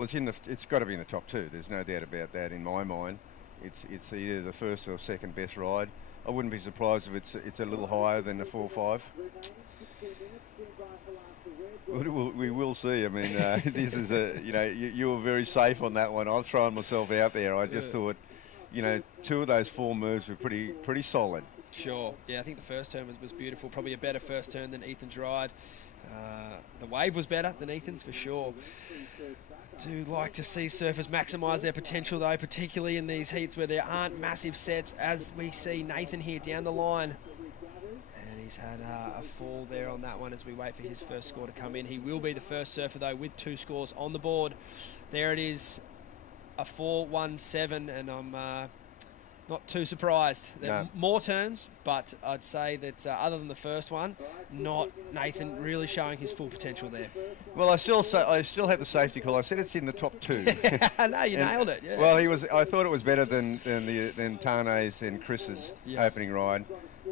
It's got to be in the top two. There's no doubt about that in my mind. It's either the first or second best ride. I wouldn't be surprised if it's a little higher than the 4-5. We will see. I mean, this is you were very safe on that one. I was throwing myself out there. I just thought, two of those four moves were pretty solid. Sure. Yeah, I think the first turn was beautiful. Probably a better first turn than Ethan's ride. The wave was better than Ethan's for sure. Do like to see surfers maximise their potential though, particularly in these heats where there aren't massive sets, as we see Nathan here down the line. And he's had a fall there on that one as we wait for his first score to come in. He will be the first surfer though with 2 scores on the board. There it is, a 4-1-7, and I'm not too surprised. There are more turns, but I'd say that other than the first one, not Nathan really showing his full potential there. Well, I still have the safety call. I said it's in the top 2. No, you nailed it. Yeah. Well, I thought it was better than Tane's and Chris's opening ride,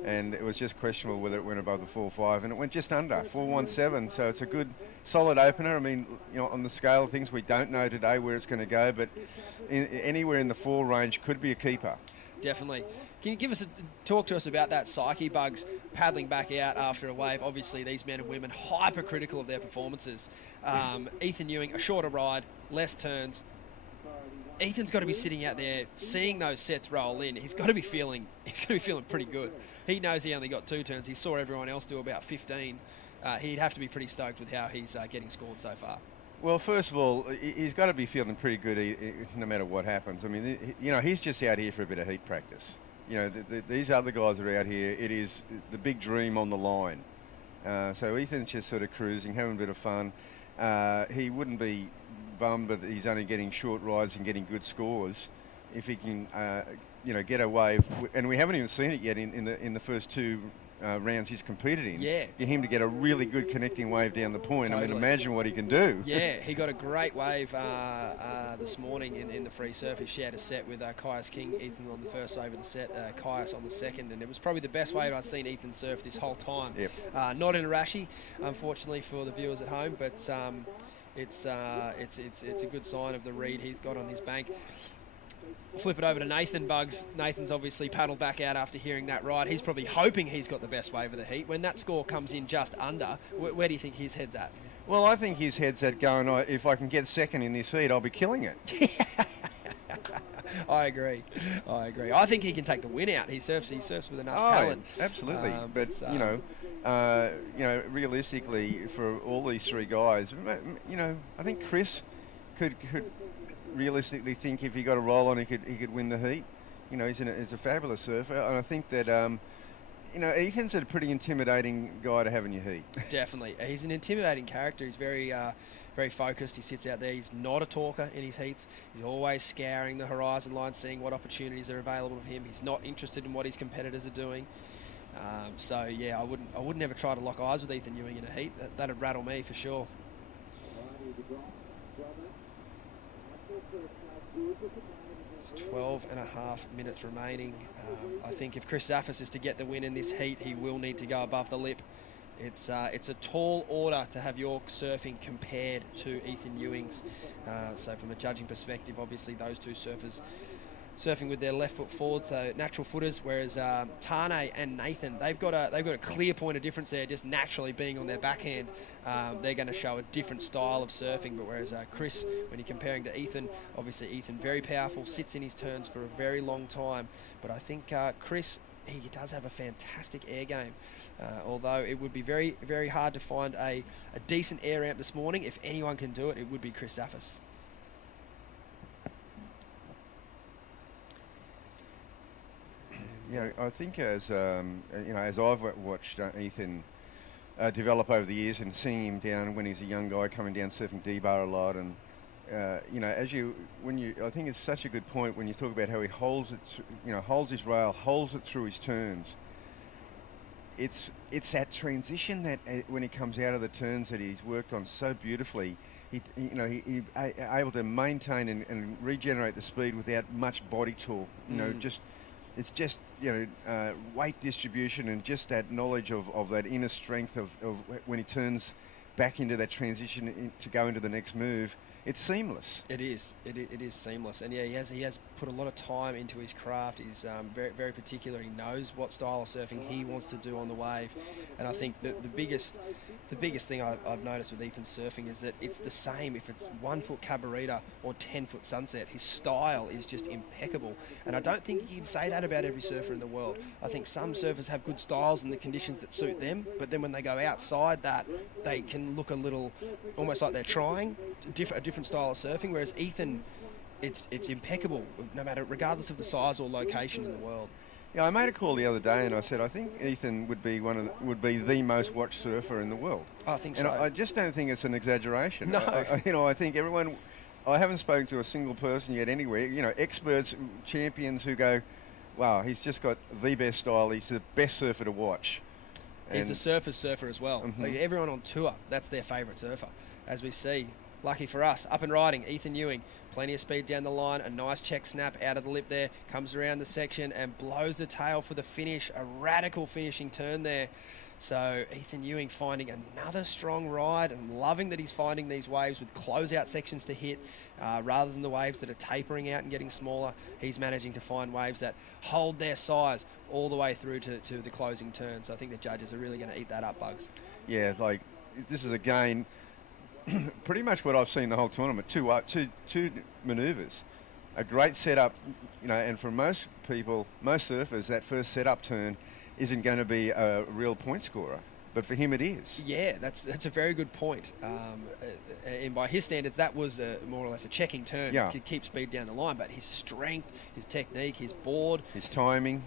and it was just questionable whether it went above the 4-5, and it went just under 4-1-7. So it's a good, solid opener. I mean, on the scale of things, we don't know today where it's going to go, but anywhere in the 4 range could be a keeper. Definitely. Can you talk to us about that psyche, Bugs, paddling back out after a wave? Obviously, these men and women hypercritical of their performances. Ethan Ewing, a shorter ride, less turns. Ethan's got to be sitting out there seeing those sets roll in. He's got to be feeling pretty good. He knows he only got 2 turns. He saw everyone else do about 15. He'd have to be pretty stoked with how he's getting scored so far. Well, first of all, he's got to be feeling pretty good no matter what happens. I mean, he's just out here for a bit of heat practice. These other guys are out here. It is the big dream on the line. So Ethan's just sort of cruising, having a bit of fun. He wouldn't be bummed that he's only getting short rides and getting good scores if he can, get a wave. And we haven't even seen it yet in the first 2 rounds he's competed in. Yeah. Get him to get a really good connecting wave down the point. Totally. I mean, imagine what he can do. Yeah, he got a great wave this morning in the free surf. He shared a set with Caius King, Ethan on the first wave of the set, Caius on the second, and it was probably the best wave I've seen Ethan surf this whole time. Yep. Not in a rashy, unfortunately for the viewers at home, but it's a good sign of the read he's got on his bank. Flip it over to Nathan, Bugs. Nathan's obviously paddled back out after hearing that ride. He's probably hoping he's got the best wave of the heat. When that score comes in just under, where do you think his head's at? Well, I think his head's at going, if I can get second in this heat, I'll be killing it. I agree. I think he can take the win out. He surfs with enough talent. Absolutely. Realistically, for all these 3 guys, I think Chris could realistically think if he got a roll on, he could win the heat. He's a fabulous surfer, and I think that Ethan's a pretty intimidating guy to have in your heat. Definitely, he's an intimidating character. He's very focused. He sits out there. He's not a talker in his heats. He's always scouring the horizon line, seeing what opportunities are available to him. He's not interested in what his competitors are doing. I wouldn't ever try to lock eyes with Ethan Ewing in a heat. That'd rattle me for sure. It's 12 and a half minutes remaining. I think if Chris Zaffis is to get the win in this heat, he will need to go above the lip. It's a tall order to have York surfing compared to Ethan Ewing's. So from a judging perspective, obviously those 2 surfers surfing with their left foot forward, so natural footers, whereas Tane and Nathan, they've got a clear point of difference there, just naturally being on their backhand. They're going to show a different style of surfing, but whereas Chris, when you're comparing to Ethan, obviously Ethan very powerful, sits in his turns for a very long time, but I think Chris, he does have a fantastic air game. Although it would be very, very hard to find a decent air ramp this morning. If anyone can do it, it would be Chris Zaffis. I think as I've watched Ethan develop over the years and seeing him down when he's a young guy coming down surfing D-bar a lot, and I think it's such a good point when you talk about how he holds it, holds his rail, holds it through his turns. It's that transition that when he comes out of the turns that he's worked on so beautifully. He's able to maintain and regenerate the speed without much body talk. It's just weight distribution and just that knowledge of that inner strength of when he turns back into that transition to go into the next move, it's seamless. It is. It is seamless. And yeah, he has put a lot of time into his craft. He's very, very particular. He knows what style of surfing he wants to do on the wave. And I think the biggest thing I've noticed with Ethan's surfing is that it's the same if it's 1 foot Cabarita or 10 foot Sunset. His style is just impeccable. And I don't think you can say that about every surfer in the world. I think some surfers have good styles and the conditions that suit them, but then when they go outside that, they can look a little almost like they're trying a different style of surfing, whereas Ethan, it's impeccable, no matter, regardless of the size or location in the world. Yeah, I made a call the other day and I said I think Ethan would be the most watched surfer in the world. I think and so. I just don't think it's an exaggeration. No. I think everyone. I haven't spoken to a single person yet anywhere. Experts, champions who go, wow, he's just got the best style. He's the best surfer to watch. He's the surfer's surfer as well. Mm-hmm. Like everyone on tour, that's their favourite surfer. As we see, lucky for us, up and riding, Ethan Ewing. Plenty of speed down the line, a nice check snap out of the lip there, comes around the section and blows the tail for the finish. A radical finishing turn there. So Ethan Ewing finding another strong ride, and loving that he's finding these waves with closeout sections to hit rather than the waves that are tapering out and getting smaller. He's managing to find waves that hold their size all the way through to the closing turn. So I think the judges are really going to eat that up, Bugs. Yeah, like this is again pretty much what I've seen the whole tournament. Two manoeuvres, a great setup, and for most people, most surfers, that first setup turn isn't going to be a real point scorer, but for him it is. Yeah, that's a very good point. And by his standards, that was more or less a checking turn to keep speed down the line. But his strength, his technique, his board, his timing,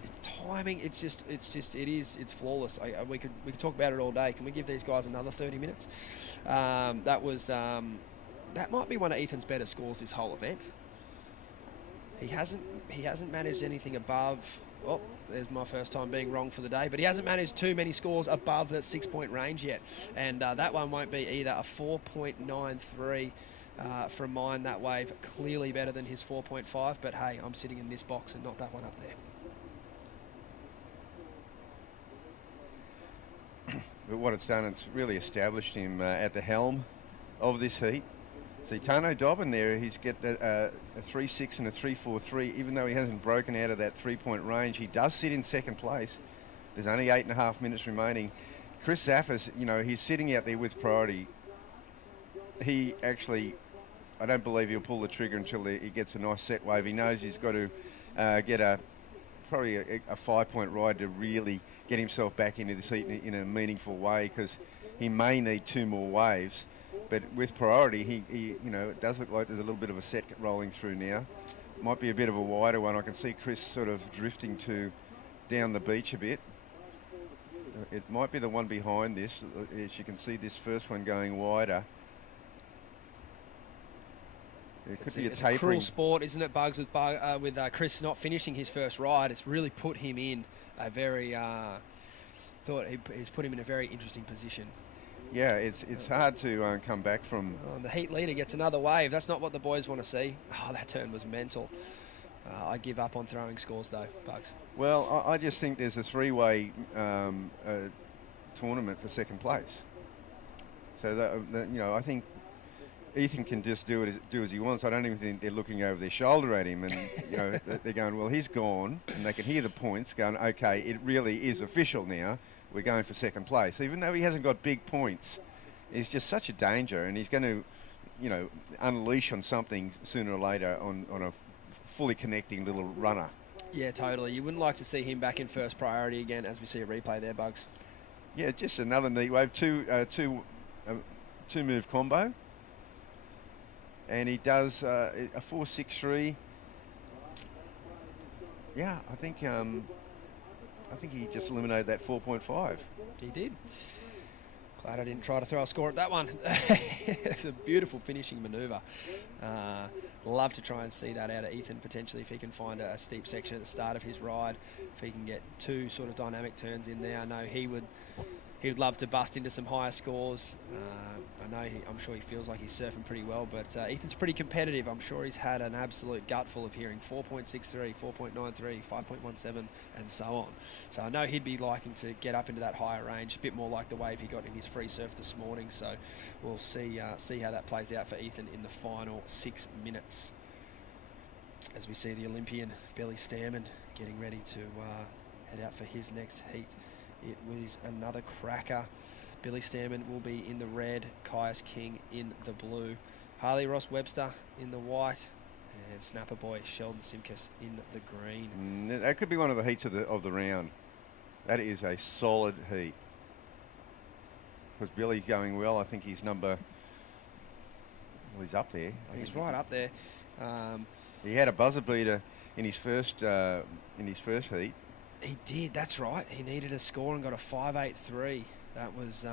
it's flawless. We could talk about it all day. Can we give these guys another 30 minutes? That might be one of Ethan's better scores this whole event. He hasn't managed anything above. Oh, there's my first time being wrong for the day, but he hasn't managed too many scores above that 6-point range yet, and that one won't be either. A 4.93 from mine, that wave, clearly better than his 4.5, but hey, I'm sitting in this box and not that one up there. But what it's done, it's really established him at the helm of this heat. See, Tano Dobbin there, he's got a 3.6 and a 3.43. Even though he hasn't broken out of that 3-point range, he does sit in second place. There's only 8.5 minutes remaining. Chris Zaffis, he's sitting out there with priority. He actually, I don't believe he'll pull the trigger until he gets a nice set wave. He knows he's got to get probably a 5-point ride to really get himself back into this heat in a meaningful way, because he may need 2 more waves. But with priority, he it does look like there's a little bit of a set rolling through now. Might be a bit of a wider one. I can see Chris sort of drifting down the beach a bit. It might be the one behind this. As you can see, this first one going wider. It could be a tapering. A cruel sport, isn't it, Bugs, with Chris not finishing his first ride. It's really put him in a very... he's put him in a very interesting position. Yeah, it's hard to come back from... The heat leader gets another wave. That's not what the boys want to see. Oh, that turn was mental. I give up on throwing scores, though, Bugs. Well, I just think there's a 3-way tournament for second place. So, I think Ethan can just do as he wants. I don't even think they're looking over their shoulder at him, and they're going, well, he's gone, and they can hear the points going, okay, it really is official now. We're going for second place. Even though he hasn't got big points, he's just such a danger, and he's going to, unleash on something sooner or later on a fully connecting little runner. Yeah, totally. You wouldn't like to see him back in first priority again, as we see a replay there, Bugs. Yeah, just another neat wave. Two move combo, and he does a 4.63. Yeah, I think he just eliminated that 4.5. He did. Glad I didn't try to throw a score at that one. It's a beautiful finishing manoeuvre. Love to try and see that out of Ethan, potentially, if he can find a steep section at the start of his ride. If he can get 2 sort of dynamic turns in there, I know he He'd love to bust into some higher scores. I'm sure he feels like he's surfing pretty well, but Ethan's pretty competitive. I'm sure he's had an absolute gutful of hearing 4.63, 4.93, 5.17, and so on. So I know he'd be liking to get up into that higher range, a bit more like the wave he got in his free surf this morning. So we'll see how that plays out for Ethan in the final 6 minutes. As we see the Olympian Billy Stammen getting ready to head out for his next heat. It was another cracker. Billy Stammen will be in the red, Caius King in the blue, Harley Ross Webster in the white, and Snapper Boy Sheldon Simkus in the green. That could be one of the heats of the round. That is a solid heat. Because Billy's going well. I think he's he's up there. He's right up there. He had a buzzer beater in his first heat. He did, that's right. He needed a score and got a 5.83. That was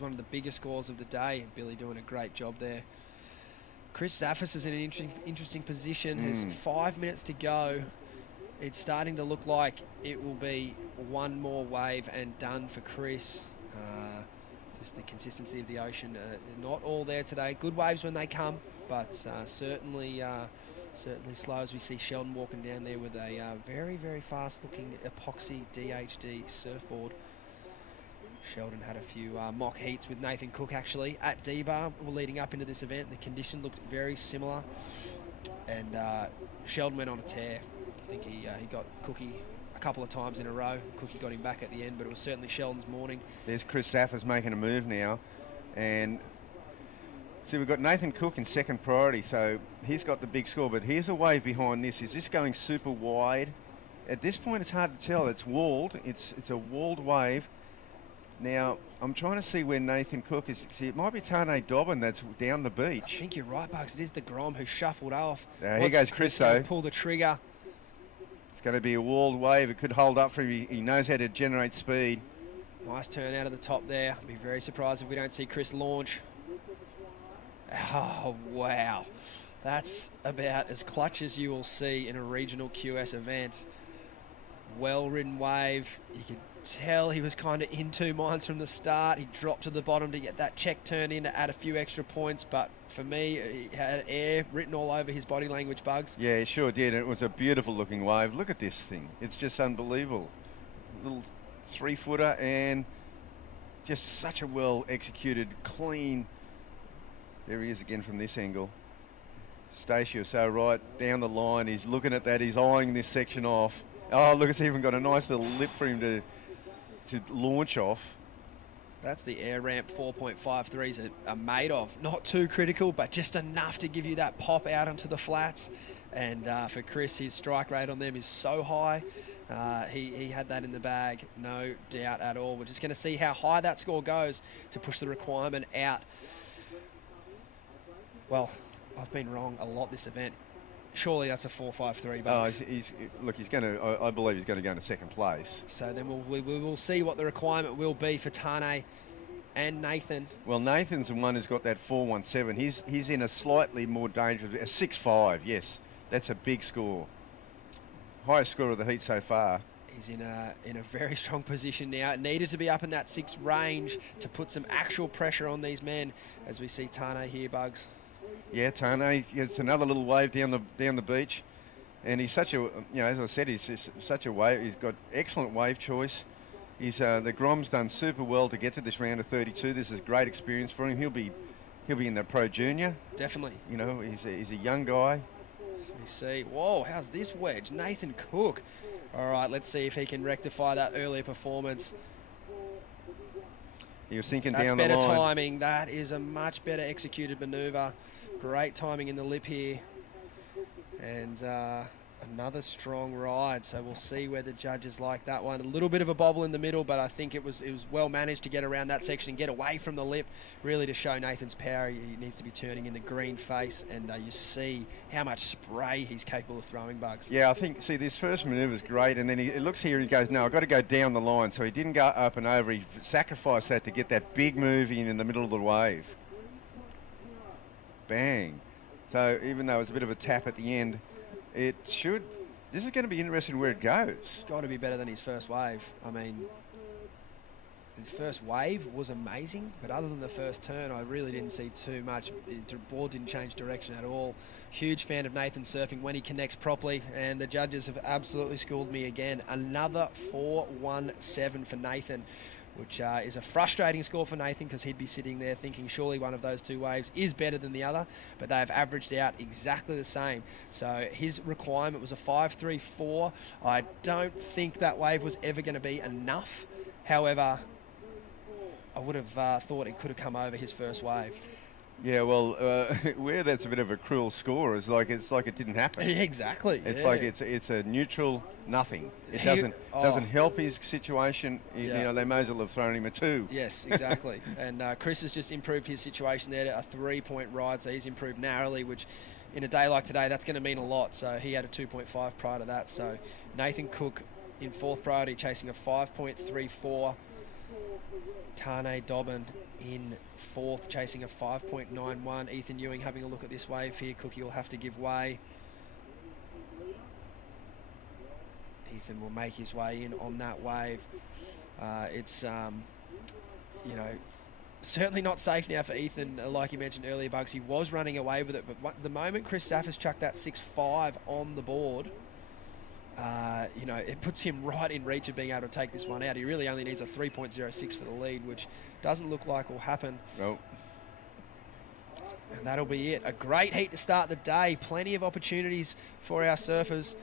one of the biggest scores of the day. Billy doing a great job there. Chris Zaffis is in an interesting position. There's 5 minutes to go. It's starting to look like it will be one more wave and done for Chris. Just the consistency of the ocean. Not all there today. Good waves when they come, but certainly slow, as we see Sheldon walking down there with a very, very fast-looking epoxy DHD surfboard. Sheldon had a few mock heats with Nathan Cook actually at D-Bar leading up into this event. The condition looked very similar, and Sheldon went on a tear. I think he got Cookie a couple of times in a row. Cookie got him back at the end, but it was certainly Sheldon's morning. There's Chris Zaffis making a move now, and see, we've got Nathan Cook in second priority, so he's got the big score, but here's a wave behind this. Is this going super wide? At this point, it's hard to tell. It's walled. It's a walled wave. Now, I'm trying to see where Nathan Cook is. See, it might be Tane Dobbin that's down the beach. I think you're right, Bugs. It is the Grom who shuffled off. Here goes Chris, though. Pull the trigger. It's going to be a walled wave. It could hold up for him. He knows how to generate speed. Nice turn out of the top there. I'd be very surprised if we don't see Chris launch. Oh, wow. That's about as clutch as you will see in a regional QS event. Well-ridden wave. You could tell he was kind of in two minds from the start. He dropped to the bottom to get that check turn in to add a few extra points, but for me, he had air written all over his body language, Bugs. Yeah, he sure did. It was a beautiful looking wave. Look at this thing. It's just unbelievable. Little 3-footer and just such a well executed, clean. There he is again from this angle. Stacey, you're so right. Down the line, he's looking at that. He's eyeing this section off. Oh, look, it's even got a nice little lip for him to launch off. That's the air ramp 4.53s are made of. Not too critical, but just enough to give you that pop out onto the flats. And for Chris, his strike rate on them is so high. He had that in the bag, no doubt at all. We're just going to see how high that score goes to push the requirement out. Well, I've been wrong a lot this event. Surely that's a 4.53. Oh, he's going to. I believe he's going to go into second place. So then we will see what the requirement will be for Tane and Nathan. Well, Nathan's the one who's got that 4.17. He's in a slightly more dangerous, a 6.5. Yes, that's a big score. Highest score of the heat so far. He's in a very strong position now. It needed to be up in that 6 range to put some actual pressure on these men, as we see Tane here, Bugs. Yeah, Tane, it's another little wave down the beach, and he's such a, as I said, he's just such a wave. He's got excellent wave choice. The Grom's done super well to get to this round of 32. This is great experience for him. He'll be in the Pro Junior. Definitely. He's a young guy. Let me see. Whoa, how's this wedge? Nathan Cook. All right, let's see if he can rectify that earlier performance. He was thinking That's down the line. That's better timing. That is a much better executed manoeuvre. Great timing in the lip here. And another strong ride. So we'll see where the judges like that one. A little bit of a bobble in the middle, but I think it was well managed to get around that section and get away from the lip, really to show Nathan's power. He needs to be turning in the green face, and you see how much spray he's capable of throwing, Bugs. Yeah, I think, this first manoeuvre is great, and then it looks here and he goes, no, I've got to go down the line. So he didn't go up and over. He sacrificed that to get that big move in the middle of the wave. Bang. So even though it's a bit of a tap at the end, this is going to be interesting where it goes. Got to be better than his first wave. I mean, His first wave was amazing, but other than the first turn, I really didn't see too much. The board didn't change direction at all. Huge fan of Nathan surfing when he connects properly, and the judges have absolutely schooled me again. Another 4-1-7 for Nathan, which is a frustrating score for Nathan because he'd be sitting there thinking surely one of those two waves is better than the other, but they have averaged out exactly the same. So his requirement was a 5-3-4. I don't think that wave was ever going to be enough. However, I would have thought it could have come over his first wave. Yeah, well, where that's a bit of a cruel score is like it's like it didn't happen. Exactly. It's yeah. like it's a neutral nothing. It doesn't help his situation. You know, they may as well have thrown him a 2. Yes, exactly. And Chris has just improved his situation there to a 3-point ride, so he's improved narrowly, which in a day like today, that's going to mean a lot. So he had a 2.5 prior to that. So Nathan Cook in 4th priority, chasing a 5.34. Tane Dobbin in 4th, chasing a 5.91. Ethan Ewing having a look at this wave here. Cookie will have to give way. Ethan will make his way in on that wave. It's, you know, certainly not safe now for Ethan. Like you mentioned earlier, Bugs, he was running away with it, but the moment Chris Saffers chucked that 6.5 on the board, you know, it puts him right in reach of being able to take this one out. He really only needs a 3.06 for the lead, which doesn't look like will happen. Nope. And that'll be it. A great heat to start the day. Plenty of opportunities for our surfers.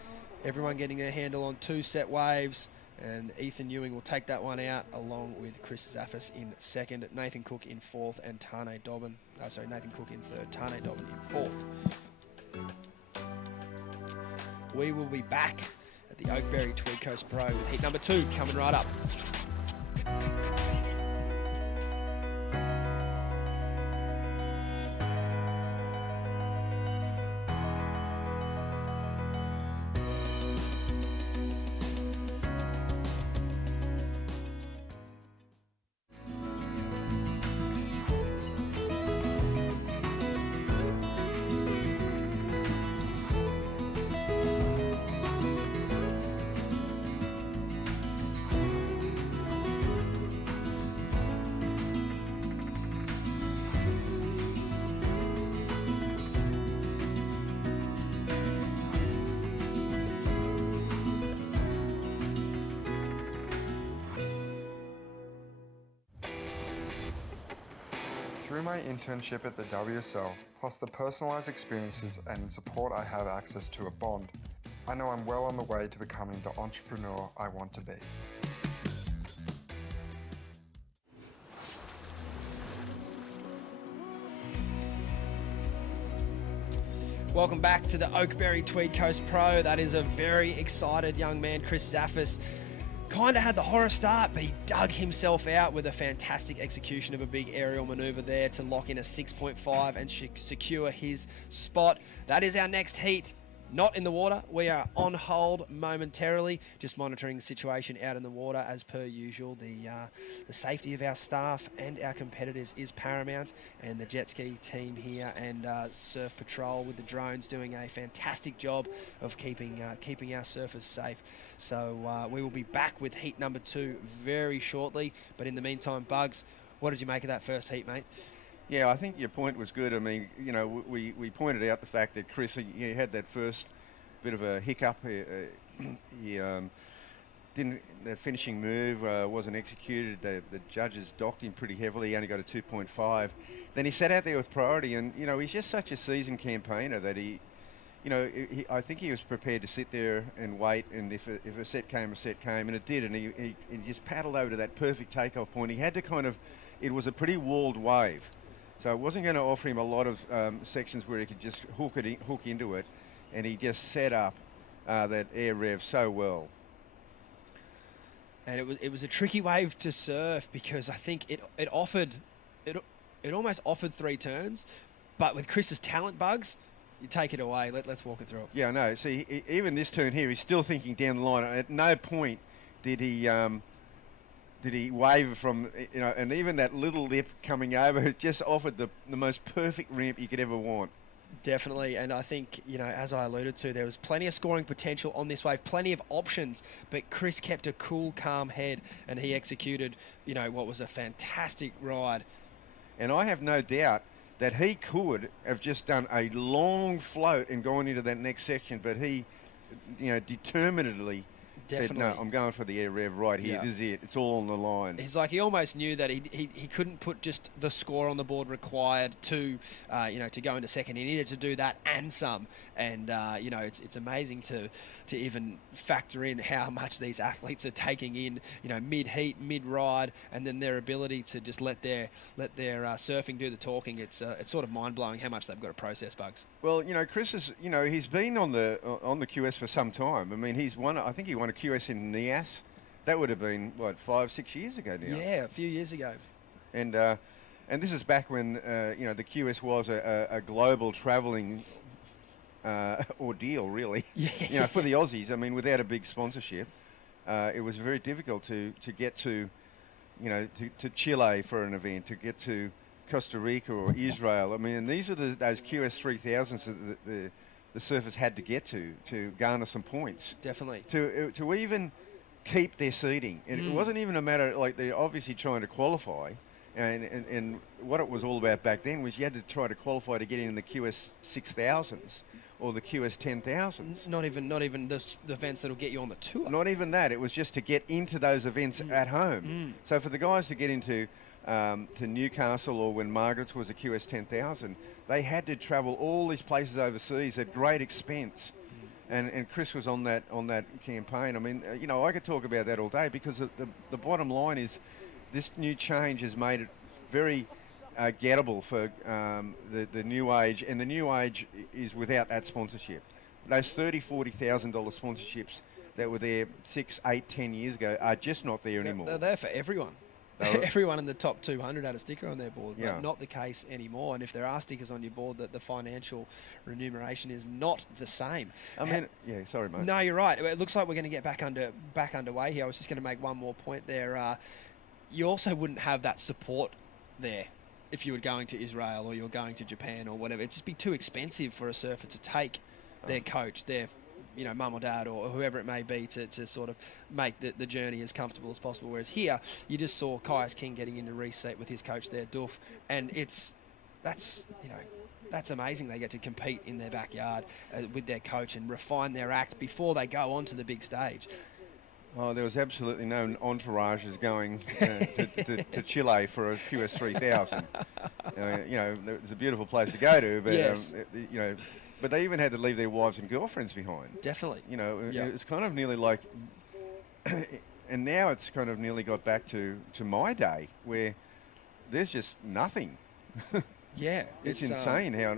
Everyone getting their handle on 2 set waves. And Ethan Ewing will take that one out along with Chris Zaffis in 2nd, Nathan Cook in 4th, and Tane Dobbin. Nathan Cook in 3rd, Tane Dobbin in 4th. We will be back at the Oakberry Tweed Coast Pro with heat number 2 coming right up. Through my internship at the WSL, plus the personalised experiences and support I have access to at Bond, I know I'm well on the way to becoming the entrepreneur I want to be. Welcome back to the Oakberry Tweed Coast Pro. That is a very excited young man, Chris Zaffis. Kind of had the horror start, but he dug himself out with a fantastic execution of a big aerial manoeuvre there to lock in a 6.5 and secure his spot. That is our next heat. Not in the water. We are on hold momentarily, just monitoring the situation out in the water as per usual. The safety of our staff and our competitors is paramount, and the jet ski team here and surf patrol with the drones doing a fantastic job of keeping our surfers safe. So we will be back with heat number 2 very shortly. But in the meantime, Bugs, what did you make of that first heat, mate? Yeah, I think your point was good. I mean, you know, we pointed out the fact that Chris, he had that first bit of a hiccup. He didn't. The finishing move wasn't executed. The judges docked him pretty heavily. He only got a 2.5. Then he sat out there with priority, and you know, he's just such a seasoned campaigner that he, you know, I think he was prepared to sit there and wait. And if a set came, and it did. And he just paddled over to that perfect takeoff point. He had to kind of. It was a pretty walled wave. So it wasn't going to offer him a lot of sections where he could just hook into it, and he just set up that air rev so well. And it was a tricky wave to surf because I think it almost offered 3 turns, but with Chris's talent, Bugs, you take it away. Let's walk it through. Yeah, I know. See, even this turn here, he's still thinking down the line. At no point did he waver from, you know, and even that little lip coming over just offered the most perfect ramp you could ever want. Definitely, and I think, as I alluded to, there was plenty of scoring potential on this wave, plenty of options, but Chris kept a cool, calm head, and he executed, what was a fantastic ride. And I have no doubt that he could have just done a long float and gone into that next section, but he, determinedly said, no, I'm going for the air rev right here. Yeah. This is it. It's all on the line. He's like, he almost knew that he couldn't put just the score on the board required to go into second. He needed to do that and some. And, it's amazing to even factor in how much these athletes are taking in, mid-heat, mid-ride, and then their ability to just let their surfing do the talking. It's sort of mind-blowing how much they've got to process, Bugs. Well, Chris is, he's been on the QS for some time. I mean, I think he won a QS in Nias. That would have been, 5-6 years ago now? Yeah, a few years ago. And this is back when, the QS was a global travelling ordeal, really. Yeah. For the Aussies. I mean, without a big sponsorship, it was very difficult to get to Chile for an event, to get to Costa Rica or Israel. I mean, these are those QS 3000s that the surfers had to get to garner some points. Definitely. To even keep their seeding. And it wasn't even a matter, they're obviously trying to qualify. And what it was all about back then was you had to try to qualify to get in the QS 6000s or the QS 10,000s. Not even the events that'll get you on the tour. Not even that. It was just to get into those events at home. So for the guys to get into to Newcastle, or when Margaret's was a QS 10,000, they had to travel all these places overseas at great expense. And Chris was on that campaign. I mean, I could talk about that all day, because the bottom line is this new change has made it very gettable for the new age, and the new age is without that sponsorship. Those $30,000-$40,000 sponsorships that were there 6, 8, 10 years ago are just not there anymore. They're there for everyone. Everyone in the top 200 had a sticker on their board, but not the case anymore. And if there are stickers on your board, that the financial remuneration is not the same. I mean, sorry, mate. No, you're right. It looks like we're going to get back underway here. I was just going to make one more point there. You also wouldn't have that support there if you were going to Israel or you're going to Japan or whatever. It'd just be too expensive for a surfer to take their coach, their mum or dad or whoever it may be to sort of make the journey as comfortable as possible. Whereas here, you just saw Caius King getting into race seat with his coach there, Duff, and that's amazing. They get to compete in their backyard with their coach and refine their act before they go onto the big stage. Oh, there was absolutely no entourages going to Chile for a QS 3000. It's a beautiful place to go to, but yes. But they even had to leave their wives and girlfriends behind. Definitely. It's kind of nearly like, and now it's kind of nearly got back to my day where there's just nothing. Yeah, it's insane how,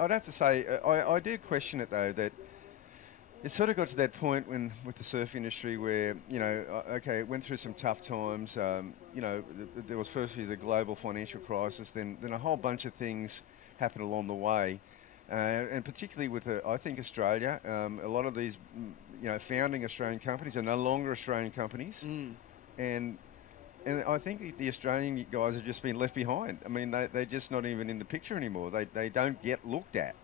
I'd have to say, I do question it though, that it sort of got to that point with the surf industry where, it went through some tough times. There was firstly the global financial crisis, then a whole bunch of things happened along the way. And particularly with, I think, Australia, a lot of these, founding Australian companies are no longer Australian companies. And I think the Australian guys have just been left behind. I mean, they're just not even in the picture anymore. They don't get looked at.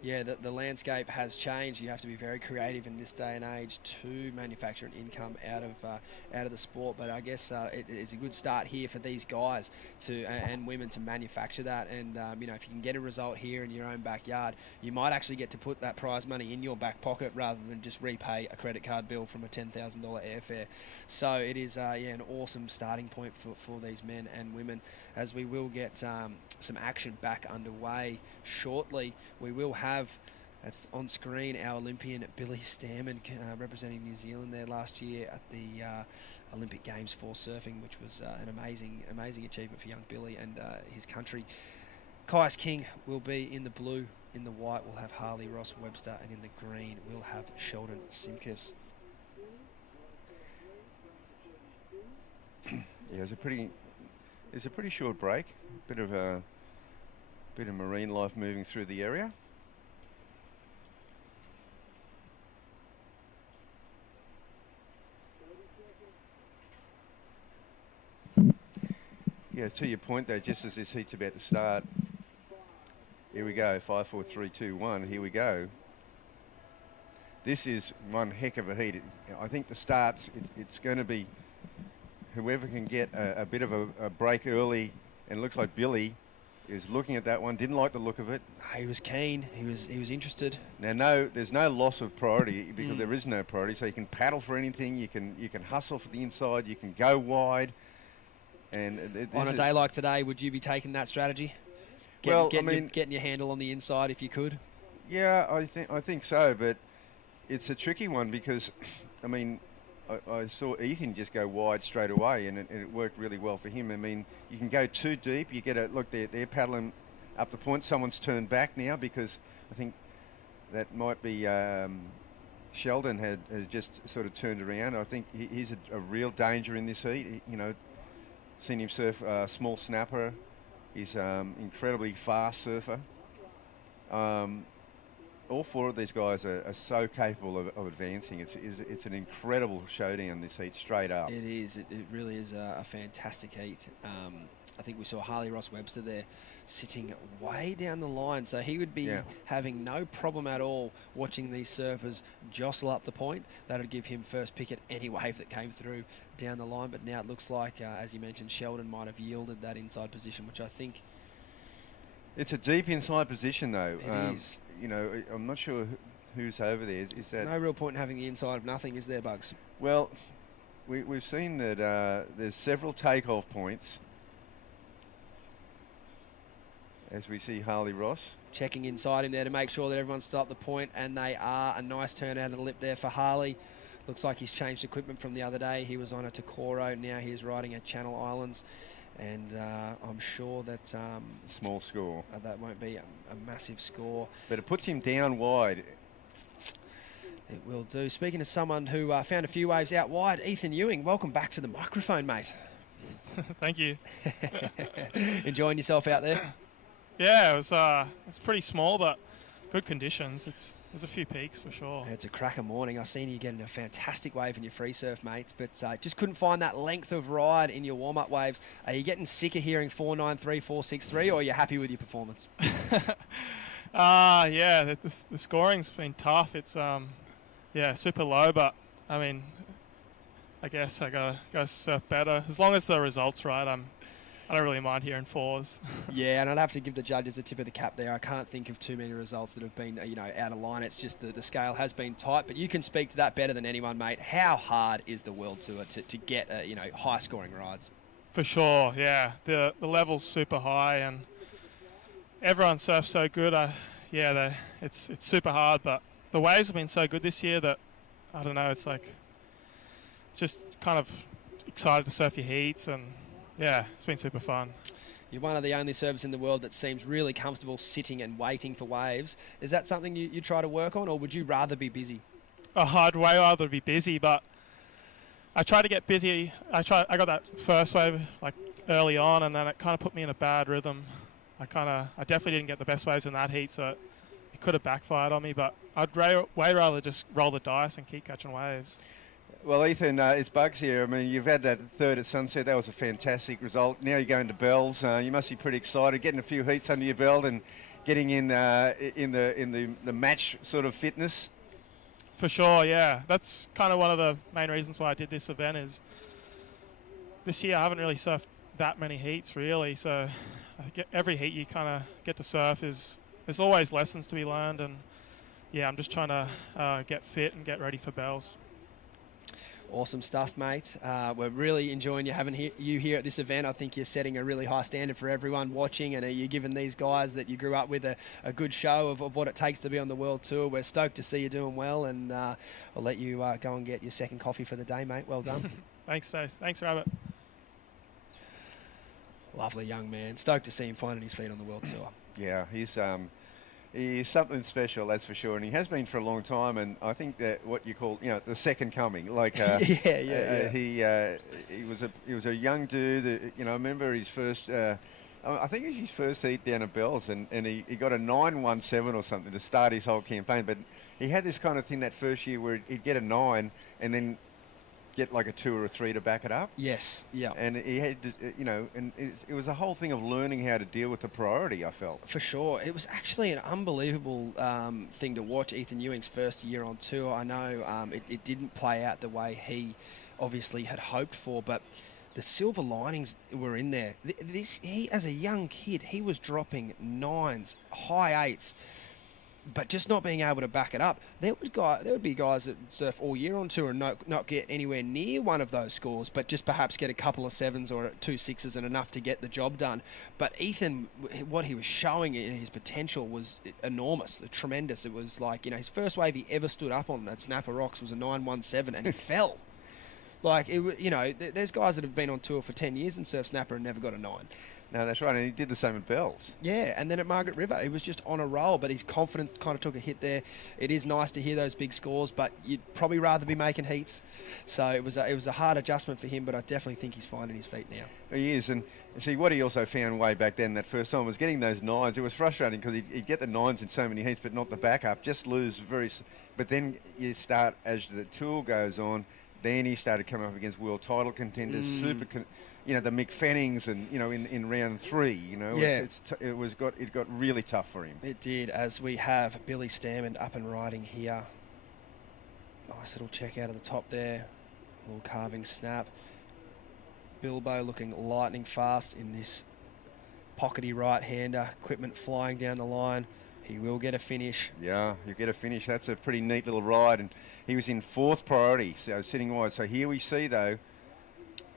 Yeah, the landscape has changed. You have to be very creative in this day and age to manufacture an income out of the sport. But I guess it's a good start here for these guys and women to manufacture that. And if you can get a result here in your own backyard, you might actually get to put that prize money in your back pocket rather than just repay a credit card bill from a $10,000 airfare. So it is an awesome starting point for these men and women, as we will get some action back underway shortly. We will have, that's on screen, our Olympian Billy Stairman representing New Zealand there last year at the Olympic Games for surfing, which was an amazing achievement for young Billy and his country. Caius King will be in the blue. In the white we'll have Harley Ross Webster, and in the green we'll have Sheldon Simkus. Yeah, it's a pretty short break. Bit of marine life moving through the area. Yeah, to your point though, just as this heat's about to start, Here we go, 5, 4, 3, 2, 1. Here we go. This is one heck of a heat. I think the starts, it's going to be whoever can get a bit of a break early, and it looks like Billy is looking at that one, didn't like the look of it. He was keen. He was interested. Now, there's no loss of priority because there is no priority. So you can paddle for anything. You can hustle for the inside. You can go wide. And on a day like today, would you be taking that strategy? Getting your handle on the inside if you could. Yeah, I think so. But it's a tricky one because, I mean, I saw Ethan just go wide straight away, and it worked really well for him. I mean, you can go too deep. You get look. They're paddling up the point. Someone's turned back now because I think that might be Sheldon has just sort of turned around. I think he's a real danger in this heat. Seen him surf small snapper. He's incredibly fast surfer. All four of these guys are so capable of advancing. It's an incredible showdown this heat, straight up. It is. It really is a fantastic heat. I think we saw Harley Ross Webster there sitting way down the line, so he would be having no problem at all watching these surfers jostle up the point. That would give him first pick at any wave that came through down the line, but now it looks like, as you mentioned, Sheldon might have yielded that inside position, which I think... It's a deep inside position, though. It is. I'm not sure who's over there. Is that no real point in having the inside of nothing, is there, Bugs? Well, we've seen that there's several takeoff points. As we see Harley Ross checking inside him there to make sure that everyone's still up the point, and they are. A nice turn out of the lip there for Harley. Looks like he's changed equipment from the other day. He was on a Takoro, now he's riding at Channel Islands, and I'm sure that small score. That won't be a massive score, but it puts him down wide. It will do. Speaking of someone who found a few waves out wide, Ethan Ewing, welcome back to the microphone, mate. Thank you. Enjoying yourself out there? Yeah, it was pretty small, but good conditions. There's a few peaks for sure. It's a cracker morning. I've seen you getting a fantastic wave in your free surf, mate, but just couldn't find that length of ride in your warm-up waves. Are you getting sick of hearing 493, 463, or are you happy with your performance? Yeah, the scoring's been tough. It's super low, but I mean, I guess I gotta surf better. As long as the result's right, I don't really mind hearing fours. Yeah, and I'd have to give the judges a tip of the cap there. I can't think of too many results that have been, out of line. It's just the scale has been tight, but you can speak to that better than anyone, mate. How hard is the World Tour to get, high-scoring rides? For sure, yeah. The level's super high, and everyone surfs so good. It's super hard, but the waves have been so good this year that, I don't know, it's just kind of excited to surf your heats, and yeah, it's been super fun. You're one of the only surfers in the world that seems really comfortable sitting and waiting for waves. Is that something you try to work on, or would you rather be busy? I'd way rather be busy, but I try to get busy. I got that first wave early on, and then it kind of put me in a bad rhythm. I definitely didn't get the best waves in that heat, so it could have backfired on me, but I'd way rather just roll the dice and keep catching waves. Well, Ethan, it's Bugs here. I mean, you've had that third at Sunset. That was a fantastic result. Now you're going to Bells. You must be pretty excited, getting a few heats under your belt and getting in the match sort of fitness. For sure, yeah. That's kind of one of the main reasons why I did this event. Is this year I haven't really surfed that many heats, really. So every heat you kind of get to surf there's always lessons to be learned, and yeah, I'm just trying to get fit and get ready for Bells. Awesome stuff, mate. We're really enjoying having you here at this event. I think you're setting a really high standard for everyone watching, and you're giving these guys that you grew up with a good show of what it takes to be on the World Tour. We're stoked to see you doing well, and I'll let you go and get your second coffee for the day, mate. Well done. Thanks, Stace. Thanks, Rabbit. Lovely young man. Stoked to see him finding his feet on the World Tour. Yeah, he's something special, that's for sure, and he has been for a long time. And I think that what you call, the second coming. He was a young dude. I remember his first. I think it was his first heat down at Bells, and he got a 917 or something to start his whole campaign. But he had this kind of thing that first year where he'd get a 9, and then get like a 2 or a 3 to back it up. Yes, yeah. And he had to, and it was a whole thing of learning how to deal with the priority, I felt. For sure. It was actually an unbelievable thing to watch Ethan Ewing's first year on tour. I know it didn't play out the way he obviously had hoped for, but the silver linings were in there. He, as a young kid, he was dropping 9s, high 8s, but just not being able to back it up. There would be guys that surf all year on tour and not get anywhere near one of those scores, but just perhaps get a couple of 7s or 2 6s and enough to get the job done. But Ethan, what he was showing in his potential was enormous, tremendous. It was like, his first wave he ever stood up on at Snapper Rocks was a 917 and he fell. Like, there's guys that have been on tour for 10 years and surf Snapper and never got a 9. No, that's right, and he did the same at Bells. Yeah, and then at Margaret River, he was just on a roll, but his confidence kind of took a hit there. It is nice to hear those big scores, but you'd probably rather be making heats. So it was a hard adjustment for him, but I definitely think he's finding his feet now. He is, and see, what he also found way back then, that first time, was getting those 9s. It was frustrating because he'd get the 9s in so many heats, but not the backup, just lose But then you start, as the tour goes on, then he started coming up against world title contenders, the Mick Fennings, and in round 3, Yeah. it got really tough for him. It did, as we have Billy Stamond up and riding here. Nice little check out of the top there, a little carving snap. Bilbo looking lightning fast in this pockety right-hander, equipment flying down the line. He will get a finish. Yeah, you get a finish. That's a pretty neat little ride, and he was in 4th priority, so sitting wide. So here we see, though,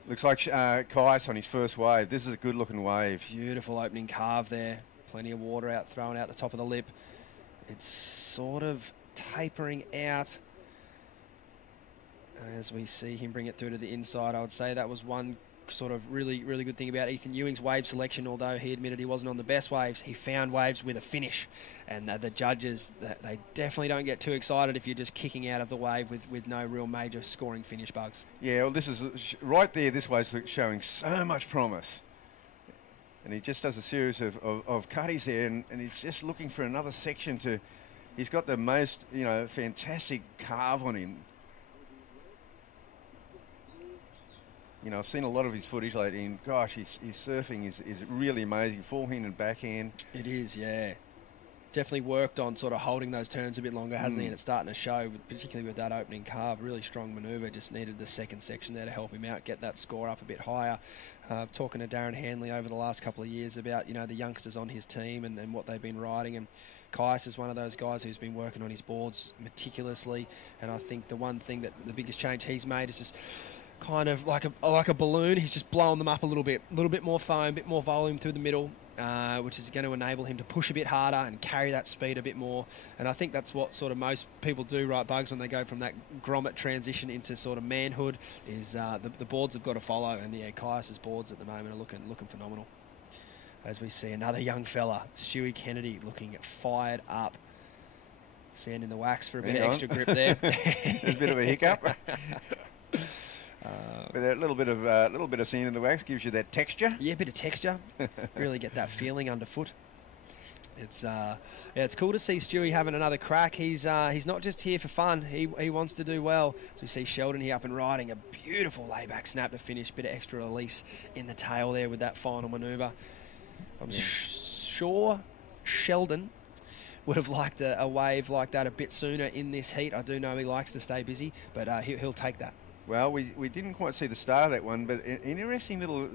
looks like Kais on his first wave. This is a good-looking wave. Beautiful opening carve there. Plenty of water thrown out the top of the lip. It's sort of tapering out as we see him bring it through to the inside. I would say that was one sort of really, really good thing about Ethan Ewing's wave selection. Although he admitted he wasn't on the best waves, he found waves with a finish, and the judges, they definitely don't get too excited if you're just kicking out of the wave with no real major scoring finish bugs. Yeah, well, this is right there. This wave's showing so much promise, and he just does a series of cutties there, and he's just looking for another section to. He's got the most fantastic carve on him. I've seen a lot of his footage lately, and gosh, his surfing is really amazing. Forehand and backhand. It is, yeah. Definitely worked on sort of holding those turns a bit longer, hasn't he? And it's starting to show, particularly with that opening carve. Really strong manoeuvre. Just needed the second section there to help him out, get that score up a bit higher. Talking to Darren Hanley over the last couple of years about, the youngsters on his team and what they've been riding. And Kais is one of those guys who's been working on his boards meticulously. And I think the one thing that the biggest change he's made is just kind of like a balloon. He's just blowing them up a little bit more foam, a bit more volume through the middle, which is going to enable him to push a bit harder and carry that speed a bit more. And I think that's what sort of most people do, right, Bugs, when they go from that grommet transition into sort of manhood, is the boards have got to follow. And Kai's boards at the moment are looking phenomenal. As we see another young fella, Stewie Kennedy, looking fired up. Sand in the wax for a bit of extra grip there. There's a bit of a hiccup. But a little bit of sand in the wax gives you that texture. Yeah, a bit of texture. Really get that feeling underfoot. It's cool to see Stewie having another crack. He's not just here for fun. He wants to do well. So we see Sheldon here up and riding a beautiful layback snap to finish. Bit of extra release in the tail there with that final manoeuvre. I'm sure Sheldon would have liked a wave like that a bit sooner in this heat. I do know he likes to stay busy, but he'll take that. Well, we didn't quite see the start of that one, but an interesting little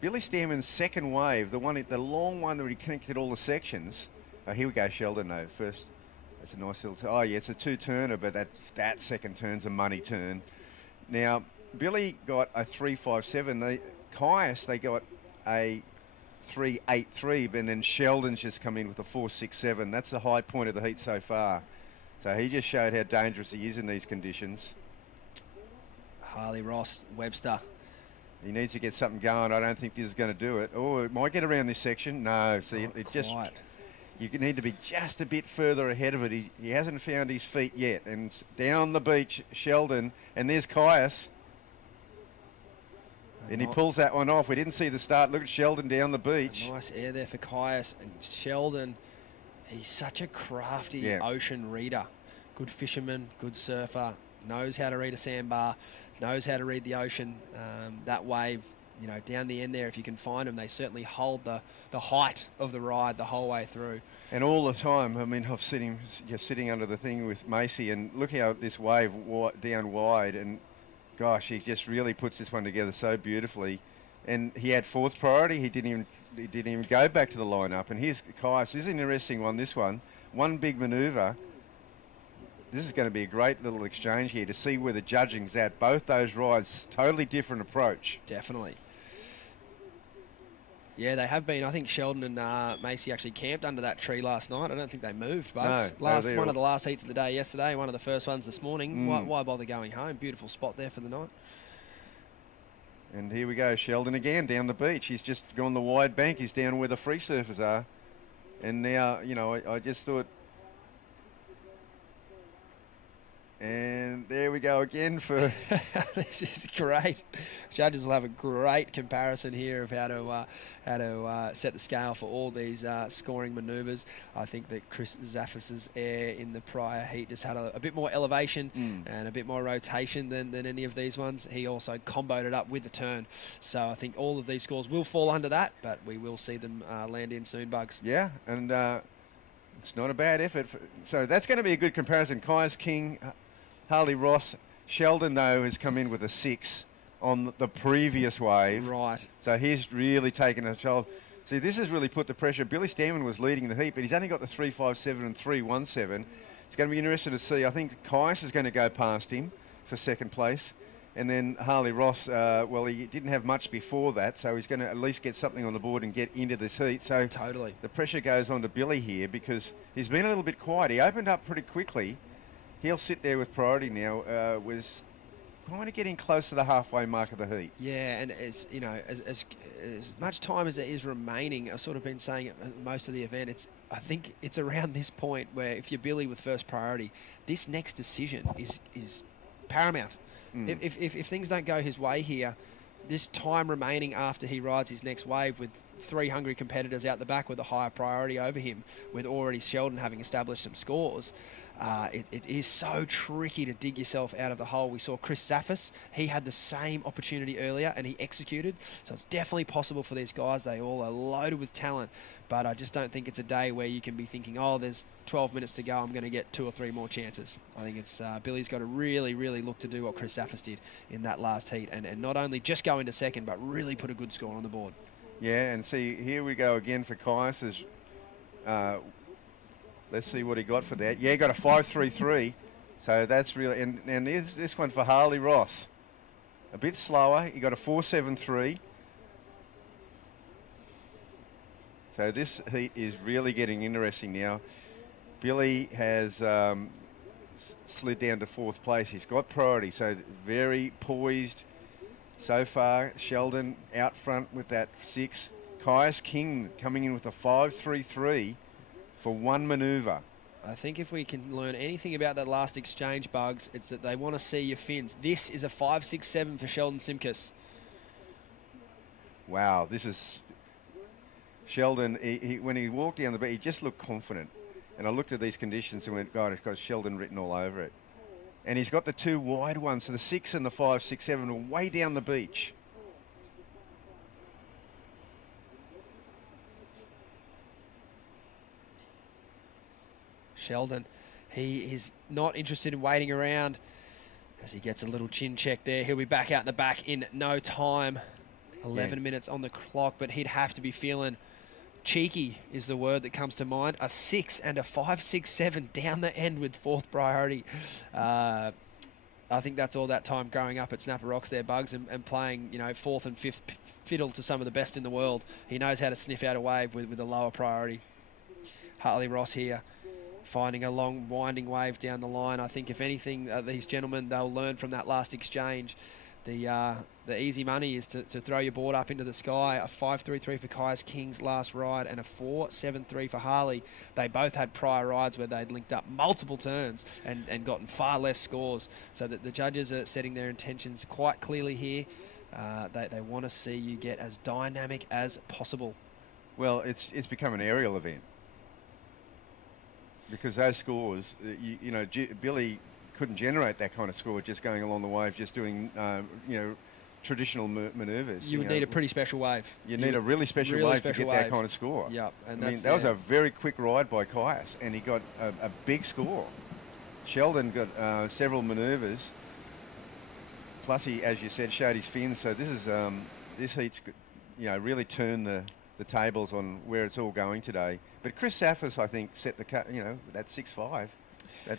Billy Stamond's second wave, the long one where he connected all the sections. Here we go, Sheldon, though. First, that's a nice little... it's a 2-turner, but that second turn's a money turn. Now, Billy got a 3.57. Caius, they got a 3.83, but then Sheldon's just come in with a 4.67. That's the high point of the heat so far. So he just showed how dangerous he is in these conditions. Harley Ross, Webster. He needs to get something going. I don't think this is going to do it. Oh, it might get around this section. No, see, you need to be just a bit further ahead of it. He hasn't found his feet yet. And down the beach, Sheldon, and there's Caius. And he pulls that one off. We didn't see the start. Look at Sheldon down the beach. Nice air there for Caius. And Sheldon, he's such a crafty ocean reader. Good fisherman, good surfer. knows how to read a sandbar, knows how to read the ocean. That wave, down the end there, if you can find them, they certainly hold the height of the ride the whole way through. And all the time, I mean, I've seen him just sitting under the thing with Macy, and look how this wave down wide, and gosh, he just really puts this one together so beautifully. And he had fourth priority. He didn't even go back to the lineup. And here's Kais. This is an interesting one. This one big manoeuvre. This is going to be a great little exchange here to see where the judging's at. Both those rides, totally different approach. Definitely. Yeah, they have been. I think Sheldon and Macy actually camped under that tree last night. I don't think they moved, Bugs. No, one of the last heats of the day yesterday, one of the first ones this morning. Why bother going home? Beautiful spot there for the night. And here we go, Sheldon again down the beach. He's just gone the wide bank. He's down where the free surfers are. And now, I just thought... And there we go again for... This is great. Judges will have a great comparison here of how to set the scale for all these scoring manoeuvres. I think that Chris Zaffis's air in the prior heat just had a bit more elevation and a bit more rotation than any of these ones. He also comboed it up with the turn. So I think all of these scores will fall under that, but we will see them land in soon, Bugs. Yeah, and it's not a bad effort. So that's going to be a good comparison. Kai's King... Harley Ross. Sheldon, though, has come in with a 6 on the previous wave. Right. So he's really taken a child. See, this has really put the pressure. Billy Stanman was leading the heat, but he's only got the 3.57 and 3.17. It's going to be interesting to see. I think Kais is going to go past him for second place. And then Harley Ross, well, he didn't have much before that, so he's going to at least get something on the board and get into this heat. So totally. The pressure goes on to Billy here because he's been a little bit quiet. He opened up pretty quickly. He'll sit there with priority now. Was kind of getting close to the halfway mark of the heat. Yeah, and as much time as there is remaining, I've sort of been saying it most of the event. I think it's around this point where if you're Billy with first priority, this next decision is paramount. If things don't go his way here, this time remaining after he rides his next wave with 3 hungry competitors out the back with a higher priority over him, with already Sheldon having established some scores. It is so tricky to dig yourself out of the hole. We saw Chris Zaffis. He had the same opportunity earlier and he executed. So it's definitely possible for these guys. They all are loaded with talent. But I just don't think it's a day where you can be thinking, oh, there's 12 minutes to go. I'm going to get 2 or 3 more chances. I think it's Billy's got to really, really look to do what Chris Zaffis did in that last heat. And not only just go into second, but really put a good score on the board. Yeah, and see, here we go again for Kaius's... let's see what he got for that. Yeah, he got a 5.33. So that's really... And this one for Harley Ross. A bit slower. He got a 4.73. So this heat is really getting interesting now. Billy has slid down to 4th place. He's got priority. So very poised so far. Sheldon out front with that 6. Kais King coming in with a 5.33. For one manoeuvre. I think if we can learn anything about that last exchange, Bugs, it's that they want to see your fins. This is a 5.67 for Sheldon Simkus. Wow, this is... Sheldon, when he walked down the beach, he just looked confident. And I looked at these conditions and went, God, it's got Sheldon written all over it. And he's got the 2 wide ones, so the 6 and the 5.67 are way down the beach. Sheldon, he is not interested in waiting around as he gets a little chin check there. He'll be back out in the back in no time. 11 minutes on the clock, but he'd have to be feeling cheeky is the word that comes to mind. A 6 and a 5.67 down the end with 4th priority. I think that's all that time growing up at Snapper Rocks there, Bugs, and playing 4th and 5th fiddle to some of the best in the world. He knows how to sniff out a wave with a lower priority. Harley Ross here, finding a long winding wave down the line. I think if anything, these gentlemen, they'll learn from that last exchange. The easy money is to throw your board up into the sky. A 5.33 for Kais King's last ride and a 4.73 for Harley. They both had prior rides where they'd linked up multiple turns and gotten far less scores. So that the judges are setting their intentions quite clearly here. They want to see you get as dynamic as possible. Well, it's become an aerial event. Because those scores, Billy couldn't generate that kind of score just going along the wave, just doing, traditional manoeuvres. You would need a pretty special wave. You need a really special wave to get that kind of score. Yep. And that was a very quick ride by Caius, and he got a big score. Sheldon got several manoeuvres, plus he, as you said, showed his fins. So this heat's, really turned the tables on where it's all going today. But Chris Saffis, I think, set the that 6.5.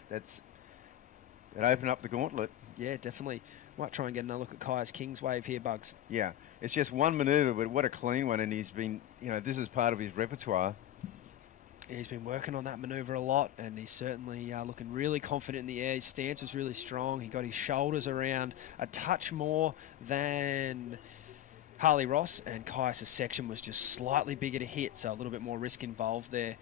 That opened up the gauntlet. Yeah, definitely. Might try and get another look at Caius King's wave here, Bugs. Yeah, it's just one manoeuvre, but what a clean one, and he's been, this is part of his repertoire. He's been working on that manoeuvre a lot, and he's certainly looking really confident in the air. His stance was really strong. He got his shoulders around a touch more than Harley Ross, and Caius' section was just slightly bigger to hit, so a little bit more risk involved there.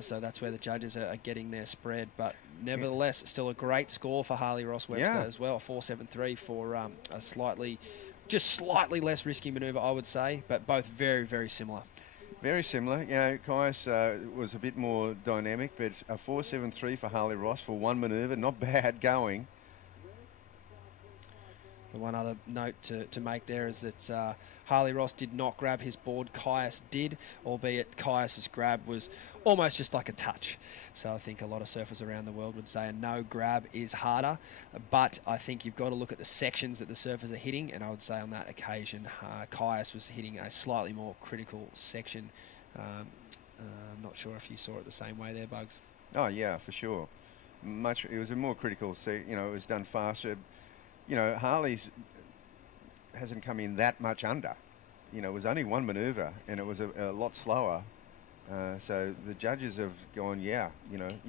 So that's where the judges are getting their spread. But nevertheless, still a great score for Harley Ross Webster as well, 4.73 for a slightly less risky manoeuvre, I would say, but both very, very similar. Very similar. Caius was a bit more dynamic, but a 4.73 for Harley Ross for one manoeuvre, not bad going. The one other note to make there is that Harley Ross did not grab his board. Caius did, albeit Caius' grab was almost just like a touch. So I think a lot of surfers around the world would say a no grab is harder. But I think you've got to look at the sections that the surfers are hitting, and I would say on that occasion Caius was hitting a slightly more critical section. I'm not sure if you saw it the same way there, Bugs. Oh yeah, for sure. It was a more critical. It was done faster. Harley's hasn't come in that much under. It was only one manoeuvre, and it was a lot slower. So the judges have gone, you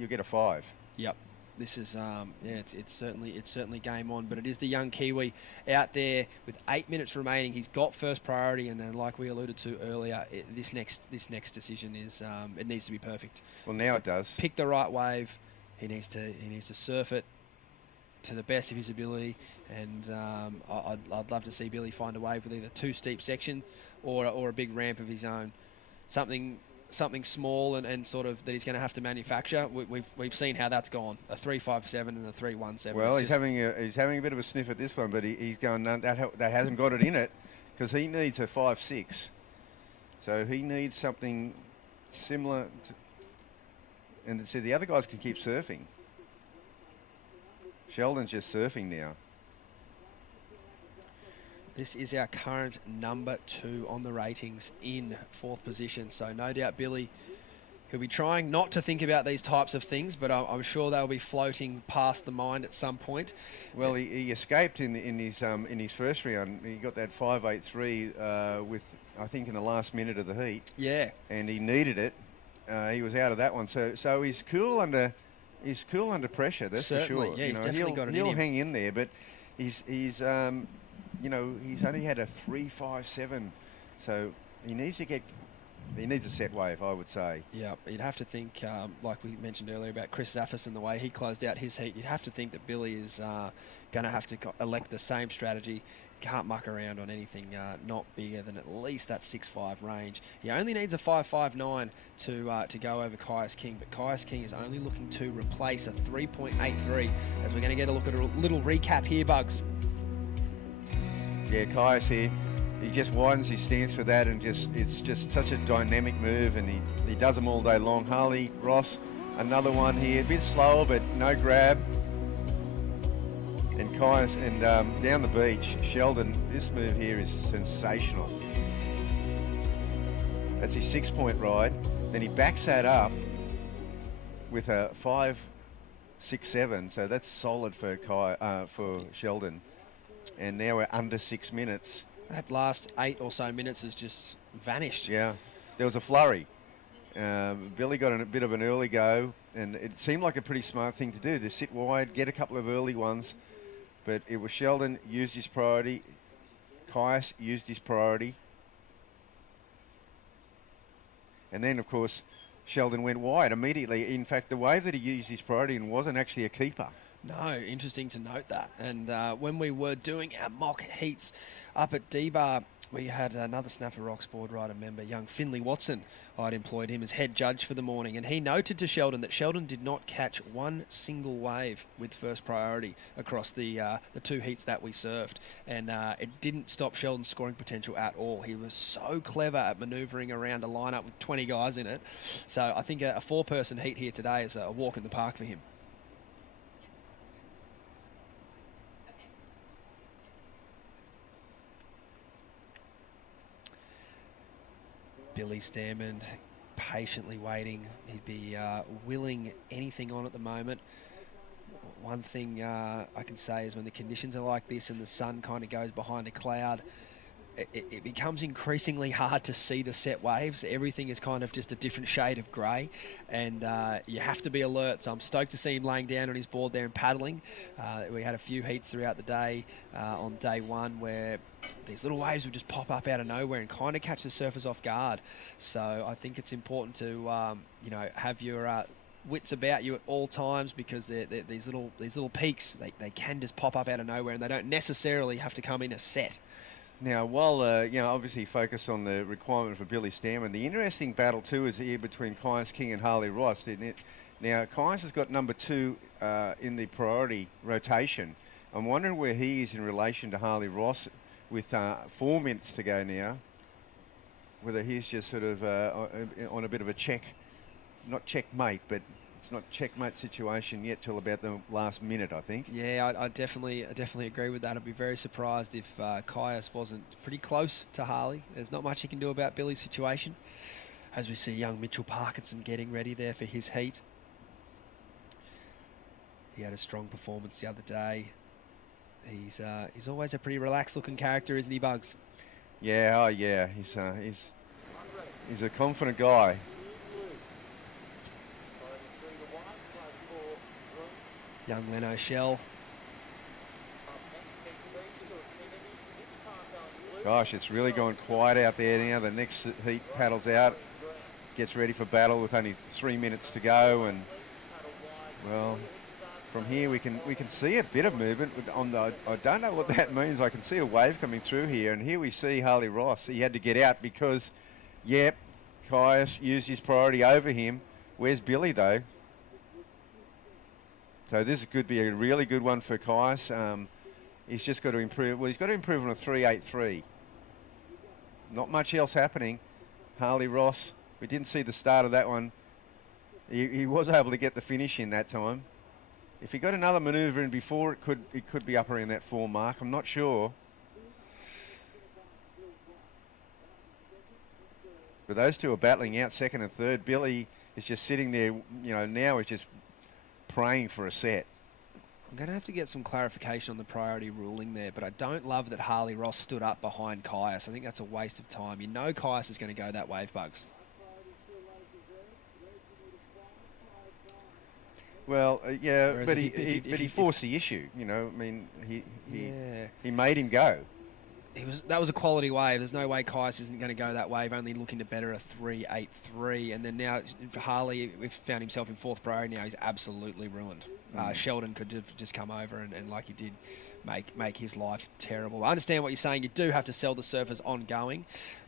get a 5. Yep. This is it's certainly game on, but it is the young Kiwi out there with 8 minutes remaining. He's got first priority, and then like we alluded to earlier, this next decision is it needs to be perfect. Well, now it does. Pick the right wave. He needs to surf it to the best of his ability, and I'd love to see Billy find a wave with either too steep section or a big ramp of his own, something small and sort of that he's going to have to manufacture. We've seen how that's gone, a 3.57 and a 3.17. Well, he's having a bit of a sniff at this one, but he's going, no, that hasn't got it in it, because he needs a 5.6, so he needs something similar to, and so the other guys can keep surfing. Sheldon's just surfing now. This is our current number 2 on the ratings in 4th position. So no doubt Billy, he'll be trying not to think about these types of things, but I'm sure they'll be floating past the mind at some point. Well, he escaped in his first round. He got that 5.83 with, I think, in the last minute of the heat. Yeah. And he needed it. He was out of that one. So he's cool under pressure. That's certainly, for sure. Yeah, he's definitely got it in him. He'll hang in there, but he's only had a 3.57, so he needs a set wave, I would say. Yeah, you'd have to think, like we mentioned earlier about Chris Zaffis and the way he closed out his heat, you'd have to think that Billy is going to have to elect the same strategy. Can't muck around on anything not bigger than at least that 6.5 range. He only needs a 5.59 to go over Caius King, but Caius King is only looking to replace a 3.83, as we're going to get a look at a little recap here, Bugs. Yeah, Caius here, he just widens his stance for that, and it's just such a dynamic move, and he does them all day long. Harley Ross, another one here, a bit slower, but no grab. And Caius, and down the beach, Sheldon, this move here is sensational. That's his 6-point ride. Then he backs that up with a 5.67, so that's solid for Sheldon. And now we're under 6 minutes. That last 8 or so minutes has just vanished. Yeah, there was a flurry. Billy got a bit of an early go, and it seemed like a pretty smart thing to do, to sit wide, get a couple of early ones. But it was Sheldon used his priority, Caius used his priority. And then, of course, Sheldon went wide immediately. In fact, the wave that he used his priority in wasn't actually a keeper. No, interesting to note that. And when we were doing our mock heats up at D-Bar we had another Snapper Rocks board rider member, young Finley Watson. I'd employed him as head judge for the morning, and he noted to Sheldon that Sheldon did not catch one single wave with first priority across the 2 heats that we served, and it didn't stop Sheldon's scoring potential at all. He was so clever at manoeuvring around a lineup with 20 guys in it, so I think a 4-person heat here today is a walk in the park for him. Billy Stamond patiently waiting. He'd be willing anything on at the moment. One thing I can say is when the conditions are like this and the sun kind of goes behind a cloud, it becomes increasingly hard to see the set waves. Everything is kind of just a different shade of grey, and you have to be alert. So I'm stoked to see him laying down on his board there and paddling. We had a few heats throughout the day on day 1 where these little waves would just pop up out of nowhere and kind of catch the surfers off guard. So I think it's important to have your wits about you at all times, because these little peaks, they can just pop up out of nowhere, and they don't necessarily have to come in a set. Now, while obviously focus on the requirement for Billy Stamond, the interesting battle too is here between Caius King and Harley Ross, isn't it? Now, Caius has got number 2 in the priority rotation. I'm wondering where he is in relation to Harley Ross with 4 minutes to go now. Whether he's just sort of on a bit of a not checkmate, but it's not checkmate situation yet till about the last minute, I think. Yeah, I definitely agree with that. I'd be very surprised if Caius wasn't pretty close to Harley. There's not much he can do about Billy's situation, as we see young Mitchell Parkinson getting ready there for his heat. He had a strong performance the other day. He's always a pretty relaxed looking character, isn't he, Bugs? Yeah, yeah. He's a confident guy. Young Leno Shell. Gosh, it's really gone quiet out there now. The next heat paddles out, gets ready for battle with only 3 minutes to go, and well, from here we can see a bit of movement. I don't know what that means. I can see a wave coming through here, and here we see Harley Ross. He had to get out because, Caius used his priority over him. Where's Billy though? So this could be a really good one for Caius. He's just got to improve. Well, he's got to improve on a 3.83. Not much else happening. Harley Ross, we didn't see the start of that one. He was able to get the finish in that time. If he got another manoeuvre in before, it could be up around that 4 mark. I'm not sure. But those two are battling out second and third. Billy is just sitting there, now is just praying for a set. I'm going to have to get some clarification on the priority ruling there, but I don't love that Harley Ross stood up behind Caius. I think that's a waste of time. Caius is going to go that wave, Bugs. Well, but he forced the issue. He made him go. That was a quality wave. There's no way Caius isn't going to go that wave, only looking to better a 3.83. And then now Harley found himself in 4th priority. Now he's absolutely ruined. Sheldon could have just come over and like he did, make his life terrible. I understand what you're saying. You do have to sell the surfers ongoing.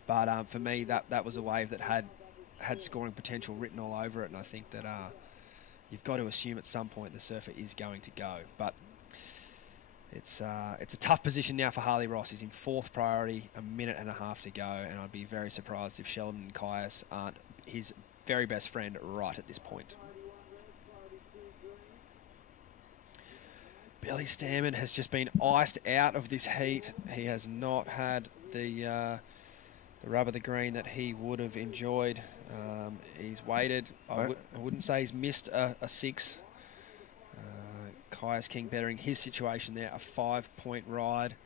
But for me, that was a wave that had scoring potential written all over it. And I think that you've got to assume at some point the surfer is going to go. But it's a tough position now for Harley Ross. He's in 4th priority, a minute and a half to go, and I'd be very surprised if Sheldon and Caius aren't his very best friend right at this point. Billy Stamond has just been iced out of this heat. He has not had the rub of the green that he would have enjoyed. He's waited. I wouldn't say he's missed a 6. Caius King bettering his situation there, a 5-point ride.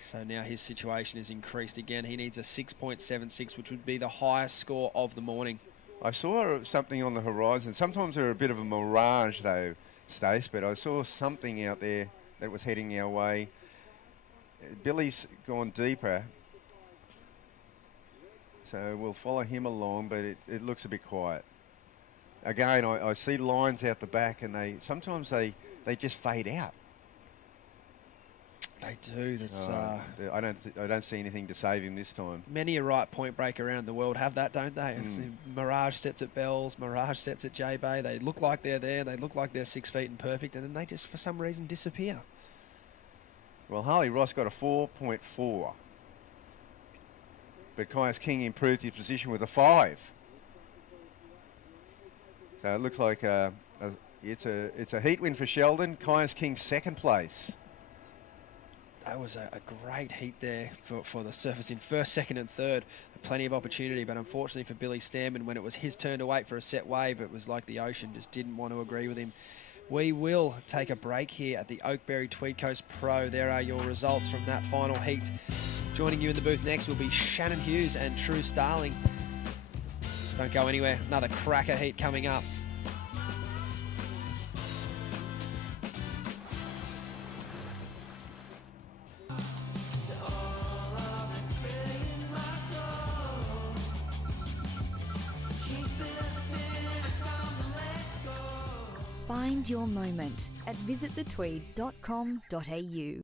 So now his situation is increased again. He needs a 6.76, which would be the highest score of the morning. I saw something on the horizon. Sometimes they're a bit of a mirage though, Stace, but I saw something out there that was heading our way. Billy's gone deeper, so we'll follow him along, but it looks a bit quiet. Again, I see lines out the back, and sometimes they just fade out. They do. That's I don't see anything to save him this time. many a right point break around the world have that, don't they? Mirage sets at Bells, Mirage sets at J-Bay. They look like they're there. They look like they're 6 feet and perfect, and then they just, for some reason, disappear. Well, Harley Ross got a 4.4. But Caius King improved his position with a 5. So it looks like it's a heat win for Sheldon. Caius King 2nd place. That was a great heat there for the surface in 1st, 2nd and 3rd. Plenty of opportunity, but unfortunately for Billy Stammen, when it was his turn to wait for a set wave, it was like the ocean just didn't want to agree with him. We will take a break here at the Oakberry Tweed Coast Pro. There are your results from that final heat. Joining you in the booth next will be Shannon Hughes and True Starling. Don't go anywhere. Another cracker heat coming up. Find your moment at visitthetweed.com.au.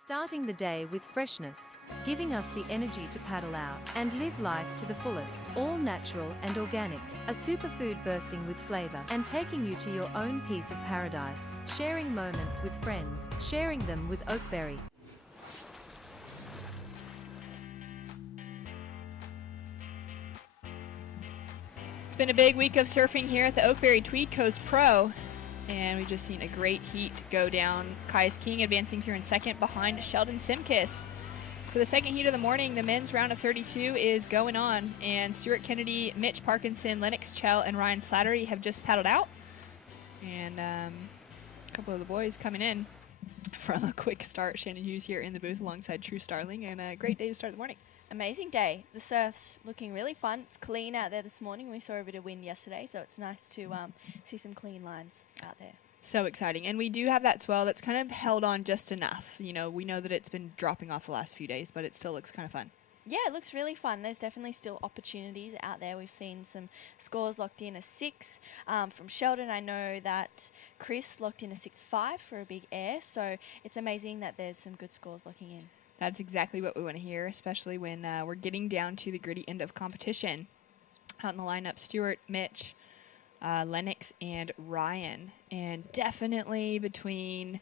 Starting the day with freshness, giving us the energy to paddle out and live life to the fullest. All natural and organic, a superfood bursting with flavor and taking you to your own piece of paradise. Sharing moments with friends, sharing them with Oakberry. It's been a big week of surfing here at the Oakberry Tweed Coast Pro. And we've just seen a great heat go down. Caius King advancing here in 2nd behind Sheldon Simkis. For the 2nd heat of the morning, the men's round of 32 is going on. And Stuart Kennedy, Mitch Parkinson, Lennox Chell, and Ryan Slattery have just paddled out. And a couple of the boys coming in from a quick start. Shannon Hughes here in the booth alongside True Starling. And a great day to start the morning. Amazing day. The surf's looking really fun. It's clean out there this morning. We saw a bit of wind yesterday, so it's nice to see some clean lines out there. So exciting. And we do have that swell that's kind of held on just enough. You know, we know that it's been dropping off the last few days, but it still looks kind of fun. Yeah, it looks really fun. There's definitely still opportunities out there. We've seen some scores locked in a 6. From Sheldon, I know that Chris locked in a 6.5 for a big air, so it's amazing that there's some good scores locking in. That's exactly what we want to hear, especially when we're getting down to the gritty end of competition. Out in the lineup, Stuart, Mitch, Lennox, and Ryan. And definitely between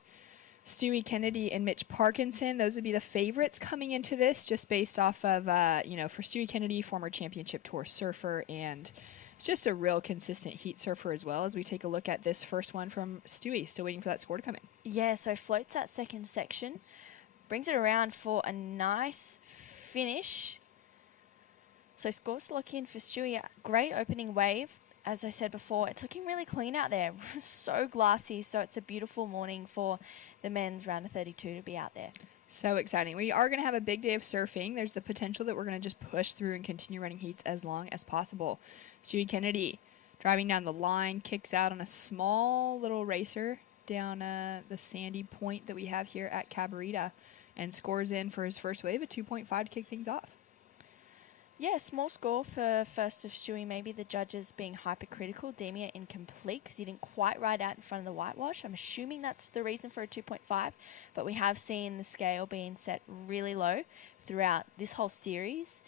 Stewie Kennedy and Mitch Parkinson, those would be the favorites coming into this, just based off of, for Stewie Kennedy, former championship tour surfer, and it's just a real consistent heat surfer as well, as we take a look at this first one from Stewie. Still waiting for that score to come in. Yeah, so floats that 2nd section. Brings it around for a nice finish. So scores to lock in for Stewie. Great opening wave. As I said before, it's looking really clean out there. So glassy. So it's a beautiful morning for the men's round of 32 to be out there. So exciting. We are going to have a big day of surfing. There's the potential that we're going to just push through and continue running heats as long as possible. Stewie Kennedy driving down the line, kicks out on a small little racer down the sandy point that we have here at Cabarita, and scores in for his first wave, a 2.5 to kick things off. Yeah, small score for first of Stewie. Maybe the judges being hypercritical, deeming it incomplete because he didn't quite ride out in front of the whitewash. I'm assuming that's the reason for a 2.5, but we have seen the scale being set really low throughout this whole series.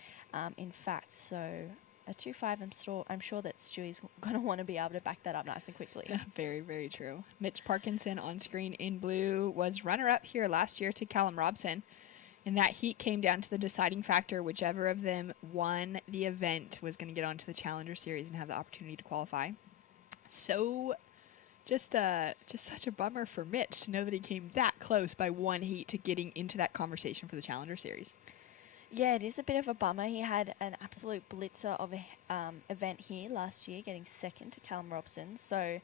In fact, so a 2.5, I'm sure that Stewie's going to want to be able to back that up nice and quickly. Very, very true. Mitch Parkinson on screen in blue was runner-up here last year to Callum Robson. And that heat came down to the deciding factor. Whichever of them won the event was going to get onto the Challenger Series and have the opportunity to qualify. So just such a bummer for Mitch to know that he came that close by one heat to getting into that conversation for the Challenger Series. Yeah, it is a bit of a bummer. He had an absolute blitzer of a event here last year, getting 2nd to Callum Robson. So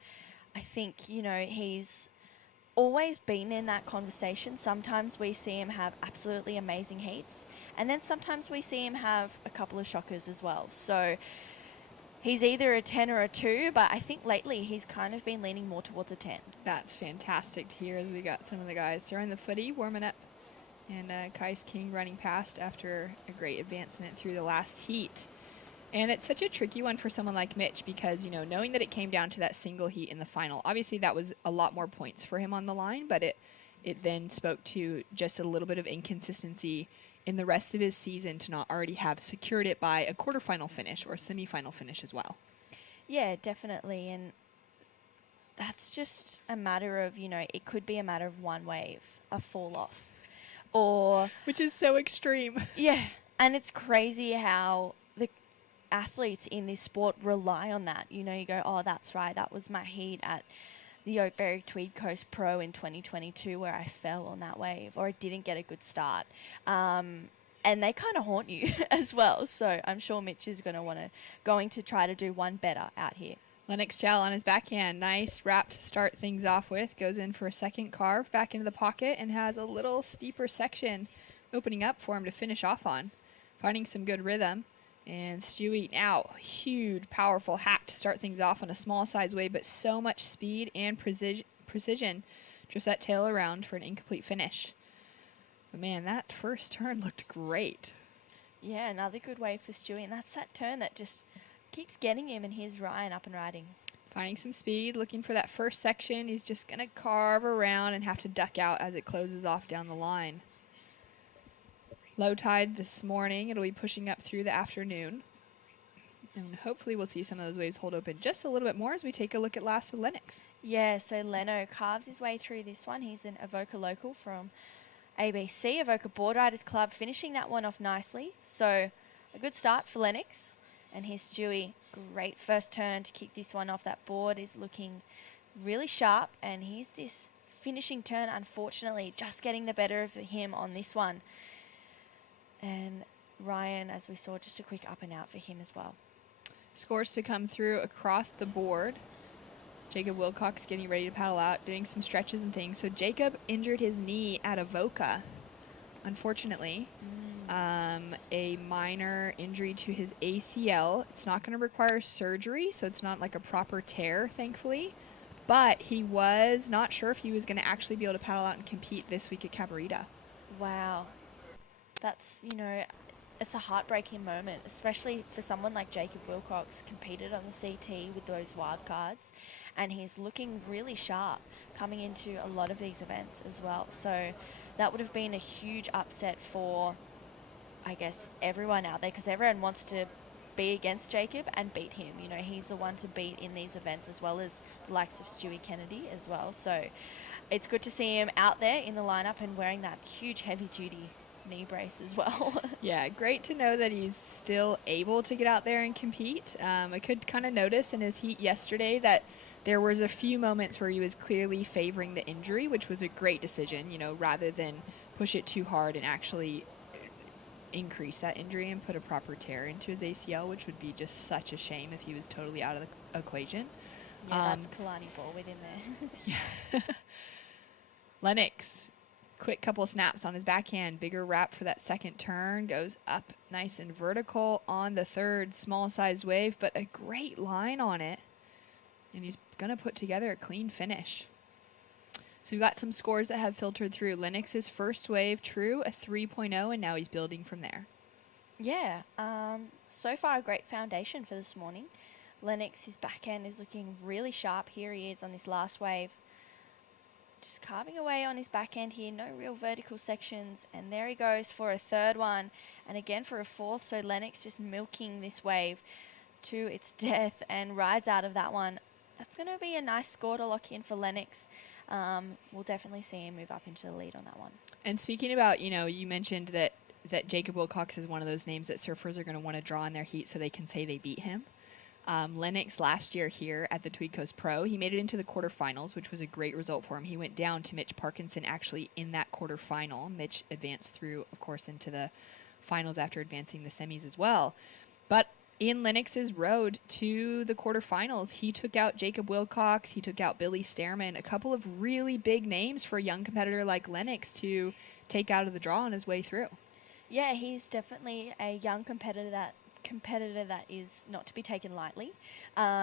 I think, he's always been in that conversation. Sometimes we see him have absolutely amazing heats, and then sometimes we see him have a couple of shockers as well. So he's either a 10 or a 2, but I think lately he's kind of been leaning more towards a 10. That's fantastic to hear as we got some of the guys throwing the footy, warming up, and Kais King running past after a great advancement through the last heat. And it's such a tricky one for someone like Mitch because, knowing that it came down to that single heat in the final, obviously that was a lot more points for him on the line, but it then spoke to just a little bit of inconsistency in the rest of his season to not already have secured it by a quarterfinal finish or a semifinal finish as well. Yeah, definitely. And that's just a matter of, it could be a matter of one wave, a fall off. Or Which is so extreme. Yeah, and it's crazy how the athletes in this sport rely on that. You go, oh, that's right, that was my heat at the Oakberry Tweed Coast Pro in 2022 where I fell on that wave or I didn't get a good start. And they kind of haunt you as well. So I'm sure Mitch is going to try to do one better out here. Lennox Chow on his backhand. Nice wrap to start things off with. Goes in for a second carve back into the pocket and has a little steeper section opening up for him to finish off on. Finding some good rhythm. And Stewie now, huge, powerful hack to start things off on a small size wave, but so much speed and precision. Just that tail around for an incomplete finish. But man, that first turn looked great. Yeah, another good wave for Stewie. And that's that turn that just keeps getting him, and here's Ryan up and riding. Finding some speed, looking for that first section. He's just going to carve around and have to duck out as it closes off down the line. Low tide this morning. It'll be pushing up through the afternoon. And hopefully we'll see some of those waves hold open just a little bit more as we take a look at last of Lennox. Yeah, so Leno carves his way through this one. He's an Avoca local from ABC, Avoca Board Riders Club, finishing that one off nicely. So a good start for Lennox. And here's Stewie, great first turn to kick this one off. That board is looking really sharp. And here's this finishing turn, unfortunately, just getting the better of him on this one. And Ryan, as we saw, just a quick up and out for him as well. Scores to come through across the board. Jacob Wilcox getting ready to paddle out, doing some stretches and things. So Jacob injured his knee at Avoca, unfortunately. A minor injury to his ACL. It's not going to require surgery, so it's not like a proper tear, thankfully. But he was not sure if he was going to actually be able to paddle out and compete this week at Cabarita. Wow. That's, it's a heartbreaking moment, especially for someone like Jacob Wilcox, competed on the CT with those wild cards, and he's looking really sharp coming into a lot of these events as well. So that would have been a huge upset for, I guess, everyone out there, because everyone wants to be against Jacob and beat him. He's the one to beat in these events, as well as the likes of Stewie Kennedy as well. So it's good to see him out there in the lineup and wearing that huge heavy-duty knee brace as well. Yeah, great to know that he's still able to get out there and compete. I could kind of notice in his heat yesterday that there was a few moments where he was clearly favoring the injury, which was a great decision, rather than push it too hard and actually increase that injury and put a proper tear into his ACL, which would be just such a shame if he was totally out of the equation. Yeah, that's Kalani ball within there. Yeah. Lennox, quick couple snaps on his backhand, bigger wrap for that second turn, goes up nice and vertical on the third small sized wave, but a great line on it. And he's going to put together a clean finish. So we've got some scores that have filtered through. Lennox's first wave, true, a 3.0, and now he's building from there. Yeah, so far a great foundation for this morning. Lennox, his backhand is looking really sharp. Here he is on this last wave. Just carving away on his backhand here, no real vertical sections. And there he goes for a third one, and again for a fourth. So Lennox just milking this wave to its death and rides out of that one. That's going to be a nice score to lock in for Lennox. We'll definitely see him move up into the lead on that one. And speaking about, you mentioned that Jacob Wilcox is one of those names that surfers are going to want to draw in their heat so they can say they beat him. Lennox last year here at the Tweed Coast Pro, he made it into the quarterfinals, which was a great result for him. He went down to Mitch Parkinson actually in that quarterfinal. Mitch advanced through, of course, into the finals after advancing the semis as well. But in Lennox's road to the quarterfinals. He took out Jacob Wilcox. He took out Billy Stearman, a couple of really big names for a young competitor like Lennox to take out of the draw on his way through. Yeah, he's definitely a young competitor that is not to be taken lightly.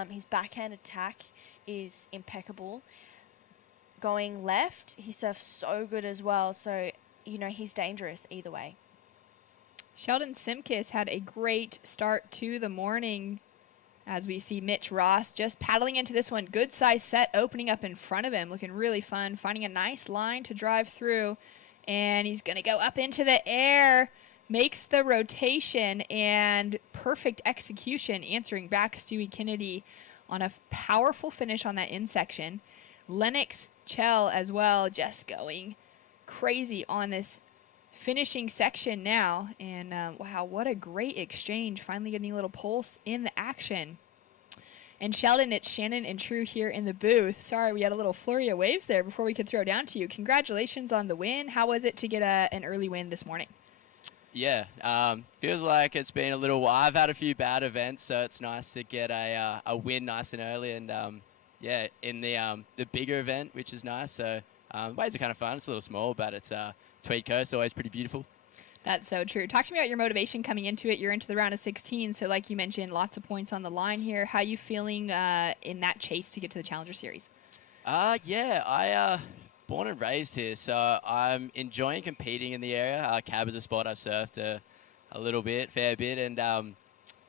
His backhand attack is impeccable. Going left, he surfs so good as well. So, he's dangerous either way. Sheldon Simkis had a great start to the morning as we see Mitch Ross just paddling into this one. Good size set opening up in front of him, looking really fun, finding a nice line to drive through. And he's going to go up into the air, makes the rotation, and perfect execution, answering back Stewie Kennedy on a powerful finish on that in section. Lennox Chell as well, just going crazy on this finishing section now. And wow, what a great exchange. Finally getting a little pulse in the action. And Sheldon, it's Shannon and True here in the booth. Sorry, we had a little flurry of waves there before we could throw down to you. Congratulations on the win. How was it to get an early win this morning? Yeah, feels like it's been a little while. I've had a few bad events, so it's nice to get a win nice and early. And yeah, in the bigger event, which is nice. So waves are kind of fun. It's a little small, but it's Tweed Coast, always pretty beautiful. That's so true. Talk to me about your motivation coming into it. You're into the round of 16, so like you mentioned, lots of points on the line here. How are you feeling in that chase to get to the Challenger Series? Yeah, I born and raised here, so I'm enjoying competing in the area. Cab is a spot I've surfed a fair bit, and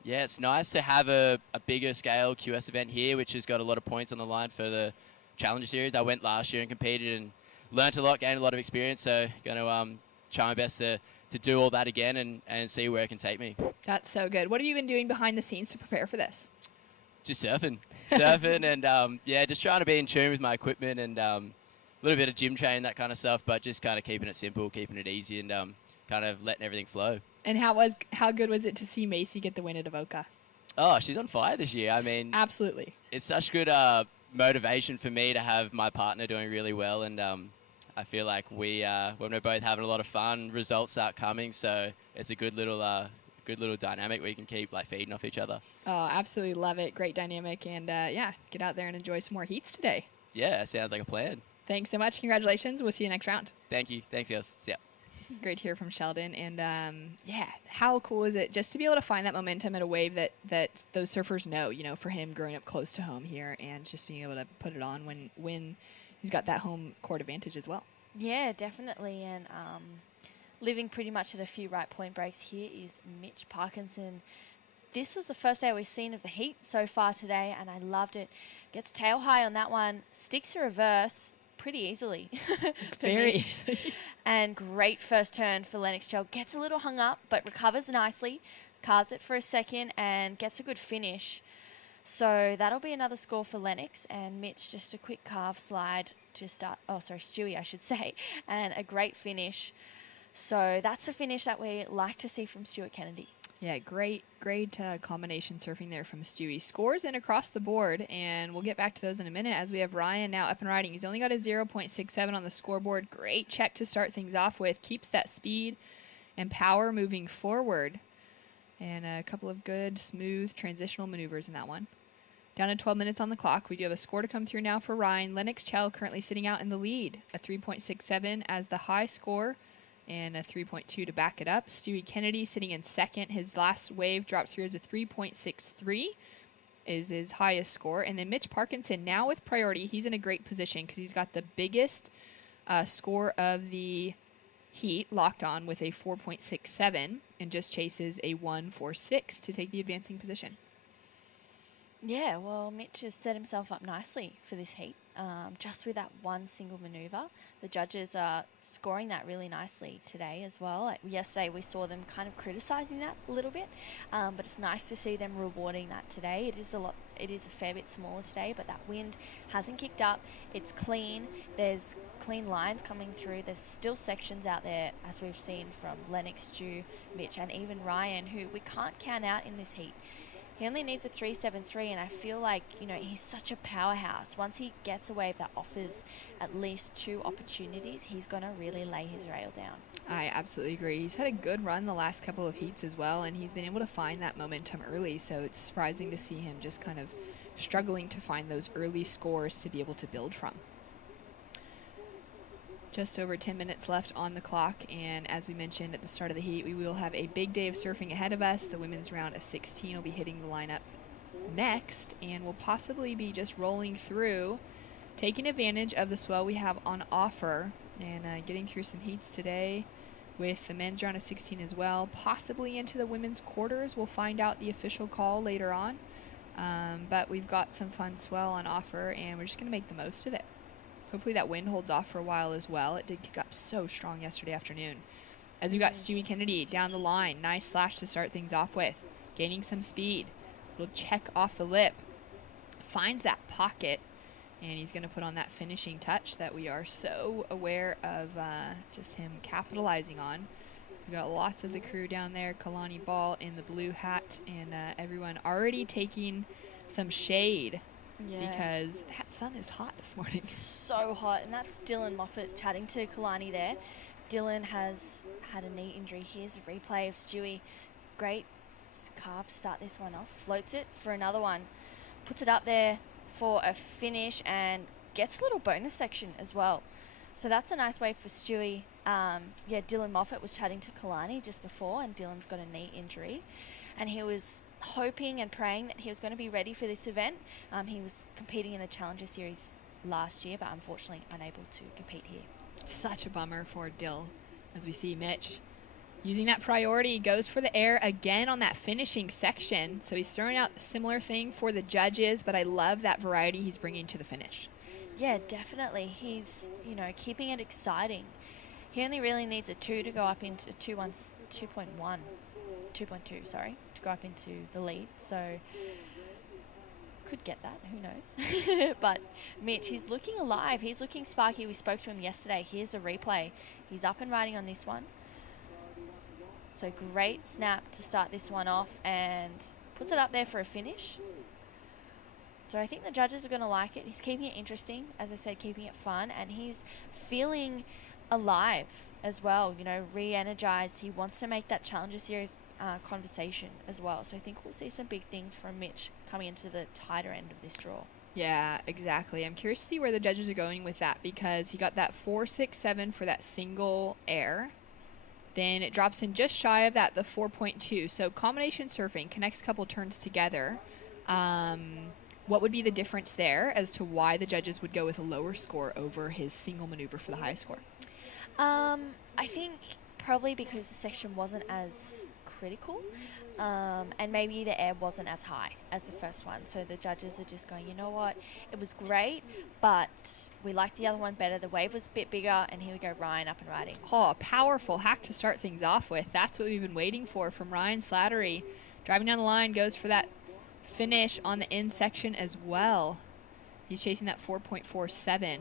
yeah, it's nice to have a bigger scale QS event here, which has got a lot of points on the line for the Challenger Series. I went last year and competed and learnt a lot, gained a lot of experience, so going to try my best to do all that again and see where it can take me. That's so good. What have you been doing behind the scenes to prepare for this? Just surfing and yeah, just trying to be in tune with my equipment and a little bit of gym training, that kind of stuff, but just kind of keeping it simple, keeping it easy, and kind of letting everything flow. And how good was it to see Macy get the win at Avoca? Oh, she's on fire this year. I mean, absolutely. It's such good motivation for me to have my partner doing really well, and I feel like when we're both having a lot of fun, results start coming. So it's a good little dynamic we can keep feeding off each other. Oh, absolutely love it. Great dynamic, and yeah, get out there and enjoy some more heats today. Yeah, sounds like a plan. Thanks so much. Congratulations. We'll see you next round. Thank you. Thanks, guys. See ya. Great to hear from Sheldon. And yeah, how cool is it just to be able to find that momentum at a wave that those surfers know, for him growing up close to home here and just being able to put it on when he's got that home court advantage as well. Yeah, definitely. And living pretty much at a few right point breaks here is Mitch Parkinson. This was the first day we've seen of the heat so far today, and I loved it. Gets tail high on that one, sticks a reverse pretty easily. Very easily. And great first turn for Lennox Chell. Gets a little hung up, but recovers nicely, carves it for a second, and gets a good finish. So that'll be another score for Lennox, and Mitch just a quick carve slide to start. Oh, sorry, Stewie, I should say, and a great finish. So that's a finish that we like to see from Stuart Kennedy. Yeah, great combination surfing there from Stewie. Scores in across the board, and we'll get back to those in a minute as we have Ryan now up and riding. He's only got a 0.67 on the scoreboard. Great check to start things off with. Keeps that speed and power moving forward. And a couple of good, smooth, transitional maneuvers in that one. Down to 12 minutes on the clock. We do have a score to come through now for Ryan. Lennox Chell currently sitting out in the lead. A 3.67 as the high score and a 3.2 to back it up. Stewie Kennedy sitting in second. His last wave dropped through as a 3.63 is his highest score. And then Mitch Parkinson now with priority. He's in a great position because he's got the biggest score of the heat locked on with a 4.67 and just chases a 1.46 to take the advancing position. Yeah, well, Mitch has set himself up nicely for this heat, just with that one single manoeuvre. The judges are scoring that really nicely today as well. Yesterday we saw them kind of criticising that a little bit, but it's nice to see them rewarding that today. It is a fair bit smaller today, but that wind hasn't kicked up. It's clean. There's clean lines coming through. There's still sections out there, as we've seen from Lennox, Stu, Mitch, and even Ryan, who we can't count out in this heat. He only needs a 3.73, and I feel like, he's such a powerhouse. Once he gets a wave that offers at least 2 opportunities, he's going to really lay his rail down. I absolutely agree. He's had a good run the last couple of heats as well, and he's been able to find that momentum early, so it's surprising to see him just kind of struggling to find those early scores to be able to build from. Just over 10 minutes left on the clock, and as we mentioned at the start of the heat, we will have a big day of surfing ahead of us. The women's round of 16 will be hitting the lineup next, and we'll possibly be just rolling through, taking advantage of the swell we have on offer, and getting through some heats today with the men's round of 16 as well, possibly into the women's quarters. We'll find out the official call later on, but we've got some fun swell on offer, and we're just going to make the most of it. Hopefully that wind holds off for a while as well. It did kick up so strong yesterday afternoon. As we got Stewie Kennedy down the line, nice slash to start things off with, gaining some speed. Little check off the lip, finds that pocket, and he's going to put on that finishing touch that we are so aware of just him capitalizing on. So we got lots of the crew down there, Kalani Ball in the blue hat, and everyone already taking some shade. Yeah. Because that sun is hot this morning. So hot, and that's Dylan Moffat chatting to Kalani there. Dylan has had a knee injury. Here's a replay of Stewie. Great carve to start this one off. Floats it for another one. Puts it up there for a finish and gets a little bonus section as well. So that's a nice way for Stewie. Dylan Moffat was chatting to Kalani just before, and Dylan's got a knee injury. And he was hoping and praying that he was going to be ready for this event. He was competing in the Challenger Series last year, but unfortunately unable to compete here. Such a bummer for Dill, as we see Mitch using that priority, goes for the air again on that finishing section. So he's throwing out a similar thing for the judges, but I love that variety he's bringing to the finish. Yeah, definitely. He's, keeping it exciting. He only really needs a 2 to go up into 2.2, sorry, to go up into the lead. So could get that, who knows. But Mitch, he's looking alive. He's looking sparky. We spoke to him yesterday. Here's a replay. He's up and riding on this one. So great snap to start this one off, and puts it up there for a finish. So I think the judges are going to like it. He's keeping it interesting, as I said, keeping it fun, and he's feeling alive as well, re-energized. He wants to make that Challenger Series conversation as well. So I think we'll see some big things from Mitch coming into the tighter end of this draw. Yeah, exactly. I'm curious to see where the judges are going with that, because he got that 4.67 for that single air. Then it drops in just shy of that, the 4.2. So combination surfing connects a couple turns together. What would be the difference there as to why the judges would go with a lower score over his single maneuver for the high score? I think probably because the section wasn't as critical, and maybe the air wasn't as high as the first one. So the judges are just going, you know what, it was great, but we liked the other one better. The wave was a bit bigger, and here we go, Ryan up and riding. Oh, a powerful hack to start things off with. That's what we've been waiting for from Ryan Slattery. Driving down the line, goes for that finish on the end section as well. He's chasing that 4.47.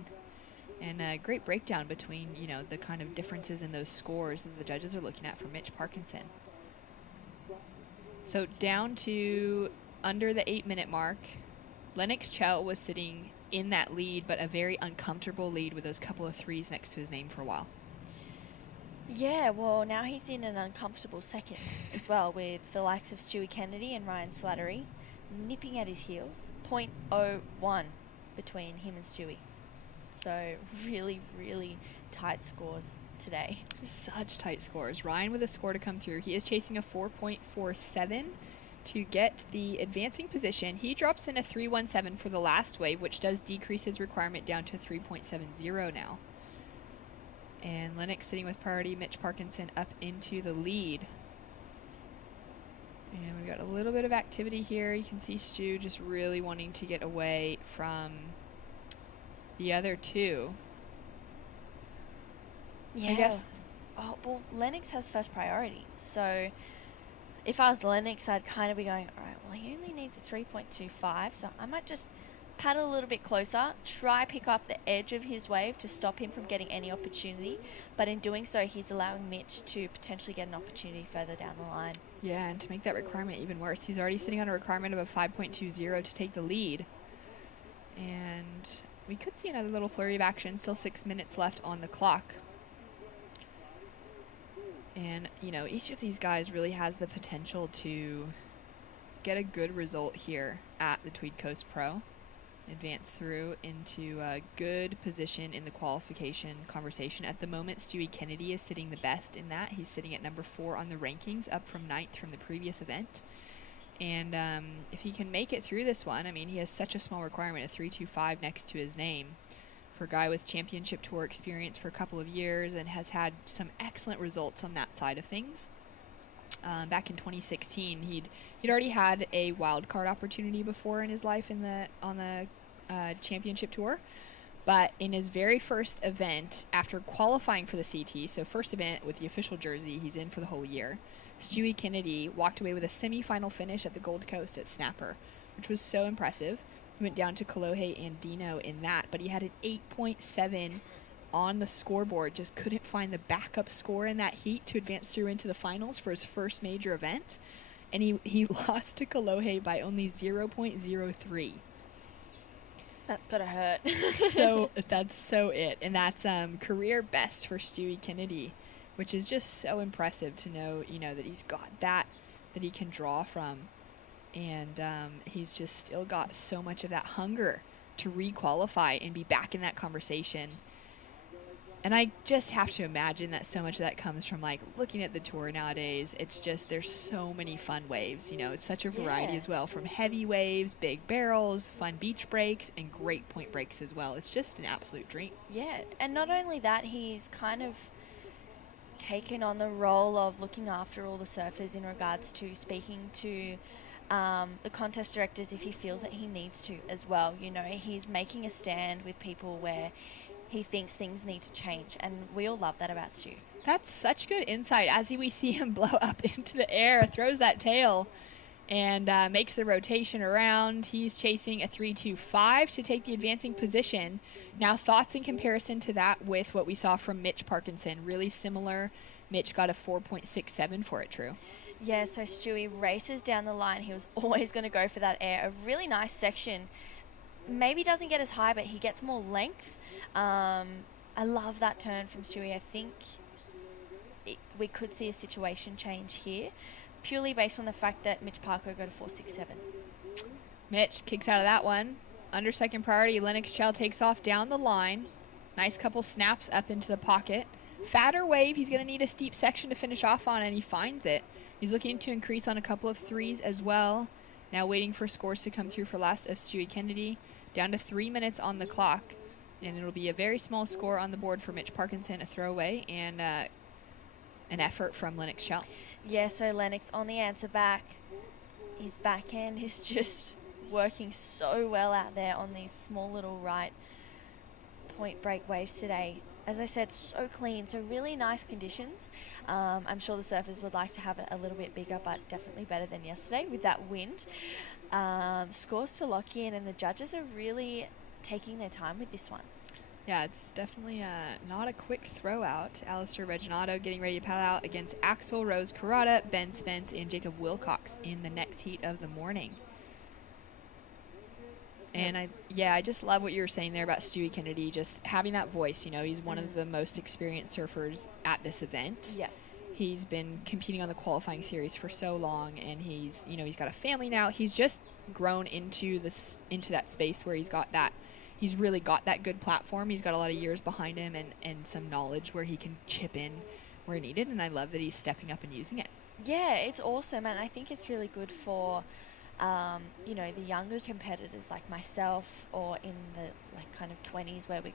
And a great breakdown between, the kind of differences in those scores that the judges are looking at for Mitch Parkinson. So down to under the 8-minute mark, Lennox Chell was sitting in that lead, but a very uncomfortable lead with those couple of threes next to his name for a while. Yeah, well, now he's in an uncomfortable second as well, with the likes of Stewie Kennedy and Ryan Slattery nipping at his heels. 0.01 between him and Stewie. So really, really tight scores today. Such tight scores. Ryan with a score to come through. He is chasing a 4.47 to get the advancing position. He drops in a 3.17 for the last wave, which does decrease his requirement down to 3.70 now. And Lennox sitting with priority, Mitch Parkinson up into the lead. And we've got a little bit of activity here. You can see Stu just really wanting to get away from the other two. Yeah. I guess. Oh, well, Lennox has first priority. So if I was Lennox, I'd kind of be going, all right, well, he only needs a 3.25, so I might just paddle a little bit closer, try pick up the edge of his wave to stop him from getting any opportunity. But in doing so, he's allowing Mitch to potentially get an opportunity further down the line. Yeah, and to make that requirement even worse, he's already sitting on a requirement of a 5.20 to take the lead. And we could see another little flurry of action, still 6 minutes left on the clock. And, you know, each of these guys really has the potential to get a good result here at the Tweed Coast Pro. Advance through into a good position in the qualification conversation. At the moment, Stewie Kennedy is sitting the best in that. He's sitting at number 4 on the rankings, up from 9th from the previous event. And if he can make it through this one, I mean, he has such a small requirement, a 3.25 next to his name. For a guy with championship tour experience for a couple of years and has had some excellent results on that side of things. Back in 2016, he'd already had a wild card opportunity before in his life on the championship tour, but in his very first event after qualifying for the CT, so first event with the official jersey, he's in for the whole year. Stewie Kennedy walked away with a semi-final finish at the Gold Coast at Snapper, which was so impressive. He went down to Kolohe and Dino in that, but he had an 8.7 on the scoreboard, just couldn't find the backup score in that heat to advance through into the finals for his first major event. And he lost to Kolohe by only 0.03. That's gotta hurt. So that's so it. And that's career best for Stewie Kennedy, which is just so impressive to know, you know, that he's got that he can draw from. And he's just still got so much of that hunger to re-qualify and be back in that conversation. And I just have to imagine that so much of that comes from, like, looking at the tour nowadays. It's just, there's so many fun waves. You know, it's such a variety as well, from heavy waves, big barrels, fun beach breaks, and great point breaks as well. It's just an absolute dream. Yeah, and not only that, he's kind of taken on the role of looking after all the surfers in regards to speaking to the contest directors if he feels that he needs to as well. You know, he's making a stand with people where he thinks things need to change, and we all love that about Stu. That's such good insight. As we see him blow up into the air, throws that tail, and makes the rotation around. He's chasing a 3.25 to take the advancing position. Now, thoughts in comparison to that with what we saw from Mitch Parkinson. Really similar. Mitch got a 4.67 for it, True. Yeah, so Stewie races down the line. He was always going to go for that air. A really nice section. Maybe doesn't get as high, but he gets more length. I love that turn from Stewie. I think we could see a situation change here, purely based on the fact that Mitch Parker got a 4.67. Mitch kicks out of that one. Under second priority, Lennox Chell takes off down the line. Nice couple snaps up into the pocket. Fatter wave, he's going to need a steep section to finish off on, and he finds it. He's looking to increase on a couple of threes as well. Now waiting for scores to come through for last of Stewie Kennedy. Down to 3 minutes on the clock. And it'll be a very small score on the board for Mitch Parkinson, a throwaway, and an effort from Lennox Chell. Yeah, so Lennox on the answer back. His backhand is just working so well out there on these small little right point break waves today. As I said, so clean, so really nice conditions. I'm sure the surfers would like to have it a little bit bigger, but definitely better than yesterday with that wind. Scores to lock in, and the judges are really taking their time with this one. Yeah, it's definitely not a quick throw out. Alistair Reginato getting ready to paddle out against Axel Rose Carrata, Ben Spence, and Jacob Wilcox in the next heat of the morning. And I just love what you were saying there about Stewie Kennedy, just having that voice. You know, he's one of the most experienced surfers at this event. Yeah. He's been competing on the qualifying series for so long, and he's got a family now. He's just grown into that space where he's really got that good platform. He's got a lot of years behind him and some knowledge where he can chip in where needed, and I love that he's stepping up and using it. Yeah, it's awesome, and I think it's really good for the younger competitors like myself, or in the kind of 20s, where we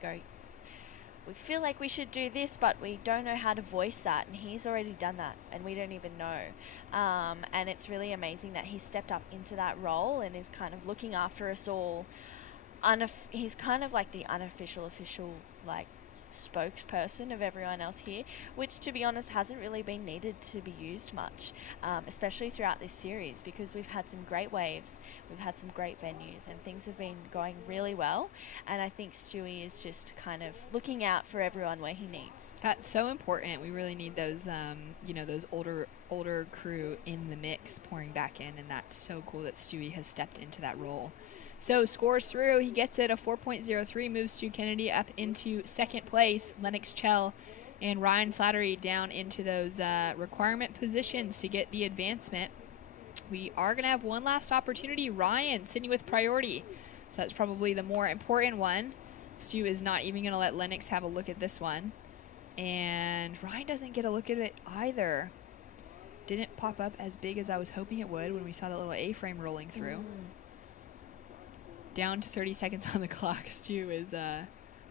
feel like we should do this, but we don't know how to voice that, and he's already done that, and we don't even know. And it's really amazing that he stepped up into that role and is kind of looking after us all. He's kind of like the unofficial official, like spokesperson of everyone else here, which to be honest hasn't really been needed to be used much, especially throughout this series, because we've had some great waves, we've had some great venues, and things have been going really well. And I think Stewie is just kind of looking out for everyone where he needs. That's so important. We really need those, those older crew in the mix pouring back in, and that's so cool that Stewie has stepped into that role. So scores through. He gets it, a 4.03, moves Stu Kennedy up into second place. Lennox Chell and Ryan Slattery down into those requirement positions to get the advancement. We are going to have one last opportunity. Ryan sitting with priority. So that's probably the more important one. Stu is not even going to let Lennox have a look at this one. And Ryan doesn't get a look at it either. Didn't pop up as big as I was hoping it would when we saw that little A-frame rolling through. Down to 30 seconds on the clock. Stu is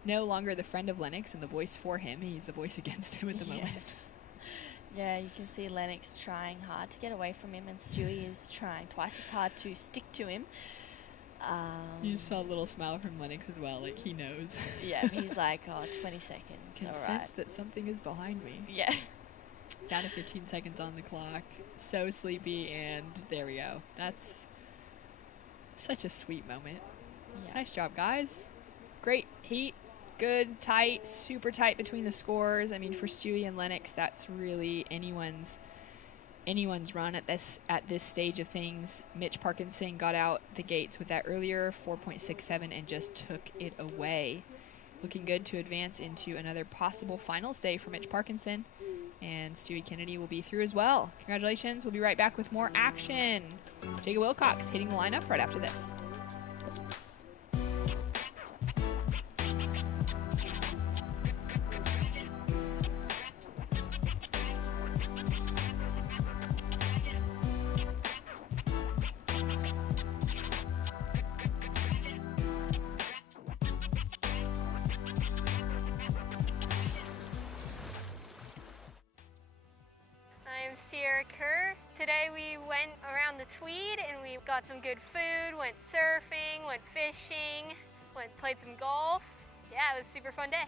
no longer the friend of Lennox and the voice for him. He's the voice against him at the moment. Yeah, you can see Lennox trying hard to get away from him, and Stewie is trying twice as hard to stick to him. You just saw a little smile from Lennox as well, like he knows. Yeah, he's like, 20 seconds. Can sense that something is behind me. Yeah. Down to 15 seconds on the clock. So sleepy, and there we go. That's such a sweet moment. Yeah. Nice job, guys. Great heat. Good, tight, super tight between the scores. I mean, for Stewie and Lennox, that's really anyone's run at this stage of things. Mitch Parkinson got out the gates with that earlier 4.67 and just took it away. Looking good to advance into another possible finals day for Mitch Parkinson. And Stewie Kennedy will be through as well. Congratulations. We'll be right back with more action. Jacob Wilcox hitting the lineup right after this. Today we went around the Tweed and we got some good food, went surfing, went fishing, played some golf. Yeah, it was a super fun day.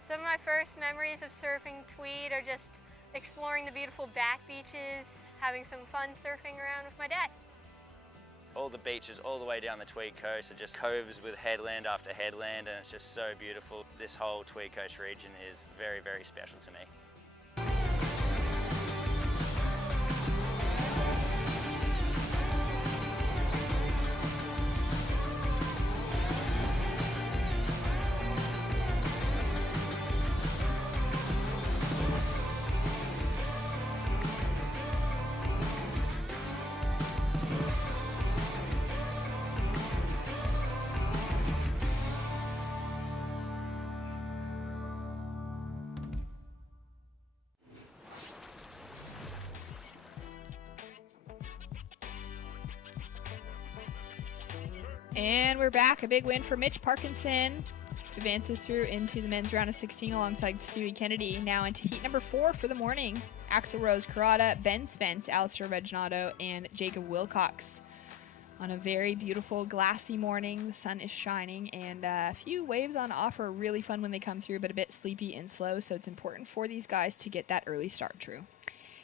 Some of my first memories of surfing Tweed are just exploring the beautiful back beaches, having some fun surfing around with my dad. All the beaches all the way down the Tweed coast are just coves with headland after headland, and it's just so beautiful. This whole Tweed coast region is very, very special to me. And we're back. A big win for Mitch Parkinson. Advances through into the men's round of 16 alongside Stewie Kennedy. Now into heat number 4 for the morning. Axel Rose Carrata, Ben Spence, Alistair Reginato, and Jacob Wilcox. On a very beautiful, glassy morning. The sun is shining, and a few waves on offer. Really fun when they come through, but a bit sleepy and slow, so it's important for these guys to get that early start, Drew.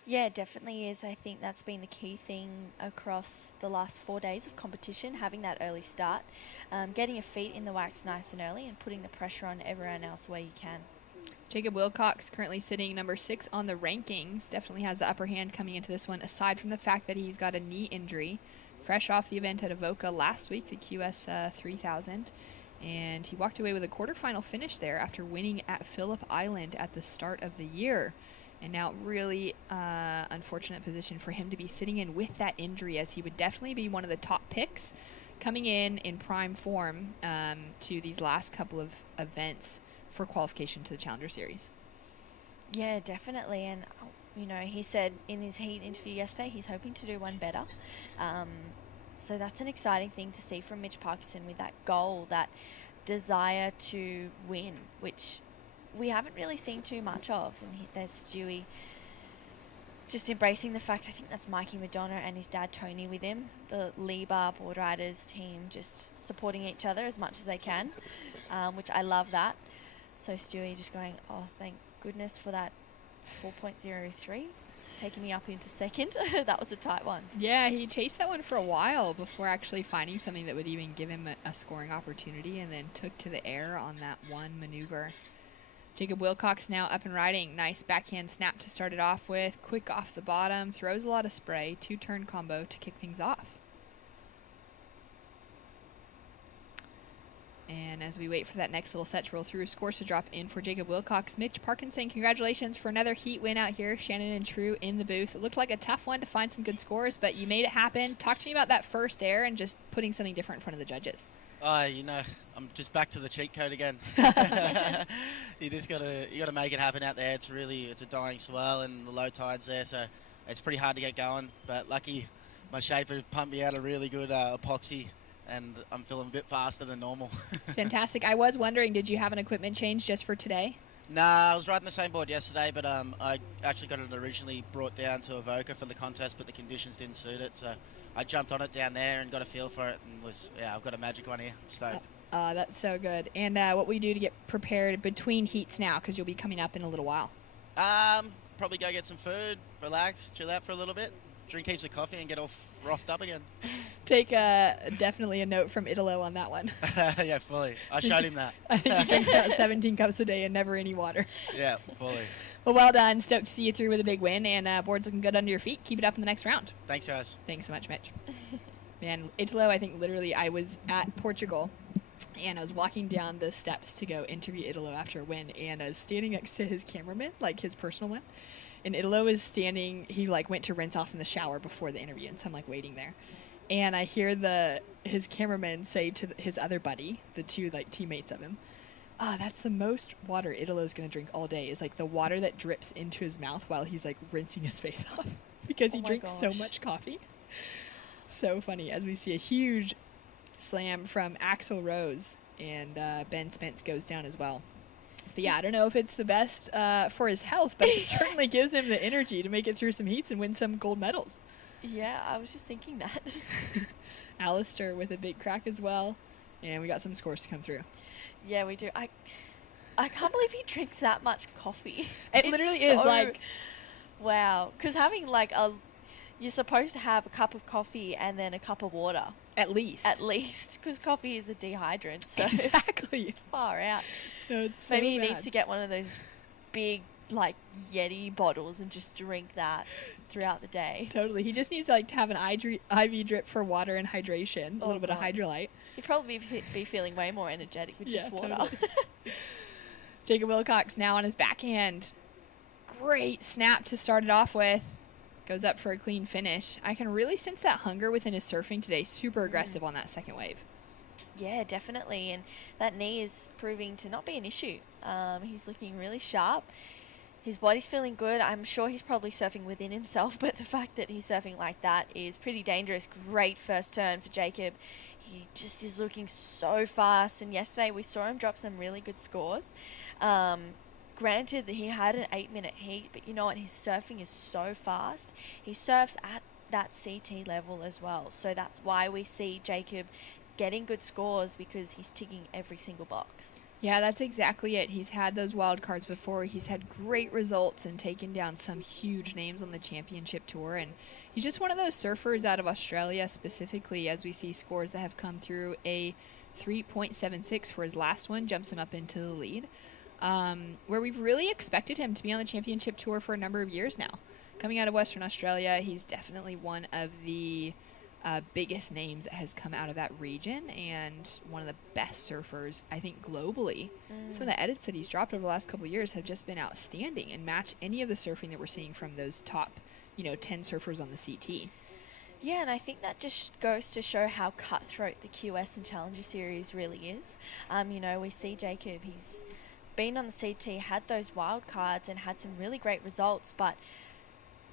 Yeah, it definitely is. I think that's been the key thing across the last 4 days of competition, having that early start, getting your feet in the wax nice and early, and putting the pressure on everyone else where you can. Jacob Wilcox currently sitting number 6 on the rankings. Definitely has the upper hand coming into this one, aside from the fact that he's got a knee injury. Fresh off the event at Avoca last week, the QS 3000. And he walked away with a quarterfinal finish there after winning at Phillip Island at the start of the year. And now really unfortunate position for him to be sitting in with that injury, as he would definitely be one of the top picks coming in prime form to these last couple of events for qualification to the Challenger Series. Yeah, definitely. And, you know, he said in his heat interview yesterday he's hoping to do one better. So that's an exciting thing to see from Mitch Parkinson, with that goal, that desire to win, which we haven't really seen too much of. And there's Stewie just embracing the fact, I think that's Mikey Madonna and his dad Tony with him, the Liba board riders team, just supporting each other as much as they can, which I love that. So Stewie just going, oh, thank goodness for that 4.03, taking me up into second. That was a tight one. Yeah, he chased that one for a while before actually finding something that would even give him a scoring opportunity, and then took to the air on that one maneuver. Jacob Wilcox now up and riding. Nice backhand snap to start it off with. Quick off the bottom. Throws a lot of spray. 2-turn combo to kick things off. And as we wait for that next little set to roll through, scores to drop in for Jacob Wilcox. Mitch Parkinson, congratulations for another heat win out here. Shannon and True in the booth. It looked like a tough one to find some good scores, but you made it happen. Talk to me about that first air and just putting something different in front of the judges. I'm just back to the cheat code again. You gotta make it happen out there. It's a dying swell and the low tide's there, so it's pretty hard to get going. But lucky, my shaper pumped me out a really good epoxy, and I'm feeling a bit faster than normal. Fantastic. I was wondering, did you have an equipment change just for today? Nah, I was riding the same board yesterday, but I actually got it originally brought down to Avoca for the contest, but the conditions didn't suit it, so I jumped on it down there and got a feel for it, and I've got a magic one here. I'm stoked. That's so good. And what will you do to get prepared between heats now, because you'll be coming up in a little while? Probably go get some food, relax, chill out for a little bit, drink heaps of coffee, and get all roughed up again. Take definitely a note from Italo on that one. Yeah, fully. I showed him that. I think he drinks about 17 cups a day and never any water. Yeah, fully. Well done. Stoked to see you through with a big win, and board's looking good under your feet. Keep it up in the next round. Thanks, guys. Thanks so much, Mitch. Man, Italo, I think literally I was at Portugal, and I was walking down the steps to go interview Italo after a win, and I was standing next to his cameraman, like his personal one. And Italo is standing, he went to rinse off in the shower before the interview, and so I'm waiting there. And I hear his cameraman say to his other buddy, the two teammates of him, that's the most water Italo's going to drink all day, is the water that drips into his mouth while he's rinsing his face off, because he drinks so much coffee. So funny, as we see a huge slam from Axel Rose, and Ben Spence goes down as well. But yeah, I don't know if it's the best for his health, but it certainly gives him the energy to make it through some heats and win some gold medals. Yeah, I was just thinking that. Alistair with a big crack as well, and we got some scores to come through. Yeah, we do. I can't believe he drinks that much coffee. It literally is wow, because having you're supposed to have a cup of coffee and then a cup of water. At least, because coffee is a dehydrant. So exactly. Far out. No, it's so Maybe he bad. needs to get one of those big, Yeti bottles and just drink that throughout the day. Totally. He just needs to have an IV drip for water and hydration, a little bit of Hydrolite. He'd probably be feeling way more energetic with just water. Totally. Jacob Wilcox now on his backhand. Great snap to start it off with. Goes up for a clean finish. I can really sense that hunger within his surfing today. Super aggressive on that second wave. Yeah, definitely. And that knee is proving to not be an issue. He's looking really sharp. His body's feeling good. I'm sure he's probably surfing within himself, but the fact that he's surfing like that is pretty dangerous. Great first turn for Jacob. He just is looking so fast. And yesterday we saw him drop some really good scores. Granted that he had an 8-minute heat, but you know what? His surfing is so fast. He surfs at that CT level as well. So that's why we see Jacob getting good scores, because he's ticking every single box. Yeah, that's exactly it. He's had those wild cards before. He's had great results and taken down some huge names on the championship tour. And he's just one of those surfers out of Australia specifically, as we see scores that have come through. A 3.76 for his last one jumps him up into the lead. Where we've really expected him to be on the championship tour for a number of years now. Coming out of Western Australia, he's definitely one of the biggest names that has come out of that region, and one of the best surfers, I think, globally. Some of the edits that he's dropped over the last couple of years have just been outstanding and match any of the surfing that we're seeing from those top, 10 surfers on the CT. Yeah, and I think that just goes to show how cutthroat the QS and Challenger Series really is. We see Jacob, he's been on the CT, had those wild cards and had some really great results, but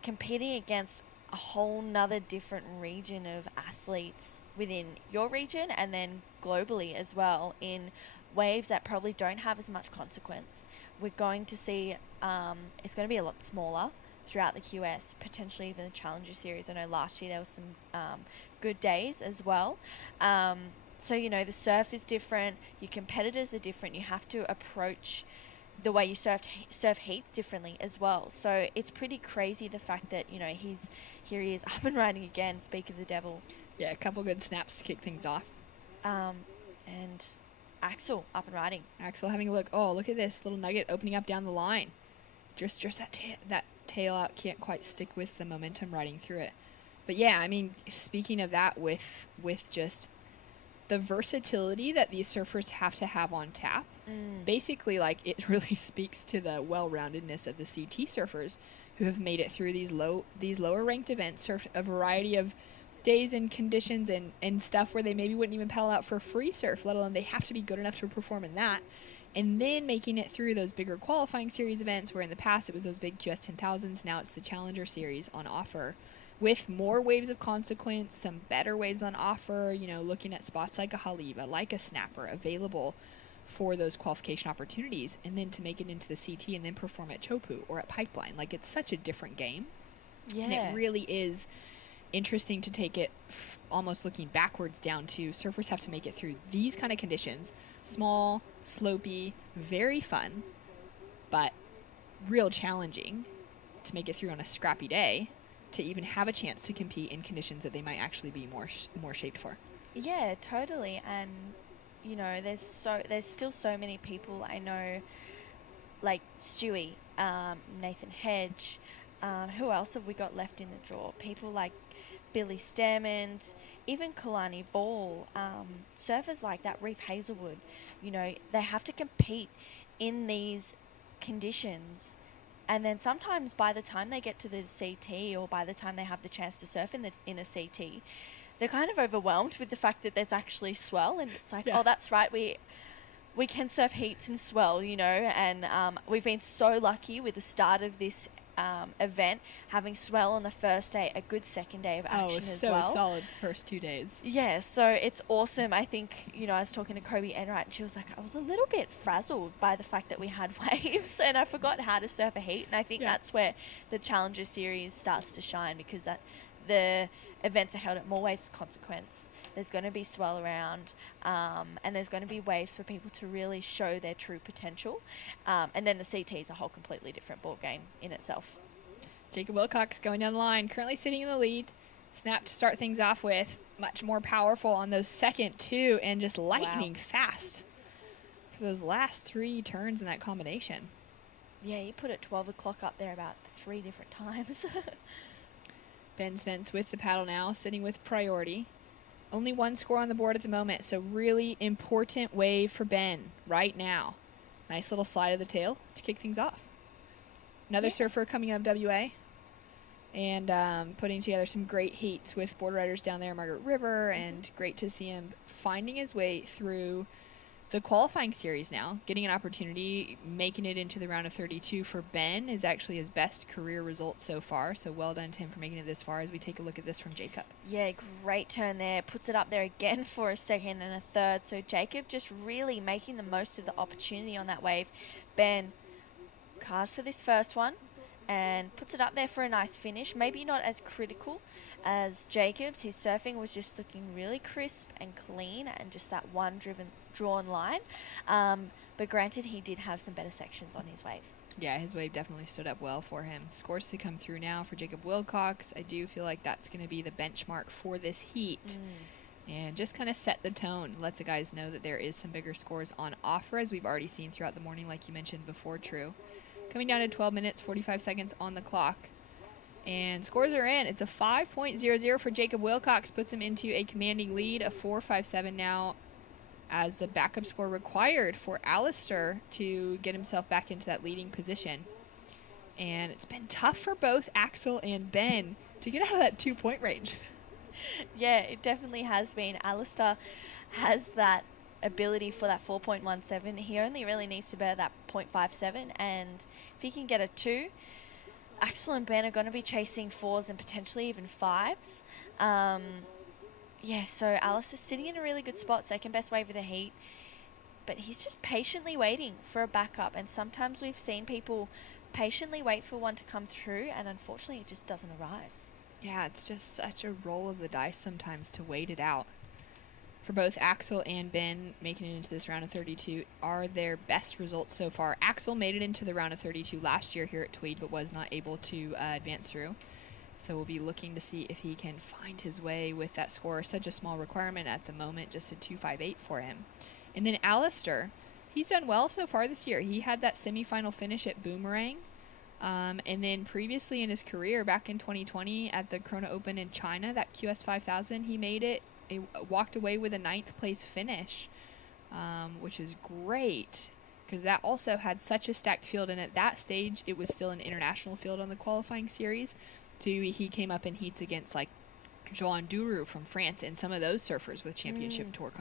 competing against a whole nother different region of athletes within your region and then globally as well, in waves that probably don't have as much consequence. We're going to see it's going to be a lot smaller throughout the QS, potentially even the Challenger Series. I know last year there was some good days as well. So the surf is different, your competitors are different. You have to approach the way you surf heats differently as well. So it's pretty crazy the fact that, here he is up and riding again, speak of the devil. Yeah, a couple good snaps to kick things off. And Axel up and riding. Axel having a look. Oh, look at this little nugget opening up down the line. Just that tail out can't quite stick with the momentum riding through it. But yeah, I mean, speaking of that, with just the versatility that these surfers have to have on tap, basically, like, it really speaks to the well-roundedness of the CT surfers who have made it through these lower ranked events, surfed a variety of days and conditions and stuff where they maybe wouldn't even paddle out for free surf, let alone they have to be good enough to perform in that. And then making it through those bigger qualifying series events where in the past it was those big QS 10,000s, now it's the Challenger Series on offer with more waves of consequence, some better waves on offer, looking at spots like a Haliva, like a Snapper available for those qualification opportunities, and then to make it into the CT and then perform at Chopu or at Pipeline. Like, it's such a different game. Yeah. And it really is interesting to take it almost looking backwards down to surfers have to make it through these kind of conditions. Small, slopey, very fun, but real challenging to make it through on a scrappy day to even have a chance to compete in conditions that they might actually be more shaped for. Yeah, totally. And there's still so many people I know, like Stewie, Nathan Hedge. Who else have we got left in the draw? People like Billy Stairmond, even Kalani Ball, surfers like that, Reef Hazelwood. They have to compete in these conditions. And then sometimes by the time they get to the CT or by the time they have the chance to surf in a CT, they're kind of overwhelmed with the fact that there's actually swell. And it's like, oh, that's right, we can surf heats in swell, and we've been so lucky with the start of this event, having swell on the first day, a good second day of action as well. So solid first 2 days. Yeah, so it's awesome. I think, I was talking to Kobe Enright and she was like, I was a little bit frazzled by the fact that we had waves and I forgot how to surf a heat. And I think that's where the Challenger Series starts to shine, because the events are held at more waves of consequence. There's going to be swell around, and there's going to be waves for people to really show their true potential. And then the CT is a whole completely different ball game in itself. Jacob Wilcox going down the line, currently sitting in the lead. Snap to start things off with, much more powerful on those second two, and just lightning fast for those last 3 turns in that combination. Yeah, he put it 12 o'clock up there about 3 different times. Ben Spence with the paddle now, sitting with priority. Only 1 score on the board at the moment, so really important wave for Ben right now. Nice little slide of the tail to kick things off. Another surfer coming out of WA and putting together some great heats with board riders down there, Margaret River, and great to see him finding his way through the qualifying series now, getting an opportunity, making it into the round of 32 for Ben is actually his best career result so far. So well done to him for making it this far as we take a look at this from Jacob. Yeah, great turn there. Puts it up there again for a second and a third. So Jacob just really making the most of the opportunity on that wave. Ben carves for this first one and puts it up there for a nice finish. Maybe not as critical as Jacob's. His surfing was just looking really crisp and clean and just that one drawn line. But granted, he did have some better sections on his wave. Yeah, his wave definitely stood up well for him. Scores to come through now for Jacob Wilcox. I do feel like that's going to be the benchmark for this heat. And just kind of set the tone, let the guys know that there is some bigger scores on offer, as we've already seen throughout the morning, like you mentioned before, True. Coming down to 12 minutes, 45 seconds on the clock. And scores are in. It's a 5.00 for Jacob Wilcox. Puts him into a commanding lead, a 4.57 now, as the backup score required for Alistair to get himself back into that leading position. And it's been tough for both Axel and Ben to get out of that 2-point range. Yeah, it definitely has been. Alistair has that ability for that 4.17. He only really needs to bear that 0.57, and if he can get a 2, Axel and Ben are going to be chasing 4s and potentially even 5s. Yeah, so Alistair's sitting in a really good spot, second best wave of the heat, but he's just patiently waiting for a backup, and sometimes we've seen people patiently wait for one to come through, and unfortunately it just doesn't arise. Yeah, it's just such a roll of the dice sometimes to wait it out. for both Axel and Ben making it into this round of 32 are their best results so far. Axel made it into the round of 32 last year here at Tweed, but was not able to advance through. So we'll be looking to see if he can find his way with that score. Such a small requirement at the moment, just a 2.58 for him. And then Alistair, he's done well so far this year. He had that semifinal finish at Boomerang. And then previously in his career, back in 2020 at the Corona Open in China, that QS 5000, he made it. He walked away with a 9th place finish, which is great because that also had such a stacked field. And at that stage, it was still an international field on the qualifying series. So he came up in heats against like Joan Duru from France and some of those surfers with championship tour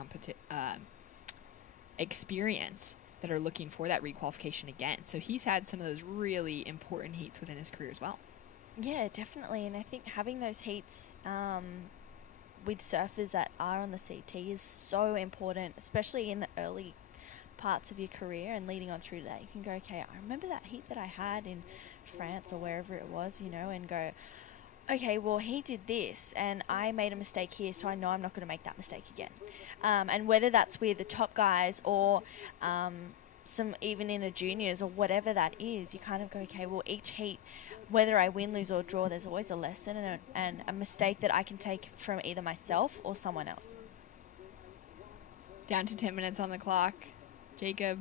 experience that are looking for that requalification again. So he's had some of those really important heats within his career as well. Yeah, definitely. And I think having those heats with surfers that are on the CT is so important, especially in the early parts of your career and leading on through that. You can go, okay, I remember that heat that I had in France or wherever it was, you know, and go, okay, well, he did this and I made a mistake here, so I know I'm not going to make that mistake again. And whether that's with the top guys or some even in a juniors or whatever that is, you kind of go, okay, well, each heat, whether I win, lose or draw, there's always a lesson and a mistake that I can take from either myself or someone else. Down to 10 minutes on the clock. Jacob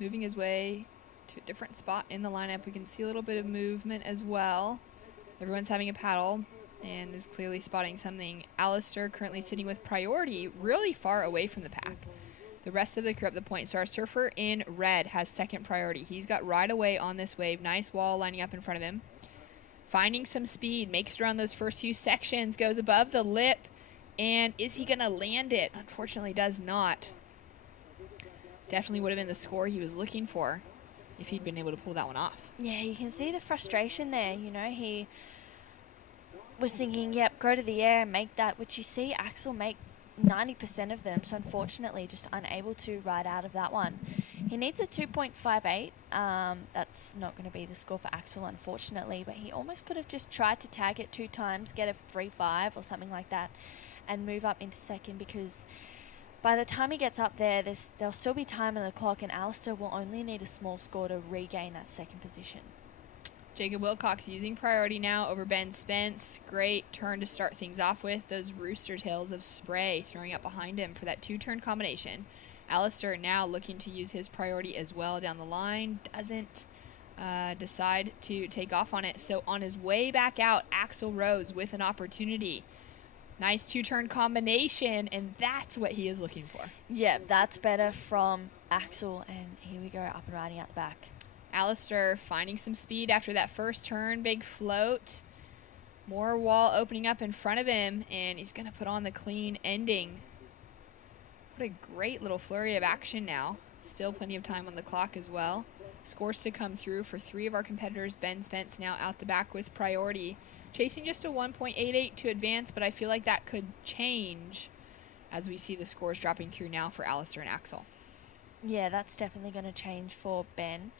moving his way to a different spot in the lineup. We can see a little bit of movement as well. Everyone's having a paddle and is clearly spotting something. Alistair currently sitting with priority really far away from the pack. The rest of the crew up the point. So our surfer in red has second priority. He's got right away on this wave. Nice wall lining up in front of him. Finding some speed. Makes it around those first few sections. Goes above the lip. And is he going to land it? Unfortunately does not. Definitely would have been the score he was looking for if he'd been able to pull that one off. Yeah, you can see the frustration there. You know, he was thinking, yep, go to the air and make that, which you see Axel make 90% of them. So unfortunately, just unable to ride out of that one. He needs a 2.58. That's not going to be the score for Axel, unfortunately. But he almost could have just tried to tag it 2 times, get a 3.5 or something like that, and move up into second, because by the time he gets up there, there'll still be time on the clock, and Alistair will only need a small score to regain that second position. Jacob Wilcox using priority now over Ben Spence. Great turn to start things off with. Those rooster tails of spray throwing up behind him for that 2-turn combination. Alistair now looking to use his priority as well down the line. Doesn't decide to take off on it. So on his way back out, Axel Rose with an opportunity. Nice 2-turn combination, and that's what he is looking for. Yeah, that's better from Axel, and here we go, up and riding out the back. Alistair finding some speed after that first turn, big float. More wall opening up in front of him, and he's going to put on the clean ending. What a great little flurry of action now. Still plenty of time on the clock as well. Scores to come through for 3 of our competitors. Ben Spence now out the back with priority. Chasing just a 1.88 to advance, but I feel like that could change as we see the scores dropping through now for Alistair and Axel. Yeah, that's definitely going to change for Ben.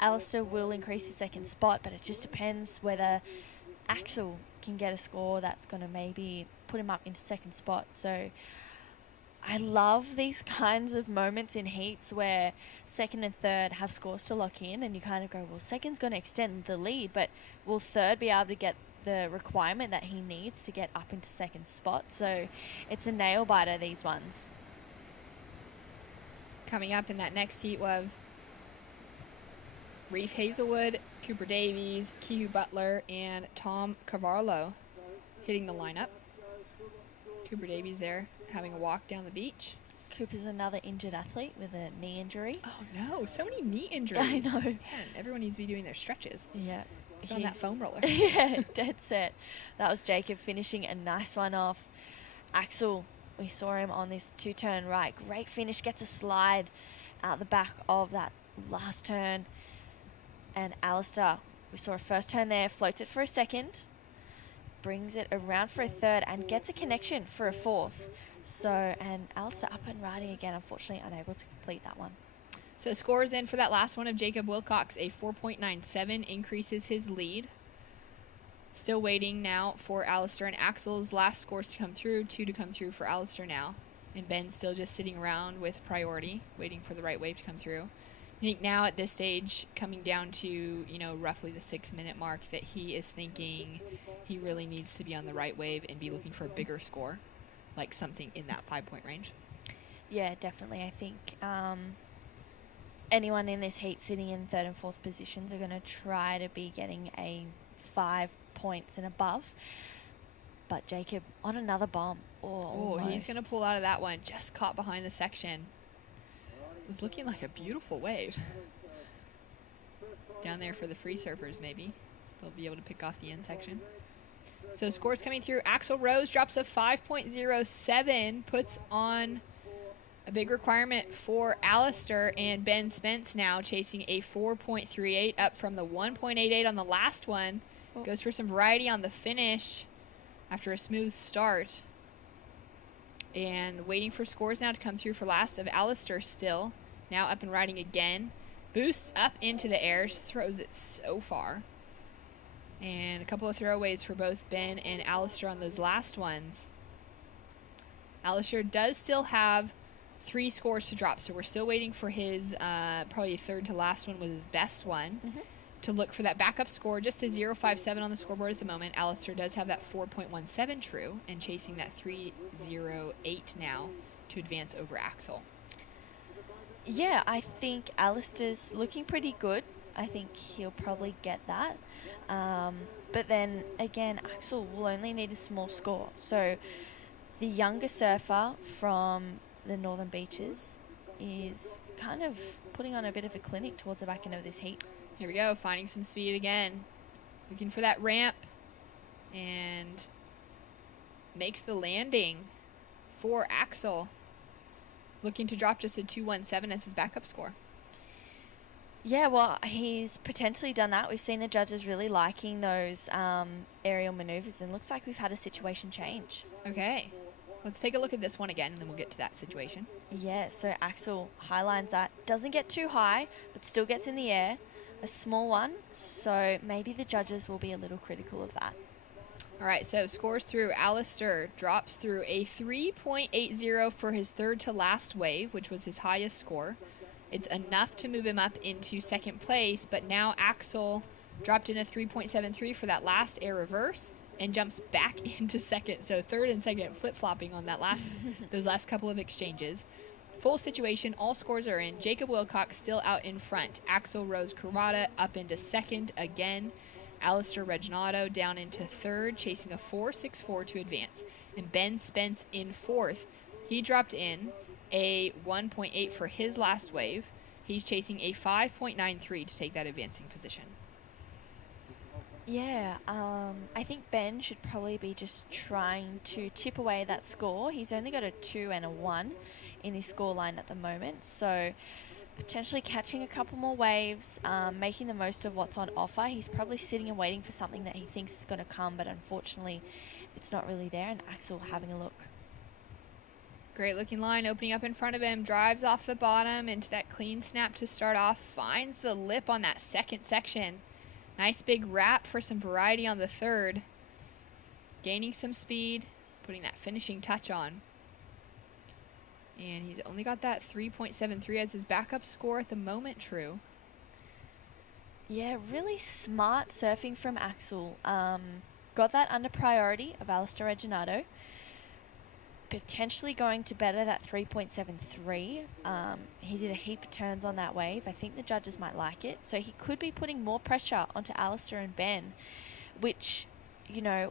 Alistair will increase his second spot, but it just depends whether Axel can get a score that's going to maybe put him up into second spot. So I love these kinds of moments in heats where second and third have scores to lock in, and you kind of go, well, second's going to extend the lead, but will third be able to get the requirement that he needs to get up into second spot? So it's a nail biter, these ones. Coming up in that next heat was Reef Hazelwood, Cooper Davies, Kihu Butler, and Tom Cavarlo hitting the lineup. Cooper Davies there having a walk down the beach. Cooper's another injured athlete with a knee injury. Oh no, so many knee injuries. I know. Man, everyone needs to be doing their stretches. Yeah. Get on that foam roller. Yeah, dead set. That was Jacob finishing a nice one off. Axel, we saw him on this 2-turn right. Great finish, gets a slide out the back of that last turn. And Alistair, we saw a first turn there, floats it for a second, brings it around for a third, and gets a connection for a fourth. So, and Alistair up and riding again, unfortunately unable to complete that one. So scores in for that last one of Jacob Wilcox. A 4.97 increases his lead. Still waiting now for Alistair and Axel's last scores to come through. 2 to come through for Alistair now. And Ben's still just sitting around with priority, waiting for the right wave to come through. I think now at this stage, coming down to, roughly the 6-minute mark, that he is thinking he really needs to be on the right wave and be looking for a bigger score, like something in that 5-point range. Yeah, definitely. I think anyone in this heat sitting in 3rd and 4th positions are going to try to be getting a 5 points and above. But Jacob on another bomb. Oh, he's going to pull out of that one. Just caught behind the section. It was looking like a beautiful wave. Down there for the free surfers, maybe. They'll be able to pick off the end section. So scores coming through. Axel Rose drops a 5.07, puts on a big requirement for Alistair, and Ben Spence now chasing a 4.38 up from the 1.88 on the last one. Goes for some variety on the finish after a smooth start. And waiting for scores now to come through for last of Alistair still. Now up and riding again. Boosts up into the air. Just throws it so far. And a couple of throwaways for both Ben and Alistair on those last ones. Alistair does still have 3 scores to drop, so we're still waiting for his probably 3rd to last one was his best one. To look for that backup score, just a 0.57 on the scoreboard at the moment. Alistair does have that 4.17 true and chasing that 3.08 now to advance over Axel. Yeah, I think Alistair's looking pretty good. I think he'll probably get that. But then again, Axel will only need a small score. So the younger surfer from the Northern Beaches is kind of putting on a bit of a clinic towards the back end of this heat. Here we go, finding some speed again. Looking for that ramp. And makes the landing for Axel. Looking to drop just a 2.17 as his backup score. Yeah, well, he's potentially done that. We've seen the judges really liking those aerial maneuvers, and looks like we've had a situation change. Okay. Let's take a look at this one again, and then we'll get to that situation. Yeah, so Axel highlines that. Doesn't get too high, but still gets in the air. A small one, so maybe the judges will be a little critical of that. All right, so scores through. Alistair drops through a 3.80 for his 3rd to last wave, which was his highest score. It's enough to move him up into 2nd place, but now Axel dropped in a 3.73 for that last air reverse and jumps back into 2nd. So 3rd and 2nd flip-flopping on that those last couple of exchanges. Full situation, all scores are in. Jacob Wilcox still out in front. Axel Rose Kurata up into 2nd again. Alistair Reginato down into 3rd, chasing a 4.64 to advance. And Ben Spence in 4th. He dropped in a 1.8 for his last wave. He's chasing a 5.93 to take that advancing position. Yeah, I think Ben should probably be just trying to chip away that score. He's only got a 2 and a 1 in his scoreline at the moment, so potentially catching a couple more waves, making the most of what's on offer. He's probably sitting and waiting for something that he thinks is going to come, but unfortunately it's not really there, and Axel having a look. Great looking line opening up in front of him, drives off the bottom into that clean snap to start off, finds the lip on that 2nd section. Nice big wrap for some variety on the 3rd. Gaining some speed, putting that finishing touch on. And he's only got that 3.73 as his backup score at the moment, true. Yeah, really smart surfing from Axel. Got that under priority of Alistair Reginato. Potentially going to better that 3.73. He did a heap of turns on that wave. I think the judges might like it. So he could be putting more pressure onto Alistair and Ben, which,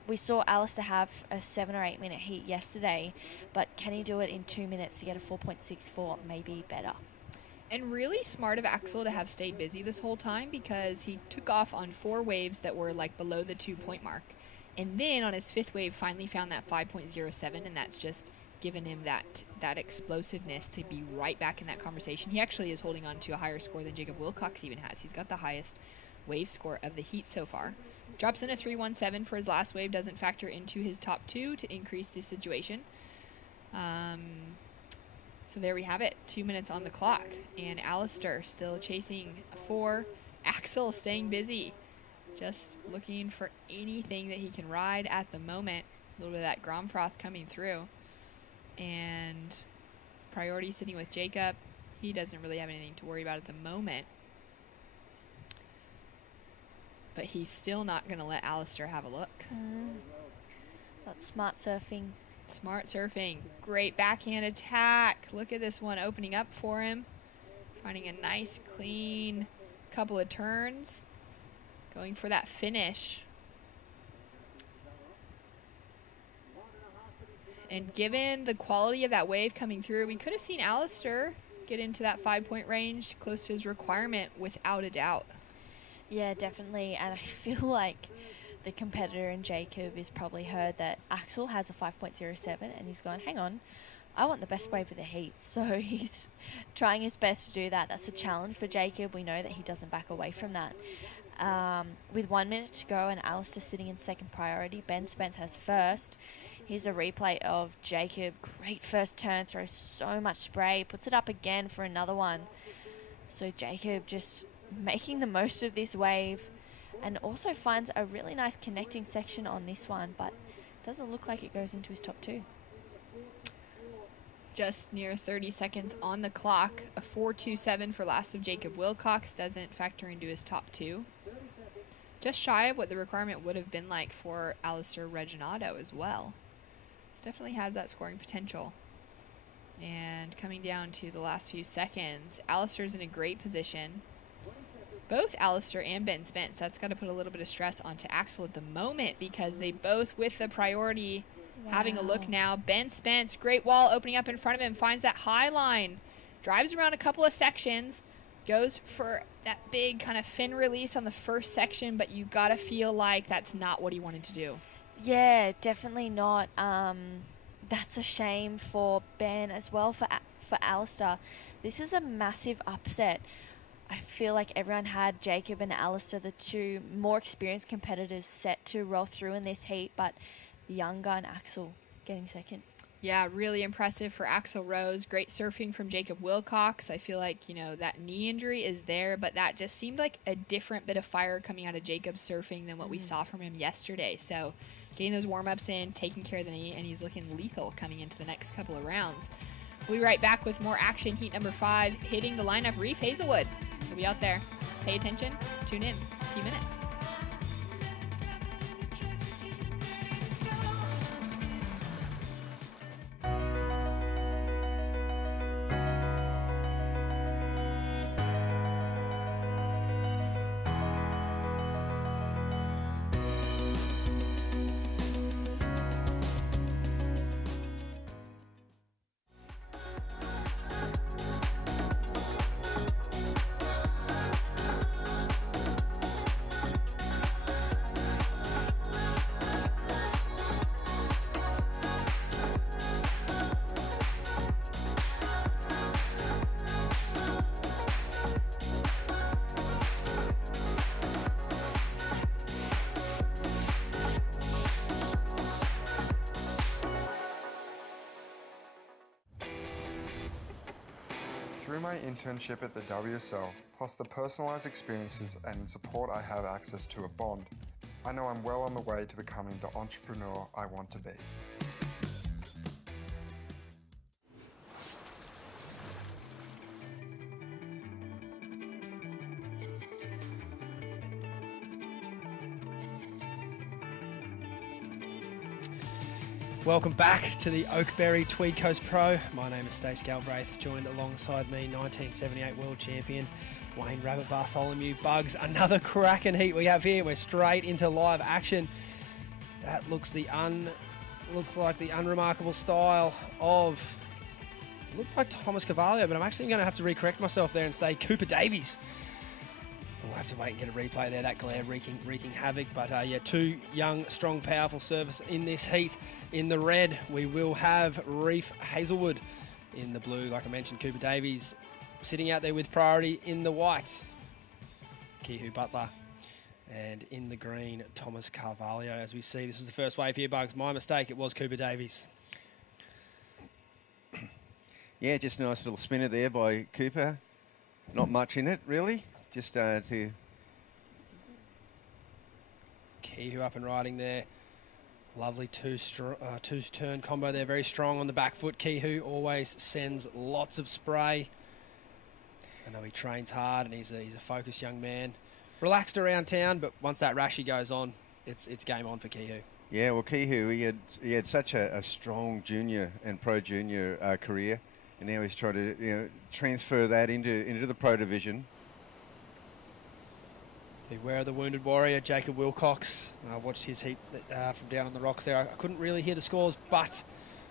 we saw Alistair have a 7 or 8 minute heat yesterday, but can he do it in 2 minutes to get a 4.64? Maybe better. And really smart of Axel to have stayed busy this whole time, because he took off on 4 waves that were like below the 2-point mark. And then on his 5th wave finally found that 5.07, and that's just given him that explosiveness to be right back in that conversation. He actually is holding on to a higher score than Jacob Wilcox even has. He's got the highest wave score of the heat so far. Drops in a 3.17 for his last wave, doesn't factor into his top 2 to increase the situation. So there we have it, 2 minutes on the clock, and Alistair still chasing a 4. Axel staying busy. Just looking for anything that he can ride at the moment. A little bit of that Grom Frost coming through. And priority sitting with Jacob. He doesn't really have anything to worry about at the moment. But he's still not going to let Alistair have a look. That's smart surfing. Smart surfing. Great backhand attack. Look at this one opening up for him. Finding a nice, clean couple of turns. Going for that finish. And given the quality of that wave coming through, we could have seen Alistair get into that 5-point range close to his requirement without a doubt. Yeah, definitely. And I feel like the competitor in Jacob has probably heard that Axel has a 5.07 and he's gone, hang on, I want the best wave for the heat. So he's trying his best to do that. That's a challenge for Jacob. We know that he doesn't back away from that. With 1 minute to go and Alistair sitting in second priority, Ben Spence has first. Here's a replay of Jacob. Great first turn, throws so much spray, puts it up again for another one. So Jacob just making the most of this wave and also finds a really nice connecting section on this one, but doesn't look like it goes into his top two. Just near 30 seconds on the clock. A 4.27 for last of Jacob Wilcox doesn't factor into his top two. Just shy of what the requirement would have been like for Alistair Reginato as well. This definitely has that scoring potential. And coming down to the last few seconds, Alistair's in a great position. Both Alistair and Ben Spence, that's got to put a little bit of stress onto Axel at the moment because they both, with the priority, having a look now. Ben Spence, great wall opening up in front of him, finds that high line, drives around a couple of sections, goes for that big kind of fin release on the first section, but you got to feel like that's not what he wanted to do. Yeah, definitely not. That's a shame for Ben as well, for Alistair. This is a massive upset. I feel like everyone had Jacob and Alistair, the two more experienced competitors, set to roll through in this heat, but the young gun Axel getting second. Yeah, really impressive for Axel Rose. Great surfing from Jacob Wilcox. I feel like, that knee injury is there, but that just seemed like a different bit of fire coming out of Jacob's surfing than what we saw from him yesterday. So getting those warm-ups in, taking care of the knee, and he's looking lethal coming into the next couple of rounds. We'll be right back with more action. Heat number 5, hitting the lineup. Reef Hazelwood. We'll be out there. Pay attention. Tune in. A few minutes. Through my internship at the WSL, plus the personalised experiences and support I have access to at Bond, I know I'm well on the way to becoming the entrepreneur I want to be. Welcome back to the Oakberry Tweed Coast Pro. My name is Stace Galbraith, joined alongside me 1978 World Champion Wayne Rabbit Bartholomew. Bugs, another cracking heat we have here. We're straight into live action. That looks like the unremarkable style of, looked like Thomas Carvalho, but I'm actually going to have to recorrect myself there and say Cooper Davies. We'll have to wait and get a replay there. That glare wreaking havoc. But yeah, two young, strong, powerful surfers in this heat. In the red, we will have Reef Hazelwood. In the blue, like I mentioned, Cooper Davies sitting out there with priority. In the white, Kihu Butler. And in the green, Thomas Carvalho. As we see, this was the first wave here, Bugs. My mistake, it was Cooper Davies. Yeah, just a nice little spinner there by Cooper. Not much in it, really. Just to Kehoe up and riding there. Lovely two-turn combo there, very strong on the back foot. Kehoe always sends lots of spray. I know he trains hard and he's a focused young man. Relaxed around town, but once that Rashi goes on, it's game on for Kehoe. Yeah, well, Kehoe, he had such a strong junior and pro junior career, and now he's trying to transfer that into the pro division. Beware of the wounded warrior, Jacob Wilcox. I watched his heat from down on the rocks there. I couldn't really hear the scores, but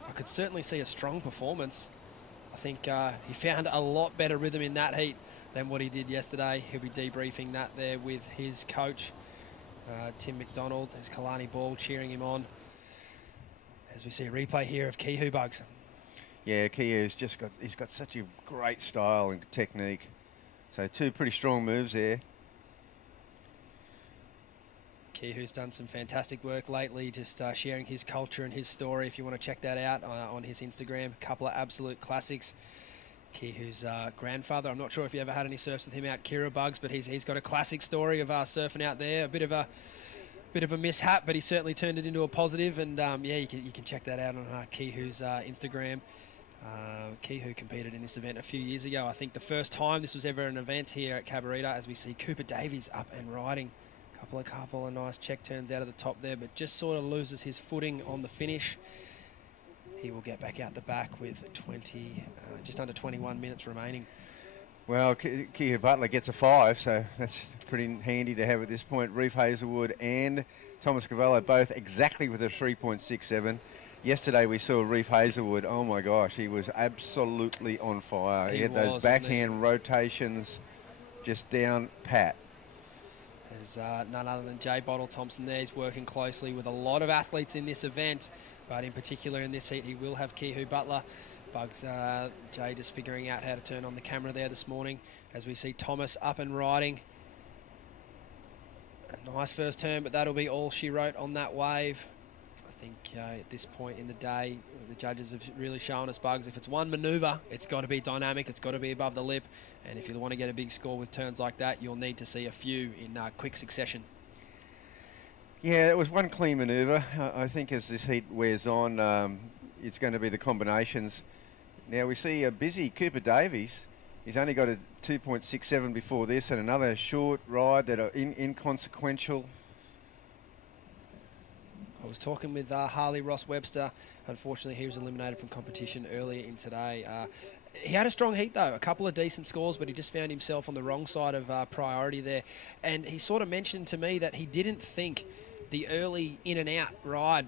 I could certainly see a strong performance. I think he found a lot better rhythm in that heat than what he did yesterday. He'll be debriefing that there with his coach, Tim McDonald. There's Kalani Ball cheering him on. As we see a replay here of Kehoe, Bugs. Yeah, Kehoe's he's got such a great style and technique. So 2 pretty strong moves there. Kehoe's done some fantastic work lately, just sharing his culture and his story. If you want to check that out on his Instagram, a couple of absolute classics. Kehoe's grandfather, I'm not sure if you ever had any surfs with him out Kira, Bugs, but he's got a classic story of surfing out there. A bit of a mishap, but he certainly turned it into a positive. And yeah, you can check that out on Kehoe's Instagram. Kehoe competed in this event a few years ago. I think the first time this was ever an event here at Cabarita, as we see Cooper Davies up and riding. Couple of nice check turns out of the top there, but just sort of loses his footing on the finish. He will get back out the back with just under 21 minutes remaining. Well, Kehoe Butler gets a 5, so that's pretty handy to have at this point. Reef Hazelwood and Thomas Cavallo both exactly with a 3.67. Yesterday we saw Reef Hazelwood. Oh my gosh, he was absolutely on fire. He had those backhand rotations just down pat. There's none other than Jay Bottle Thompson there. He's working closely with a lot of athletes in this event, but in particular in this heat he will have Kehoe Butler. Bugs, Jay just figuring out how to turn on the camera there this morning as we see Thomas up and riding. A nice first turn, but that'll be all she wrote on that wave. I think at this point in the day, the judges have really shown us, Bugs, if it's one manoeuvre, it's got to be dynamic, it's got to be above the lip, and if you want to get a big score with turns like that, you'll need to see a few in quick succession. Yeah, it was one clean manoeuvre. I think as this heat wears on, it's going to be the combinations. Now we see a busy Cooper Davies. He's only got a 2.67 before this, and another short ride that are inconsequential. I was talking with Harley Ross Webster. Unfortunately, he was eliminated from competition earlier in today. He had a strong heat, though, a couple of decent scores, but he just found himself on the wrong side of priority there. And he sort of mentioned to me that he didn't think the early in and out ride,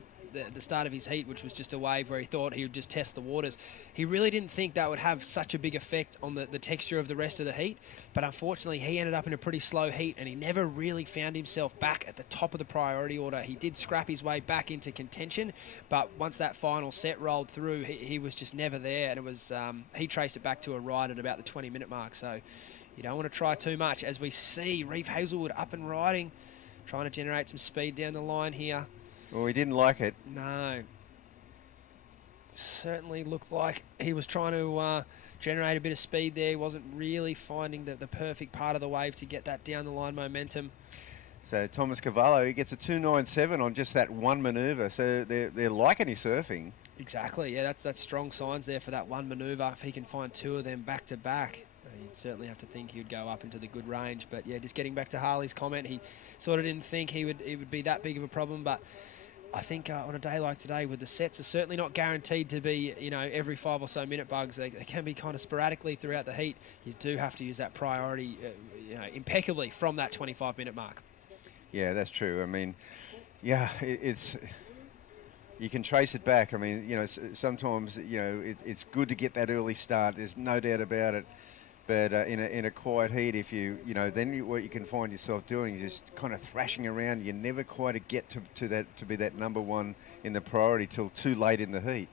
the start of his heat, which was just a wave where he thought he would just test the waters, he really didn't think that would have such a big effect on the texture of the rest of the heat. But unfortunately, he ended up in a pretty slow heat, and he never really found himself back at the top of the priority order. He did scrap his way back into contention, but once that final set rolled through, he was just never there, and it was he traced it back to a ride at about the 20-minute mark. So you don't want to try too much. As we see Reef Hazelwood up and riding, trying to generate some speed down the line here. Well, he didn't like it. No. Certainly looked like he was trying to generate a bit of speed there. He wasn't really finding the perfect part of the wave to get that down the line momentum. So Thomas Cavallo, he gets a 2.97 on just that one manoeuvre. So they're liking his surfing. Exactly. Yeah, that's strong signs there for that one manoeuvre. If he can find 2 of them back to back, you'd certainly have to think he would go up into the good range. But yeah, just getting back to Harley's comment, he sort of didn't think it would be that big of a problem, but I think on a day like today, with the sets are certainly not guaranteed to be, every 5 or so minute, Bugs. They can be kind of sporadically throughout the heat. You do have to use that priority, impeccably from that 25-minute mark. Yeah, that's true. I mean, yeah, it's you can trace it back. I mean, sometimes, it's good to get that early start. There's no doubt about it. But in a quiet heat, if what you can find yourself doing is just kind of thrashing around. You never quite get to be that number one in the priority till too late in the heat.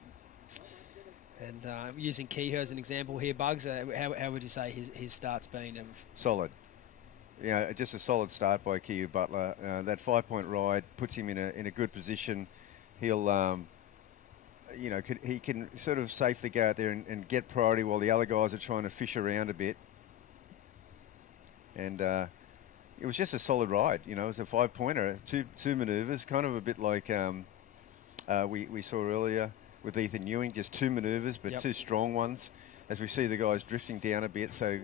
And using Kehoe as an example here, Bugs, how would you say his start's been? Solid. Just a solid start by Kehoe Butler. That 5-point ride puts him in a good position. He'll he can sort of safely go out there and get priority while the other guys are trying to fish around a bit. And, it was just a solid ride. You know, it was a 5-pointer, two manoeuvres, kind of a bit like we saw earlier with Ethan Ewing, just 2 manoeuvres, but Yep. 2 strong ones. As we see the guys drifting down a bit, so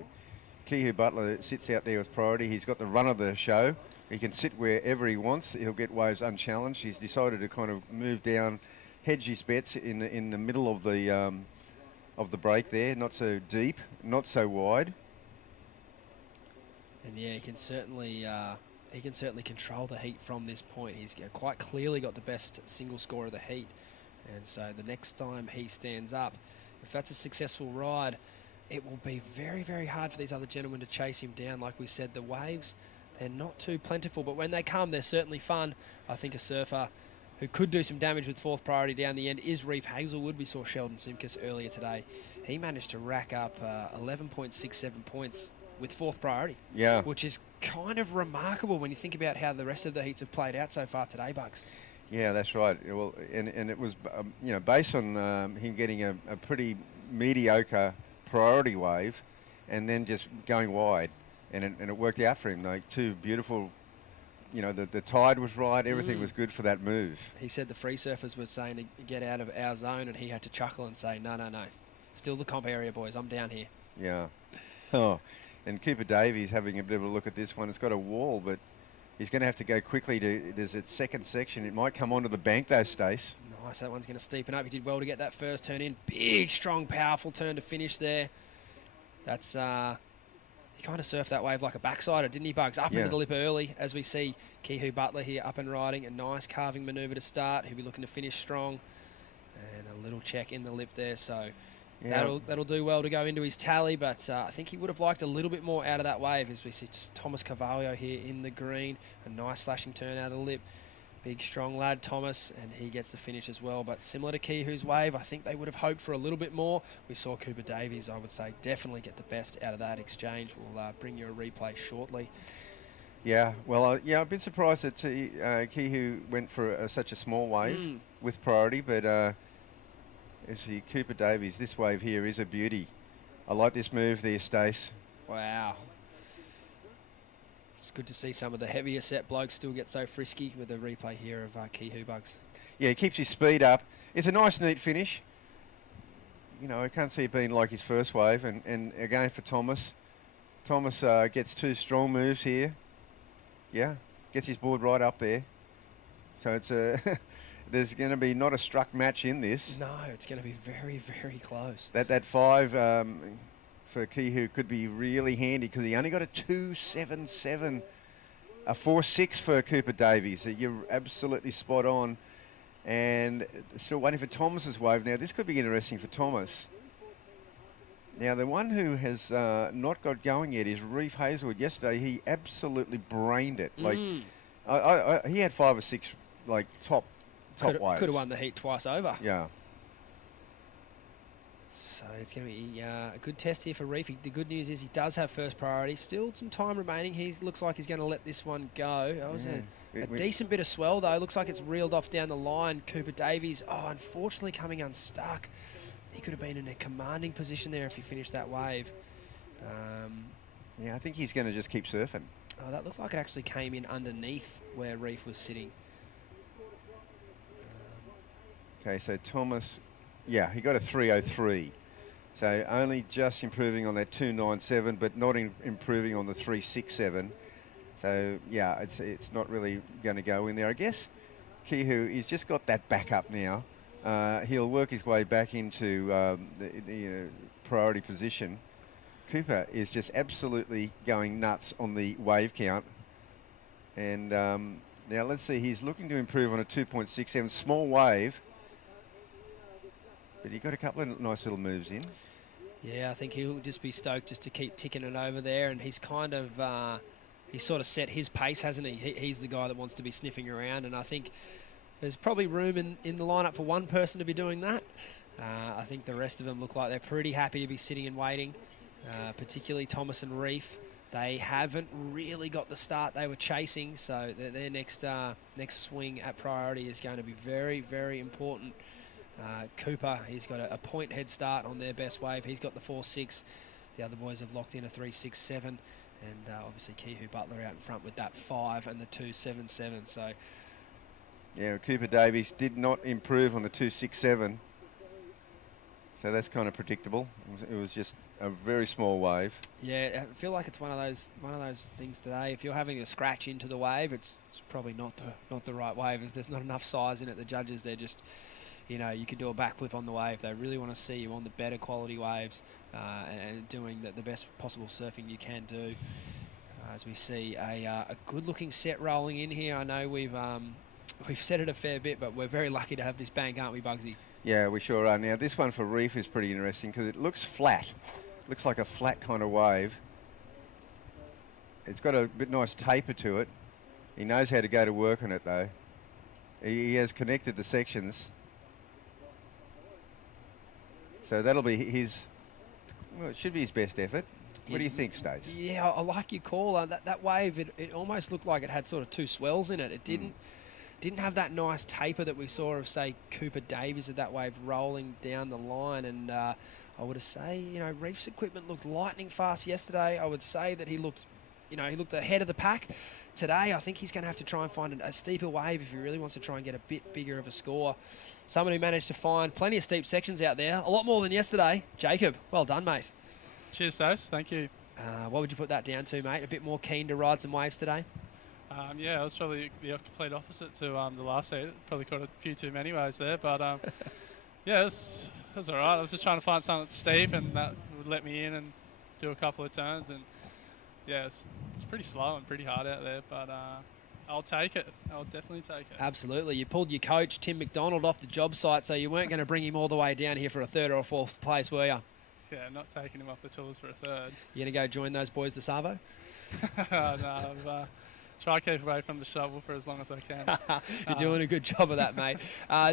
Kehoe Butler sits out there with priority. He's got the run of the show. He can sit wherever he wants. He'll get waves unchallenged. He's decided to kind of move down, hedge his bets in the middle of the break there. Not so deep, not so wide. And yeah, he can certainly control the heat from this point. He's quite clearly got the best single score of the heat, and so the next time he stands up, if that's a successful ride, it will be very, very hard for these other gentlemen to chase him down. Like we said, the waves, they're not too plentiful, but when they come, they're certainly fun. I think a surfer who could do some damage with 4th priority down the end is Reef Hazelwood. We saw Sheldon Simkus earlier today. He managed to rack up 11.67 points with 4th priority. Yeah. Which is kind of remarkable when you think about how the rest of the heats have played out so far today, Bugs. Yeah, that's right. Well, and it was, based on him getting a pretty mediocre priority wave and then just going wide. And it worked out for him. Like 2 beautiful, the tide was right. Everything was good for that move. He said the free surfers were saying to get out of our zone, and he had to chuckle and say, no. Still the comp area, boys. I'm down here. Yeah. Oh, and Cooper Davies having a bit of a look at this one. It's got a wall, but he's going to have to go quickly there's a second section. It might come onto the bank though, Stace. Nice, that one's going to steepen up. He did well to get that first turn in. Big, strong, powerful turn to finish there. That's, he kind of surfed that wave like a backsider, didn't he, Bugs? Up into the lip early, as we see Kehoe Butler here up and riding. A nice carving manoeuvre to start. He'll be looking to finish strong. And a little check in the lip there, so that'll do well to go into his tally, but I think he would have liked a little bit more out of that wave, as we see Thomas Carvalho here in the green. A nice slashing turn out of the lip. Big, strong lad, Thomas, and he gets the finish as well. But similar to Kehoe's wave, I think they would have hoped for a little bit more. We saw Cooper Davies, I would say, definitely get the best out of that exchange. We'll bring you a replay shortly. Yeah, well, I've been surprised that Kehoe went for such a small wave with priority, but as the Cooper Davies, this wave here is a beauty. I like this move there, Stace. Wow. It's good to see some of the heavier set blokes still get so frisky with a replay here of Kehoe, Bugs. Yeah, he keeps his speed up. It's a nice, neat finish. I can't see it being like his first wave. And again for Thomas. Thomas gets 2 strong moves here. Yeah, gets his board right up there. So it's there's going to be not a struck match in this. No, it's going to be very, very close. That 5 for Kehoe could be really handy because he only got a 2.77, a 4.6 for Cooper Davies. So you're absolutely spot on. And still waiting for Thomas's wave. Now, this could be interesting for Thomas. Now, the one who has not got going yet is Reef Hazelwood. Yesterday, he absolutely brained it. Like, he had 5 or 6 like top waves. Could have won the heat twice over. Yeah. So it's going to be a good test here for Reef. The good news is he does have first priority. Still some time remaining. He looks like he's going to let this one go. That was a decent bit of swell, though. Looks like it's reeled off down the line. Cooper Davies, unfortunately coming unstuck. He could have been in a commanding position there if he finished that wave. I think he's going to just keep surfing. Oh, that looked like it actually came in underneath where Reef was sitting. Okay, so Thomas, he got a 3.03. So only just improving on that 2.97, but not improving on the 3.67. So, it's not really going to go in there. I guess Kehoe, he's just got that backup now. He'll work his way back into the priority position. Cooper is just absolutely going nuts on the wave count. And now let's see, he's looking to improve on a 2.67, small wave. But he got a couple of nice little moves in. Yeah, I think he'll just be stoked just to keep ticking it over there. And he's kind of, he's sort of set his pace, hasn't he? He's the guy that wants to be sniffing around. And I think there's probably room in the lineup for one person to be doing that. I think the rest of them look like they're pretty happy to be sitting and waiting, particularly Thomas and Reef. They haven't really got the start they were chasing, so their next swing at priority is going to be very, very important. Cooper, he's got a point head start on their best wave. He's got the 4.6. The other boys have locked in a 3.67. And obviously Kehu Butler out in front with that 5 and the 2.77. So yeah, Cooper Davies did not improve on the 2.67. So that's kind of predictable. It was just a very small wave. yeah, I feel like it's one of those things today. If you're having a scratch into the wave, it's probably not the right wave. If there's not enough size in it, the judges, they're just, you could do a backflip on the wave. They really want to see you on the better quality waves and doing the best possible surfing you can do. As we see a good-looking set rolling in here. I know we've said it a fair bit, but we're very lucky to have this bank, aren't we, Bugsy? Yeah, we sure are. Now, this one for Reef is pretty interesting because it looks flat. Looks like a flat kind of wave. It's got a bit nice taper to it. He knows how to go to work on it, though. He has connected the sections. So that'll be it should be his best effort. What do you think, Stace? Yeah, I like your call. That wave, it almost looked like it had sort of two swells in it. It didn't have that nice taper that we saw of, say, Cooper Davies of that wave rolling down the line. And I would say, Reef's equipment looked lightning fast yesterday. I would say that he looked ahead of the pack. Today, I think he's going to have to try and find a steeper wave if he really wants to try and get a bit bigger of a score. Someone who managed to find plenty of steep sections out there, a lot more than yesterday. Jacob, well done, mate. Cheers, Stace. Thank you. What would you put that down to, mate? A bit more keen to ride some waves today? Yeah, I was probably the complete opposite to the last heat. Probably caught a few too many waves there, but yeah, it was all right. I was just trying to find something steep, and that would let me in and do a couple of turns. And yeah, it's pretty slow and pretty hard out there, but I'll take it. I'll definitely take it. Absolutely. You pulled your coach, Tim McDonald, off the job site, so you weren't going to bring him all the way down here for a third or a fourth place, were you? Yeah, not taking him off the tools for a third. You going to go join those boys to Savo? No, I've try to keep away from the shovel for as long as I can. You're doing a good job of that, mate.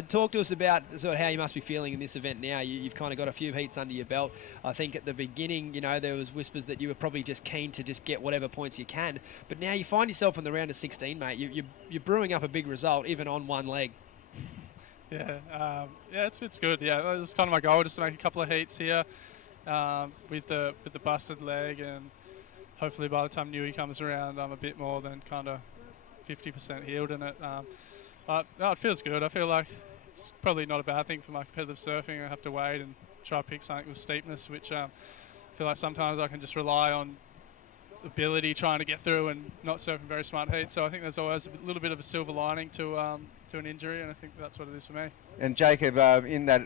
Talk to us about sort of how you must be feeling in this event now. You've kind of got a few heats under your belt. I think at the beginning, there was whispers that you were probably just keen to just get whatever points you can. But now you find yourself in the round of 16, mate. You're brewing up a big result, even on one leg. Yeah, it's good. Yeah, that was kind of my goal, just to make a couple of heats here with the busted leg, and hopefully by the time Newey comes around, I'm a bit more than kind of 50% healed in it. But no, it feels good. I feel like it's probably not a bad thing for my competitive surfing. I have to wait and try to pick something with steepness, which I feel like sometimes I can just rely on ability trying to get through and not surfing very smart heats. So I think there's always a little bit of a silver lining to an injury, and I think that's what it is for me. And Jacob, in that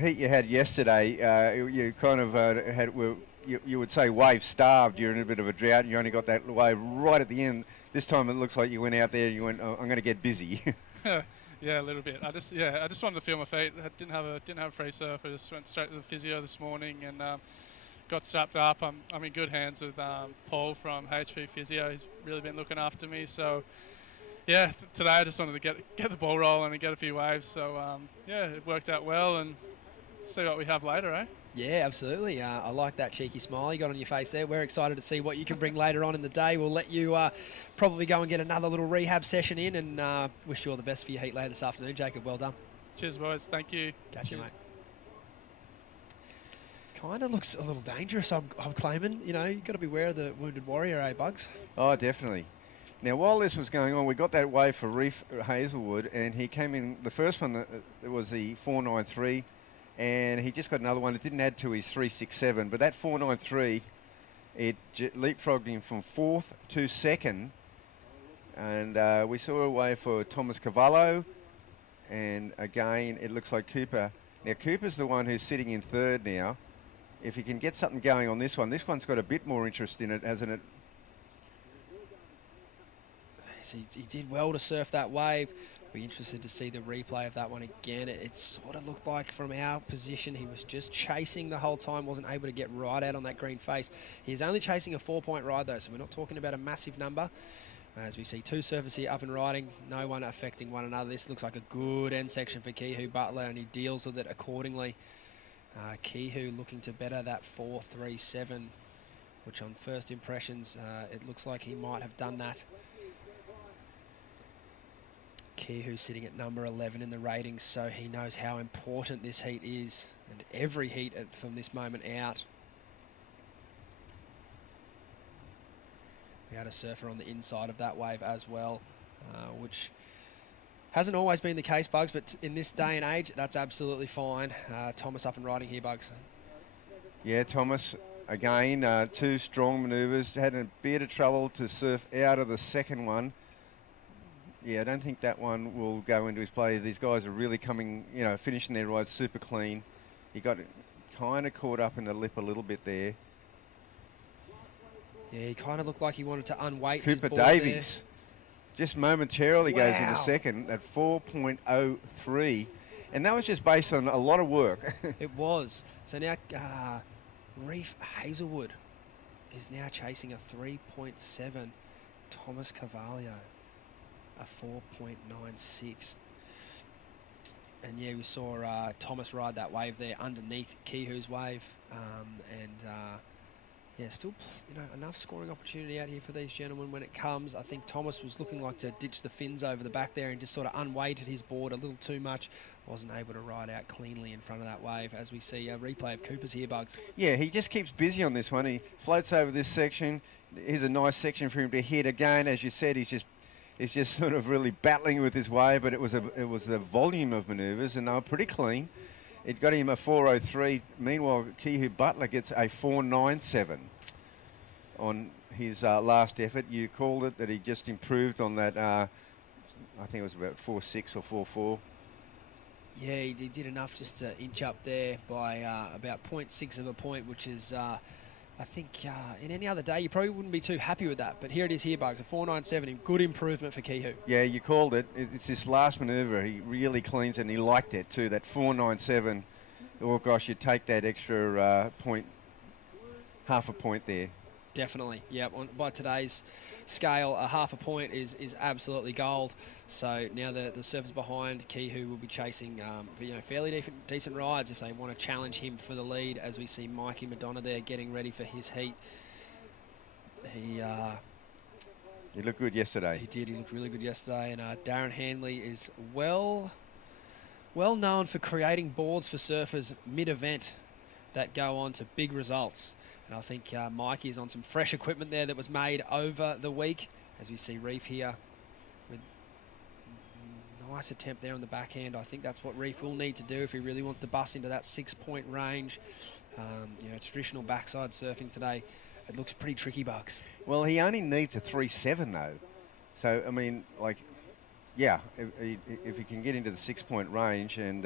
heat you had yesterday, you kind of you would say wave starved. You're in a bit of a drought, and you only got that wave right at the end. This time it looks like you went out there and you went, I'm going to get busy. Yeah, a little bit. I just wanted to feel my feet. I didn't have a free surf. I just went straight to the physio this morning and got strapped up. I'm in good hands with Paul from HP Physio. He's really been looking after me. So yeah, today I just wanted to get the ball rolling and get a few waves. So yeah, it worked out well, and see what we have later, eh? Yeah, absolutely. I like that cheeky smile you got on your face there. We're excited to see what you can bring later on in the day. We'll let you probably go and get another little rehab session in, and wish you all the best for your heat later this afternoon, Jacob. Well done. Cheers, boys. Thank you. Catch you, mate. Kind of looks a little dangerous, I'm claiming. You've got to beware of the wounded warrior, eh, Bugs? Oh, definitely. Now, while this was going on, we got that wave for Reef Hazelwood, and he came in. The first one was the 493. And he just got another one. It didn't add to his 367, but that 493, it leapfrogged him from 4th to 2nd. And we saw a way for Thomas Cavallo, and again, it looks like Cooper. Now, Cooper's the one who's sitting in 3rd now. If he can get something going on this one's got a bit more interest in it, hasn't it? So he did well to surf that wave. Be interested to see the replay of that one again. It sort of looked like from our position he was just chasing the whole time, wasn't able to get right out on that green face. He's only chasing a 4-point ride though, so we're not talking about a massive number. As we see two surfers here up and riding, no one affecting one another. This looks like a good end section for Kehu Butler, and he deals with it accordingly. Kehu looking to better that 4.37, which on first impressions it looks like he might have done that. Kehu sitting at number 11 in the ratings, so he knows how important this heat is, and every heat from this moment out. We had a surfer on the inside of that wave as well, which hasn't always been the case, Bugs, but in this day and age, that's absolutely fine. Thomas up and riding here, Bugs. Yeah, Thomas, again, 2 strong manoeuvres. Had a bit of trouble to surf out of the second one. Yeah, I don't think that one will go into his play. These guys are really coming, finishing their rides super clean. He got kind of caught up in the lip a little bit there. Yeah, he kind of looked like he wanted to unweight his Cooper board Davies there. just momentarily goes into Wow. second at 4.03. And that was just based on a lot of work. It was. So now Reef Hazelwood is now chasing a 3.7. Thomas Carvalho, a 4.96. And yeah, we saw Thomas ride that wave there underneath Kihu's wave. Yeah, still enough scoring opportunity out here for these gentlemen when it comes. I think Thomas was looking like to ditch the fins over the back there and just sort of unweighted his board a little too much. Wasn't able to ride out cleanly in front of that wave, as we see a replay of Cooper's here, Bugs. Yeah, he just keeps busy on this one. He floats over this section. Here's a nice section for him to hit again. As you said, he's just sort of really battling with his wave, but it was a volume of manoeuvres, and they were pretty clean. It got him a 4.03. Meanwhile, Kihu Butler gets a 4.97 on his last effort. You called it that he just improved on that. I think it was about 4.6 or 4.4. Yeah, he did enough just to inch up there by about 0.6 of a point, which is, I think, in any other day, you probably wouldn't be too happy with that. But here it is here, Bugs, a 4.97, good improvement for Kihu. Yeah, you called it. It's this last manoeuvre. He really cleans it, and he liked it too. That 4.97, oh gosh, you take that extra point, half a point there. Definitely, yeah. By today's scale, a half a point is absolutely gold. So now the surfers behind Kihu will be chasing fairly decent rides if they want to challenge him for the lead, as we see Mikey Madonna there getting ready for his heat. He looked good yesterday. He did. He looked really good yesterday. And Darren Hanley is well known for creating boards for surfers mid-event that go on to big results. And I think Mikey is on some fresh equipment there that was made over the week, as we see Reef here with nice attempt there on the backhand. I think that's what Reef will need to do if he really wants to bust into that 6-point range. Traditional backside surfing today, it looks pretty tricky, Bugs. Well, he only needs a 3.7 though. So, I mean, if he can get into the 6-point range and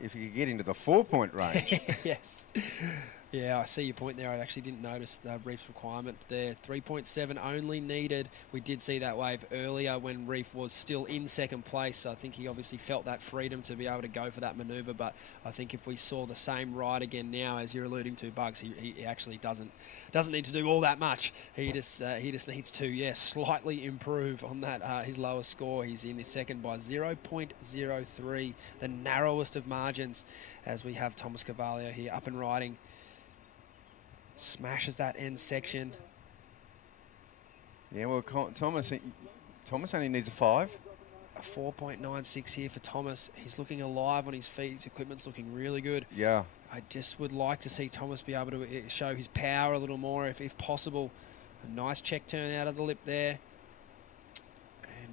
if he can get into the 4-point range. Yes. Yeah, I see your point there. I actually didn't notice the Reef's requirement there. 3.7 only needed. We did see that wave earlier when Reef was still in second place. So I think he obviously felt that freedom to be able to go for that manoeuvre. But I think if we saw the same ride again now, as you're alluding to, Bugs, he actually doesn't need to do all that much. He just needs to, slightly improve on that his lowest score. He's in his second by 0.03, the narrowest of margins, as we have Thomas Carvalho here up and riding. Smashes that end section. Yeah, well, Thomas only needs a 5. A 4.96 here for Thomas. He's looking alive on his feet. His equipment's looking really good. Yeah. I just would like to see Thomas be able to show his power a little more if possible. A nice check turn out of the lip there.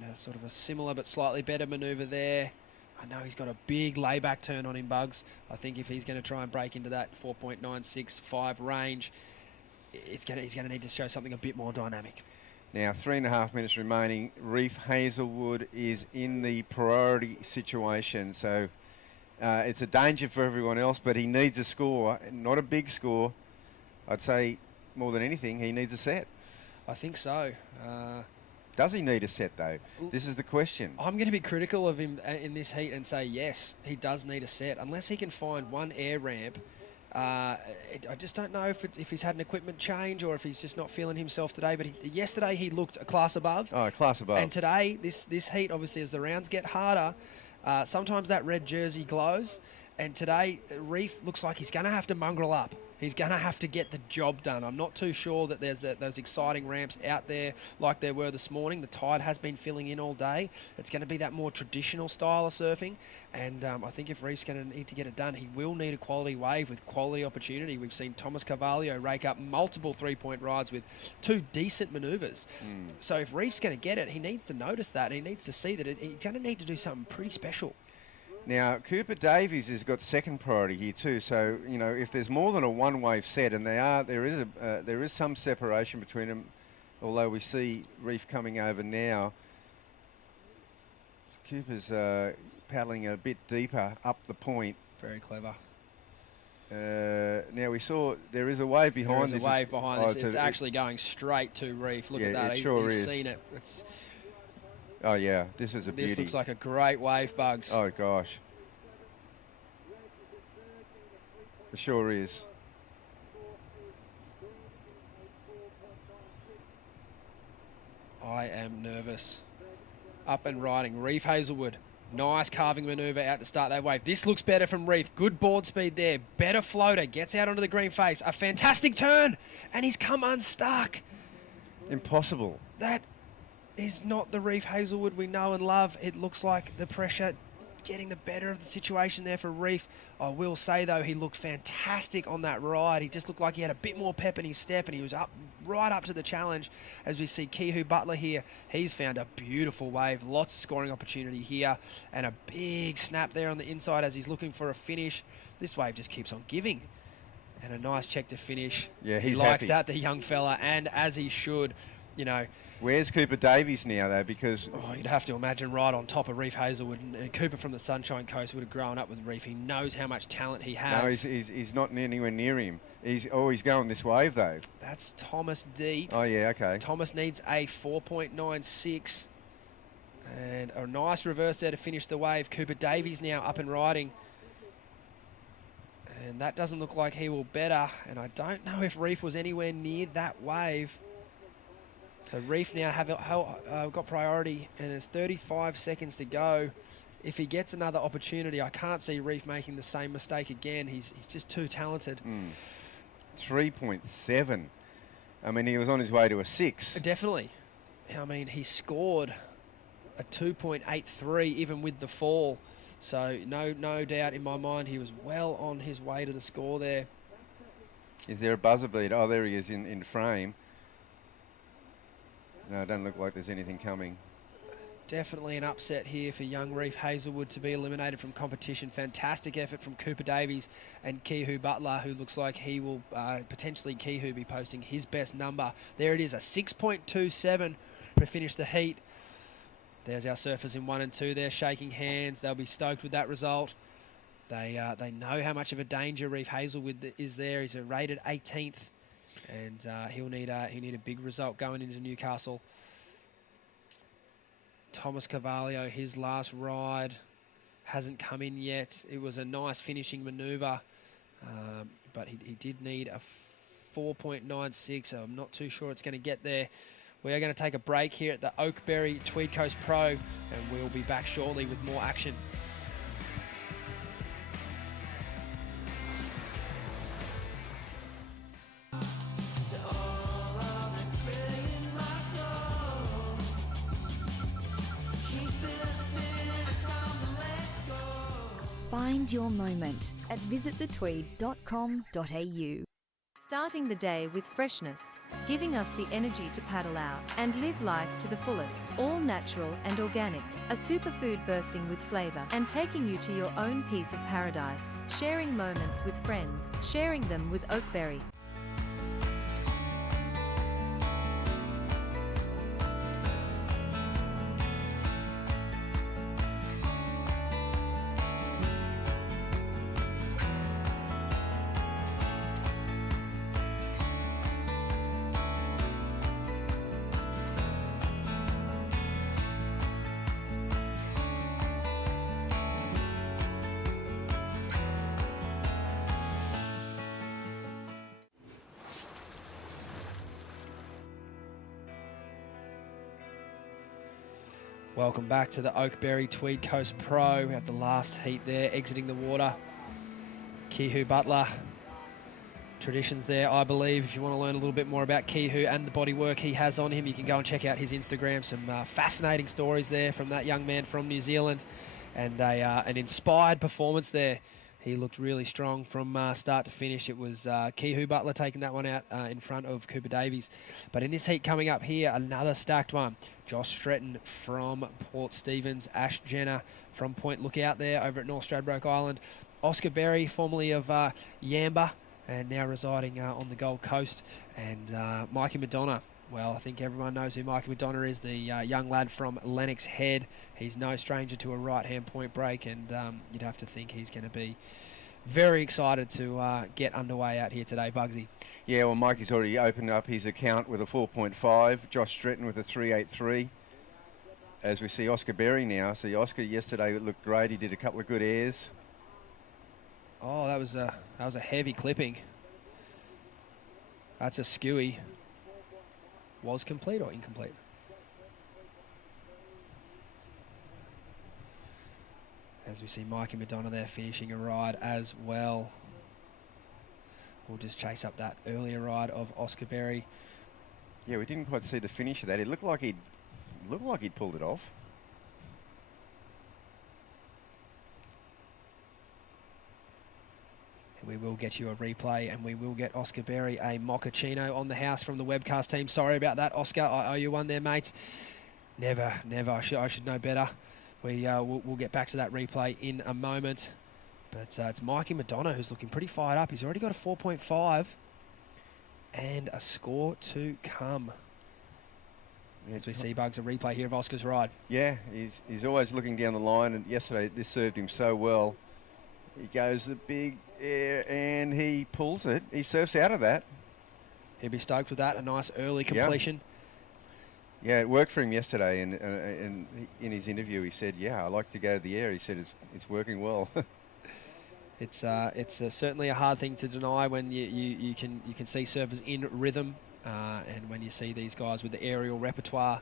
And sort of a similar but slightly better manoeuvre there. I know he's got a big layback turn on him, Bugs. I think if he's going to try and break into that 4.965 range, he's going to need to show something a bit more dynamic. Now, 3.5 minutes remaining. Reef Hazelwood is in the priority situation, so it's a danger for everyone else, but he needs a score, not a big score. I'd say more than anything, he needs a set. I think so. Does he need a set, though? This is the question. I'm going to be critical of him in this heat and say yes, he does need a set. Unless he can find one air ramp, I just don't know if he's had an equipment change or if he's just not feeling himself today. But yesterday he looked a class above. Oh, a class above. And today, this heat, obviously, as the rounds get harder, sometimes that red jersey glows. And today, Reef looks like he's going to have to mongrel up. He's going to have to get the job done. I'm not too sure that there's those exciting ramps out there like there were this morning. The tide has been filling in all day. It's going to be that more traditional style of surfing. And I think if Reef's going to need to get it done, he will need a quality wave with quality opportunity. We've seen Thomas Carvalho rake up multiple three-point rides with 2 decent manoeuvres. So if Reef's going to get it, he needs to notice that. He needs to see that he's going to need to do something pretty special. Now, Cooper Davies has got second priority here too. So, you know, if there's more than a one-wave set, and there is some separation between them, although we see Reef coming over now. Cooper's paddling a bit deeper up the point. Very clever. Now we saw there is a wave behind this. There's a wave behind this. It's actually going straight to Reef. Look at that. He's seen it. Oh yeah, this is a beauty. This looks like a great wave, Bugs. Oh gosh. It sure is. I am nervous. Up and riding. Reef Hazelwood. Nice carving manoeuvre out to start that wave. This looks better from Reef. Good board speed there. Better floater. Gets out onto the green face. A fantastic turn. And he's come unstuck. Impossible. That is not the Reef Hazelwood we know and love. It looks like the pressure getting the better of the situation there for Reef. I will say, though, he looked fantastic on that ride. He just looked like he had a bit more pep in his step, and he was right up to the challenge. As we see Kihu Butler here, he's found a beautiful wave. Lots of scoring opportunity here, and a big snap there on the inside as he's looking for a finish. This wave just keeps on giving. And a nice check to finish. Yeah, he likes that, the young fella, and as he should, you know. Where's Cooper Davies now, though? Because you'd have to imagine right on top of Reef Hazelwood. And Cooper from the Sunshine Coast would have grown up with Reef. He knows how much talent he has. No, he's not anywhere near him. He's going this wave, though. That's Thomas deep. Oh, yeah, okay. Thomas needs a 4.96. And a nice reverse there to finish the wave. Cooper Davies now up and riding. And that doesn't look like he will better. And I don't know if Reef was anywhere near that wave. So Reef now have got priority, and there's 35 seconds to go. If he gets another opportunity, I can't see Reef making the same mistake again. He's just too talented. 3.7. I mean, he was on his way to a 6. Definitely. I mean, he scored a 2.83 even with the fall. So no doubt in my mind he was well on his way to the score there. Is there a buzzer beater? Oh, there he is in frame. No, it doesn't look like there's anything coming. Definitely an upset here for young Reef Hazelwood to be eliminated from competition. Fantastic effort from Cooper Davies and Kihu Butler, who looks like he will potentially Kihu be posting his best number. There it is, a 6.27 to finish the heat. There's our surfers in 1 and 2 there shaking hands. They'll be stoked with that result. They know how much of a danger Reef Hazelwood is there. He's rated 18th. And he'll need a big result going into Newcastle. Thomas Carvalho, his last ride hasn't come in yet. It was a nice finishing manoeuvre, but he did need a 4.96, so I'm not too sure it's going to get there. We are going to take a break here at the Oakberry Tweed Coast Pro, and we'll be back shortly with more action. Find your moment at visitthetweed.com.au. Starting the day with freshness, giving us the energy to paddle out and live life to the fullest. All natural and organic, a superfood bursting with flavour and taking you to your own piece of paradise. Sharing moments with friends, sharing them with Oakberry. Welcome back to the Oakberry Tweed Coast Pro. We have the last heat there, exiting the water. Kihu Butler traditions there, I believe. If you want to learn a little bit more about Kihu and the bodywork he has on him, you can go and check out his Instagram. Some fascinating stories there from that young man from New Zealand, and an inspired performance there. He looked really strong from start to finish. It was Kihu Butler taking that one out in front of Cooper Davies. But in this heat coming up here, another stacked one. Josh Stretton from Port Stephens, Ash Jenner from Point Lookout there over at North Stradbroke Island, Oscar Berry, formerly of Yamba, and now residing on the Gold Coast, and Mikey Madonna. Well, I think everyone knows who Mikey Madonna is, the young lad from Lennox Head. He's no stranger to a right-hand point break, and you'd have to think he's going to be very excited to get underway out here today, Bugsy. Yeah, well, Mikey's already opened up his account with a 4.5, Josh Stretton with a 3.83. As we see Oscar Berry now. See, Oscar yesterday looked great. He did a couple of good airs. Oh, that was a heavy clipping. That's a skewy. Was complete or incomplete? As we see Mikey Madonna there finishing a ride as well. We'll just chase up that earlier ride of Oscar Berry. Yeah, we didn't quite see the finish of that. It looked like he'd pulled it off. We will get you a replay, and we will get Oscar Berry a mochaccino on the house from the webcast team. Sorry about that, Oscar. I owe you one there, mate. Never. I should know better. We'll get back to that replay in a moment. But it's Mikey Madonna who's looking pretty fired up. He's already got a 4.5 and a score to come. As we see, Bugs, a replay here of Oscar's ride. Yeah, he's always looking down the line, and yesterday this served him so well. He goes the big air and he pulls it. He surfs out of that. He'll be stoked with that. A nice early completion. Yeah, it worked for him yesterday, and in his interview he said, "Yeah, I like to go to the air." He said it's working well. It's certainly a hard thing to deny when you can see surfers in rhythm, and when you see these guys with the aerial repertoire.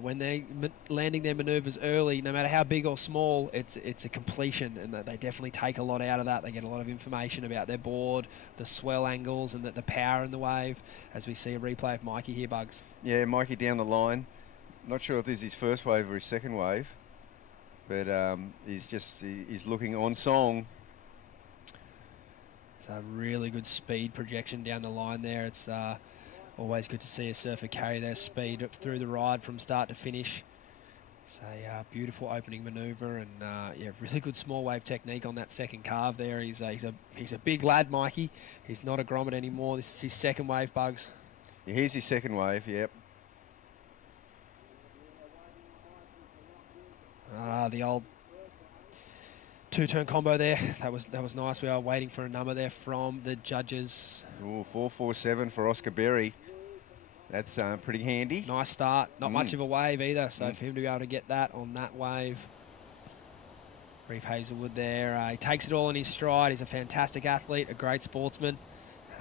When they're landing their manoeuvres early, no matter how big or small, it's a completion, and that they definitely take a lot out of that. They get a lot of information about their board, the swell angles, and the power in the wave, as we see a replay of Mikey here, Bugs. Yeah, Mikey down the line. Not sure if this is his first wave or his second wave, but he's looking on song. It's a really good speed projection down the line there. It's always good to see a surfer carry their speed up through the ride from start to finish. It's a beautiful opening manoeuvre, and really good small wave technique on that second carve there. He's a big lad, Mikey. He's not a grommet anymore. This is his second wave, Bugs. Yeah, here's his second wave. Yep. The old two-turn combo there. That was nice. We are waiting for a number there from the judges. Ooh, 4.47 for Oscar Berry. That's pretty handy. Nice start. Not much of a wave either, so for him to be able to get that on that wave. Reef Hazelwood there. He takes it all in his stride. He's a fantastic athlete, a great sportsman,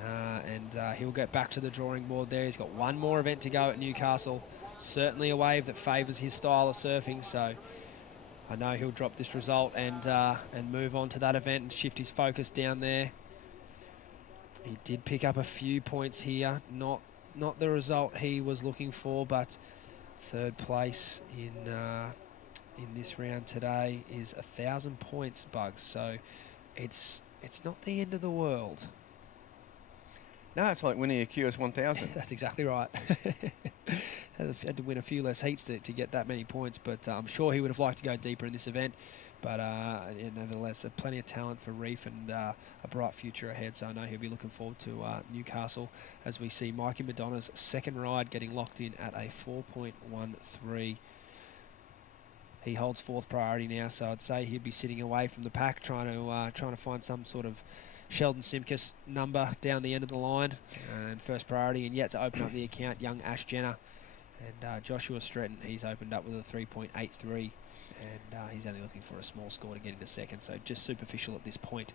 and he'll get back to the drawing board there. He's got one more event to go at Newcastle. Certainly a wave that favours his style of surfing, so I know he'll drop this result and move on to that event and shift his focus down there. He did pick up a few points here, not the result he was looking for, but third place in this round today is 1,000 points, Bugs. So it's not the end of the world. No, it's like winning a QS 1000. That's exactly right. Had to win a few less heats to get that many points, but I'm sure he would have liked to go deeper in this event. But nevertheless, plenty of talent for Reef and a bright future ahead. So I know he'll be looking forward to Newcastle as we see Mikey Madonna's second ride getting locked in at a 4.13. He holds fourth priority now, so I'd say he'd be sitting away from the pack, trying to find some sort of Sheldon Simkus number down the end of the line, and first priority, and yet to open up the account, young Ash Jenner. And Joshua Stretton, he's opened up with a 3.83, and he's only looking for a small score to get into second, so just superficial at this point.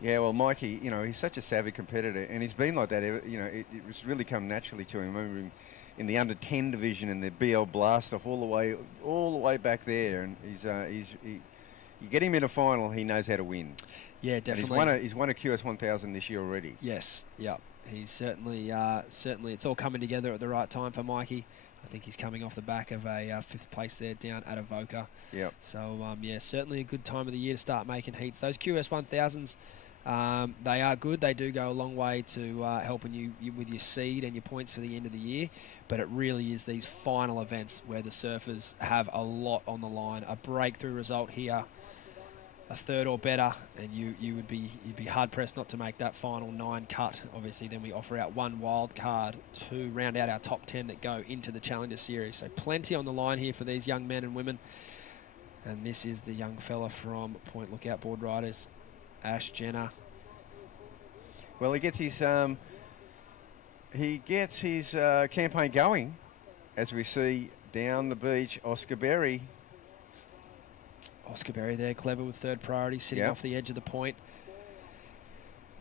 Yeah, well, Mikey, he's such a savvy competitor, and he's been like that. It was really come naturally to him. I remember him in the under 10 division in the BL Blast off all the way back there, and you get him in a final, he knows how to win. Yeah, And definitely. he's won a QS 1000 this year already. Yes, yeah. He's certainly, it's all coming together at the right time for Mikey. I think he's coming off the back of a 5th place there down at Avoca. Yep. So, certainly a good time of the year to start making heats. Those QS 1000s, they are good. They do go a long way to helping you with your seed and your points for the end of the year. But it really is these final events where the surfers have a lot on the line. A breakthrough result here, a 3rd or better, and you'd be hard pressed not to make that final 9 cut. Obviously, then we offer out 1 wild card to round out our top 10 that go into the Challenger Series. So plenty on the line here for these young men and women. And this is the young fella from Point Lookout Board Riders, Ash Jenner. Well, he gets his campaign going, as we see down the beach. Oakberry. Oakberry there, clever with 3rd priority, sitting Yep. off the edge of the point.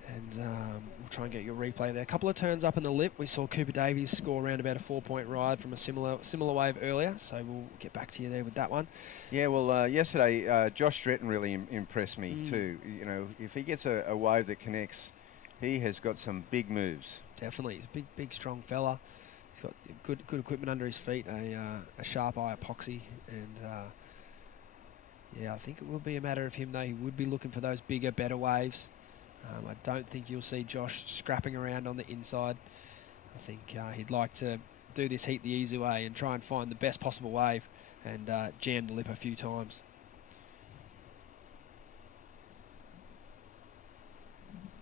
And we'll try and get your replay there. A couple of turns up in the lip. We saw Cooper Davies score around about a 4-point ride from a similar wave earlier, so we'll get back to you there with that one. Yeah, well, yesterday, Josh Stretton really impressed me too. You know, if he gets a wave that connects, he has got some big moves. Definitely. He's a big, strong fella. He's got good equipment under his feet, a sharp eye epoxy, and I think it will be a matter of him, though. He would be looking for those bigger, better waves. I don't think you'll see Josh scrapping around on the inside. I think he'd like to do this heat the easy way and try and find the best possible wave and jam the lip a few times.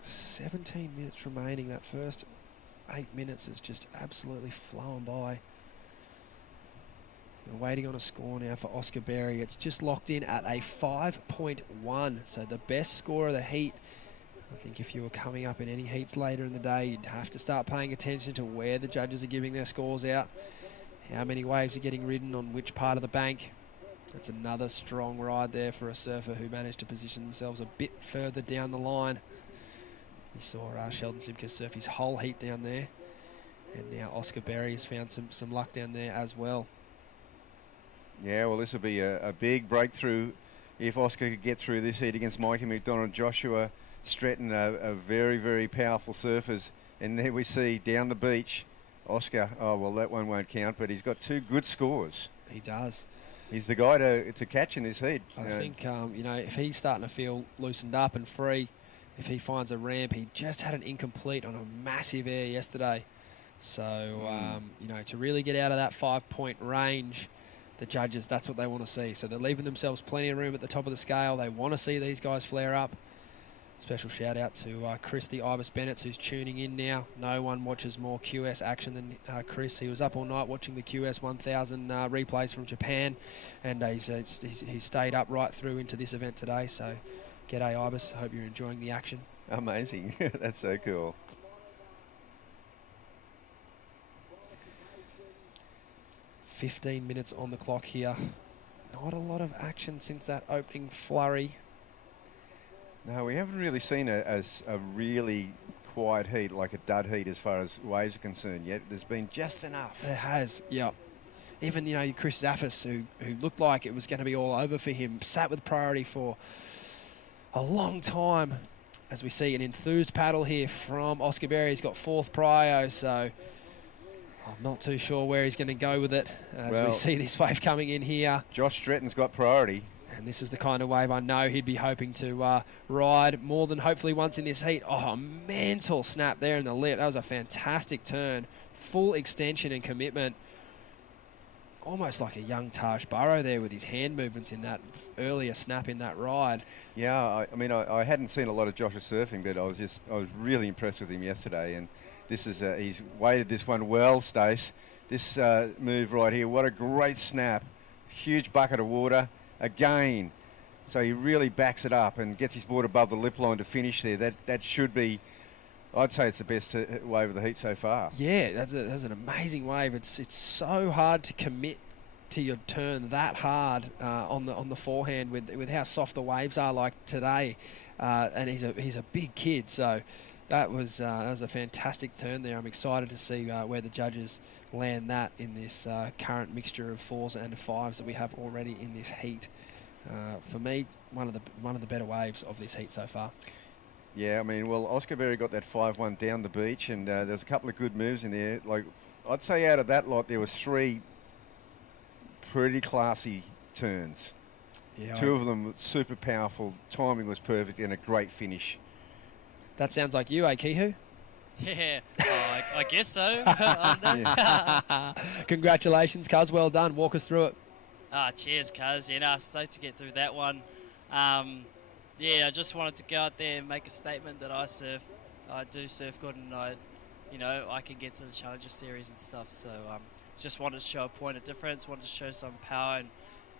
17 minutes remaining. That first 8 minutes is just absolutely flowing by. We're waiting on a score now for Oakberry. It's just locked in at a 5.1, so the best score of the heat. I think if you were coming up in any heats later in the day, you'd have to start paying attention to where the judges are giving their scores out, how many waves are getting ridden on which part of the bank. That's another strong ride there for a surfer who managed to position themselves a bit further down the line. You saw Sheldon Simkus surf his whole heat down there, and now Oakberry has found some luck down there as well. Yeah, well, this will be a big breakthrough if Oscar could get through this heat against Mikey McDonald. Joshua Stretton are very, very powerful surfers. And there we see down the beach, Oscar, oh, well, that one won't count, but he's got 2 good scores. He does. He's the guy to catch in this heat. I think, if he's starting to feel loosened up and free, if he finds a ramp, he just had an incomplete on a massive air yesterday. So, to really get out of that 5-point range, the judges, that's what they want to see. So they're leaving themselves plenty of room at the top of the scale. They want to see these guys flare up. Special shout out to Chris the Ibis Bennett, who's tuning in now. No one watches more QS action than Chris. He was up all night watching the QS 1000 replays from Japan, and he's stayed up right through into this event today. So g'day Ibis, hope you're enjoying the action. Amazing. That's so cool. 15 minutes on the clock here. Not a lot of action since that opening flurry. No, we haven't really seen a really quiet heat, like a dud heat as far as waves are concerned yet. There's been just enough. There has, yep. Even, Chris Zaffis, who looked like it was going to be all over for him, sat with priority for a long time. As we see an enthused paddle here from Oakberry. He's got 4th prio, so I'm not too sure where he's going to go with it as we see this wave coming in here. Josh Stretton's got priority. And this is the kind of wave I know he'd be hoping to ride more than hopefully once in this heat. Oh, a mental snap there in the lip. That was a fantastic turn. Full extension and commitment. Almost like a young Taj Burrow there with his hand movements in that earlier snap in that ride. Yeah, I hadn't seen a lot of Joshua surfing, but I was really impressed with him yesterday. And this is he's weighted this one well, Stace. This move right here, what a great snap. Huge bucket of water. Again, so he really backs it up and gets his board above the lip line to finish there. That should be, I'd say it's the best wave of the heat so far. Yeah, that's an amazing wave. It's so hard to commit to your turn that hard on the forehand with how soft the waves are like today. And he's a big kid, so that was a fantastic turn there. I'm excited to see where the judges land that in this current mixture of 4s and 5s that we have already in this heat. For me, one of the better waves of this heat so far. Yeah, I mean, well, Oakberry got that 5-1 down the beach, and there's a couple of good moves in there. Like, I'd say out of that lot, there was 3 pretty classy turns. Yeah, 2 of them super powerful, timing was perfect, and a great finish. That sounds like you, Kihu? Yeah, I guess so. Congratulations, cuz. Well done. Walk us through it. Cheers, cuz. Stoked to get through that one. I just wanted to go out there and make a statement that I do surf good, and I can get to the Challenger Series and stuff. So just wanted to show a point of difference, wanted to show some power and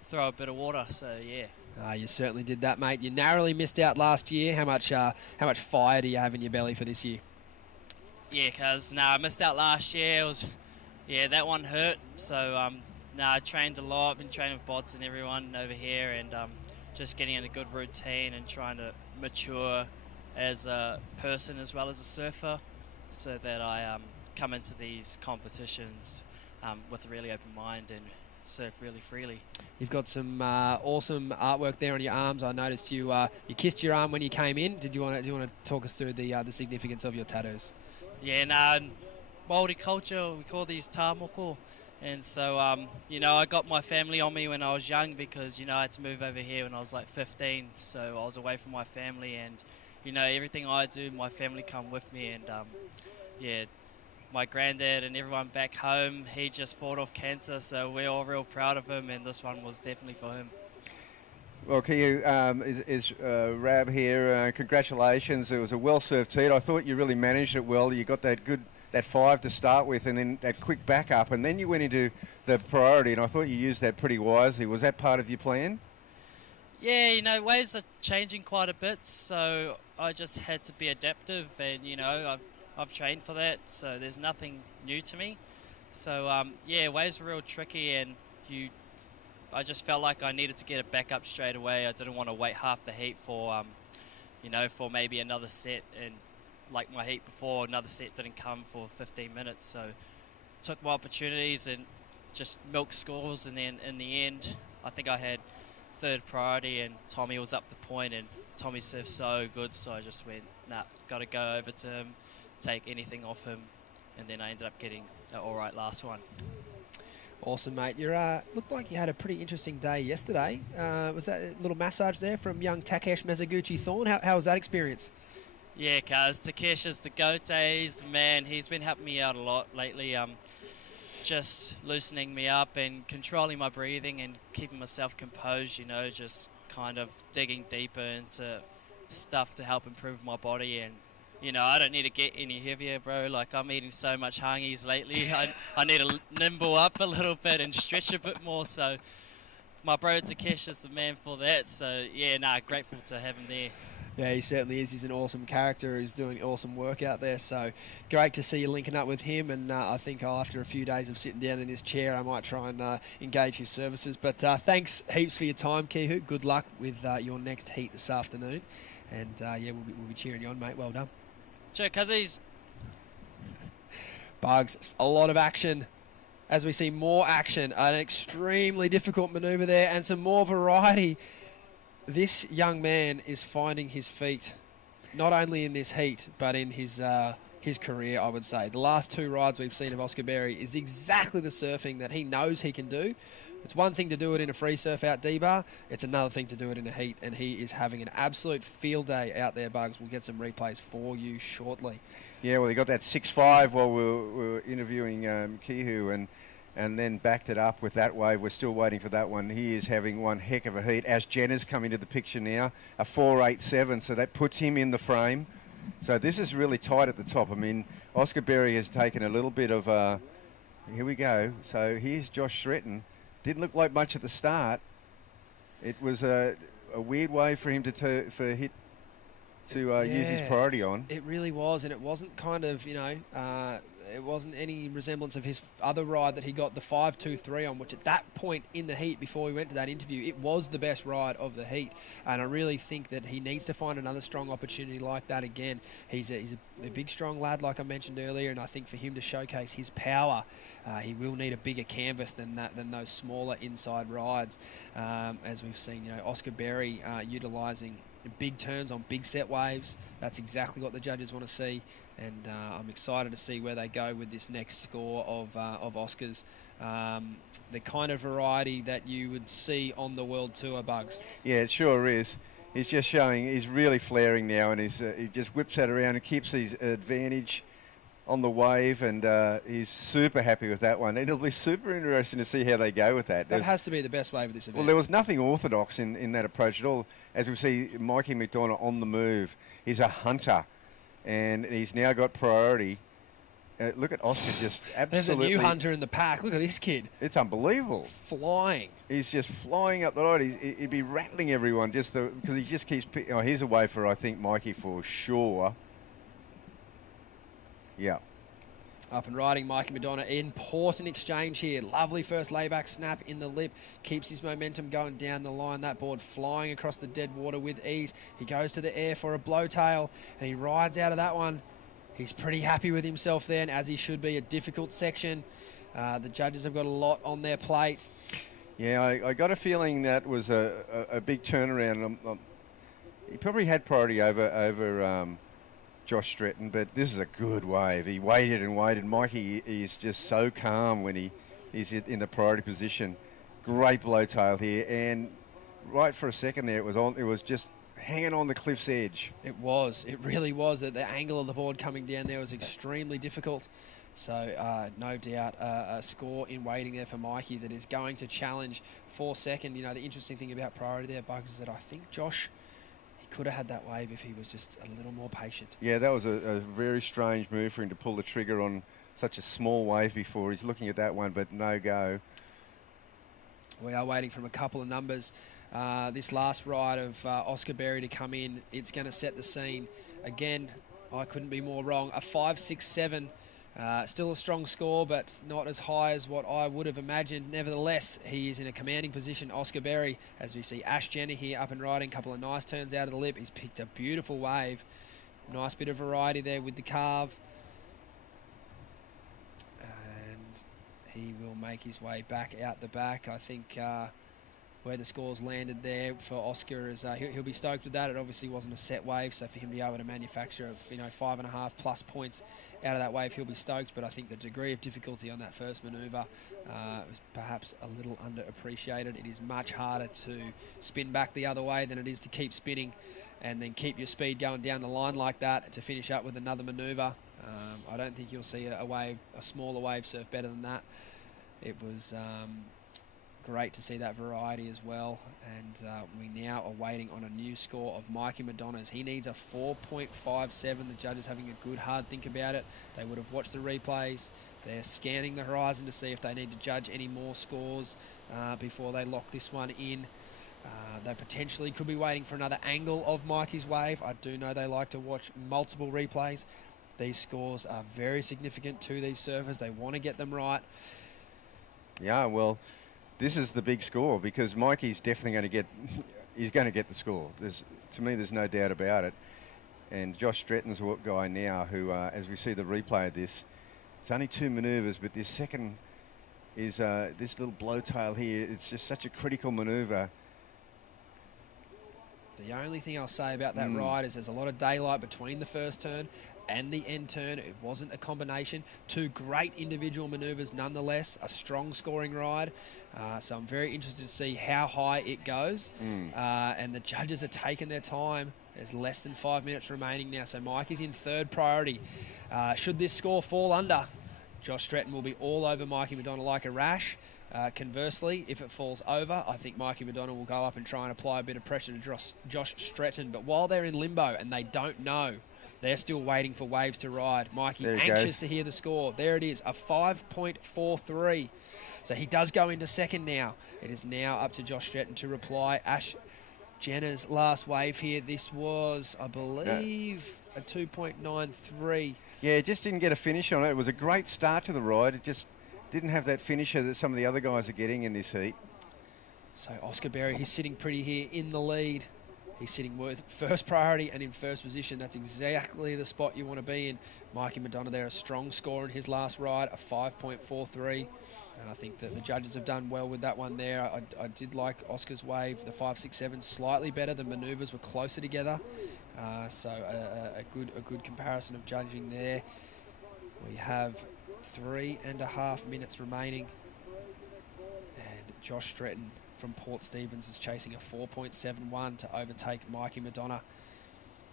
throw a bit of water. So yeah. You certainly did that, mate. You narrowly missed out last year. How much fire do you have in your belly for this year? Yeah, cuz I missed out last year. That one hurt. So I trained a lot. Been training with Bods and everyone over here, and just getting in a good routine and trying to mature as a person as well as a surfer, so that I come into these competitions with a really open mind and surf really freely. You've got some awesome artwork there on your arms. I noticed you kissed your arm when you came in. Do you want to talk us through the significance of your tattoos? Yeah, Māori culture, we call these tāmoko. And so, I got my family on me when I was young because, I had to move over here when I was like 15. So I was away from my family, and, everything I do, my family come with me. And, my granddad and everyone back home, he just fought off cancer. So we're all real proud of him, and this one was definitely for him. Well, Kiyu, is Rab here. Congratulations. It was a well-served heat. I thought you really managed it well. You got that 5 to start with, and then that quick backup, and then you went into the priority, and I thought you used that pretty wisely. Was that part of your plan? Yeah, waves are changing quite a bit, so I just had to be adaptive, and I've trained for that, so there's nothing new to me. So waves are real tricky, and I just felt like I needed to get it back up straight away. I didn't want to wait half the heat for for maybe another set, and like my heat before, another set didn't come for 15 minutes, so took my opportunities and just milked scores, and then in the end I think I had 3rd priority, and Tommy was up the point, and Tommy surfed so good, so I just went, got to go over to him, take anything off him, and then I ended up getting an alright last one. Awesome, mate. You looked like you had a pretty interesting day yesterday. Was that a little massage there from young Takesh Mizuguchi-Thorne? How was that experience? Yeah, cuz Takesh is the goatees, man. He's been helping me out a lot lately. Just loosening me up and controlling my breathing and keeping myself composed. Just kind of digging deeper into stuff to help improve my body. And I don't need to get any heavier, bro. Like, I'm eating so much hangies lately. I need to nimble up a little bit and stretch a bit more. So my bro Takesh is the man for that. So grateful to have him there. Yeah, he certainly is. He's an awesome character who's doing awesome work out there. So great to see you linking up with him. And I think after a few days of sitting down in this chair, I might try and engage his services. But thanks heaps for your time, Kihu. Good luck with your next heat this afternoon. And we'll be cheering you on, mate. Well done. Cheers, cuzzies. Bugs, a lot of action. As we see more action, an extremely difficult manoeuvre there, and some more variety. This young man is finding his feet, not only in this heat, but in his career, I would say. The last 2 rides we've seen of Oakberry is exactly the surfing that he knows he can do. It's one thing to do it in a free surf out D-bar. It's another thing to do it in a heat, and he is having an absolute field day out there, Bugs. We'll get some replays for you shortly. Yeah, well, he got that 6.5 while we were interviewing Kihu, and then backed it up with that wave. We're still waiting for that one. He is having one heck of a heat. As Jenner's come into the picture now, a 4.87, so that puts him in the frame. So this is really tight at the top. I mean, Oakberry has taken a little bit of here we go. So here's Josh Stretton. Didn't look like much at the start. It was a weird way for him to use his priority on. It really was, and it wasn't kind of, It wasn't any resemblance of his other ride that he got the 5.23 on, which at that point in the heat, before we went to that interview, it was the best ride of the heat. And I really think that he needs to find another strong opportunity like that again. He's a big, strong lad, like I mentioned earlier, and I think for him to showcase his power, he will need a bigger canvas than those smaller inside rides. As we've seen, Oakberry utilising big turns on big set waves. That's exactly what the judges want to see, and I'm excited to see where they go with this next score of Oscars. The kind of variety that you would see on the World Tour, Bugs. Yeah, it sure is. He's just showing, he's really flaring now, and he just whips that around and keeps his advantage on the wave, and he's super happy with that one. It'll be super interesting to see how they go with that. That has to be the best wave of this event. Well, there was nothing orthodox in that approach at all. As we see, Mikey McDonough on the move. He's a hunter, and he's now got priority. Look at Oscar, just absolutely... There's a new hunter in the pack. Look at this kid. It's unbelievable. Flying. He's just flying up the road. He'd be rattling everyone just because he just keeps... here's a way for, I think, Mikey for sure. Yeah. Up and riding, Mikey McDonough. Important exchange here. Lovely first layback snap in the lip. Keeps his momentum going down the line. That board flying across the dead water with ease. He goes to the air for a blowtail, and he rides out of that one. He's pretty happy with himself then, as he should be. A difficult section. The judges have got a lot on their plate. Yeah, I got a feeling that was a big turnaround. He probably had priority over Josh Stretton, but this is a good wave. He waited and waited. Mikey is just so calm when he's in the priority position. Great blowtail here, and right for a second there, it was just hanging on the cliff's edge. It really was. That the angle of the board coming down there was extremely difficult. So no doubt a score in waiting there for Mikey that is going to challenge for second. The interesting thing about priority there, Bugs, is that I think Josh, could have had that wave if he was just a little more patient. Yeah, that was a very strange move for him to pull the trigger on such a small wave before. He's looking at that one, but no go. We are waiting from a couple of numbers. This last ride of Oakberry to come in, it's going to set the scene. Again, I couldn't be more wrong. A 5.67. Still a strong score, but not as high as what I would have imagined. Nevertheless, he is in a commanding position. Oakberry, as we see Ash Jenner here up and riding, a couple of nice turns out of the lip. He's picked a beautiful wave. Nice bit of variety there with the carve. And he will make his way back out the back. I think where the scores landed there for Oscar is he'll be stoked with that. It obviously wasn't a set wave, so for him to be able to manufacture 5.5 plus points out of that wave, he'll be stoked. But I think the degree of difficulty on that first manoeuvre was perhaps a little underappreciated. It is much harder to spin back the other way than it is to keep spinning and then keep your speed going down the line like that to finish up with another manoeuvre. I don't think you'll see a smaller wave surf better than that. It was great to see that variety as well, and we now are waiting on a new score of Mikey McDonough's. He needs a 4.57. The judges having a good hard think about it. They would have watched the replays. They're scanning the horizon to see if they need to judge any more scores before they lock this one in. They potentially could be waiting for another angle of Mikey's wave. I do know they like to watch multiple replays. These scores are very significant to these surfers. They want to get them right. Yeah, well, this is the big score because Mikey's definitely going to get. He's going to get the score. To me, there's no doubt about it. And Josh Stretton's a guy now who, as we see the replay of this, it's only 2 manoeuvres, but this second is this little blowtail here. It's just such a critical manoeuvre. The only thing I'll say about that ride is there's a lot of daylight between the first turn and the end turn. It wasn't a combination. 2 great individual manoeuvres nonetheless. A strong scoring ride. So I'm very interested to see how high it goes. And the judges are taking their time. There's less than 5 minutes remaining now. So Mike is in third priority. Should this score fall under, Josh Stretton will be all over Mikey McDonough like a rash. Conversely, if it falls over, I think Mikey McDonough will go up and try and apply a bit of pressure to Josh Stretton. But while they're in limbo and they don't know, they're still waiting for waves to ride. Mikey anxious to hear the score. There it is, a 5.43. So he does go into second now. It is now up to Josh Stretton to reply. Ash Jenner's last wave here. This was, I believe, a 2.93. Yeah, just didn't get a finish on it. It was a great start to the ride. It just didn't have that finisher that some of the other guys are getting in this heat. So Oscar Berry, he's sitting pretty here in the lead. He's sitting with first priority and in first position. That's exactly the spot you want to be in. Mikey Madonna there, a strong score in his last ride, a 5.43. And I think that the judges have done well with that one there. I did like Oscar's wave, the 5.67, slightly better. The manoeuvres were closer together. So a good comparison of judging there. We have 3.5 minutes remaining. And Josh Stretton from Port Stephens is chasing a 4.71 to overtake Mikey Madonna.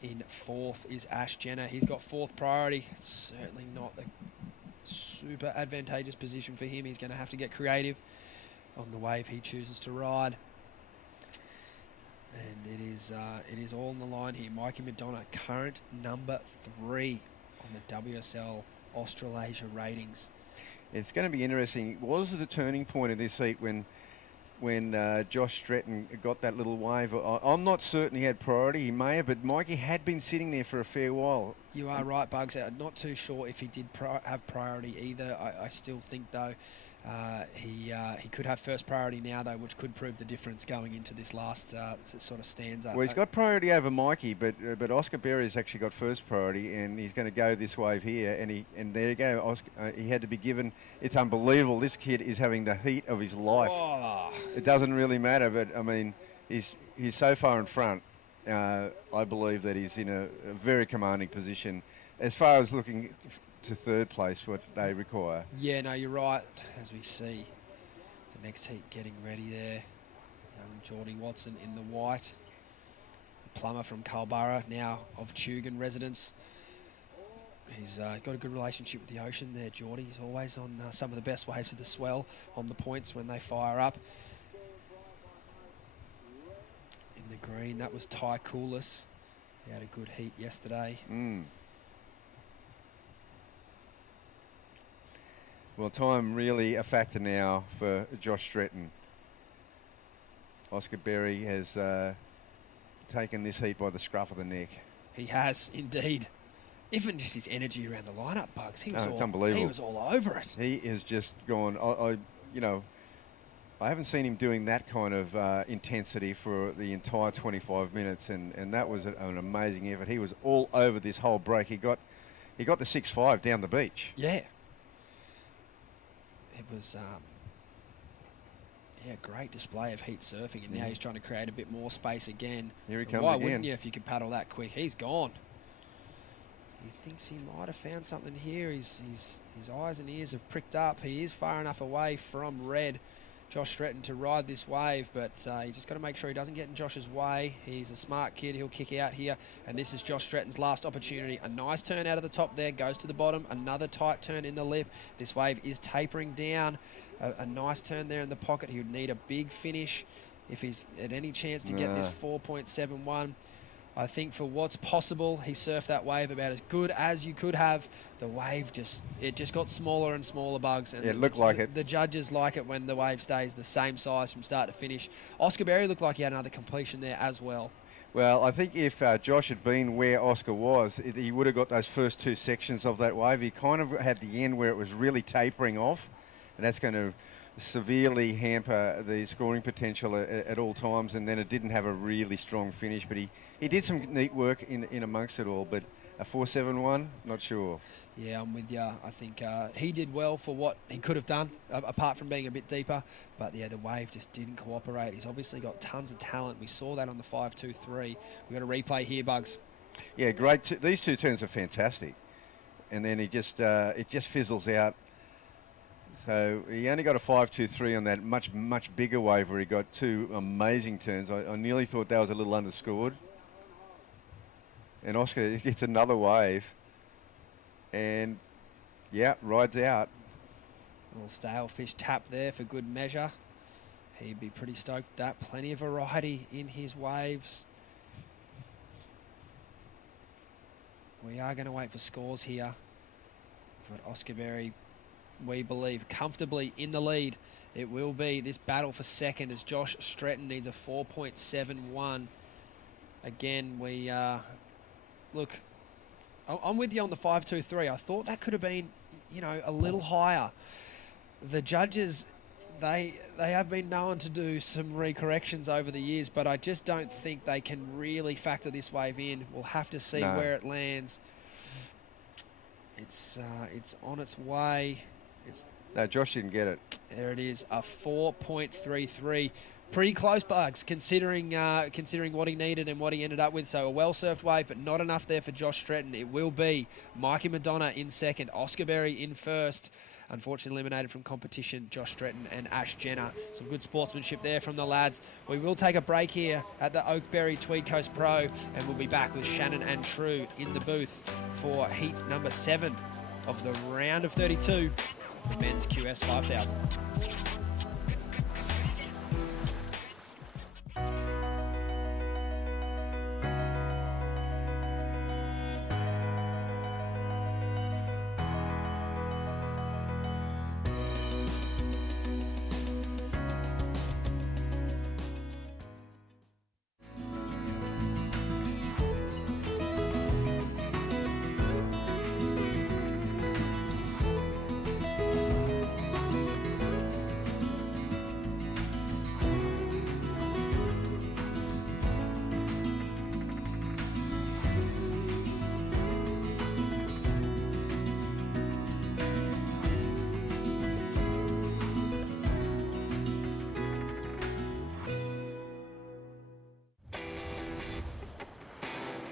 In fourth is Ash Jenner. He's got fourth priority. It's certainly not a super advantageous position for him. He's going to have to get creative on the wave he chooses to ride. And it is all on the line here. Mikey Madonna, current number 3 on the WSL Australasia ratings. It's going to be interesting. Was the turning point of this heat when Josh Stretton got that little wave? I'm not certain he had priority. He may have, but Mikey had been sitting there for a fair while. You are right, Bugs. I'm not too sure if he did have priority either. I still think, though, he could have first priority now, though, which could prove the difference going into this last sort of stanza. Well, he's got priority over Mikey, but Oscar Berry's actually got first priority, and he's going to go this wave here. And there you go. Oscar, he had to be given. It's unbelievable. This kid is having the heat of his life. Oh. It doesn't really matter, but I mean, he's so far in front. I believe that he's in a very commanding position as far as looking to third place, what they require. Yeah, no, you're right. As we see the next heat getting ready there. Geordie Watson in the white. The plumber from Culburra, now of Tugun residence. He's got a good relationship with the ocean there, Geordie. He's always on some of the best waves of the swell on the points when they fire up. In the green, that was Ty Coolis. He had a good heat yesterday. Well, time really a factor now for Josh Stretton. Oscar Berry has taken this heat by the scruff of the neck. He has, indeed. Even just his energy around the lineup, Bugs. He was it's unbelievable. He was all over it. He has just gone. I haven't seen him doing that kind of intensity for the entire 25 minutes, and that was an amazing effort. He was all over this whole break. He got the 6.5 down the beach. Yeah. It was, great display of heat surfing, and now he's trying to create a bit more space again. Here he comes Why again. wouldn't you if you could paddle that quick? He's gone. He thinks he might have found something here. His eyes and ears have pricked up. He is far enough away from red, Josh Stretton, to ride this wave, but you just got to make sure he doesn't get in Josh's way. He's a smart kid. He'll kick out here, and this is Josh Stretton's last opportunity. A nice turn out of the top there, goes to the bottom. Another tight turn in the lip. This wave is tapering down. A nice turn there in the pocket. He would need a big finish if he's at any chance to get this 4.71. I think for what's possible, he surfed that wave about as good as you could have. The wave just got smaller and smaller, Bugs. And it looked like it. The judges like it when the wave stays the same size from start to finish. Oscar Berry looked like he had another completion there as well. Well, I think if Josh had been where Oscar was, he would have got those first two sections of that wave. He kind of had the end where it was really tapering off, and that's going to severely hamper the scoring potential at all times, and then it didn't have a really strong finish, but he did some neat work in amongst it all, but a 4.71, not sure. Yeah, I'm with you. I think he did well for what he could have done, apart from being a bit deeper, but the wave just didn't cooperate. He's obviously got tons of talent. We saw that on the 5.23. We've got a replay here, Bugs. Yeah, great. These two turns are fantastic, and then it just fizzles out. So he only got a 5.23 on that much bigger wave where he got two amazing turns. I nearly thought that was a little underscored. And Oscar gets another wave and, rides out. A little stale fish tap there for good measure. He'd be pretty stoked with that. Plenty of variety in his waves. We are going to wait for scores here. But Oscar Berry, we believe, comfortably in the lead. It will be this battle for second as Josh Stretton needs a 4.71. Again, we look, I'm with you on the 5-2-3. I thought that could have been, a little higher. The judges, they have been known to do some recorrections over the years, but I just don't think they can really factor this wave in. We'll have to see where it lands. It's on its way. No, Josh didn't get it. There it is, a 4.33. Pretty close, Bugs, considering what he needed and what he ended up with. So a well-served wave, but not enough there for Josh Stretton. It will be Mikey Madonna in second, Oakberry in first. Unfortunately eliminated from competition, Josh Stretton and Ash Jenner. Some good sportsmanship there from the lads. We will take a break here at the Oakberry Tweed Coast Pro, and we'll be back with Shannon and True in the booth for heat number 7 of the round of 32, the men's QS 5000.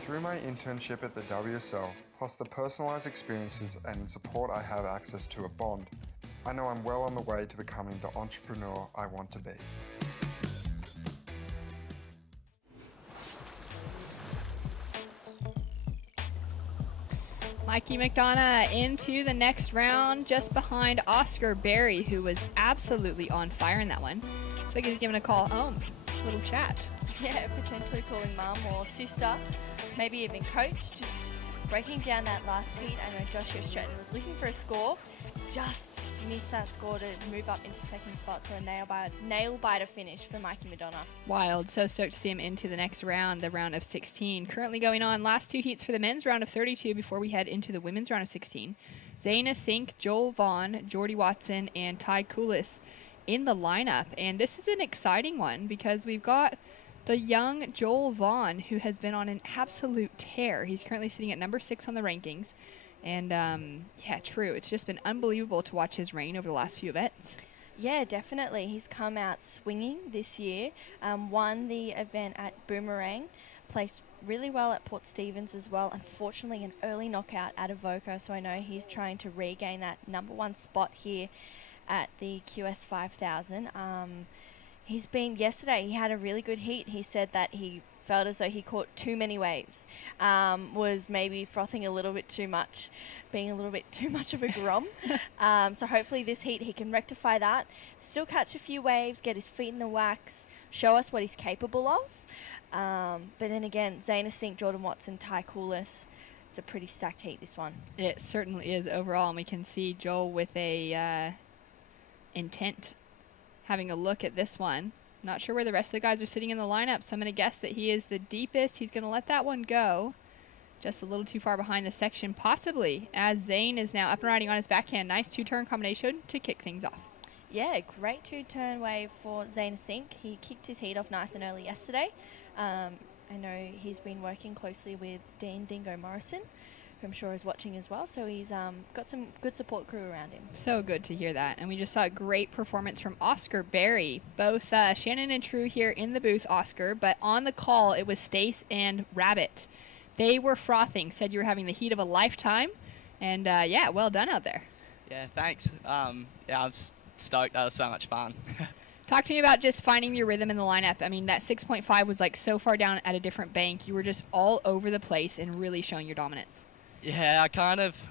Through my internship at the WSL, plus the personalised experiences and support I have access to at Bond, I know I'm well on the way to becoming the entrepreneur I want to be. Mikey McDonough into the next round, just behind Oakberry, who was absolutely on fire in that one. Looks like he's giving a call home. Little chat. Yeah, potentially calling mum or sister, maybe even coach. Just breaking down that last heat. I know Joshua Stratton was looking for a score, just missed that score to move up into second spot. So a nail biter finish for Mikey Madonna. Wild. So stoked to see him into the next round, the round of 16. Currently going on last 2 heats for the men's round of 32 before we head into the women's round of 16. Zaina Sink, Joel Vaughn, Jordy Watson, and Ty Coulis in the lineup. And this is an exciting one because we've got the young Joel Vaughn, who has been on an absolute tear. He's currently sitting at number 6 on the rankings. And, yeah, true. It's just been unbelievable to watch his reign over the last few events. Yeah, definitely. He's come out swinging this year. Won the event at Boomerang. Placed really well at Port Stephens as well. Unfortunately, an early knockout at Avoca. So I know he's trying to regain that number 1 spot here at the QS 5000. Yesterday, he had a really good heat. He said that he felt as though he caught too many waves, was maybe frothing a little bit too much, being a little bit too much of a grom. So hopefully this heat he can rectify that, still catch a few waves, get his feet in the wax, show us what he's capable of. But then again, Zaina Sink, Jordan Watson, Ty Coulis, it's a pretty stacked heat, this one. It certainly is overall, and we can see Joel with a intent having a look at this one. Not sure where the rest of the guys are sitting in the lineup, so I'm going to guess that he is the deepest. He's going to let that one go. Just a little too far behind the section, possibly, as Zane is now up and riding on his backhand. Nice 2-turn combination to kick things off. Yeah, great 2-turn wave for Zaina Sink. He kicked his heat off nice and early yesterday. I know he's been working closely with Dean Dingo Morrison, who I'm sure is watching as well, so he's got some good support crew around him. So good to hear that. And we just saw a great performance from Oakberry. Both Shannon and True here in the booth, Oscar, but on the call it was Stace and Rabbit. They were frothing, said you were having the heat of a lifetime, and yeah, well done out there. Yeah, thanks. Yeah, I'm stoked. That was so much fun. Talk to me about just finding your rhythm in the lineup. I mean, that 6.5 was like so far down at a different bank. You were just all over the place and really showing your dominance. Yeah,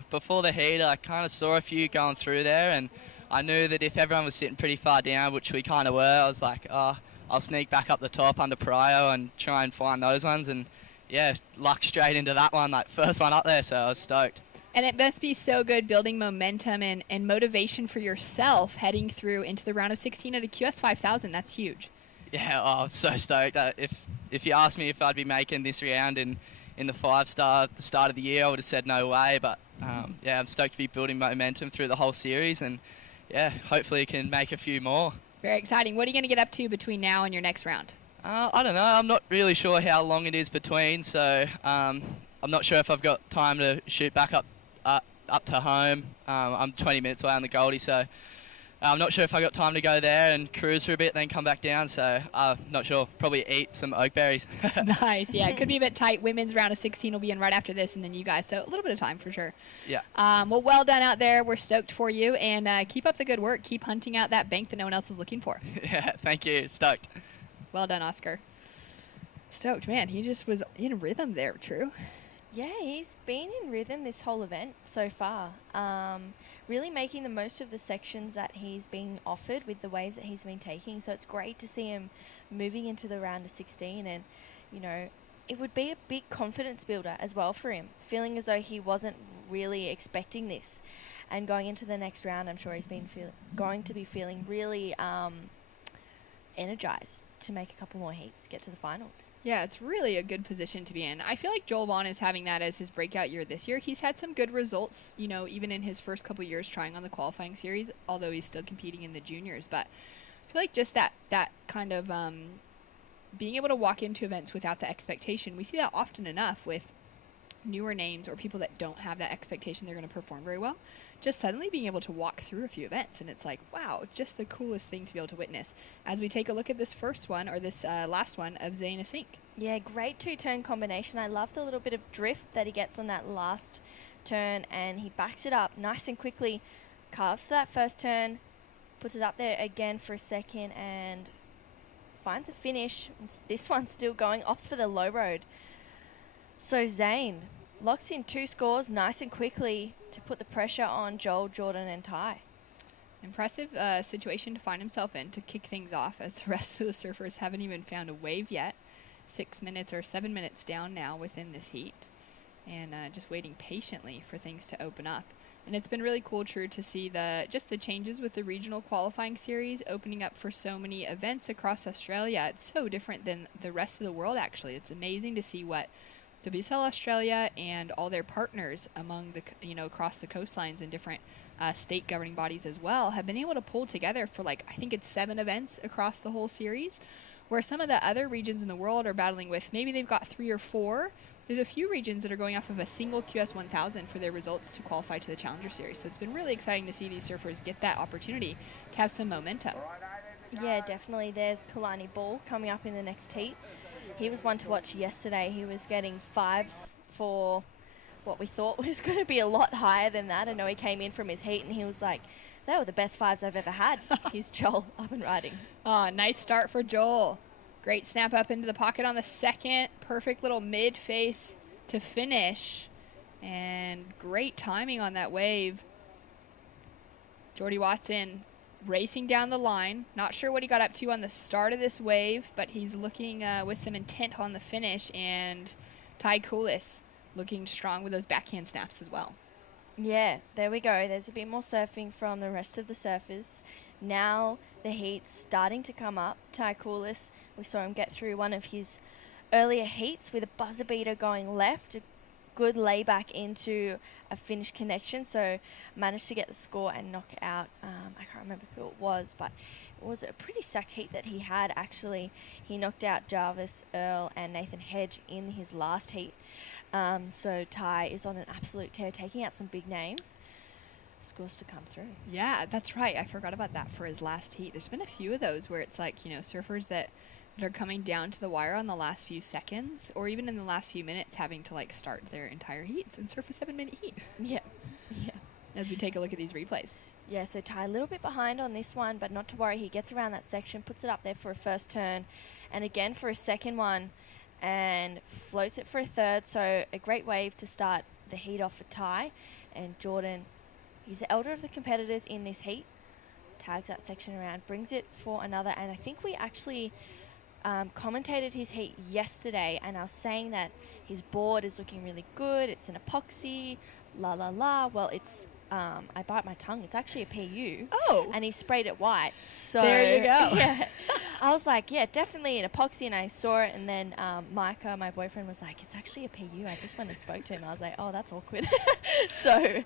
before the heat, I kind of saw a few going through there, and I knew that if everyone was sitting pretty far down, which we kind of were, I was like, oh, I'll sneak back up the top under Prio and try and find those ones, and yeah, luck straight into that one, like first one up there, so I was stoked. And it must be so good building momentum and motivation for yourself heading through into the round of 16 at a QS 5000. That's huge. Yeah, I'm so stoked. If you asked me if I'd be making this round in in the 5-star at the start of the year, I would have said no way. But yeah, I'm stoked to be building momentum through the whole series, and yeah, hopefully can make a few more. Very exciting. What are you going to get up to between now and your next round? I don't know. I'm not really sure how long it is between, so I'm not sure if I've got time to shoot back up to home. I'm 20 minutes away on the Goldie, so I'm not sure if I got time to go there and cruise for a bit, then come back down. So I'm not sure. Probably eat some Oakberries. Nice. Yeah, it could be a bit tight. Women's round of 16 will be in right after this, and then you guys. So a little bit of time for sure. Yeah. Well done out there. We're stoked for you, and keep up the good work. Keep hunting out that bank that no one else is looking for. Yeah, thank you. Stoked. Well done, Oscar. Stoked, man. He just was in rhythm there, True. Yeah, he's been in rhythm this whole event so far. Really making the most of the sections that he's been offered with the waves that he's been taking. So it's great to see him moving into the round of 16, and it would be a big confidence builder as well for him, feeling as though he wasn't really expecting this. And going into the next round, I'm sure he's been going to be feeling really energized to make a couple more heats, get to the finals. Yeah, it's really a good position to be in. I feel like Joel Vaughn is having that as his breakout year this year. He's had some good results, even in his first couple years trying on the qualifying series, although he's still competing in the juniors. But I feel like just that kind of being able to walk into events without the expectation, we see that often enough with newer names or people that don't have that expectation they're going to perform very well. Just suddenly being able to walk through a few events, and it's like, wow, it's just the coolest thing to be able to witness as we take a look at this first one, or this last one, of Zayna Sink. Yeah, great two-turn combination. I love the little bit of drift that he gets on that last turn, and he backs it up nice and quickly, carves that first turn, puts it up there again for a second, and finds a finish. This one's still going, opts for the low road. So Zane locks in 2 scores nice and quickly to put the pressure on Joel, Jordan, and Ty. Impressive situation to find himself in to kick things off, as the rest of the surfers haven't even found a wave yet. 6 minutes or 7 minutes down now within this heat, and just waiting patiently for things to open up. And it's been really cool, True, to see the changes with the regional qualifying series opening up for so many events across Australia. It's so different than the rest of the world, actually. It's amazing to see what WSL Australia and all their partners among the across the coastlines and different state governing bodies as well have been able to pull together for, like, I think it's 7 events across the whole series, where some of the other regions in the world are battling with maybe they've got 3 or 4. There's a few regions that are going off of a single QS 1000 for their results to qualify to the Challenger Series. So it's been really exciting to see these surfers get that opportunity to have some momentum. Yeah, definitely. There's Kalani Ball coming up in the next heat. He was one to watch yesterday. He was getting 5s for what we thought was going to be a lot higher than that. I know he came in from his heat and he was like, they were the best 5s I've ever had. He's Joel up and riding. Oh, nice start for Joel. Great snap up into the pocket on the second. Perfect little mid-face to finish. And great timing on that wave. Jordy Watson racing down the line. Not sure what he got up to on the start of this wave, but he's looking with some intent on the finish. And Ty Coulis looking strong with those backhand snaps as well. Yeah, there we go. There's a bit more surfing from the rest of the surfers. Now the heat's starting to come up. Ty Coulis, we saw him get through one of his earlier heats with a buzzer beater going left. A good layback into a finish connection. So managed to get the score and knock out, I can't remember who it was, but it was a pretty stacked heat that he had, actually. He knocked out Jarvis, Earl, and Nathan Hedge in his last heat. So Ty is on an absolute tear, taking out some big names. Scores to come through. Yeah, that's right. I forgot about that for his last heat. There's been a few of those where it's like, surfers that are coming down to the wire on the last few seconds, or even in the last few minutes, having to start their entire heats and surf a 7-minute heat. Yeah. As we take a look at these replays. Yeah, so Ty a little bit behind on this one, but not to worry. He gets around that section, puts it up there for a first turn, and again for a second one, and floats it for a third. So a great wave to start the heat off for Ty. And Jordan, he's the elder of the competitors in this heat. Tags that section around, brings it for another, and I think we actually commentated his heat yesterday, and I was saying that his board is looking really good. It's an epoxy, la la la. Well, it's I bite my tongue. It's actually a PU. Oh. And he sprayed it white. So there you go. Yeah. I I was like, yeah, definitely an epoxy, and I saw it, and then Micah, my boyfriend, was like, it's actually a PU. I just went and spoke to him. I was like, oh, that's awkward. So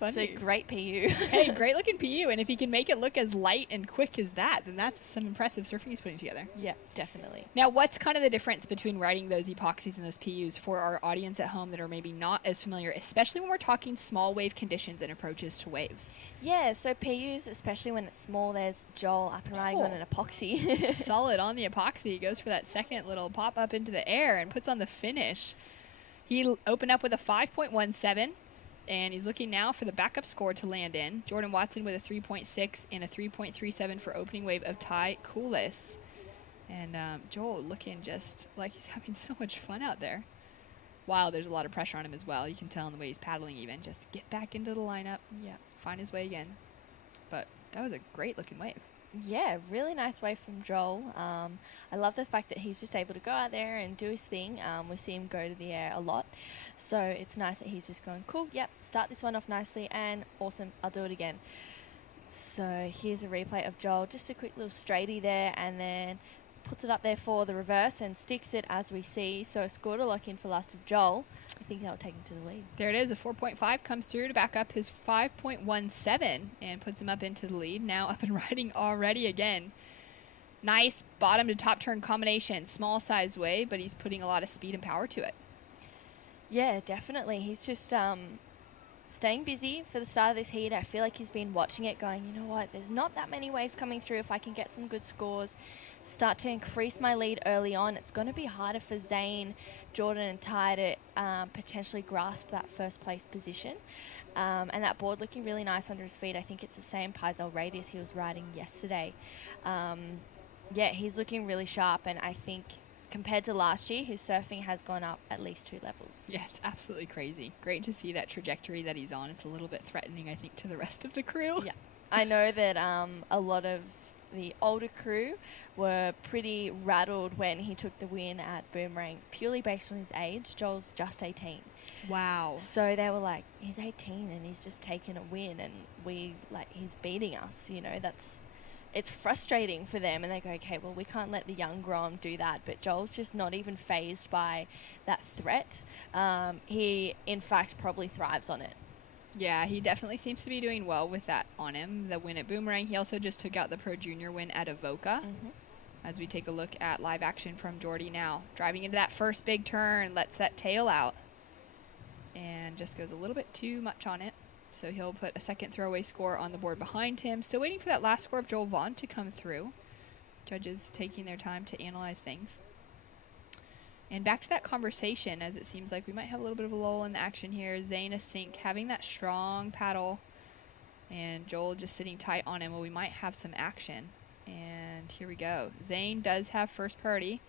funny. It's a great PU. Hey, great looking PU, and if he can make it look as light and quick as that, then that's some impressive surfing he's putting together. Yeah, definitely. Now, what's kind of the difference between riding those epoxies and those PUs for our audience at home that are maybe not as familiar, especially when we're talking small wave conditions and approaches to waves? Yeah, so PUs, especially when it's small, there's Joel up and riding on an epoxy. Solid on the epoxy. He goes for that second little pop up into the air and puts on the finish. He opened up with a 5.17, and he's looking now for the backup score to land in. Jordan Watson with a 3.6 and a 3.37 for opening wave of Ty Coulis. And Joel looking just like he's having so much fun out there. While there's a lot of pressure on him as well. You can tell in the way he's paddling even. Just get back into the lineup. Yeah, find his way again. But that was a great looking wave. Yeah, really nice wave from Joel. I love the fact that he's just able to go out there and do his thing. We see him go to the air a lot. So it's nice that he's just going, cool, yep, start this one off nicely, and awesome, I'll do it again. So here's a replay of Joel. Just a quick little straighty there, and then puts it up there for the reverse and sticks it as we see. So a score to lock in for last of Joel. I think that'll take him to the lead. There it is. A 4.5 comes through to back up his 5.17 and puts him up into the lead. Now up and riding already again. Nice bottom to top turn combination. Small size wave, but he's putting a lot of speed and power to it. Yeah, definitely. He's just staying busy for the start of this heat. I feel like he's been watching it going, you know what, there's not that many waves coming through. If I can get some good scores, start to increase my lead early on, it's going to be harder for Zane, Jordan and Ty to potentially grasp that first place position. And that board looking really nice under his feet. I think it's the same Paizel radius he was riding yesterday. Yeah, he's looking really sharp, and I think compared to last year, his surfing has gone up at least 2 levels. Yeah, it's absolutely crazy. Great to see that trajectory that he's on. It's a little bit threatening, I think, to the rest of the crew. Yeah, I know that a lot of the older crew were pretty rattled when he took the win at Boomerang, purely based on his age. Joel's just 18. Wow. So they were like, he's 18 and he's just taken a win, and he's beating us, you know, it's frustrating for them, and they go, okay, well, we can't let the young Grom do that. But Joel's just not even fazed by that threat. He, in fact, probably thrives on it. Yeah, he definitely seems to be doing well with that on him. The win at Boomerang. He also just took out the Pro Junior win at Avoca. As we take a look at live action from Jordy now. Driving into that first big turn, lets that tail out. And just goes a little bit too much on it. So he'll put a second throwaway score on the board behind him. Still waiting for that last score of Joel Vaughn to come through. Judges taking their time to analyze things. And back to that conversation, as it seems like we might have a little bit of a lull in the action here. Zane a sink, having that strong paddle, and Joel just sitting tight on him. Well, we might have some action. And here we go. Zane does have first priority,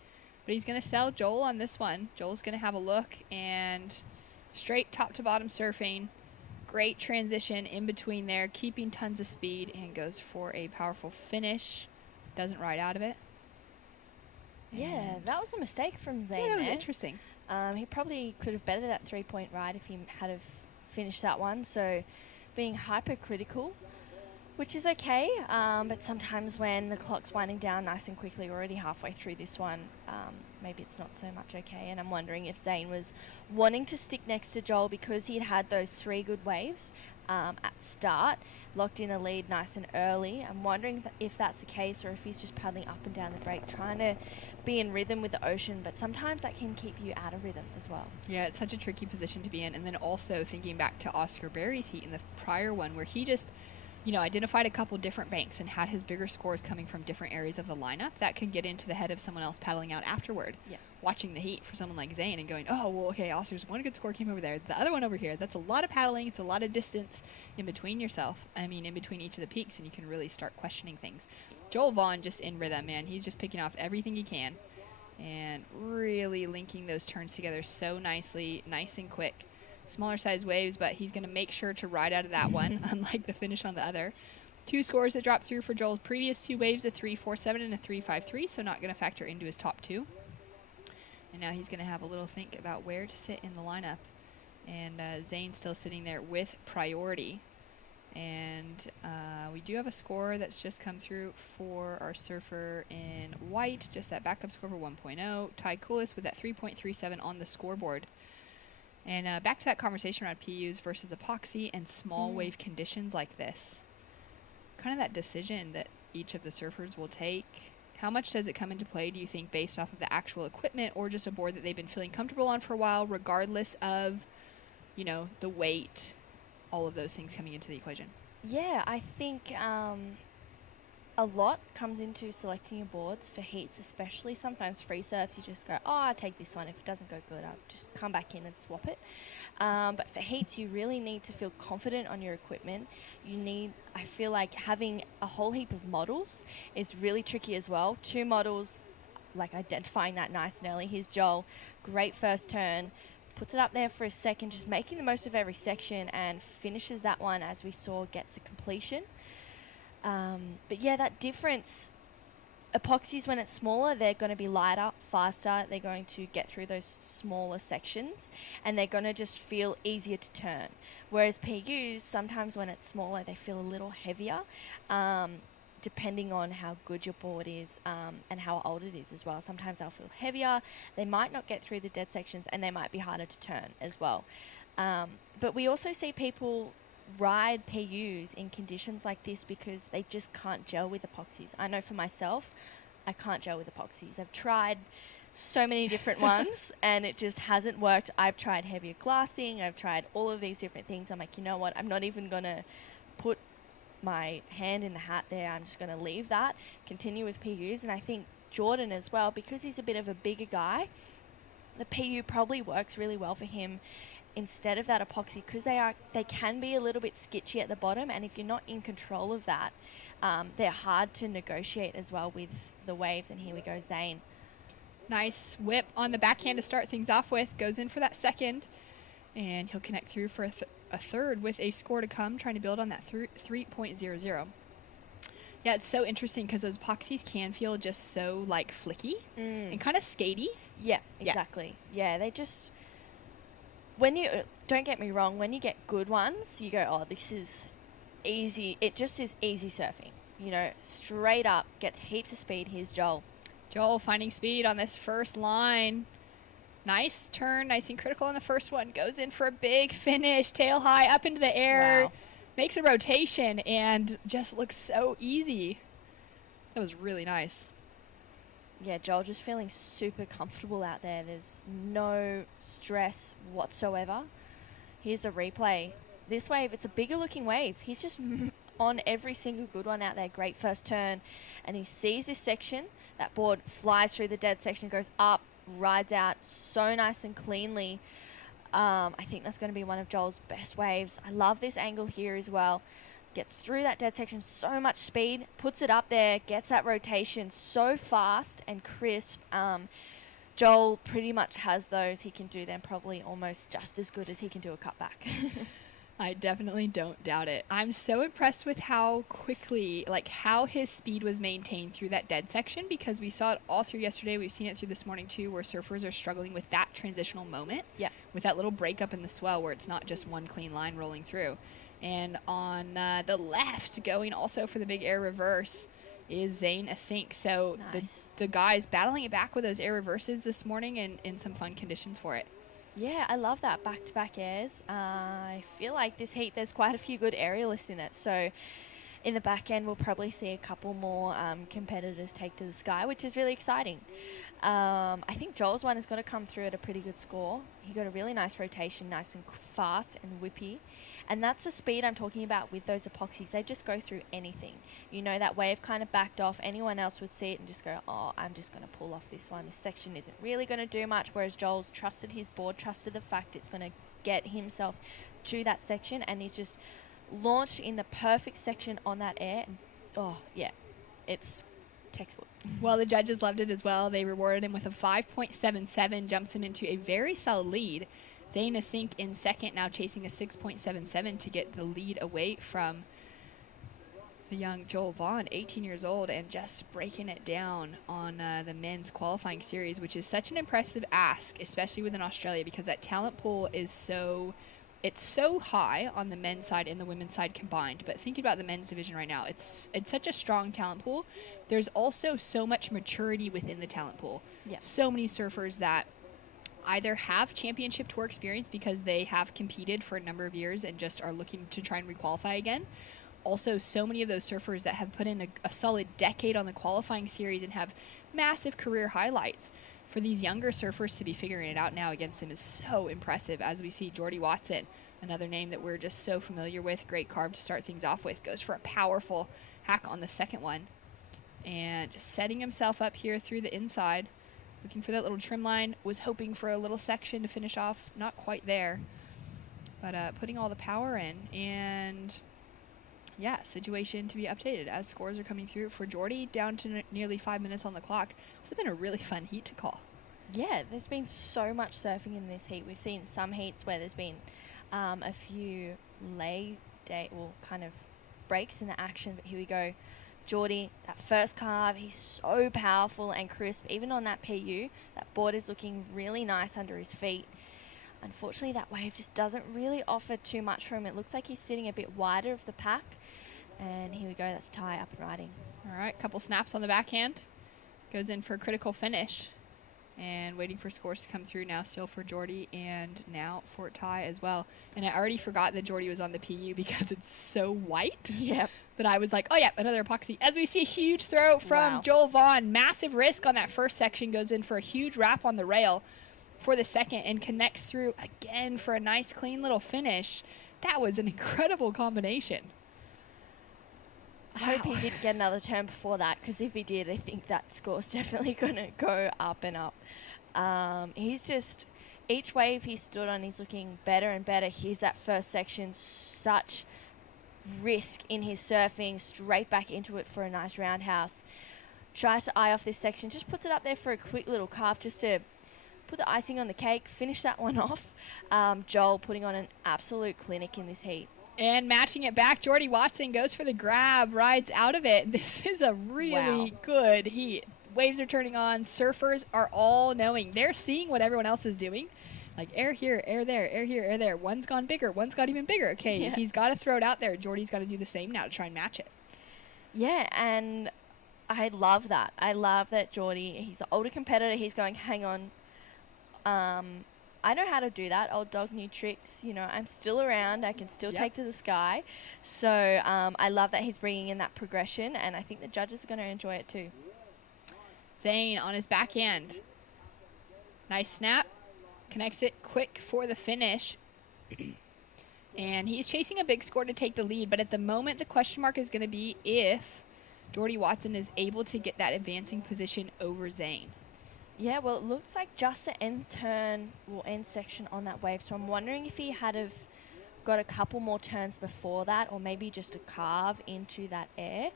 but he's going to sell Joel on this one. Joel's going to have a look, and straight top to bottom surfing. Great transition in between there, keeping tons of speed, and goes for a powerful finish. Doesn't ride out of it. Yeah, that was a mistake from Zane. Yeah, that was there. interesting. He probably could have bettered that 3-point ride if he had have finished that one. So being hypercritical, which is okay. But sometimes when the clock's winding down nice and quickly, we're already halfway through this one, maybe it's not so much okay. And I'm wondering if Zane was wanting to stick next to Joel because he'd had those 3 good waves at the start, locked in a lead nice and early. I'm wondering if that's the case, or if he's just paddling up and down the break, trying to be in rhythm with the ocean, but sometimes that can keep you out of rhythm as well. Yeah, it's such a tricky position to be in. And then also thinking back to Oscar Berry's heat in the prior one, where he just, identified a couple different banks and had his bigger scores coming from different areas of the lineup. That could get into the head of someone else paddling out afterward. Yeah. Watching the heat for someone like Zane and going, oh, well, okay, Oscar's one good score came over there. The other one over here, that's a lot of paddling. It's a lot of distance in between in between each of the peaks, and you can really start questioning things. Joel Vaughn just in rhythm, man. He's just picking off everything he can and really linking those turns together so nicely, nice and quick. Smaller size waves, but he's going to make sure to ride out of that one, unlike the finish on the other. 2 scores that dropped through for Joel's previous 2 waves, a 3.47 and a 3.53, so not going to factor into his top 2. And now he's going to have a little think about where to sit in the lineup. And Zane's still sitting there with priority. And we do have a score that's just come through for our surfer in white, just that backup score for 1.0. Ty Coolis with that 3.37 on the scoreboard. And back to that conversation around PUs versus epoxy and small wave conditions like this. Kind of that decision that each of the surfers will take. How much does it come into play, do you think, based off of the actual equipment or just a board that they've been feeling comfortable on for a while, regardless of, you know, the weight, all of those things coming into the equation? Yeah, I think a lot comes into selecting your boards for heats, especially. Sometimes free surfs, you just go, oh, I'll take this one. If it doesn't go good, I'll just come back in and swap it. But for heats, you really need to feel confident on your equipment. I feel like having a whole heap of models is really tricky as well. 2 models, like identifying that nice and early. Here's Joel, great first turn, puts it up there for a second, just making the most of every section and finishes that one, as we saw, gets a completion. But yeah, that difference, epoxies, when it's smaller, they're going to be lighter, faster, they're going to get through those smaller sections, and they're going to just feel easier to turn. Whereas PUs, sometimes when it's smaller, they feel a little heavier, depending on how good your board is and how old it is as well. Sometimes they'll feel heavier, they might not get through the dead sections, and they might be harder to turn as well. But we also see people ride PUs in conditions like this because they just can't gel with epoxies. I know for myself, I can't gel with epoxies. I've tried so many different ones and it just hasn't worked. I've tried heavier glassing, I've tried all of these different things. I'm like, you know what, I'm not even going to put my hand in the hat there. I'm just going to leave that, continue with PUs. And I think Jordan as well, because he's a bit of a bigger guy, the PU probably works really well for him instead of that epoxy, because they can be a little bit sketchy at the bottom, and if you're not in control of that, they're hard to negotiate as well with the waves. And here we go, Zane. Nice whip on the backhand to start things off with, goes in for that second, and he'll connect through for a third with a score to come, trying to build on that 3.00. Yeah, it's so interesting because those epoxies can feel just so like flicky and kind of skatey. Yeah, exactly. Yeah, they just, when you, don't get me wrong, when you get good ones, you go, oh, this is easy. It just is easy surfing. You know, straight up, gets heaps of speed. Here's Joel. Joel finding speed on this first line. Nice turn, nice and critical on the first one. Goes in for a big finish, tail high, up into the air. Wow. Makes a rotation and just looks so easy. That was really nice. Yeah, Joel just feeling super comfortable out there. There's no stress whatsoever. Here's a replay. This wave, it's a bigger looking wave. He's just on every single good one out there. Great first turn. And he sees this section. That board flies through the dead section, goes up, rides out so nice and cleanly. I think that's going to be one of Joel's best waves. I love this angle here as well. Gets through that dead section, so much speed, puts it up there, gets that rotation so fast and crisp. Joel pretty much has those. He can do them probably almost just as good as he can do a cutback. I definitely don't doubt it. I'm so impressed with how quickly, like how his speed was maintained through that dead section, because we saw it all through yesterday. We've seen it through this morning too, where surfers are struggling with that transitional moment. Yeah. With that little break up in the swell where it's not just one clean line rolling through. And on the left, going also for the big air reverse, is Zane Asink. So nice. the guys battling it back with those air reverses this morning and in some fun conditions for it. Yeah, I love that back-to-back airs. I feel like this heat, there's quite a few good aerialists in it. So in the back end, we'll probably see a couple more competitors take to the sky, which is really exciting. I think Joel's one is going to come through at a pretty good score. He got a really nice rotation, nice and fast and whippy. And that's the speed I'm talking about with those epoxies. They just go through anything. You know, that wave kind of backed off. Anyone else would see it and just go, oh, I'm just going to pull off this one. This section isn't really going to do much. Whereas Joel's trusted his board, trusted the fact it's going to get himself to that section. And he's just launched in the perfect section on that air. And, oh, yeah, it's textbook. Well, the judges loved it as well. They rewarded him with a 5.77, jumps him into a very solid lead. Zane Asink in second, now chasing a 6.77 to get the lead away from the young Joel Vaughn, 18 years old, and just breaking it down on the men's qualifying series, which is such an impressive ask, especially within Australia, because that talent pool is so it's so high on the men's side and the women's side combined. But thinking about the men's division right now, it's such a strong talent pool. There's also so much maturity within the talent pool. Yeah. So many surfers that either have championship tour experience because they have competed for a number of years and just are looking to try and requalify again. Also, so many of those surfers that have put in a solid decade on the qualifying series and have massive career highlights. For these younger surfers to be figuring it out now against them is so impressive, as we see Jordy Watson, another name that we're just so familiar with, great carve to start things off with, goes for a powerful hack on the second one. And just setting himself up here through the inside, looking for that little trim line, was hoping for a little section to finish off, not quite there. But putting all the power in, and yeah, situation to be updated as scores are coming through for Jordy, down to nearly 5 minutes on the clock. This has been a really fun heat to call. Yeah, there's been so much surfing in this heat. We've seen some heats where there's been a few kind of breaks in the action, but here we go. Jordy, that first carve, he's so powerful and crisp. Even on that PU, that board is looking really nice under his feet. Unfortunately, that wave just doesn't really offer too much for him. It looks like he's sitting a bit wider of the pack. And here we go, that's Ty up and riding. All right, couple snaps on the backhand. Goes in for a critical finish. And waiting for scores to come through now, still for Jordy and now for Ty as well. And I already forgot that Jordy was on the PU because it's so white. Yep. That I was like, oh yeah, another epoxy. As we see a huge throw from Joel Vaughn. Massive risk on that first section. Goes in for a huge wrap on the rail for the second and connects through again for a nice clean little finish. That was an incredible combination. I hope he didn't get another turn before that, because if he did, I think that score's definitely going to go up and up. He's just, each wave he stood on, he's looking better and better. Here's that first section, such risk in his surfing, straight back into it for a nice roundhouse. Tries to eye off this section, just puts it up there for a quick little carve just to put the icing on the cake, finish that one off. Joel putting on an absolute clinic in this heat. And matching it back, Jordy Watson goes for the grab, rides out of it. This is a really good heat. Waves are turning on. Surfers are all knowing. They're seeing what everyone else is doing. Like air here, air there, air here, air there. One's gone bigger, one's got even bigger. Okay, he's got to throw it out there. Jordy's got to do the same now to try and match it. Yeah, and I love that. I love that Jordy, he's an older competitor. He's going, hang on. I know how to do that. Old dog, new tricks. You know, I'm still around. I can still take to the sky. So I love that he's bringing in that progression, and I think the judges are going to enjoy it too. Zane on his backhand. Nice snap. Connects it quick for the finish. And he's chasing a big score to take the lead, but at the moment the question mark is going to be if Jordy Watson is able to get that advancing position over Zane. Yeah, well, it looks like just the end turn or end section on that wave. So I'm wondering if he had have got a couple more turns before that, or maybe just a carve into that air.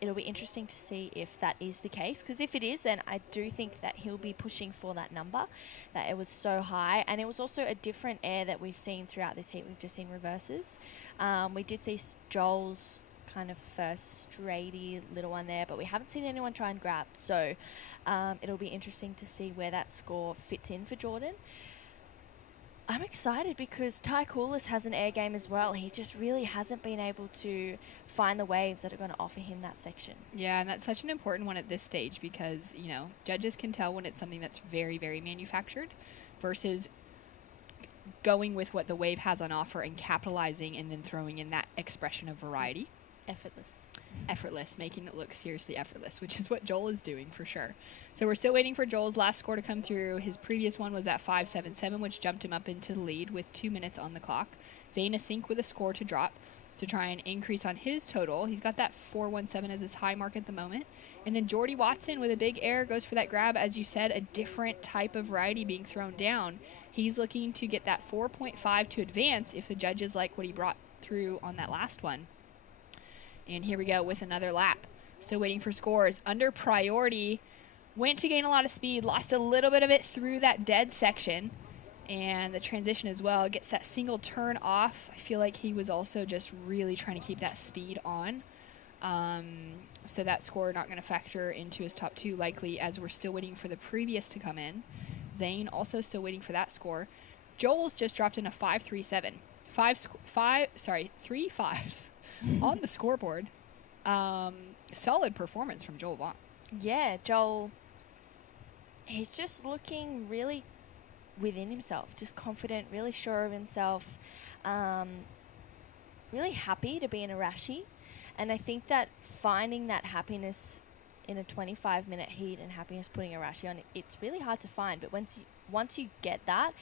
It'll be interesting to see if that is the case, because if it is, then I do think that he'll be pushing for that number, that it was so high. And it was also a different air that we've seen throughout this heat. We've just seen reverses. We did see Joel's kind of first straighty little one there, but we haven't seen anyone try and grab. So it'll be interesting to see where that score fits in for Jordan. I'm excited because Ty Coulis has an air game as well. He just really hasn't been able to find the waves that are going to offer him that section. Yeah, and that's such an important one at this stage because, you know, judges can tell when it's something that's very, very manufactured versus going with what the wave has on offer and capitalizing and then throwing in that expression of variety. Effortless, making it look seriously effortless, which is what Joel is doing for sure. So we're still waiting for Joel's last score to come through. His previous one was at 5.77, which jumped him up into the lead with 2 minutes on the clock. Zane a sync with a score to drop to try and increase on his total. He's got that 4.17 as his high mark at the moment. And then Jordy Watson with a big air goes for that grab. As you said, a different type of variety being thrown down. He's looking to get that 4.5 to advance if the judges like what he brought through on that last one. And here we go with another lap. Still waiting for scores. Under priority, went to gain a lot of speed, lost a little bit of it through that dead section. And the transition as well, gets that single turn off. I feel like he was also just really trying to keep that speed on. So that score not going to factor into his top two likely, as we're still waiting for the previous to come in. Zane also still waiting for that score. Joel's just dropped in a 5.37. 3 fives on the scoreboard. Solid performance from Joel Vaughn. Yeah, Joel, he's just looking really within himself, just confident, really sure of himself, really happy to be in a Arashi. And I think that finding that happiness in a 25-minute heat and happiness putting a Arashi on, it's really hard to find. But once you get that,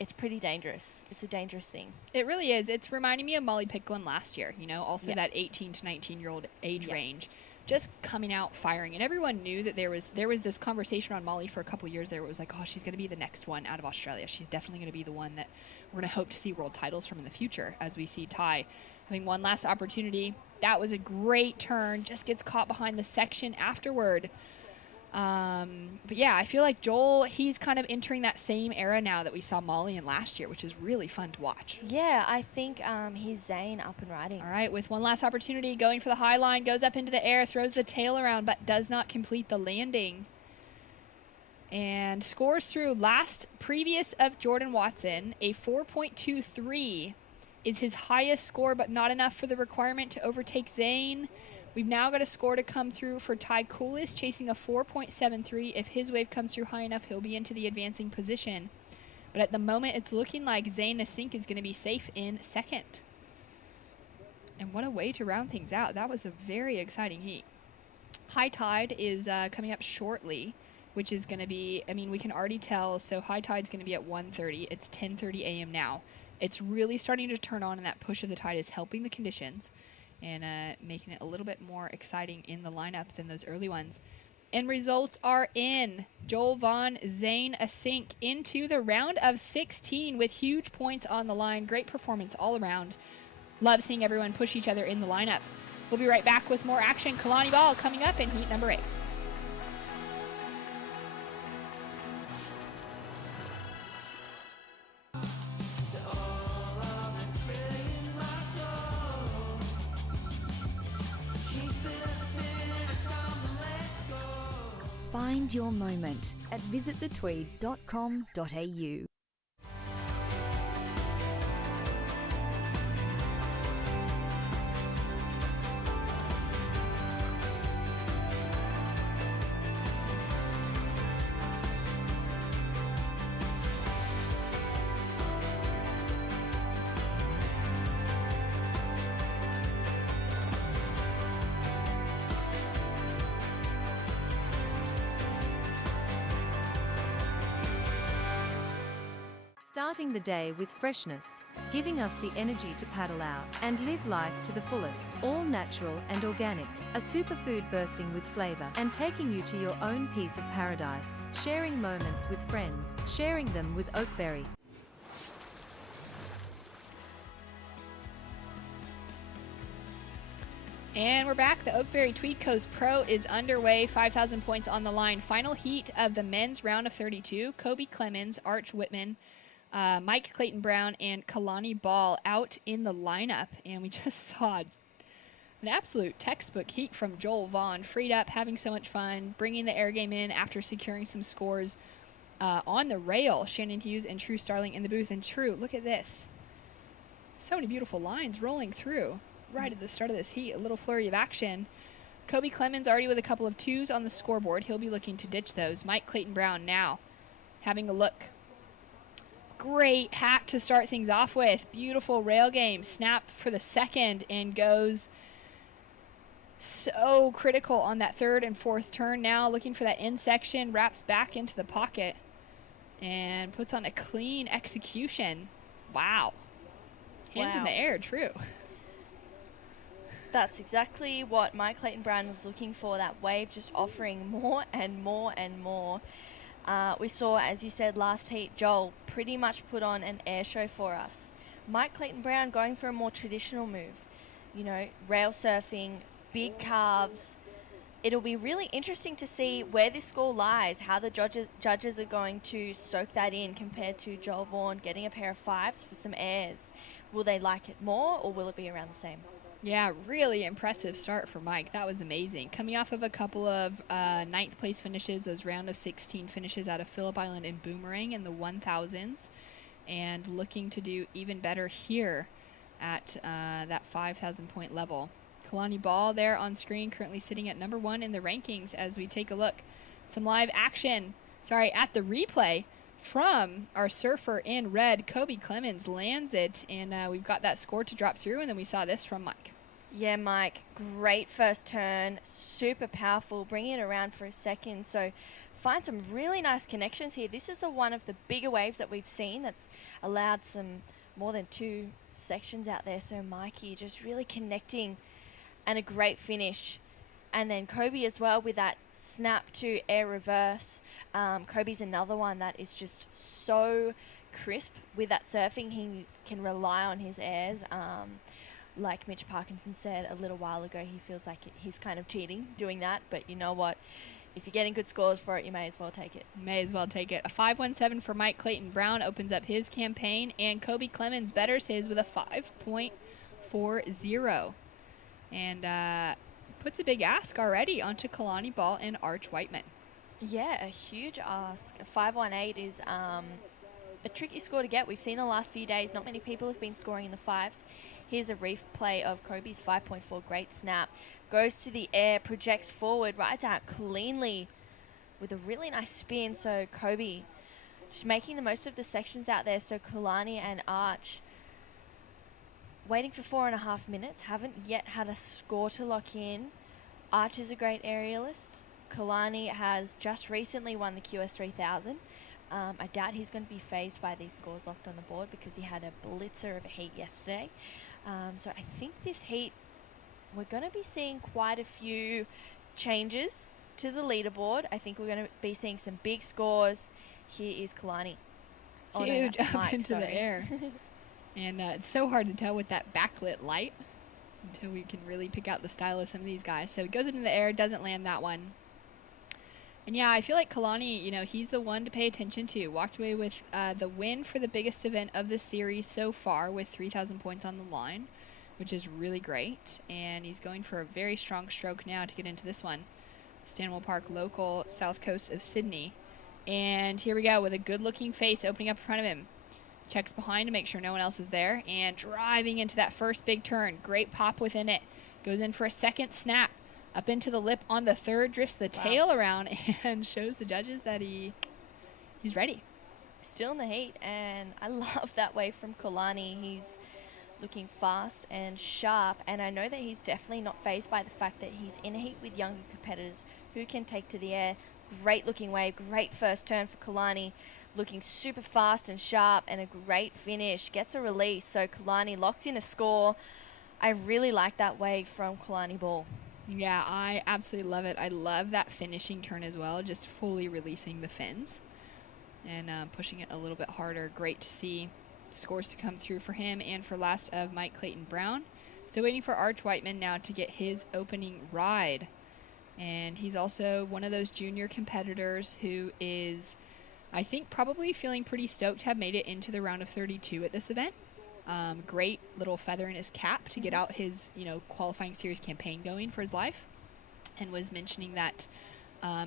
it's pretty dangerous. It's a dangerous thing. It really is. It's reminding me of Molly Picklum last year, also Yeah. that 18 to 19-year-old age range, just coming out firing. And everyone knew that there was this conversation on Molly for a couple years there. It was like, oh, she's going to be the next one out of Australia. She's definitely going to be the one that we're going to hope to see world titles from in the future, as we see Ty having one last opportunity. That was a great turn. Just gets caught behind the section afterward. But yeah, I feel like Joel, he's kind of entering that same era now that we saw Molly in last year, which is really fun to watch. Yeah, I think he's Zane up and riding. All right, with one last opportunity, going for the high line, goes up into the air, throws the tail around, but does not complete the landing. And scores through previous of Jordan Watson, a 4.23 is his highest score, but not enough for the requirement to overtake Zane. We've now got a score to come through for Ty Coolis, chasing a 4.73. If his wave comes through high enough, he'll be into the advancing position. But at the moment, it's looking like Zane Nasink is going to be safe in second. And what a way to round things out. That was a very exciting heat. High tide is coming up shortly, which is going to be, we can already tell. So high tide's going to be at 1:30. It's 10:30 a.m. now. It's really starting to turn on, and that push of the tide is helping the conditions and making it a little bit more exciting in the lineup than those early ones. And results are in. Joel Vaughn, Zane Asink into the round of 16 with huge points on the line. Great performance all around. Love seeing everyone push each other in the lineup. We'll be right back with more action. Kalani Ball coming up in heat number 8. Find your moment at visitthetweed.com.au. Starting the day with freshness, giving us the energy to paddle out and live life to the fullest. All natural and organic, a superfood bursting with flavor and taking you to your own piece of paradise. Sharing moments with friends, sharing them with Oakberry. And we're back. The Oakberry Tweed Coast Pro is underway. 5,000 points on the line. Final heat of the men's round of 32. Kobe Clemens, Arch Whitman, Mike Clayton Brown, and Kalani Ball out in the lineup. And we just saw an absolute textbook heat from Joel Vaughn. Freed up, having so much fun, bringing the air game in after securing some scores on the rail. Shannon Hughes and True Starling in the booth. And True, look at this. So many beautiful lines rolling through right at the start of this heat. A little flurry of action. Kobe Clemens already with a couple of 2s on the scoreboard. He'll be looking to ditch those. Mike Clayton Brown now having a look. Great hack to start things off with. Beautiful rail game. Snap for the second and goes so critical on that third and fourth turn. Now looking for that end section. Wraps back into the pocket and puts on a clean execution. Wow. Hands in the air, True. That's exactly what Mike Clayton Brown was looking for. That wave just offering more and more and more. We saw, as you said, last heat, Joel pretty much put on an air show for us. Mike Clayton Brown going for a more traditional move. Rail surfing, big calves. It'll be really interesting to see where this score lies, how the judges are going to soak that in compared to Joel Vaughn getting a pair of 5s for some airs. Will they like it more, or will it be around the same? Yeah, really impressive start for Mike. That was amazing. Coming off of a couple of ninth place finishes, those round of 16 finishes out of Phillip Island and Boomerang in the 1000s, and looking to do even better here at that 5,000 point level. Kalani Ball there on screen, currently sitting at number 1 in the rankings as we take a look. Some live action, at the replay from our surfer in red. Kobe Clemens lands it, and we've got that score to drop through, and then we saw this from Mike. Yeah, Mike, great first turn, super powerful, bringing it around for a second. So find some really nice connections here. This is one of the bigger waves that we've seen that's allowed some more than 2 sections out there. So Mikey just really connecting, and a great finish. And then Kobe as well with that snap to air reverse. Kobe's another one that is just so crisp with that surfing. He can rely on his airs. Like Mitch Parkinson said a little while ago, he feels like he's kind of cheating doing that. But you know what? If you're getting good scores for it, you may as well take it. May as well take it. A 5.17 for Mike Clayton Brown opens up his campaign, and Kobe Clemens betters his with a 5.40. And puts a big ask already onto Kalani Ball and Arch Whiteman. Yeah, a huge ask. A 518 is a tricky score to get. We've seen the last few days, not many people have been scoring in the 5s. Here's a replay of Kobe's 5.4. Great snap. Goes to the air, projects forward, rides out cleanly with a really nice spin. So Kobe just making the most of the sections out there. So Kalani and Arch waiting for 4.5 minutes. Haven't yet had a score to lock in. Arch is a great aerialist. Kalani has just recently won the QS 3000. I doubt he's going to be phased by these scores locked on the board because he had a blitzer of a heat yesterday. So I think this heat, we're going to be seeing quite a few changes to the leaderboard. I think we're going to be seeing some big scores. Here is Kalani. Huge up into the air. And it's so hard to tell with that backlit light until we can really pick out the style of some of these guys. So he goes up in the air, doesn't land that one. And yeah, I feel like Kalani, he's the one to pay attention to. Walked away with the win for the biggest event of the series so far with 3,000 points on the line, which is really great. And he's going for a very strong stroke now to get into this one. Stanwell Park local, south coast of Sydney. And here we go with a good-looking face opening up in front of him. Checks behind to make sure no one else is there. And driving into that first big turn. Great pop within it. Goes in for a second snap. Up into the lip on the third, drifts the tail around and shows the judges that he's ready. Still in the heat, and I love that wave from Kalani. He's looking fast and sharp, and I know that he's definitely not fazed by the fact that he's in a heat with younger competitors who can take to the air. Great looking wave, great first turn for Kalani. Looking super fast and sharp, and a great finish. Gets a release, so Kalani locks in a score. I really like that wave from Kalani Ball. Yeah, I absolutely love it. I love that finishing turn as well, just fully releasing the fins and pushing it a little bit harder. Great to see scores to come through for him and for last of Mike Clayton Brown. Still waiting for Arch Whiteman now to get his opening ride. And he's also one of those junior competitors who is, I think, probably feeling pretty stoked to have made it into the round of 32 at this event. Great little feather in his cap to get out his, qualifying series campaign going for his life, and was mentioning that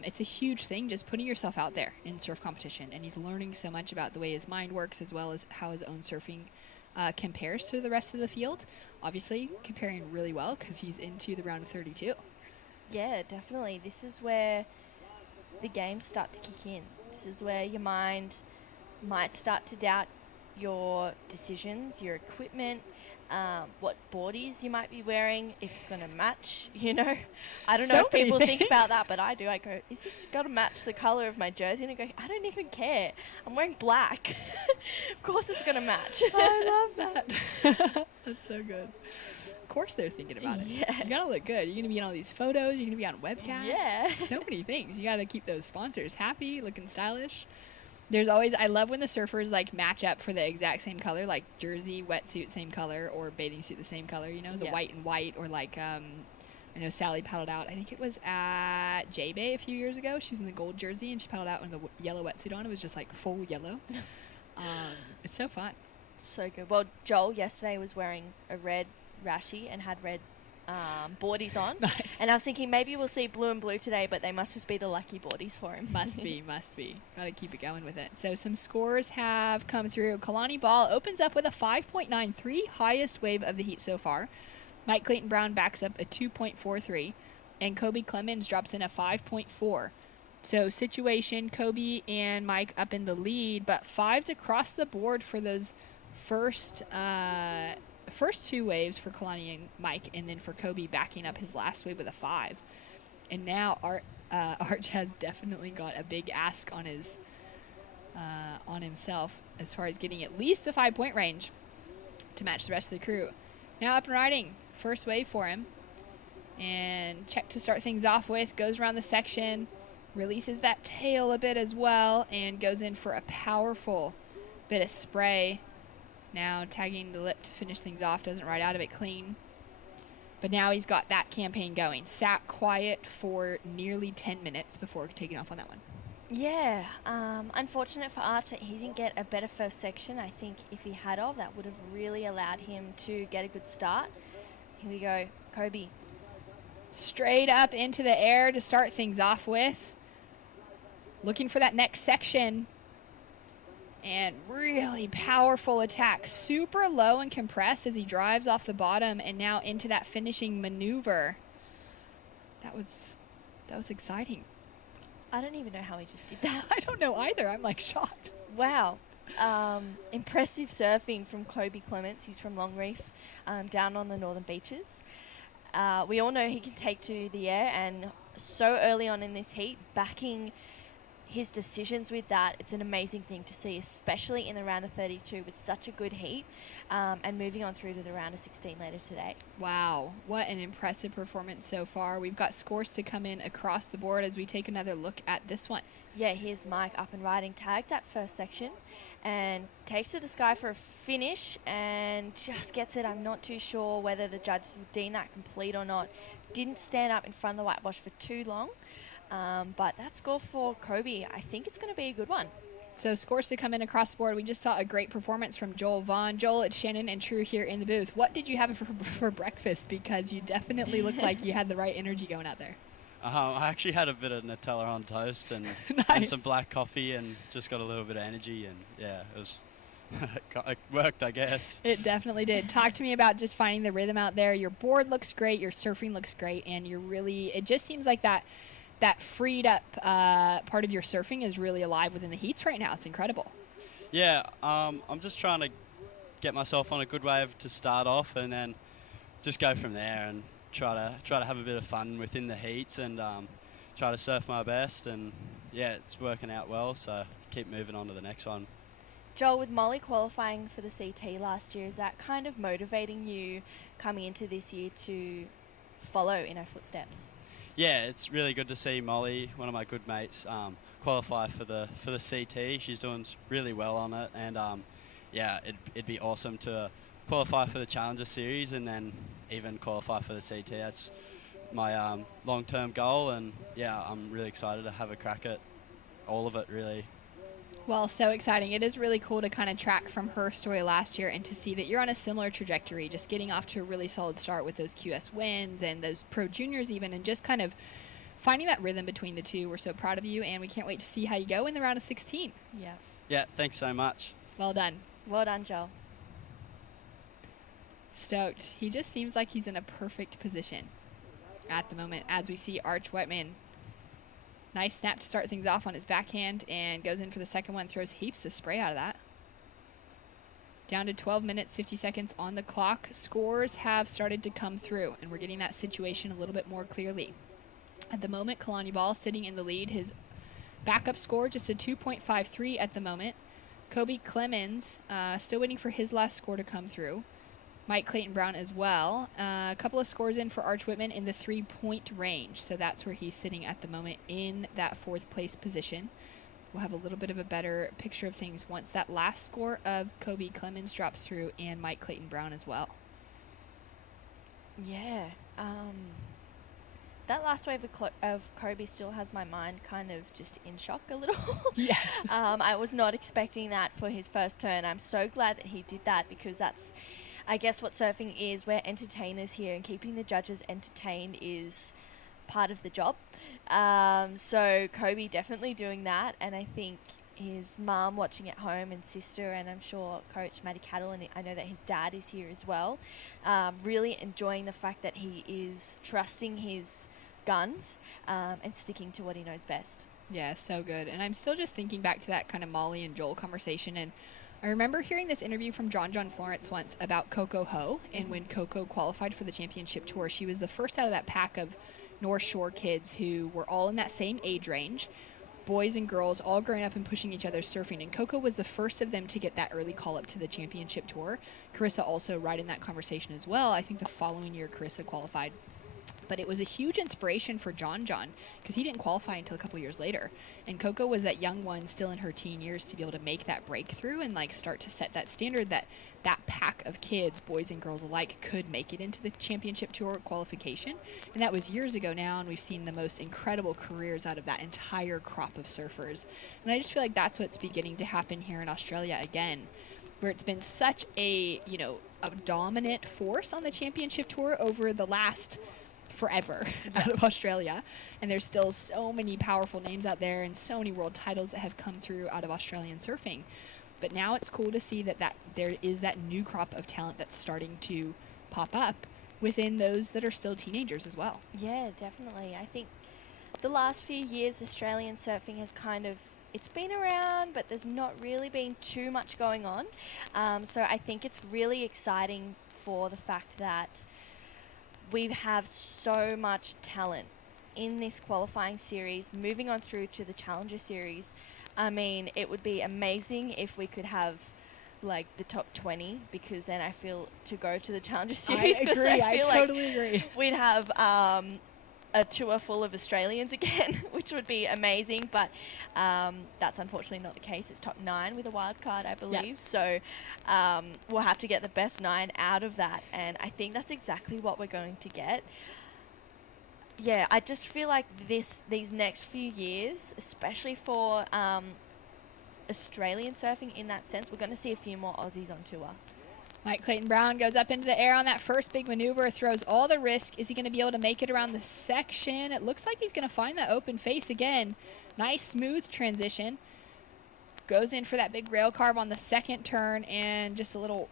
it's a huge thing just putting yourself out there in surf competition, and he's learning so much about the way his mind works as well as how his own surfing compares to the rest of the field. Obviously comparing really well because he's into the round of 32. Yeah, definitely. This is where the games start to kick in. This is where your mind might start to doubt your decisions, your equipment, what boardies you might be wearing, if it's going to match, I don't know if people think about that, but I do. I go, is this got to match the color of my jersey? And I go, I don't even care. I'm wearing black. Of course it's going to match. I love that. That's so good. Of course they're thinking about it. Yeah. You got to look good. You're going to be in all these photos. You're going to be on webcasts. Yeah. So many things. You got to keep those sponsors happy, looking stylish. There's always, I love when the surfers match up for the exact same color, like jersey, wetsuit, same color, or bathing suit, the same color, the white and white, or I know Sally paddled out, I think it was at J-Bay a few years ago. She was in the gold jersey and she paddled out with the yellow wetsuit on. It was just full yellow. It's so fun. So good. Well, Joel yesterday was wearing a red rashy and had red boardies on. Nice. And I was thinking maybe we'll see blue and blue today, but they must just be the lucky boardies for him. Must be. Gotta keep it going with it. So some scores have come through. Kalani Ball opens up with a 5.93, highest wave of the heat so far. Mike Clayton Brown backs up a 2.43, and Kobe Clemens drops in a 5.4. So situation, Kobe and Mike up in the lead, but fives across the board for those first two waves for Kalani and Mike, and then for Kobe backing up his last wave with a 5. And now Arch has definitely got a big ask on his on himself as far as getting at least the 5-point range to match the rest of the crew. Now up and riding, first wave for him, and check to start things off with, goes around the section, releases that tail a bit as well, and goes in for a powerful bit of spray. Now tagging the lip to finish things off, doesn't ride out of it clean. But now he's got that campaign going. Sat quiet for nearly 10 minutes before taking off on that one. Yeah, unfortunate for Arch that he didn't get a better first section. I think if he had that would have really allowed him to get a good start. Here we go, Kobe. Straight up into the air to start things off with. Looking for that next section. And really powerful attack. Super low and compressed as he drives off the bottom and now into that finishing maneuver. That was exciting. I don't even know how he just did that. I don't know either. I'm like shocked. Wow. Impressive surfing from Kobe Clements. He's from Longreef, down on the northern beaches. We all know he can take to the air, and so early on in this heat, backing his decisions with that, it's an amazing thing to see, especially in the round of 32 with such a good heat, and moving on through to the round of 16 later today. Wow, what an impressive performance so far. We've got scores to come in across the board as we take another look at this one. Yeah, here's Mike up and riding, tags that first section and takes to the sky for a finish and just gets it. I'm not too sure whether the judges will deem that complete or not. Didn't stand up in front of the whitewash for too long. But that score for Kobe, I think it's going to be a good one. So scores to come in across the board. We just saw a great performance from Joel Vaughn. Joel, it's Shannon and True here in the booth. What did you have for breakfast? Because you definitely looked like you had the right energy going out there. I actually had a bit of Nutella on toast and, nice. and some black coffee and just got a little bit of energy. And yeah, it was it worked, I guess. It definitely did. Talk to me about just finding the rhythm out there. Your board looks great. Your surfing looks great. And it just seems like that freed up part of your surfing is really alive within the heats right now. It's incredible. Yeah, I'm just trying to get myself on a good wave to start off and then just go from there and try to have a bit of fun within the heats and try to surf my best. And yeah, it's working out well, so keep moving on to the next one. Joel, with Molly qualifying for the CT last year, is that kind of motivating you coming into this year to follow in her footsteps? Yeah, it's really good to see Molly, one of my good mates, qualify for the CT. She's doing really well on it, and yeah, it'd be awesome to qualify for the Challenger Series and then even qualify for the CT. That's my long-term goal, and yeah, I'm really excited to have a crack at all of it, really. Well, so exciting. It is really cool to kind of track from her story last year and to see that you're on a similar trajectory, just getting off to a really solid start with those QS wins and those Pro Juniors even, and just kind of finding that rhythm between the two. We're so proud of you, and we can't wait to see how you go in the round of 16. Yeah. Yeah, thanks so much. Well done. Well done, Joel. Stoked. He just seems like he's in a perfect position at the moment as we see Arch Whitman. Nice snap to start things off on his backhand and goes in for the second one, throws heaps of spray out of that. Down to 12 minutes, 50 seconds on the clock. Scores have started to come through, and we're getting that situation a little bit more clearly. At the moment, Kalani Ball sitting in the lead. His backup score just a 2.53 at the moment. Kobe Clemens still waiting for his last score to come through. Mike Clayton Brown as well. A couple of scores in for Arch Whitman in the 3-point range. So that's where he's sitting at the moment in that fourth place position. We'll have a little bit of a better picture of things once that last score of Kobe Clemens drops through and Mike Clayton Brown as well. Yeah. That last wave of Kobe still has my mind kind of just in shock a little. Yes. I was not expecting that for his first turn. I'm so glad that he did that because that's I guess what surfing is, we're entertainers here, and keeping the judges entertained is part of the job. So Kobe definitely doing that, and I think his mum watching at home and sister, and I'm sure Coach Matty Cattle, and I know that his dad is here as well, really enjoying the fact that he is trusting his guns and sticking to what he knows best. Yeah, so good. And I'm still just thinking back to that kind of Molly and Joel conversation, and I remember hearing this interview from John Florence once about Coco Ho, and when Coco qualified for the championship tour, she was the first out of that pack of North Shore kids who were all in that same age range, boys and girls all growing up and pushing each other surfing, and Coco was the first of them to get that early call up to the championship tour. Carissa also right in that conversation as well. I think the following year Carissa qualified. But it was a huge inspiration for John because he didn't qualify until a couple years later. And Coco was that young one still in her teen years to be able to make that breakthrough and like start to set that standard that pack of kids, boys and girls alike, could make it into the championship tour qualification. And that was years ago now, and we've seen the most incredible careers out of that entire crop of surfers. And I just feel like that's what's beginning to happen here in Australia again, where it's been such a dominant force on the championship tour over the last forever out of Australia, and there's still so many powerful names out there and so many world titles that have come through out of Australian surfing. But now it's cool to see that there is that new crop of talent that's starting to pop up within those that are still teenagers as well. Yeah, definitely. I think the last few years Australian surfing has it's been around, but there's not really been too much going on. So I think it's really exciting for the fact that we have so much talent in this qualifying series, moving on through to the Challenger Series. I mean, it would be amazing if we could have like the top 20, because then I feel to go to the Challenger Series. I totally agree. We'd have a tour full of Australians again, which would be amazing, but that's unfortunately not the case. It's top 9 with a wild card, I believe. Yep. So we'll have to get the best 9 out of that, and I think that's exactly what we're going to get. Yeah, I just feel like these next few years, especially for Australian surfing in that sense, we're going to see a few more Aussies on tour. Mike Clayton Brown goes up into the air on that first big maneuver, throws all the risk. Is he going to be able to make it around the section? It looks like he's going to find that open face again. Nice, smooth transition. Goes in for that big rail carve on the second turn, and just a little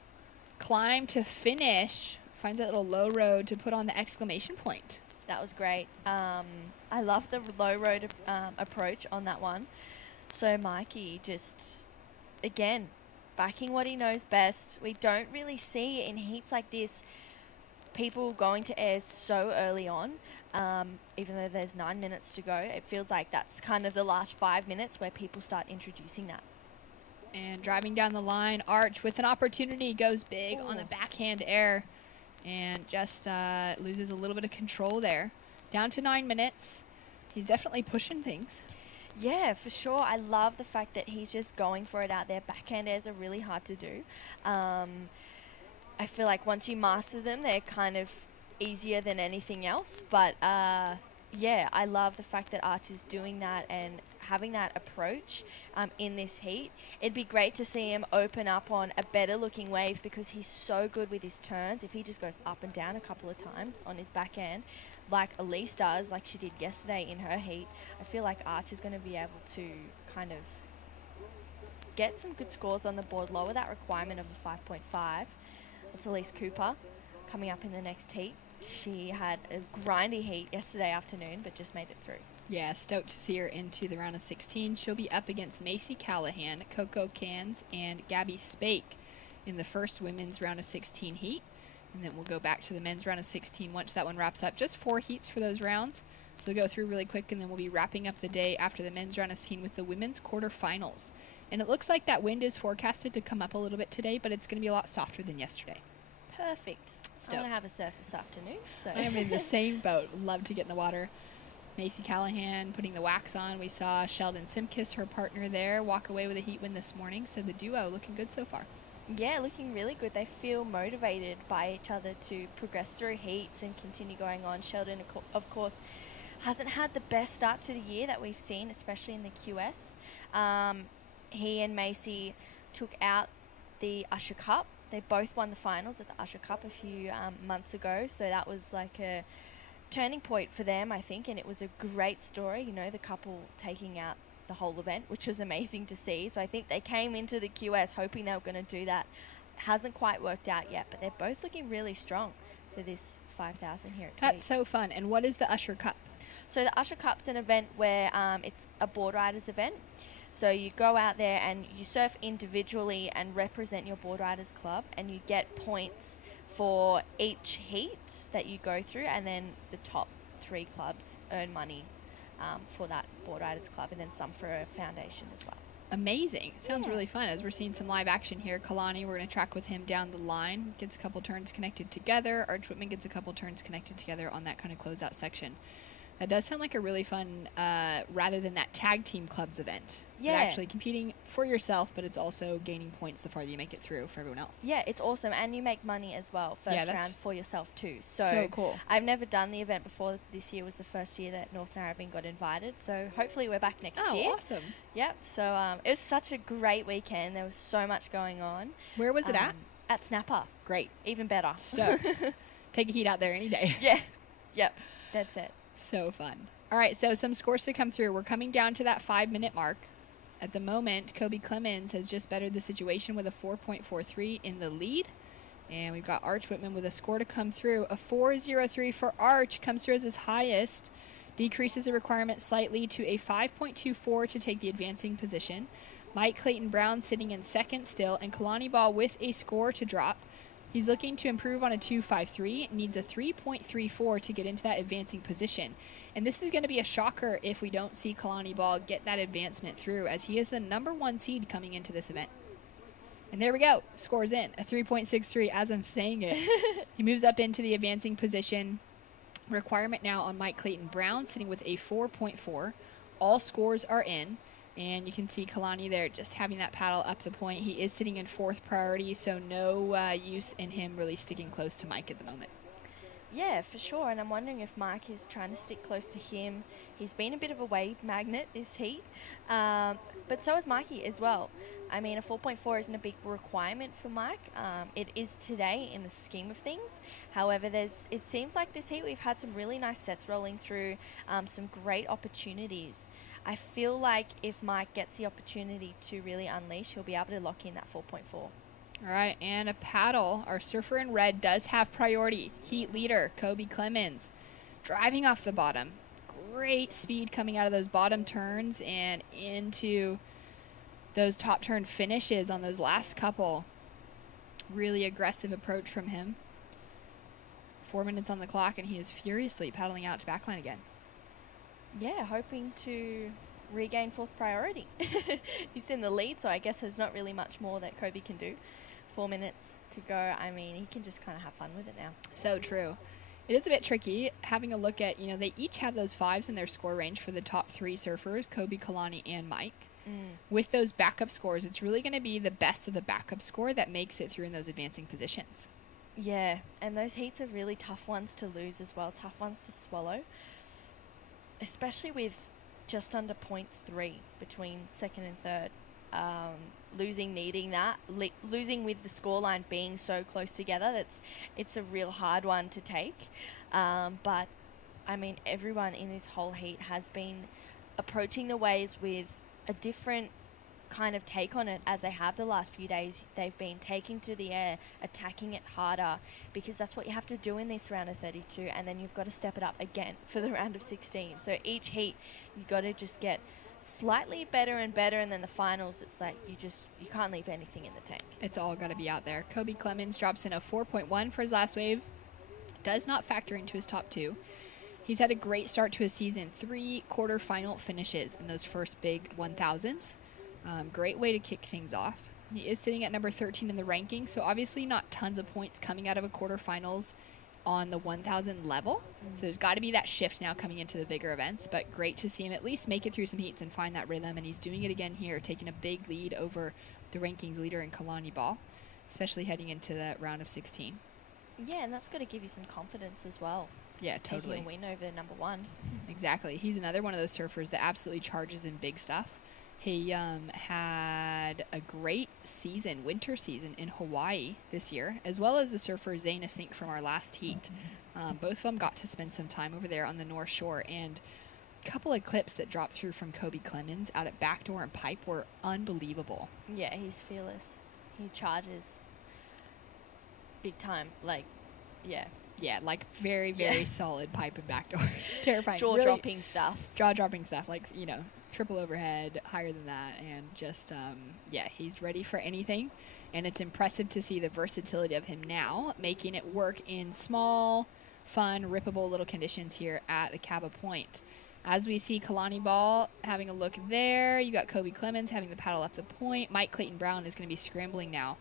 climb to finish. Finds that little low road to put on the exclamation point. That was great. I love the low road approach on that one. So Mikey just, again, backing what he knows best. We don't really see in heats like this people going to airs so early on, even though there's 9 minutes to go. It feels like that's kind of the last 5 minutes where people start introducing that. And driving down the line, Arch with an opportunity goes big on the backhand air and just loses a little bit of control there. Down to 9 minutes. He's definitely pushing things. Yeah, for sure. I love the fact that he's just going for it out there. Backhand airs are really hard to do. I feel like once you master them, they're kind of easier than anything else. But yeah, I love the fact that Arch is doing that and having that approach in this heat. It'd be great to see him open up on a better looking wave, because he's so good with his turns. If he just goes up and down a couple of times on his backhand, like Elise does, like she did yesterday in her heat, I feel like Arch is going to be able to kind of get some good scores on the board, lower that requirement of the 5.5. That's Elise Cooper coming up in the next heat. She had a grindy heat yesterday afternoon, but just made it through. Yeah, stoked to see her into the round of 16. She'll be up against Macy Callahan, Coco Cans, and Gabby Spake in the first women's round of 16 heat. And then we'll go back to the men's round of 16 once that one wraps up. Just 4 heats for those rounds. So we'll go through really quick, and then we'll be wrapping up the day after the men's round of 16 with the women's quarterfinals. And it looks like that wind is forecasted to come up a little bit today, but it's going to be a lot softer than yesterday. Perfect. I want to have a surf this afternoon. So I am in the same boat. Love to get in the water. Macy Callahan putting the wax on. We saw Sheldon Simkis, her partner there, walk away with a heat win this morning. So the duo looking good so far. Yeah, looking really good. They feel motivated by each other to progress through heats and continue going on. Sheldon, of course, hasn't had the best start to the year that we've seen, especially in the QS. He and Macy took out the Usher Cup They both won the finals at the Usher Cup a few months ago, so that was like a turning point for them, I think, and it was a great story, you know, the couple taking out the whole event, which was amazing to see. So I think they came into the QS hoping they were going to do that. Hasn't quite worked out yet, but they're both looking really strong for this 5,000 here at Tweed. That's so fun. And what is the Usher Cup? So the Usher Cup's an event where it's a board riders event. So you go out there and you surf individually and represent your board riders club, and you get points for each heat that you go through, and then the top 3 clubs earn money for that board riders club, and then some for a foundation as well. Amazing. Sounds really fun. As we're seeing some live action here, Kalani, we're going to track with him down the line. Gets a couple turns connected together. Arch Whitman gets a couple turns connected together on that kind of closeout section. That does sound like a really fun, rather than that tag team clubs event. Yeah. You're actually competing for yourself, but it's also gaining points the farther you make it through for everyone else. Yeah, it's awesome. And you make money as well, first round for yourself too. So cool. I've never done the event before. This year was the first year that North Narrabeen got invited. So hopefully we're back next year. Oh, awesome. Yep. So it was such a great weekend. There was so much going on. Where was it at? At Snapper. Great. Even better. Stoked. Take a heat out there any day. Yeah. Yep. That's it. So fun. All right, so some scores to come through. We're coming down to that 5-minute mark. At the moment, Kobe Clemens has just bettered the situation with a 4.43 in the lead. And we've got Arch Whitman with a score to come through. A 4.03 for Arch comes through as his highest. Decreases the requirement slightly to a 5.24 to take the advancing position. Mike Clayton Brown sitting in second still, and Kalani Ball with a score to drop. He's looking to improve on a 2.53, needs a 3.34 to get into that advancing position. And this is going to be a shocker if we don't see Kalani Ball get that advancement through, as he is the #1 seed coming into this event. And there we go. Scores in. A 3.63 as I'm saying it. He moves up into the advancing position. Requirement now on Mike Clayton Brown, sitting with a 4.4. All scores are in. And you can see Kalani there just having that paddle up the point. He is sitting in 4th priority, so no use in him really sticking close to Mike at the moment. Yeah, for sure. And I'm wondering if Mike is trying to stick close to him. He's been a bit of a wave magnet this heat. But so is Mikey as well. I mean, a 4.4 isn't a big requirement for Mike. It is today in the scheme of things. However, it seems like this heat we've had some really nice sets rolling through, some great opportunities. I feel like if Mike gets the opportunity to really unleash, he'll be able to lock in that 4.4. All right, and a paddle. Our surfer in red does have priority. Heat leader, Kobe Clemens, driving off the bottom. Great speed coming out of those bottom turns and into those top turn finishes on those last couple. Really aggressive approach from him. 4 minutes on the clock, and he is furiously paddling out to backline again. Yeah, hoping to regain 4th priority. He's in the lead, so I guess there's not really much more that Kobe can do. 4 minutes to go. I mean, he can just kind of have fun with it now. So true. It is a bit tricky having a look at, they each have those 5s in their score range for the top 3 surfers, Kobe, Kalani, and Mike. With those backup scores, it's really going to be the best of the backup score that makes it through in those advancing positions. Yeah, and those heats are really tough ones to lose as well, tough ones to swallow. Especially with just under 0.3 between 2nd and 3rd. Losing with the scoreline being so close together, it's a real hard one to take. But, I mean, everyone in this whole heat has been approaching the waves with a different kind of take on it as they have the last few days. They've been taking to the air, attacking it harder, because that's what you have to do in this round of 32, and then you've got to step it up again for the round of 16. So each heat you've got to just get slightly better and better, and then the finals it's like you can't leave anything in the tank. It's all got to be out there. Kobe Clemens drops in a 4.1 for his last wave. Does not factor into his top 2. He's had a great start to his season. 3 quarterfinal finishes in those first big 1000s. Great way to kick things off. He is sitting at number 13 in the ranking, so obviously not tons of points coming out of a quarterfinals on the 1000 level. So there's got to be that shift now coming into the bigger events, but great to see him at least make it through some heats and find that rhythm, and he's doing it again here, taking a big lead over the rankings leader in Kalani Ball, especially heading into that round of 16. Yeah, and that's got to give you some confidence as well. Yeah, totally. Taking a win over #1. Exactly. He's another one of those surfers that absolutely charges in big stuff. He had a great season, winter season in Hawaii this year, as well as the surfer Zaina Sink from our last heat. Both of them got to spend some time over there on the North Shore, and a couple of clips that dropped through from Kobe Clemens out at backdoor and pipe were unbelievable. Yeah, he's fearless. He charges big time. Like, yeah. Yeah, like very, very solid pipe and backdoor. Terrifying. Jaw-dropping stuff. Jaw-dropping stuff, like, you know, triple overhead, higher than that, and just, yeah, he's ready for anything. And it's impressive to see the versatility of him now, making it work in small, fun, rippable little conditions here at the Caba Point. As we see Kalani Ball having a look there, you got Kobe Clemens having the paddle up the point. Mike Clayton Brown is going to be scrambling now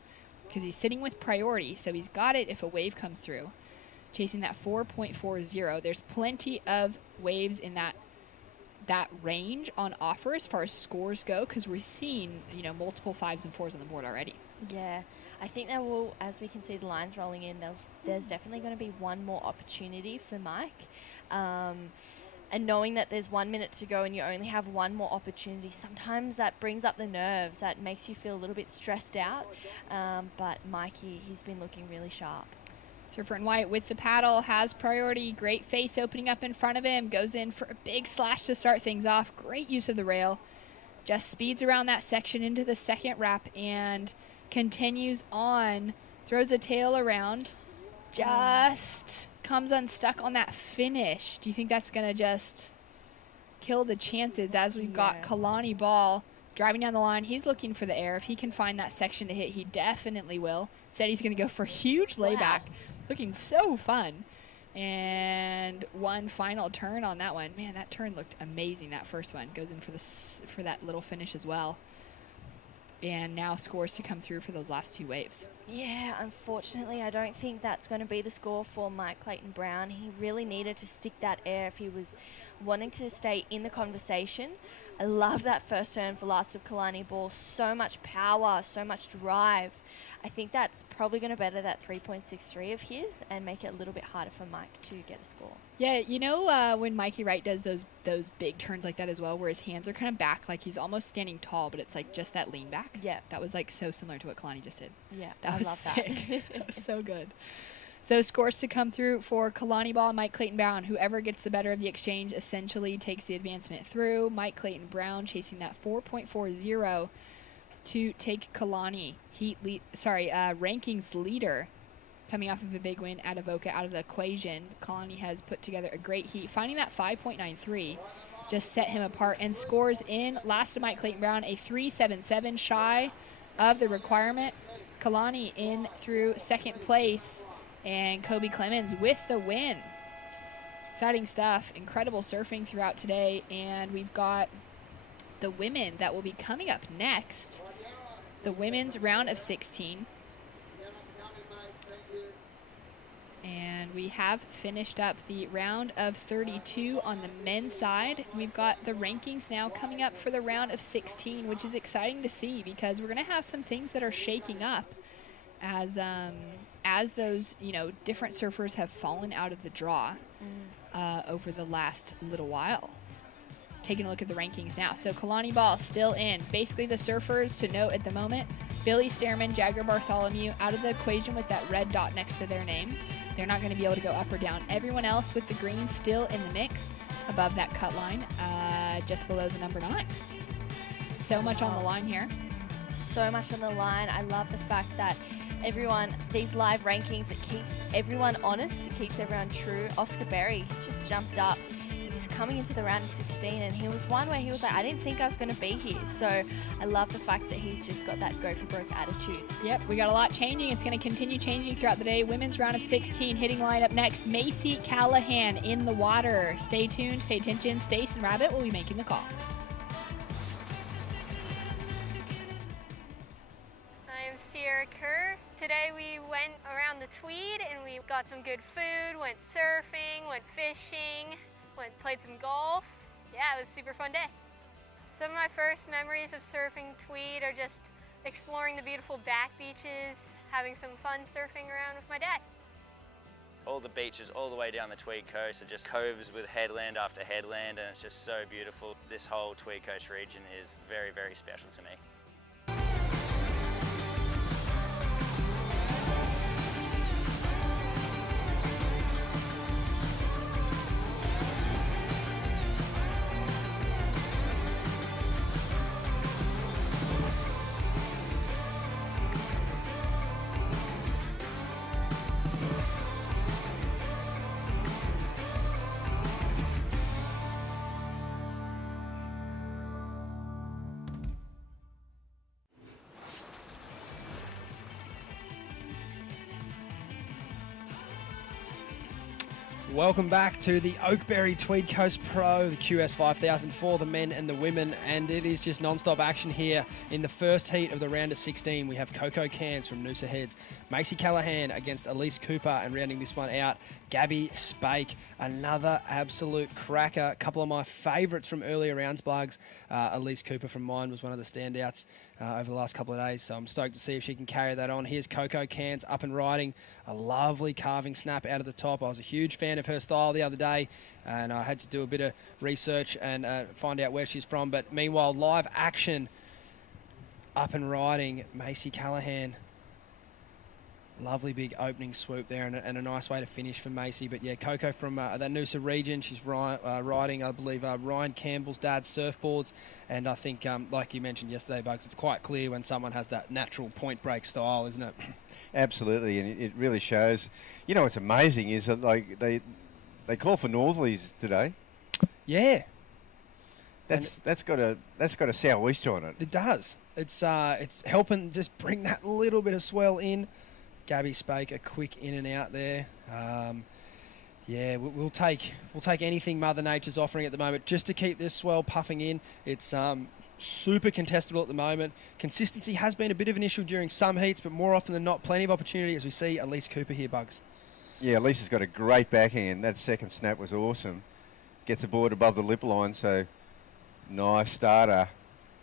because he's sitting with priority, so he's got it if a wave comes through. Chasing that 4.40. There's plenty of waves in that range on offer as far as scores go, because we're seeing, you know, multiple 5s and 4s on the board already. Yeah, I think there will, as we can see the lines rolling in, there's definitely going to be one more opportunity for Mike. And knowing that there's 1 minute to go and you only have one more opportunity, sometimes that brings up the nerves. That makes you feel a little bit stressed out. But Mikey, he's been looking really sharp. Surfer in white with the paddle, has priority. Great face opening up in front of him. Goes in for a big slash to start things off. Great use of the rail. Just speeds around that section into the second wrap and continues on. Throws the tail around. Just comes unstuck on that finish. Do you think that's going to just kill the chances as we've got Kalani Ball driving down the line? He's looking for the air. If he can find that section to hit, he definitely will. Said he's going to go for a huge layback. Wow. Looking so fun. And one final turn on that one. Man, that turn looked amazing, that first one. Goes in for that little finish as well. And now scores to come through for those last two waves. Yeah, unfortunately, I don't think that's going to be the score for Mike Clayton Brown. He really needed to stick that air if he was wanting to stay in the conversation. I love that first turn for last of Kalani Ball. So much power, so much drive. I think that's probably going to better that 3.63 of his and make it a little bit harder for Mike to get a score. Yeah, you know when Mikey Wright does those big turns like that as well, where his hands are kind of back, like he's almost standing tall, but it's like just that lean back? Yeah. That was like so similar to what Kalani just did. Yeah, I love sick. that. That was so good. So scores to come through for Kalani Ball and Mike Clayton Brown. Whoever gets the better of the exchange essentially takes the advancement through. Mike Clayton Brown chasing that 4.40 to take Kalani rankings leader, coming off of a big win at Avoca out of the equation. Kalani has put together a great heat, finding that 5.93 just set him apart, and scores in last to Mike Clayton Brown a 3.77 shy of the requirement. Kalani in through second place, and Kobe Clemens with the win. Exciting stuff. Incredible surfing throughout today, and we've got the women that will be coming up next. The women's round of 16. And we have finished up the round of 32 on the men's side. We've got the rankings now coming up for the round of 16, which is exciting to see because we're going to have some things that are shaking up as those, you know, different surfers have fallen out of the draw over the last little while. Taking a look at the rankings now. So Kalani Ball still in. Basically the surfers to note at the moment: Billy Stearman, Jagger Bartholomew out of the equation with that red dot next to their name. They're not going to be able to go up or down. Everyone else with the green still in the mix above that cut line, just below the number 9. So much on the line here. So much on the line. I love the fact that everyone, these live rankings, it keeps everyone honest. It keeps everyone true. Oscar Berry, he's just jumped up. He's coming into the round of 16, and he was one where he was like, I didn't think I was going to be here. So I love the fact that he's just got that go for broke attitude. Yep, we got a lot changing. It's going to continue changing throughout the day. Women's round of 16 hitting line up next. Macy Callahan in the water. Stay tuned, pay attention. Stace and Rabbit will be making the call. I'm Sierra Kerr. Today we went around the Tweed and we got some good food, went surfing, went fishing, played some golf. Yeah, it was a super fun day. Some of my first memories of surfing Tweed are just exploring the beautiful back beaches, having some fun surfing around with my dad. all the beaches all the way down the Tweed coast are just coves with headland after headland, and it's just so beautiful. This whole Tweed coast region is very, very special to me. Welcome back to the Oakberry Tweed Coast Pro, the QS 5000 for the men and the women, and it is just non-stop action here. In the first heat of the round of 16, we have Coco Cairns from Noosa Heads, Macy Callahan against Elise Cooper, and rounding this one out, Gabby Spake, another absolute cracker. A couple of my favourites from earlier rounds, Blugs. Elise Cooper from mine was one of the standouts over the last couple of days, so I'm stoked to see if she can carry that on. Here's Coco Cairns up and riding, a lovely carving snap out of the top. I was a huge fan of her style the other day, and I had to do a bit of research and find out where she's from. But meanwhile, live action, up and riding, Macy Callahan. Lovely big opening swoop there, and a nice way to finish for Macy. But yeah, Coco from that Noosa region, she's riding, I believe, Ryan Campbell's dad's surfboards. And I think, like you mentioned yesterday, Bugs, it's quite clear when someone has that natural point break style, isn't it? Absolutely, and it really shows. You know what's amazing is that like they call for northerlies today. Yeah, that's got a sou'easter on it. It does. It's helping just bring that little bit of swell in. Gabby Spake, a quick in and out there. Yeah, we'll take anything Mother Nature's offering at the moment just to keep this swell puffing in. It's super contestable at the moment. Consistency has been a bit of an issue during some heats, but more often than not, plenty of opportunity as we see Elise Cooper here, Bugs. Yeah, Elise's got a great backhand. That second snap was awesome. Gets aboard above the lip line, so nice starter.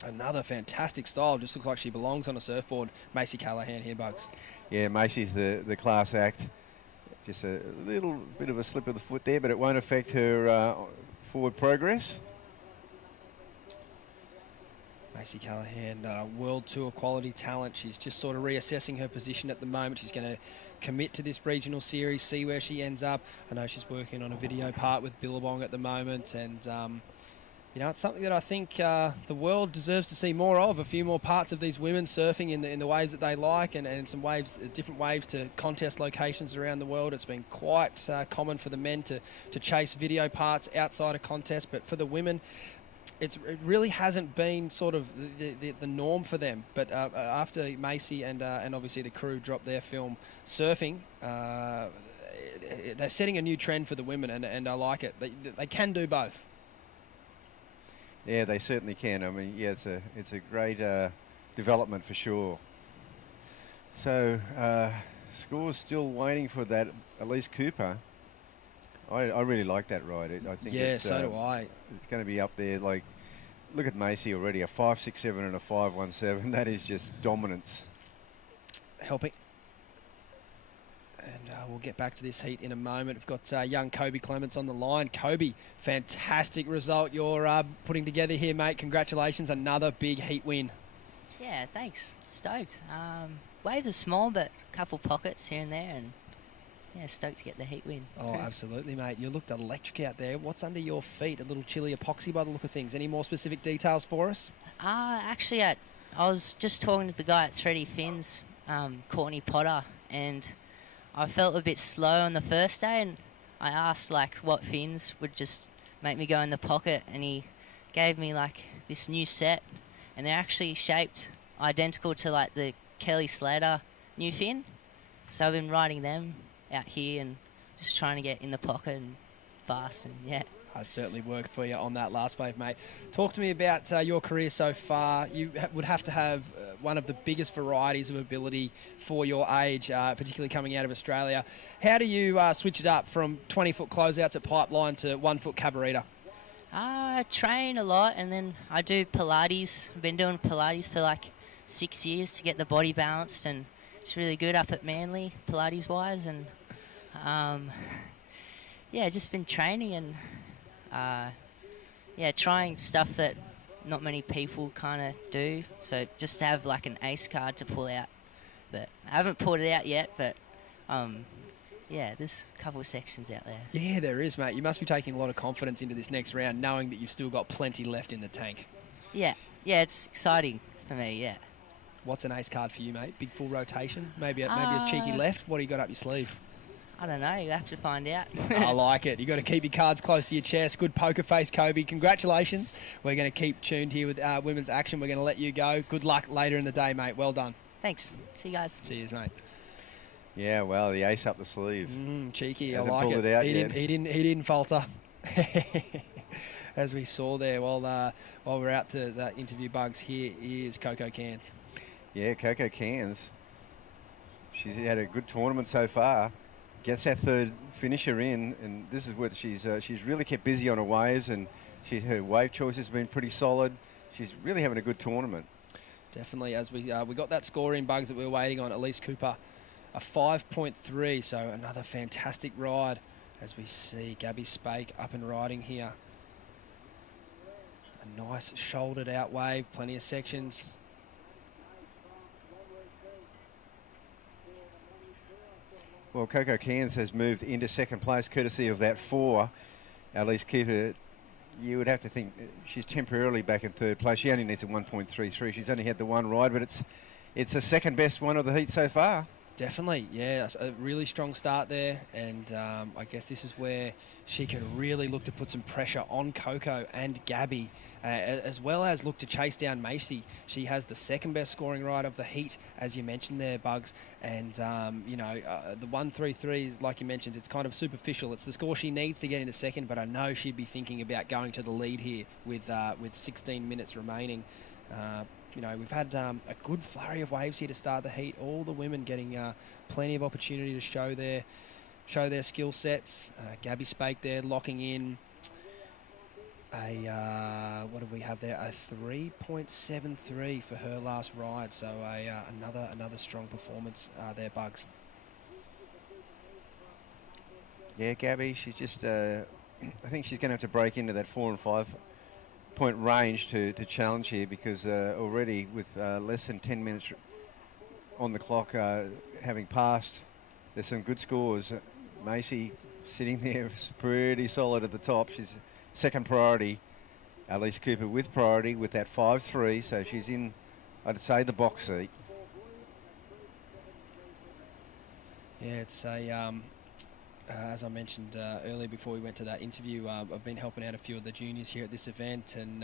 Another fantastic style. Just looks like she belongs on a surfboard. Macy Callahan here, Bugs. Yeah, Macy's the class act. Just a little bit of a slip of the foot there, but it won't affect her forward progress. Macy Callahan, World Tour quality talent. She's just sort of reassessing her position at the moment. She's going to commit to this regional series, see where she ends up. I know she's working on a video part with Billabong at the moment, and you know, it's something that I think the world deserves to see more of. A few more parts of these women surfing in the waves that they like, and some waves, different waves to contest locations around the world. It's been quite common for the men to chase video parts outside of contest, but for the women, it really hasn't been sort of the norm for them. But after Macy and obviously the crew dropped their film surfing, they're setting a new trend for the women, and I like it. They can do both. Yeah, they certainly can. I mean, yeah, it's a great development for sure. So, Score's still waiting for that Elise Cooper. I really like that ride. I think yeah, so do I. It's going to be up there. Like, look at Macy already, a 5.67 and a 5.17. That is just dominance. Helping. And we'll get back to this heat in a moment. We've got young Kobe Clements on the line. Kobe, fantastic result you're putting together here, mate. Congratulations, another big heat win. Yeah, thanks. Stoked. Waves are small, but a couple pockets here and there, and yeah, stoked to get the heat win. Oh, absolutely, mate. You looked electric out there. What's under your feet? A little chili epoxy by the look of things. Any more specific details for us? Actually, I was just talking to the guy at 3D Fins, Courtney Potter, and I felt a bit slow on the first day, and I asked like what fins would just make me go in the pocket, and he gave me like this new set, and they're actually shaped identical to like the Kelly Slater new fin. So I've been riding them out here and just trying to get in the pocket and fast, and yeah. I'd certainly work for you on that last wave, mate. Talk to me about your career so far. You would have to have one of the biggest varieties of ability for your age, particularly coming out of Australia. How do you switch it up from 20-foot closeouts at Pipeline to 1-foot Cabarita? I train a lot, and then I do Pilates. I've been doing Pilates for like 6 years to get the body balanced, and it's really good up at Manly, Pilates-wise, and Yeah, just been training and trying stuff that not many people kind of do. So just to have like an ace card to pull out, but I haven't pulled it out yet. But there's a couple of sections out there. Yeah, there is, mate. You must be taking a lot of confidence into this next round, knowing that you've still got plenty left in the tank. Yeah, it's exciting for me. Yeah. What's an ace card for you, mate? Big full rotation? Maybe a cheeky left? What do you got up your sleeve? I don't know. You have to find out. I like it. You got to keep your cards close to your chest. Good poker face, Kobe. Congratulations. We're going to keep tuned here with women's action. We're going to let you go. Good luck later in the day, mate. Well done. Thanks. See you guys. Cheers, mate. Yeah, well, the ace up the sleeve. Cheeky. Hasn't I like pulled it. it out He yet. didn't falter. As we saw there, while we're out to the interview bugs, here is Coco Cairns. Yeah, Coco Cairns. She's had a good tournament so far. Gets that third finisher in, and this is what she's really kept busy on her waves, and her wave choice has been pretty solid. She's really having a good tournament. Definitely, as we got that score in, bugs, that we were waiting on. Elise Cooper, a 5.3, so another fantastic ride as we see Gabby Spake up and riding here. A nice shouldered out wave, plenty of sections. Well, Coco Cairns has moved into second place courtesy of that 4. Elise Cooper, you would have to think she's temporarily back in third place. She only needs a 1.33. She's only had the one ride, but it's the second best one of the heat so far. Definitely, yeah, a really strong start there, and I guess this is where she can really look to put some pressure on Coco and Gabby, as well as look to chase down Macy. She has the second best scoring ride of the heat, as you mentioned there, Bugs, and the 1.33, like you mentioned, it's kind of superficial. It's the score she needs to get into second, but I know she'd be thinking about going to the lead here with 16 minutes remaining. We've had a good flurry of waves here to start the heat. All the women getting plenty of opportunity to show their skill sets. Gabby Spake there locking in what do we have there? A 3.73 for her last ride. So another strong performance there, Bugs. Yeah, Gabby, she's just I think she's going to have to break into that 4 and 5 point range to challenge here, because already with less than 10 minutes on the clock having passed, there's some good scores. Macy sitting there pretty solid at the top. She's second priority. Elise Cooper with priority with that 5.3, so she's in, I'd say, the box seat. Yeah, it's as I mentioned earlier before we went to that interview, I've been helping out a few of the juniors here at this event, and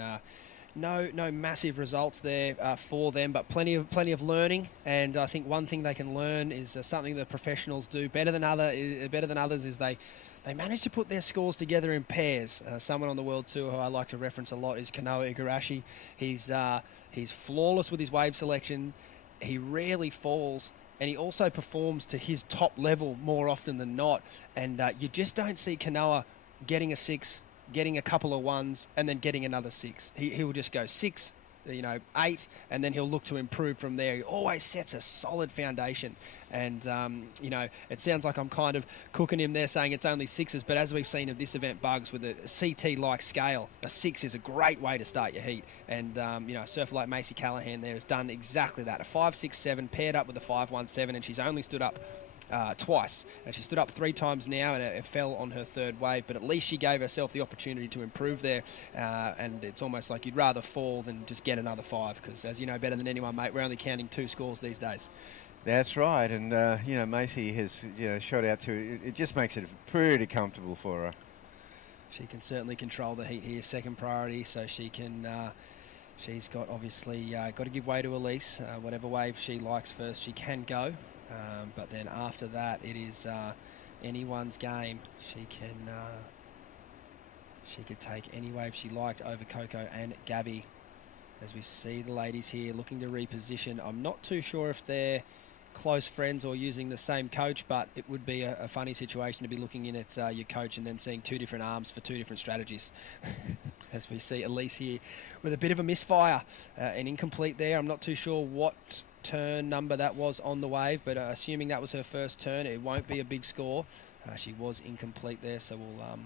no massive results there for them, but plenty of learning. And I think one thing they can learn is something the professionals do better than others is they manage to put their scores together in pairs. Someone on the World Tour who I like to reference a lot is Kanoa Igarashi. He's flawless with his wave selection. He rarely falls. And he also performs to his top level more often than not. And you just don't see Kanoa getting a 6, getting a couple of 1s, and then getting another 6. He will just go 6, 8, and then he'll look to improve from there. He always sets a solid foundation. And, it sounds like I'm kind of cooking him there saying it's only 6s, but as we've seen at this event, Bugs, with a CT-like scale, a 6 is a great way to start your heat. And, a surfer like Macy Callahan there has done exactly that. A 5.67 paired up with a 5.17, and she's only stood up twice. And she stood up 3 times now, and it fell on her third wave, but at least she gave herself the opportunity to improve there. And it's almost like you'd rather fall than just get another 5, because as you know better than anyone, mate, we're only counting 2 scores these days. That's right, and Macy has shot out to it just makes it pretty comfortable for her. She can certainly control the heat here, second priority, so she can. She's got obviously got to give way to Elise. Whatever wave she likes first, she can go, but then after that, it is anyone's game. She could take any wave she liked over Coco and Gabby. As we see the ladies here looking to reposition, I'm not too sure if they're close friends or using the same coach, but it would be a funny situation to be looking in at your coach and then seeing 2 different arms for 2 different strategies. As we see Elise here with a bit of a misfire, an incomplete there. I'm not too sure what turn number that was on the wave, but assuming that was her first turn, it won't be a big score. She was incomplete there, so we'll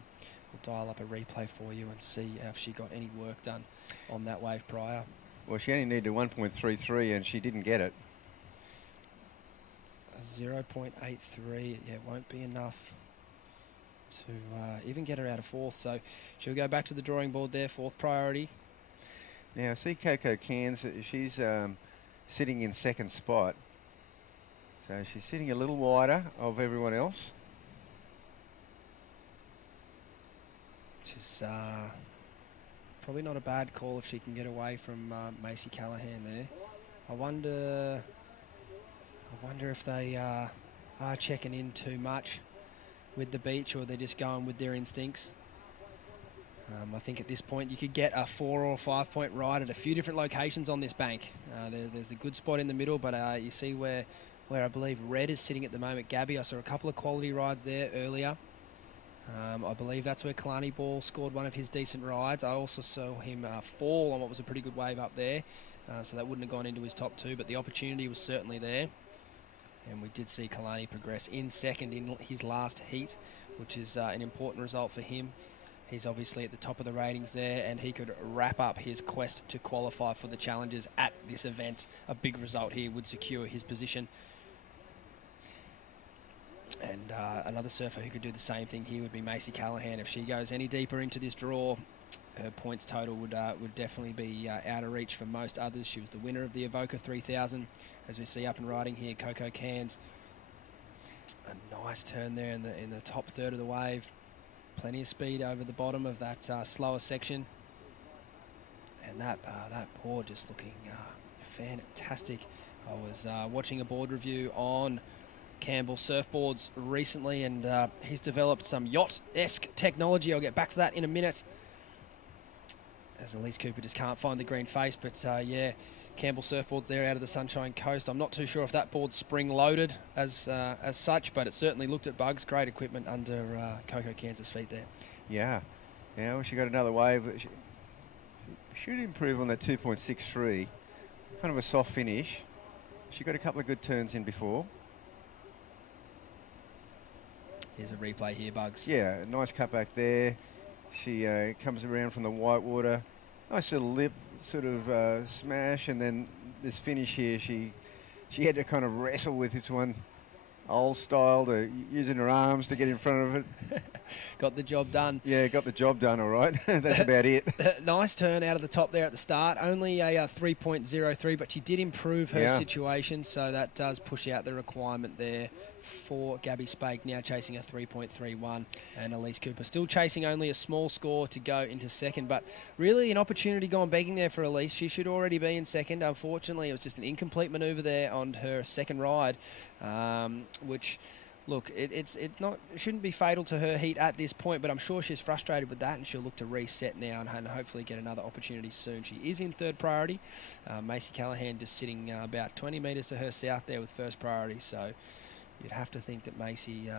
dial up a replay for you and see if she got any work done on that wave prior. Well, she only needed 1.33 and she didn't get it. 0.83, yeah, it won't be enough to even get her out of fourth. So she'll go back to the drawing board there, fourth priority. Now, see Coco Cairns, she's sitting in second spot. So she's sitting a little wider of everyone else. Which is probably not a bad call if she can get away from Macy Callahan there. I wonder if they are checking in too much with the beach, or they're just going with their instincts. I think at this point you could get a 4 or 5 point ride at a few different locations on this bank. There's the good spot in the middle, but you see where I believe Red is sitting at the moment. Gabby, I saw a couple of quality rides there earlier. I believe that's where Kalani Ball scored one of his decent rides. I also saw him fall on what was a pretty good wave up there, so that wouldn't have gone into his top two, but the opportunity was certainly there. And we did see Kalani progress in second in his last heat, which is an important result for him. He's obviously at the top of the ratings there, and he could wrap up his quest to qualify for the challenges at this event. A big result here would secure his position. And another surfer who could do the same thing here would be Macy Callahan. If she goes any deeper into this draw, her points total would definitely be out of reach for most others. She was the winner of the Evoca 3000. As we see up and riding here, Coco Cairns. A nice turn there in the top third of the wave. Plenty of speed over the bottom of that slower section. And that board just looking fantastic. I was watching a board review on Campbell surfboards recently, and he's developed some yacht-esque technology. I'll get back to that in a minute, as Elise Cooper just can't find the green face. But yeah, Campbell surfboards there out of the Sunshine Coast. I'm not too sure if that board's spring-loaded as such, but it certainly looked at bugs. Great equipment under Coco Cairns' feet there. Yeah. Well, she got another wave. She should improve on that 2.63. Kind of a soft finish. She got a couple of good turns in before. Here's a replay here, Bugs. Yeah, nice cut back there. She comes around from the whitewater. Nice little lip sort of smash, and then this finish here, she had to kind of wrestle with this one, old style, to using her arms to get in front of it. Got the job done. Yeah, got the job done, all right. That's about it. Nice turn out of the top there at the start. Only a 3.03, but she did improve her situation, so that does push out the requirement there for Gabby Spake, now chasing a 3.31, and Elise Cooper still chasing only a small score to go into second, but really an opportunity gone begging there for Elise. She should already be in second. Unfortunately, it was just an incomplete manoeuvre there on her second ride, which... Look, it shouldn't be fatal to her heat at this point, but I'm sure she's frustrated with that, and she'll look to reset now and hopefully get another opportunity soon. She is in third priority. Macy Callahan just sitting about 20 metres to her south there with first priority, so you'd have to think that Macy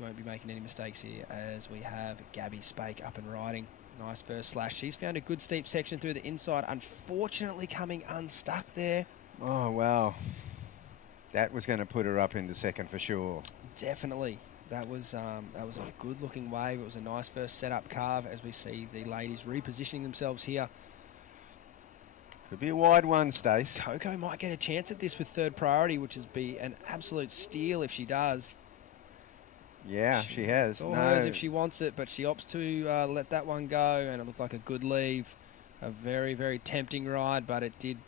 won't be making any mistakes here, as we have Gabby Spake up and riding. Nice first slash. She's found a good steep section through the inside, unfortunately coming unstuck there. Oh, wow. That was going to put her up into second for sure. Definitely. That was a good-looking wave. It was a nice first setup carve, as we see the ladies repositioning themselves here. Could be a wide one, Stace. Coco might get a chance at this with third priority, which would be an absolute steal if she does. Yeah, she has. It's all hers if she wants it, but she opts to let that one go, and it looked like a good leave. A very, very tempting ride, but it did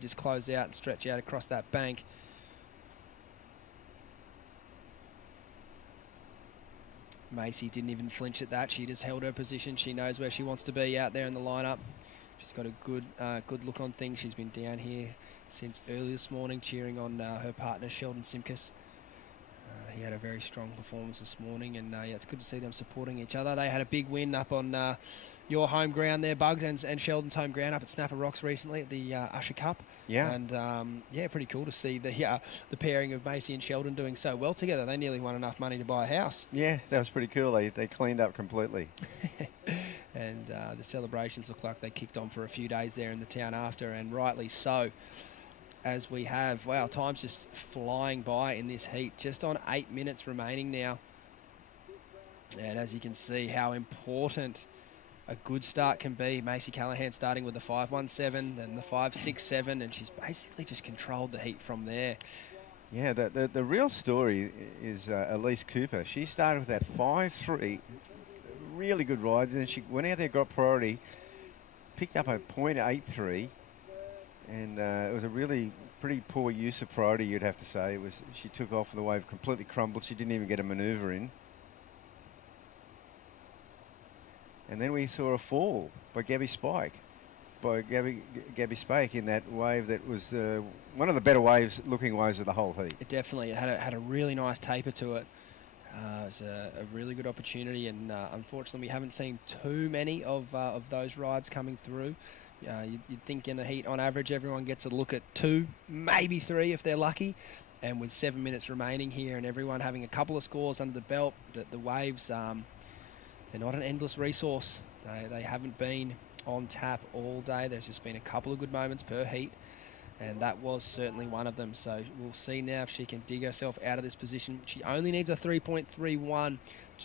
just close out and stretch out across that bank. Macy didn't even flinch at that. She just held her position. She knows where she wants to be out there in the lineup. She's got a good look on things. She's been down here since early this morning, cheering on her partner Sheldon Simkus. He had a very strong performance this morning, and it's good to see them supporting each other. They had a big win up on your home ground there, Bugs, and Sheldon's home ground up at Snapper Rocks recently at the Usher Cup. Yeah. And pretty cool to see the pairing of Macy and Sheldon doing so well together. They nearly won enough money to buy a house. Yeah, that was pretty cool. They cleaned up completely. And the celebrations look like they kicked on for a few days there in the town after, and rightly so. As we have, wow, time's just flying by in this heat. Just on 8 minutes remaining now. And as you can see how important a good start can be. Macy Callahan starting with the 5.17, then the 5.67, and she's basically just controlled the heat from there. Yeah, the real story is Elise Cooper. She started with that 5.3, really good ride, and then she went out there, got priority, picked up a .83, and it was a really pretty poor use of priority, you'd have to say. She took off and the wave completely crumbled. She didn't even get a manoeuvre in. And then we saw a fall by Gabby Spike. Gabby Spake in that wave that was one of the better looking waves of the whole heat. It definitely had a really nice taper to it. It was a really good opportunity, and unfortunately we haven't seen too many of those rides coming through. You'd think in the heat, on average, everyone gets a look at 2, maybe 3 if they're lucky. And with 7 minutes remaining here and everyone having a couple of scores under the belt, the waves, they're not an endless resource. They haven't been on tap all day. There's just been a couple of good moments per heat, and that was certainly one of them. So we'll see now if she can dig herself out of this position. She only needs a 3.31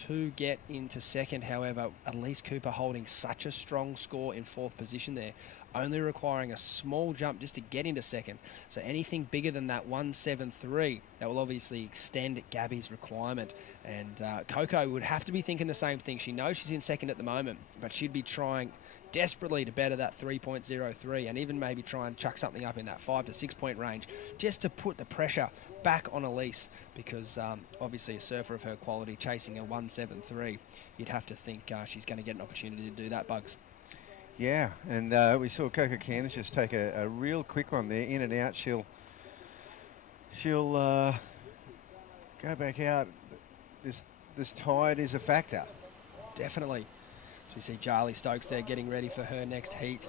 to get into second. However, Elise Cooper holding such a strong score in 4th position there, only requiring a small jump just to get into second. So anything bigger than that 1.73, that will obviously extend Gabby's requirement. And Coco would have to be thinking the same thing. She knows she's in second at the moment, but she'd be trying desperately to better that 3.03 and even maybe try and chuck something up in that 5 to 6 point range just to put the pressure back on Elise, because obviously a surfer of her quality chasing a 1.73, you'd have to think she's going to get an opportunity to do that, Bugs. Yeah, and we saw Coco Candace just take a real quick one there, in and out. She'll go back out. This tide is a factor. Definitely. So we see Charlie Stokes there getting ready for her next heat.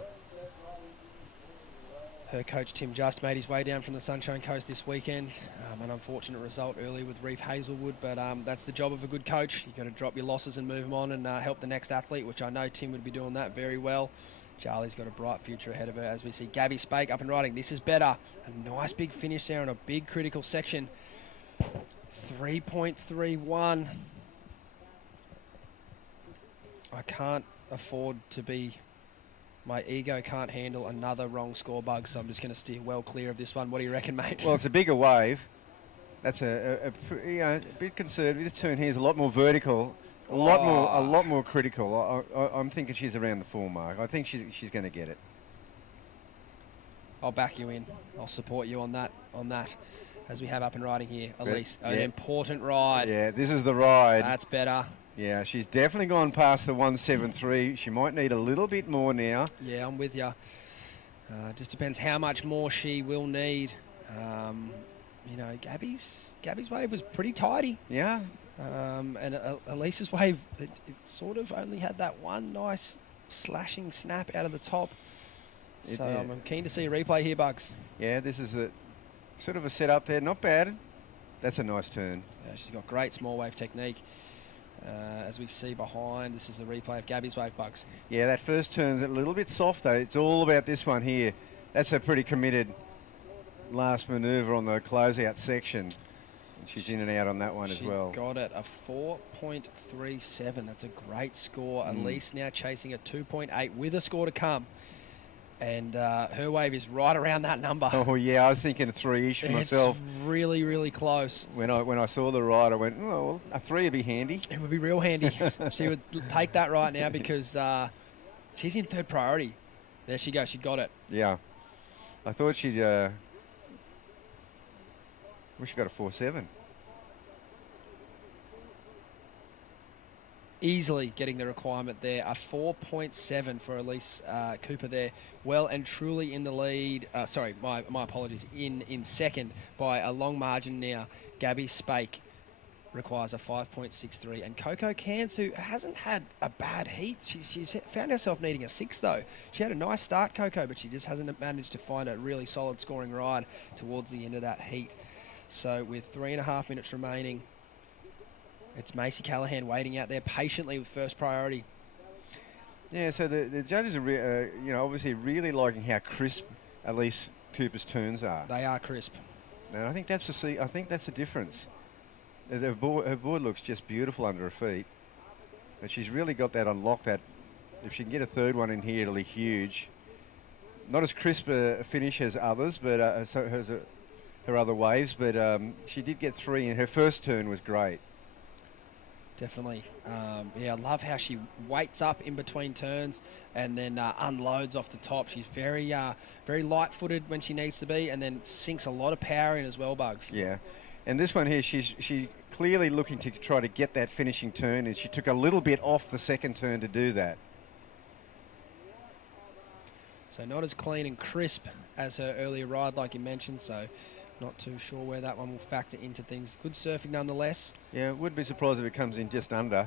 Her coach Tim Just made his way down from the Sunshine Coast this weekend. An unfortunate result early with Reef Hazelwood, but that's the job of a good coach. You've got to drop your losses and move them on and help the next athlete, which I know Tim would be doing that very well. Charlie's got a bright future ahead of her as we see Gabby Spake up and riding. This is better. A nice big finish there on a big critical section. 3.31. I can't afford to be... My ego can't handle another wrong score, Bug, so I'm just going to steer well clear of this one. What do you reckon, mate? Well, it's a bigger wave. That's a bit conservative. This turn here is a lot more vertical, a lot more critical. I'm thinking she's around the 4 mark. I think she's going to get it. I'll back you in. I'll support you on that. As we have up and riding here, Elise, an important ride. Yeah, this is the ride. That's better. Yeah, she's definitely gone past the 1.73. She might need a little bit more now. Yeah, I'm with you. Just depends how much more she will need. Gabby's wave was pretty tidy. Yeah. And Elise's wave, it sort of only had that one nice slashing snap out of the top. So I'm keen to see a replay here, Bugs. Yeah, this is a sort of a setup there. Not bad. That's a nice turn. Yeah, she's got great small wave technique. As we see behind, this is a replay of Gabby's wave, Bugs. Yeah, that first turn's a little bit softer. It's all about this one here. That's a pretty committed last manoeuvre on the closeout section. She's in and out on that one as well. She got it, a 4.37. That's a great score. Elise now chasing a 2.8 with a score to come. And her wave is right around that number. Oh, yeah, I was thinking a 3-ish myself. It's really, really close. When I saw the ride, I went, oh, well, a 3 would be handy. It would be real handy. She would take that right now because she's in 3rd priority. There she goes. She got it. Yeah. I thought she'd... wish she got a 4.7. Easily getting the requirement there. A 4.7 for Elise Cooper there. Well and truly in the lead. Sorry, my apologies. In second by a long margin now. Gabby Spake requires a 5.63. And Coco Cairns, who hasn't had a bad heat. She's found herself needing a 6, though. She had a nice start, Coco, but she just hasn't managed to find a really solid scoring ride towards the end of that heat. So with 3.5 minutes remaining, it's Macy Callahan waiting out there patiently with 1st priority. Yeah, so the judges are, obviously really liking how crisp Elise Cooper's turns are. They are crisp. And I think that's the difference. Her board looks just beautiful under her feet. And she's really got that unlocked. That if she can get a third one in here, it'll be huge. Not as crisp a finish as others, but her other waves. But she did get 3, and her first turn was great. Definitely. I love how she waits up in between turns and then unloads off the top. She's very very light-footed when she needs to be, and then sinks a lot of power in as well, Bugs. Yeah. And this one here, she clearly looking to try to get that finishing turn, and she took a little bit off the second turn to do that. So not as clean and crisp as her earlier ride, like you mentioned, so not too sure where that one will factor into things. Good surfing nonetheless. Yeah, would be surprised if it comes in just under.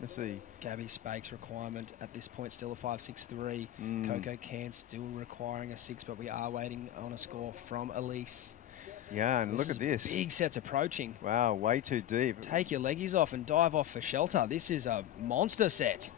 Let's see. Gabby Spake's requirement at this point still a 5.63. Coco Can still requiring a 6, but we are waiting on a score from Elise. Yeah, and look at this. Big sets approaching. Wow, way too deep. Take your leggies off and dive off for shelter. This is a monster set.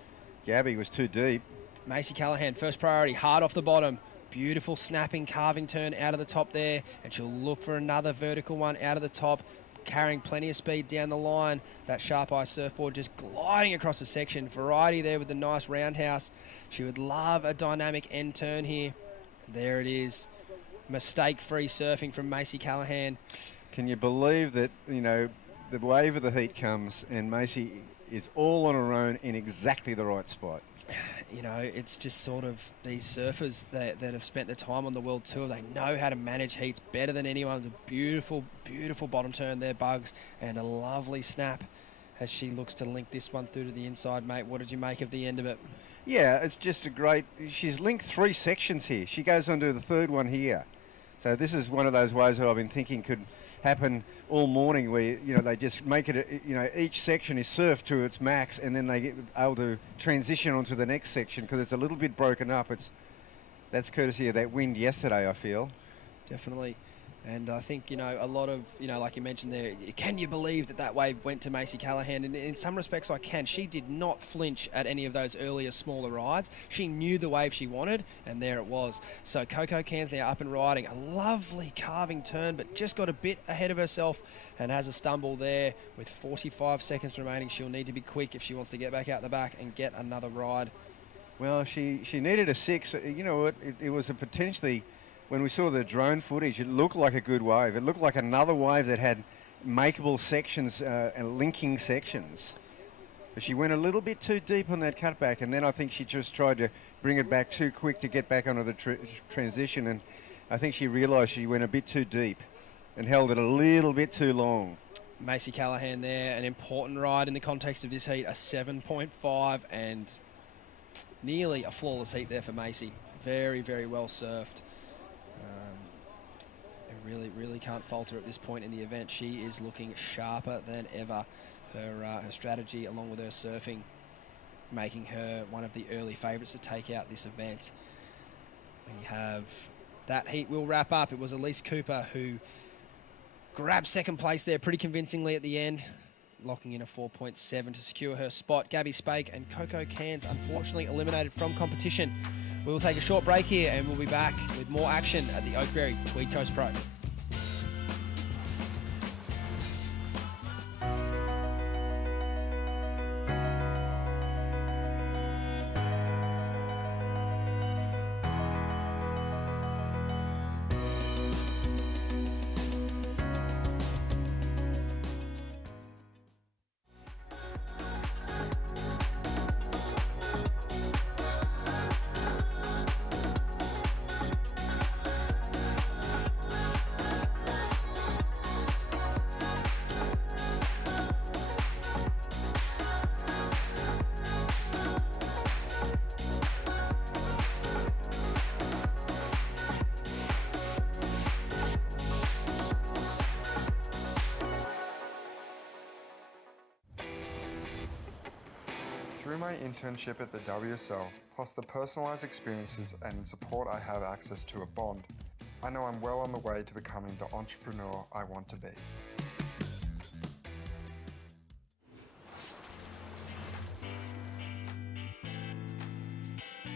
Gabby was too deep. Macy Callahan, first priority, hard off the bottom. Beautiful snapping carving turn out of the top there, and she'll look for another vertical one out of the top, carrying plenty of speed down the line. That Sharp Eye surfboard just gliding across the section. Variety there with the nice roundhouse. She would love a dynamic end turn here. There it is. Mistake-free surfing from Macy Callahan. Can you believe that, the wave of the heat comes and Macy is all on her own in exactly the right spot? It's just sort of these surfers that have spent their time on the World Tour. They know how to manage heats better than anyone. The beautiful, beautiful bottom turn there, Bugs, and a lovely snap as she looks to link this one through to the inside, mate. What did you make of the end of it? Yeah, it's just a great... She's linked 3 sections here. She goes on to the third one here. So this is one of those ways that I've been thinking could happen all morning where, they just make it, each section is surfed to its max and then they get able to transition onto the next section because it's a little bit broken up. That's courtesy of that wind yesterday, I feel. Definitely. And I think, a lot of, like you mentioned there, can you believe that wave went to Macy Callahan? And in some respects I can. She did not flinch at any of those earlier smaller rides. She knew the wave she wanted, and there it was. So Coco Can's now up and riding. A lovely carving turn, but just got a bit ahead of herself and has a stumble there. With 45 seconds remaining, she'll need to be quick if she wants to get back out the back and get another ride. Well, she needed a 6. You know what? It was a potentially... When we saw the drone footage, it looked like a good wave. It looked like another wave that had makeable sections and linking sections. But she went a little bit too deep on that cutback, and then I think she just tried to bring it back too quick to get back onto the transition, and I think she realised she went a bit too deep and held it a little bit too long. Macy Callahan there, an important ride in the context of this heat, a 7.5, and nearly a flawless heat there for Macy. Very, very well surfed. Really can't falter at this point in the event. She is looking sharper than ever. Her strategy, along with her surfing, making her one of the early favourites to take out this event. We have that heat will wrap up. It was Elise Cooper who grabbed second place there pretty convincingly at the end, locking in a 4.7 to secure her spot. Gabby Spake and Coco Cans unfortunately eliminated from competition. We will take a short break here and we'll be back with more action at the Oakberry Tweed Coast Pro. Through my internship at the WSL, plus the personalised experiences and support I have access to at Bond, I know I'm well on the way to becoming the entrepreneur I want to be.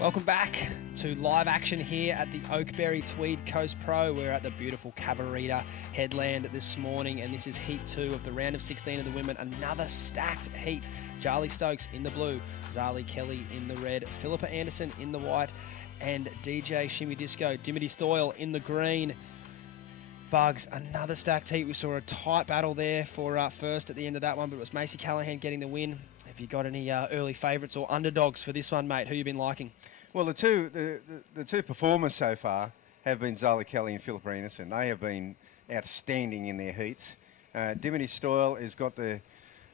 Welcome back to live action here at the Oakberry Tweed Coast Pro. We're at the beautiful Cabarita headland this morning, and this is heat 2 of the round of 16 of the women. Another stacked heat. Charlie Stokes in the blue, Zali Kelly in the red, Philippa Anderson in the white, and DJ Shimmy Disco, Dimity Stoyle in the green. Bugs, another stacked heat. We saw a tight battle there for first at the end of that one, but it was Macy Callahan getting the win. Have you got any early favourites or underdogs for this one, mate? Who you been liking? Well, the two performers so far have been Zali Kelly and Philippa Anderson. They have been outstanding in their heats. Dimity Stoyle has got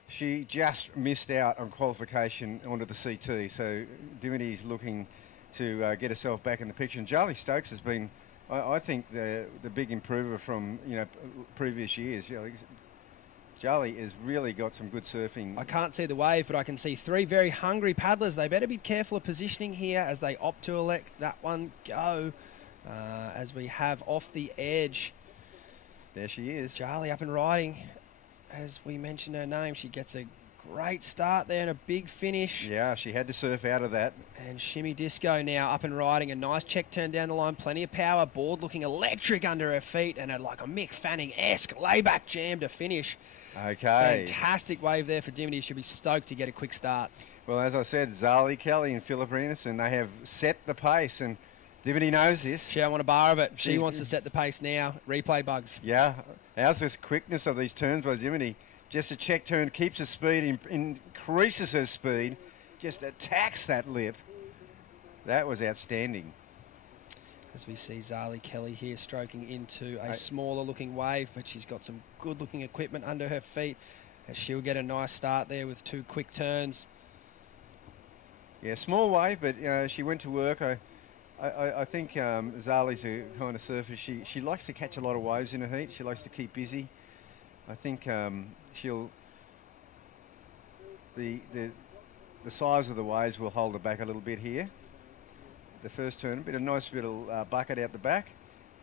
she just missed out on qualification onto the CT, so Dimity's looking to get herself back in the picture. And Charlie Stokes has been, I think, the big improver from previous years. Charlie has really got some good surfing. I can't see the wave, but I can see 3 very hungry paddlers. They better be careful of positioning here as they opt to let that one go. As we have off the edge. There she is. Charlie up and riding. As we mentioned her name, she gets a great start there and a big finish. Yeah, she had to surf out of that. And Shimmy Disco now up and riding. A nice check turn down the line. Plenty of power. Board looking electric under her feet. And like a Mick Fanning-esque layback jam to finish. Okay. Fantastic wave there for Dimity. Should be stoked to get a quick start. Well, as I said, Zali Kelly and Philippa Anderson, they have set the pace, and Dimity knows this. She don't want a bar of it. She wants to set the pace now. Replay, Bugs. Yeah. How's this quickness of these turns by Dimity? Just a check turn, keeps her speed, increases her speed, just attacks that lip. That was outstanding. As we see Zali Kelly here stroking into a smaller looking wave, but she's got some good looking equipment under her feet. As she'll get a nice start there with 2 quick turns. Yeah, small wave, but she went to work. I think Zali's a kind of surfer. She likes to catch a lot of waves in her heat. She likes to keep busy. I think the size of the waves will hold her back a little bit here. The first turn, a nice little bucket out the back,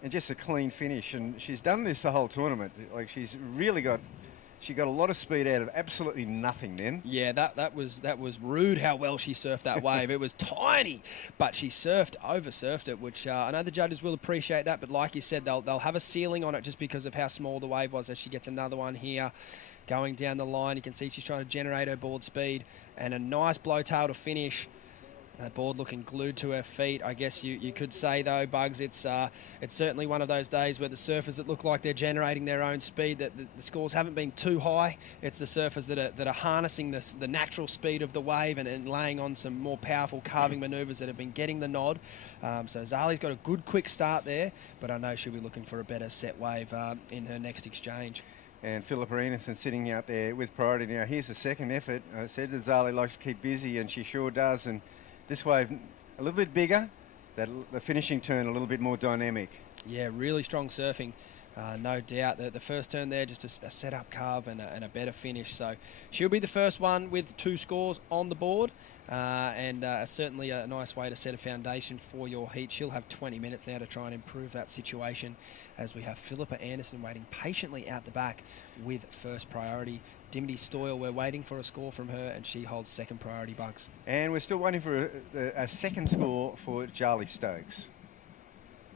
and just a clean finish. And she's done this the whole tournament. Like she got a lot of speed out of absolutely nothing then. Yeah, that was rude how well she surfed that wave. It was tiny, but she oversurfed it, which I know the judges will appreciate that. But like you said, they'll have a ceiling on it just because of how small the wave was. As she gets another one here, going down the line, you can see she's trying to generate her board speed and a nice blowtail to finish. That board looking glued to her feet. I guess you could say, though, Bugs, it's certainly one of those days where the surfers that look like they're generating their own speed, that the scores haven't been too high. It's the surfers that are harnessing the natural speed of the wave and laying on some more powerful carving manoeuvres that have been getting the nod. So Zali's got a good quick start there, but I know she'll be looking for a better set wave in her next exchange. And Philippa Anderson sitting out there with priority now. Here's the second effort. I said that Zali likes to keep busy, and she sure does. And this wave a little bit bigger, the finishing turn a little bit more dynamic. Yeah, really strong surfing, no doubt. The first turn there, just a set-up carve and a better finish. So she'll be the first one with 2 scores on the board, and certainly a nice way to set a foundation for your heat. She'll have 20 minutes now to try and improve that situation, as we have Philippa Anderson waiting patiently out the back with first priority. Dimity Stoyle, we're waiting for a score from her, and she holds second priority, Bugs. And we're still waiting for a second score for Charlie Stokes.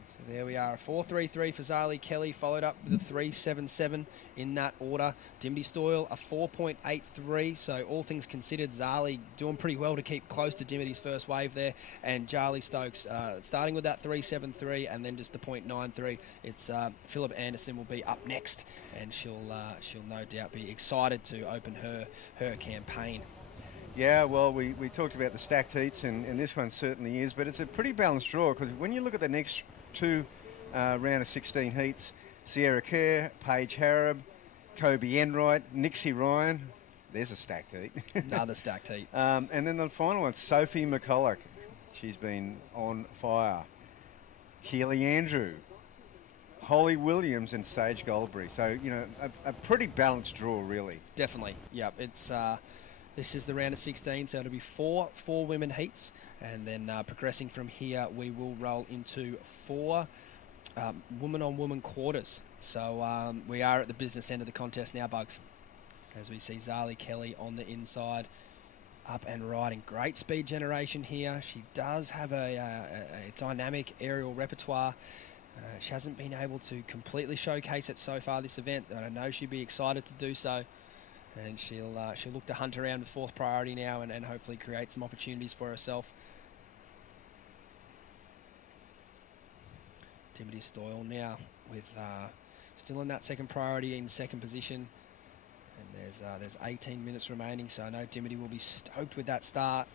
So there we are, a 4.33 for Zali Kelly, followed up with a 3.77 in that order. Dimity Stoyle, a 4.83, so all things considered, Zali doing pretty well to keep close to Dimity's first wave there, and Charlie Stokes starting with that 3.73 and then just the 0.93. It's Philippa Anderson will be up next, and she'll no doubt be excited to open her campaign. Yeah, well, we talked about the stacked heats, and this one certainly is, but it's a pretty balanced draw, because when you look at the next 2 round of 16 heats, Sierra Kerr, Paige Harab, Kobe Enright, Nixie Ryan, there's a stacked heat. Another stacked heat. And then the final one, Sophie McCulloch. She's been on fire. Keely Andrew, Holly Williams and Sage Goldberry. So, a pretty balanced draw, really. Definitely, yep. It's this is the round of 16, so it'll be 4 women heats, and then progressing from here, we will roll into 4 woman-on-woman quarters. So we are at the business end of the contest now, Bugs, as we see Zali Kelly on the inside, up and riding. Great speed generation here. She does have a dynamic aerial repertoire. She hasn't been able to completely showcase it so far this event, and I know she'd be excited to do so. And she'll look to hunt around with fourth priority now and hopefully create some opportunities for herself. Dimity Stoyle now with still in that second priority in second position. And there's 18 minutes remaining, so I know Dimity will be stoked with that start.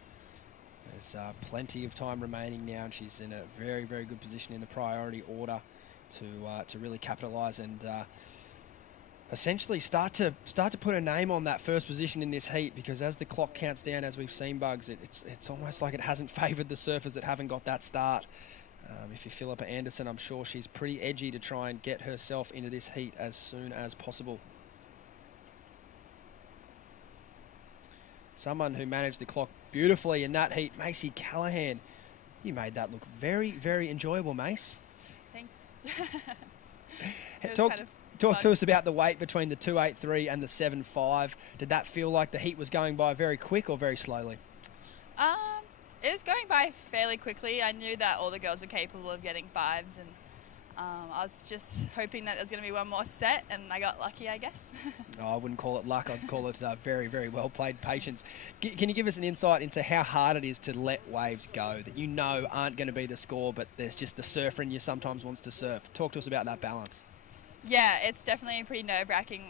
There's plenty of time remaining now, and she's in a very, very good position in the priority order to really capitalise and essentially start to put a name on that first position in this heat, because as the clock counts down, as we've seen, Bugs, it's almost like it hasn't favoured the surfers that haven't got that start. If you're Philippa Anderson, I'm sure she's pretty edgy to try and get herself into this heat as soon as possible. Someone who managed the clock beautifully in that heat, Macy Callahan. You made that look very, very enjoyable, Mace. Thanks. Talk to us about the weight between the 283 and the 75. Did that feel like the heat was going by very quick or very slowly? It was going by fairly quickly. I knew that all the girls were capable of getting fives, and I was just hoping that there's going to be one more set, and I got lucky, I guess. I wouldn't call it luck. I'd call it very, very well played patience. Can you give us an insight into how hard it is to let waves go that you know aren't going to be the score, but there's just the surfer in you sometimes wants to surf? Talk to us about that balance. Yeah, it's definitely pretty nerve-wracking,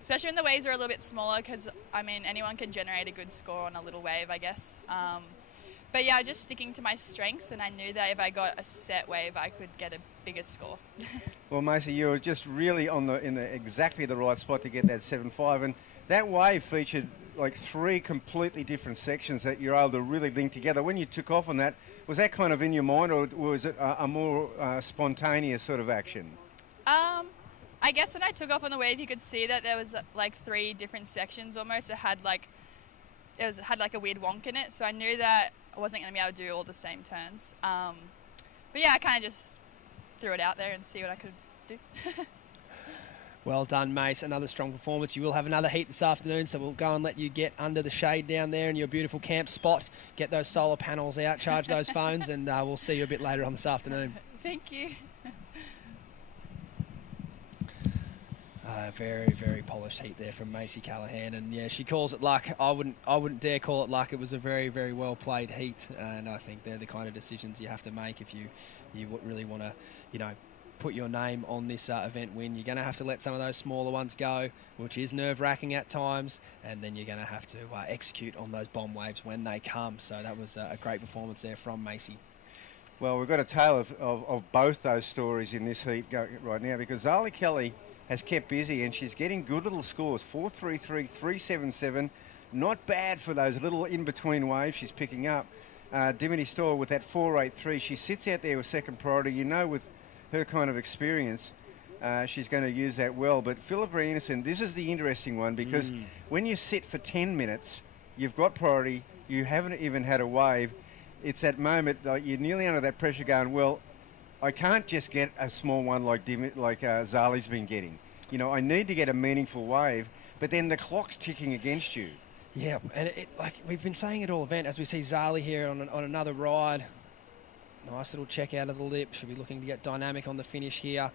especially when the waves are a little bit smaller, because, I mean, anyone can generate a good score on a little wave, I guess. But yeah, just sticking to my strengths, and I knew that if I got a set wave, I could get a bigger score. Well, Macy, you were just really in exactly the right spot to get that 7.5, and that wave featured like 3 completely different sections that you're able to really link together. When you took off on that, was that kind of in your mind, or was it a more spontaneous sort of action? I guess when I took off on the wave, you could see that there was like 3 different sections almost. It had like a weird wonk in it, so I knew that I wasn't going to be able to do all the same turns. But yeah, I kind of just threw it out there and see what I could do. Well done, Mace. Another strong performance. You will have another heat this afternoon, so we'll go and let you get under the shade down there in your beautiful camp spot. Get those solar panels out, charge those phones, and we'll see you a bit later on this afternoon. Thank you. Very, very polished heat there from Macy Callahan, and yeah, she calls it luck. I wouldn't dare call it luck. It was a very, very well played heat, and I think they're the kind of decisions you have to make if you really want to, put your name on this event win. You're going to have to let some of those smaller ones go, which is nerve-wracking at times, and then you're going to have to execute on those bomb waves when they come. So that was a great performance there from Macy. Well, we've got a tale of both those stories in this heat right now, because Zali Kelly has kept busy, and she's getting good little scores. 4.33, 3.77. Not bad for those little in-between waves she's picking up. Dimity Stoyle with that 4.83. She sits out there with second priority. With her kind of experience, she's going to use that well. But Philippa Anderson, this is the interesting one, because when you sit for 10 minutes, you've got priority, you haven't even had a wave. It's that moment, like, you're nearly under that pressure going, well, I can't just get a small one like Zali's been getting. I need to get a meaningful wave, but then the clock's ticking against you. Yeah, and like we've been saying it all event, as we see Zali here on another ride. Nice little check out of the lip. Should be looking to get dynamic on the finish here.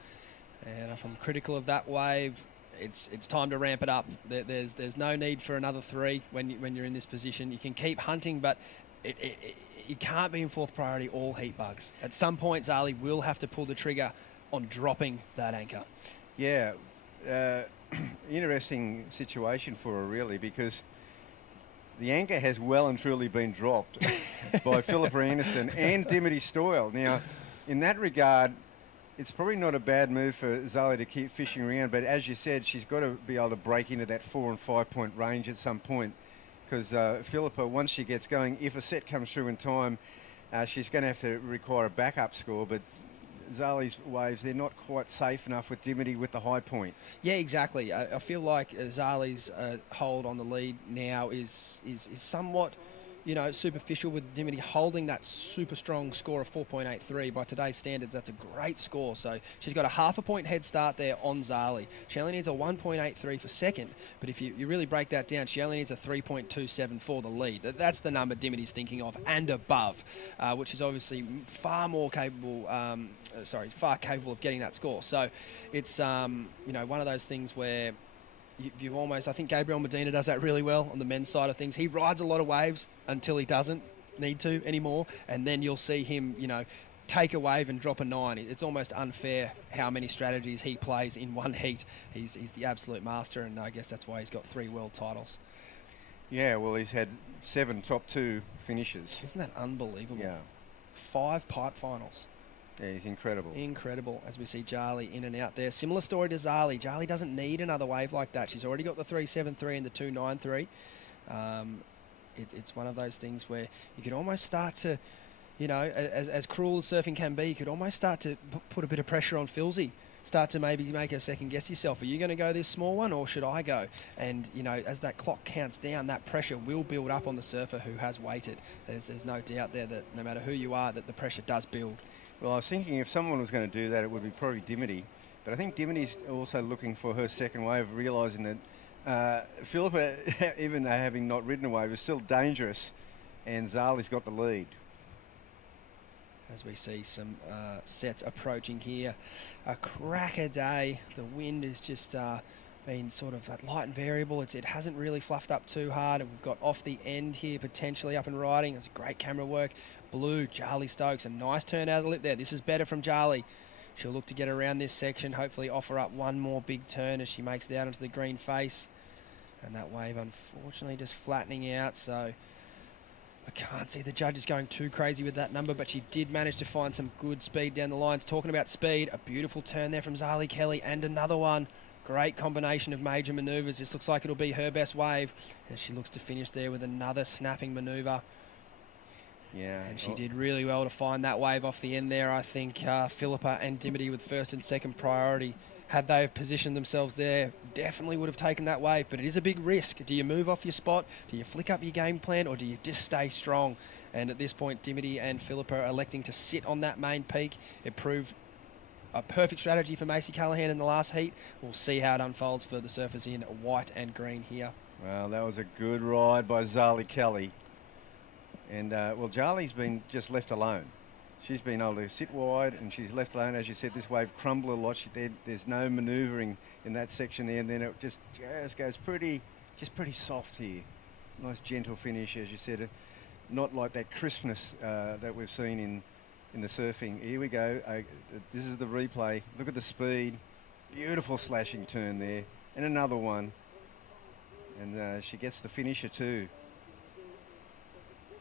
And if I'm critical of that wave, it's time to ramp it up. There's no need for another 3 when you're in this position. You can keep hunting, but you can't be in fourth priority all heat, Bugs. At some point, Zali will have to pull the trigger on dropping that anchor. Yeah, interesting situation for her, really, because the anchor has well and truly been dropped by Philippa Anderson and Dimity Stoyle. Now, in that regard, it's probably not a bad move for Zali to keep fishing around, but as you said, she's got to be able to break into that 4 and 5 point range at some point. Because Philippa, once she gets going, if a set comes through in time, she's going to have to require a backup score. But Zali's waves, they're not quite safe enough with Dimity with the high point. Yeah, exactly. I feel like Zali's hold on the lead now is somewhat superficial with Dimity holding that super strong score of 4.83. By today's standards, that's a great score. So she's got a half a point head start there on Zali. She only needs a 1.83 for second, but if you really break that down, she only needs a 3.27 for the lead. That's the number Dimity's thinking of and above, which is obviously far more capable, far capable of getting that score. So it's, one of those things where you almost, I think Gabriel Medina does that really well on the men's side of things. He rides a lot of waves until he doesn't need to anymore, and then you'll see him, take a wave and drop a 9. It's almost unfair how many strategies he plays in one heat. He's the absolute master, and I guess that's why he's got 3 world titles. Yeah, well, he's had 7 top 2 finishes. Isn't that unbelievable? Yeah. 5 pipe finals. Yeah, he's incredible. Incredible, as we see Jarly in and out there. Similar story to Zali. Jarly doesn't need another wave like that. She's already got the 3.73 and the 2.93. It's one of those things where you could almost start to, as cruel as surfing can be, you could almost start to put a bit of pressure on Filzy. Start to maybe make her second guess yourself. Are you going to go this small one or should I go? And, as that clock counts down, that pressure will build up on the surfer who has waited. There's no doubt there that no matter who you are, that the pressure does build. Well, I was thinking if someone was going to do that, it would be probably Dimity. But I think Dimity's also looking for her second wave, realising that Philippa, even though having not ridden a wave, is still dangerous, and Zali's got the lead. As we see some sets approaching here. A cracker day. The wind is just been sort of light and variable. It hasn't really fluffed up too hard, and we've got off the end here potentially up and riding. It's great camera work. Blue, Jarly Stokes, a nice turn out of the lip there. This is better from Jarly. She'll look to get around this section, hopefully offer up one more big turn as she makes it out into the green face. And that wave unfortunately just flattening out, so I can't see the judges going too crazy with that number, but she did manage to find some good speed down the lines. Talking about speed, a beautiful turn there from Zali Kelly and another one. Great combination of major manoeuvres. This looks like it'll be her best wave as she looks to finish there with another snapping manoeuvre. Yeah. And she did really well to find that wave off the end there. I think Philippa and Dimity with first and second priority, had they positioned themselves there, definitely would have taken that wave, but it is a big risk. Do you move off your spot? Do you flick up your game plan, or do you just stay strong? And at this point, Dimity and Philippa are electing to sit on that main peak. It proved a perfect strategy for Macy Callahan in the last heat. We'll see how it unfolds for the surfers in white and green here. Well, that was a good ride by Zali Kelly. And, Jarly's been just left alone. She's been able to sit wide and she's left alone. As you said, this wave crumbled a lot. There's no manoeuvring in that section there, and then it just goes pretty soft here. Nice gentle finish, as you said. Not like that crispness that we've seen in the surfing. Here we go. This is the replay. Look at the speed. Beautiful slashing turn there. And another one. And she gets the finisher too.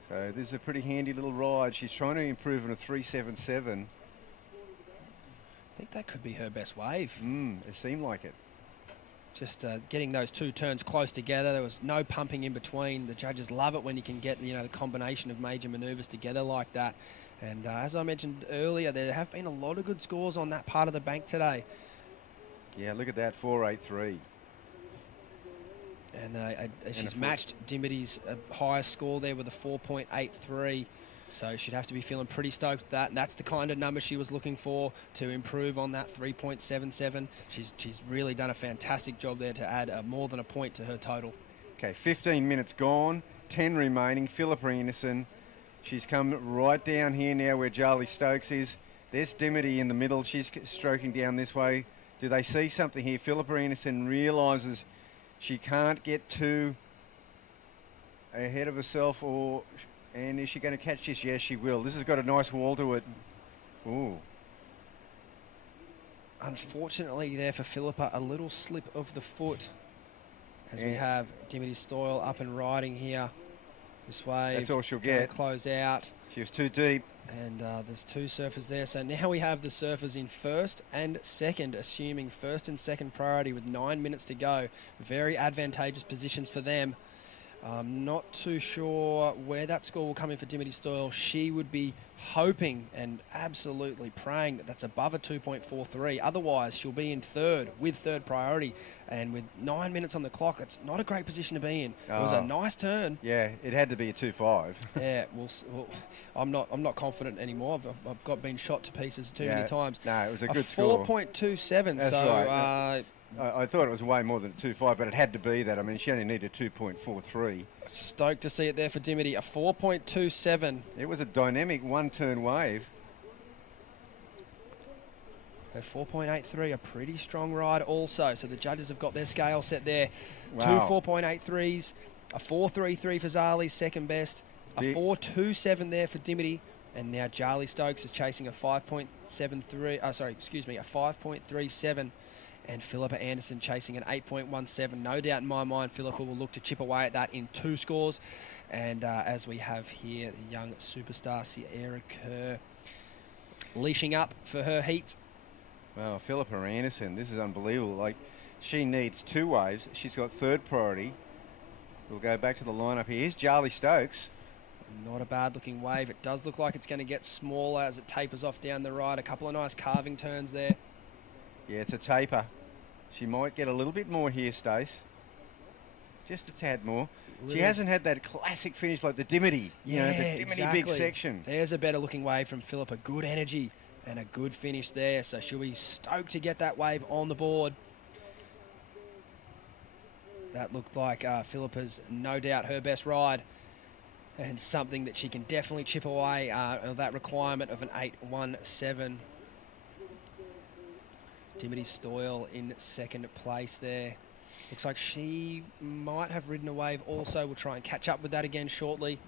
So this is a pretty handy little ride. She's trying to improve on a 3.77. I think that could be her best wave. It seemed like it. Just getting those two turns close together. There was no pumping in between. The judges love it when you can get the combination of major manoeuvres together like that. And as I mentioned earlier, there have been a lot of good scores on that part of the bank today. Yeah, look at that, 4.83. And she's matched Dimity's highest score there with a 4.83. So she'd have to be feeling pretty stoked with that. And that's the kind of number she was looking for to improve on that 3.77. She's really done a fantastic job there to add more than a point to her total. Okay, 15 minutes gone, 10 remaining. Philippa Anderson, she's come right down here now where Jarly Stokes is. There's Dimity in the middle. She's stroking down this way. Do they see something here? Philippa Anderson realises she can't get too ahead of herself, and is she going to catch this? Yes, she will. This has got a nice wall to it. Ooh. Unfortunately there for Philippa, a little slip of the foot as we have Dimity Stoyle up and riding here. This wave. That's all she'll get. Close out. She was too deep. And there's two surfers there. So now we have the surfers in first and second, assuming first and second priority with 9 minutes to go. Very advantageous positions for them. I'm not too sure where that score will come in for Dimity Stoyle. She would be hoping and absolutely praying that that's above a 2.43. Otherwise, she'll be in third with third priority. And with 9 minutes on the clock, it's not a great position to be in. It was a nice turn. Yeah, it had to be a 2.5. Yeah, well, I'm not confident anymore. I've been shot to pieces too many times. No, it was a good score. 4.27. That's so right. I thought it was way more than 2.5, but it had to be that. I mean, she only needed 2.43. Stoked to see it there for Dimity. A 4.27. It was a dynamic one-turn wave. A 4.83, a pretty strong ride also. So the judges have got their scale set there. Wow. 2 4.83s, a 4.33 for Zali, second best. A 4.27 there for Dimity. And now Charlie Stokes is chasing a 5.73, a 5.37. And Philippa Anderson chasing an 8.17. No doubt in my mind, Philippa will look to chip away at that in 2 scores. And as we have here, the young superstar Sierra Kerr leashing up for her heat. Well, Philippa Anderson, this is unbelievable. Like, she needs 2 waves. She's got third priority. We'll go back to the lineup here. Here's Charlie Stokes. Not a bad looking wave. It does look like it's going to get smaller as it tapers off down the right. A couple of nice carving turns there. Yeah, it's a taper. She might get a little bit more here, Stace. Just a tad more. She hasn't had that classic finish like the Dimity. Yeah, the Dimity exactly. big section. There's a better looking wave from Philippa. Good energy and a good finish there. So she'll be stoked to get that wave on the board. That looked like Philippa's no doubt her best ride. And something that she can definitely chip away that requirement of an 8.17. Dimity Stoyle in second place there. Looks like she might have ridden a wave also. We'll try and catch up with that again shortly.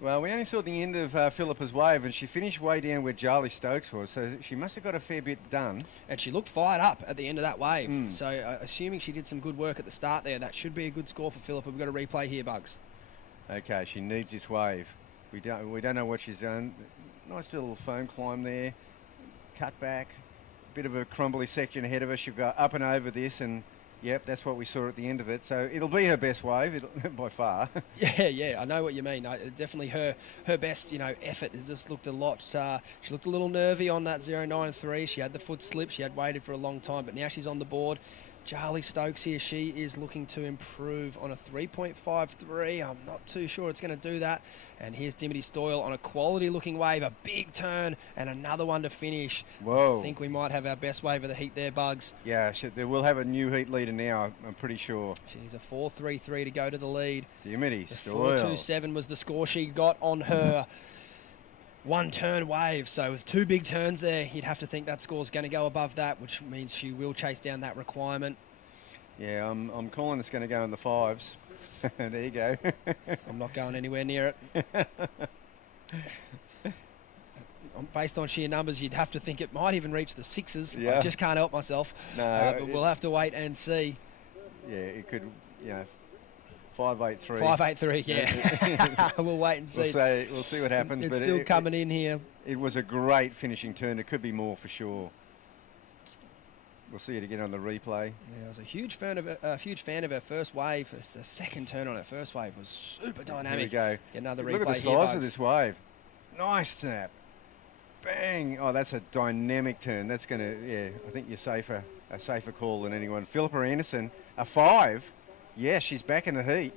Well, we only saw the end of Philippa's wave, and she finished way down where Charlie Stokes was, so she must have got a fair bit done. And she looked fired up at the end of that wave. So assuming she did some good work at the start there, that should be a good score for Philippa. We've got a replay here, Bugs. Okay, she needs this wave. We don't know what she's done. Nice little foam climb there. Cut back. Bit of a crumbly section ahead of her. She'll go up and over this, and yep, that's what we saw at the end of it. So it'll be her best wave by far. Yeah, I know what you mean. Definitely her best, effort. It just looked a lot. She looked a little nervy on that 0.93. She had the foot slip. She had waited for a long time, but now she's on the board. Charlie Stokes here, she is looking to improve on a 3.53. I'm not too sure it's going to do that. And here's Dimity Stoyle on a quality looking wave, a big turn, and another one to finish. Whoa. I think we might have our best wave of the heat there, Bugs. Yeah, we'll have a new heat leader now, I'm pretty sure. She needs a 4.33 to go to the lead. Dimity Stoyle. 4.27 was the score she got on her one turn wave. So with 2 big turns there, you'd have to think that score's going to go above that, which means she will chase down that requirement. Yeah, I'm calling it's going to go in the 5s. There you go. I'm not going anywhere near it. Based on sheer numbers, you'd have to think it might even reach the 6s. Yeah. I just can't help myself. No, but we'll have to wait and see. Yeah, it could, 5.83. 5.83, yeah. We'll wait and see. We'll see what happens. It's but still coming in here. It was a great finishing turn. It could be more for sure. We'll see it again on the replay. Yeah, I was a huge fan of her first wave. The second turn on her first wave was super dynamic. Here we go. Get another Look replay at the here, size Bugs. of this wave. Nice snap. Bang. Oh, that's a dynamic turn. That's going to, I think you're a safer call than anyone. Philippa Anderson, a 5. Yeah, she's back in the heat.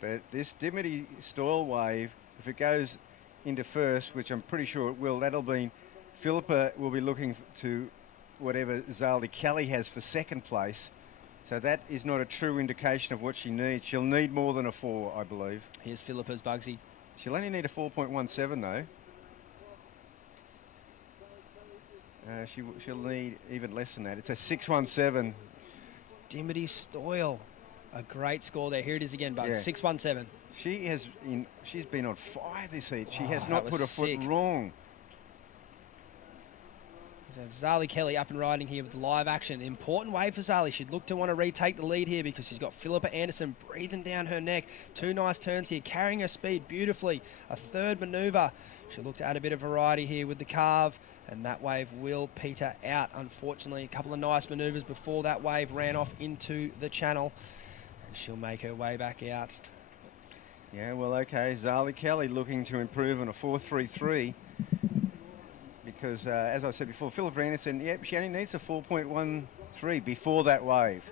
But this Dimity Stoyle wave, if it goes into first, which I'm pretty sure it will, that'll mean Philippa will be looking to whatever Zali Kelly has for second place. So that is not a true indication of what she needs. She'll need more than a 4, I believe. Here's Philippa's Bugsy. She'll only need a 4.17 though. She'll need even less than that. It's a 6.17. Dimity Stoyle. A great score there. Here it is again, Bugs. Yeah. 6.17. She's been on fire this heat. She Oh, has that not was put a sick. foot wrong. So Zali Kelly up and riding here with live action. Important wave for Zali. She'd look to want to retake the lead here because she's got Philippa Anderson breathing down her neck. 2 nice turns here, carrying her speed beautifully. A third manoeuvre. She'll look to add a bit of variety here with the carve, and that wave will peter out, unfortunately. A couple of nice manoeuvres before that wave ran off into the channel. And she'll make her way back out. Yeah, well, okay. Zali Kelly looking to improve on a 4.33 because, as I said before, Philippa Anderson, yep, she only needs a 4.13 before that wave.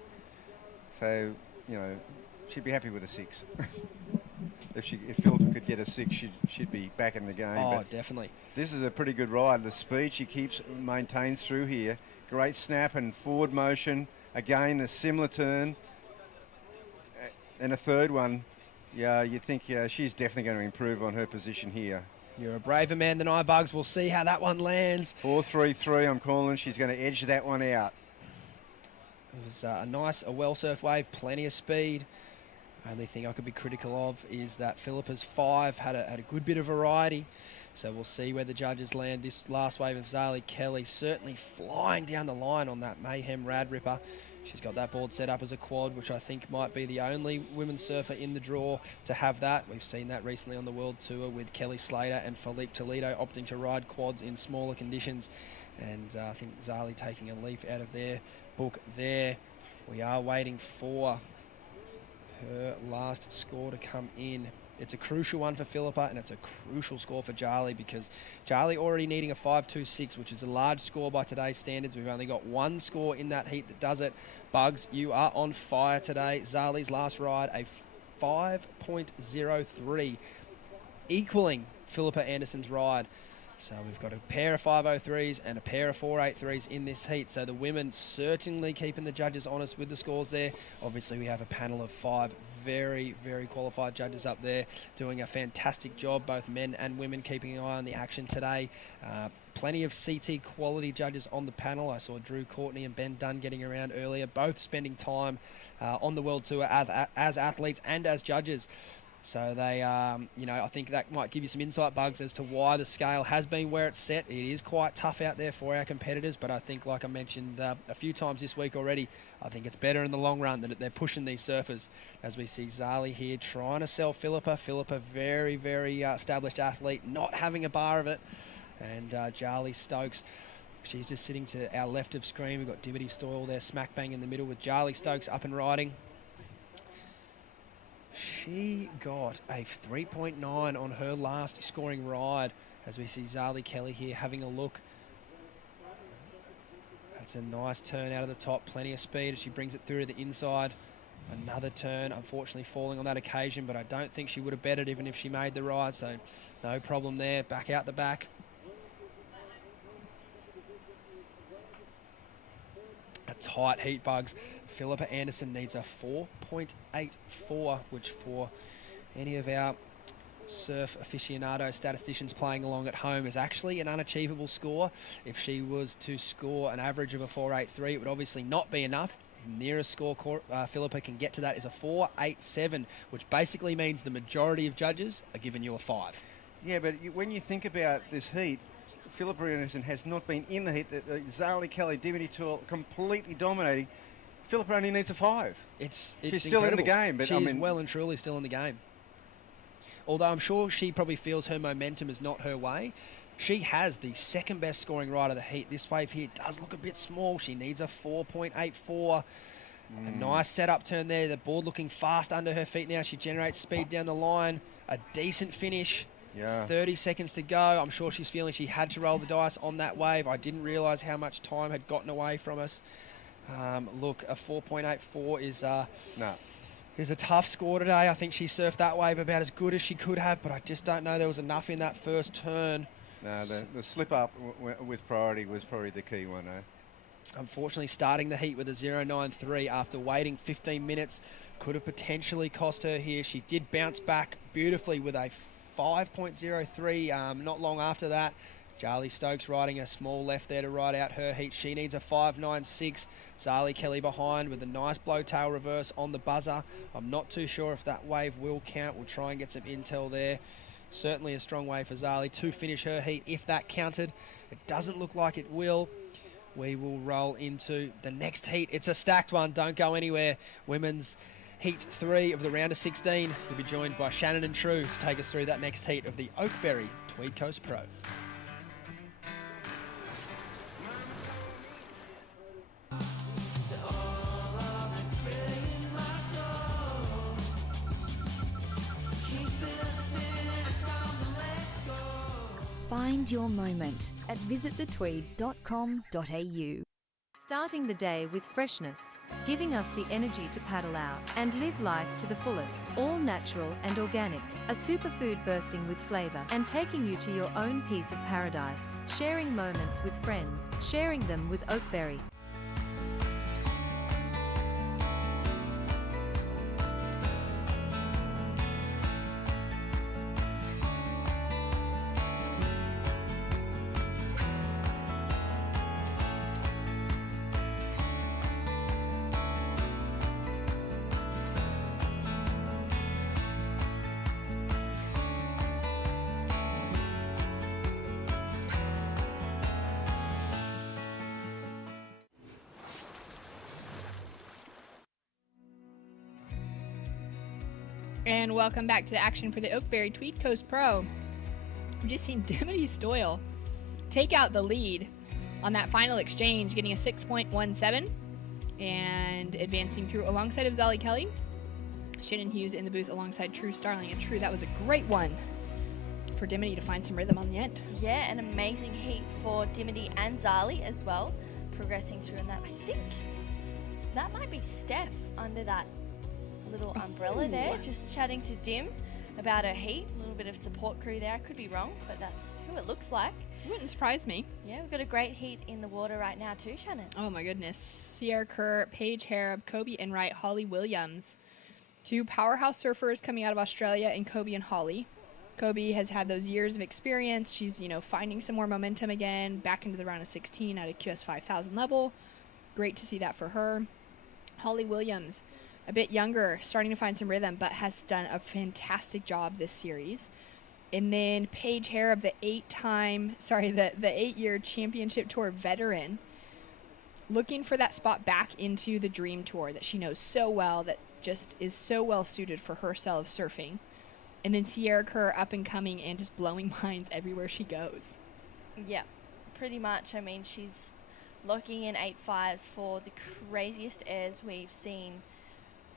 So, you know, she'd be happy with a 6. If Philippa could get a 6, she'd be back in the game. Oh, but definitely. This is a pretty good ride. The speed she maintains through here. Great snap and forward motion. Again, a similar turn. And a third one. Yeah, you'd think she's definitely going to improve on her position here. You're a braver man than I, Bugs. We'll see how that one lands. 4.33, I'm calling. She's going to edge that one out. It was a well-surfed wave, plenty of speed. Only thing I could be critical of is that Philippa's 5 had a good bit of variety. So we'll see where the judges land. This last wave of Zali Kelly certainly flying down the line on that Mayhem Rad Ripper. She's got that board set up as a quad, which I think might be the only women's surfer in the draw to have that. We've seen that recently on the World Tour with Kelly Slater and Felipe Toledo opting to ride quads in smaller conditions. And I think Zali taking a leaf out of their book there. We are waiting for her last score to come in. It's a crucial one for Philippa, and it's a crucial score for Jarly because Jarly already needing a 5.26, which is a large score by today's standards. We've only got one score in that heat that does it. Bugs, you are on fire today. Zali's last ride, a 5.03, equaling Philippa Anderson's ride. So we've got a pair of 5.03s and a pair of 4.83s in this heat. So the women certainly keeping the judges honest with the scores there. Obviously, we have a panel of 5 very, very qualified judges up there doing a fantastic job, both men and women keeping an eye on the action today. Plenty of CT quality judges on the panel. I saw Drew Courtney and Ben Dunn getting around earlier, both spending time on the World Tour as athletes and as judges. So they, I think that might give you some insight, Bugs, as to why the scale has been where it's set. It is quite tough out there for our competitors, but I think, like I mentioned a few times this week already, I think it's better in the long run that they're pushing these surfers. As we see Zali here trying to sell Philippa. Philippa, very, very established athlete, not having a bar of it. And Jarly Stokes, she's just sitting to our left of screen. We've got Dibbity Stoyle there, smack bang in the middle with Jarly Stokes up and riding. She got a 3.9 on her last scoring ride, as we see Zali Kelly here having a look. That's a nice turn out of the top, plenty of speed as she brings it through to the inside. Another turn, unfortunately falling on that occasion, but I don't think she would have bettered even if she made the ride, so no problem there. Back out the back. A tight heat, Bugs. Philippa Anderson needs a 4.84, which for any of our surf aficionado statisticians playing along at home is actually an unachievable score. If she was to score an average of a 4.83, it would obviously not be enough. The nearest score Philippa can get to that is a 4.87, which basically means the majority of judges are giving you a 5. Yeah, but when you think about this heat, Philippa Anderson has not been in the heat. Zali Kelly, Dibbity Stoyle completely dominating. Philippa only needs a 5. She's still in the game, but she's well and truly still in the game. Although I'm sure she probably feels her momentum is not her way. She has the second best scoring ride of the heat. This wave here does look a bit small. She needs a 4.84. A nice setup turn there. The board looking fast under her feet now. She generates speed down the line. A decent finish. Yeah. 30 seconds to go. I'm sure she's feeling she had to roll the dice on that wave. I didn't realise how much time had gotten away from us. Look, a 4.84 is a tough score today. I think she surfed that wave about as good as she could have, but I just don't know there was enough in that first turn. No, the slip up with priority was probably the key one, eh? Unfortunately, starting the heat with a 0.93 after waiting 15 minutes could have potentially cost her here. She did bounce back beautifully with a 5.03 not long after that. Jarly Stokes riding a small left there to ride out her heat. She needs a 5.96. Zali Kelly behind with a nice blowtail reverse on the buzzer. I'm not too sure if that wave will count. We'll try and get some intel there. Certainly a strong wave for Zali to finish her heat if that counted. It doesn't look like it will. We will roll into the next heat. It's a stacked one. Don't go anywhere. Women's Heat 3 of the round of 16. We'll be joined by Shannon and True to take us through that next heat of the Oakberry Tweed Coast Pro. Find your moment at visitthetweed.com.au. Starting the day with freshness, giving us the energy to paddle out and live life to the fullest. All natural and organic. A superfood bursting with flavour and taking you to your own piece of paradise. Sharing moments with friends. Sharing them with Oakberry. And welcome back to the action for the Oakberry Tweed Coast Pro. We've just seen Dimity Stoyle take out the lead on that final exchange, getting a 6.17 and advancing through alongside of Zolly Kelly. Shannon Hughes in the booth alongside True Starling. And True, that was a great one for Dimity to find some rhythm on the end. Yeah, an amazing heat for Dimity and Zali as well, progressing through in that. I think that might be Steph under that little umbrella there, just chatting to Dim about her heat. A little bit of support crew there. I could be wrong, but that's who it looks like. Wouldn't surprise me. Yeah, we've got a great heat in the water right now too, Shannon. Oh my goodness. Sierra Kerr, Paige Harab, Kobe Enright, Holly Williams. Two powerhouse surfers coming out of Australia in Kobe and Holly. Kobe has had those years of experience. She's, finding some more momentum again, back into the round of 16 at a QS 5000 level. Great to see that for her. Holly Williams, a bit younger, starting to find some rhythm, but has done a fantastic job this series. And then Paige Harab, the 8-year championship tour veteran, looking for that spot back into the Dream Tour that she knows so well, that just is so well suited for her style of surfing. And then Sierra Kerr, up and coming and just blowing minds everywhere she goes. Yeah, pretty much. I mean, she's locking in 8.5s for the craziest airs we've seen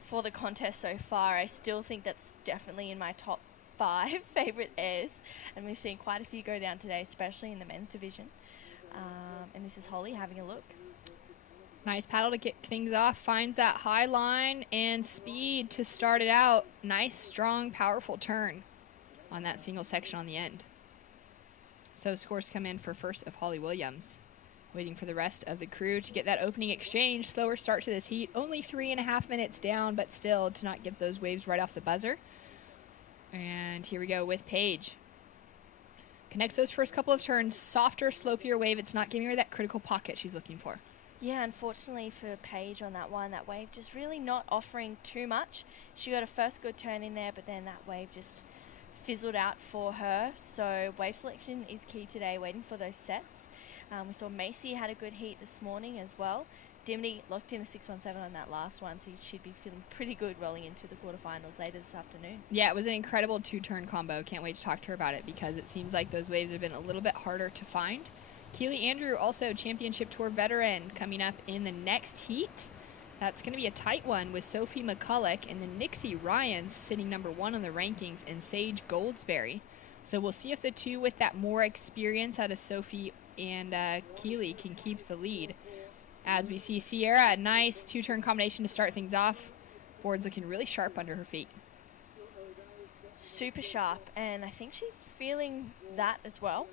for the contest so far. I still think that's definitely in my top 5 favourite airs, and we've seen quite a few go down today, especially in the men's division. And this is Holly having a look. Nice paddle to kick things off, finds that high line and speed to start it out. Nice, strong, powerful turn on that single section on the end. So scores come in for first of Holly Williams. Waiting for the rest of the crew to get that opening exchange. Slower start to this heat. Only 3.5 minutes down, but still to not get those waves right off the buzzer. And here we go with Paige. Connects those first couple of turns. Softer, slopier wave. It's not giving her that critical pocket she's looking for. Yeah, unfortunately for Paige on that one, that wave just really not offering too much. She got a first good turn in there, but then that wave just fizzled out for her. So wave selection is key today, waiting for those sets. We saw Macy had a good heat this morning as well. Dimity locked in a 6.17 on that last one, so she'd be feeling pretty good rolling into the quarterfinals later this afternoon. Yeah, it was an incredible two-turn combo. Can't wait to talk to her about it, because it seems like those waves have been a little bit harder to find. Keely Andrew, also championship tour veteran, coming up in the next heat. That's going to be a tight one with Sophie McCulloch and then Nixie Ryan sitting number 1 on the rankings, and Sage Goldsberry. So we'll see if the two with that more experience out of Sophie and Keely can keep the lead. As we see Sierra, a nice two-turn combination to start things off. Board's looking really sharp under her feet. Super sharp, and I think she's feeling that as well.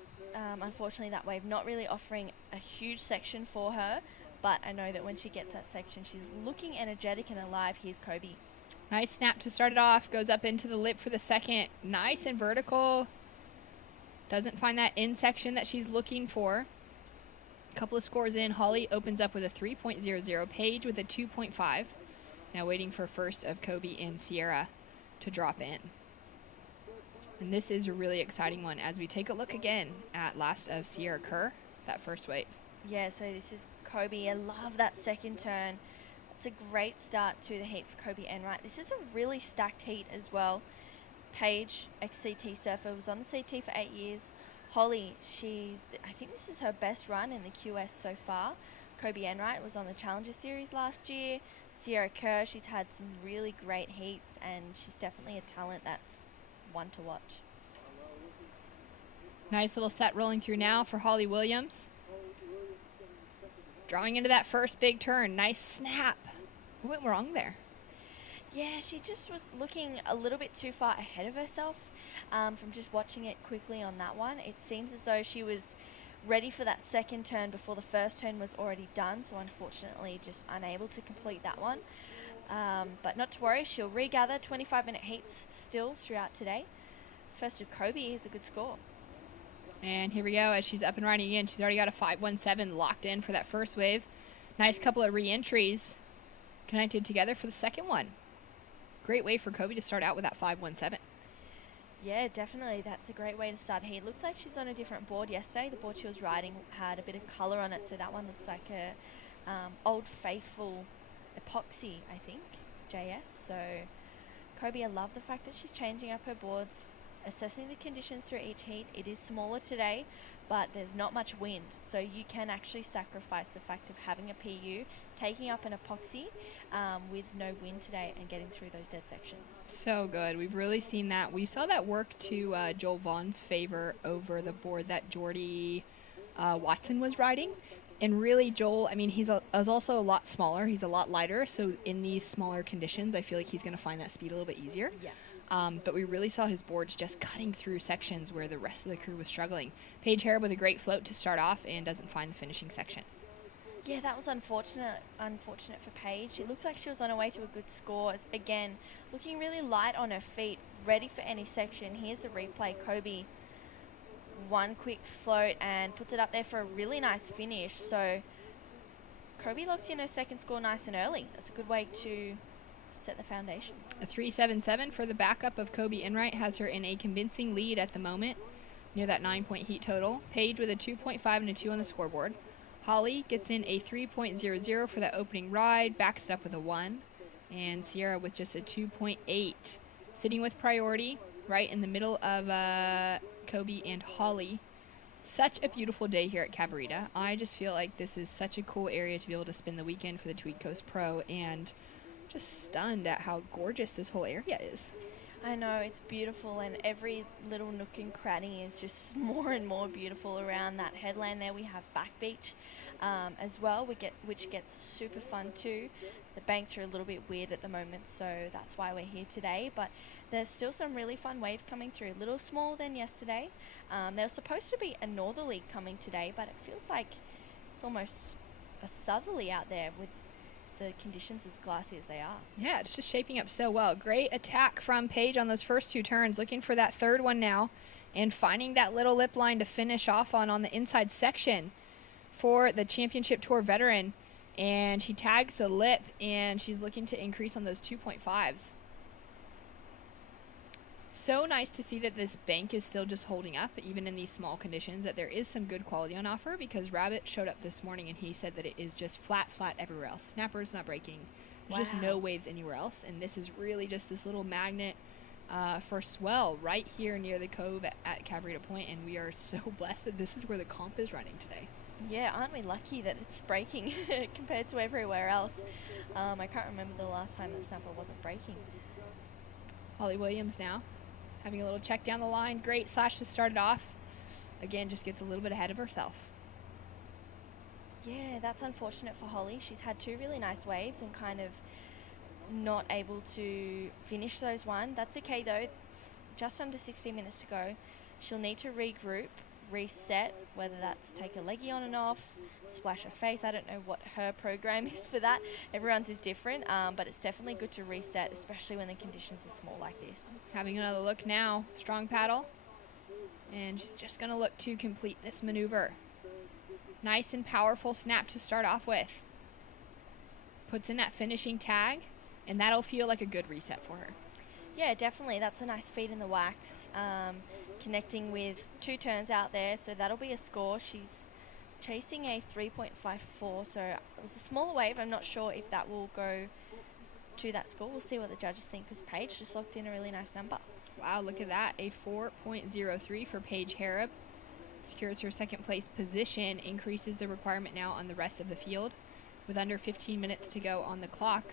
Unfortunately, that wave not really offering a huge section for her, but I know that when she gets that section, she's looking energetic and alive. Here's Kobe. Nice snap to start it off. Goes up into the lip for the second. Nice and vertical. Doesn't find that in section that she's looking for. A couple of scores in. Holly opens up with a 3.00. Paige with a 2.5. Now waiting for first of Kobe and Sierra to drop in. And this is a really exciting one as we take a look again at last of Sierra Kerr, that first wave. Yeah, so this is Kobe. I love that second turn. It's a great start to the heat for Kobe Enright. This is a really stacked heat as well. Paige, ex-CT surfer, was on the CT for 8 years. Holly, I think this is her best run in the QS so far. Kobe Enright was on the Challenger Series last year. Sierra Kerr, she's had some really great heats, and she's definitely a talent that's one to watch. Nice little set rolling through now for Holly Williams. Drawing into that first big turn. Nice snap. What went wrong there? Yeah, she just was looking a little bit too far ahead of herself from just watching it quickly on that one. It seems as though she was ready for that second turn before the first turn was already done, so unfortunately just unable to complete that one. But not to worry, she'll regather 25-minute heats still throughout today. First of Kobe is a good score. And here we go as she's up and riding again. She's already got a 5.17 locked in for that first wave. Nice couple of re-entries connected together for the second one. Great way for Kobe to start out with that 5.17. Yeah, definitely. That's a great way to start here. It looks like she's on a different board yesterday. The board she was riding had a bit of colour on it, so that one looks like a Old Faithful epoxy, I think, JS. So Kobe, I love the fact that she's changing up her boards, assessing the conditions through each heat. It is smaller today, but there's not much wind, so you can actually sacrifice the fact of having a PU, taking up an epoxy with no wind today and getting through those dead sections. So good. We've really seen that. We saw that work to Joel Vaughn's favor over the board that Jordy Watson was riding. And really, Joel, I mean, is also a lot smaller. He's a lot lighter, so in these smaller conditions, I feel like he's going to find that speed a little bit easier. Yeah. But we really saw his boards just cutting through sections where the rest of the crew was struggling. Paige Harrop with a great float to start off and doesn't find the finishing section. Yeah, that was unfortunate for Paige. It looks like she was on her way to a good score. Again, looking really light on her feet, ready for any section. Here's the replay. Kobe, one quick float and puts it up there for a really nice finish. So Kobe locks in her second score nice and early. That's a good way to set the foundation. A 3.77 for the backup of Kobe Enright has her in a convincing lead at the moment, near that 9-point heat total. Paige with a 2.5 and a 2 on the scoreboard. Holly gets in a 3.00 for that opening ride, backs it up with a 1. And Sierra with just a 2.8. Sitting with priority, right in the middle of Kobe and Holly. Such a beautiful day here at Cabarita. I just feel like this is such a cool area to be able to spend the weekend for the Tweed Coast Pro, and just stunned at how gorgeous this whole area is. I know, it's beautiful, and every little nook and cranny is just more and more beautiful around that headland there. We have Back Beach as well, which gets super fun too. The banks are a little bit weird at the moment, so that's why we're here today, but there's still some really fun waves coming through. A little smaller than yesterday. There was supposed to be a northerly coming today, but it feels like it's almost a southerly out there with the conditions as glassy as they are. Yeah, it's just shaping up so well. Great attack from Paige on those first two turns, looking for that third one now and finding that little lip line to finish off on the inside section for the Championship Tour veteran. And she tags the lip, and she's looking to increase on those 2.5s. So nice to see that this bank is still just holding up, even in these small conditions, that there is some good quality on offer, because Rabbit showed up this morning and he said that it is just flat everywhere else. Snapper's not breaking. There's just no waves anywhere else, and this is really just this little magnet for swell right here near the cove at Cabarita Point, and we are so blessed that this is where the comp is running today. Yeah, aren't we lucky that it's breaking compared to everywhere else? I can't remember the last time that Snapper wasn't breaking. Holly Williams now having a little check down the line. Great slash to start it off. Again, just gets a little bit ahead of herself. Yeah, that's unfortunate for Holly. She's had two really nice waves and kind of not able to finish those one. That's okay though. Just under 60 minutes to go. She'll need to regroup, reset, whether that's take a leggy on and off, splash her face. I don't know what her program is for that. Everyone's is different, but it's definitely good to reset, especially when the conditions are small like this. Having another look now. Strong paddle. And she's just going to look to complete this maneuver. Nice and powerful snap to start off with. Puts in that finishing tag, and that'll feel like a good reset for her. Yeah, definitely. That's a nice feed in the wax. Connecting with two turns out there, so that'll be a score. She's chasing a 3.54, so it was a smaller wave. I'm not sure if that will go to that score. We'll see what the judges think, because Paige just locked in a really nice number. Wow, look at that. A 4.03 for Paige Harrop. Secures her second place position, increases the requirement now on the rest of the field. With under 15 minutes to go on the clock.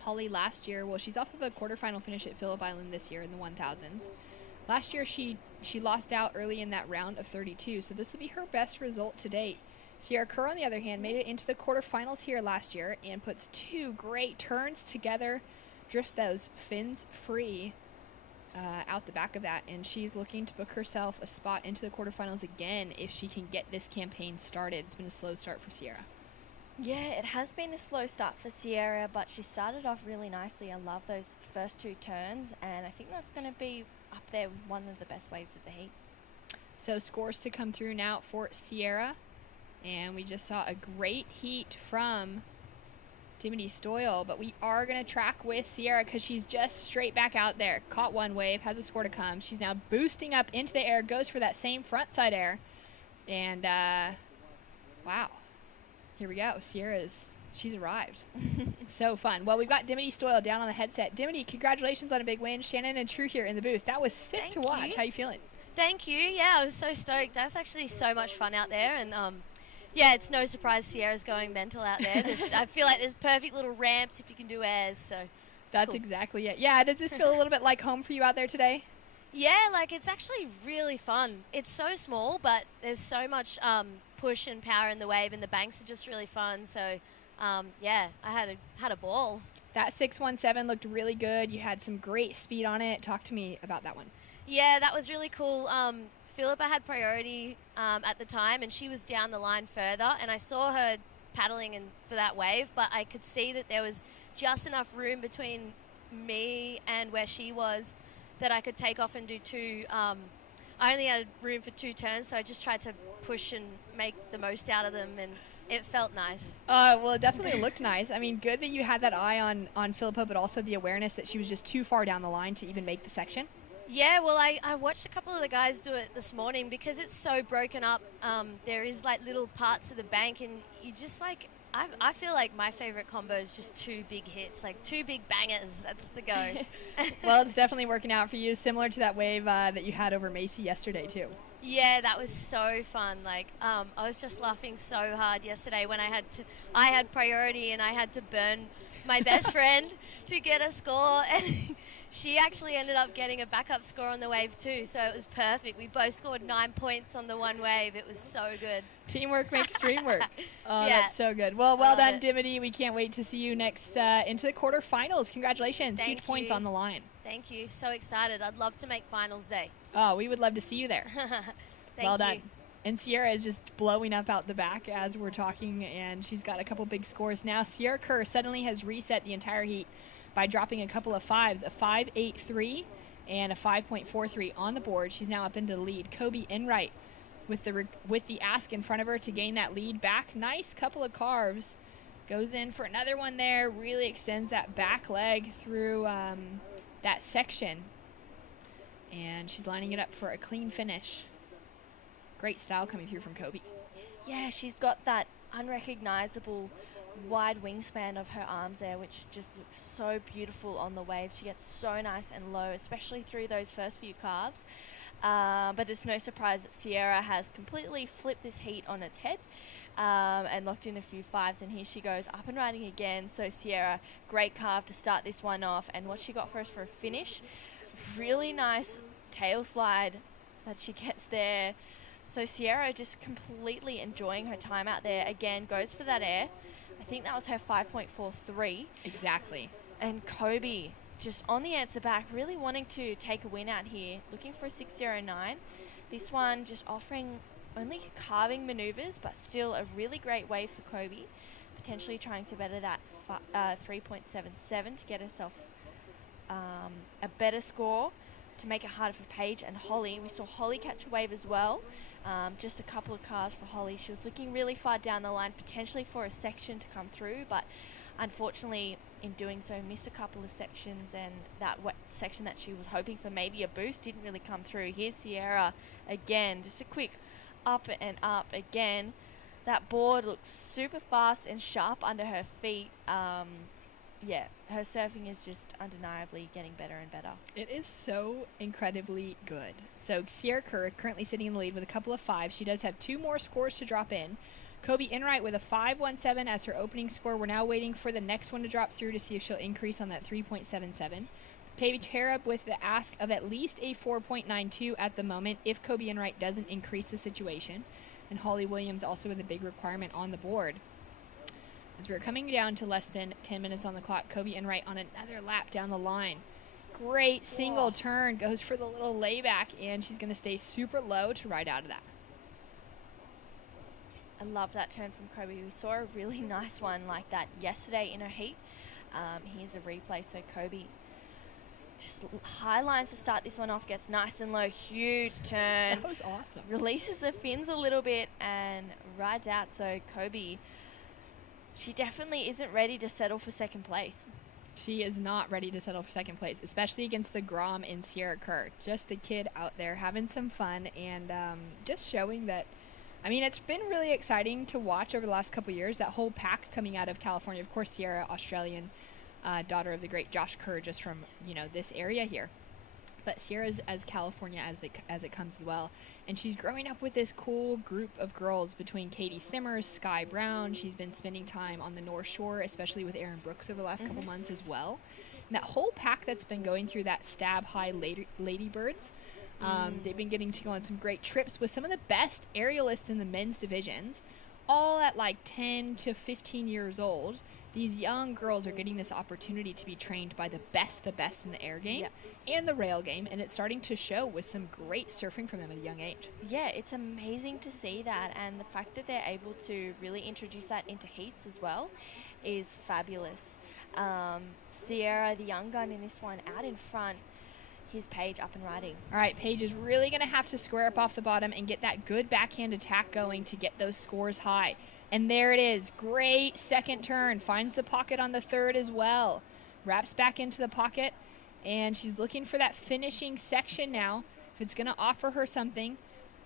Holly last year, well, she's off of a quarterfinal finish at Phillip Island this year in the 1000s. Last year she lost out early in that round of 32, so this will be her best result to date. Sierra Kerr, on the other hand, made it into the quarterfinals here last year and puts 2 great turns together, drifts those fins free out the back of that, and she's looking to book herself a spot into the quarterfinals again if she can get this campaign started. It's been a slow start for Sierra. Yeah, it has been a slow start for Sierra, but she started off really nicely. I love those first 2 turns, and I think that's going to be up there with one of the best waves of the heat. So scores to come through now for Sierra, and we just saw a great heat from Dimity Stoyle, but we are going to track with Sierra because she's just straight back out there. Caught one wave, has a score to come. She's now boosting up into the air, goes for that same front side air, and wow. Here we go. She's arrived. So fun. Well, we've got Dimity Stoyle down on the headset. Dimity, congratulations on a big win. Shannon and True here in the booth. That was sick to watch. How you feeling? Thank you. Yeah, I was so stoked. That's actually so much fun out there, and yeah, it's no surprise Sierra's going mental out there. I feel like there's perfect little ramps if you can do airs, so that's cool. Exactly it. Yeah, does this feel a little bit like home for you out there today? Yeah, like it's actually really fun. It's so small, but there's so much push and power in the wave, and the banks are just really fun. So yeah, I had a ball. That 617 looked really good. You had some great speed on it. Talk to me about that one. Yeah, that was really cool. Philippa had priority at the time, and she was down the line further, and I saw her paddling for that wave, but I could see that there was just enough room between me and where she was that I could take off and do 2. I only had room for 2 turns, so I just tried to push and make the most out of them, and it felt nice. Well, it definitely looked nice. I mean, good that you had that eye on Philippa, but also the awareness that she was just too far down the line to even make the section. Yeah, well, I watched a couple of the guys do it this morning because it's so broken up. There is like little parts of the bank, and you just like, I feel like my favorite combo is just 2 big hits, like 2 big bangers. That's the go. Well, it's definitely working out for you, similar to that wave that you had over Macy yesterday too. Yeah, that was so fun. Like, I was just laughing so hard yesterday when I had priority and I had to burn my best friend to get a score, and she actually ended up getting a backup score on the wave too, so it was perfect. We both scored 9 points on the one wave. It was so good. Teamwork makes dream work. Oh, yeah. That's so good. Well done, Dimity. We can't wait to see you next into the quarterfinals. Congratulations. Huge points on the line. Thank you. So excited. I'd love to make finals day. Oh, we would love to see you there. Thank done. you. And Sierra is just blowing up out the back as we're talking, and she's got a couple big scores now. Sierra Kerr suddenly has reset the entire heat by dropping a couple of 5s, a 5.83 and a 5.43 on the board. She's now up into the lead. Kobe Enright with the ask in front of her to gain that lead back. Nice couple of carves. Goes in for another one there. Really extends that back leg through that section. And she's lining it up for a clean finish. Great style coming through from Kobe. Yeah, she's got that unrecognizable wide wingspan of her arms there, which just looks so beautiful on the wave. She gets so nice and low, especially through those first few carves. But it's no surprise that Sierra has completely flipped this heat on its head and locked in a few 5s, and here she goes up and riding again. So Sierra, great carve to start this one off, and what she got for us for a finish, really nice tail slide that she gets there. So Sierra just completely enjoying her time out there. Again, goes for that air. I think that was her 5.43. Exactly. And Kobe just on the answer back, really wanting to take a win out here, looking for a 609. This one just offering only carving maneuvers, but still a really great wave for Kobe. Potentially trying to better that 3.77 to get herself a better score to make it harder for Paige and Holly. We saw Holly catch a wave as well. Just a couple of carves for Holly. She was looking really far down the line, potentially for a section to come through, but unfortunately in doing so missed a couple of sections, and that section that she was hoping for maybe a boost didn't really come through. Here's Sierra again, just a quick up and up again. That board looks super fast and sharp under her feet. Yeah, her surfing is just undeniably getting better and better. It is so incredibly good. So Sierra Kerr currently sitting in the lead with a couple of 5s. She does have 2 more scores to drop in. Kobe Enright with a 5.17 as her opening score. We're now waiting for the next one to drop through to see if she'll increase on that 3.77. Paige Harrop with the ask of at least a 4.92 at the moment if Kobe Enright doesn't increase the situation. And Holly Williams also with a big requirement on the board. As we're coming down to less than 10 minutes on the clock, Kobe Enright on another lap down the line. Great single turn, goes for the little layback, and she's going to stay super low to ride out of that. I love that turn from Kobe. We saw a really nice one like that yesterday in her heat. Here's a replay. So Kobe just high lines to start this one off, gets nice and low, huge turn. That was awesome. Releases the fins a little bit and rides out. So Kobe, she definitely isn't ready to settle for second place. She is not ready to settle for second place, especially against the Grom and Sierra Kerr. Just a kid out there having some fun and just showing that, I mean, it's been really exciting to watch over the last couple of years, that whole pack coming out of California. Of course, Sierra, Australian, daughter of the great Josh Kerr, just from, you know, this area here. But Sierra's as California as it comes as well. And she's growing up with this cool group of girls between Katie Simmers, Sky Brown. She's been spending time on the North Shore, especially with Erin Brooks over the last couple months as well. And that whole pack that's been going through that Stab High Ladybirds, they've been getting to go on some great trips with some of the best aerialists in the men's divisions, all at like 10 to 15 years old. These young girls are getting this opportunity to be trained by the best in the air game and the rail game, and it's starting to show with some great surfing from them at a young age. Yeah, it's amazing to see that, and the fact that they're able to really introduce that into heats as well is fabulous. Sierra, the young gun in this one, out in front. Here's Paige up and riding. All right, Paige is really going to have to square up off the bottom and get that good backhand attack going to get those scores high. And there it is. Great second turn. Finds the pocket on the third as well. Wraps back into the pocket. And she's looking for that finishing section now. If it's going to offer her something.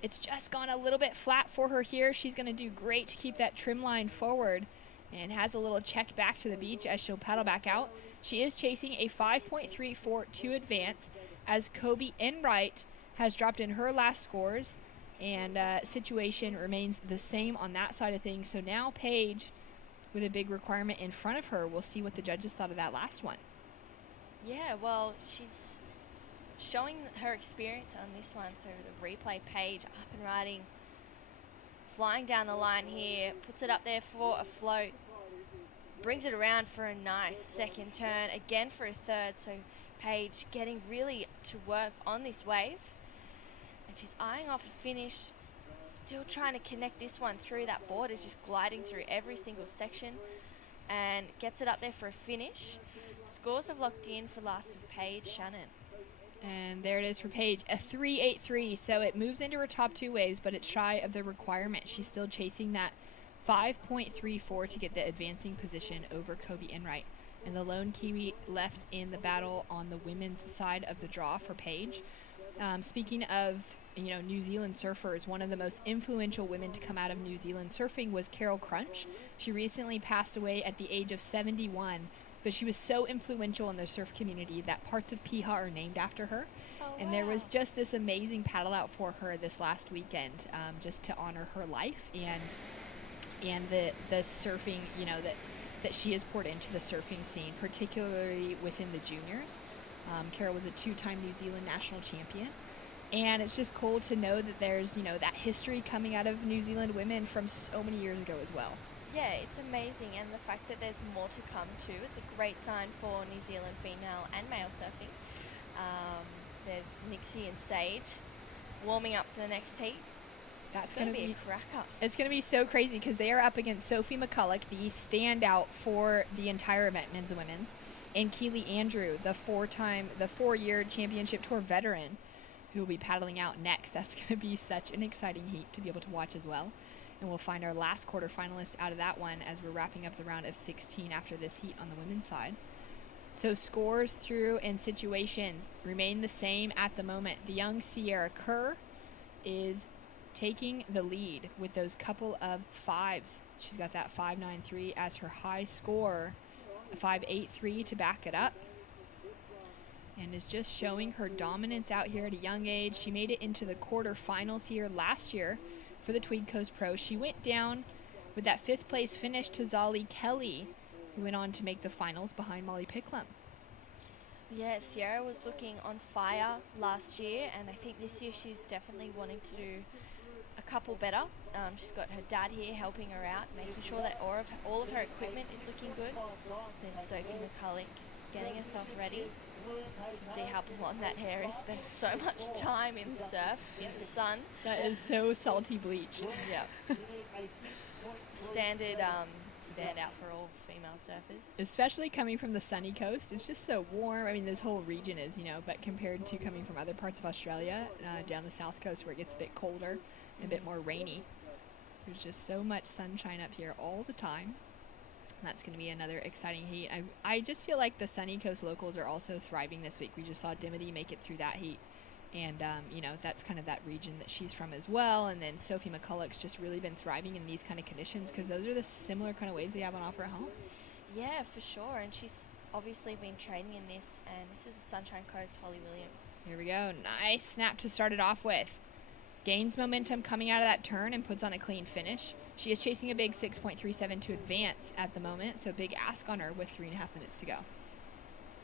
It's just gone a little bit flat for her here. She's going to do great to keep that trim line forward. And has a little check back to the beach as she'll paddle back out. She is chasing a 5.34 to advance as Kobe Enright has dropped in her last scores. And situation remains the same on that side of things. So now Paige, with a big requirement in front of her, we'll see what the judges thought of that last one. Yeah, well, she's showing her experience on this one. So the replay, Paige up and riding, flying down the line here, puts it up there for a float, brings it around for a nice second turn, again for a third. So Paige getting really to work on this wave. And she's eyeing off a finish, still trying to connect this one through. That board is just gliding through every single section and gets it up there for a finish. Scores have locked in for last of Paige Shannon. And there it is for Paige, a 3.83. So it moves into her top two waves, but it's shy of the requirement. She's still chasing that 5.34 to get the advancing position over Kobe Enright. And the lone Kiwi left in the battle on the women's side of the draw for Paige. Speaking of, New Zealand surfers, one of the most influential women to come out of New Zealand surfing was Carol Crunch. She recently passed away at the age of 71, but she was so influential in the surf community that parts of Piha are named after her. And there was just this amazing paddle out for her this last weekend, just to honor her life and the surfing, that she has poured into the surfing scene, particularly within the juniors. Carol was a two-time New Zealand national champion. And it's just cool to know that there's, that history coming out of New Zealand women from so many years ago as well. Yeah, it's amazing. And the fact that there's more to come too. It's a great sign for New Zealand female and male surfing. There's Nixie and Sage warming up for the next heat. That's going to be a cracker. It's going to be so crazy because they are up against Sophie McCulloch, the standout for the entire event, men's and women's, and Keely Andrew, the 4-year championship tour veteran, who will be paddling out next. That's going to be such an exciting heat to be able to watch as well. And we'll find our last quarterfinalists out of that one as we're wrapping up the round of 16 after this heat on the women's side. So scores through and situations remain the same at the moment. The young Sierra Kerr is taking the lead with those couple of fives. She's got that 5.93 as her high score, a 5.83 to back it up, and is just showing her dominance out here at a young age. She made it into the quarterfinals here last year for the Tweed Coast Pro. She went down with that 5th place finish to Zali Kelly, who went on to make the finals behind Molly Picklum. Yeah, Sierra was looking on fire last year, and I think this year she's definitely wanting to do a couple better. She's got her dad here helping her out, making sure that all of her equipment is looking good. There's Sophie McCulloch getting herself ready. You can see how blonde that hair is. Spent so much time in surf, in the sun. That is so salty bleached. Yeah. Standard standout for all female surfers. Especially coming from the sunny coast, it's just so warm. I mean, this whole region is, but compared to coming from other parts of Australia, down the south coast where it gets a bit colder and a bit more rainy, there's just so much sunshine up here all the time. That's going to be another exciting heat. I just feel like the sunny coast locals are also thriving this week. We just saw Dimity make it through that heat. And, that's kind of that region that she's from as well. And then Sophie McCulloch's just really been thriving in these kind of conditions because those are the similar kind of waves they have on offer at home. Yeah, for sure. And she's obviously been training in this. And this is the Sunshine Coast, Holly Williams. Here we go. Nice snap to start it off with. Gains momentum coming out of that turn and puts on a clean finish. She is chasing a big 6.37 to advance at the moment. So big ask on her with 3.5 minutes to go.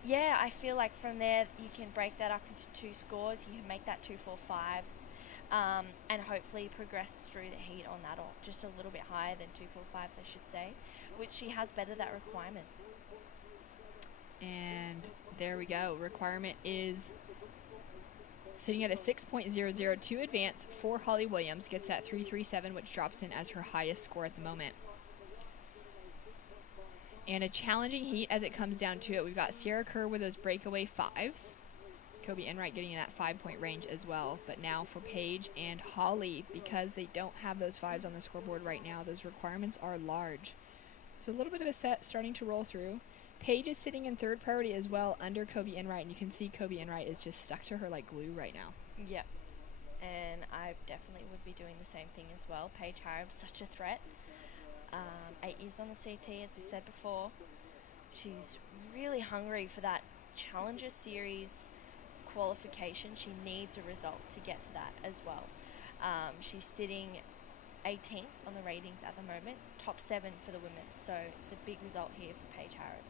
Yeah, I feel like from there you can break that up into 2 scores. You can make that 2.45s, and hopefully progress through the heat on that, or just a little bit higher than 2.45s, I should say, which she has better that requirement. And there we go. Requirement is sitting at a 6.00 to advance for Holly Williams. Gets that 3.37, which drops in as her highest score at the moment. And a challenging heat as it comes down to it. We've got Sierra Kerr with those breakaway 5s. Kobe Enright getting in that 5-point range as well. But now for Paige and Holly, because they don't have those 5s on the scoreboard right now, those requirements are large. So a little bit of a set starting to roll through. Paige is sitting in 3rd priority as well under Kobe Enright. And you can see Kobe Enright is just stuck to her like glue right now. Yep. And I definitely would be doing the same thing as well. Paige Harrob's such a threat. 8 years on the CT, as we said before. She's really hungry for that Challenger Series qualification. She needs a result to get to that as well. She's sitting 18th on the ratings at the moment, top 7 for the women. So it's a big result here for Paige Harrob.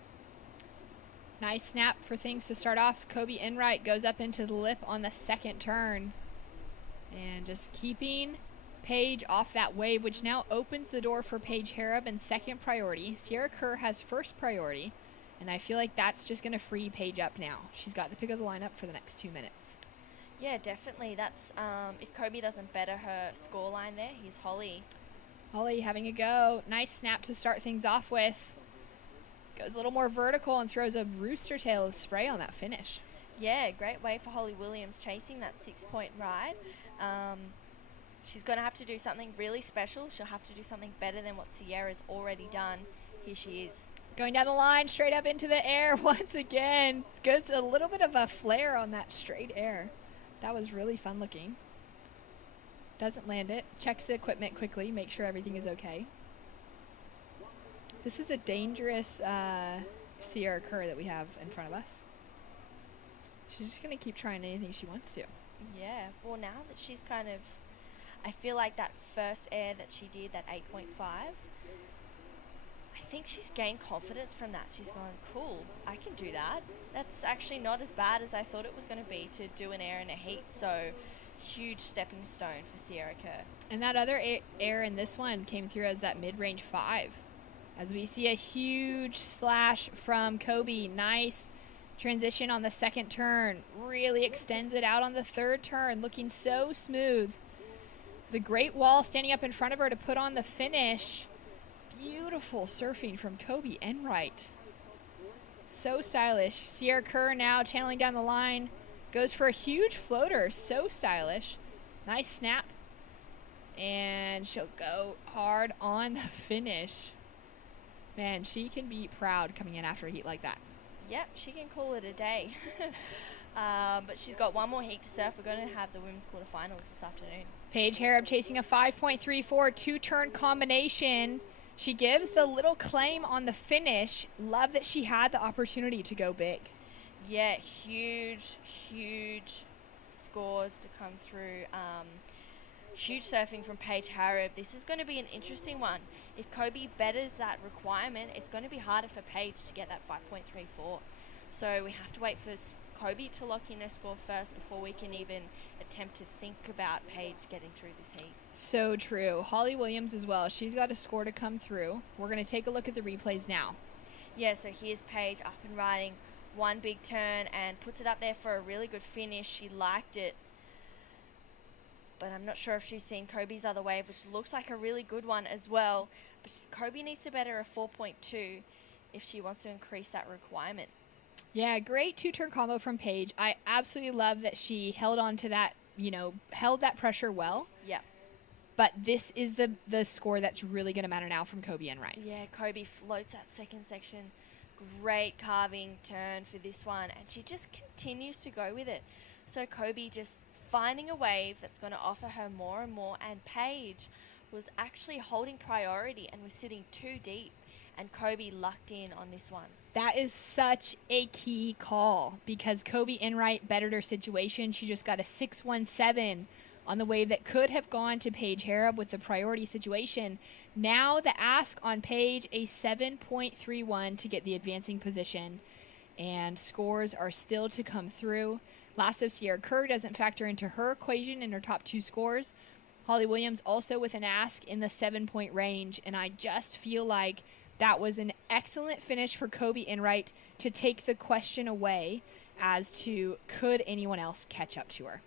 Nice snap for things to start off. Kobe Enright goes up into the lip on the 2nd turn. And just keeping Paige off that wave, which now opens the door for Paige Harrob in 2nd priority. Sierra Kerr has 1st priority, and I feel like that's just going to free Paige up now. She's got the pick of the lineup for the next 2 minutes. Yeah, definitely. That's if Kobe doesn't better her scoreline there, here's Holly. Holly having a go. Nice snap to start things off with. Goes a little more vertical and throws a rooster tail of spray on that finish. Yeah, great way for Holly Williams chasing that 6-point ride. She's going to have to do something really special. She'll have to do something better than what Sierra's already done. Here she is. Going down the line, straight up into the air once again. Goes a little bit of a flare on that straight air. That was really fun looking. Doesn't land it. Checks the equipment quickly. Make sure everything is okay. This is a dangerous Sierra Kerr that we have in front of us. She's just going to keep trying anything she wants to. Yeah. Well, now that she's kind of... I feel like that first air that she did, that 8.5, I think she's gained confidence from that. She's gone, cool, I can do that. That's actually not as bad as I thought it was going to be to do an air in a heat. So, huge stepping stone for Sierra Kerr. And that other air in this one came through as that mid-range 5. As we see a huge slash from Kobe. Nice transition on the 2nd turn. Really extends it out on the 3rd turn. Looking so smooth. The great wall standing up in front of her to put on the finish. Beautiful surfing from Kobe Enright. So stylish. Sierra Kerr now channeling down the line. Goes for a huge floater. So stylish. Nice snap. And she'll go hard on the finish. Man, she can be proud coming in after a heat like that. Yep, she can call it a day. But she's got one more heat to surf. We're going to have the women's quarterfinals this afternoon. Paige Harrob chasing a 5.34 2-turn combination. She gives the little claim on the finish. Love that she had the opportunity to go big. Yeah, huge scores to come through. Huge surfing from Paige Harrob. This is going to be an interesting one. If Kobe betters that requirement, it's going to be harder for Paige to get that 5.34. So we have to wait for Kobe to lock in her score first before we can even attempt to think about Paige getting through this heat. So true. Holly Williams as well. She's got a score to come through. We're going to take a look at the replays now. Yeah, so here's Paige up and riding one big turn and puts it up there for a really good finish. She liked it. But I'm not sure if she's seen Kobe's other wave, which looks like a really good one as well. But Kobe needs to better a 4.2 if she wants to increase that requirement. Yeah, great two-turn combo from Paige. I absolutely love that she held on to that, held that pressure well. Yeah. But this is the score that's really going to matter now from Kobe Enright. Yeah, Kobe floats that second section. Great carving turn for this one. And she just continues to go with it. So Kobe just finding a wave that's going to offer her more and more. And Paige was actually holding priority and was sitting too deep. And Kobe lucked in on this one. That is such a key call because Kobe Enright bettered her situation. She just got a 6.17 on the wave that could have gone to Paige Harrop with the priority situation. Now the ask on Paige, a 7.31 to get the advancing position. And scores are still to come through. Last of Sierra Kerr doesn't factor into her equation in her top two scores. Holly Williams also with an ask in the 7-point range. And I just feel like that was an excellent finish for Kobe Enright to take the question away as to could anyone else catch up to her.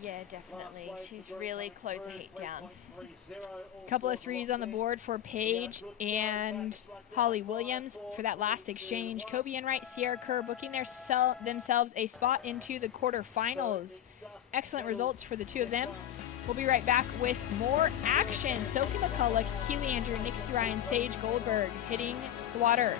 Yeah, definitely. She's really closed the heat down. A couple of threes on the board for Paige and Holly Williams for that last exchange. Kobe Enright, Sierra Kerr booking themselves a spot into the quarterfinals. Excellent results for the two of them. We'll be right back with more action. Sophie McCulloch, Keely Andrew, Nixie Ryan, Sage Goldberg hitting the water.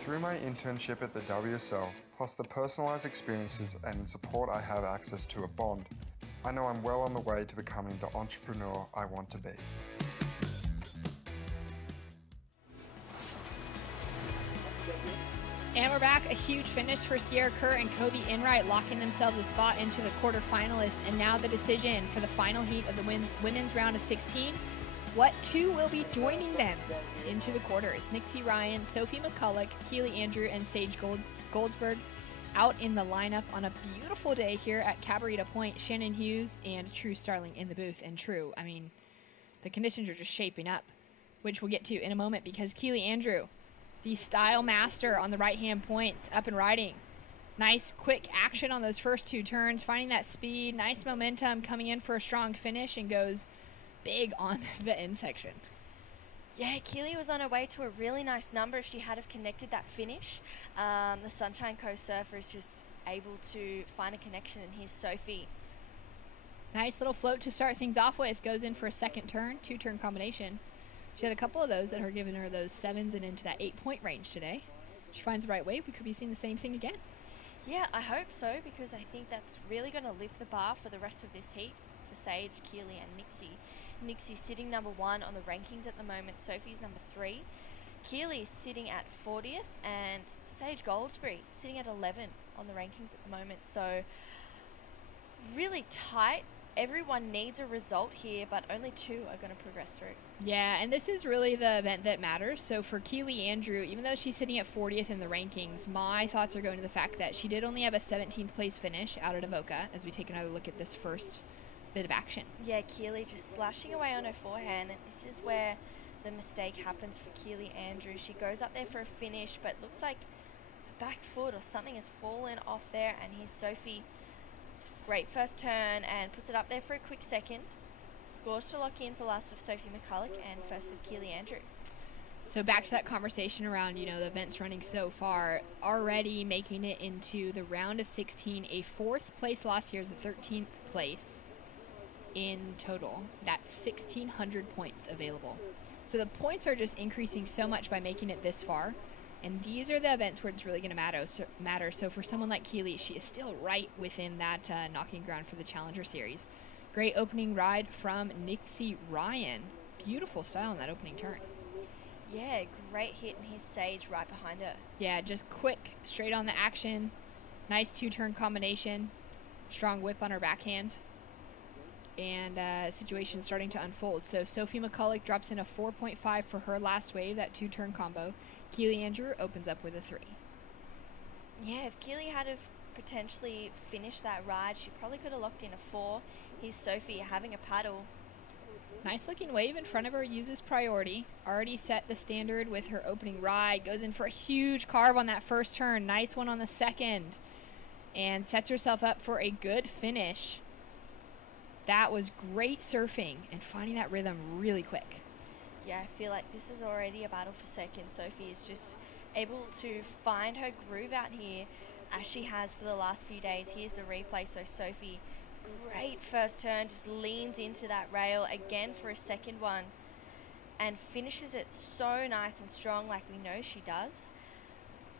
Through my internship at the WSL, plus the personalized experiences and support I have access to at Bond, I know I'm well on the way to becoming the entrepreneur I want to be. And we're back. A huge finish for Sierra Kerr and Kobe Enright, locking themselves a spot into the quarterfinalists. And now the decision for the final heat of the women's round of 16. What two will be joining them into the quarters? Nixie Ryan, Sophie McCulloch, Keely Andrew, and Sage Goldsberg out in the lineup on a beautiful day here at Cabarita Point. Shannon Hughes and True Starling in the booth. And True, I mean, the conditions are just shaping up, which we'll get to in a moment because Keely Andrew, the style master on the right-hand points, up and riding. Nice quick action on those first two turns, finding that speed, nice momentum, coming in for a strong finish and goes big on the end section. Yeah, Keely was on her way to a really nice number if she had have connected that finish. The Sunshine Coast surfer is just able to find a connection, and here's Sophie. Nice little float to start things off with. Goes in for a second turn, two-turn combination. She had a couple of those that are giving her those 7s and into that 8-point range today. She finds the right wave. We could be seeing the same thing again. Yeah, I hope so, because I think that's really going to lift the bar for the rest of this heat for Sage, Keely, and Nixie. Nixie's sitting number 1 on the rankings at the moment. Sophie's number 3. Keely's sitting at 40th, and Sage Goldsberry sitting at 11 on the rankings at the moment. So really tight. Everyone needs a result here, but only 2 are going to progress through. Yeah, and this is really the event that matters. So for Keely Andrew, even though she's sitting at 40th in the rankings, my thoughts are going to the fact that she did only have a 17th place finish out at Avoca as we take another look at this first bit of action. Yeah, Keely just slashing away on her forehand, and this is where the mistake happens for Keely Andrew. She goes up there for a finish, but looks like a back foot or something has fallen off there, and here's Sophie. Great first turn and puts it up there for a quick second. Scores to lock in for last of Sophie McCulloch and first of Keely Andrew. So back to that conversation around, you know, the events running so far, already making it into the round of 16, a 4th place last year is a 13th place in total. That's 1,600 points available. So the points are just increasing so much by making it this far. And these are the events where it's really going to matter. So for someone like Keely, she is still right within that knocking ground for the Challenger Series. Great opening ride from Nixie Ryan. Beautiful style in that opening turn. Yeah, great hit, and here's Sage right behind her. Yeah, just quick, straight on the action. Nice 2-turn combination. Strong whip on her backhand. And situation starting to unfold. So Sophie McCulloch drops in a 4.5 for her last wave, that 2-turn combo. Keely Andrew opens up with a 3. Yeah, if Keely had have potentially finished that ride, she probably could have locked in a 4. Here's Sophie having a paddle. Nice looking wave in front of her, uses priority. Already set the standard with her opening ride. Goes in for a huge carve on that first turn. Nice one on the second. And sets herself up for a good finish. That was great surfing and finding that rhythm really quick. Yeah, I feel like this is already a battle for second. Sophie is just able to find her groove out here as she has for the last few days. Here's the replay. So Sophie, great first turn, just leans into that rail again for a second one and finishes it so nice and strong like we know she does.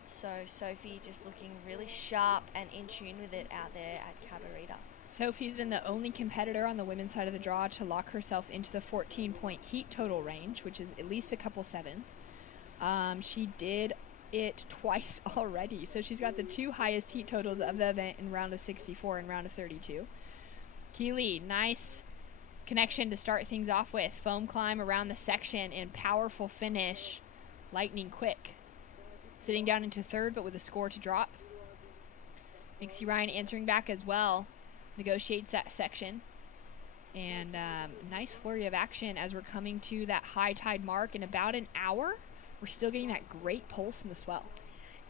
So Sophie just looking really sharp and in tune with it out there at Cabarita. Sophie's been the only competitor on the women's side of the draw to lock herself into the 14-point heat total range, which is at least a couple 7s. She did it twice already, so she's got the 2 highest heat totals of the event in round of 64 and round of 32. Keely, nice connection to start things off with. Foam climb around the section and powerful finish, lightning quick. Sitting down into 3rd, but with a score to drop. Nixie Ryan answering back as well. Negotiates that section. And nice flurry of action as we're coming to that high tide mark in about an hour. We're still getting that great pulse in the swell.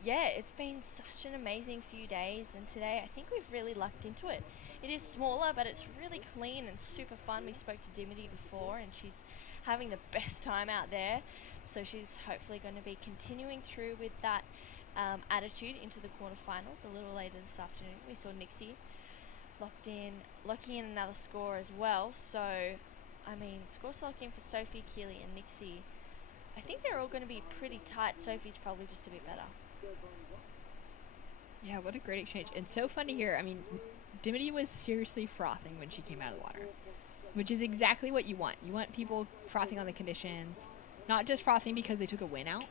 Yeah, it's been such an amazing few days, and today I think we've really lucked into it. It is smaller, but it's really clean and super fun. We spoke to Dimity before, and she's having the best time out there. So she's hopefully going to be continuing through with that attitude into the quarterfinals a little later this afternoon. We saw Nixie locking in another score as well. So, I mean, scores to lock in for Sophie, Keely, and Nixie. I think they're all going to be pretty tight. Sophie's probably just a bit better. Yeah, what a great exchange. And so fun to hear. I mean, Dimity was seriously frothing when she came out of the water, which is exactly what you want. You want people frothing on the conditions, not just frothing because they took a win out,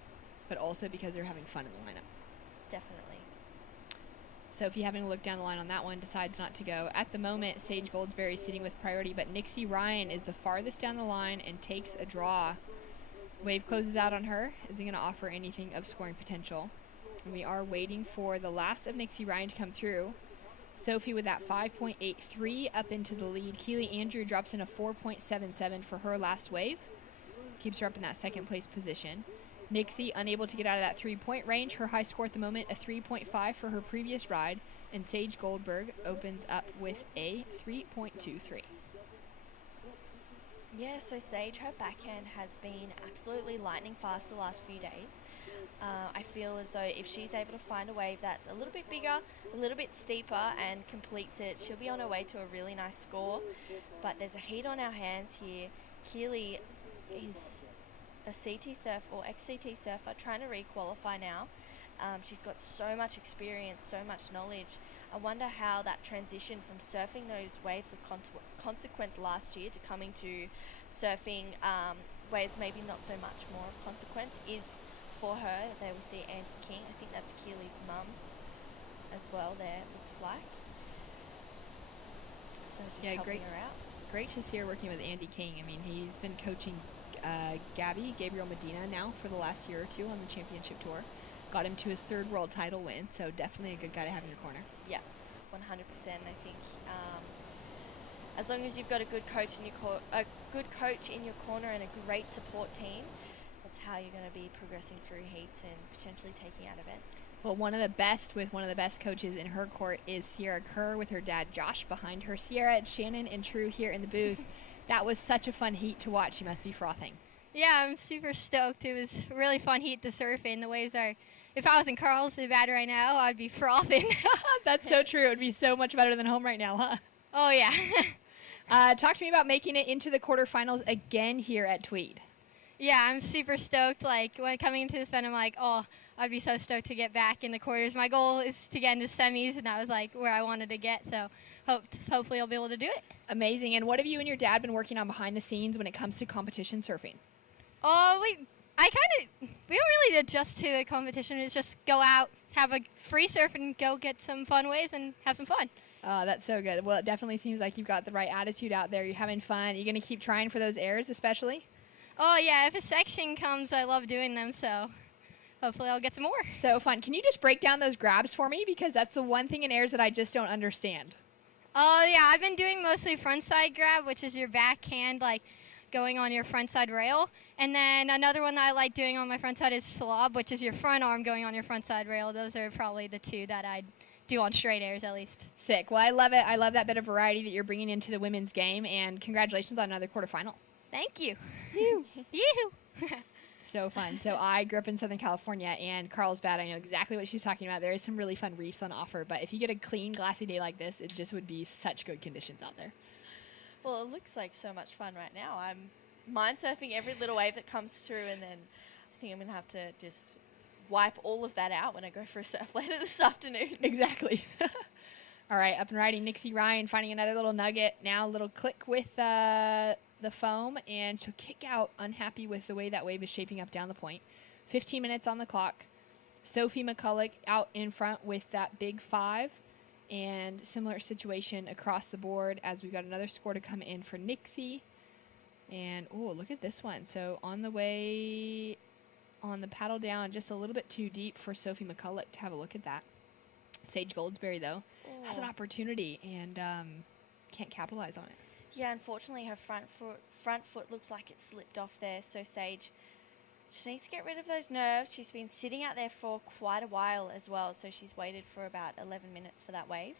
but also because they're having fun in the lineup. Definitely. Sophie, having a look down the line on that one, decides not to go. At the moment, Sage Goldsberry sitting with priority, but Nixie Ryan is the farthest down the line and takes a draw. Wave closes out on her. Isn't going to offer anything of scoring potential. And we are waiting for the last of Nixie Ryan to come through. Sophie with that 5.83 up into the lead. Keely Andrew drops in a 4.77 for her last wave. Keeps her up in that 2nd place position. Nixie unable to get out of that 3-point range. Her high score at the moment, a 3.5 for her previous ride. And Sage Goldberg opens up with a 3.23. Yeah, so Sage, her backhand has been absolutely lightning fast the last few days. I feel as though if she's able to find a wave that's a little bit bigger, a little bit steeper, and completes it, she'll be on her way to a really nice score. But there's a heat on our hands here. Keely is a CT surf or ex-CT surfer trying to re-qualify now. She's got so much experience, so much knowledge. I wonder how that transition from surfing those waves of consequence last year to coming to surfing waves maybe not so much more of consequence is for her. There we see Auntie King. I think that's Keely's mum as well there, it looks like. So just helping her out. Great to see her working with Andy King. I mean, he's been coaching Gabriel Medina now for the last year or two on the championship tour. Got him to his 3rd world title win, so definitely a good guy to have in your corner. Yeah, 100%. I think as long as you've got a good coach in your corner and a great support team, that's how you're going to be progressing through heats and potentially taking out events. Well, one of the best coaches in her court is Sierra Kerr with her dad Josh behind her. Sierra, Shannon, and True here in the booth. That was such a fun heat to watch. She must be frothing. Yeah, I'm super stoked. It was a really fun heat to surf in. The waves are, if I was in Carlsbad right now, I'd be frothing. That's so true. It would be so much better than home right now, huh? Oh, yeah. Talk to me about making it into the quarterfinals again here at Tweed. Yeah, I'm super stoked. Like, when coming into this event, I'm like, oh, I'd be so stoked to get back in the quarters. My goal is to get into semis, and that was, like, where I wanted to get. So hopefully I'll be able to do it. Amazing. And what have you and your dad been working on behind the scenes when it comes to competition surfing? Oh, we don't really adjust to the competition. It's just go out, have a free surf, and go get some fun waves and have some fun. That's so good. Well, it definitely seems like you've got the right attitude out there. You're having fun. You're going to keep trying for those airs, especially? Oh, yeah. If a section comes, I love doing them, so hopefully I'll get some more. So fun. Can you just break down those grabs for me? Because that's the one thing in airs that I just don't understand. Oh, yeah. I've been doing mostly frontside grab, which is your backhand, like, going on your frontside rail. And then another one that I like doing on my front side is slob, which is your front arm going on your frontside rail. Those are probably the two that I'd do on straight airs at least. Sick. Well, I love it. I love that bit of variety that you're bringing into the women's game, and congratulations on another quarterfinal. Thank you. Yoo-hoo. So fun. So I grew up in Southern California, and Carlsbad, I know exactly what she's talking about. There is some really fun reefs on offer, but if you get a clean, glassy day like this, it just would be such good conditions out there. Well, it looks like so much fun right now. I'm mind surfing every little wave that comes through, and then I think I'm going to have to just wipe all of that out when I go for a surf later this afternoon. Exactly. All right, up and riding Nixie Ryan, finding another little nugget. Now a little click with the foam, and she'll kick out, unhappy with the way that wave is shaping up down the point. 15 minutes on the clock. Sophie McCulloch out in front with that big 5. And similar situation across the board as we've got another score to come in for Nixie. And, oh, look at this one. So on the way, on the paddle down, just a little bit too deep for Sophie McCulloch to have a look at that. Sage Goldsberry, though, has an opportunity and can't capitalize on it. Yeah, unfortunately, her front foot looks like it slipped off there. So Sage just needs to get rid of those nerves. She's been sitting out there for quite a while as well, so she's waited for about 11 minutes for that wave.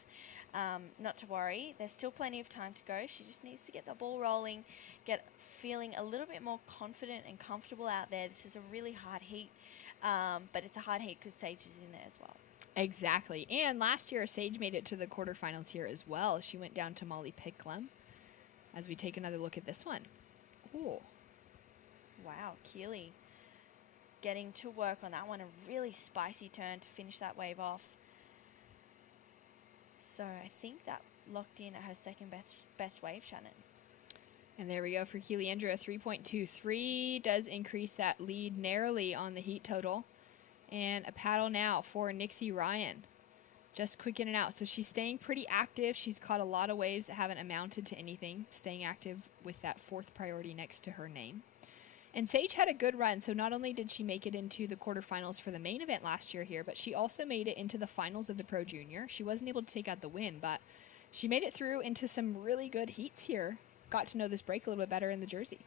Not to worry, there's still plenty of time to go. She just needs to get the ball rolling, get feeling a little bit more confident and comfortable out there. This is a really hard heat, but it's a hard heat because Sage is in there as well. Exactly. And last year, Sage made it to the quarterfinals here as well. She went down to Molly Picklum as we take another look at this one. Ooh. Wow, Keely getting to work on that one. A really spicy turn to finish that wave off. So I think that locked in at her second best wave, Shannon. And there we go for Keely Andrew. A 3.23 does increase that lead narrowly on the heat total. And a paddle now for Nixie Ryan. Just quick in and out. So she's staying pretty active. She's caught a lot of waves that haven't amounted to anything. Staying active with that 4th priority next to her name. And Sage had a good run. So not only did she make it into the quarterfinals for the main event last year here, but she also made it into the finals of the Pro Junior. She wasn't able to take out the win, but she made it through into some really good heats here. Got to know this break a little bit better in the jersey.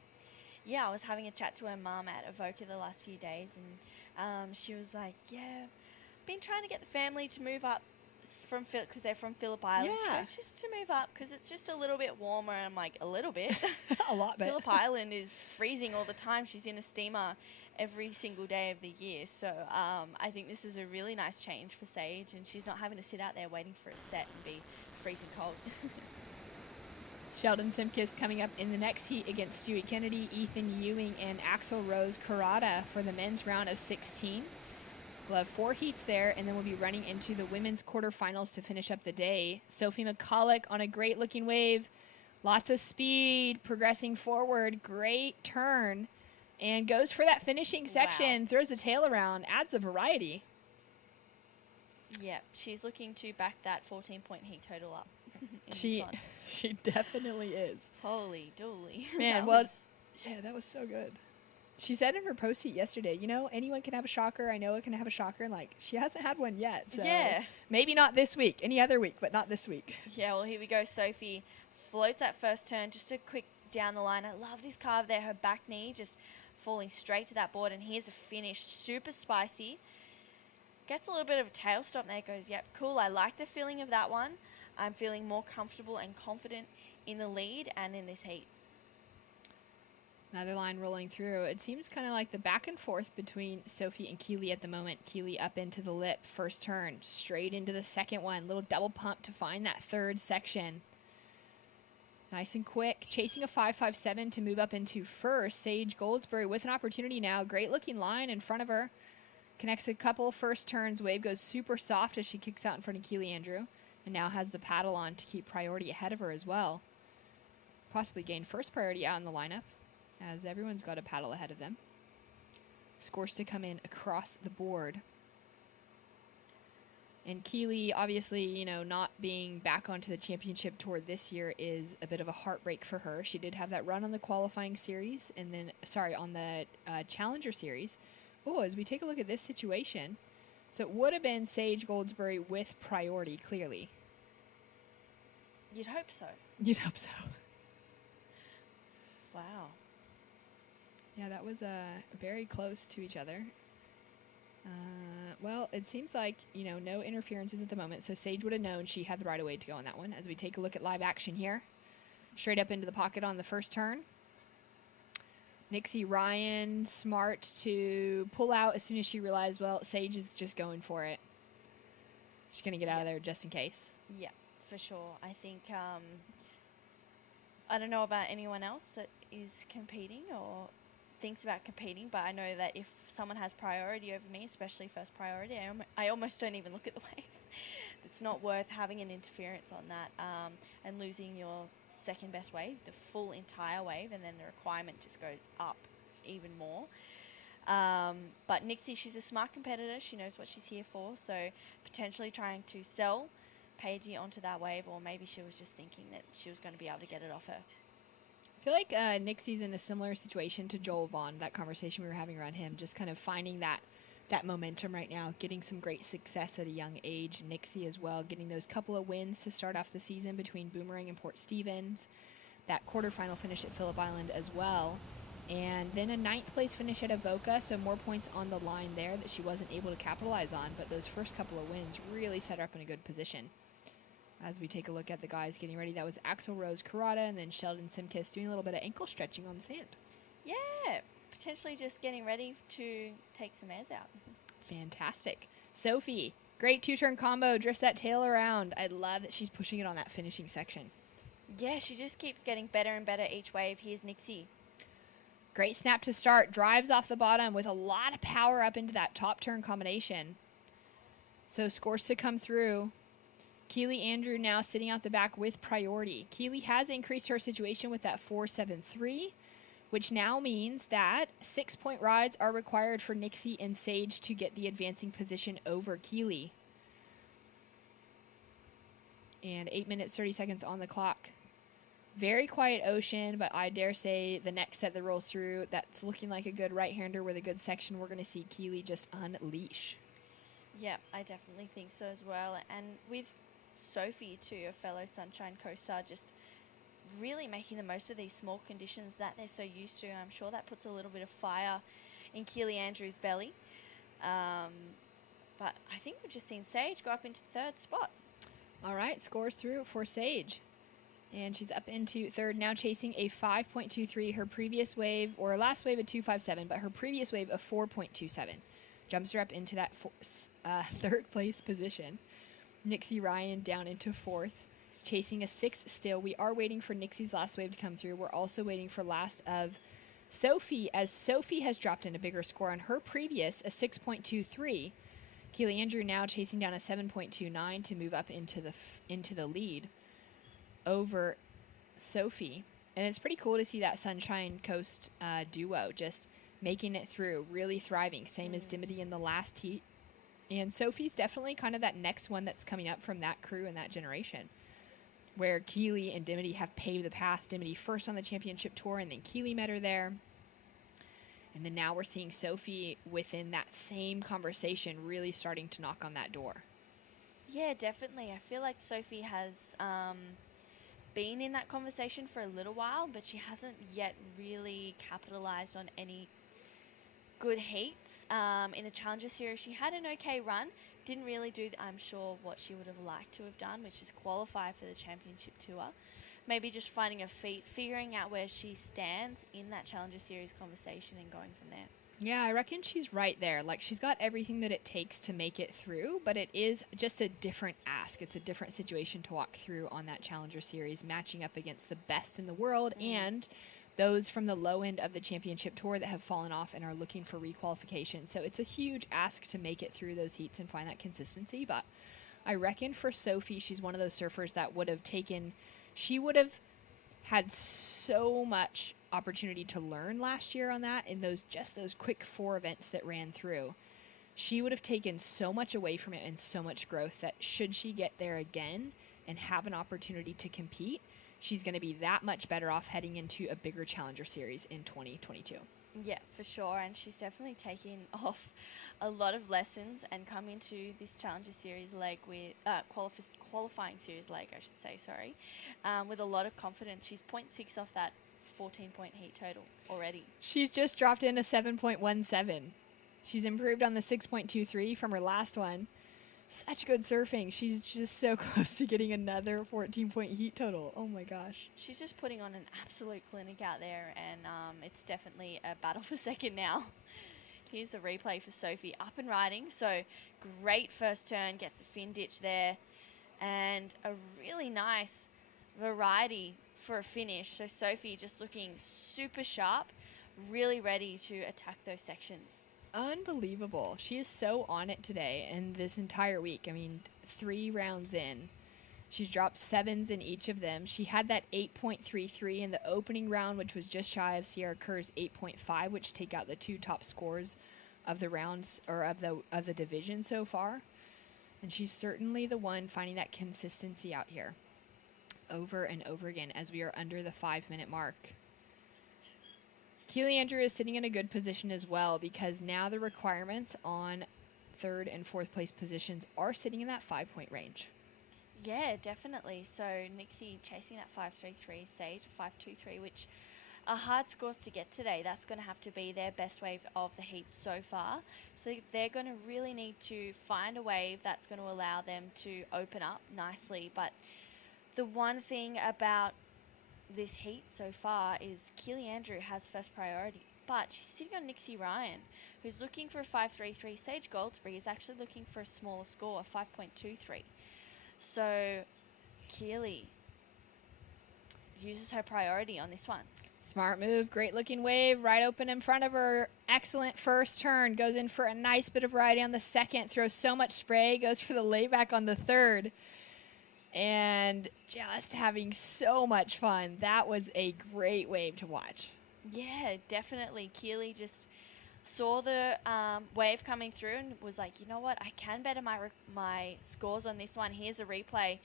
Yeah, I was having a chat to her mum at Avoca the last few days, and she was like, yeah, been trying to get the family to move up because they're from Phillip Island. Yeah. She goes, just to move up because it's just a little bit warmer. And I'm like, a little bit? A lot bit. Phillip Island is freezing all the time. She's in a steamer every single day of the year. So I think this is a really nice change for Sage, and she's not having to sit out there waiting for a set and be freezing cold. Sheldon Simkis coming up in the next heat against Stewie Kennedy, Ethan Ewing, and Axel Rose Karada for the men's round of 16. We'll have 4 heats there, and then we'll be running into the women's quarterfinals to finish up the day. Sophie McCulloch on a great-looking wave. Lots of speed, progressing forward. Great turn. And goes for that finishing section. Wow. Throws the tail around. Adds a variety. Yep, she's looking to back that 14-point heat total up. She definitely is. Holy dooly. Man, that was so good. She said in her post heat yesterday, anyone can have a shocker. I know it can have a shocker. And, she hasn't had one yet. So yeah. Maybe not this week. Any other week, but not this week. Yeah, well, here we go. Sophie floats that first turn. Just a quick down the line. I love this carve there. Her back knee just falling straight to that board. And here's a finish. Super spicy. Gets a little bit of a tail stop there. Goes, yep, cool. I like the feeling of that one. I'm feeling more comfortable and confident in the lead and in this heat. Another line rolling through. It seems kind of like the back and forth between Sophie and Keely at the moment. Keely up into the lip, first turn, straight into the second one. Little double pump to find that third section. Nice and quick. Chasing a 5.57 to move up into first. Sage Goldsberry with an opportunity now. Great looking line in front of her. Connects a couple first turns. Wave goes super soft as she kicks out in front of Keely Andrew. And now has the paddle on to keep priority ahead of her as well. Possibly gain first priority out in the lineup, as everyone's got a paddle ahead of them. Scores to come in across the board. And Keely, obviously, you know, not being back onto the championship tour this year is a bit of a heartbreak for her. She did have that run on the qualifying series and then, on the Challenger series. Oh, as we take a look at this situation, so it would have been Sage Goldsberry with priority, clearly. You'd hope so. You'd hope so. Wow. Yeah, that was very close to each other. Well, it seems like, you know, no interferences at the moment, so Sage would have known she had the right of way to go on that one. As we take a look at live action here. Straight up into the pocket on the first turn. Nixie Ryan, smart to pull out as soon as she realized, well, Sage is just going for it. She's going to get out of there just in case. Yeah, for sure. I think, I don't know about anyone else that is competing or thinks about competing, but I know that if someone has priority over me, especially first priority, I almost don't even look at the wave. It's not worth having an interference on that and losing your second best wave, the full entire wave, and then the requirement just goes up even more. But Nixie, she's a smart competitor. She knows what she's here for, so potentially trying to sell Paigey onto that wave, or maybe she was just thinking that she was going to be able to get it off her. I feel like Nixie's in a similar situation to Joel Vaughn, that conversation we were having around him, just kind of finding that momentum right now, getting some great success at a young age. Nixie as well, getting those couple of wins to start off the season between Boomerang and Port Stevens, that quarterfinal finish at Phillip Island as well, and then a 9th place finish at Avoca, so more points on the line there that she wasn't able to capitalize on, but those first couple of wins really set her up in a good position. As we take a look at the guys getting ready, that was Axel Rose Karada and then Sheldon Simkiss doing a little bit of ankle stretching on the sand. Yeah, potentially just getting ready to take some airs out. Fantastic. Sophie, great 2-turn combo, drifts that tail around. I love that she's pushing it on that finishing section. Yeah, she just keeps getting better and better each wave. Here's Nixie. Great snap to start, drives off the bottom with a lot of power up into that top turn combination. So scores to come through. Keely Andrew now sitting out the back with priority. Keely has increased her situation with that 4.73, which now means that 6-point rides are required for Nixie and Sage to get the advancing position over Keely. And 8 minutes, 30 seconds on the clock. Very quiet ocean, but I dare say the next set that rolls through, that's looking like a good right-hander with a good section. We're going to see Keely just unleash. Yeah, I definitely think so as well. And with Sophie too, a fellow Sunshine co-star, just really making the most of these small conditions that they're so used to. I'm sure that puts a little bit of fire in Keely Andrews' belly. But I think we've just seen Sage go up into 3rd spot. All right, scores through for Sage. And she's up into 3rd, now chasing a 5.23. Her previous wave, or last wave, a 2.57, but her previous wave, a 4.27. Jumps her up into that 3rd place position. Nixie Ryan down into 4th, chasing a 6th still. We are waiting for Nixie's last wave to come through. We're also waiting for last of Sophie, as Sophie has dropped in a bigger score on her previous, a 6.23. Keely Andrew now chasing down a 7.29 to move up into the lead over Sophie. And it's pretty cool to see that Sunshine Coast duo just making it through, really thriving, same as Dimity in the last heat. And Sophie's definitely kind of that next one that's coming up from that crew and that generation, where Keely and Dimity have paved the path. Dimity first on the championship tour, and then Keely met her there. And then now we're seeing Sophie within that same conversation really starting to knock on that door. Yeah, definitely. I feel like Sophie has been in that conversation for a little while, but she hasn't yet really capitalized on any good heats. In the Challenger Series, she had an okay run. Didn't really do, I'm sure, what she would have liked to have done, which is qualify for the Championship Tour. maybe just finding her feet, figuring out where she stands in that Challenger Series conversation and going from there. Yeah, I reckon she's right there. Like, she's got everything that it takes to make it through, but it is just a different ask. It's a different situation to walk through on that Challenger Series, matching up against the best in the world and those from the low end of the championship tour that have fallen off and are looking for requalification. So it's a huge ask to make it through those heats and find that consistency. But I reckon for Sophie, she's one of those surfers that would have had so much opportunity to learn last year on that in those quick 4 events that ran through. She would have taken so much away from it and so much growth that should she get there again and have an opportunity to compete, she's going to be that much better off heading into a bigger Challenger Series in 2022. Yeah, for sure. And she's definitely taken off a lot of lessons and come into this Challenger Series leg with qualifying series leg, I should say, sorry, with a lot of confidence. She's 0.6 off that 14-point heat total already. She's just dropped in a 7.17. She's improved on the 6.23 from her last one. Such good surfing. She's just so close to getting another 14-point heat total. Oh my gosh. She's just putting on an absolute clinic out there, and it's definitely a battle for second now. Here's the replay for Sophie, up and riding. So great first turn, gets a fin ditch there, and a really nice variety for a finish. So Sophie just looking super sharp, really ready to attack those sections. Unbelievable. She is so on it today and this entire week. I mean, 3 rounds in, she's dropped 7s in each of them. She had that 8.33 in the opening round, which was just shy of Sierra Kerr's 8.5, which take out the 2 top scores of the rounds or of the division so far. And she's certainly the one finding that consistency out here over and over again as we are under the 5-minute mark. Keely Andrew is sitting in a good position as well because now the requirements on 3rd and 4th place positions are sitting in that 5-point range. Yeah, definitely. So Nixie chasing that 5.33, Sage 5.23, which are hard scores to get today. That's going to have to be their best wave of the heat so far. So they're going to really need to find a wave that's going to allow them to open up nicely. But the one thing about this heat so far is Keely Andrew has first priority, but she's sitting on Nixie Ryan, who's looking for a 5.33. Sage Goldsberry is actually looking for a smaller score, a 5.23. So Keely uses her priority on this one. Smart move, great looking wave, right open in front of her. Excellent first turn, goes in for a nice bit of riding on the second, throws so much spray, goes for the layback on the third. And just having so much fun. That was a great wave to watch. Yeah, definitely. Keely just saw the wave coming through and was like, you know what, I can better my scores on this one. Here's a replay.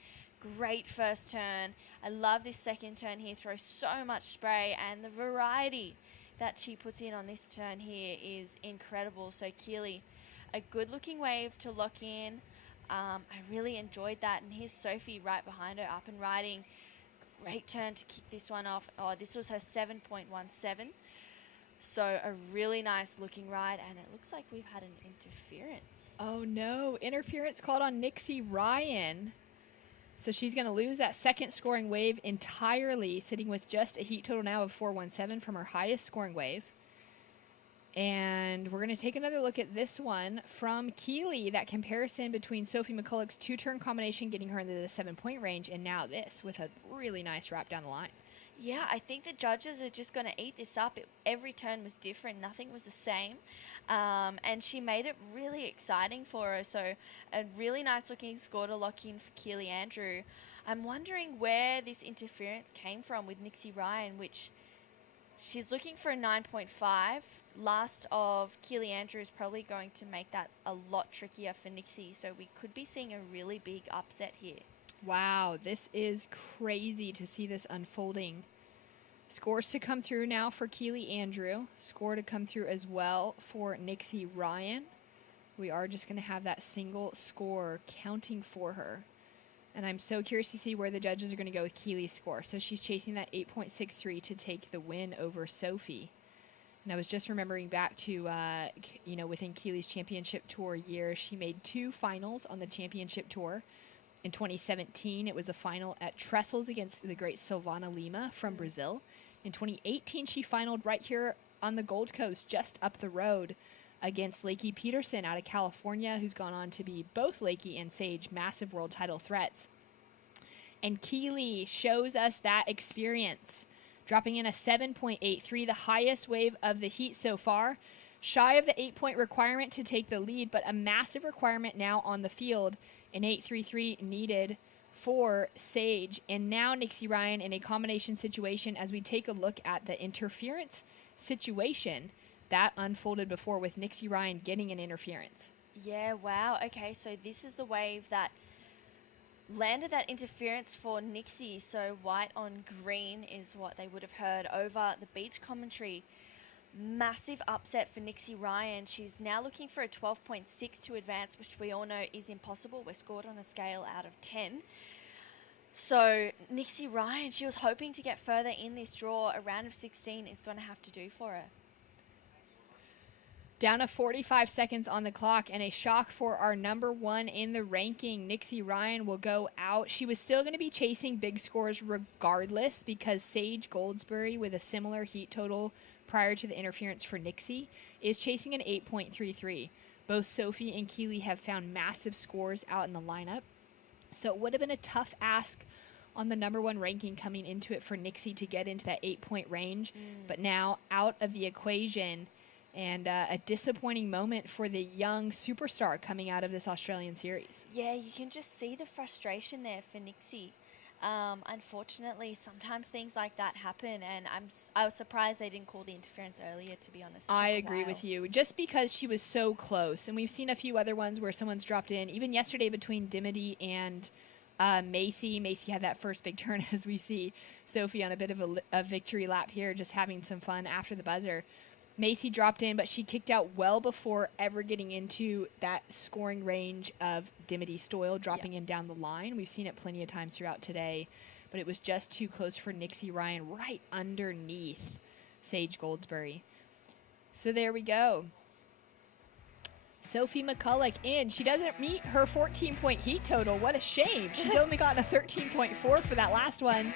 Great first turn. I love this second turn here. Throws so much spray, and the variety that she puts in on this turn here is incredible. So Keely, a good looking wave to lock in. I really enjoyed that. And here's Sophie right behind her, up and riding. Great turn to kick this one off. Oh, this was her 7.17. So a really nice looking ride, and it looks like we've had an interference. Oh no, interference called on Nixie Ryan. So she's going to lose that second scoring wave entirely, sitting with just a heat total now of 417 from her highest scoring wave. And we're going to take another look at this one from Keely, that comparison between Sophie McCulloch's 2-turn combination getting her into the 7-point range, and now this with a really nice wrap down the line. Yeah, I think the judges are just going to eat this up. Every turn was different. Nothing was the same. And she made it really exciting for her. So a really nice looking score to lock in for Keely Andrew. I'm wondering where this interference came from with Nixie Ryan, which she's looking for a 9.5. Last of Keely Andrew is probably going to make that a lot trickier for Nixie. So we could be seeing a really big upset here. Wow, this is crazy to see this unfolding. Scores to come through now for Keely Andrew. Score to come through as well for Nixie Ryan. We are just going to have that single score counting for her. And I'm so curious to see where the judges are going to go with Keely's score. So she's chasing that 8.63 to take the win over Sophie. And I was just remembering back to, within Keely's championship tour year, she made 2 finals on the championship tour. In 2017, it was a final at Trestles against the great Silvana Lima from Brazil. In 2018, she finaled right here on the Gold Coast, just up the road, against Lakey Peterson out of California, who's gone on to be both Lakey and Sage massive world title threats. And Keeley shows us that experience, dropping in a 7.83, the highest wave of the heat so far, shy of the 8-point requirement to take the lead, but a massive requirement now on the field, an 8.33 needed for Sage. And now Nixie Ryan in a combination situation as we take a look at the interference situation that unfolded before with Nixie Ryan getting an interference. Yeah, wow. Okay, so this is the wave that landed that interference for Nixie. So white on green is what they would have heard over the beach commentary. Massive upset for Nixie Ryan. She's now looking for a 12.6 to advance, which we all know is impossible. We're scored on a scale out of 10. So Nixie Ryan, she was hoping to get further in this draw. A round of 16 is going to have to do for her. Down to 45 seconds on the clock, and a shock for our number one in the ranking. Nixie Ryan will go out. She was still going to be chasing big scores regardless because Sage Goldsberry, with a similar heat total prior to the interference for Nixie, is chasing an 8.33. Both Sophie and Keeley have found massive scores out in the lineup. So it would have been a tough ask on the number one ranking coming into it for Nixie to get into that 8-point range. But now out of the equation, and a disappointing moment for the young superstar coming out of this Australian series. Yeah, you can just see the frustration there for Nixie. Unfortunately, sometimes things like that happen, and I was surprised they didn't call the interference earlier, to be honest. I agree with you. Just because she was so close, and we've seen a few other ones where someone's dropped in. Even yesterday between Dimity and Macy. Macy had that first big turn, as we see Sophie on a bit of a victory lap here, just having some fun after the buzzer. Macy dropped in, but she kicked out well before ever getting into that scoring range of Dimity Stoyle dropping in down the line. We've seen it plenty of times throughout today, but it was just too close for Nixie Ryan right underneath Sage Goldsberry. So there we go. Sophie McCulloch in. She doesn't meet her 14-point heat total. What a shame. She's only gotten a 13.4 for that last one.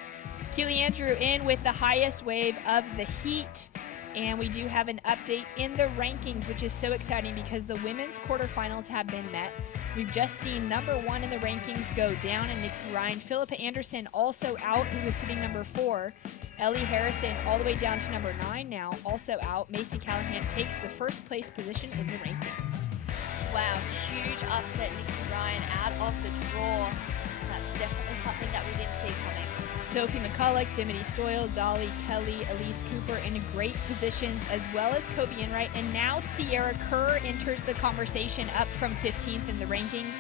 Keely Andrew in with the highest wave of the heat. And we do have an update in the rankings, which is so exciting because the women's quarterfinals have been met. We've just seen number one in the rankings go down in Nixie Ryan. Philippa Anderson also out, who was sitting number 4. Ellie Harrison all the way down to number 9 now, also out. Macy Callahan takes the first place position in the rankings. Wow, huge upset, Nixie Ryan out of the draw. That's definitely something that we didn't see coming. Sophie McCulloch, Dimity Stoyle, Zolly, Kelly, Elise Cooper in great positions, as well as Kobe Enright. And now Sierra Kerr enters the conversation up from 15th in the rankings.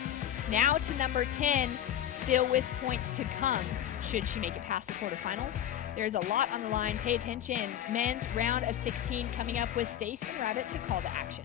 Now to number 10, still with points to come, should she make it past the quarterfinals. There's a lot on the line. Pay attention. Men's round of 16 coming up with Stace and Rabbit to call to action.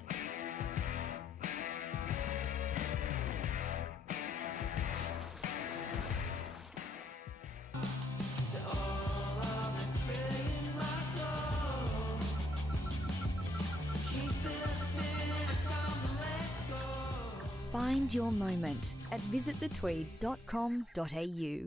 Find your moment at visitthetweed.com.au.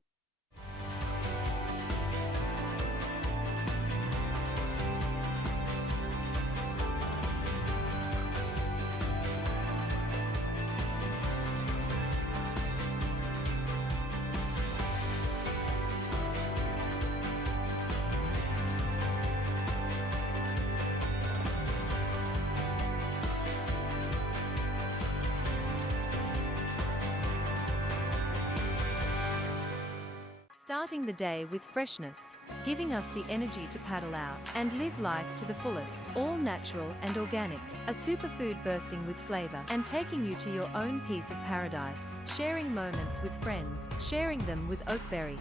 Starting the day with freshness, giving us the energy to paddle out and live life to the fullest. All natural and organic, a superfood bursting with flavor and taking you to your own piece of paradise. Sharing moments with friends, sharing them with Oakberry.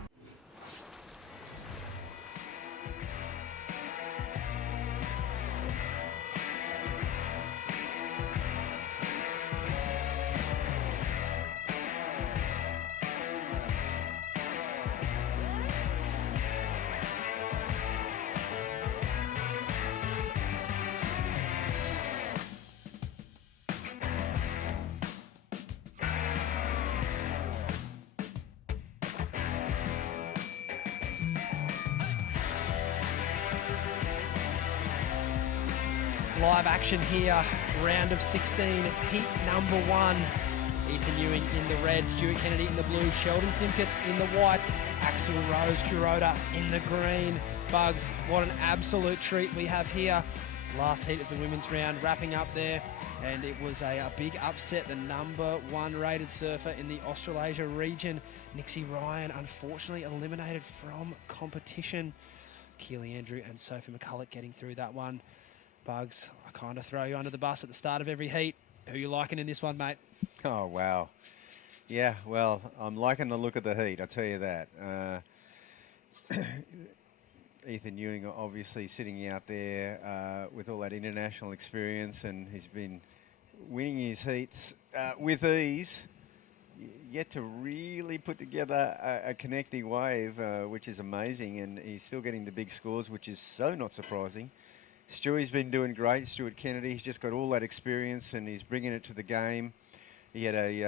live action here, round of 16, heat number 1. Ethan Ewing in the red, Stuart Kennedy in the blue, Sheldon Simkus in the white, Axel Rose Kuroda in the green. Bugs, what an absolute treat we have here. Last heat of the women's round wrapping up there, and it was a big upset. The number 1 rated surfer in the Australasia region, Nixie Ryan, unfortunately eliminated from competition. Keely Andrew and Sophie McCulloch getting through that one. Bugs, I kind of throw you under the bus at the start of every heat. Who are you liking in this one, mate? Oh, wow. Yeah, well, I'm liking the look of the heat, I tell you that. Ethan Ewing obviously sitting out there with all that international experience, and he's been winning his heats with ease. Yet to really put together a connecting wave, which is amazing, and he's still getting the big scores, which is so not surprising. Stewie's been doing great. Stuart Kennedy, he's just got all that experience, and he's bringing it to the game. He had he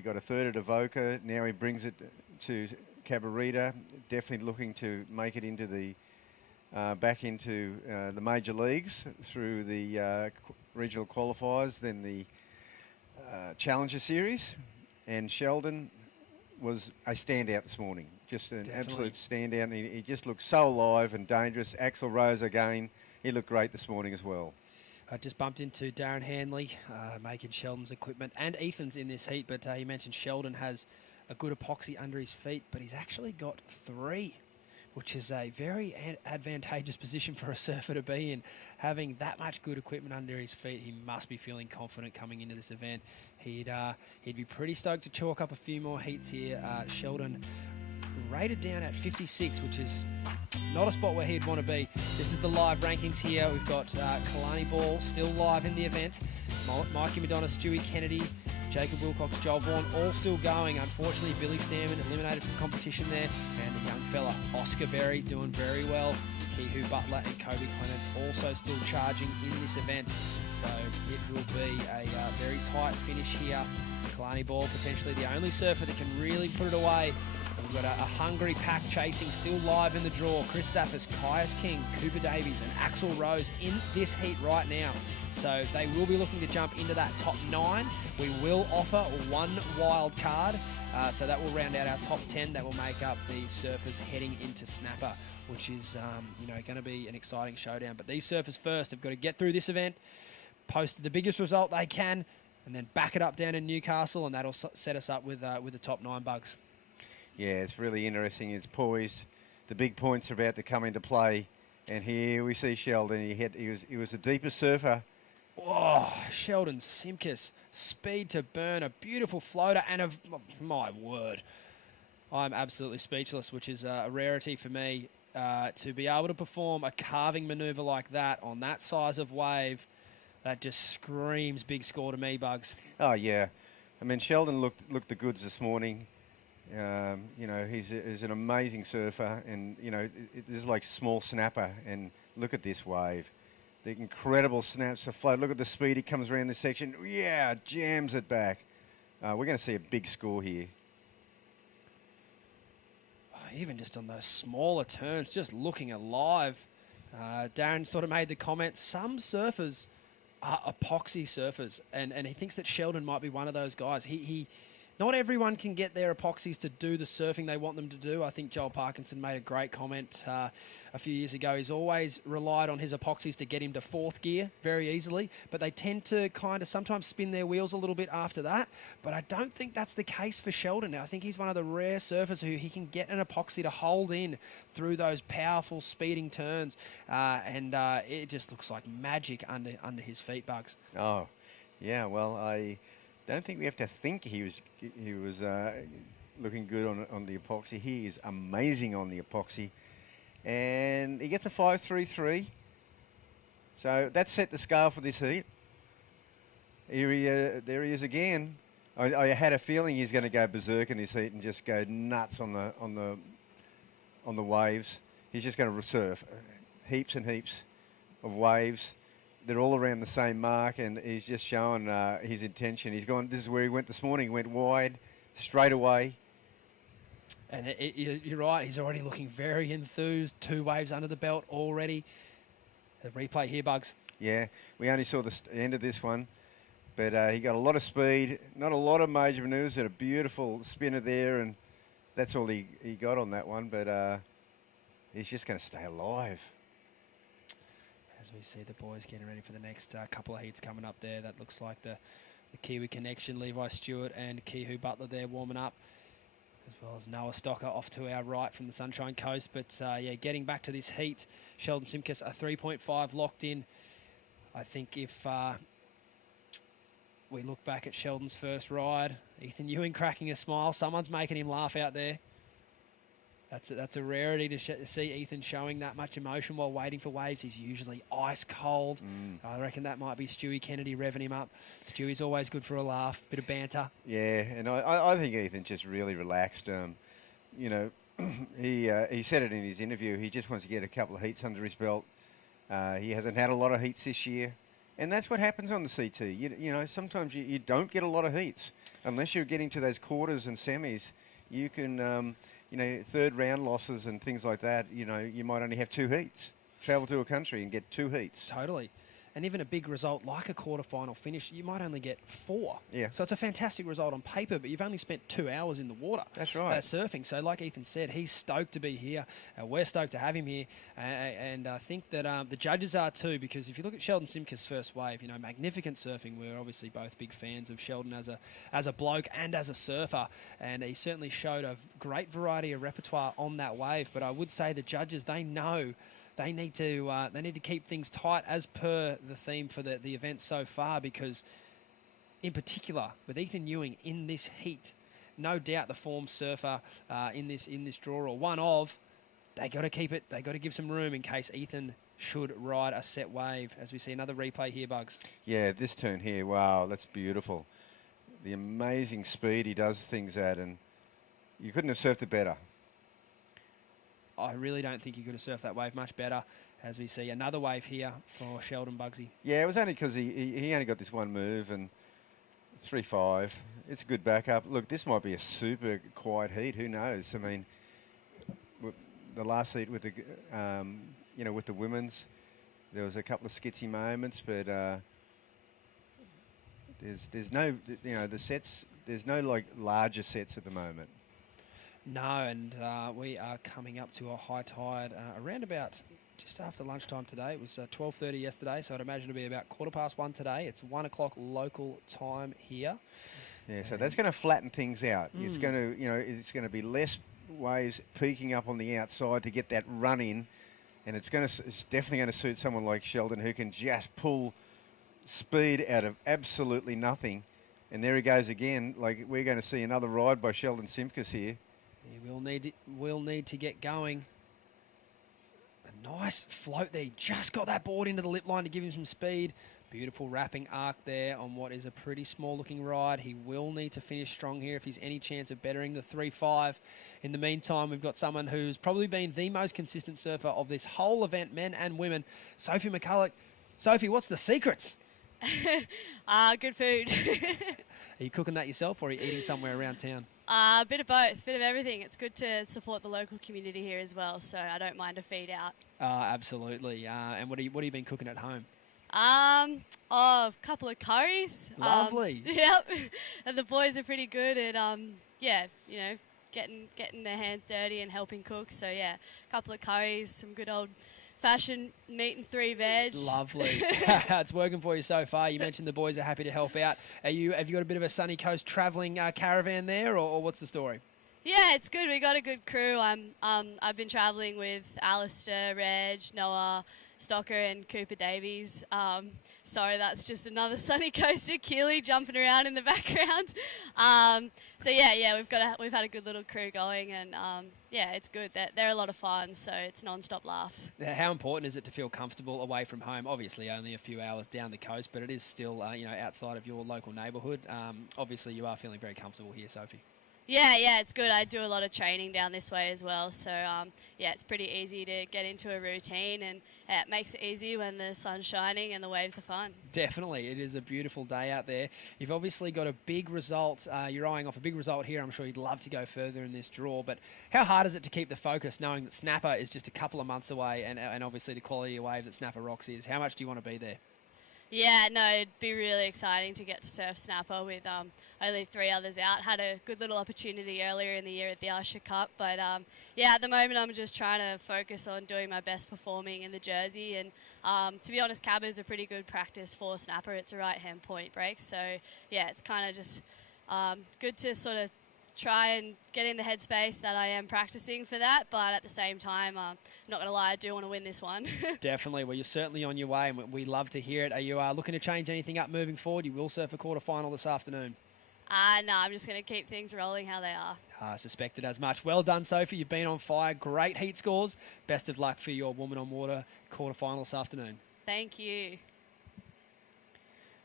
got a third at Avoca. Now he brings it to Cabarita. Definitely looking to make it into the back into the major leagues through the regional qualifiers, then the Challenger Series. And Sheldon was a standout this morning. Just an absolute standout. And he just looked so alive and dangerous. Axel Rose again. He looked great this morning as well. I just bumped into Darren Hanley making Sheldon's equipment and Ethan's in this heat, but he mentioned Sheldon has a good epoxy under his feet, but he's actually got 3, which is a very advantageous position for a surfer to be in. Having that much good equipment under his feet, he must be feeling confident coming into this event. He'd be pretty stoked to chalk up a few more heats here. Sheldon rated down at 56, which is not a spot where he'd want to be. This is the live rankings here. We've got Kalani Ball still live in the event. Mikey Madonna, Stewie Kennedy, Jacob Wilcox, Joel Vaughan, all still going. Unfortunately, Billy Stammen eliminated from competition there. And the young fella, Oscar Berry, doing very well. Kihu Butler and Kobe Clements also still charging in this event. So it will be a very tight finish here. Kalani Ball, potentially the only surfer that can really put it away. We've got a hungry pack chasing, still live in the draw. Chris Zaffis, Caius King, Cooper Davies and Axel Rose in this heat right now. So they will be looking to jump into that top 9. We will offer 1 wild card. So that will round out our top 10. That will make up the surfers heading into Snapper, which is going to be an exciting showdown. But these surfers first have got to get through this event, post the biggest result they can, and then back it up down in Newcastle, and that'll set us up with the top 9, Bugs. Yeah, it's really interesting. It's poised. The big points are about to come into play. And here we see Sheldon. He was the deepest surfer. Oh, Sheldon Simkus. Speed to burn. A beautiful floater. And my word. I'm absolutely speechless, which is a rarity for me. To be able to perform a carving manoeuvre like that on that size of wave, that just screams big score to me, Bugs. Oh, yeah. I mean, Sheldon looked the goods this morning. He's an amazing surfer, and this is like small snapper. And look at this wave, the incredible snaps afloat. Look at the speed he comes around this section. Yeah, jams it back. We're going to see a big score here. Even just on those smaller turns, just looking alive. Darren sort of made the comment, some surfers are epoxy surfers, and he thinks that Sheldon might be one of those guys. Not everyone can get their epoxies to do the surfing they want them to do. I think Joel Parkinson made a great comment a few years ago. He's always relied on his epoxies to get him to 4th gear very easily, but they tend to kind of sometimes spin their wheels a little bit after that. But I don't think that's the case for Sheldon now. I think he's one of the rare surfers who he can get an epoxy to hold in through those powerful speeding turns, and it just looks like magic under his feet, Bugs. Oh, yeah, well, I don't think we have to think he was looking good on the epoxy. He is amazing on the epoxy, and he gets a 5.33. So that set the scale for this heat. There he is again. I had a feeling he's going to go berserk in this heat and just go nuts on the waves. He's just going to surf heaps and heaps of waves. They're all around the same mark, and he's just showing his intention. He's gone. This is where he went this morning. He went wide, straight away. And you're right. He's already looking very enthused. 2 waves under the belt already. The replay here, Bugs. Yeah, we only saw the end of this one, but he got a lot of speed, not a lot of major manoeuvres, and a beautiful spinner there, and that's all he got on that one, but he's just going to stay alive. As we see the boys getting ready for the next couple of heats coming up there, that looks like the Kiwi connection, Levi Stewart and Kehu Butler there warming up, as well as Noah Stocker off to our right from the Sunshine Coast. But yeah, getting back to this heat, Sheldon Simkus a 3.5 locked in. I think if we look back at Sheldon's first ride, Ethan Ewing cracking a smile, someone's making him laugh out there. That's a rarity to see Ethan showing that much emotion while waiting for waves. He's usually ice cold. I reckon that might be Stewie Kennedy revving him up. Stewie's always good for a laugh, bit of banter. Yeah, and I think Ethan just really relaxed. You know, he said it in his interview. He just wants to get a couple of heats under his belt. He hasn't had a lot of heats this year. And that's what happens on the CT. You know, sometimes you don't get a lot of heats. Unless you're getting to those quarters and semis, you can... you know, third round losses and things like that, you know, you might only have 2 heats. Travel to a country and get 2 heats. Totally. And even a big result like a quarterfinal finish, you might only get 4. Yeah. So it's a fantastic result on paper, but you've only spent 2 hours in the water. That's right. Surfing. So like Ethan said, he's stoked to be here. We're stoked to have him here. And I think that the judges are too, because if you look at Sheldon Simkus' first wave, you know, magnificent surfing. We're obviously both big fans of Sheldon as a bloke and as a surfer. And he certainly showed a great variety of repertoire on that wave. But I would say the judges, they know they need to keep things tight as per the theme for the event so far, because in particular with Ethan Ewing in this heat, no doubt the form surfer in this draw, or one of, they got to keep it. They got to give some room in case Ethan should ride a set wave. As we see another replay here, Bugs. Yeah, this turn here, wow, that's beautiful. The amazing speed he does things at, and you couldn't have surfed it better. I really don't think you could have surfed that wave much better, as we see another wave here for Sheldon Bugsy. Yeah, it was only because he only got this one move, and 3.5. It's a good backup. Look, this might be a super quiet heat. Who knows? I mean, the last heat with the, you know, with the women's, there was a couple of skitsy moments, but there's no, you know, the sets. There's no like larger sets at the moment. No, and we are coming up to a high tide around about just after lunchtime today. It was 12:30 yesterday, so I'd imagine it'll be about 1:15 today. It's 1 o'clock local time here. Yeah, so that's going to flatten things out. It's going to, you know, it's going to be less waves peaking up on the outside to get that run in, and it's definitely going to suit someone like Sheldon, who can just pull speed out of absolutely nothing. And there he goes again. Like, we're going to see another ride by Sheldon Simkus here. He will need to get going. A nice float there. He just got that board into the lip line to give him some speed. Beautiful wrapping arc there on what is a pretty small looking ride. He will need to finish strong here if he's any chance of bettering the 3.5. In the meantime, we've got someone who's probably been the most consistent surfer of this whole event, men and women, Sophie McCulloch. Sophie, what's the secrets? Good food. Are you cooking that yourself, or are you eating somewhere around town? A bit of both, bit of everything. It's good to support the local community here as well, so I don't mind a feed out. Absolutely. And what have you been cooking at home? A couple of curries. Lovely. Yep. And the boys are pretty good at yeah, you know, getting their hands dirty and helping cook. So yeah, a couple of curries, some good old fashioned meat and 3 veg. Lovely. It's working for you so far. You mentioned the boys are happy to help out. Have you got a bit of a sunny coast travelling caravan there, or what's the story? Yeah, it's good. We got a good crew. I've been travelling with Alistair, Reg, Noah, Stocker, and Cooper Davies. Sorry, that's just another sunny coaster, Keely, jumping around in the background. So yeah, we've had a good little crew going, and yeah, it's good. They're a lot of fun, so it's non-stop laughs. How important is it to feel comfortable away from home? Obviously, only a few hours down the coast, but it is still you know, outside of your local neighbourhood. Obviously, you are feeling very comfortable here, Sophie. Yeah, it's good. I do a lot of training down this way as well. So, yeah, it's pretty easy to get into a routine, and it makes it easy when the sun's shining and the waves are fun. Definitely. It is a beautiful day out there. You've obviously got a big result. You're eyeing off a big result here. I'm sure you'd love to go further in this draw. But how hard is it to keep the focus knowing that Snapper is just a couple of months away and obviously the quality of waves at Snapper Rocks is? How much do you want to be there? Yeah, no, it'd be really exciting to get to surf Snapper with only 3 others out. Had a good little opportunity earlier in the year at the Usher Cup, but yeah, at the moment I'm just trying to focus on doing my best performing in the Jersey, and to be honest, Cab is a pretty good practice for Snapper. It's a right-hand point break, so yeah, it's kind of just good to sort of try and get in the headspace that I am practicing for that, but at the same time, not going to lie, I do want to win this one. Definitely. Well, you're certainly on your way, and we love to hear it. Are you looking to change anything up moving forward? You will surf a quarterfinal this afternoon. No, I'm just going to keep things rolling how they are. I suspected as much. Well done, Sophie. You've been on fire. Great heat scores. Best of luck for your Woman on Water quarterfinal this afternoon. Thank you.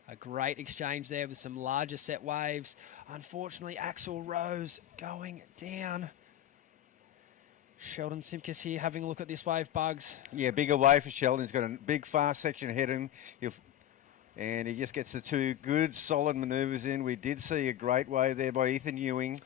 A great exchange there with some larger set waves. Unfortunately, Axel Rose going down. Sheldon Simkis here having a look at this wave, Bugs. Yeah, bigger wave for Sheldon. He's got a big fast section ahead of him. And he just gets the 2 good solid manoeuvres in. We did see a great wave there by Ethan Ewing,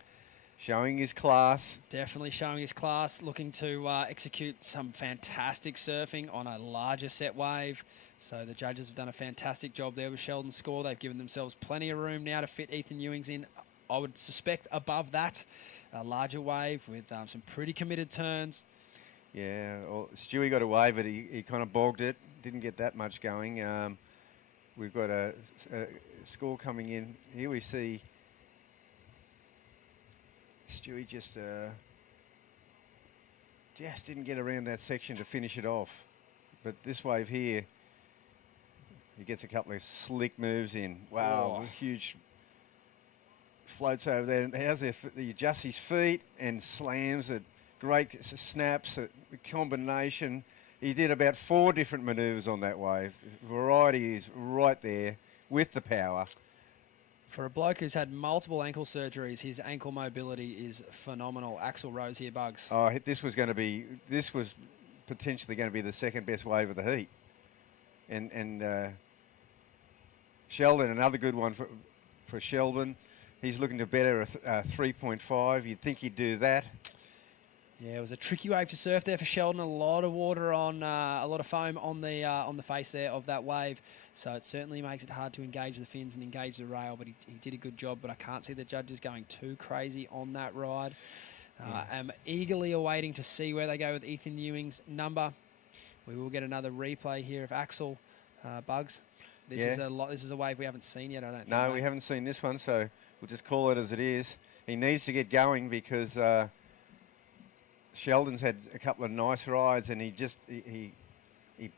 showing his class. Definitely showing his class, looking to execute some fantastic surfing on a larger set wave. So the judges have done a fantastic job there with Sheldon's score. They've given themselves plenty of room now to fit Ethan Ewing's in. I would suspect above that, a larger wave with some pretty committed turns. Yeah, well, Stewie got a wave, but he kind of bogged it. Didn't get that much going. We've got a score coming in. Here we see Stewie just didn't get around that section to finish it off. But this wave here, he gets a couple of slick moves in. Wow, Oh. huge floats over there. And he adjusts his feet and slams it. Great snaps, a combination. He did about 4 different manoeuvres on that wave. Variety is right there with the power. For a bloke who's had multiple ankle surgeries, his ankle mobility is phenomenal. Axel Rose here, Bugs. Oh, this was potentially going to be the second best wave of the heat. And Sheldon, another good one for Sheldon. He's looking to better a 3.5. You'd think he'd do that. Yeah, it was a tricky wave to surf there for Sheldon. A lot of water on, a lot of foam on the face there of that wave. So it certainly makes it hard to engage the fins and engage the rail. But he did a good job. But I can't see the judges going too crazy on that ride. I'm eagerly awaiting to see where they go with Ethan Ewing's number. We will get another replay here of Axel, Bugs. This is a wave we haven't seen yet, I don't think. No, we haven't seen this one, so we'll just call it as it is. He needs to get going because Sheldon's had a couple of nice rides, and he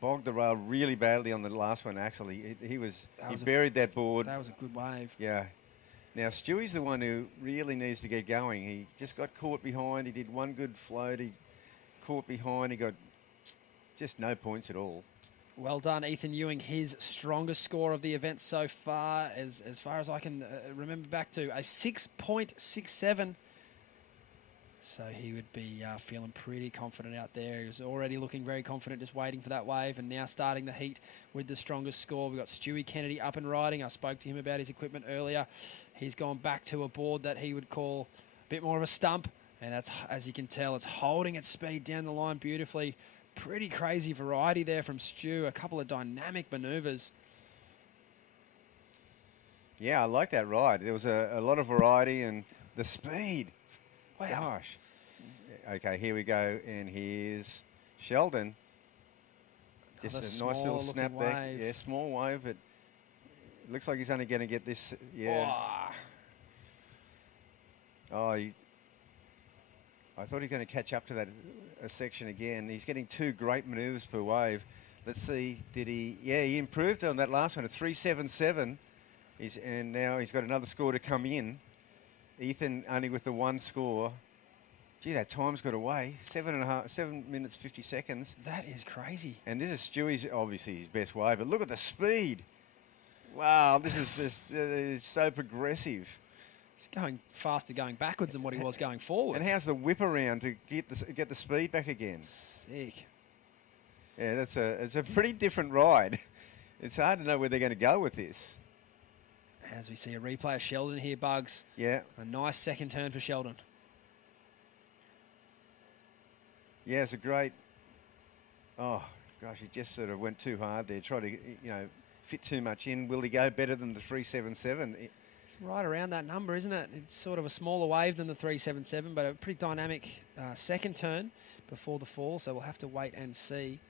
bogged the rail really badly on the last one. Actually, he buried that board. That was a good wave. Yeah. Now Stewie's the one who really needs to get going. He just got caught behind. He did one good float. He caught behind. He got just no points at all. Well done, Ethan Ewing. His strongest score of the event so far, as far as I can remember back to, a 6.67. So he would be feeling pretty confident out there. He was already looking very confident, just waiting for that wave, and now starting the heat with the strongest score. We've got Stewie Kennedy up and riding. I spoke to him about his equipment earlier. He's gone back to a board that he would call a bit more of a stump, and that's, as you can tell, it's holding its speed down the line beautifully. Pretty crazy variety there from Stu. A couple of dynamic manoeuvres. Yeah, I like that ride. There was a lot of variety and the speed. Wow. Gosh. Okay, here we go. And here's Sheldon. Just Another a nice little small snap looking back. wave. Yeah, small wave, but it looks like he's only going to get this. Yeah. Oh, I thought he was going to catch up to that section again. He's getting 2 great manoeuvres per wave. Let's see, did he? Yeah, he improved on that last one, a 3.77. And now he's got another score to come in. Ethan only with the 1 score. Gee, that time's got away. 7 minutes 50 seconds. That is crazy. And this is Stewie's, obviously his best wave, but look at the speed. Wow, this is so progressive. He's going faster going backwards than what he was going forward. And how's the whip around to get the speed back again? Sick. Yeah, it's a pretty different ride. It's hard to know where they're going to go with this. As we see a replay of Sheldon here, Bugs. Yeah. A nice second turn for Sheldon. Yeah, it's a great... Oh, gosh, he just sort of went too hard there. Tried to, fit too much in. Will he go better than the 377? It's right around that number, isn't it? It's sort of a smaller wave than the 377, but a pretty dynamic second turn before the fall, so we'll have to wait and see.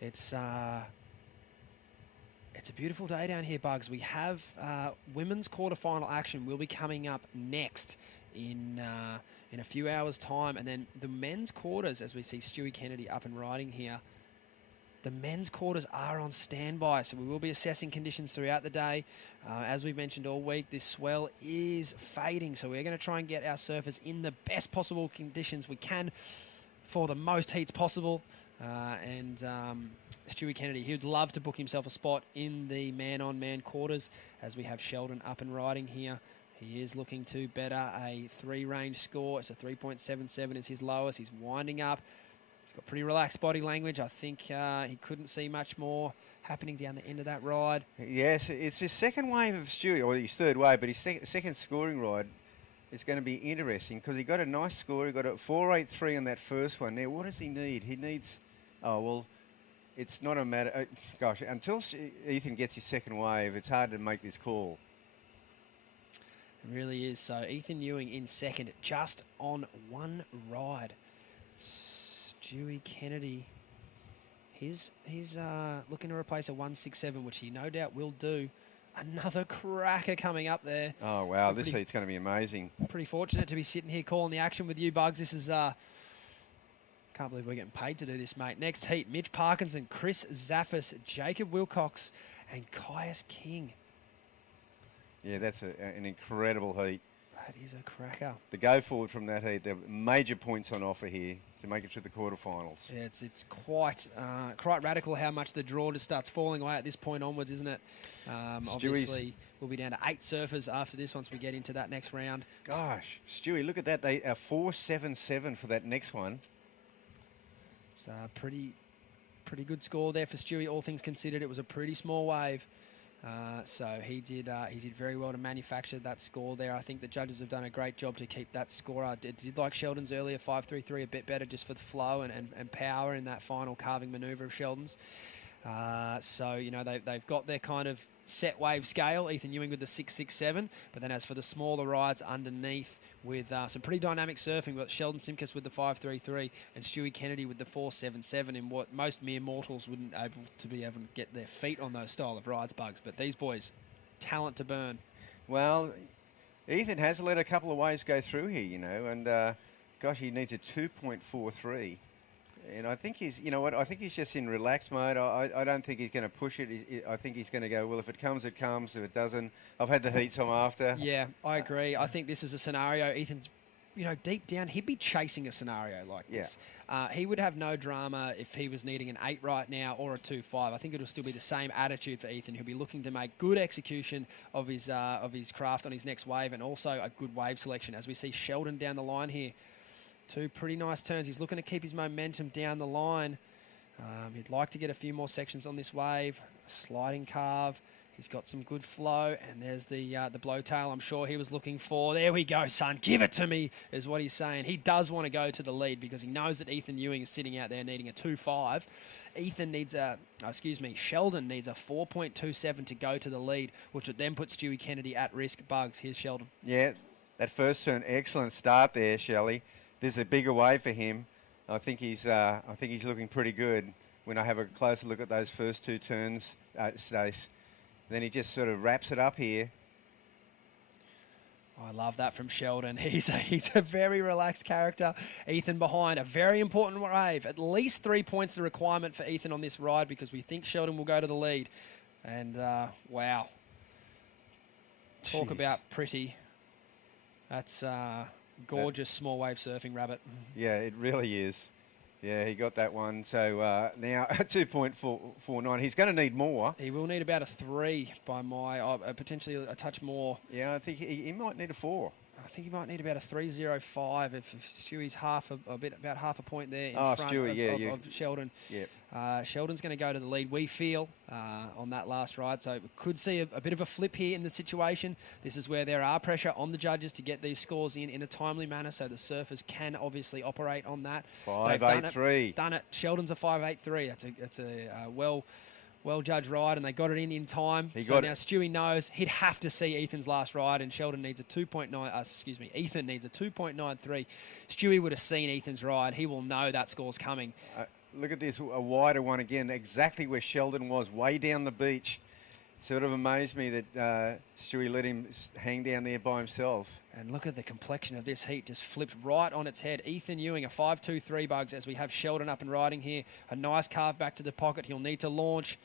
It's a beautiful day down here, Bugs. We have women's quarterfinal action will be coming up next in a few hours' time, and then the men's quarters, as we see Stewie Kennedy up and riding here. The men's quarters are on standby, so we will be assessing conditions throughout the day. As we've mentioned all week, this swell is fading, so we're going to try and get our surfers in the best possible conditions we can for the most heats possible. Stewie Kennedy, he would love to book himself a spot in the man-on-man quarters as we have Sheldon up and riding here. He is looking to better a 3-range score. It's a 3.77 is his lowest. He's winding up. He's got pretty relaxed body language. I think he couldn't see much more happening down the end of that ride. Yes, it's his second wave of Stewie, or his third wave, but his second scoring ride is going to be interesting because he got a nice score. He got a 4.83 on that first one. Now, what does he need? He needs... Oh, well, it's not a matter... gosh, until Ethan gets his second wave, it's hard to make this call. It really is. So Ethan Ewing in second, just on one ride. Stewie Kennedy, he's looking to replace a 167, which he no doubt will do. Another cracker coming up there. Oh, wow, this heat's going to be amazing. Pretty fortunate to be sitting here calling the action with you, Bugs. This is... can't believe we're getting paid to do this, mate. Next heat, Mitch Parkinson, Chris Zaffis, Jacob Wilcox, and Caius King. Yeah, that's an incredible heat. That is a cracker. The go forward from that heat, there are major points on offer here to make it to the quarterfinals. Yeah, it's quite radical how much the draw just starts falling away at this point onwards, isn't it? Obviously, we'll be down to 8 surfers after this once we get into that next round. Gosh, Stewie, look at that. They are 4.77 for that next one. It's a pretty good score there for Stewie, all things considered. It was a pretty small wave. So he did very well to manufacture that score there. I think the judges have done a great job to keep that score. I did like Sheldon's earlier 5.33 a bit better just for the flow and power in that final carving manoeuvre of Sheldon's. So, they've got their kind of set wave scale, Ethan Ewing with the 6.67, but then as for the smaller rides underneath with some pretty dynamic surfing, we've got Sheldon Simkus with the 5.33 and Stewie Kennedy with the 4.77 in what most mere mortals wouldn't able to get their feet on those style of rides, Bugs. But these boys, talent to burn. Well, Ethan has let a couple of waves go through here, and gosh, he needs a 2.43. And I think I think he's just in relaxed mode. I don't think he's going to push it. I think he's going to go, well, if it comes, it comes. If it doesn't, I've had the heats I'm after. Yeah, I agree. I think this is a scenario, Ethan's, deep down, he'd be chasing a scenario like this. He would have no drama if he was needing an 8 right now or a 2.5. I think it'll still be the same attitude for Ethan. He'll be looking to make good execution of his craft on his next wave and also a good wave selection. As we see Sheldon down the line here. 2 pretty nice turns. He's looking to keep his momentum down the line. He'd like to get a few more sections on this wave. Sliding carve. He's got some good flow. And there's the blowtail I'm sure he was looking for. There we go, son. Give it to me, is what he's saying. He does want to go to the lead because he knows that Ethan Ewing is sitting out there needing a 2.5. Sheldon needs a 4.27 to go to the lead, which would then put Stewie Kennedy at risk. Bugs, here's Sheldon. Yeah, that first turn, excellent start there, Shelley. There's a bigger wave for him. I think he's looking pretty good when I have a closer look at those first 2 turns, Stace. Then he just sort of wraps it up here. I love that from Sheldon. He's a very relaxed character. Ethan behind, a very important wave. At least 3 points the requirement for Ethan on this ride because we think Sheldon will go to the lead. And wow. Talk about pretty. That's... gorgeous small wave surfing, Rabbit. Yeah, it really is. Yeah, he got that one. So now 2.49. He's going to need more. He will need about a 3 by my, potentially a touch more. Yeah, I think he might need a 4. I think he might need about a 3.05 if Stewie's about half a point there in front Stewie, of Sheldon. Yep. Sheldon's going to go to the lead, we feel, on that last ride. So we could see a bit of a flip here in the situation. This is where there are pressure on the judges to get these scores in a timely manner, so the surfers can obviously operate on that. 5.83. Done it. Sheldon's a 5.83. That's a well-judged ride, and they got it in time. So now Stewie knows he'd have to see Ethan's last ride, and Sheldon needs a 2.9. Ethan needs a 2.93. Stewie would have seen Ethan's ride. He will know that score's coming. Look at this, a wider one again, exactly where Sheldon was, way down the beach. It sort of amazed me that Stewie let him hang down there by himself. And look at the complexion of this heat, just flipped right on its head. Ethan Ewing, a 5.23 bugs, as we have Sheldon up and riding here. A nice carve back to the pocket. He'll need to launch,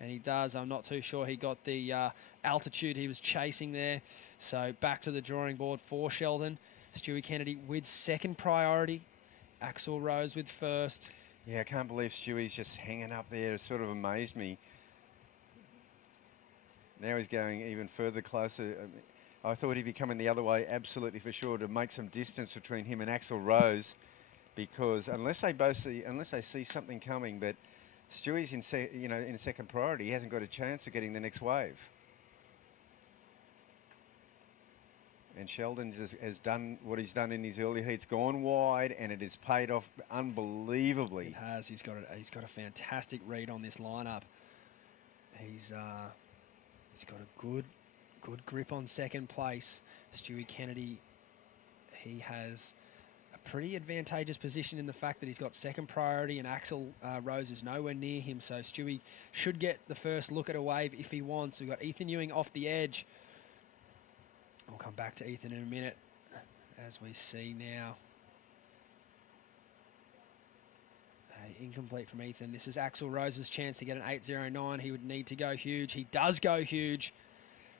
and he does. I'm not too sure he got the altitude he was chasing there. So back to the drawing board for Sheldon. Stewie Kennedy with second priority. Axel Rose with first. Yeah, I can't believe Stewie's just hanging up there. It sort of amazed me. Now he's going even further closer. I thought he'd be coming the other way, absolutely for sure, to make some distance between him and Axel Rose, because unless they see something coming, but Stewie's in second priority, he hasn't got a chance of getting the next wave. And Sheldon has done what he's done in his early heats, gone wide, and it has paid off unbelievably. It has. He's got a fantastic read on this lineup. He's got a good grip on second place. Stewie Kennedy, he has a pretty advantageous position in the fact that he's got second priority, and Axel Rose is nowhere near him, so Stewie should get the first look at a wave if he wants. We've got Ethan Ewing off the edge. We'll come back to Ethan in a minute, as we see now. Incomplete from Ethan. This is Axel Rose's chance to get an 8.09. He would need to go huge. He does go huge.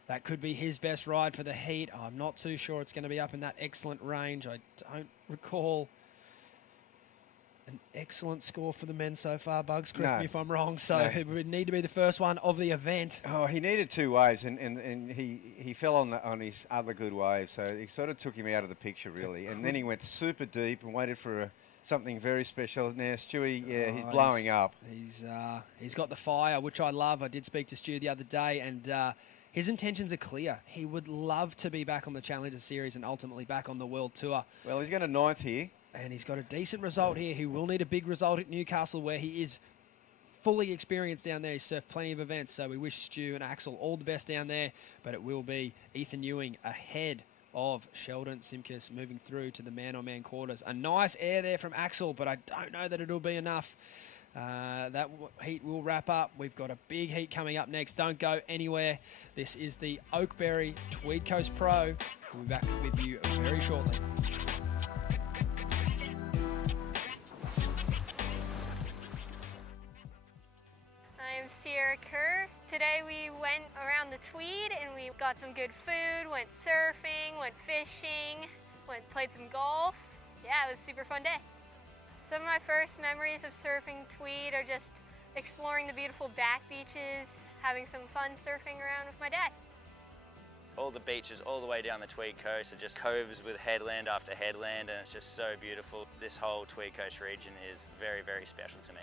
That could be his best ride for the heat. I'm not too sure it's going to be up in that excellent range. I don't recall an excellent score for the men so far. Bugs, correct me if I'm wrong. So it would need to be the first one of the event. Oh, he needed 2 waves, and he fell on his other good wave. So it sort of took him out of the picture, really. And then he went super deep and waited for something very special. Now, Stewie, he's blowing up. He's got the fire, which I love. I did speak to Stu the other day, and his intentions are clear. He would love to be back on the Challenger Series and ultimately back on the World Tour. Well, he's got a 9th here. And he's got a decent result here. He will need a big result at Newcastle, where he is fully experienced down there. He's surfed plenty of events, so we wish Stu and Axel all the best down there. But it will be Ethan Ewing ahead of Sheldon Simkis moving through to the man-on-man quarters. A nice air there from Axel, but I don't know that it'll be enough. That heat will wrap up. We've got a big heat coming up next. Don't go anywhere. This is the Oakberry Tweed Coast Pro. We'll be back with you very shortly. Today we went around the Tweed and we got some good food, went surfing, went fishing, played some golf. Yeah, it was a super fun day. Some of my first memories of surfing Tweed are just exploring the beautiful back beaches, having some fun surfing around with my dad. All the beaches all the way down the Tweed coast are just coves with headland after headland, and it's just so beautiful. This whole Tweed coast region is very, very special to me.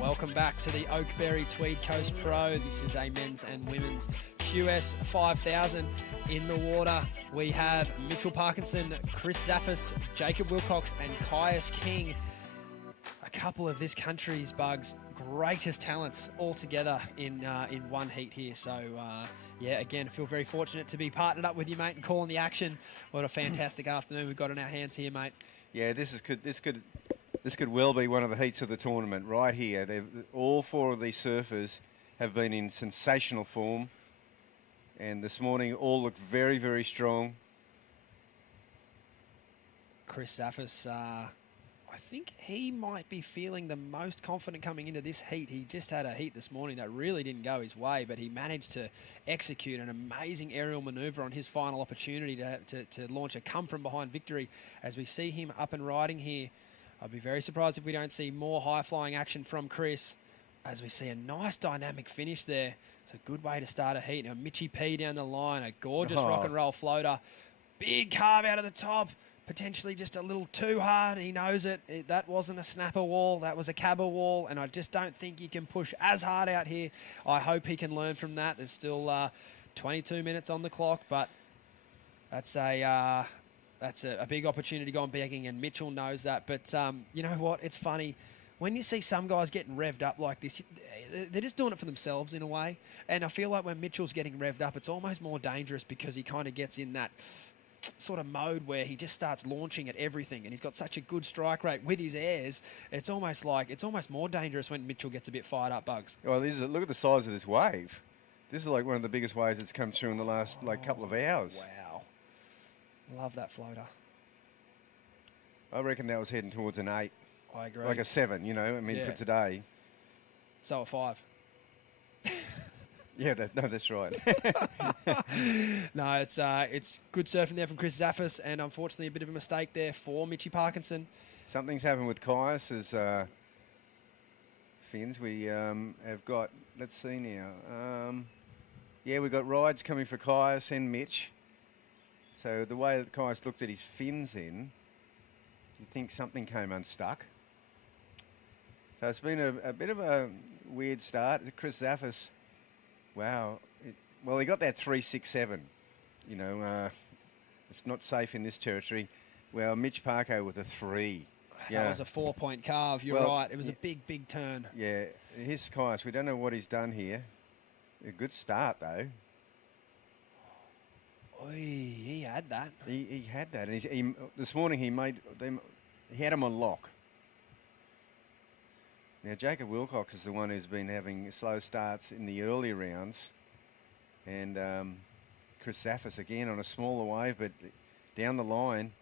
Welcome back to the Oakberry Tweed Coast Pro. This is a men's and women's QS 5000. In the water, we have Mitchell Parkinson, Chris Zaffis, Jacob Wilcox, and Caius King. A a couple of this country's Bugs' greatest talents all together in one heat here. So, yeah, again, I feel very fortunate to be partnered up with you, mate, and calling the action. What a fantastic afternoon we've got in our hands here, mate. Yeah, this could well be one of the heats of the tournament right here. All four of these surfers have been in sensational form, and this morning all looked very, very strong. Chris Zaffis, I think he might be feeling the most confident coming into this heat. He just had a heat this morning that really didn't go his way, but he managed to execute an amazing aerial manoeuvre on his final opportunity to launch a come-from-behind victory. As we see him up and riding here, I'd be very surprised if we don't see more high-flying action from Chris, as we see a nice dynamic finish there. It's a good way to start a heat. Now, Mitchy P down the line, a gorgeous rock and roll floater. Big carve out of the top. Potentially just a little too hard. He knows it. That wasn't a snapper wall. That was a cabber wall, and I just don't think you can push as hard out here. I hope he can learn from that. There's still 22 minutes on the clock, but that's a big opportunity gone begging, and Mitchell knows that. But you know what? It's funny. When you see some guys getting revved up like this, they're just doing it for themselves in a way. And I feel like when Mitchell's getting revved up, it's almost more dangerous because he kind of gets in that sort of mode where he just starts launching at everything, and he's got such a good strike rate with his airs. It's almost more dangerous when Mitchell gets a bit fired up, Bugs. Well, look at the size of this wave. This is like one of the biggest waves that's come through in the last couple of hours. Wow. Love that floater. I reckon that was heading towards an 8. I agree. Like a 7, for today. So a 5. Yeah, that's right. No, it's good surfing there from Chris Zaffis, and unfortunately a bit of a mistake there for Mitchy Parkinson. Something's happened with Caius's fins. We have got, let's see now. We've got rides coming for Caius and Mitch. So the way that Caius looked at his fins in, you think something came unstuck. So it's been a bit of a weird start. Chris Zaffis, wow. He got that 3.67. It's not safe in this territory. Well, Mitch Parko with a 3. Yeah. That was a 4-point carve. You're right. It was a big, big turn. Yeah. Here's Caius. We don't know what he's done here. A good start, though. Oy, he had that. He had that. And this morning he had him on lock. Now, Jacob Wilcox is the one who's been having slow starts in the early rounds. And Chris Zaffis again on a smaller wave, but down the line,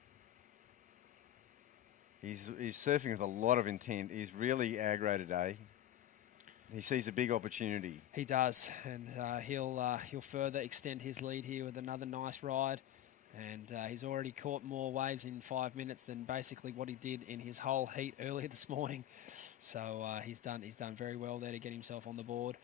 he's surfing with a lot of intent. He's really aggro today. He sees a big opportunity. He does, and he'll further extend his lead here with another nice ride. And he's already caught more waves in 5 minutes than basically what he did in his whole heat earlier this morning. So he's done very well there to get himself on the board.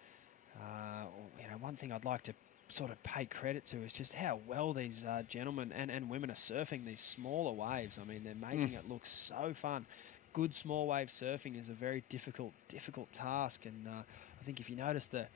One thing I'd like to sort of pay credit to is just how well these gentlemen and women are surfing these smaller waves. I mean, they're making it look so fun. Good small wave surfing is a very difficult task, and I think if you notice the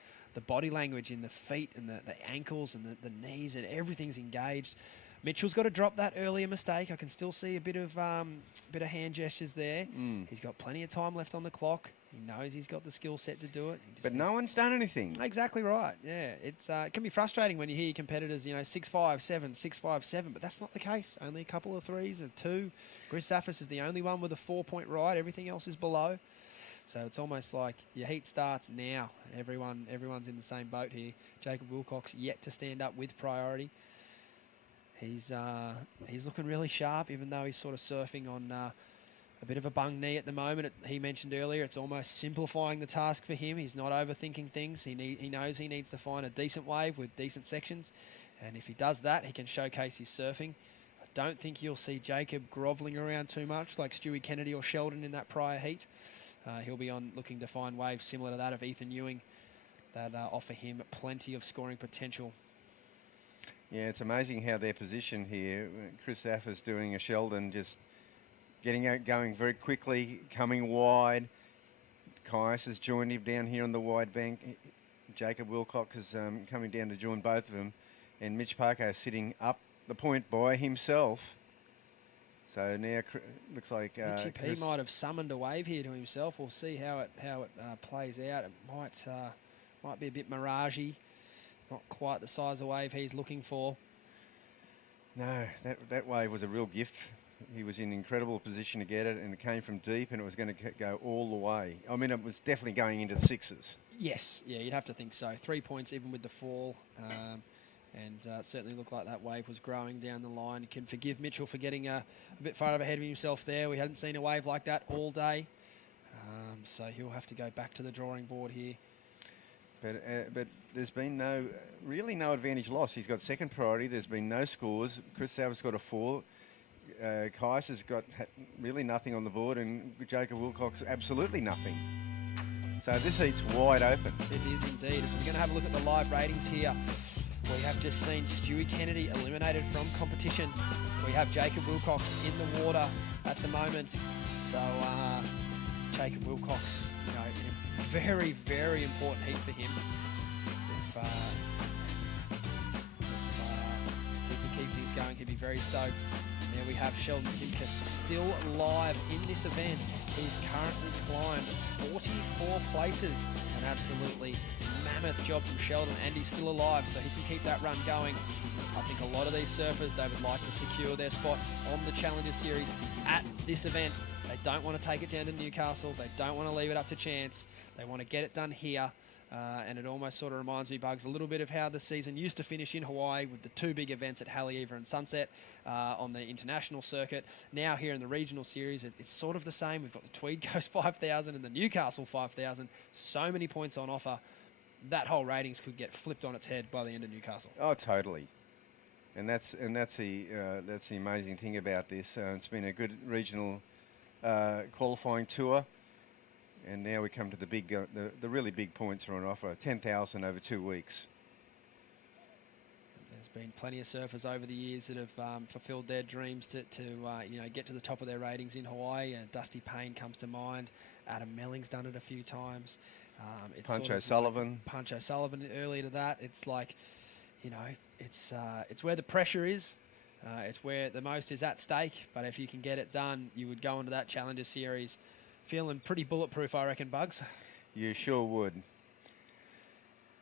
body language in the feet and the ankles and the knees, and everything's engaged. Mitchell's got to drop that earlier mistake. I can still see a bit of hand gestures there. He's got plenty of time left on the clock. He knows he's got the skill set to do it. But no one's done anything. Exactly right. Yeah, it can be frustrating when you hear your competitors, 6.57, 6.57, but that's not the case. Only a couple of 3s and 2. Chris Zaffis is the only one with a 4-point ride. Everything else is below. So it's almost like your heat starts now. Everyone's in the same boat here. Jacob Wilcox yet to stand up with priority. He's looking really sharp, even though he's sort of surfing on a bit of a bung knee at the moment. He mentioned earlier it's almost simplifying the task for him. He's not overthinking things. He knows he needs to find a decent wave with decent sections, and if he does that, he can showcase his surfing. I don't think you'll see Jacob grovelling around too much like Stewie Kennedy or Sheldon in that prior heat. He'll be on looking to find waves similar to that of Ethan Ewing that offer him plenty of scoring potential. Yeah, it's amazing how they're positioned here. Chris Zaffis doing a Sheldon, just getting out, going very quickly, coming wide. Caius has joined him down here on the wide bank. Jacob Wilcox is coming down to join both of them. And Mitch Parker sitting up the point by himself. So now looks like Mitchy P Chris- might have summoned a wave here to himself. We'll see how it plays out. It might be a bit miragey, not quite the size of wave he's looking for. No, that wave was a real gift. He was in incredible position to get it, and it came from deep, and it was going to go all the way. I mean, it was definitely going into the sixes. Yes, yeah, you'd have to think so. 3 points even with the fall. And it certainly looked like that wave was growing down the line. You can forgive Mitchell for getting a bit far ahead of himself there. We hadn't seen a wave like that all day. So he'll have to go back to the drawing board here. But there's been really no advantage lost. He's got second priority. There's been no scores. Chris Sauer's got a 4. Kais has got really nothing on the board, and Jacob Wilcox absolutely nothing. So this heat's wide open. It is indeed. So we're going to have a look at the live ratings here. We have just seen Stewie Kennedy eliminated from competition. We have Jacob Wilcox in the water at the moment. So Jacob Wilcox, in a very, very important heat for him. If he can keep things going, he'll be very stoked. There we have Sheldon Simkus still live in this event. He's currently climbed 44 places. An absolutely mammoth job from Sheldon, and he's still alive, so he can keep that run going. I think a lot of these surfers, they would like to secure their spot on the Challenger Series at this event. They don't want to take it down to Newcastle. They don't want to leave it up to chance. They want to get it done here. And it almost sort of reminds me, Bugs, a little bit of how the season used to finish in Hawaii with the 2 big events at Haleiwa and Sunset on the international circuit. Now here in the regional series, it's sort of the same. We've got the Tweed Coast 5000 and the Newcastle 5000. So many points on offer. That whole ratings could get flipped on its head by the end of Newcastle. Oh, totally. And that's the amazing thing about this. It's been a good regional qualifying tour. And now we come to the big, the really big points are on offer. 10,000 over 2 weeks. There's been plenty of surfers over the years that have fulfilled their dreams to get to the top of their ratings in Hawaii. Dusty Payne comes to mind. Adam Melling's done it a few times. Pancho Sullivan. Pancho Sullivan earlier to that. It's like, it's where the pressure is. It's where the most is at stake. But if you can get it done, you would go into that Challenger Series feeling pretty bulletproof, I reckon, Bugs. You sure would.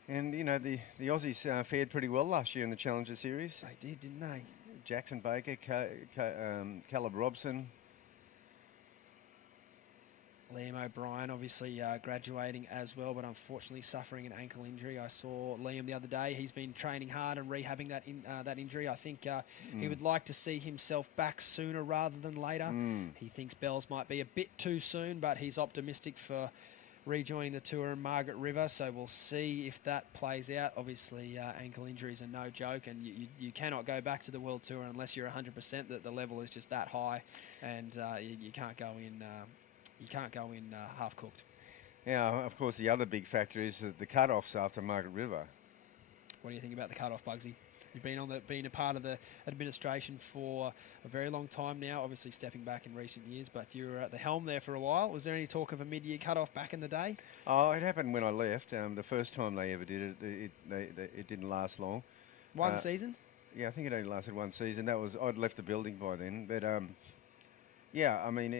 And, the Aussies fared pretty well last year in the Challenger Series. They did, didn't they? Jackson Baker, Caleb Robson. Liam O'Brien obviously graduating as well, but unfortunately suffering an ankle injury. I saw Liam the other day. He's been training hard and rehabbing that injury. I think he would like to see himself back sooner rather than later. He thinks Bells might be a bit too soon, but he's optimistic for rejoining the tour in Margaret River, so we'll see if that plays out. Obviously, ankle injuries are no joke, and you cannot go back to the World Tour unless you're 100%. That the level is just that high, and you can't go in. You can't go in half cooked. Yeah, of course, the other big factor is the cut-offs after Margaret River. What do you think about the cut-off, Bugsy? You've been a part of the administration for a very long time now, obviously stepping back in recent years, but you were at the helm there for a while. Was there any talk of a mid-year cut-off back in the day? Oh, it happened when I left. The first time they ever did it, it didn't last long. One season? Yeah, I think it only lasted one season. I'd left the building by then, but yeah, I mean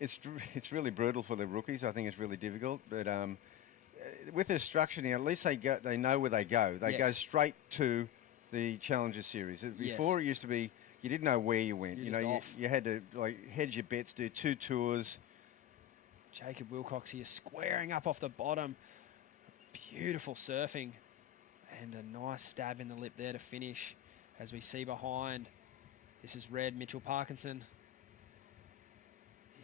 it's really brutal for the rookies. I think it's really difficult, but with the structure now, at least they know where they go. They go straight to the Challenger Series. Before it used to be you didn't know where you went. You had to hedge your bets, do 2 tours. Jacob Wilcox here squaring up off the bottom. Beautiful surfing, and a nice stab in the lip there to finish. As we see behind, this is Red Mitchell Parkinson.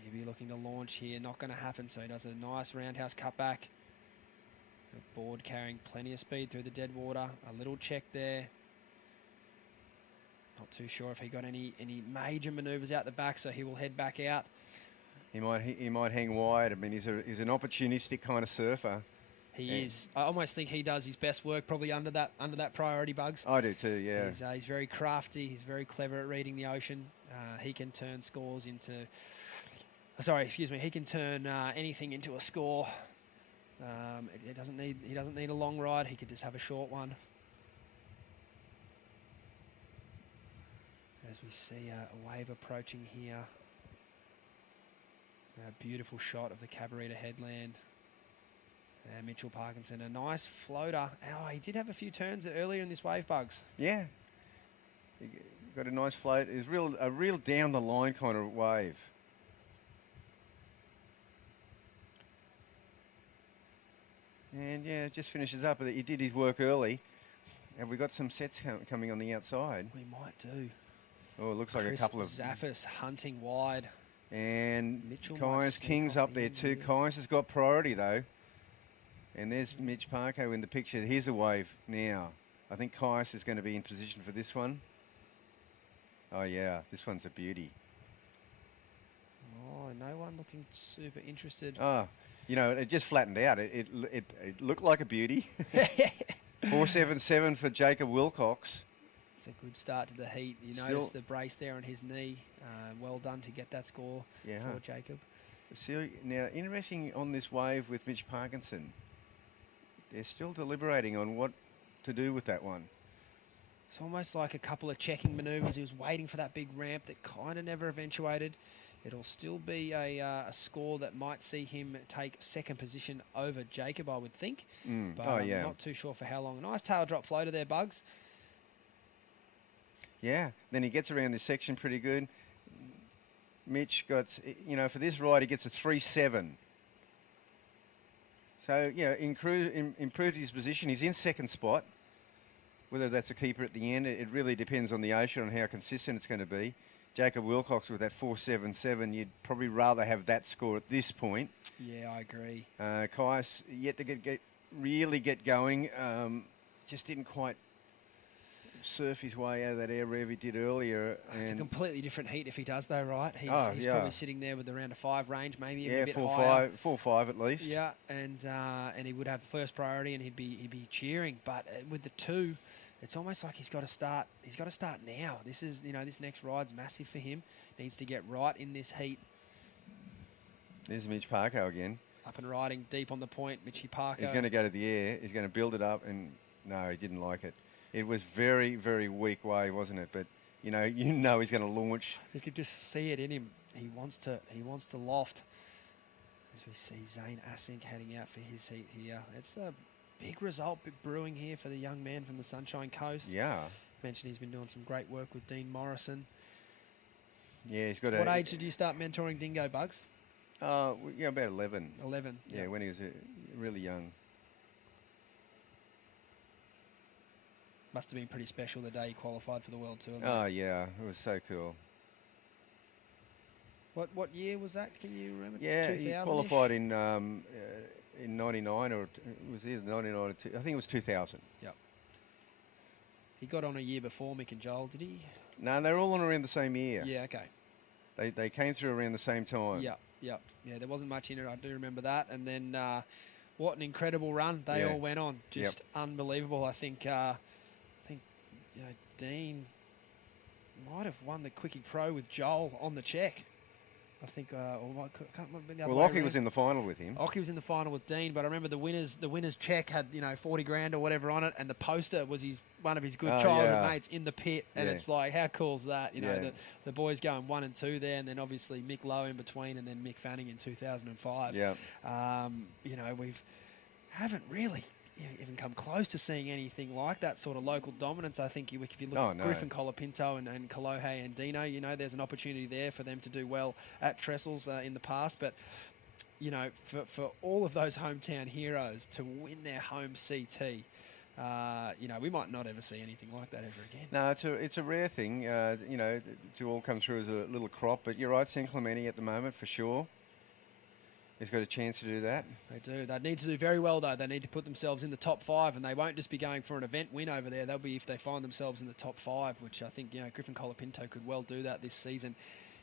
He'll be looking to launch here. Not going to happen, so he does a nice roundhouse cutback. The board carrying plenty of speed through the dead water. A little check there. Not too sure if he got any major manoeuvres out the back, so he will head back out. He might hang wide. I mean, he's an opportunistic kind of surfer. He is. I almost think he does his best work probably under that priority, Bugs. I do too, yeah. He's very crafty. He's very clever at reading the ocean. He can turn scores into... he can turn anything into a score. He doesn't need a long ride. He could just have a short one. as we see a wave approaching here. A beautiful shot of the Cabarita headland. Mitchell Parkinson, a nice floater. Oh, he did have a few turns earlier in this wave, Bugs. Yeah. He got a nice float. It was a real down the line kind of wave. And yeah, just finishes up. He did his work early. Have we got some sets coming on the outside? We might do. Oh, it looks like Chris a couple of... Zaffis hunting wide. And Mitchell Caius King's up there too. Caius has got priority though. And there's Mitch Parko in the picture. Here's a wave now. I think Caius is going to be in position for this one. Oh yeah, this one's a beauty. Oh, no one looking super interested. Oh, you know, it just flattened out. It looked like a beauty. 477 for Jacob Wilcox. It's a good start to the heat. You notice the brace there on his knee. Well done to get that score for Jacob. See, now, interesting on this wave with Mitch Parkinson. They're still deliberating on what to do with that one. It's almost like a couple of checking manoeuvres. He was waiting for that big ramp that kind of never eventuated. It'll still be a score that might see him take second position over Jacob, I would think. But I'm not too sure for how long. Nice tail drop floater there, Bugs. Yeah, then he gets around this section pretty good. Mitch got, you know, for this ride, he gets a 3.7. So, yeah, improved his position. He's in second spot. Whether that's a keeper at the end, it really depends on the ocean, on how consistent it's going to be. Jacob Wilcox with that 4.77, you'd probably rather have that score at this point. Yeah, I agree. Caius yet to really get going. Just didn't quite surf his way out of that air rev he did earlier. It's a completely different heat if he does, though, right? He's probably sitting there with around a 5 range, maybe even a bit higher. 4.5 at least. Yeah, and he would have first priority, and he'd be cheering. But with the 2, it's almost like he's got to start. He's got to start now. This is, this next ride's massive for him. Needs to get right in this heat. There's Mitch Parko again. Up and riding deep on the point, Mitchy Parko. He's going to go to the air. He's going to build it up, and no, he didn't like it. It was very, very weak wave, wasn't it? But you know he's going to launch. You could just see it in him. He wants to loft. As we see Zane Asink heading out for his heat here. It's a big result brewing here for the young man from the Sunshine Coast. Yeah. Mentioned he's been doing some great work with Dean Morrison. Yeah, he's got What age did you start mentoring Dingo, Bugs? About 11. 11. Yeah, when he was really young. Must have been pretty special the day he qualified for the World Tour. Oh, yeah. It was so cool. What year was that? Can you remember? Yeah, he qualified in 99, or it was either 99 or I think it was 2000. Yep. He got on a year before Mick and Joel, did he? No, they were all on around the same year. Yeah, okay. They came through around the same time. Yeah. Yeah, there wasn't much in it. I do remember that. And then what an incredible run they all went on. Just unbelievable. I think Dean might have won the Quickie Pro with Joel on the check. I think, Ockie was in the final with him. Ockie was in the final with Dean, but I remember the winners check had 40 grand or whatever on it, and the poster was one of his good childhood mates in the pit, and it's like, how cool is that? The boys going 1 and 2 there, and then obviously Mick Lowe in between, and then Mick Fanning in 2005. Yeah. We haven't really even come close to seeing anything like that sort of local dominance. I think if you look at Griffin Colapinto and Kolohe and Dino, there's an opportunity there for them to do well at Trestles in the past. But, for all of those hometown heroes to win their home CT, we might not ever see anything like that ever again. No, it's a rare thing, to all come through as a little crop. But you're right, San Clemente at the moment for sure. He's got a chance to do that. They do. They need to do very well, though. They need to put themselves in the top 5, and they won't just be going for an event win over there. They'll be if they find themselves in the top 5, which I think Griffin Colapinto could well do that this season.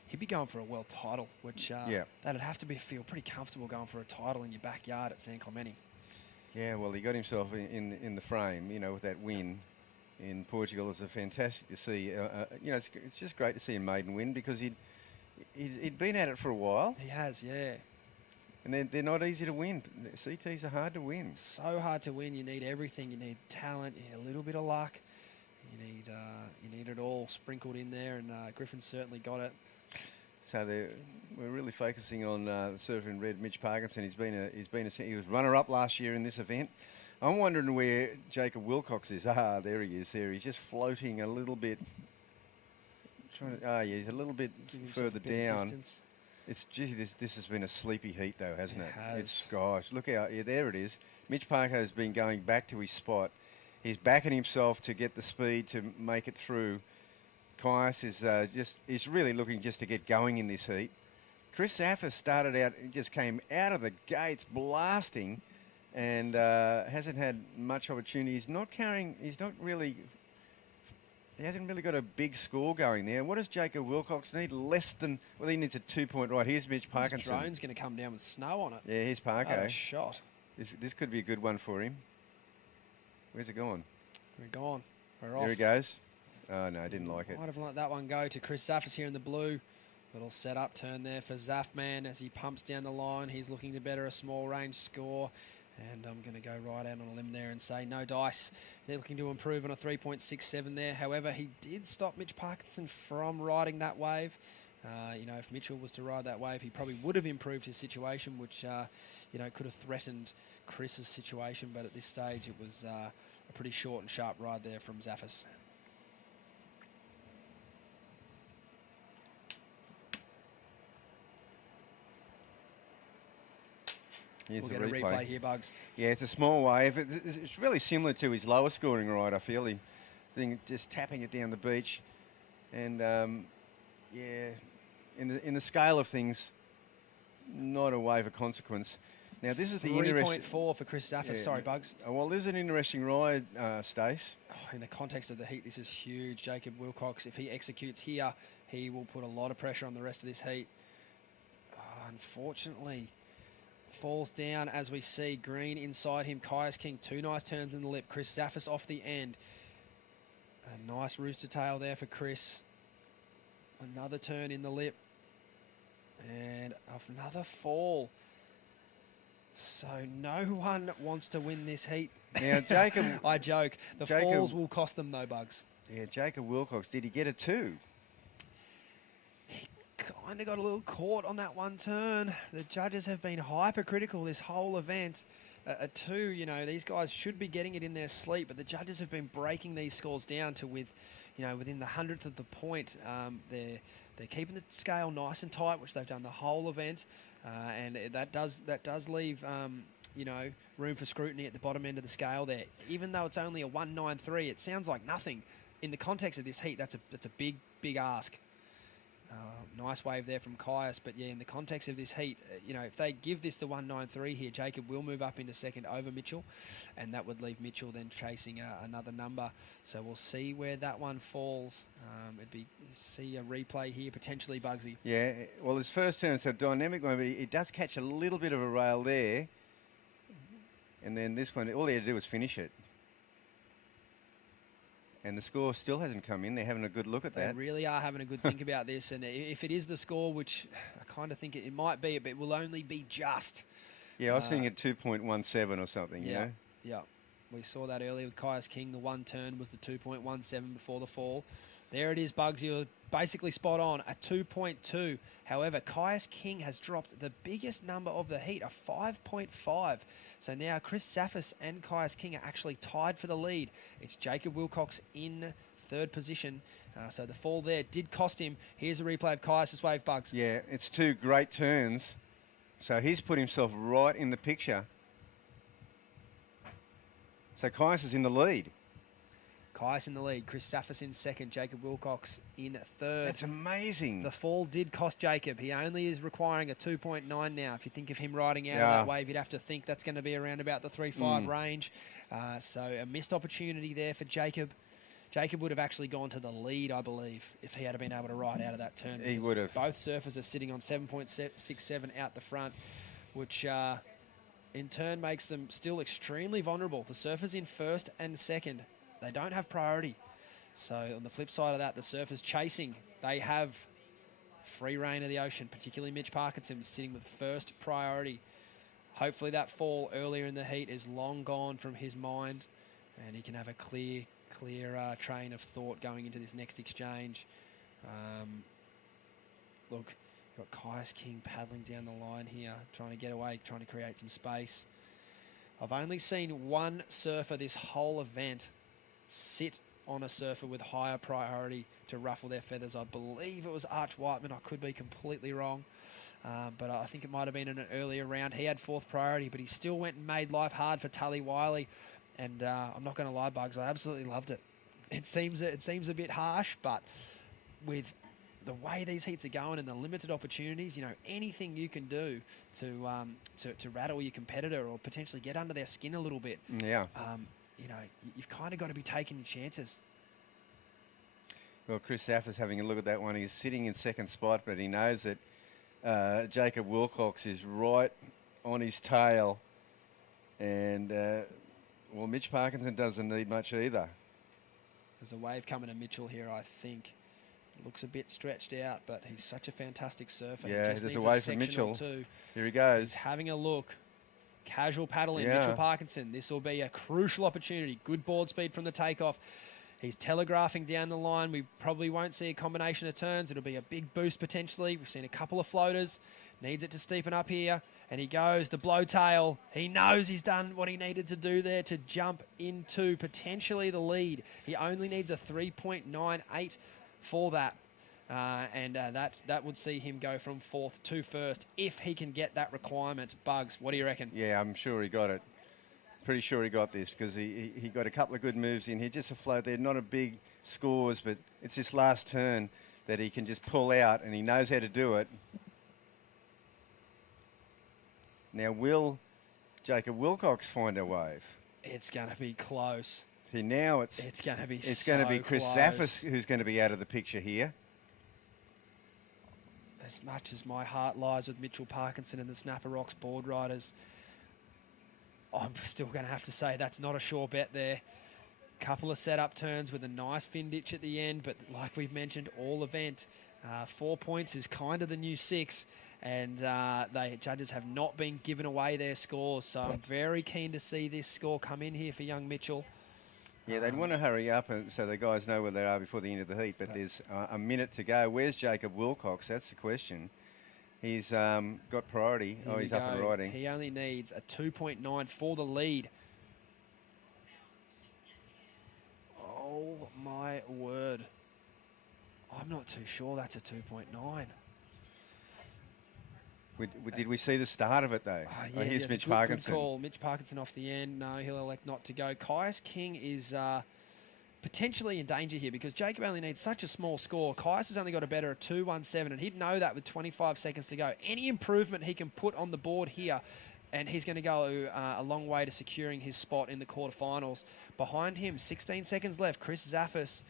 He'd be going for a world title, which that'd have to feel pretty comfortable going for a title in your backyard at San Clemente. Yeah, well, he got himself in the frame, with that win in Portugal. It's fantastic to see. It's just great to see him maiden win because he'd been at it for a while. He has, yeah. And they're not easy to win. CTs are hard to win. So hard to win. You need everything. You need talent, a little bit of luck. You need it all sprinkled in there, and Griffin's certainly got it. So we're really focusing on the surfer in red, Mitch Parkinson. He was runner-up last year in this event. I'm wondering where Jacob Wilcox is. There he is. There, he's just floating a little bit. Yeah, he's a little bit further down. It's this has been a sleepy heat though, hasn't it? It's gosh, look out! Yeah, there it is. Mitch Parker has been going back to his spot. He's backing himself to get the speed to make it through. Caius is really looking just to get going in this heat. Chris Zaffis started out, just came out of the gates blasting, and hasn't had much opportunity. He hasn't really got a big score going there. What does Jacob Wilcox need? He needs a 2-point right. Here's Mitch Parkinson. His drone's going to come down with snow on it. Yeah, here's Parker. What a shot. This could be a good one for him. Where's it gone? We're gone. We're off. There he goes. Oh, no, I didn't like it. Might have let that one go to Chris Zaffis here in the blue. Little set-up turn there for Zaffman as he pumps down the line. He's looking to better a small range score. And I'm going to go right out on a limb there and say no dice. They're looking to improve on a 3.67 there. However, he did stop Mitch Parkinson from riding that wave. If Mitchell was to ride that wave, he probably would have improved his situation, which, could have threatened Chris's situation. But at this stage, it was a pretty short and sharp ride there from Zaffis. We'll get a replay here, Bugs. Yeah, it's a small wave. It's really similar to his lower scoring ride, I feel. Just tapping it down the beach. And, in the scale of things, not a wave of consequence. Now, this is the 3.4 for Chris Zaffis. Yeah. Sorry, Bugs. Well, this is an interesting ride, Stace. In the context of the heat, this is huge. Jacob Wilcox, if he executes here, he will put a lot of pressure on the rest of this heat. Unfortunately, falls down as we see. Green inside him. Caius King, 2 nice turns in the lip. Chris Zaffis off the end. A nice rooster tail there for Chris. Another turn in the lip. And another fall. So no one wants to win this heat. Now, Jacob... I joke. The falls will cost them though, Bugs. Yeah, Jacob Wilcox, did he get a 2? Kind of got a little caught on that one turn. The judges have been hypercritical this whole event. A 2, these guys should be getting it in their sleep, but the judges have been breaking these scores down to within the 100th of the point. They're keeping the scale nice and tight, which they've done the whole event, and that does leave room for scrutiny at the bottom end of the scale there. Even though it's only a 193, it sounds like nothing. In the context of this heat, that's a big ask. Nice wave there from Caius, but yeah, in the context of this heat, if they give this the 193 here, Jacob will move up into second over Mitchell, and that would leave Mitchell then chasing another number. So we'll see where that one falls. See a replay here, potentially, Bugsy. Yeah, well, his first turn's a dynamic one, but it does catch a little bit of a rail there. And then this one, all he had to do was finish it. And the score still hasn't come in. They're having a good look at that. They really are having a good think about this. And if it is the score, which I kind of think it might be, but it will only be just. Yeah, I was thinking at 2.17 or something, you know? Yeah. We saw that earlier with Caius King. The one turn was the 2.17 before the fall. There it is, Bugs. You're basically spot on, a 2.2. However, Caius King has dropped the biggest number of the heat, a 5.5. So now Chris Zaffis and Caius King are actually tied for the lead. It's Jacob Wilcox in third position. So the fall there did cost him. Here's a replay of Caius' wave, Bugs. Yeah, it's 2 great turns. So he's put himself right in the picture. So Caius is in the lead. Caius in the lead, Chris Zaffis in second, Jacob Wilcox in third. That's amazing. The fall did cost Jacob. He only is requiring a 2.9 now. If you think of him riding out of that wave, you'd have to think that's going to be around about the 3.5 range. So a missed opportunity there for Jacob. Jacob would have actually gone to the lead, I believe, if he had been able to ride out of that turn. He would have. Both surfers are sitting on 7.67 out the front, which in turn makes them still extremely vulnerable. The surfers in first and second, they don't have priority. So on the flip side of that, the surfers chasing, they have free reign of the ocean, particularly Mitch Parkinson sitting with first priority. Hopefully that fall earlier in the heat is long gone from his mind, and he can have a clear train of thought going into this next exchange. Look, got Kai's King paddling down the line here, trying to get away, trying to create some space. I've only seen one surfer this whole event sit on a surfer with higher priority to ruffle their feathers. I believe it was Arch Whiteman. I could be completely wrong. But I think it might have been in an earlier round. He had fourth priority, but he still went and made life hard for Tully Wiley. And I'm not going to lie, Bugs, I absolutely loved it. It seems a bit harsh, but with the way these heats are going and the limited opportunities, you know, anything you can do to rattle your competitor or potentially get under their skin a little bit. Yeah. You know, you've kind of got to be taking your chances. Well, Chris Saffers having a look at that one. He's sitting in second spot, but he knows that Jacob Wilcox is right on his tail. And, well, Mitch Parkinson doesn't need much either. There's a wave coming to Mitchell here, I think. Looks a bit stretched out, but he's such a fantastic surfer. Yeah, there's a wave for Mitchell. Here he goes. He's having a look. Casual paddling, Yeah. Mitchell Parkinson. This will be a crucial opportunity. Good board speed from the takeoff. He's telegraphing down the line. We probably won't see a combination of turns. It'll be a big boost potentially. We've seen a couple of floaters. Needs it to steepen up here. And he goes, the blowtail. He knows he's done what he needed to do there to jump into potentially the lead. He only needs a 3.98 for that. That would see him go from fourth to first if he can get that requirement. Bugs, what do you reckon? Yeah, I'm sure he got it. Pretty sure he got this because he got a couple of good moves in here. Just a float there, not a big scores, but it's this last turn that he can just pull out, and he knows how to do it. Now, will Jacob Wilcox find a wave? It's going to be close. See, now it's going to be going to be Chris Zaffis who's going to be out of the picture here. As much as my heart lies with Mitchell Parkinson and the Snapper Rocks board riders, I'm still going to have to say that's not a sure bet there. Couple of setup turns with a nice fin ditch at the end, but like we've mentioned all event, 4 points is kind of the new 6, and the judges have not been given away their scores, so I'm very keen to see this score come in here for young Mitchell. Yeah, they'd want to hurry up so the guys know where they are before the end of the heat, but there's a minute to go. Where's Jacob Wilcox? That's the question. He's got priority. Here He's we up and go. riding. He only needs a 2.9 for the lead. Oh, my word. I'm not too sure that's a 2.9. Did we see the start of it, though? Yeah, here's yes, Mitch good Parkinson. call. Mitch Parkinson off the end. No, he'll elect not to go. Kai's King is potentially in danger here because Jacob only needs such a small score. Kai's has only got a better of 2.17, and he'd know that with 25 seconds to go. Any improvement he can put on the board here, and he's going to go a long way to securing his spot in the quarterfinals. Behind him, 16 seconds left, Chris Zaffis.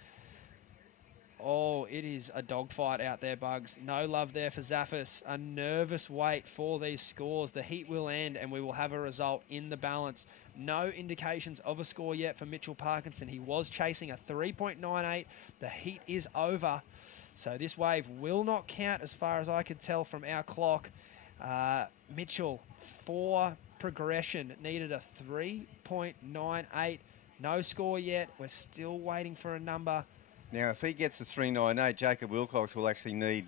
Oh, it is a dogfight out there, Bugs. No love there for Zaffis. A nervous wait for these scores. The heat will end and we will have a result in the balance. No indications of a score yet for Mitchell Parkinson. He was chasing a 3.98. The heat is over. So this wave will not count as far as I could tell from our clock. Mitchell, for progression, needed a 3.98. No score yet. We're still waiting for a number. Now, if he gets the 3.98, Jacob Wilcox will actually need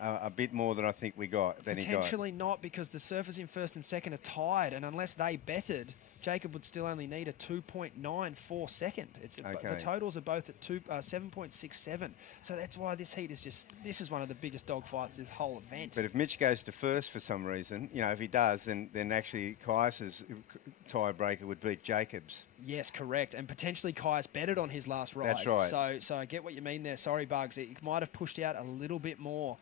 a bit more than I think he got. Potentially not, because the surfers in first and second are tied, and unless they betted, Jacob would still only need a 2.9 for second. The totals are both at 7.67, so that's why this heat is this is one of the biggest dogfights this whole event. But if Mitch goes to first for some reason, if he does, then actually Kai's tiebreaker would beat Jacob's. Yes, correct, and potentially Kai's betted on his last ride. That's right. So I get what you mean there. Sorry, Bugs. It might have pushed out a little bit more.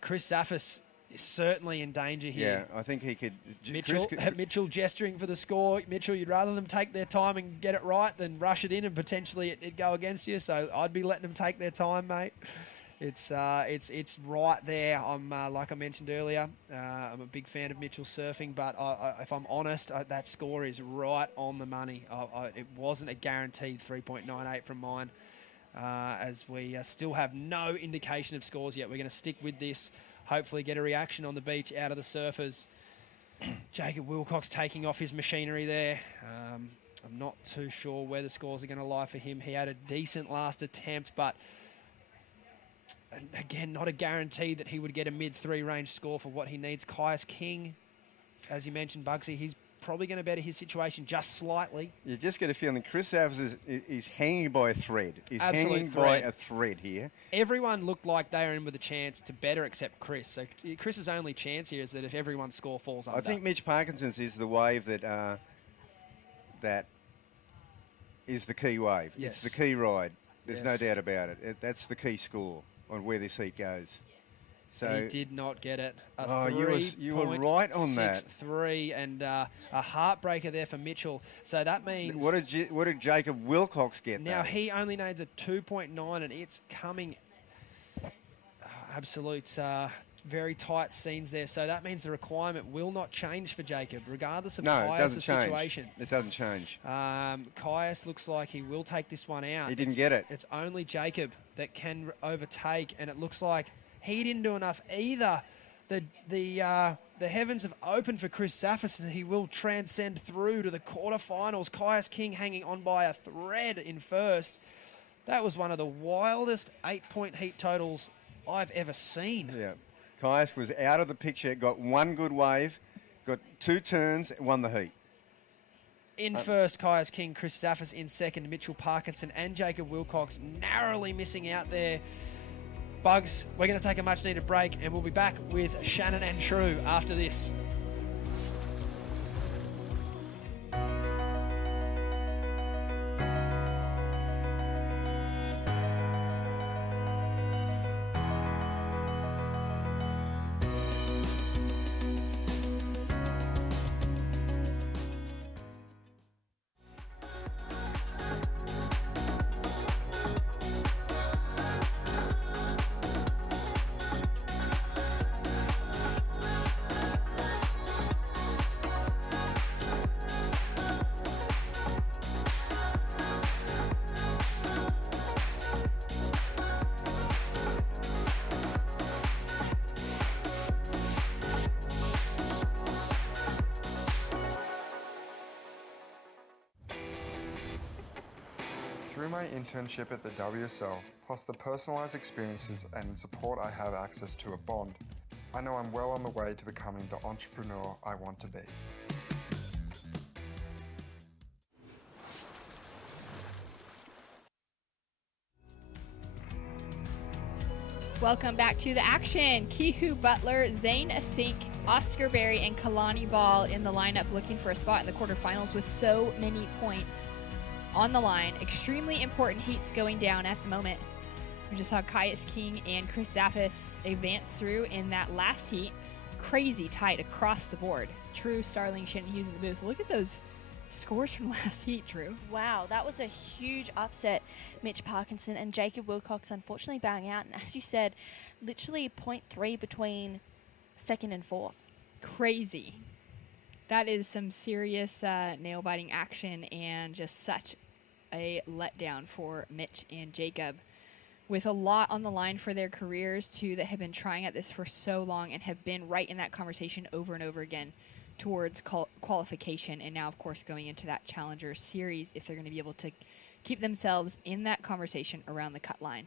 Chris Zaffis is certainly in danger here. Yeah, I think he could. Mitchell gesturing for the score. Mitchell, you'd rather them take their time and get it right than rush it in and potentially it'd go against you. So I'd be letting them take their time, mate. It's right there. I'm like I mentioned earlier. I'm a big fan of Mitchell surfing, but if I'm honest, that score is right on the money. It wasn't a guaranteed 3.98 from mine. As we still have no indication of scores yet. We're going to stick with this. Hopefully get a reaction on the beach out of the surfers. Jacob Wilcox taking off his machinery there. I'm not too sure where the scores are going to lie for him. He had a decent last attempt, but again, not a guarantee that he would get a mid-3 range score for what he needs. Caius King, as you mentioned, Bugsy, he's probably going to better his situation just slightly. You just get a feeling Chris Savas is hanging by a thread. He's Absolute hanging thread. by a thread here. Everyone looked like they are in with a chance to better except Chris. So Chris's only chance here is that if everyone's score falls under. I think Mitch Parkinson's is the wave that that is the key wave. Yes. It's the key ride. There's no Yes. doubt about it. That's the key score on where this heat goes. So He did not get it. you were right on that. 3 and a heartbreaker there for Mitchell. So that means What did Jacob Wilcox get? now though? he only needs a 2.9 and it's coming. Absolute very tight scenes there. So that means the requirement will not change for Jacob, regardless of No, it doesn't Caius' change. situation. It doesn't change. Caius looks like he will take this one out. He didn't get it. It's only Jacob that can overtake, and it looks like he didn't do enough either. The heavens have opened for Chris Zaffis, and he will transcend through to the quarterfinals. Caius King hanging on by a thread in first. That was one of the wildest 8-point heat totals I've ever seen. Yeah. Caius was out of the picture, got one good wave, got 2 turns, won the heat. In first, Caius King, Chris Zaffis in second, Mitchell Parkinson and Jacob Wilcox narrowly missing out there. Bugs, we're going to take a much needed break and we'll be back with Shannon and True after this. Through my internship at the WSL, plus the personalized experiences and support I have access to at Bond, I know I'm well on the way to becoming the entrepreneur I want to be. Welcome back to the action. Kihu Butler, Zane Asink, Oscar Berry, and Kalani Ball in the lineup looking for a spot in the quarterfinals with so many points on the line. Extremely important heats going down at the moment. We just saw Caius King and Chris Zaffis advance through in that last heat. Crazy tight across the board. True, Starling, Shannon Hughes in the booth. Look at those scores from last heat, Drew. Wow, that was a huge upset. Mitch Parkinson and Jacob Wilcox unfortunately bowing out. And as you said, literally 0.3 between second and fourth. Crazy. That is some serious nail-biting action and just such a letdown for Mitch and Jacob. With a lot on the line for their careers, too, that have been trying at this for so long and have been right in that conversation over and over again towards qualification, and now, of course, going into that Challenger Series if they're going to be able to keep themselves in that conversation around the cut line.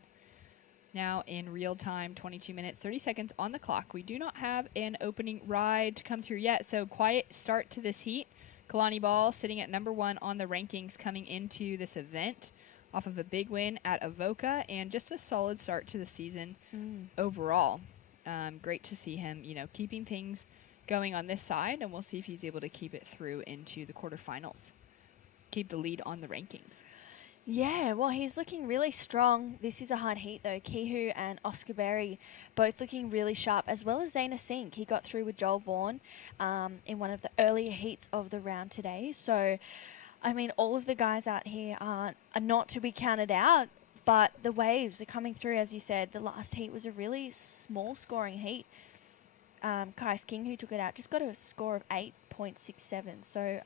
Now, in real time, 22 minutes, 30 seconds on the clock. We do not have an opening ride to come through yet, so quiet start to this heat. Kalani Ball sitting at number 1 on the rankings coming into this event off of a big win at Avoca and just a solid start to the season overall. Great to see him, keeping things going on this side, and we'll see if he's able to keep it through into the quarterfinals. Keep the lead on the rankings. Yeah, well, he's looking really strong. This is a hard heat, though. Kihu and Oscar Berry both looking really sharp, as well as Zane Asink. He got through with Joel Vaughan in one of the earlier heats of the round today. So, I mean, all of the guys out here are not to be counted out, but the waves are coming through, as you said. The last heat was a really small scoring heat. Caius King, who took it out, just got a score of 8.67. So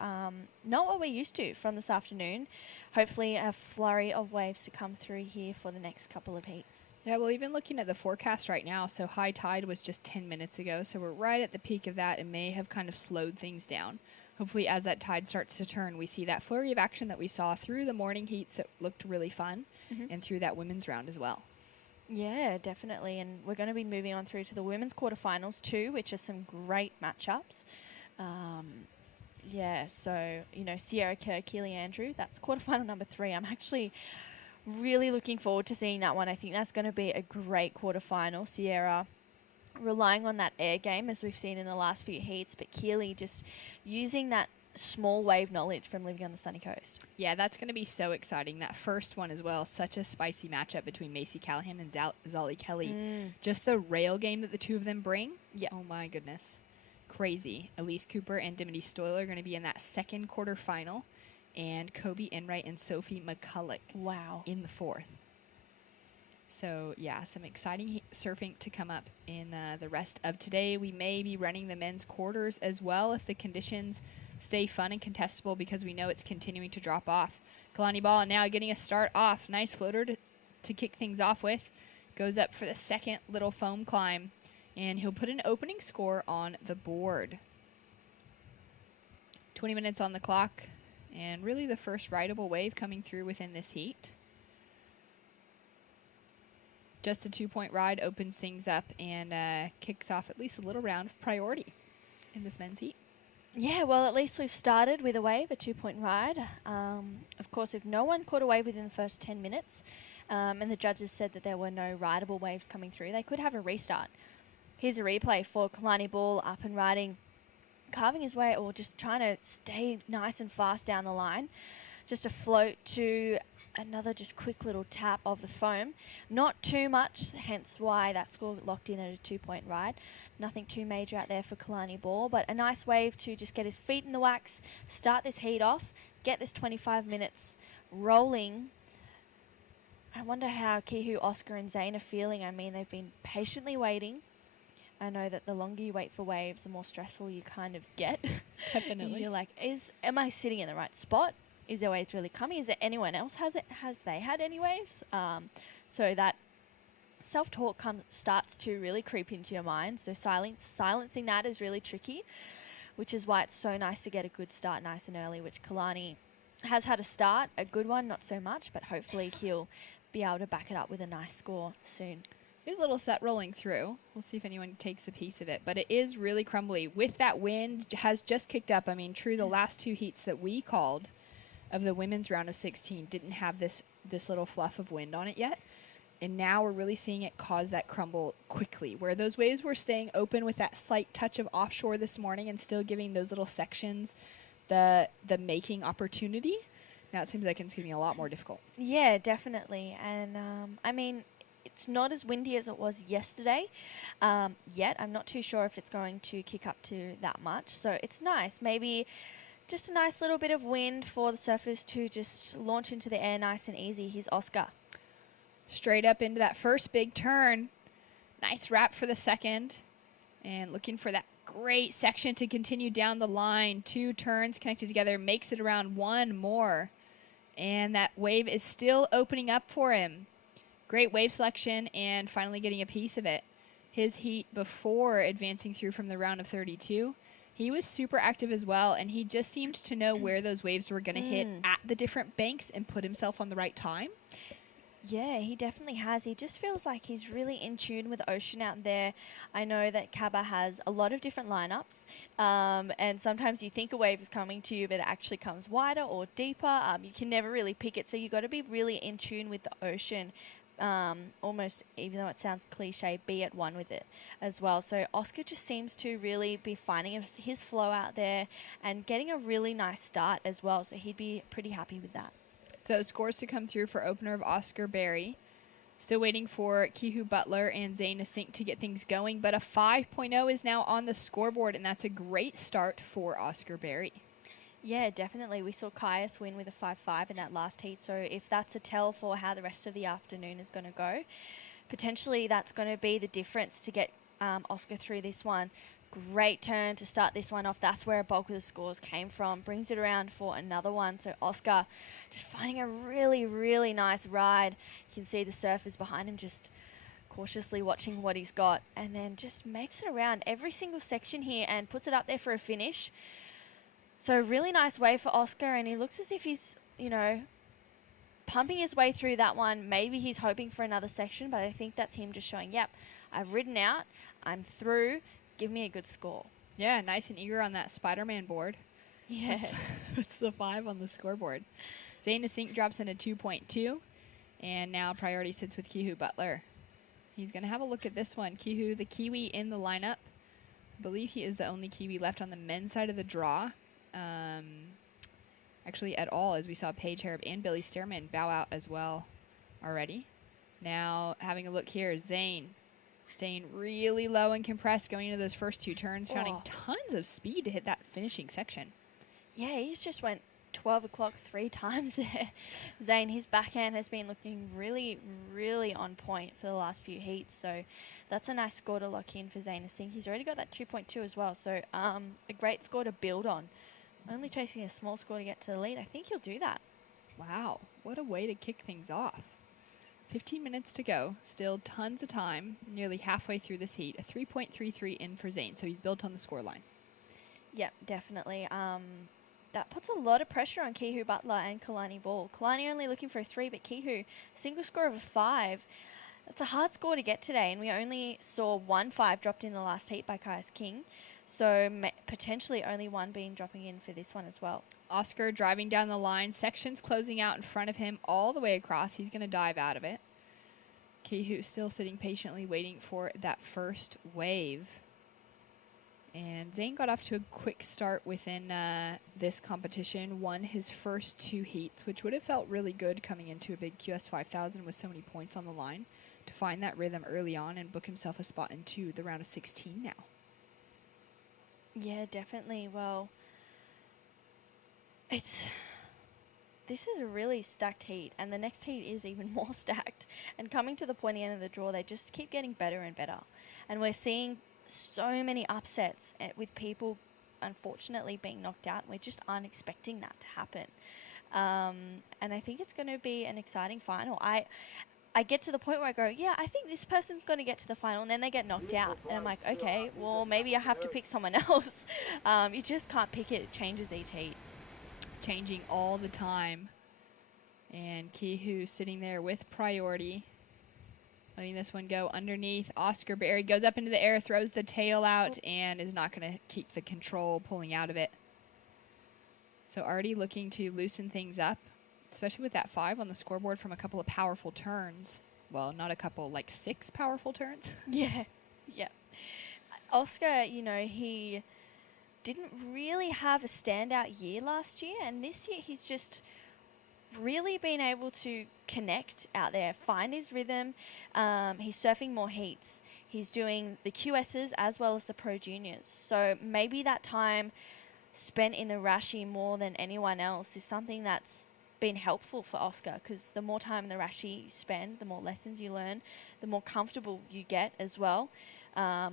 not what we're used to from this afternoon. Hopefully a flurry of waves to come through here for the next couple of heats. Yeah, well, even looking at the forecast right now, so high tide was just 10 minutes ago, so we're right at the peak of that. It may have kind of slowed things down hopefully as that tide starts to turn, we see that flurry of action that we saw through the morning heats that looked really fun and through that women's round as well. Yeah, definitely. And we're going to be moving on through to the women's quarterfinals too, which are some great matchups. So, Sierra Kerr, Keely Andrew, that's quarterfinal number 3. I'm actually really looking forward to seeing that one. I think that's going to be a great quarterfinal. Sierra relying on that air game as we've seen in the last few heats, but Keely just using that small wave knowledge from living on the sunny coast. Yeah, that's going to be so exciting. That first one as well, such a spicy matchup between Macy Callahan and Zolly Kelly. Just the rail game that the two of them bring. Yeah. Oh my goodness. Crazy. Elise Cooper and Dimity Stoyler are going to be in that second quarterfinal, and Kobe Enright and Sophie McCulloch in the 4th. So, yeah, some exciting surfing to come up in the rest of today. We may be running the men's quarters as well if the conditions stay fun and contestable, because we know it's continuing to drop off. Kalani Ball now getting a start off. Nice floater to kick things off with. Goes up for the second little foam climb, and he'll put an opening score on the board. 20 minutes on the clock, and really the first rideable wave coming through within this heat. Just a 2-point ride opens things up and kicks off at least a little round of priority in this men's heat. Yeah, well, at least we've started with a wave, a 2-point ride. Of course, if no one caught a wave within the first 10 minutes, and the judges said that there were no rideable waves coming through, they could have a restart. Here's a replay for Kalani Ball up and riding, carving his way, or just trying to stay nice and fast down the line. Just a float to another just quick little tap of the foam. Not too much, hence why that score locked in at a 2-point ride. Nothing too major out there for Kalani Ball, but a nice wave to just get his feet in the wax, start this heat off, get this 25 minutes rolling. I wonder how Kihu, Oscar and Zane are feeling. I mean, they've been patiently waiting. I know that the longer you wait for waves, the more stressful you kind of get. Definitely. You're like, am I sitting in the right spot? Is there waves really coming? Is there anyone else has they had any waves? So that self-talk starts to really creep into your mind. So silencing that is really tricky, which is why it's so nice to get a good start nice and early, which Kalani has had a start, a good one, not so much, but hopefully he'll be able to back it up with a nice score soon. Here's a little set rolling through. We'll see if anyone takes a piece of it. But it is really crumbly. With that wind has just kicked up. I mean, true, the last 2 heats that we called of the women's round of 16 didn't have this little fluff of wind on it yet. And now we're really seeing it cause that crumble quickly, where those waves were staying open with that slight touch of offshore this morning and still giving those little sections the making opportunity. Now it seems like it's getting a lot more difficult. Yeah, definitely. And, I mean, it's not as windy as it was yesterday yet. I'm not too sure if it's going to kick up to that much. So it's nice. Maybe just a nice little bit of wind for the surfers to just launch into the air nice and easy. Here's Oscar. Straight up into that first big turn. Nice wrap for the second. And looking for that great section to continue down the line. 2 turns connected together. Makes it around 1 more. And that wave is still opening up for him. Great wave selection and finally getting a piece of it. His heat before advancing through from the round of 32, he was super active as well, and he just seemed to know where those waves were going to hit at the different banks and put himself on the right time. Yeah, he definitely has. He just feels like he's really in tune with the ocean out there. I know that Cabba has a lot of different lineups, and sometimes you think a wave is coming to you, but it actually comes wider or deeper. You can never really pick it, so you've got to be really in tune with the ocean. Almost, even though it sounds cliche, be at one with it as well. So Oscar just seems to really be finding his flow out there and getting a really nice start as well. So he'd be pretty happy with that. So scores to come through for opener of Oscar Berry. Still waiting for Kihu Butler and Zane Sink to get things going, but a 5.0 is now on the scoreboard, and that's a great start for Oscar Berry. Yeah, definitely. We saw Caius win with a 5.5 in that last heat, so if that's a tell for how the rest of the afternoon is going to go, potentially that's going to be the difference to get Oscar through this one. Great turn to start this one off. That's where a bulk of the scores came from. Brings it around for another one. So Oscar just finding a really, really nice ride. You can see the surfers behind him just cautiously watching what he's got, and then just makes it around every single section here and puts it up there for a finish. So really nice wave for Oscar, and he looks as if he's, pumping his way through that one. Maybe he's hoping for another section, but I think that's him just showing, yep, I've ridden out, I'm through, give me a good score. Yeah, nice and eager on that Spider-Man board. Yeah. What's the 5 on the scoreboard? Zane Sink drops into 2.2, and now priority sits with Kihu Butler. He's going to have a look at this one. Kihu, the Kiwi in the lineup. I believe he is the only Kiwi left on the men's side of the draw. Actually, at all, as we saw Paige Harrop and Billy Stearman bow out as well already. Now, having a look here, Zane staying really low and compressed going into those first 2 turns, finding tons of speed to hit that finishing section. Yeah, he's just went 12 o'clock 3 times there. Zane, his backhand has been looking really, really on point for the last few heats, so that's a nice score to lock in for Zane Singh. He's already got that 2.2 as well, so a great score to build on. Only chasing a small score to get to the lead. I think he'll do that. Wow, what a way to kick things off. 15 minutes to go, still tons of time, nearly halfway through this heat. A 3.33 in for Zane, so he's built on the scoreline. Yep, definitely. That puts a lot of pressure on Kihu Butler and Kalani Ball. Kalani only looking for a 3, but Kihu, single score of a 5. That's a hard score to get today, and we only saw 1 5 dropped in the last heat by Kais King. So potentially only 1 being dropping in for this one as well. Oscar driving down the line, sections closing out in front of him all the way across. He's going to dive out of it. Kihu still sitting patiently waiting for that first wave. And Zane got off to a quick start within this competition, won his first 2 heats, which would have felt really good coming into a big QS 5000 with so many points on the line, to find that rhythm early on and book himself a spot into the round of 16 now. Yeah, definitely. Well, this is a really stacked heat, and the next heat is even more stacked. And coming to the pointy end of the draw, they just keep getting better and better. And we're seeing so many upsets with people, unfortunately, being knocked out. We just aren't expecting that to happen. And I think it's going to be an exciting final. I get to the point where I go, yeah, I think this person's going to get to the final, and then they get knocked out. And I'm like, okay, well, maybe I have to pick someone else. You just can't pick it. It changes each heat. Changing all the time. And Kihu sitting there with priority. Letting this one go underneath. Oscar Berry goes up into the air, throws the tail out, and is not going to keep the control, pulling out of it. So already looking to loosen things up, especially with that 5 on the scoreboard from a couple of powerful turns. Well, not a couple, like 6 powerful turns. Yeah. Oscar, he didn't really have a standout year last year, and this year he's just really been able to connect out there, find his rhythm. He's surfing more heats. He's doing the QSs as well as the Pro Juniors. So maybe that time spent in the Rashi more than anyone else is something that's been helpful for Oscar, because the more time in the Rashi you spend, the more lessons you learn, the more comfortable you get as well. I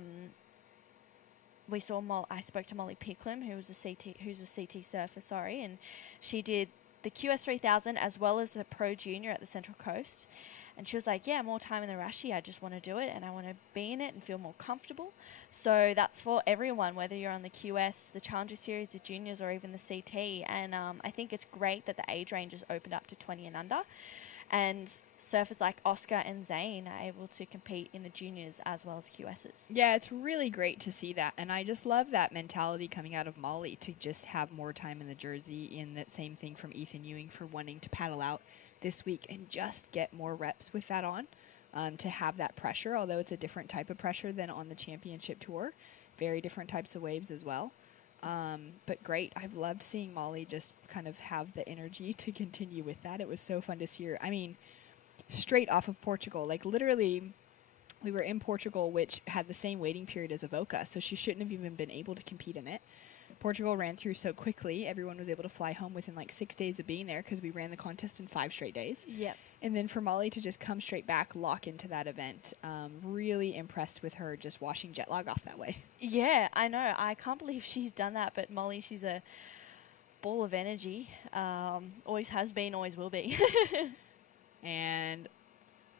spoke to Molly Picklum, who's a CT surfer, and she did the QS 3000 as well as the Pro Junior at the Central Coast. And she was like, yeah, more time in the Rashi, I just want to do it and I want to be in it and feel more comfortable. So that's for everyone, whether you're on the QS, the Challenger Series, the Juniors, or even the CT. And I think it's great that the age range is opened up to 20 and under. And surfers like Oscar and Zane are able to compete in the Juniors as well as QSs. Yeah, it's really great to see that. And I just love that mentality coming out of Molly to just have more time in the jersey. And that same thing from Ethan Ewing for wanting to paddle out this week and just get more reps with that on, to have that pressure, although it's a different type of pressure than on the championship tour. Very different types of waves as well. But great. I've loved seeing Molly just kind of have the energy to continue with that. It was so fun to see her. I mean, straight off of Portugal, like literally we were in Portugal, which had the same waiting period as Avoca, so she shouldn't have even been able to compete in it. Portugal ran through so quickly, everyone was able to fly home within like 6 days of being there because we ran the contest in 5 straight days. Yep. And then for Molly to just come straight back, lock into that event, really impressed with her just washing jet lag off that way. Yeah, I know. I can't believe she's done that, but Molly, she's a ball of energy. Always has been, always will be. And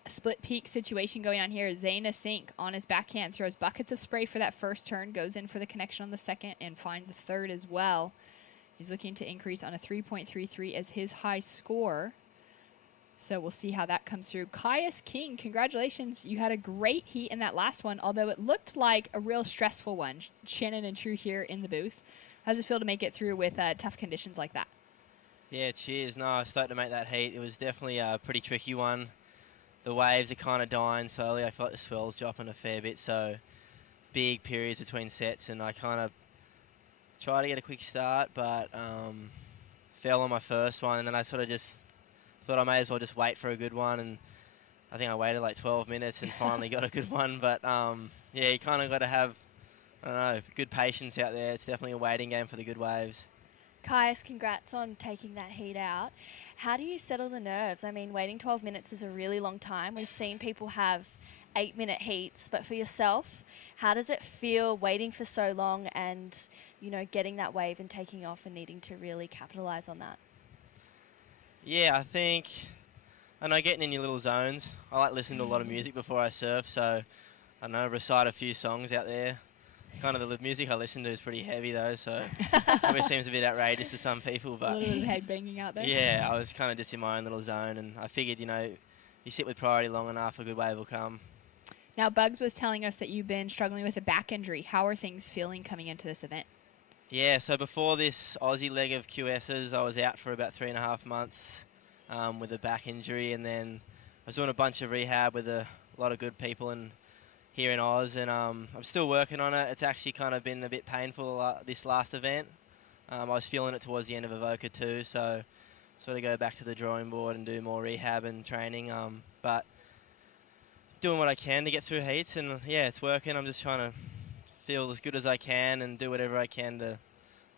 a split peak situation going on here. Zayna Sink on his backhand throws buckets of spray for that first turn, goes in for the connection on the second, and finds a third as well. He's looking to increase on a 3.33 as his high score. So we'll see how that comes through. Caius King, congratulations. You had a great heat in that last one, although it looked like a real stressful one. Shannon and True here in the booth. How does it feel to make it through with tough conditions like that? Yeah, cheers. No, I was stoked to make that heat. It was definitely a pretty tricky one. The waves are kind of dying slowly. I feel like the swell's dropping a fair bit, so big periods between sets, and I kind of tried to get a quick start, but fell on my first one, and then I sort of just thought I may as well just wait for a good one, and I think I waited like 12 minutes and finally got a good one. But yeah, you kind of got to have, I don't know, good patience out there. It's definitely a waiting game for the good waves. Caius, congrats on taking that heat out. How do you settle the nerves? I mean, waiting 12 minutes is a really long time. We've seen people have 8-minute heats, but for yourself, how does it feel waiting for so long and, you know, getting that wave and taking off and needing to really capitalize on that? Yeah, I know getting in your little zones. I like listening to a lot of music before I surf, so I know recite a few songs out there. Kind of the music I listen to is pretty heavy though, so probably seems a bit outrageous to some people. But a little bit of head banging out there. Yeah, I was kind of just in my own little zone, and I figured, you know, you sit with priority long enough, a good wave will come. Now, Bugs was telling us that you've been struggling with a back injury. How are things feeling coming into this event? Yeah, so before this Aussie leg of QSs, I was out for about 3.5 months with a back injury, and then I was doing a bunch of rehab with a lot of good people here in Oz, and I'm still working on it. It's actually kind of been a bit painful this last event. I was feeling it towards the end of Evoca too, so sort of go back to the drawing board and do more rehab and training, but doing what I can to get through heats, and yeah, it's working. I'm just trying to feel as good as I can and do whatever I can to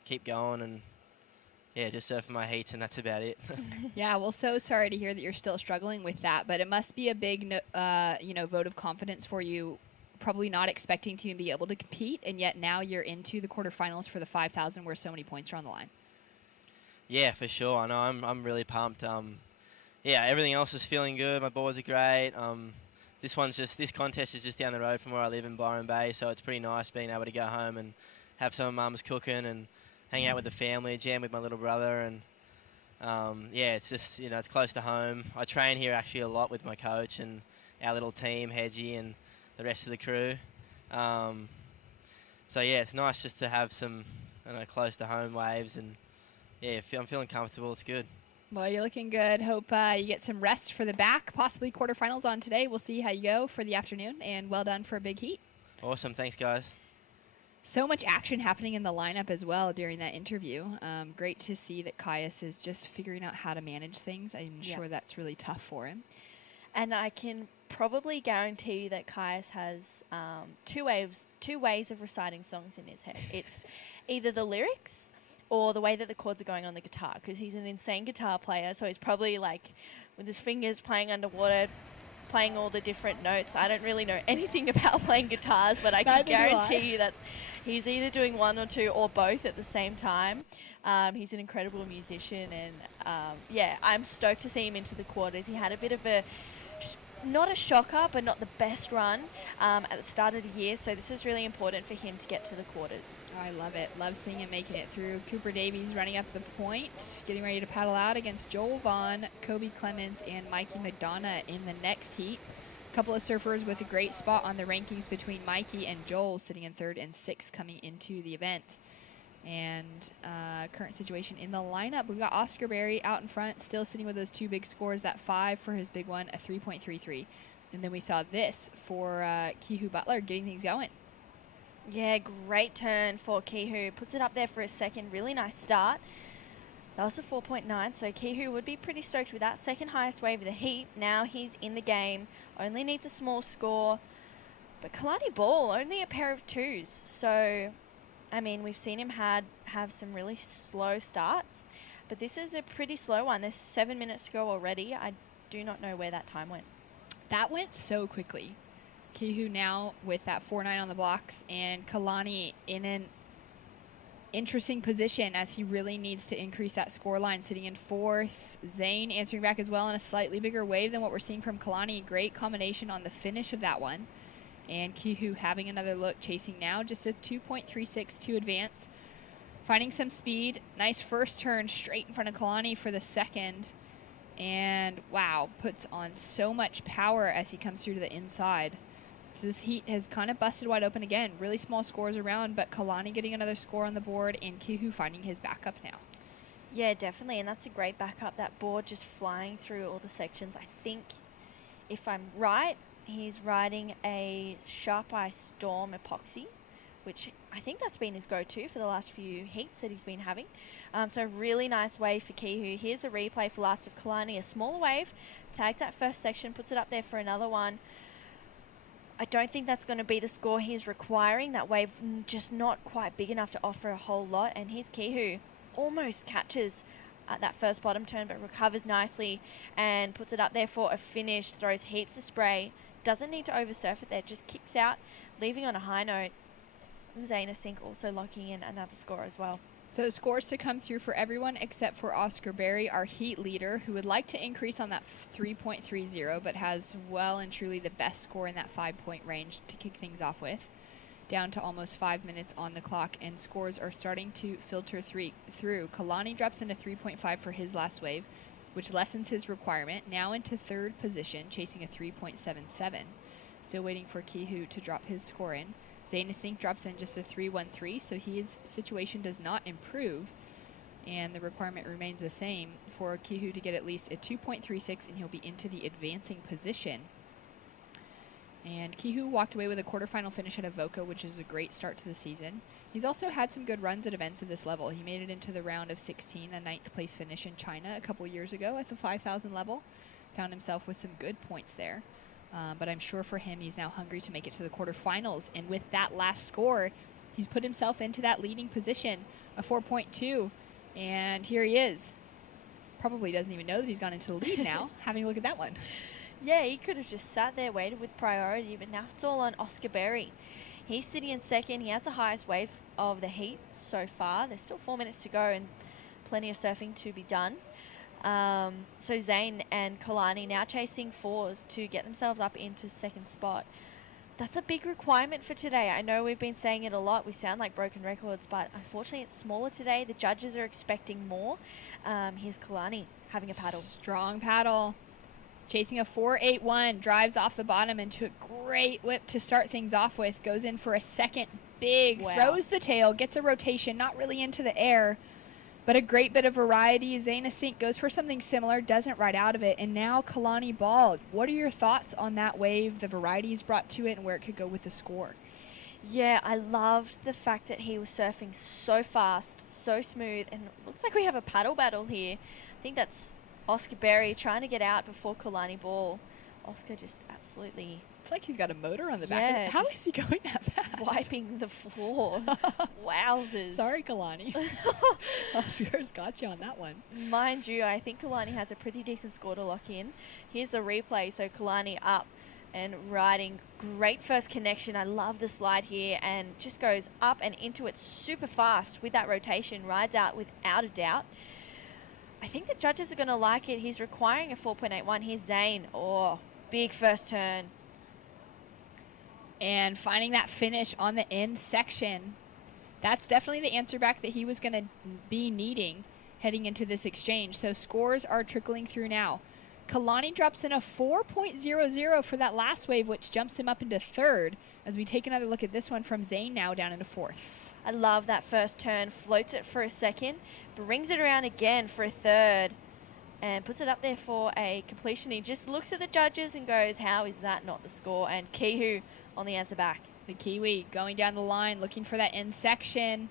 keep going, and yeah, just surfing my heats, and that's about it. Yeah, well, so sorry to hear that you're still struggling with that, but it must be a big, vote of confidence for you, probably not expecting to even be able to compete, and yet now you're into the quarterfinals for the 5,000 where so many points are on the line. Yeah, for sure. I know. I'm really pumped. Yeah, everything else is feeling good. My boards are great. This contest is just down the road from where I live in Byron Bay, so it's pretty nice being able to go home and have some of Mum's cooking and hang out with the family, jam with my little brother, and yeah, it's just, you know, it's close to home. I train here actually a lot with my coach and our little team, Hedgie, and the rest of the crew. So yeah, it's nice just to have some, I don't know, close to home waves, and yeah, I'm feeling comfortable. It's good. Well, you're looking good. Hope you get some rest for the back, possibly quarterfinals on today. We'll see how you go for the afternoon, and well done for a big heat. Awesome. Thanks, guys. So much action happening in the lineup as well during that interview. Great to see that Caius is just figuring out how to manage things. I'm sure that's really tough for him. And I can probably guarantee you that Caius has two ways of reciting songs in his head. It's either the lyrics or the way that the chords are going on the guitar, because he's an insane guitar player, so he's probably like with his fingers playing underwater, playing all the different notes. I don't really know anything about playing guitars, but I can guarantee you that he's either doing one or two or both at the same time. He's an incredible musician, and yeah, I'm stoked to see him into the quarters. He had a bit of not a shocker, but not the best run at the start of the year, so this is really important for him to get to the quarters. Oh, I love it. Love seeing him making it through. Cooper Davies running up the point, getting ready to paddle out against Joel Vaughn, Kobe Clemens, and Mikey McDonough in the next heat. A couple of surfers with a great spot on the rankings between Mikey and Joel, sitting in 3rd and 6th coming into the event. And current situation in the lineup, we've got Oakberry out in front, still sitting with those two big scores, that 5 for his big one, a 3.33. And then we saw this for Kehu Butler getting things going. Yeah, great turn for Kehu. Puts it up there for a second. Really nice start. That was a 4.9, so Kehu would be pretty stoked with that. Second highest wave of the heat. Now he's in the game. Only needs a small score. But Kalani Ball, only a pair of 2s. So, I mean, we've seen him have some really slow starts. But this is a pretty slow one. There's 7 minutes to go already. I do not know where that time went. That went so quickly. Kehu now with that 4.9 on the blocks, and Kalani in an interesting position as he really needs to increase that score line, sitting in 4th. Zane answering back as well in a slightly bigger wave than what we're seeing from Kalani. Great combination on the finish of that one. And Kehu having another look, chasing now just a 2.36 to advance. finding some speed. Nice first turn straight in front of Kalani for the second. And wow, puts on so much power as he comes through to the inside. So this heat has kind of busted wide open again. Really small scores around, but Kalani getting another score on the board and Kihu finding his backup now. Yeah, definitely, and that's a great backup. That board just flying through all the sections. I think, if I'm right, he's riding a Sharp Eye Storm Epoxy, which I think that's been his go-to for the last few heats that he's been having. So really nice wave for Kihu. Here's a replay for last of Kalani. A smaller wave, tags that first section, puts it up there for another one. I don't think that's going to be the score he's requiring. That wave just not quite big enough to offer a whole lot. And here's Kihu. Almost catches at that first bottom turn, but recovers nicely and puts it up there for a finish. Throws heaps of spray. Doesn't need to oversurf it there. Just kicks out, leaving on a high note. Zayna Sink also locking in another score as well. So scores to come through for everyone except for Oscar Berry, our heat leader, who would like to increase on that 3.30, but has well and truly the best score in that 5-point range to kick things off with. Down to almost 5 minutes on the clock, and scores are starting to filter through. Kalani drops into 3.5 for his last wave, which lessens his requirement. Now into third position, chasing a 3.77. Still waiting for Kihu to drop his score in. Zayna Sink drops in just a 3.13, so his situation does not improve, and the requirement remains the same for Kihu to get at least a 2.36, and he'll be into the advancing position. And Kihu walked away with a quarterfinal finish at Avoca, which is a great start to the season. He's also had some good runs at events of this level. He made it into the round of 16, a 9th place finish in China a couple years ago at the 5,000 level. Found himself with some good points there. But I'm sure for him, he's now hungry to make it to the quarterfinals. And with that last score, he's put himself into that leading position, a 4.2. And here he is. Probably doesn't even know that he's gone into the lead now, having a look at that one. Yeah, he could have just sat there, waited with priority, but now it's all on Oscar Berry. He's sitting in second. He has the highest wave of the heat so far. There's still 4 minutes to go and plenty of surfing to be done. So Zane and Kalani now chasing fours to get themselves up into second spot. That's a big requirement for today. I know we've been saying it a lot. We sound like broken records, but unfortunately it's smaller today. The judges are expecting more. Here's Kalani having a paddle. Strong paddle. Chasing a 4.81, drives off the bottom into a great whip to start things off with. Goes in for a second big, throws the tail, gets a rotation, not really into the air. But a great bit of variety. Zayna Sink goes for something similar, doesn't ride out of it. And now Kalani balled. What are your thoughts on that wave, the variety he's brought to it, and where it could go with the score? Yeah, I loved the fact that he was surfing so fast, so smooth. And it looks like we have a paddle battle here. I think that's Oscar Berry trying to get out before Kalani ball. Oscar just absolutely... It's like he's got a motor on the back. How is he going that fast? Wiping the floor. Wowzers. Sorry, Kalani. Oscar's got you on that one. Mind you, I think Kalani has a pretty decent score to lock in. Here's the replay. So Kalani up and riding. Great first connection. I love the slide here and just goes up and into it super fast with that rotation. Rides out without a doubt. I think the judges are going to like it. He's requiring a 4.81. Here's Zane. Oh, big first turn. And finding that finish on the end section. That's definitely the answer back that he was going to be needing heading into this exchange. So scores are trickling through now. Kalani drops in a 4.00 for that last wave, which jumps him up into third. As we take another look at this one from Zane now down into fourth. I love that first turn. Floats it for a second. Brings it around again for a third. And puts it up there for a completion. He just looks at the judges and goes, how is that not the score? And Kihu on the answer back. The Kiwi going down the line, looking for that end section.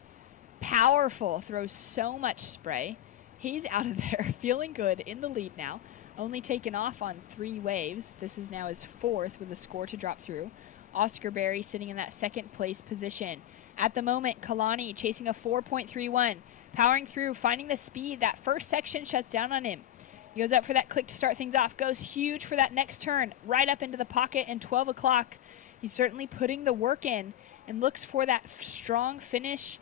Powerful, throws so much spray. He's out of there, feeling good, in the lead now. Only taken off on 3 waves. This is now his fourth with a score to drop through. Oscar Berry sitting in that second place position. At the moment, Kalani chasing a 4.31. Powering through, finding the speed. That first section shuts down on him. He goes up for that click to start things off. Goes huge for that next turn. Right up into the pocket and 12 o'clock. He's certainly putting the work in and looks for that strong finish.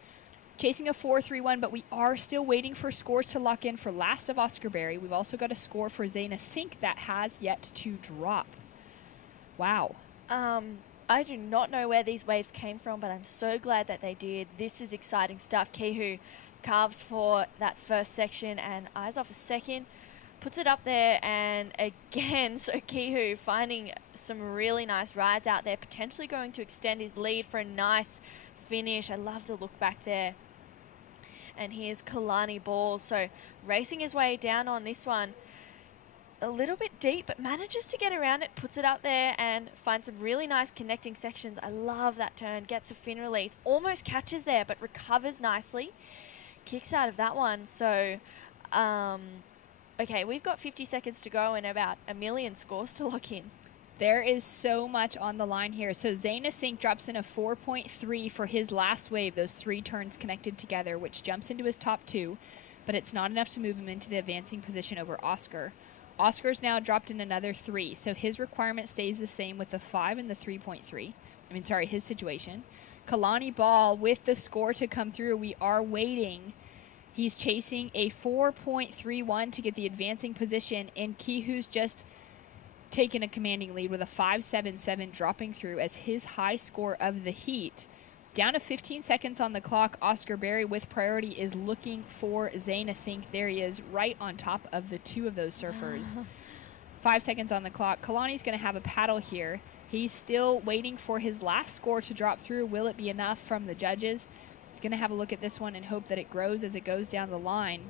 Chasing a 4.31, but we are still waiting for scores to lock in for last of Oscar Berry. We've also got a score for Zayna Sink that has yet to drop. Wow. I do not know where these waves came from, but I'm so glad that they did. This is exciting stuff. Kihu carves for that first section and eyes off a second, puts it up there, and again, so Kihu finding some really nice rides out there, potentially going to extend his lead for a nice finish. I love the look back there. And here's Kalani Ball, so racing his way down on this one. A little bit deep, but manages to get around it, puts it up there and finds some really nice connecting sections. I love that turn, gets a fin release, almost catches there, but recovers nicely. Kicks out of that one. So, okay, we've got 50 seconds to go and about 1 million scores to lock in. There is so much on the line here. So Zayna Sink drops in a 4.3 for his last wave, those 3 turns connected together, which jumps into his top 2, but it's not enough to move him into the advancing position over Oscar. Oscar's now dropped in another 3, so his requirement stays the same with the 5 and the 3.3. His situation. Kalani Ball with the score to come through. We are waiting. He's chasing a 4.31 to get the advancing position, and Kihu's just taken a commanding lead with a 5.77 dropping through as his high score of the heat. Down to 15 seconds on the clock. Oscar Berry with priority is looking for Zayna Sink. There he is, right on top of the 2 of those surfers. 5 seconds on the clock. Kalani's going to have a paddle here. He's still waiting for his last score to drop through. Will it be enough from the judges? He's going to have a look at this one and hope that it grows as it goes down the line.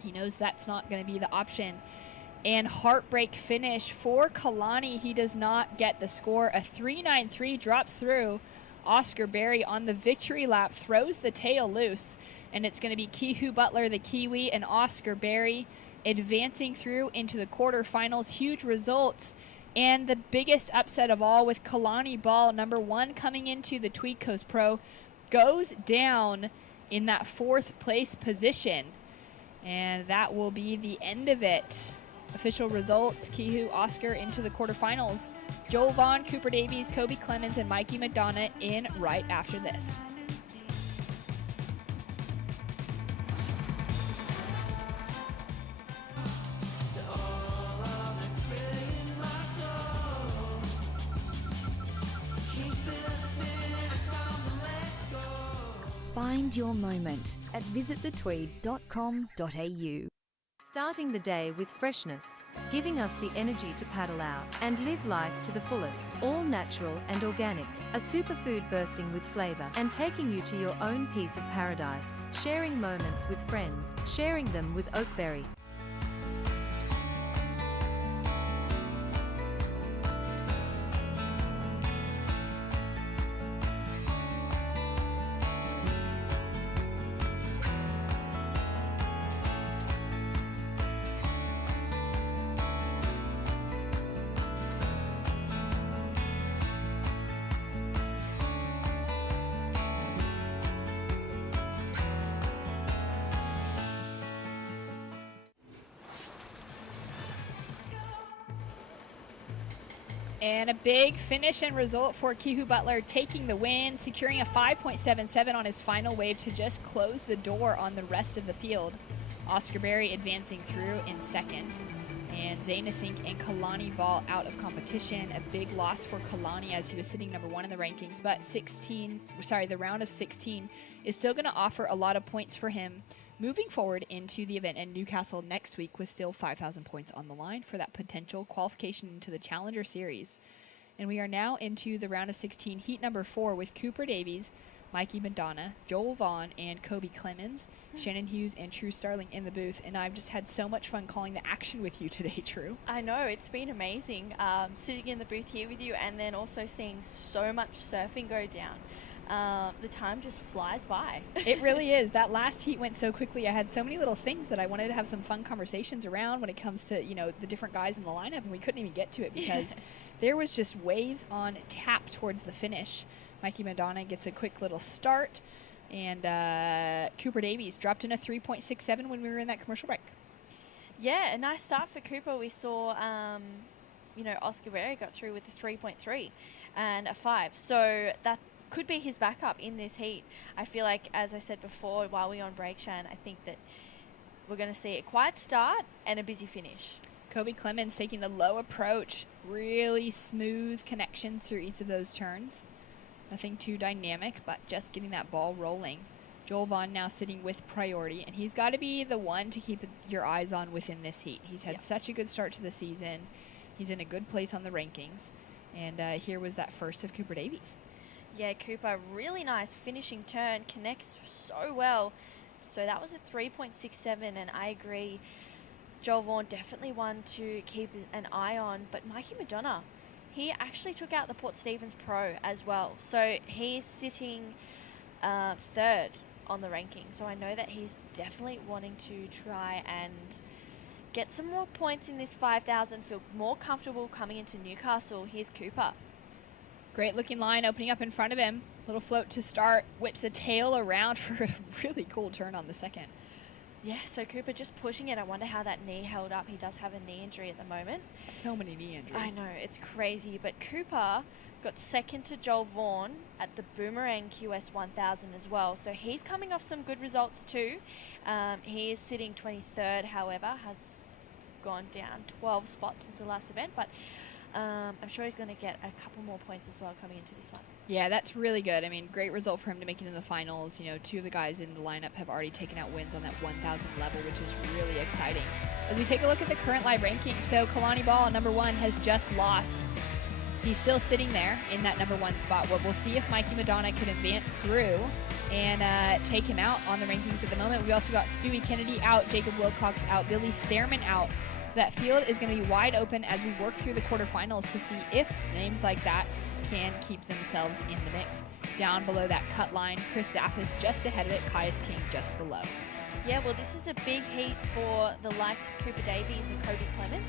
He knows that's not going to be the option. And heartbreak finish for Kalani. He does not get the score. A 3.93 drops through. Oscar Berry on the victory lap throws the tail loose, and it's going to be Kihu Butler, the Kiwi, and Oscar Berry advancing through into the quarterfinals. Huge results, and the biggest upset of all with Kalani Ball, number 1 coming into the Tweed Coast Pro, goes down in that 4th place position, and that will be the end of it. Official results, Kihu, Oscar into the quarterfinals. Joel Vaughn, Cooper Davies, Kobe Clemens, and Mikey McDonough in right after this. Find your moment at visitthetweed.com.au. Starting the day with freshness, giving us the energy to paddle out and live life to the fullest. All natural and organic, a superfood bursting with flavor and taking you to your own piece of paradise. Sharing moments with friends, sharing them with Oakberry. And a big finish and result for Kihu Butler, taking the win, securing a 5.77 on his final wave to just close the door on the rest of the field. Oscar Berry advancing through in second. And Zayna Sink and Kalani Ball out of competition. A big loss for Kalani as he was sitting number 1 in the rankings. But the round of 16 is still going to offer a lot of points for him moving forward into the event in Newcastle next week, with still 5,000 points on the line for that potential qualification into the Challenger Series. And we are now into the round of 16, heat number 4, with Cooper Davies, Mikey Madonna, Joel Vaughn, and Kobe Clemens, Shannon Hughes, and True Starling in the booth. And I've just had so much fun calling the action with you today, True. I know, it's been amazing sitting in the booth here with you, and then also seeing so much surfing go down. The time just flies by. It really is. That last heat went so quickly. I had so many little things that I wanted to have some fun conversations around when it comes to, the different guys in the lineup, and we couldn't even get to it because there was just waves on tap towards the finish. Mikey Madonna gets a quick little start, and Cooper Davies dropped in a 3.67 when we were in that commercial break. Yeah, a nice start for Cooper. We saw, Oscar Berry got through with a 3.3 and a 5. So that could be his backup in this heat. I feel like, as I said before, while we were on break, Shan, I think that we're going to see a quiet start and a busy finish. Kobe Clemens taking the low approach. Really smooth connections through each of those turns. Nothing too dynamic, but just getting that ball rolling. Joel Vaughn now sitting with priority, and he's got to be the one to keep your eyes on within this heat. He's had such a good start to the season. He's in a good place on the rankings. And here was that first of Cooper Davies. Yeah, Cooper, really nice finishing turn, connects so well. So that was a 3.67, and I agree. Joel Vaughn definitely one to keep an eye on, but Mikey Madonna, he actually took out the Port Stephens Pro as well. So he's sitting third on the ranking. So I know that he's definitely wanting to try and get some more points in this 5,000, feel more comfortable coming into Newcastle. Here's Cooper. Great looking line opening up in front of him. Little float to start, whips a tail around for a really cool turn on the second. Yeah, so Cooper just pushing it. I wonder how that knee held up. He does have a knee injury at the moment. So many knee injuries. I know, it's crazy. But Cooper got second to Joel Vaughn at the Boomerang QS 1000 as well. So he's coming off some good results too. He is sitting 23rd, however, has gone down 12 spots since the last event. But I'm sure he's going to get a couple more points as well coming into this one. Yeah, that's really good. I mean, great result for him to make it in the finals. You know, two of the guys in the lineup have already taken out wins on that 1,000 level, which is really exciting. As we take a look at the current live ranking, so Kalani Ball, number 1, has just lost. He's still sitting there in that number 1 spot. Well, we'll see if Mikey Madonna can advance through and take him out on the rankings at the moment. We also got Stewie Kennedy out, Jacob Wilcox out, Billy Stearman out. So that field is going to be wide open as we work through the quarterfinals to see if names like that can keep themselves in the mix. Down below that cut line, Chris Zaffis just ahead of it, Caius King just below. Yeah, well, this is a big heat for the likes of Cooper Davies and Kobe Clemens.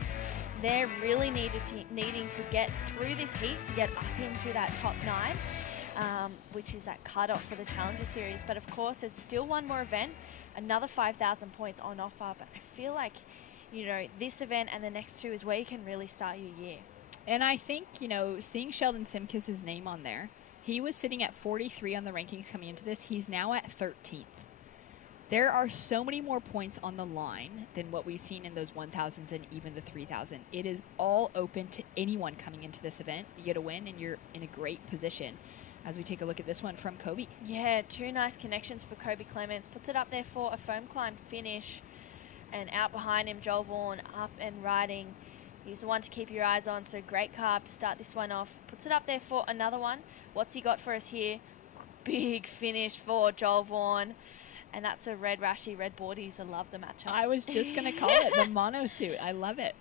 They're really needing to get through this heat to get up into that top 9, which is that cutoff for the Challenger Series. But of course, there's still one more event, another 5,000 points on offer. But I feel like, you know, this event and the next 2 is where you can really start your year. And I think, you know, seeing Sheldon Simkis' name on there, he was sitting at 43 on the rankings coming into this. He's now at 13th. There are so many more points on the line than what we've seen in those 1,000s and even the 3,000. It is all open to anyone coming into this event. You get a win and you're in a great position. As we take a look at this one from Kobe. Yeah, 2 nice connections for Kobe Clemens. Puts it up there for a foam climb finish. And out behind him, Joel Vaughn up and riding. He's the one to keep your eyes on, so great carve to start this one off. Puts it up there for another one. What's he got for us here? Big finish for Joel Vaughn. And that's a red rashy, red boardies. I love the matchup. I was just going to call it the mono suit. I love it.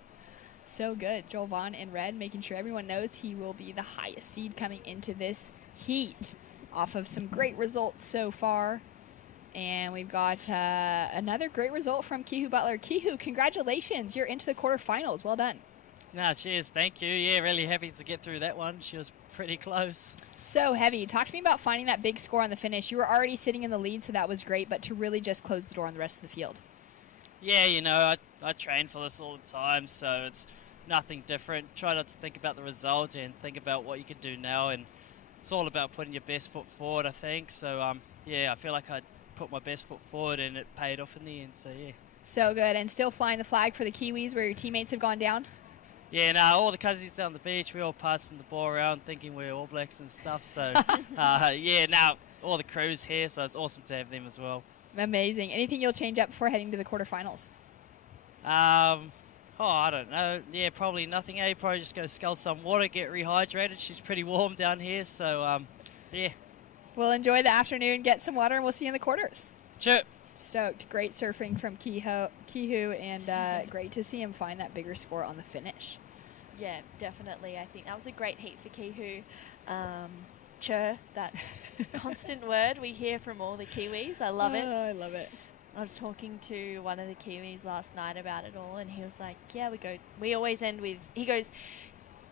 So good. Joel Vaughn in red, making sure everyone knows he will be the highest seed coming into this heat off of some great results so far. And we've got another great result from Kihu Butler. Kihu, congratulations. You're into the quarterfinals. Well done. No, cheers. Thank you. Yeah, really happy to get through that one. She was pretty close. So heavy. Talk to me about finding that big score on the finish. You were already sitting in the lead, so that was great, but to really just close the door on the rest of the field. Yeah, you know, I train for this all the time, so it's nothing different. Try not to think about the result and think about what you can do now, and it's all about putting your best foot forward, I think. So, yeah, I feel like I put my best foot forward, and it paid off in the end, so yeah. So good. And still flying the flag for the Kiwis where your teammates have gone down? Yeah, no, all the cousins down the beach, we all passing the ball around thinking we're All Blacks and stuff. So, yeah, now all the crew's here, so it's awesome to have them as well. Amazing. Anything you'll change up before heading to the quarterfinals? I don't know. Yeah, probably nothing. Probably just go scull some water, get rehydrated. She's pretty warm down here, so, yeah. We'll enjoy the afternoon, get some water, and we'll see you in the quarters. Sure. Stoked. Great surfing from Kihu, and great to see him find that bigger score on the finish. Yeah, definitely. I think that was a great heat for Kihu. Chur, that constant word we hear from all the Kiwis. I love it. I love it. I was talking to one of the Kiwis last night about it all, and he was like, yeah, we always end with, he goes,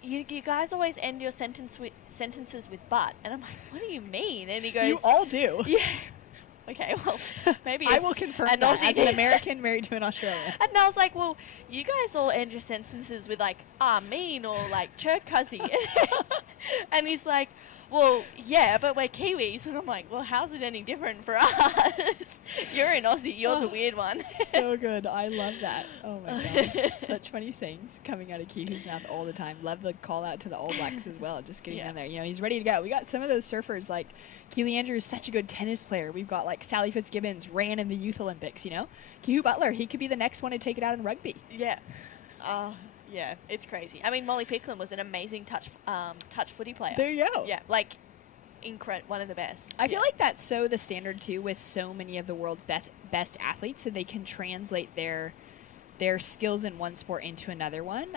you guys always end your sentences with but. And I'm like, what do you mean? And he goes, you all do. Yeah. Okay, well, maybe I will confirm that as an American married to an Australian. And I was like, well, you guys all end your sentences with like, mean or like chirk cuzzy. And he's like, Well, yeah, but we're Kiwis, and I'm like, well, how's it any different for us? You're an Aussie, you're the weird one. So good. I love that. Oh my gosh. Such funny sayings coming out of Kiwi's mouth all the time. Love the call out to the All Blacks as well. Just getting in there. You know, he's ready to go. We got some of those surfers like Keely Andrews, such a good tennis player. We've got like Sally Fitzgibbons, ran in the Youth Olympics, you know. Kiwi Butler, he could be the next one to take it out in rugby. Yeah. Yeah, it's crazy. I mean, Molly Picklum was an amazing touch footy player. There you go. Yeah, like one of the best. I feel like that's so the standard too with so many of the world's best athletes, so they can translate their skills in one sport into another one.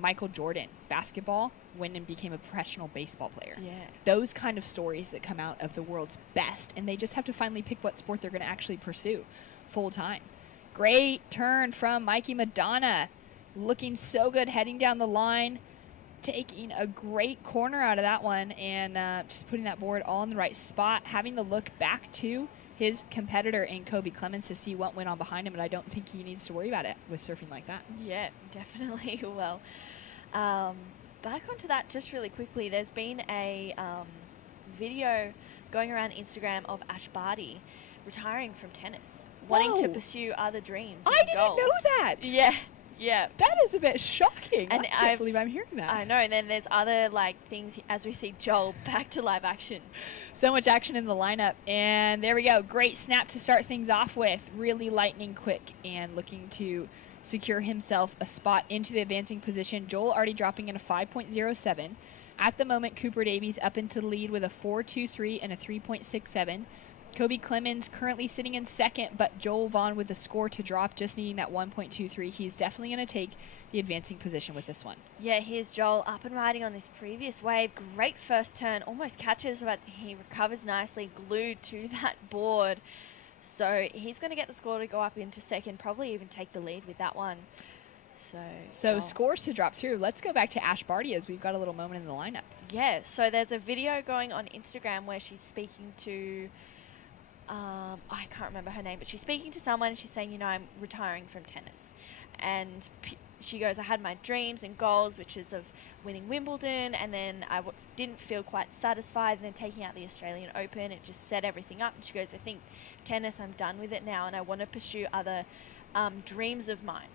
Michael Jordan, basketball, went and became a professional baseball player. Yeah. Those kind of stories that come out of the world's best, and they just have to finally pick what sport they're going to actually pursue full time. Great turn from Mikey Madonna. Looking so good heading down the line, taking a great corner out of that one, and just putting that board all in the right spot, having to look back to his competitor in Kobe Clemens to see what went on behind him, but I don't think he needs to worry about it with surfing like that. Yeah, definitely. Well, back onto that just really quickly, there's been a video going around Instagram of Ash Barty retiring from tennis, wanting to pursue other dreams. I didn't know that! Yeah. That is a bit shocking. And I can't believe I'm hearing that. I know, and then there's other things as we see Joel back to live action. So much action in the lineup, and there we go. Great snap to start things off with. Really lightning quick and looking to secure himself a spot into the advancing position. Joel already dropping in a 5.07. At the moment, Cooper Davies up into the lead with a 4.23 and a 3.67. Kobe Clemens currently sitting in second, but Joel Vaughn with the score to drop, just needing that 1.23. He's definitely going to take the advancing position with this one. Yeah, here's Joel up and riding on this previous wave. Great first turn, almost catches, but he recovers nicely, glued to that board. So he's going to get the score to go up into second, probably even take the lead with that one. So scores to drop through. Let's go back to Ash Barty as we've got a little moment in the lineup. Yeah, so there's a video going on Instagram where she's speaking to... I can't remember her name, but she's speaking to someone and she's saying, you know, I'm retiring from tennis. And she goes, I had my dreams and goals, which is of winning Wimbledon, and then I didn't feel quite satisfied, and then taking out the Australian Open, it just set everything up. And she goes, I think tennis, I'm done with it now, and I want to pursue other dreams of mine.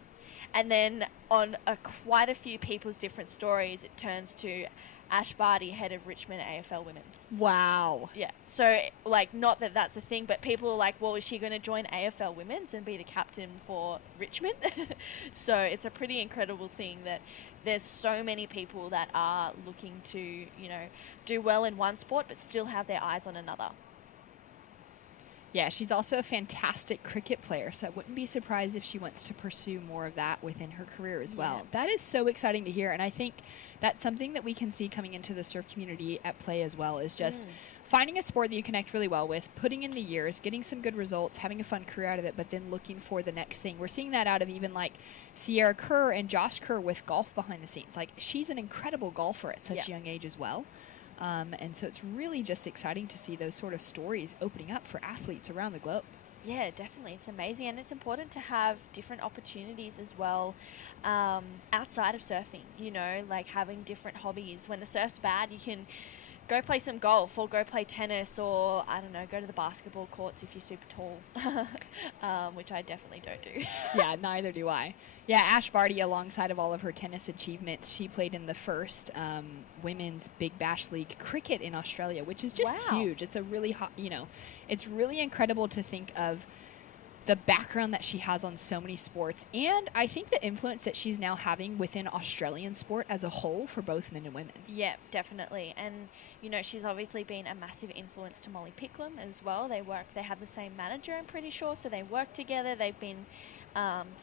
And then on quite a few people's different stories, it turns to Ash Barty, head of Richmond AFL Women's. Wow. Yeah. So, not that that's a thing, but people are like, well, is she going to join AFL Women's and be the captain for Richmond? So it's a pretty incredible thing that there's so many people that are looking to, you know, do well in one sport but still have their eyes on another. Yeah, she's also a fantastic cricket player, so I wouldn't be surprised if she wants to pursue more of that within her career as well. That is so exciting to hear, and I think that's something that we can see coming into the surf community at play as well, is just finding a sport that you connect really well with, putting in the years, getting some good results, having a fun career out of it, but then looking for the next thing. We're seeing that out of even Sierra Kerr and Josh Kerr with golf behind the scenes. She's an incredible golfer at such a young age as well. And so it's really just exciting to see those sort of stories opening up for athletes around the globe. Yeah, definitely. It's amazing, and it's important to have different opportunities as well outside of surfing, you know, having different hobbies. When the surf's bad, you can go play some golf or go play tennis or, I don't know, go to the basketball courts if you're super tall, which I definitely don't do. Yeah, neither do I. Yeah, Ash Barty, alongside of all of her tennis achievements, she played in the first women's Big Bash League cricket in Australia, which is just huge. It's a really hot, you know, it's really incredible to think of the background that she has on so many sports, and I think the influence that she's now having within Australian sport as a whole for both men and women. Yeah, definitely. And, you know, she's obviously been a massive influence to Molly Picklum as well. They have the same manager, I'm pretty sure, so they work together. They've been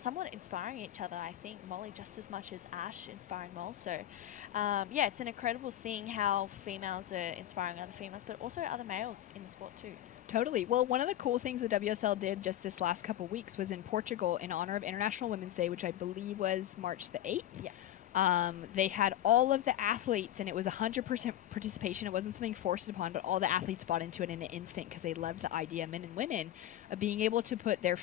somewhat inspiring each other, I think. Molly just as much as Ash inspiring Mol. So, yeah, it's an incredible thing how females are inspiring other females, but also other males in the sport too. Totally. Well, one of the cool things the WSL did just this last couple weeks was in Portugal in honor of International Women's Day, which I believe was March the 8th. Yeah. They had all of the athletes, and it was 100% participation. It wasn't something forced upon, but all the athletes bought into it in an instant because they loved the idea, men and women, of being able to put their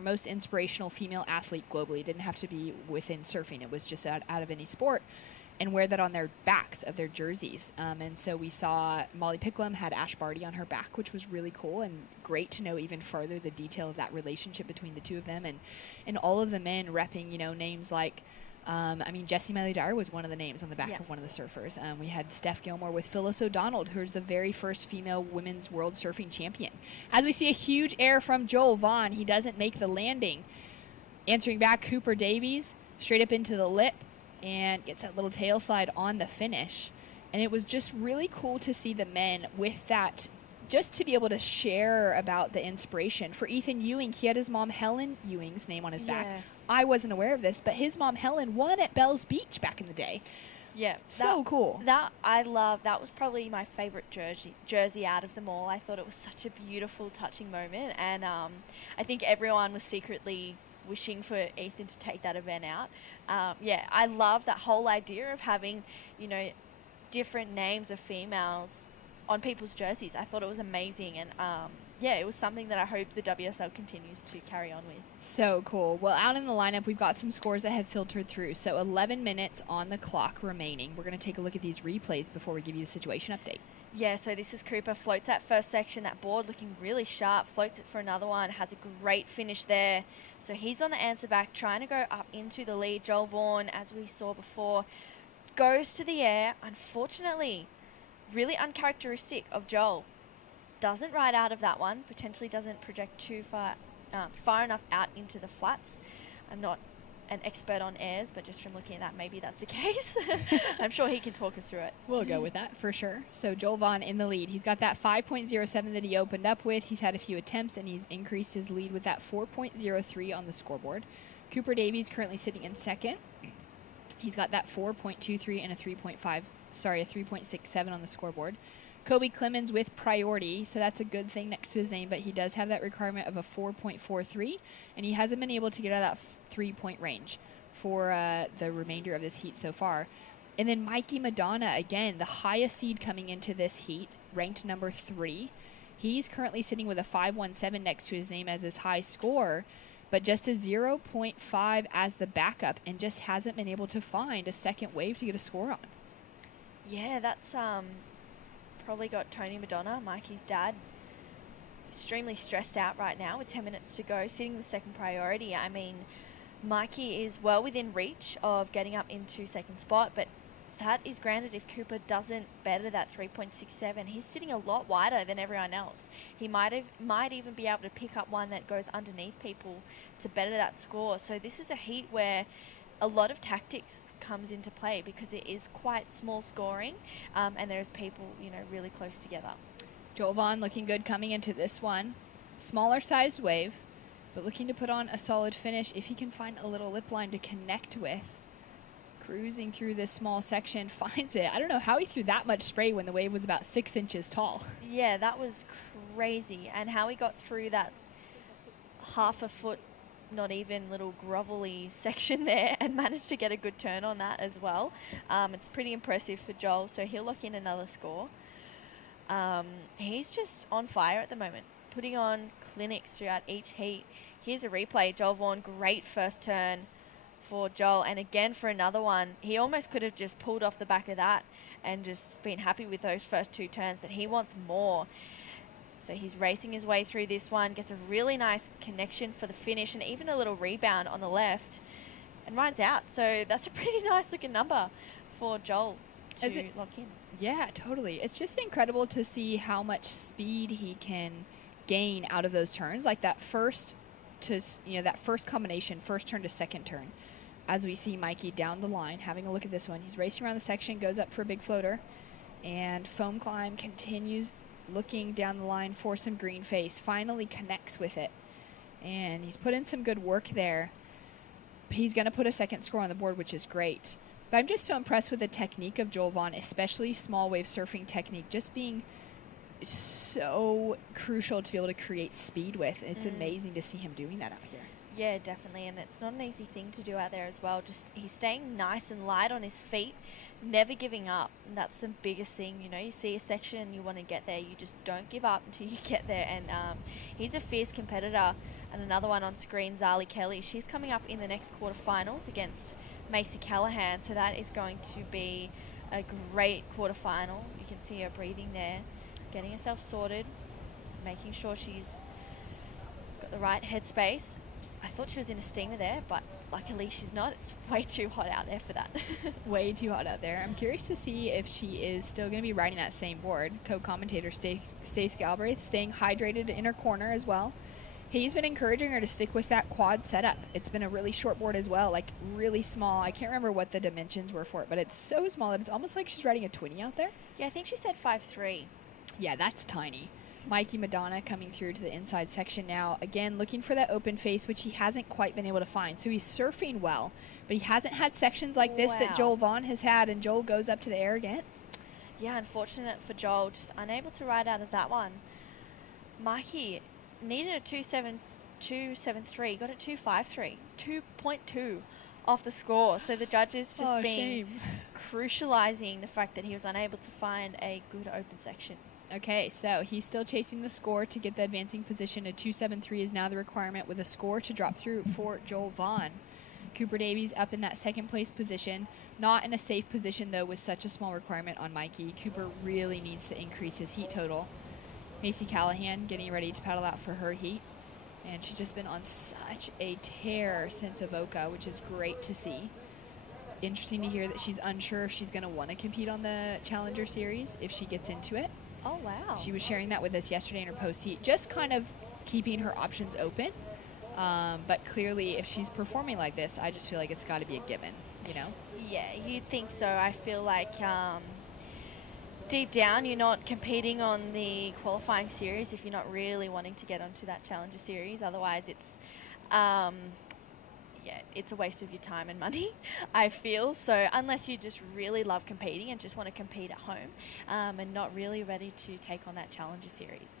most inspirational female athlete globally. It didn't have to be within surfing. It was just out of any sport. and wear that on their backs of their jerseys. And so we saw Molly Picklum had Ash Barty on her back, which was really cool and great to know even further the detail of that relationship between the two of them. And all of the men repping, names like, Jessie Miley Dyer was one of the names on the back of one of the surfers. We had Steph Gilmore with Phyllis O'Donnell, who's the very first female women's world surfing champion. As we see a huge error from Joel Vaughn, he doesn't make the landing. Answering back, Cooper Davies straight up into the lip and gets that little tail slide on the finish. And it was just really cool to see the men with that, just to be able to share about the inspiration. For Ethan Ewing, he had his mom Helen Ewing's name on his back. I wasn't aware of this, but his mom Helen won at Bells Beach back in the day. Yeah. So cool. That I love. That was probably my favorite jersey out of them all. I thought it was such a beautiful, touching moment. And I think everyone was secretly wishing for Ethan to take that event out. I love that whole idea of having, different names of females on people's jerseys. I thought it was amazing, and it was something that I hope the WSL continues to carry on with. So cool. Well, out in the lineup, we've got some scores that have filtered through. So 11 minutes on the clock remaining. We're going to take a look at these replays before we give you the situation update. Yeah, so this is Cooper, floats that first section, that board looking really sharp, floats it for another one, has a great finish there. So he's on the answer back, trying to go up into the lead. Joel Vaughn, as we saw before, goes to the air. Unfortunately, really uncharacteristic of Joel. Doesn't ride out of that one, potentially doesn't project too far enough out into the flats. I'm not an expert on airs, but just from looking at that, maybe that's the case. I'm sure he can talk us through it. We'll go with that for sure. So Joel Vaughn in the lead. He's got that 5.07 that he opened up with. He's had a few attempts, and he's increased his lead with that 4.03 on the scoreboard. Cooper Davies currently sitting in second. He's got that 4.23 and a 3.67 on the scoreboard. Kobe Clemens with priority, so that's a good thing next to his name, but he does have that requirement of a 4.43, and he hasn't been able to get out of that 3-point range for the remainder of this heat so far. And then Mikey Madonna, again, the highest seed coming into this heat, ranked number 3. He's currently sitting with a 5.17 next to his name as his high score, but just a 0.5 as the backup, and just hasn't been able to find a second wave to get a score on. Yeah, that's probably got Tony Madonna, Mikey's dad, extremely stressed out right now with 10 minutes to go, sitting with second priority. I mean, Mikey is well within reach of getting up into second spot, but that is granted if Cooper doesn't better that 3.67. He's sitting a lot wider than everyone else. He might even be able to pick up one that goes underneath people to better that score. So this is a heat where a lot of tactics comes into play because it is quite small scoring, and there's people, really close together. Joel Vaughn looking good coming into this one. Smaller sized wave, but looking to put on a solid finish if he can find a little lip line to connect with. Cruising through this small section, finds it. I don't know how he threw that much spray when the wave was about 6 inches tall. Yeah, that was crazy. And how he got through that half a foot, not even little grovelly section there, and managed to get a good turn on that as well. It's pretty impressive for Joel, so he'll lock in another score. He's just on fire at the moment, putting on clinics throughout each heat. Here's a replay. Joel Vaughn, great first turn for Joel, and again for another one. He almost could have just pulled off the back of that and just been happy with those first 2 turns, but he wants more. So he's racing his way through this one, gets a really nice connection for the finish and even a little rebound on the left, and rides out. So that's a pretty nice looking number for Joel to lock in. Yeah, totally. It's just incredible to see how much speed he can gain out of those turns, like that first combination, first turn to second turn. As we see Mikey down the line, having a look at this one. He's racing around the section, goes up for a big floater, and foam climb continues looking down the line for some green face, finally connects with it, and he's put in some good work there. He's going to put a second score on the board, which is great. But I'm just so impressed with the technique of Joel Vaughn, especially small wave surfing technique, just being so crucial to be able to create speed with. It's amazing to see him doing that out here. Yeah, definitely, and it's not an easy thing to do out there as well. Just he's staying nice and light on his feet, never giving up, and that's the biggest thing. You see a section and you want to get there, you just don't give up until you get there. And he's a fierce competitor. And another one on screen, Zali Kelly. She's coming up in the next quarterfinals against Macy Callahan. So that is going to be a great quarterfinal. You can see her breathing there, getting herself sorted, making sure she's got the right headspace. I thought she was in a steamer there, but luckily she's not. It's way too hot out there for that. Way too hot out there. I'm curious to see if she is still going to be riding that same board. Co-commentator Stace Galbraith staying hydrated in her corner as well. He's been encouraging her to stick with that quad setup. It's been a really short board as well, like really small. I can't remember what the dimensions were for it, but it's so small that it's almost like she's riding a 20 out there. Yeah, I think she said 5'3". Yeah, that's tiny. Mikey Madonna coming through to the inside section now. Again, looking for that open face, which he hasn't quite been able to find. So he's surfing well, but he hasn't had sections like this that Joel Vaughn has had, and Joel goes up to the air again. Yeah, unfortunate for Joel, just unable to ride out of that one. Mikey needed a 2.73, got a 2.53, 2.2 off the score. So the judges just being crucializing the fact that he was unable to find a good open section. Okay, so he's still chasing the score to get the advancing position. A 2.73 is now the requirement with a score to drop through for Joel Vaughn. Cooper Davies up in that second place position. Not in a safe position, though, with such a small requirement on Mikey. Cooper really needs to increase his heat total. Macy Callahan getting ready to paddle out for her heat. And she's just been on such a tear since Avoca, which is great to see. Interesting to hear that she's unsure if she's going to want to compete on the Challenger Series if she gets into it. Oh, wow. She was sharing that with us yesterday in her post-heat, just kind of keeping her options open. But clearly, if she's performing like this, I just feel like it's got to be a given, you know? Yeah, you'd think so. I feel like deep down, you're not competing on the qualifying series if you're not really wanting to get onto that Challenger Series. Otherwise, it's a waste of your time and money, I feel. So unless you just really love competing and just want to compete at home and not really ready to take on that Challenger Series.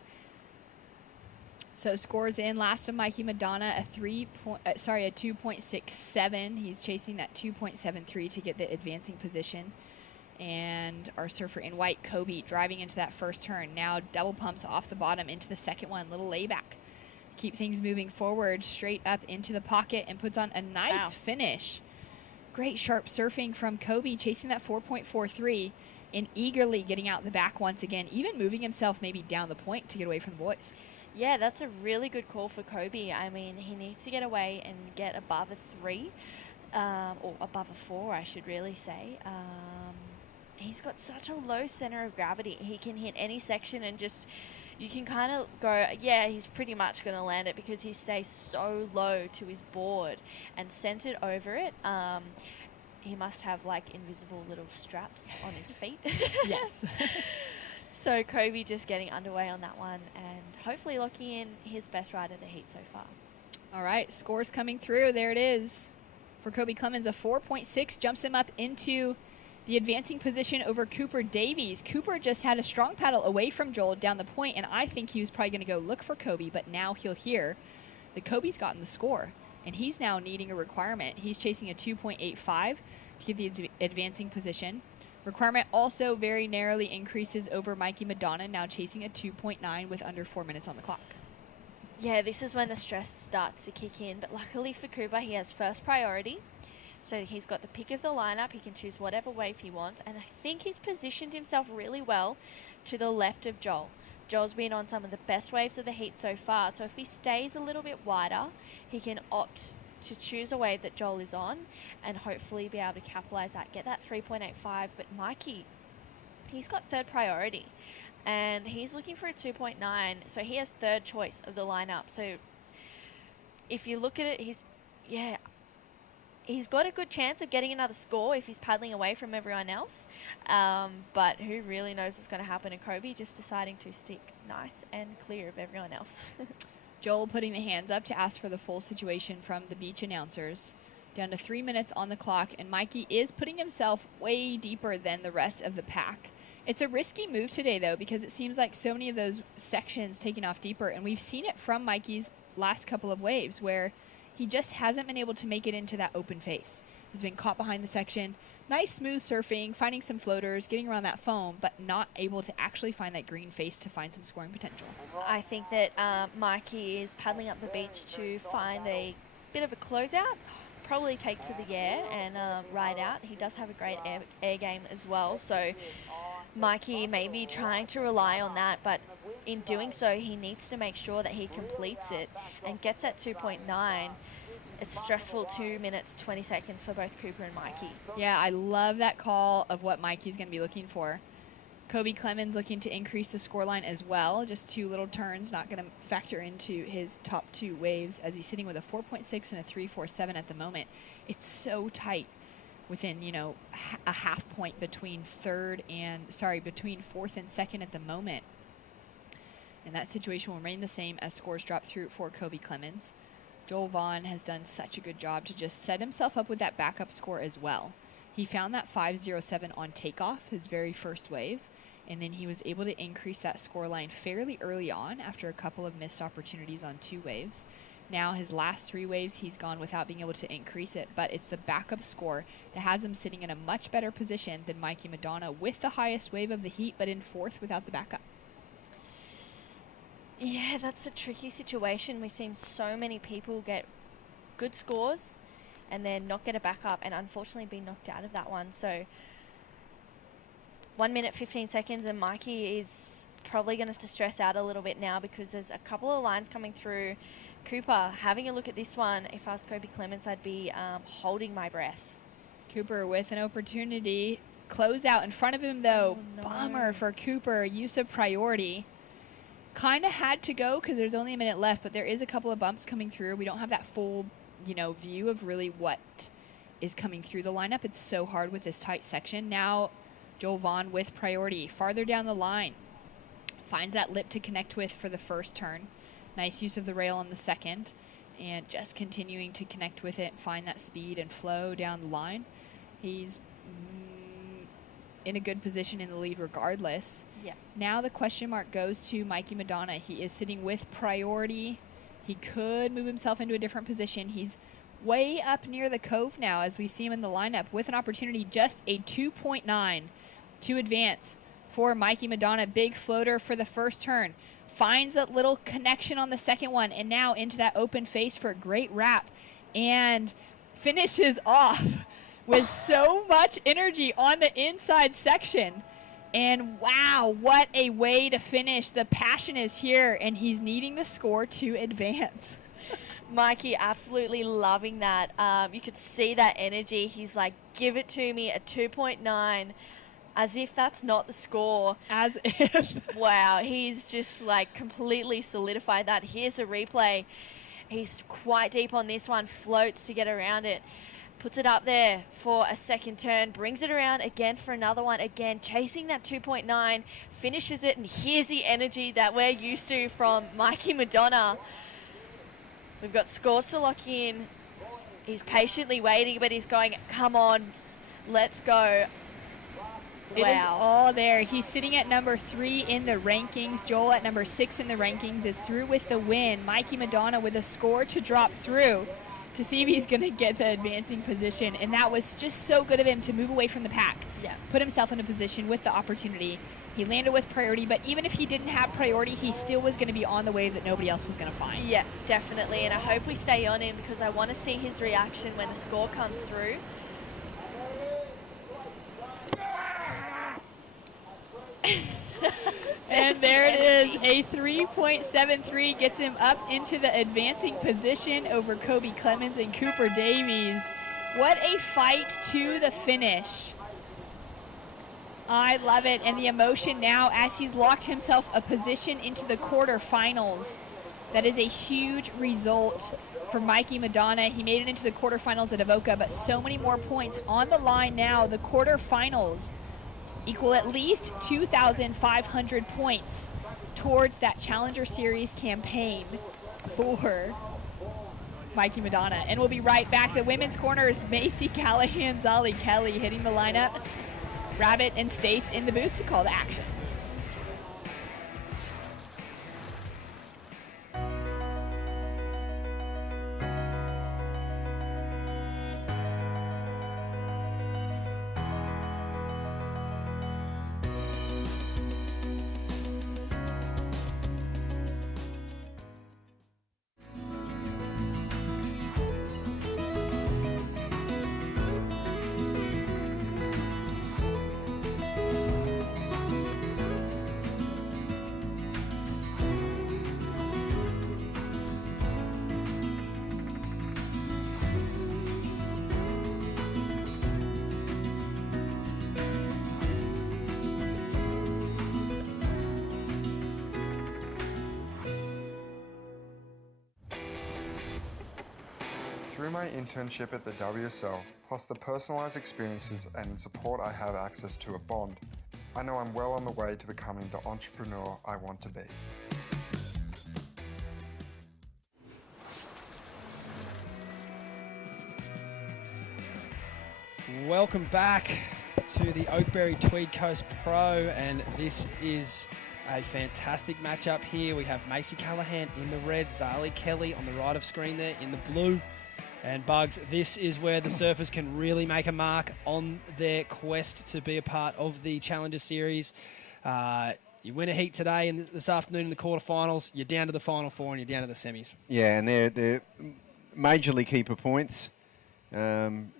So scores in. Last of Mikey Madonna, a 2.67. He's chasing that 2.73 to get the advancing position. And our surfer in white, Kobe, driving into that first turn. Now double pumps off the bottom into the second one. Little layback. Keep things moving forward, straight up into the pocket, and puts on a nice finish. Great sharp surfing from Kobe, chasing that 4.43 and eagerly getting out the back once again, even moving himself maybe down the point to get away from the boys. Yeah, that's a really good call for Kobe. I mean, he needs to get away and get above a 3, or above a 4, I should really say. He's got such a low center of gravity. He can hit any section and just, you can kind of go, yeah, he's pretty much going to land it because he stays so low to his board and centered over it. He must have like invisible little straps on his feet. Yes. So Kobe just getting underway on that one and hopefully locking in his best ride of the heat so far. All right, scores coming through. There it is. For Kobe Clemens, a 4.6 jumps him up into the advancing position over Cooper Davies. Cooper just had a strong paddle away from Joel down the point, and I think he was probably going to go look for Kobe, but now he'll hear that Kobe's gotten the score, and he's now needing a requirement. He's chasing a 2.85 to get the advancing position. Requirement also very narrowly increases over Mikey Madonna, now chasing a 2.9 with under 4 minutes on the clock. Yeah, this is when the stress starts to kick in, but luckily for Cooper, he has first priority. So he's got the pick of the lineup. He can choose whatever wave he wants, and I think he's positioned himself really well to the left of Joel. Joel's been on some of the best waves of the heat so far, so if he stays a little bit wider, he can opt to choose a wave that Joel is on and hopefully be able to capitalize that, get that 3.85. But Mikey, he's got third priority and he's looking for a 2.9, so he has third choice of the lineup. So if you look at it, he's got a good chance of getting another score if he's paddling away from everyone else, but who really knows what's going to happen. And Kobe just deciding to stick nice and clear of everyone else. Joel putting the hands up to ask for the full situation from the beach announcers. Down to 3 minutes on the clock, and Mikey is putting himself way deeper than the rest of the pack. It's a risky move today, though, because it seems like so many of those sections taking off deeper, and we've seen it from Mikey's last couple of waves where he just hasn't been able to make it into that open face. He's been caught behind the section. Nice smooth surfing, finding some floaters, getting around that foam, but not able to actually find that green face to find some scoring potential. I think that Mikey is paddling up the beach to find a bit of a closeout, probably take to the air and ride out. He does have a great air game as well. So Mikey may be trying to rely on that, but in doing so, he needs to make sure that he completes it and gets that 2.9. It's stressful 2 minutes, 20 seconds for both Cooper and Mikey. Yeah, I love that call of what Mikey's going to be looking for. Kobe Clemens looking to increase the scoreline as well. Just 2 little turns, not going to factor into his top 2 waves as he's sitting with a 4.6 and a 3.47 at the moment. It's so tight within, you know, a half point between between 4th and 2nd at the moment. And that situation will remain the same as scores drop through for Kobe Clemens. Joel Vaughn has done such a good job to just set himself up with that backup score as well. He found that 5.07 on takeoff, his very first wave, and then he was able to increase that scoreline fairly early on after a couple of missed opportunities on 2 waves. Now his last 3 waves, he's gone without being able to increase it, but it's the backup score that has him sitting in a much better position than Mikey Madonna with the highest wave of the heat, but in 4th without the backup. Yeah, that's a tricky situation. We've seen so many people get good scores and then not get a backup and unfortunately be knocked out of that one. So 1 minute, 15 seconds, and Mikey is probably going to stress out a little bit now because there's a couple of lines coming through. Cooper, having a look at this one, if I was Kobe Clemens, I'd be holding my breath. Cooper with an opportunity. Close out in front of him, though. Oh, no. Bummer for Cooper. Use of priority. Kind of had to go because there's only a minute left, but there is a couple of bumps coming through. We don't have that full, view of really what is coming through the lineup. It's so hard with this tight section. Now, Joel Vaughn with priority. Farther down the line. Finds that lip to connect with for the first turn. Nice use of the rail on the second. And just continuing to connect with it, find that speed and flow down the line. He's in a good position in the lead regardless. Yeah. Now the question mark goes to Mikey Madonna. He is sitting with priority. He could move himself into a different position. He's way up near the cove now as we see him in the lineup with an opportunity, just a 2.9 to advance for Mikey Madonna. Big floater for the first turn. Finds a little connection on the second one and now into that open face for a great wrap and finishes off with so much energy on the inside section. And wow, what a way to finish. The passion is here and he's needing the score to advance. Mikey absolutely loving that. You could see that energy. He's like, give it to me, a 2.9. As if that's not the score. As if. Wow, he's just like completely solidified that. Here's a replay. He's quite deep on this one, floats to get around it. Puts it up there for a second turn, brings it around again for another one, again chasing that 2.9, finishes it, and here's the energy that we're used to from Mikey Madonna. We've got scores to lock in. He's patiently waiting, but he's going, come on, let's go. It is all there. He's sitting at number 3 in the rankings. Joel at number 6 in the rankings is through with the win. Mikey Madonna with a score to drop through to see if he's going to get the advancing position. And that was just so good of him to move away from the pack. Yeah. Put himself in a position with the opportunity. He landed with priority, but even if he didn't have priority, he still was going to be on the wave that nobody else was going to find. Yeah, definitely. And I hope we stay on him because I want to see his reaction when the score comes through. And there it is, a 3.73 gets him up into the advancing position over Kobe Clemens and Cooper Davies. What a fight to the finish. I love it, and the emotion now as he's locked himself a position into the quarterfinals. That is a huge result for Mikey Madonna. He made it into the quarterfinals at Avoca, but so many more points on the line now. The quarterfinals equal at least 2,500 points towards that Challenger Series campaign for Mikey Madonna. And we'll be right back. The women's corners, Macy Callahan, Zolly Kelly hitting the lineup. Rabbit and Stace in the booth to call to action. Through my internship at the WSL, plus the personalised experiences and support I have access to a bond, I know I'm well on the way to becoming the entrepreneur I want to be. Welcome back to the Oakberry Tweed Coast Pro, and this is a fantastic matchup here. We have Macy Callahan in the red, Zali Kelly on the right of screen there in the blue. And Bugs, this is where the surfers can really make a mark on their quest to be a part of the Challenger Series. You win a heat today and this afternoon in the quarterfinals, you're down to the Final Four and you're down to the semis. Yeah, and they're majorly keeper points. You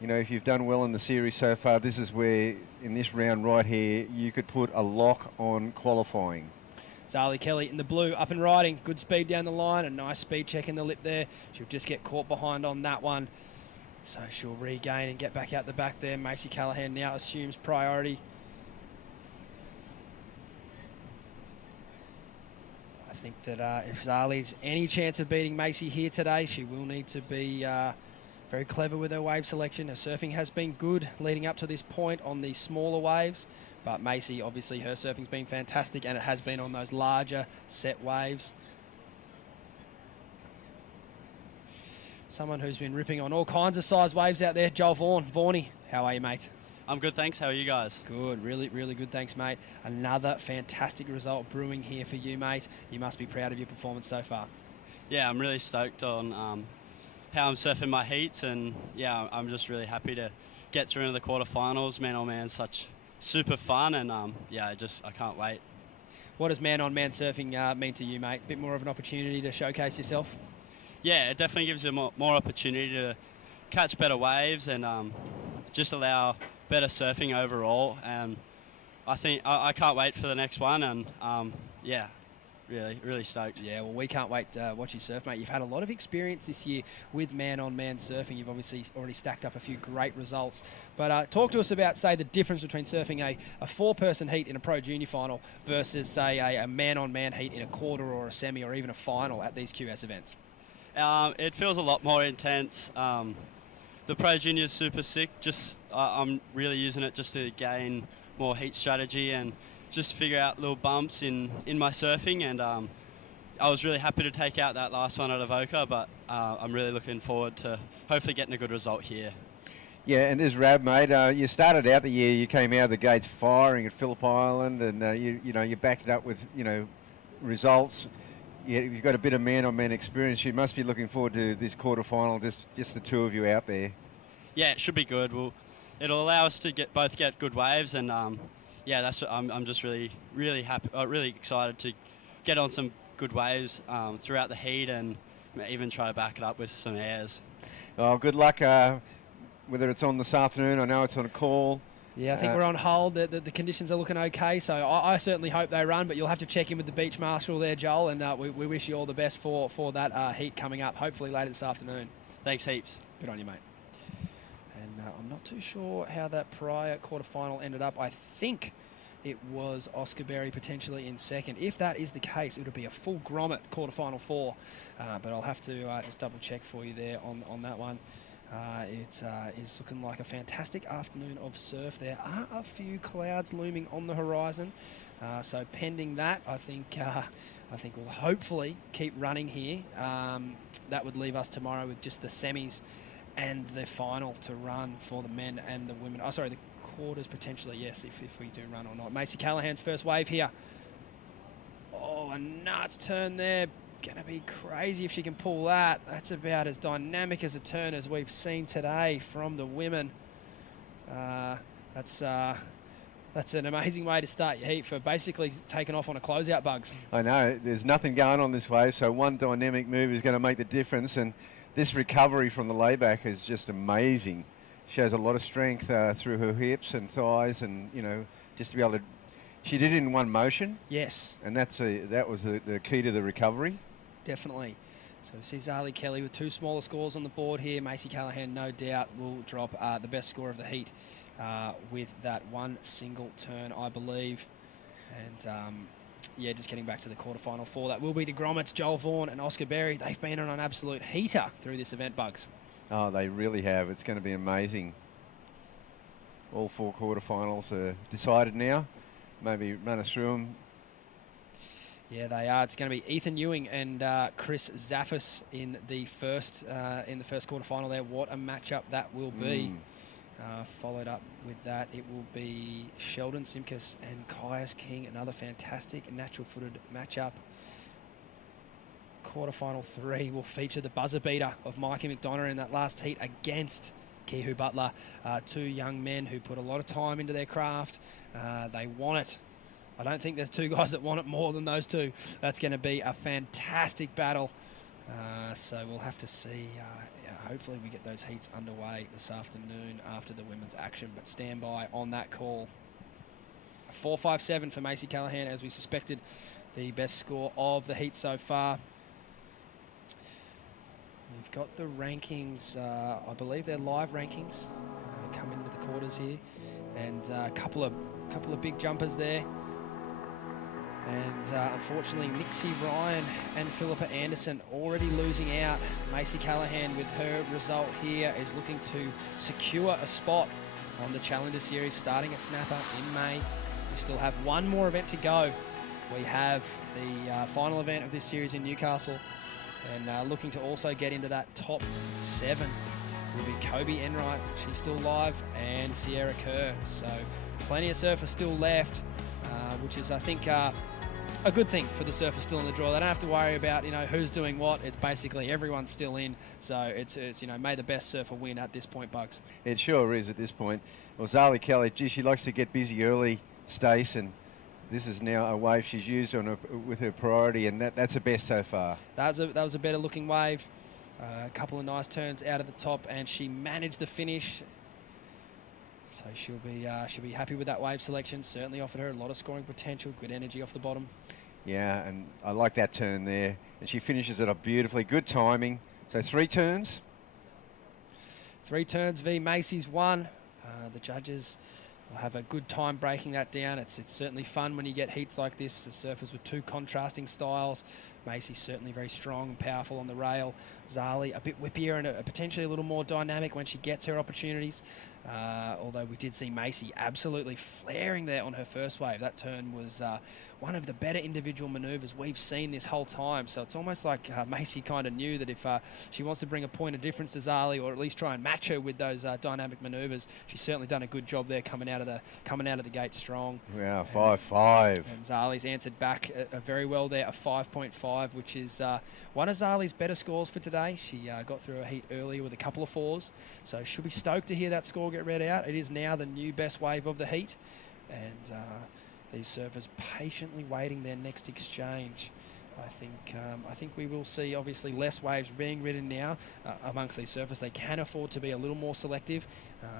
know, if you've done well in the series so far, this is where, in this round right here, you could put a lock on qualifying. Zali Kelly in the blue, up and riding. Good speed down the line, a nice speed check in the lip there. She'll just get caught behind on that one. So she'll regain and get back out the back there. Macy Callahan now assumes priority. I think that if Zali's any chance of beating Macy here today, she will need to be very clever with her wave selection. Her surfing has been good leading up to this point on the smaller waves, but Macy, obviously, her surfing's been fantastic, and it has been on those larger set waves. Someone who's been ripping on all kinds of size waves out there, Joel Vaughan. Vaughny, how are you, mate? I'm good, thanks. How are you guys? Good, really, really good, thanks, mate. Another fantastic result brewing here for you, mate. You must be proud of your performance so far. Yeah, I'm really stoked on how I'm surfing my heats, and yeah, I'm just really happy to get through into the quarterfinals. Man-on-man, such super fun, and yeah, I can't wait. What does man-on-man surfing mean to you, mate? A bit more of an opportunity to showcase yourself? Yeah, it definitely gives you more opportunity to catch better waves and just allow better surfing overall. And I think I can't wait for the next one, and yeah, really stoked. Yeah, well, we can't wait to watch you surf, mate. You've had a lot of experience this year with man-on-man surfing. You've obviously already stacked up a few great results. But talk to us about, say, the difference between surfing a four-person heat in a Pro Junior final versus, say, a man-on-man heat in a quarter or a semi or even a final at these QS events. It feels a lot more intense. The Pro Junior is super sick. I'm really using it just to gain more heat strategy and just figure out little bumps in my surfing, and I was really happy to take out that last one at Avoca, but I'm really looking forward to hopefully getting a good result here. Yeah, and this Rab, mate, you started out the year, you came out of the gates firing at Phillip Island, and you backed it up with results. You've got a bit of man-on-man experience. You must be looking forward to this quarterfinal, just the two of you out there. Yeah, it should be good. It'll allow us to both get good waves, and yeah, that's what I'm just really happy, really excited to get on some good waves throughout the heat, and even try to back it up with some airs. Oh, good luck. Whether it's on this afternoon, I know it's on a call. Yeah, I think we're on hold. The conditions are looking okay, so I certainly hope they run, but you'll have to check in with the beach marshal there, Joel, and we wish you all the best for that heat coming up, hopefully later this afternoon. Thanks heaps. Good on you, mate. And I'm not too sure how that prior quarterfinal ended up. I think it was Oakberry potentially in second. If that is the case, it would be a full grommet quarterfinal 4, but I'll have to just double check for you there on that one. It is looking like a fantastic afternoon of surf. There are a few clouds looming on the horizon, so pending that, I think we'll hopefully keep running here. That would leave us tomorrow with just the semis and the final to run for the men and the women. Oh, sorry, the quarters potentially, yes, if we do run or not. Macy Callahan's first wave here. Oh, a nuts turn there. Going to be crazy if she can pull that. That's about as dynamic as a turn as we've seen today from the women. That's an amazing way to start your heat for basically taking off on a closeout, Bugs. I know, there's nothing going on this wave, so one dynamic move is going to make the difference, and this recovery from the layback is just amazing. Shows a lot of strength through her hips and thighs, and just to be able to. She did it in one motion. Yes. And that was the key to the recovery. Definitely. So we see Zali Kelly with 2 smaller scores on the board here. Macy Callahan, no doubt, will drop the best score of the heat with that one single turn, I believe. And yeah, just getting back to the quarterfinal four. That will be the Grommets, Joel Vaughan and Oscar Berry. They've been on an absolute heater through this event, Bugs. Oh, they really have. It's going to be amazing. All 4 quarterfinals are decided now. Maybe run us through them. Yeah, they are. It's going to be Ethan Ewing and Chris Zaffis in the first quarterfinal there. What a matchup that will be. Followed up with that, it will be Sheldon Simkus and Caius King, another fantastic natural-footed matchup. Quarterfinal 3 will feature the buzzer beater of Mikey McDonough in that last heat against Kihu Butler. 2 young men who put a lot of time into their craft. They want it. I don't think there's 2 guys that want it more than those 2. That's going to be a fantastic battle. So we'll have to see. Hopefully we get those heats underway this afternoon after the women's action, but stand by on that call. 4.57 for Macy Callahan, as we suspected, the best score of the heat so far. We've got the rankings, I believe they're live rankings, come into the quarters here, and a couple of big jumpers there. And unfortunately, Nixie Ryan and Philippa Anderson already losing out. Macy Callahan, with her result here, is looking to secure a spot on the Challenger Series starting at Snapper in May. We still have one more event to go. We have the final event of this series in Newcastle, and looking to also get into that top 7 will be Kobe Enright, she's still live, and Sierra Kerr. So plenty of surfers still left, which is, I think, a good thing for the surfers still in the draw. They don't have to worry about, who's doing what. It's basically everyone's still in. So it's may the best surfer win at this point, Bugs. It sure is at this point. Well, Zali Kelly, she likes to get busy early, Stace, and this is now a wave she's used with her priority, and that's the best so far. That was a better looking wave. A couple of nice turns out of the top, and she managed the finish. So she'll be happy with that wave selection. Certainly offered her a lot of scoring potential, good energy off the bottom. Yeah, and I like that turn there. And she finishes it up beautifully. Good timing. So 3 turns. 3 turns v Macy's 1. The judges will have a good time breaking that down. It's certainly fun when you get heats like this. The surfers with 2 contrasting styles. Macy's certainly very strong and powerful on the rail. Zali a bit whippier and potentially a little more dynamic when she gets her opportunities. Although we did see Macy absolutely flaring there on her first wave. That turn was one of the better individual manoeuvres we've seen this whole time. So it's almost like Macy kind of knew that if she wants to bring a point of difference to Zali, or at least try and match her with those dynamic manoeuvres, she's certainly done a good job there coming out of the gate strong. Yeah, 5.5. And Zali's answered back very well there, a 5.5, which is one of Zali's better scores for today. She got through a heat earlier with a couple of 4s, so she'll be stoked to hear that score get read out. It is now the new best wave of the heat, and these surfers patiently waiting their next exchange. I think we will see obviously less waves being ridden now amongst these surfers. They can afford to be a little more selective,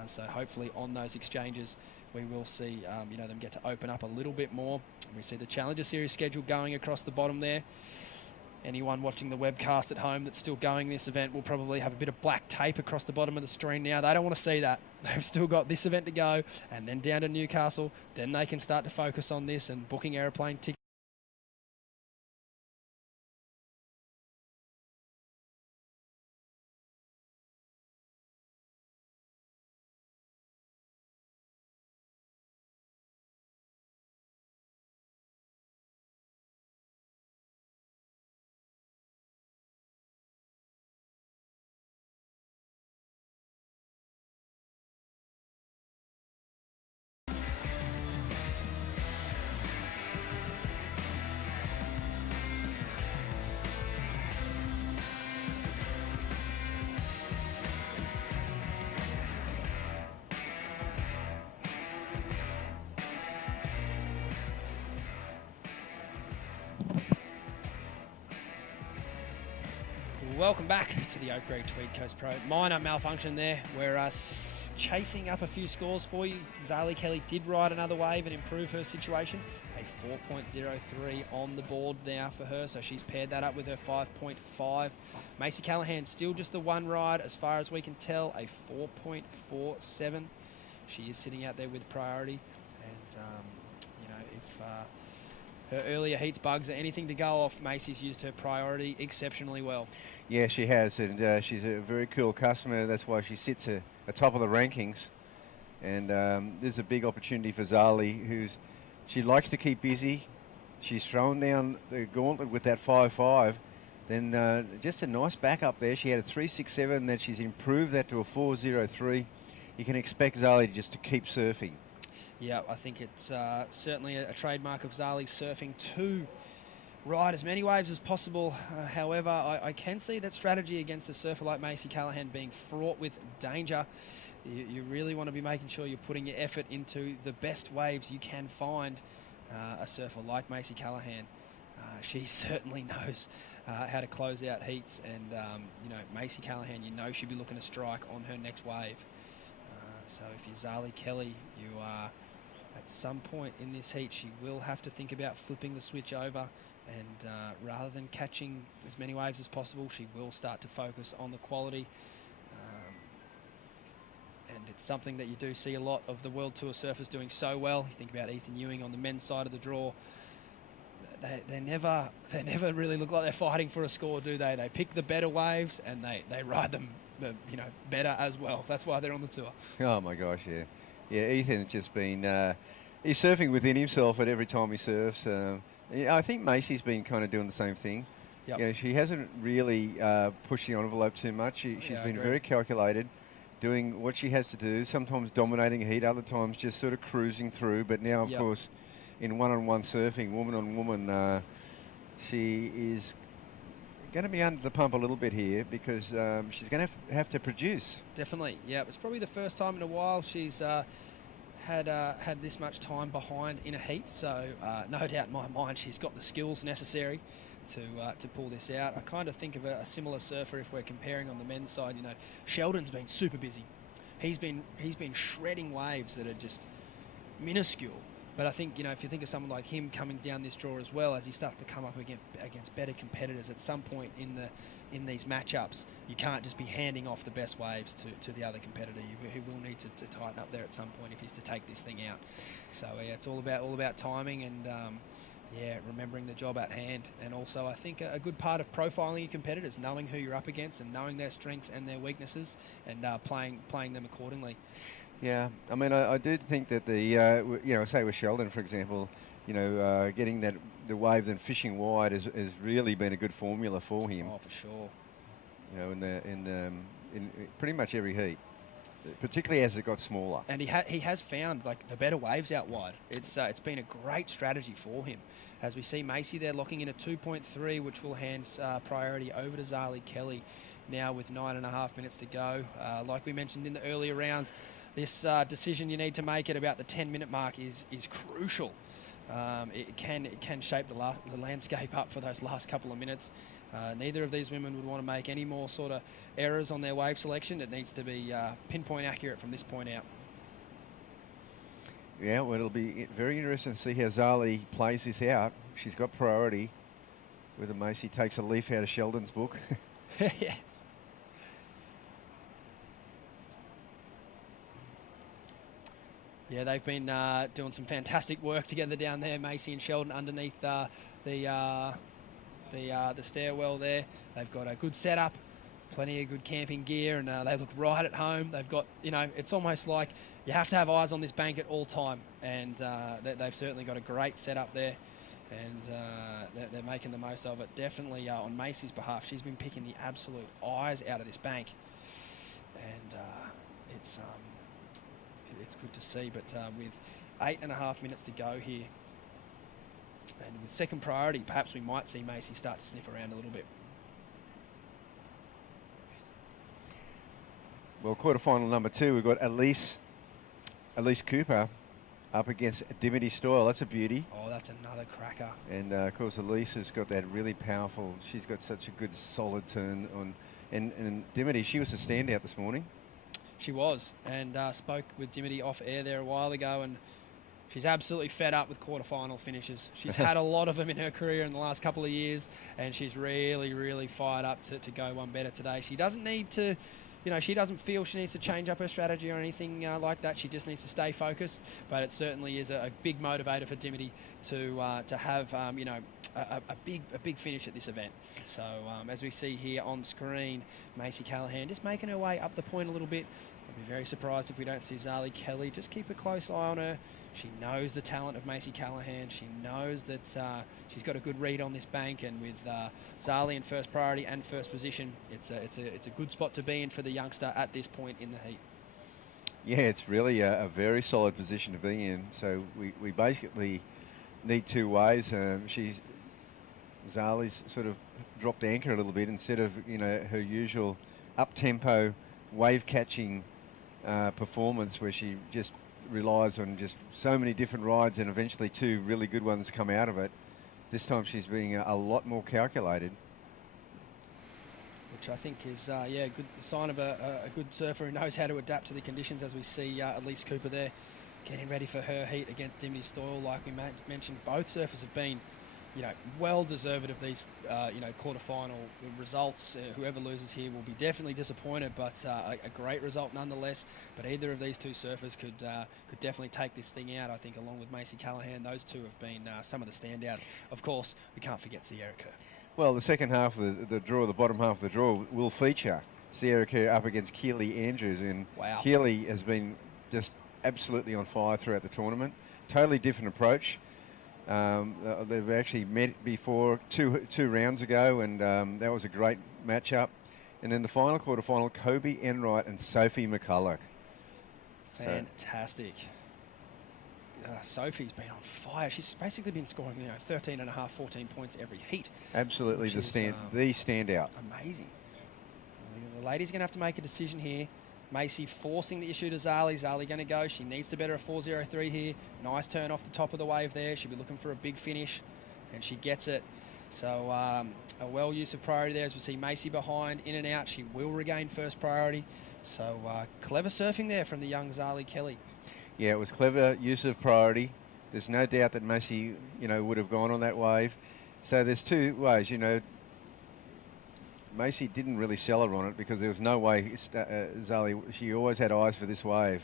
so hopefully on those exchanges we will see them get to open up a little bit more. We see the Challenger Series schedule going across the bottom there. Anyone watching the webcast at home that's still going this event will probably have a bit of black tape across the bottom of the screen now. They don't want to see that. They've still got this event to go, and then down to Newcastle. Then they can start to focus on this and booking aeroplane tickets. Welcome back to the Oakberry Tweed Coast Pro. Minor malfunction there. We're chasing up a few scores for you. Zali Kelly did ride another wave and improve her situation. A 4.03 on the board now for her, so she's paired that up with her 5.5. Macy Callahan still just the one ride as far as we can tell, a 4.47. She is sitting out there with priority, and if her earlier heats bugs or anything to go off, Macy's used her priority exceptionally well. Yeah, she has, and she's a very cool customer. That's why she sits atop of the rankings. And there's a big opportunity for Zali, she likes to keep busy. She's thrown down the gauntlet with that 5.5. Then just a nice back up there. She had a 3.67, then she's improved that to a 4.03. You can expect Zali just to keep surfing. Yeah, I think it's certainly a trademark of Zali, surfing to ride as many waves as possible. However, I can see that strategy against a surfer like Macy Callahan being fraught with danger. You really want to be making sure you're putting your effort into the best waves you can find. A surfer like Macy Callahan, she certainly knows how to close out heats, and Macy Callahan, she'll be looking to strike on her next wave. So if you're Zali Kelly, you are at some point in this heat, she will have to think about flipping the switch over, and rather than catching as many waves as possible, she will start to focus on the quality. And it's something that you do see a lot of the World Tour surfers doing so well. You think about Ethan Ewing on the men's side of the draw. They never really look like they're fighting for a score, do they? They pick the better waves and they ride them, better as well. That's why they're on the tour. Oh my gosh, yeah. Yeah, Ethan's just been, he's surfing within himself at every time he surfs. I think Macy's been kind of doing the same thing. Yep. She hasn't really pushed the envelope too much. She's been very calculated, doing what she has to do, sometimes dominating a heat, other times just sort of cruising through. But now, of course, in one-on-one surfing, woman-on-woman, she is going to be under the pump a little bit here because she's going to have to produce. Definitely, yeah. It's probably the first time in a while she's had this much time behind in a heat. So no doubt in my mind she's got the skills necessary to pull this out. I kind of think of a similar surfer if we're comparing on the men's side. Sheldon's been super busy. He's been shredding waves that are just minuscule. But I think, if you think of someone like him coming down this draw as well, as he starts to come up against better competitors at some point in these matchups, you can't just be handing off the best waves to the other competitor. He will need to tighten up there at some point if he's to take this thing out. So yeah, it's all about timing and remembering the job at hand. And also I think a good part of profiling your competitors, knowing who you're up against and knowing their strengths and their weaknesses, and playing them accordingly. Yeah, I mean, I do think that say with Sheldon, for example, getting the wave and fishing wide has really been a good formula for him. Oh, for sure. In pretty much every heat, particularly as it got smaller. And he has found the better waves out wide. It's been a great strategy for him. As we see Macy there locking in a 2.3, which will hand priority over to Zali Kelly now with 9.5 minutes to go. Like we mentioned in the earlier rounds, this decision you need to make at about the 10-minute mark is crucial. It can shape the landscape up for those last couple of minutes. Neither of these women would want to make any more sort of errors on their wave selection. It needs to be pinpoint accurate from this point out. Yeah, well, it'll be very interesting to see how Zali plays this out. She's got priority. Whether Macy takes a leaf out of Sheldon's book. Yes. Yeah, they've been doing some fantastic work together down there, Macy and Sheldon, underneath the stairwell there. They've got a good setup, plenty of good camping gear, and they look right at home. They've got, it's almost like you have to have eyes on this bank at all time, and they've certainly got a great setup there, and they're making the most of it. Definitely on Macy's behalf, she's been picking the absolute eyes out of this bank, and it's good to see. But with 8.5 minutes to go here, and with second priority, perhaps we might see Macy start to sniff around a little bit. Well, quarterfinal number 2, we've got Elise Cooper up against Dimity Stoyle. That's a beauty. Oh, that's another cracker. And of course, Elise has got that really powerful. She's got such a good solid turn on. And Dimity, she was a standout this morning. She was, and spoke with Dimity off air there a while ago, and she's absolutely fed up with quarterfinal finishes. She's had a lot of them in her career in the last couple of years, and she's really, really fired up to go one better today. She doesn't need to she doesn't feel she needs to change up her strategy or anything like that. She just needs to stay focused. But it certainly is a big motivator for Dimity to have a big finish at this event. So as we see here on screen, Macy Callahan just making her way up the point a little bit. I'll be very surprised if we don't see Zali Kelly. Just keep a close eye on her. She knows the talent of Macy Callahan. She knows that she's got a good read on this bank, and with Zali in first priority and first position, it's a good spot to be in for the youngster at this point in the heat. Yeah, it's really a very solid position to be in. So we basically need two ways. Zali's sort of dropped anchor a little bit instead of her usual up-tempo wave-catching performance where she just relies on just so many different rides and eventually two really good ones come out of it. This time she's being a lot more calculated. Which I think is a good sign of a good surfer who knows how to adapt to the conditions, as we see Elise Cooper there getting ready for her heat against Dimity Stoyle. Like we mentioned, both surfers have been well deserved of these, quarterfinal results. Whoever loses here will be definitely disappointed, but a great result nonetheless. But either of these two surfers could definitely take this thing out. I think, along with Macy Callahan, those two have been some of the standouts. Of course, we can't forget Sierra Kerr. Well, the second half of the draw, the bottom half of the draw, will feature Sierra Kerr up against Keely Andrews, and wow. Keely has been just absolutely on fire throughout the tournament. Totally different approach. They've actually met before two rounds ago, and that was a great matchup. And then the final quarterfinal, Kobe Enright and Sophie McCulloch. Fantastic. Sophie's been on fire. She's basically been scoring 13 and a half, 14 points every heat. Absolutely the standout. Amazing. The lady's going to have to make a decision here. Macy forcing the issue to Zali. Zali going to go. She needs to better a 4.03 here. Nice turn off the top of the wave there. She'll be looking for a big finish, and she gets it. So a well use of priority there, as we see Macy behind, in and out. She will regain first priority. So clever surfing there from the young Zali Kelly. Yeah, it was clever use of priority. There's no doubt that Macy, would have gone on that wave. So there's two ways, Macy didn't really sell her on it because there was no way Zali, she always had eyes for this wave.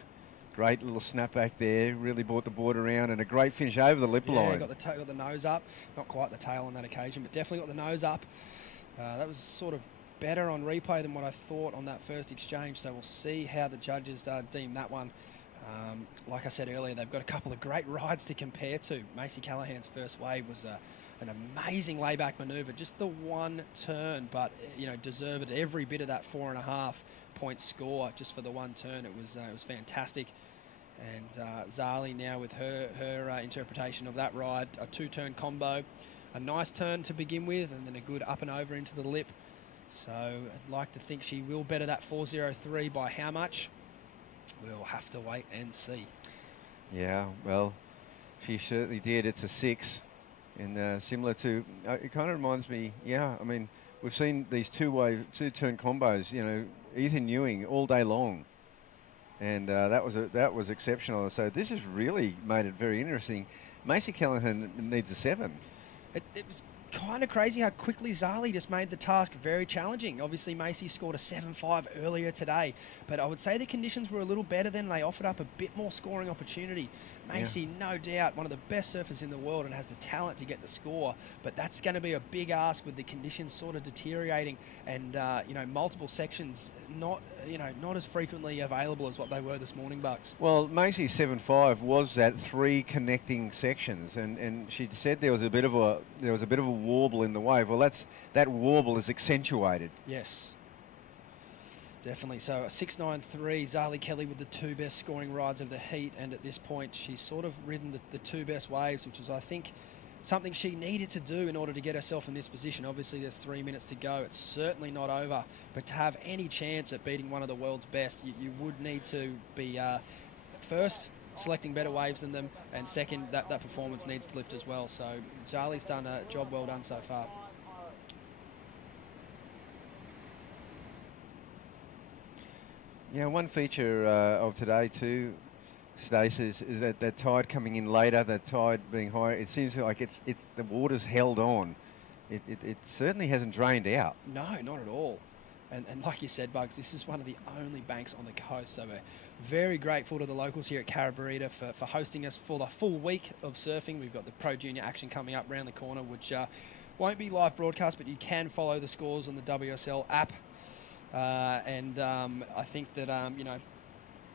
Great little snapback there, really brought the board around, and a great finish over the lip line. Got the nose up. Not quite the tail on that occasion, but definitely got the nose up. That was sort of better on replay than what I thought on that first exchange, so we'll see how the judges deem that one. Like I said earlier, they've got a couple of great rides to compare to. Macy Callahan's first wave was an amazing layback manoeuvre, just the one turn, but deserved every bit of that 4.5 point score just for the one turn. It was fantastic. And Zali now with her interpretation of that ride, a two-turn combo, a nice turn to begin with, and then a good up and over into the lip. So I'd like to think she will better that 4.03. By how much? We'll have to wait and see. Yeah, well, she certainly did. It's a 6. And similar to, it kind of reminds me, we've seen these two-turn combos, Ethan Ewing all day long. And that was exceptional. So this has really made it very interesting. Macy Callahan needs a 7. It was kind of crazy how quickly Zali just made the task very challenging. Obviously, Macy scored a 7.5 earlier today, but I would say the conditions were a little better then. They offered up a bit more scoring opportunity. Macy, no doubt, one of the best surfers in the world and has the talent to get the score, but that's going to be a big ask with the conditions sort of deteriorating and, multiple sections not as frequently available as what they were this morning, Bucks. Well, Macy's 7.5 was at 3 connecting sections, and she said there was a bit of a warble in the wave. Well, that warble is accentuated. Yes. Definitely. So a 6.93, Zali Kelly with the 2 best scoring rides of the heat, and at this point she's sort of ridden the 2 best waves, which is, I think, something she needed to do in order to get herself in this position. Obviously there's 3 minutes to go. It's certainly not over, but to have any chance at beating one of the world's best, you would need to be first selecting better waves than them, and second, that performance needs to lift as well. So Zali's done a job well done so far. Yeah, one feature of today too, Stace, is that tide coming in later, that tide being higher. It seems like it's the water's held on. It certainly hasn't drained out. No, not at all. And like you said, Bugs, this is one of the only banks on the coast, so we're very grateful to the locals here at Carabbarita for hosting us for the full week of surfing. We've got the Pro Junior action coming up around the corner, which won't be live broadcast, but you can follow the scores on the WSL app. I think that,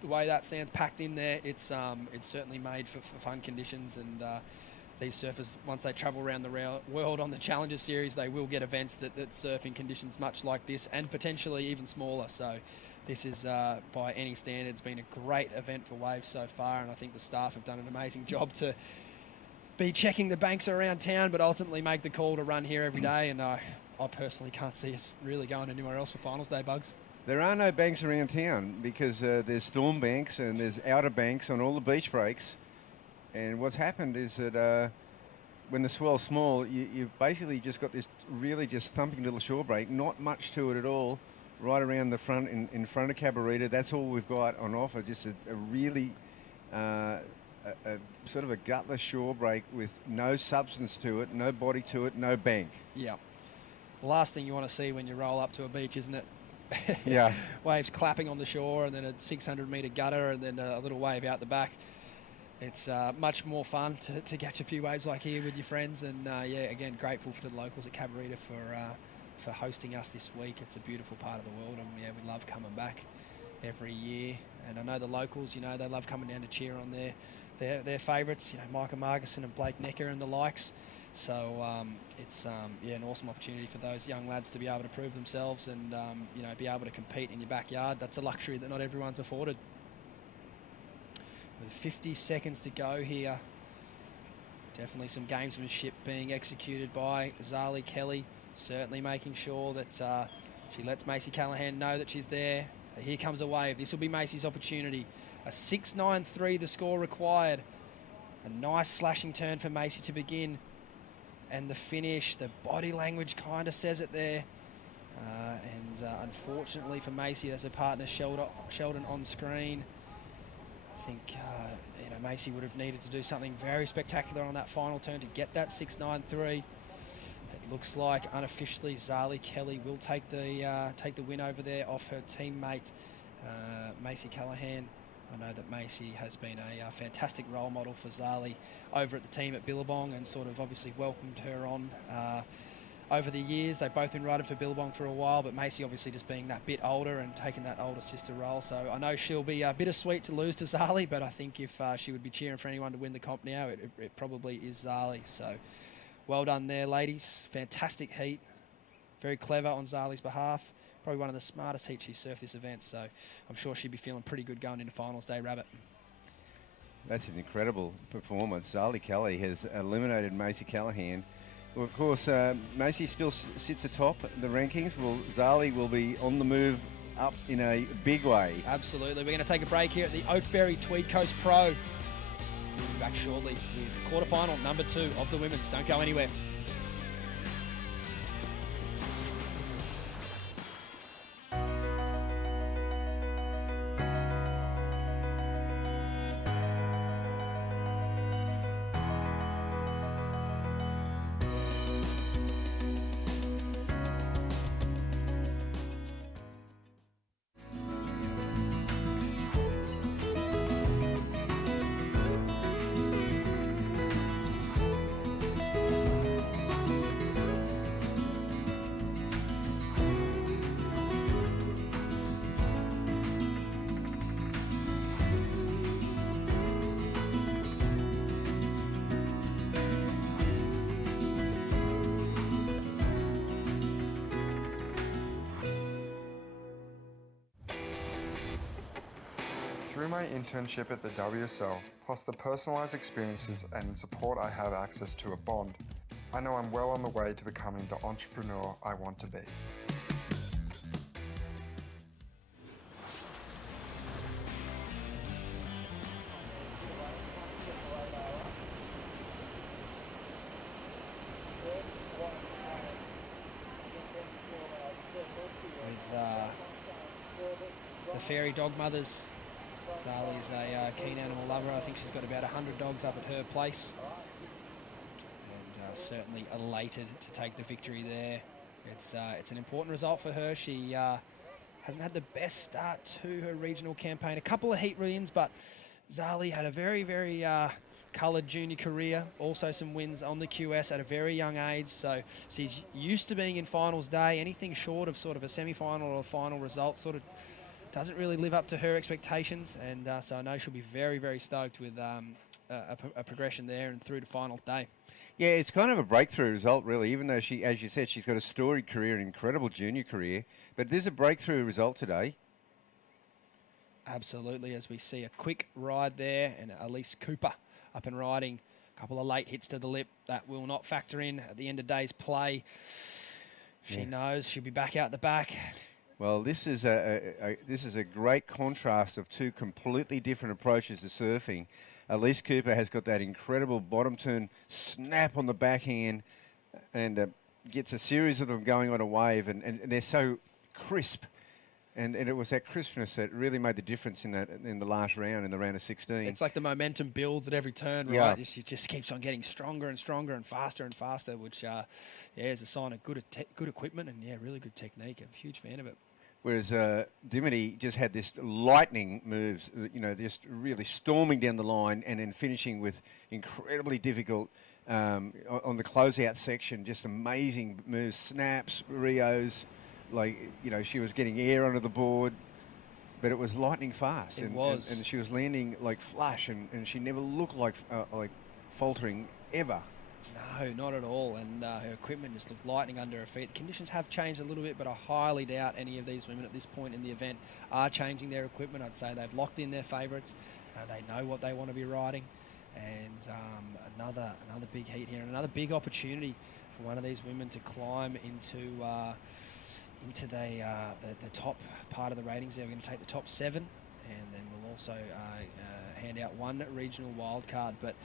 the way that sand's packed in there, it's certainly made for fun conditions, and these surfers, once they travel around the world on the Challenger Series, they will get events that surf in conditions much like this, and potentially even smaller. So this is, by any standards, been a great event for Waves so far, and I think the staff have done an amazing job to be checking the banks around town, but ultimately make the call to run here every day, and I personally can't see us really going anywhere else for finals day, Bugs. There are no banks around town because there's storm banks and there's outer banks on all the beach breaks. And what's happened is that when the swell's small, you've basically just got this really just thumping little shore break, not much to it at all, right around the front, in front of Carabbarita. That's all we've got on offer, just a really sort of a gutless shore break with no substance to it, no body to it, no bank. Yeah. The last thing you want to see when you roll up to a beach, isn't it? Yeah. Waves clapping on the shore, and then a 600-metre gutter, and then a little wave out the back. It's much more fun to catch a few waves like here with your friends, and again, grateful to the locals at Carabbarita for hosting us this week. It's a beautiful part of the world, and we love coming back every year. And I know the locals, they love coming down to cheer on their favourites, Micah Marguson and Blake Necker and the likes. So it's an awesome opportunity for those young lads to be able to prove themselves and be able to compete in your backyard. That's a luxury that not everyone's afforded. With 50 seconds to go here, definitely some gamesmanship being executed by Zali Kelly, certainly making sure that she lets Macy Callahan know that she's there. So here comes a wave. This will be Macy's opportunity. A 6.93 the score required. A nice slashing turn for Macy to begin. And the finish, the body language kind of says it there. Unfortunately for Macy, there's a partner, Sheldon, on screen. I think Macy would have needed to do something very spectacular on that final turn to get that 6.93. It looks like unofficially Zali Kelly will take the win over there off her teammate Macy Callahan. I know that Macy has been a fantastic role model for Zali over at the team at Billabong, and sort of obviously welcomed her on over the years. They've both been riding for Billabong for a while, but Macy obviously just being that bit older and taking that older sister role. So I know she'll be bittersweet to lose to Zali, but I think if she would be cheering for anyone to win the comp now, it probably is Zali. So well done there, ladies. Fantastic heat. Very clever on Zali's behalf. Probably one of the smartest heats she's surfed this event, so I'm sure she'd be feeling pretty good going into finals day, Rabbit. That's an incredible performance. Zali Kelly has eliminated Macy Callahan. Well, of course, Macy still sits atop the rankings. Well, Zali will be on the move up in a big way. Absolutely. We're going to take a break here at the Oakberry Tweed Coast Pro. We'll be back shortly with quarterfinal number 2 of the women's. Don't go anywhere. Through my internship at the WSL, plus the personalised experiences and support I have access to a bond, I know I'm well on the way to becoming the entrepreneur I want to be. With the fairy dog mothers. Zali is a keen animal lover. I think she's got about 100 dogs up at her place. And certainly elated to take the victory there It's an important result for her. She hasn't had the best start to her regional campaign. A couple of heat wins, but Zali had a very, very coloured junior career. Also some wins on the QS at a very young age. So she's used to being in finals day. Anything short of sort of a semi-final or a final result sort of doesn't really live up to her expectations. And so I know she'll be very, very stoked with a progression there and through to final day. Yeah, it's kind of a breakthrough result, really, even though she, as you said, she's got a storied career, an incredible junior career. But there's a breakthrough result today. Absolutely, as we see a quick ride there, and Elise Cooper up and riding. A couple of late hits to the lip that will not factor in at the end of day's play. She knows she'll be back out the back. Well, this is a great contrast of two completely different approaches to surfing. Elise Cooper has got that incredible bottom turn snap on the backhand and gets a series of them going on a wave, and they're so crisp. And it was that crispness that really made the difference in the last round, in the round of 16. It's like the momentum builds at every turn, Yeah. right? She just keeps on getting stronger and stronger and faster, which is a sign of good equipment and, really good technique. I'm a huge fan of it. Whereas Dimity just had this lightning moves, just really storming down the line and then finishing with incredibly difficult, on the closeout section, just amazing moves, snaps, Rios. She was getting air onto the board, but it was lightning fast. It was. And she was landing like flush, and she never looked like faltering ever. No, not at all. And her equipment just looked lightning under her feet. The conditions have changed a little bit, but I highly doubt any of these women at this point in the event are changing their equipment. I'd say they've locked in their favourites. They know what they want to be riding. And another big heat here, and another big opportunity for one of these women to climb into the top part of the ratings there. We're going to take the top 7, and then we'll also hand out one regional wild card. But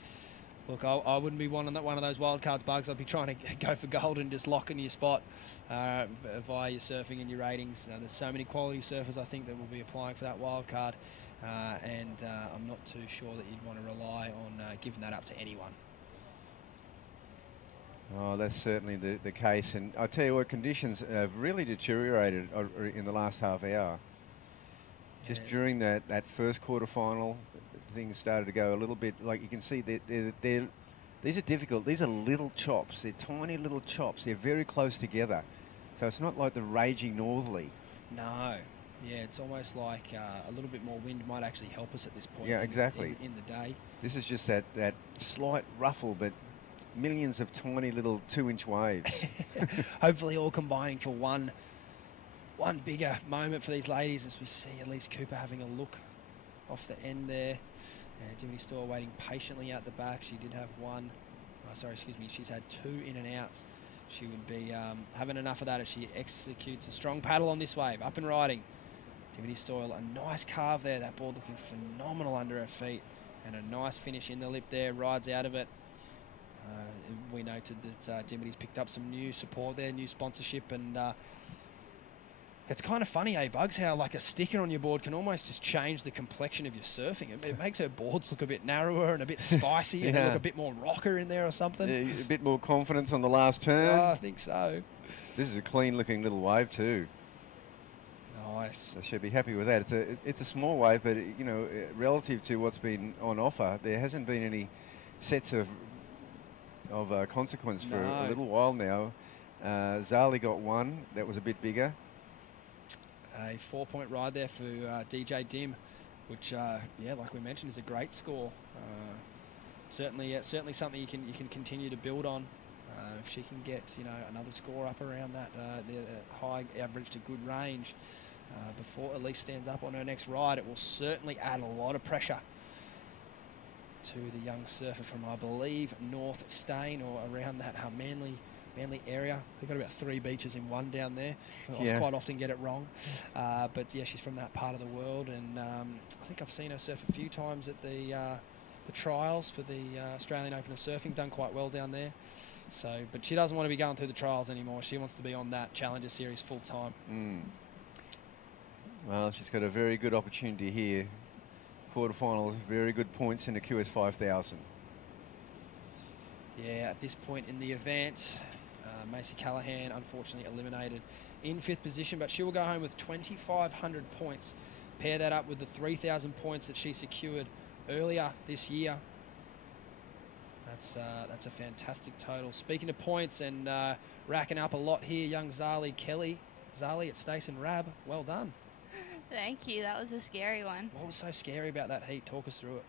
look, I wouldn't be one of those wild cards, Bugs. I'd be trying to go for gold and just lock in your spot via your surfing and your ratings. There's so many quality surfers, I think, that will be applying for that wild card, and I'm not too sure that you'd want to rely on giving that up to anyone. Oh, that's certainly the case. And I tell you what, conditions have really deteriorated in the last half hour. Just during that first quarterfinal, things started to go a little bit, like you can see, these are difficult. These are little chops. They're tiny little chops. They're very close together. So it's not like the raging northerly. No. Yeah, it's almost like a little bit more wind might actually help us at this point. Yeah, exactly. In the day. This is just that slight ruffle, but millions of tiny little 2-inch waves. Hopefully all combining for one bigger moment for these ladies, as we see Elise Cooper having a look off the end there. Dimity Store waiting patiently out the back. She did have she's had 2 in and outs. She would be having enough of that as she executes a strong paddle on this wave. Up and riding. Dimity Stoyle, a nice carve there. That board looking phenomenal under her feet. And a nice finish in the lip there. Rides out of it. We noted that Dimity's picked up some new support there, new sponsorship, and it's kind of funny, Bugs, how like a sticker on your board can almost just change the complexion of your surfing. It makes her boards look a bit narrower and a bit spicy, and they look a bit more rocker in there or something. Yeah, a bit more confidence on the last turn. Oh, I think so. This is a clean-looking little wave too. Nice. I should be happy with that. It's a small wave, but relative to what's been on offer, there hasn't been any sets of consequence for a little while now. Zali got one that was a bit bigger. A 4-point ride there for DJ Dim, which, like we mentioned, is a great score. Certainly something you can continue to build on. If she can get another score up around that the high average to good range before Elise stands up on her next ride, it will certainly add a lot of pressure to the young surfer from, I believe, North Stain or around that Manly area. They've got about 3 beaches in one down there. I quite often get it wrong. But yeah, she's from that part of the world, and I think I've seen her surf a few times at the trials for the Australian Open of Surfing. Done quite well down there. So, but she doesn't want to be going through the trials anymore. She wants to be on that Challenger Series full time. Well, she's got a very good opportunity here. Quarterfinals, very good points in the QS 5000. Yeah, at this point in the event, Macy Callahan, unfortunately, eliminated in 5th position, but she will go home with 2,500 points. Pair that up with the 3,000 points that she secured earlier this year. That's a fantastic total. Speaking of points and racking up a lot here, young Zali Kelly. Zali at Stace and Rab, well done. Thank you. That was a scary one. What was so scary about that heat? Talk us through it.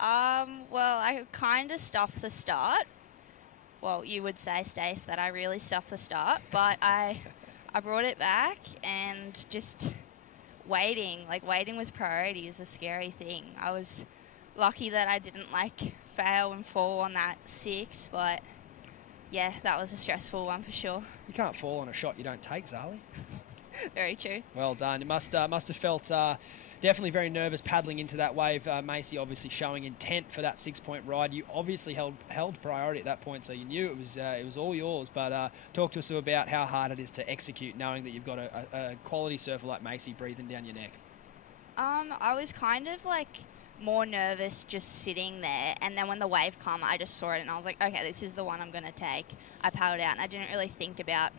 Well, I kind of stuffed the start. Well, you would say, Stace, that I really stuffed the start, but I brought it back and just waiting with priority is a scary thing. I was lucky that I didn't fail and fall on that 6, but yeah, that was a stressful one for sure. You can't fall on a shot you don't take, Zali. Very true. Well done. It must have felt definitely very nervous paddling into that wave. Macy obviously showing intent for that 6-point ride. You obviously held priority at that point, so you knew it was all yours. But talk to us about how hard it is to execute, knowing that you've got a quality surfer like Macy breathing down your neck. I was kind of more nervous just sitting there, and then when the wave came, I just saw it and I was like, okay, this is the one I'm going to take. I paddled out and I didn't really think about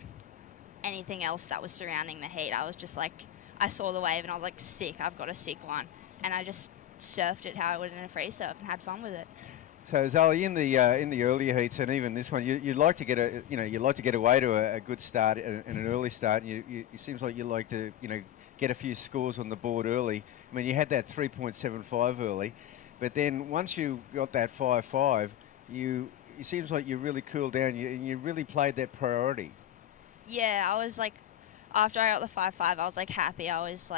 anything else that was surrounding the heat. I was just I saw the wave and I was like, sick, I've got a sick one. And I just surfed it how I would in a free surf and had fun with it. So Zali, in the earlier heats and even this one, you'd like to get away to a good start and an early start. It seems like you like to get a few scores on the board early. I mean, you had that 3.75 early, but then once you got that 5.5, it seems like you really cooled down. You really played that priority. Yeah, I was after I got the 5.5, I was happy. I was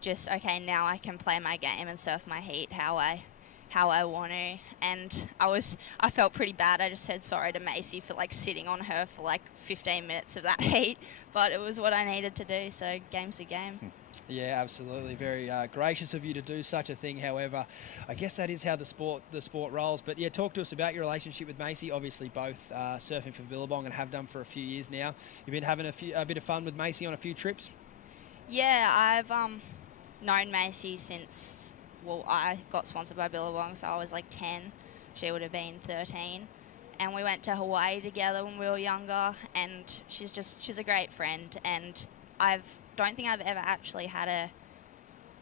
just okay. Now I can play my game and surf my heat how I want to. And I felt pretty bad. I just said sorry to Macy for sitting on her for 15 minutes of that heat, but it was what I needed to do. So game's a game. Yeah, absolutely. Very gracious of you to do such a thing. However, I guess that is how the sport rolls. But yeah, talk to us about your relationship with Macy. Obviously, both surfing for Billabong and have done for a few years now. You've been having a bit of fun with Macy on a few trips. Yeah, I've known Macy since I got sponsored by Billabong, so I was 10. She would have been 13. And we went to Hawaii together when we were younger, and she's a great friend, and don't think I've ever actually had a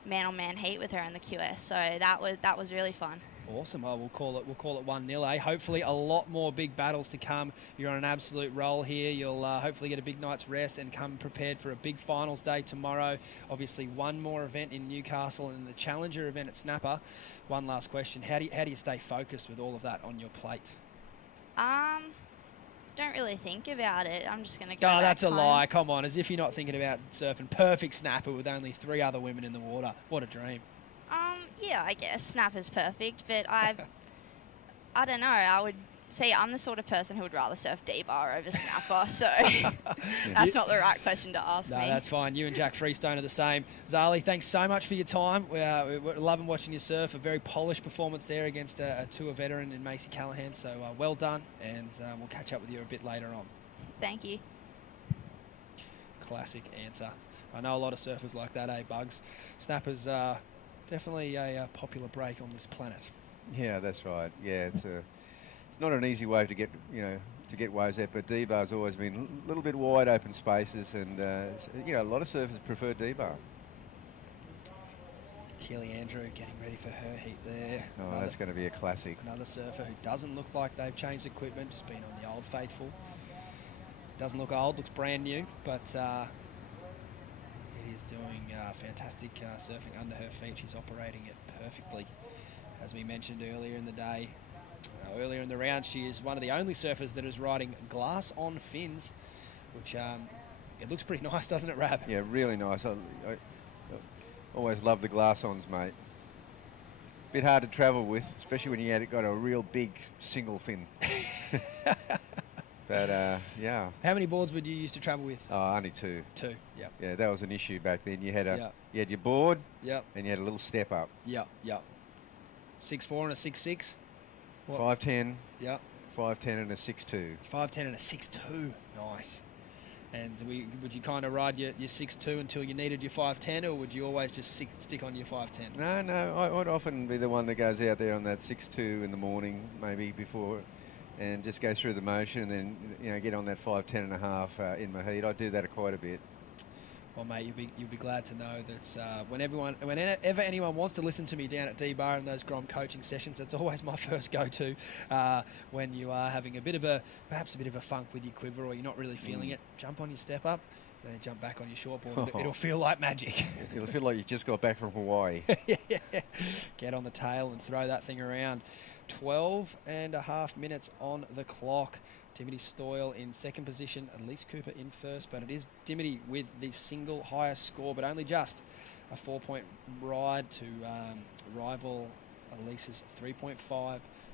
man-on-man heat with her in the QS, so that was really fun. Awesome. We'll call it 1-0. Hopefully a lot more big battles to come. You're on an absolute roll here. You'll hopefully get a big night's rest and come prepared for a big finals day tomorrow. Obviously one more event in Newcastle and the Challenger event at Snapper. One last question. How do you stay focused with all of that on your plate? Don't really think about it. I'm just going to go Oh, back that's home. a lie. Come on, as if you're not thinking about surfing perfect snapper with only 3 other women in the water. What a dream. Yeah, I guess snapper's perfect, but I don't know. I would say I'm the sort of person who would rather surf D-bar over snapper, so that's not the right question to ask No, me. that's fine. You and Jack Freestone are the same. Zali, thanks so much for your time. We're loving watching you surf. A very polished performance there against a tour veteran in Macy Callahan. So well done, and we'll catch up with you a bit later on. Thank you. Classic answer. I know a lot of surfers like that, Bugs? Snappers definitely a popular break on this planet. Yeah, that's right. Yeah, it's not an easy wave to get waves at, but D-bar's always been a little bit wide open spaces, and a lot of surfers prefer D-bar. Keely Andrew getting ready for her heat there. Oh, that's going to be a classic. Another surfer who doesn't look like they've changed equipment, just been on the Old Faithful. Doesn't look old, looks brand new, but it is doing fantastic surfing under her feet. She's operating it perfectly. As we mentioned earlier in the day, earlier in the round, she is one of the only surfers that is riding glass on fins, which it looks pretty nice, doesn't it, Rab? Yeah, really nice. I always love the glass-ons, mate. Bit hard to travel with, especially when you got a real big single fin. But yeah. How many boards would you used to travel with? Oh, only 2. 2, yep. Yeah, that was an issue back then. You had Yep. you had your board, Yep. and you had a little step up. Yep. 6'4" and a 6'6". 5'10". Yep. 5'10" and a 6'2". 5'10" and a 6'2". Nice. And would you kind of ride your 6'2" until you needed your 5'10", or would you always just stick on your 5'10"? No, I'd often be the one that goes out there on that 6'2" in the morning, maybe before, and just go through the motion, and then get on that 5:10.5 in my heat. I do that quite a bit. Well, mate, you'll be glad to know that whenever anyone wants to listen to me down at D-Bar in those Grom coaching sessions, that's always my first go-to when you are having perhaps a bit of a funk with your quiver, or you're not really feeling it. Jump on your step up, then jump back on your shortboard. It'll feel like magic. It'll feel like you just got back from Hawaii. Get on the tail and throw that thing around. 12.5 minutes on the clock. Dimity Stoyle in second position, Elise Cooper in first, but it is Dimity with the single highest score, but only just a 4-point ride to rival Elise's 3.5,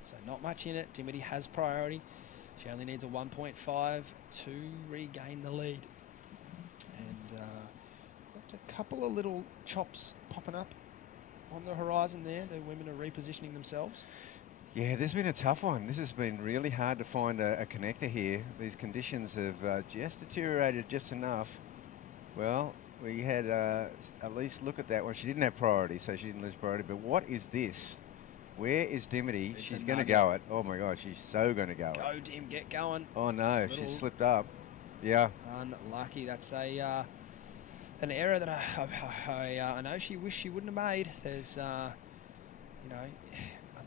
so not much in it. Dimity has priority. She only needs a 1.5 to regain the lead. And got a couple of little chops popping up on the horizon there. The women are repositioning themselves. Yeah, there's been a tough one. This has been really hard to find a connector here. These conditions have just deteriorated just enough. Well, we had at least look at that one. She didn't have priority, so she didn't lose priority. But what is this? Where is Dimity? She's going to go it. Oh my God, she's so going to go it. Go, Dim, get going. Oh no, she's slipped up. Yeah. Unlucky. That's an error that I know she wished she wouldn't have made. There's,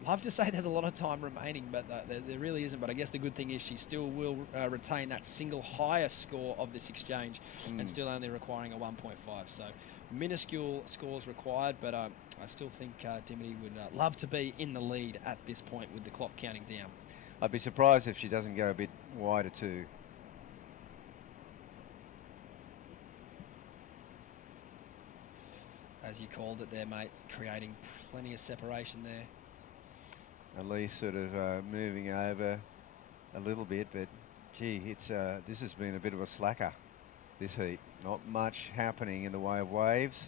I'd love to say there's a lot of time remaining, but there really isn't. But I guess the good thing is she still will retain that single highest score of this exchange and still only requiring a 1.5. So minuscule scores required, but I still think Dimity would love to be in the lead at this point with the clock counting down. I'd be surprised if she doesn't go a bit wider too. As you called it there, mate, creating plenty of separation there. Elise sort of moving over a little bit, but gee, this has been a bit of a slacker, this heat. Not much happening in the way of waves.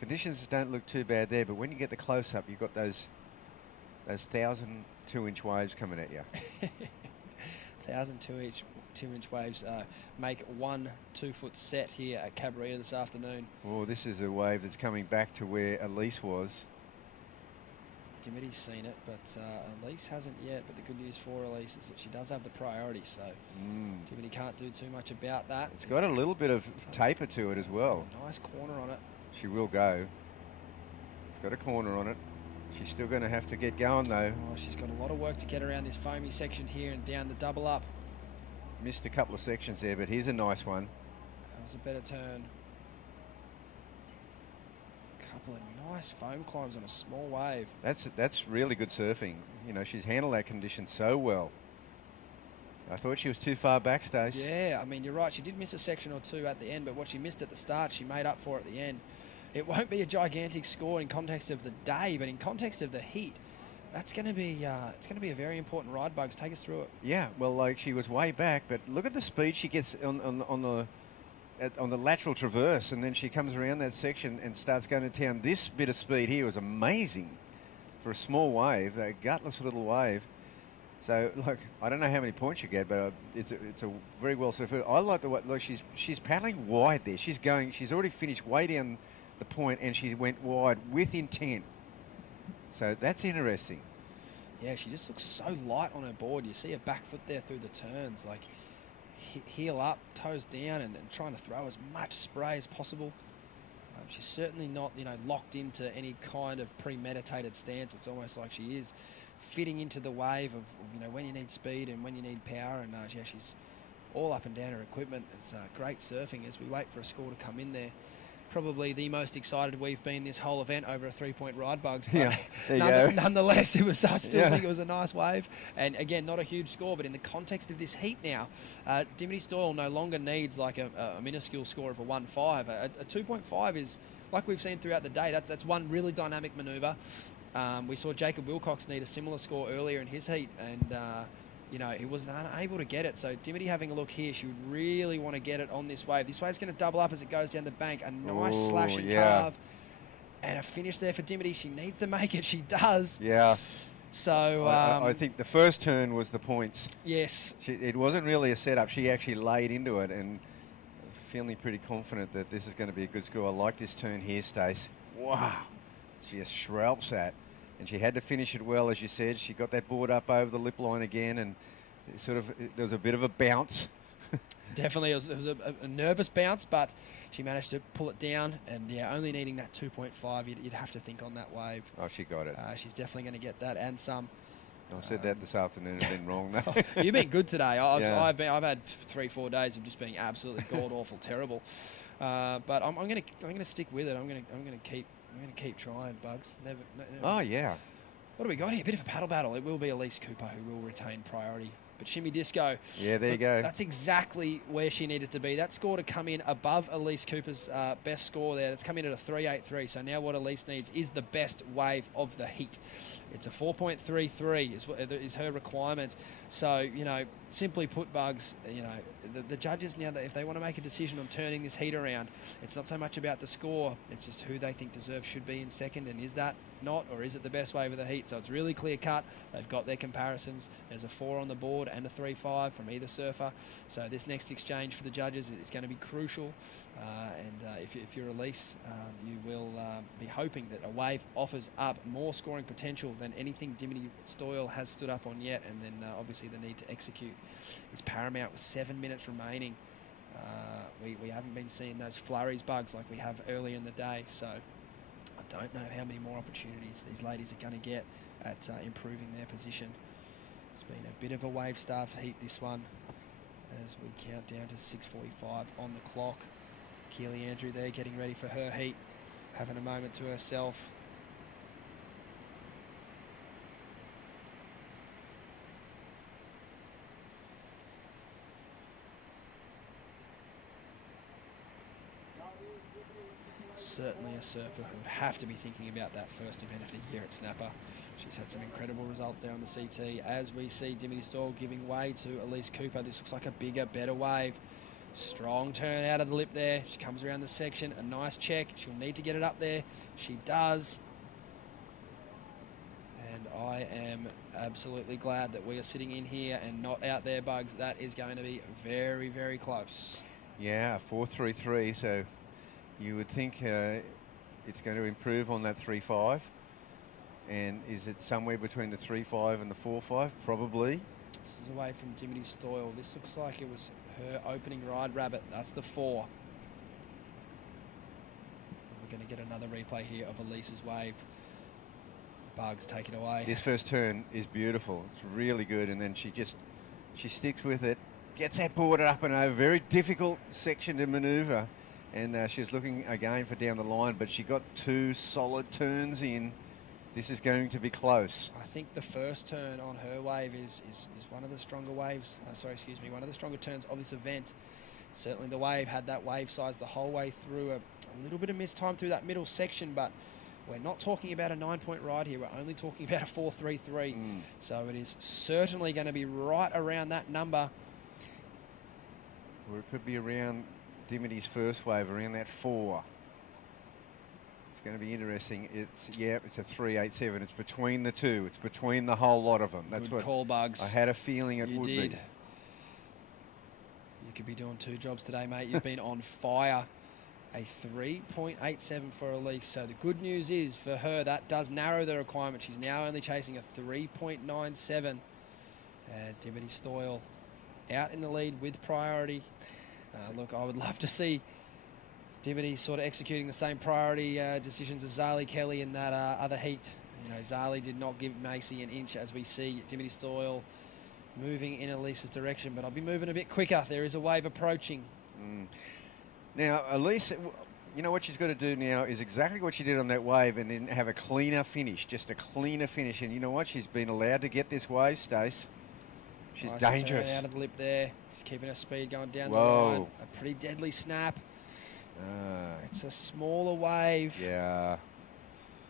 Conditions don't look too bad there, but when you get the close-up, you've got those 1,000 2-inch waves coming at you. 1,000 2-inch waves make 1 2-foot set here at Cabarita this afternoon. Oh, this is a wave that's coming back to where Elise was. Dimity's seen it, but Elise hasn't yet. But the good news for Elise is that she does have the priority, so Dimity can't do too much about that. It's got a little bit of taper to it as well. Nice corner on it. She will go. It's got a corner on it. She's still going to have to get going though. Oh, she's got a lot of work to get around this foamy section here and down the double up. Missed a couple of sections there, but here's a nice one. That was a better turn. Couple of nice foam climbs on a small wave. That's really good surfing. You know, she's handled that condition so well. I thought she was too far back, Stace. Yeah, I mean, you're right. She did miss a section or two at the end, but what she missed at the start, she made up for at the end. It won't be a gigantic score in context of the day, but in context of the heat, that's going to be it's going to be a very important ride. Bugs, take us through it. Yeah, well, like she was way back, but look at the speed she gets on the lateral traverse, and then she comes around that section and starts going to town. This bit of speed here was amazing for a small wave, a gutless little wave. So, look, I don't know how many points you get, but it's a very well surfed. I like the way she's paddling wide there. She's already finished way down the point, and she went wide with intent. So that's interesting. Yeah, she just looks so light on her board. You see her back foot there through the turns, like heel up, toes down, and trying to throw as much spray as possible. She's certainly not, locked into any kind of premeditated stance. It's almost like she is fitting into the wave of, when you need speed and when you need power. And she's all up and down her equipment. It's great surfing as we wait for a score to come in there. Probably the most excited we've been this whole event over a 3-point ride, Bugs. But yeah, there you go. Nonetheless, I still think it was a nice wave. And again, not a huge score, but in the context of this heat now, Dimity Stoyle no longer needs like a minuscule score of a 1.5. A 2.5 is, like we've seen throughout the day, that's one really dynamic manoeuvre. We saw Jacob Wilcox need a similar score earlier in his heat, and he was unable to get it. So Dimity having a look here, she would really want to get it on this wave. This wave's going to double up as it goes down the bank. A nice slash and carve. And a finish there for Dimity. She needs to make it. She does. Yeah. So I think the first turn was the points. Yes. It wasn't really a setup. She actually laid into it, and feeling pretty confident that this is going to be a good score. I like this turn here, Stace. Wow. She just shroups that. and she had to finish it well, as you said. She got that board up over the lip line again, and there was a bit of a bounce. Definitely, it was a nervous bounce, but she managed to pull it down, and only needing that 2.5, you'd have to think on that wave. Oh, she got it. She's definitely going to get that and some. I said that this afternoon and been wrong though. You've been good today. I've had 3-4 days of just being absolutely god awful, terrible. But I'm going to stick with it. I'm going to keep trying, Bugs. Never. Oh yeah. What do we got here? A bit of a paddle battle. It will be Elise Cooper who will retain priority. But Shimmy Disco. Yeah, there you go. That's exactly where she needed to be. That score to come in above Elise Cooper's best score there. That's come in at a 3.83. So now what Elise needs is the best wave of the heat. It's a 4.33 is her requirement. So, simply put, Bugs, the judges now, if they want to make a decision on turning this heat around, it's not so much about the score. It's just who they think should be in second, and is that not, or is it the best wave of the heat? So it's really clear cut. They've got their comparisons. There's a 4 on the board and a 3.5 from either surfer. So this next exchange for the judges is going to be crucial. If you're Elise, you will be hoping that a wave offers up more scoring potential than anything Dimity Stoyle has stood up on yet, and then obviously the need to execute is paramount with 7 minutes remaining. We haven't been seeing those flurries, Bugs, like we have early in the day, so I don't know how many more opportunities these ladies are going to get at improving their position. It's been a bit of a wave-starved heat, this one, as we count down to 6:45 on the clock. Keely Andrew there getting ready for her heat, having a moment to herself. Certainly a surfer who would have to be thinking about that first event of the year at Snapper. She's had some incredible results there on the CT. As we see Dimity Stoyle giving way to Elise Cooper, this looks like a bigger, better wave. Strong turn out of the lip there. She comes around the section. A nice check. She'll need to get it up there. She does. And I am absolutely glad that we are sitting in here and not out there, Bugs. That is going to be very, very close. Yeah, 4.33. So you would think it's going to improve on that 3.5. And is it somewhere between the 3.5 and the 4.5? Probably. This is away from Dimity Stoyle. This looks like it was her opening ride rabbit. That's the 4. We're going to get another replay here of Elise's wave. Bugs, take it away. This first turn is beautiful. It's really good, and then she sticks with it, gets that board up and over. Very difficult section to manoeuvre, and she was looking again for down the line, but she got 2 solid turns in. This is going to be close. I think the first turn on her wave is one of the stronger waves. One of the stronger turns of this event. Certainly the wave had that wave size the whole way through. A little bit of missed time through that middle section, but we're not talking about a 9-point ride here. We're only talking about a 4.33. So it is certainly going to be right around that number. Or it could be around Dimity's first wave, around that 4. Going to be interesting. It's a 3.87. It's between the two. It's between the whole lot of them. That's Good what call, Bugs. I had a feeling it would be. You could be doing 2 jobs today, mate. You've been on fire. A 3.87 for Elise. So the good news is for her that does narrow the requirement. She's now only chasing a 3.97. And Dimity Stoyle out in the lead with priority. Look, I would love to see Dimity sort of executing the same priority decisions as Zali Kelly in that other heat. Zali did not give Macy an inch, as we see Dimity Stoyle moving in Elise's direction, but I'll be moving a bit quicker. There is a wave approaching. Now, Elise, what she's got to do now is exactly what she did on that wave, and then have a cleaner finish, just a cleaner finish. And you know what? She's been allowed to get this wave, Stace. She's dangerous. Out of the lip there. She's keeping her speed going down the line. A pretty deadly snap. It's a smaller wave. Yeah,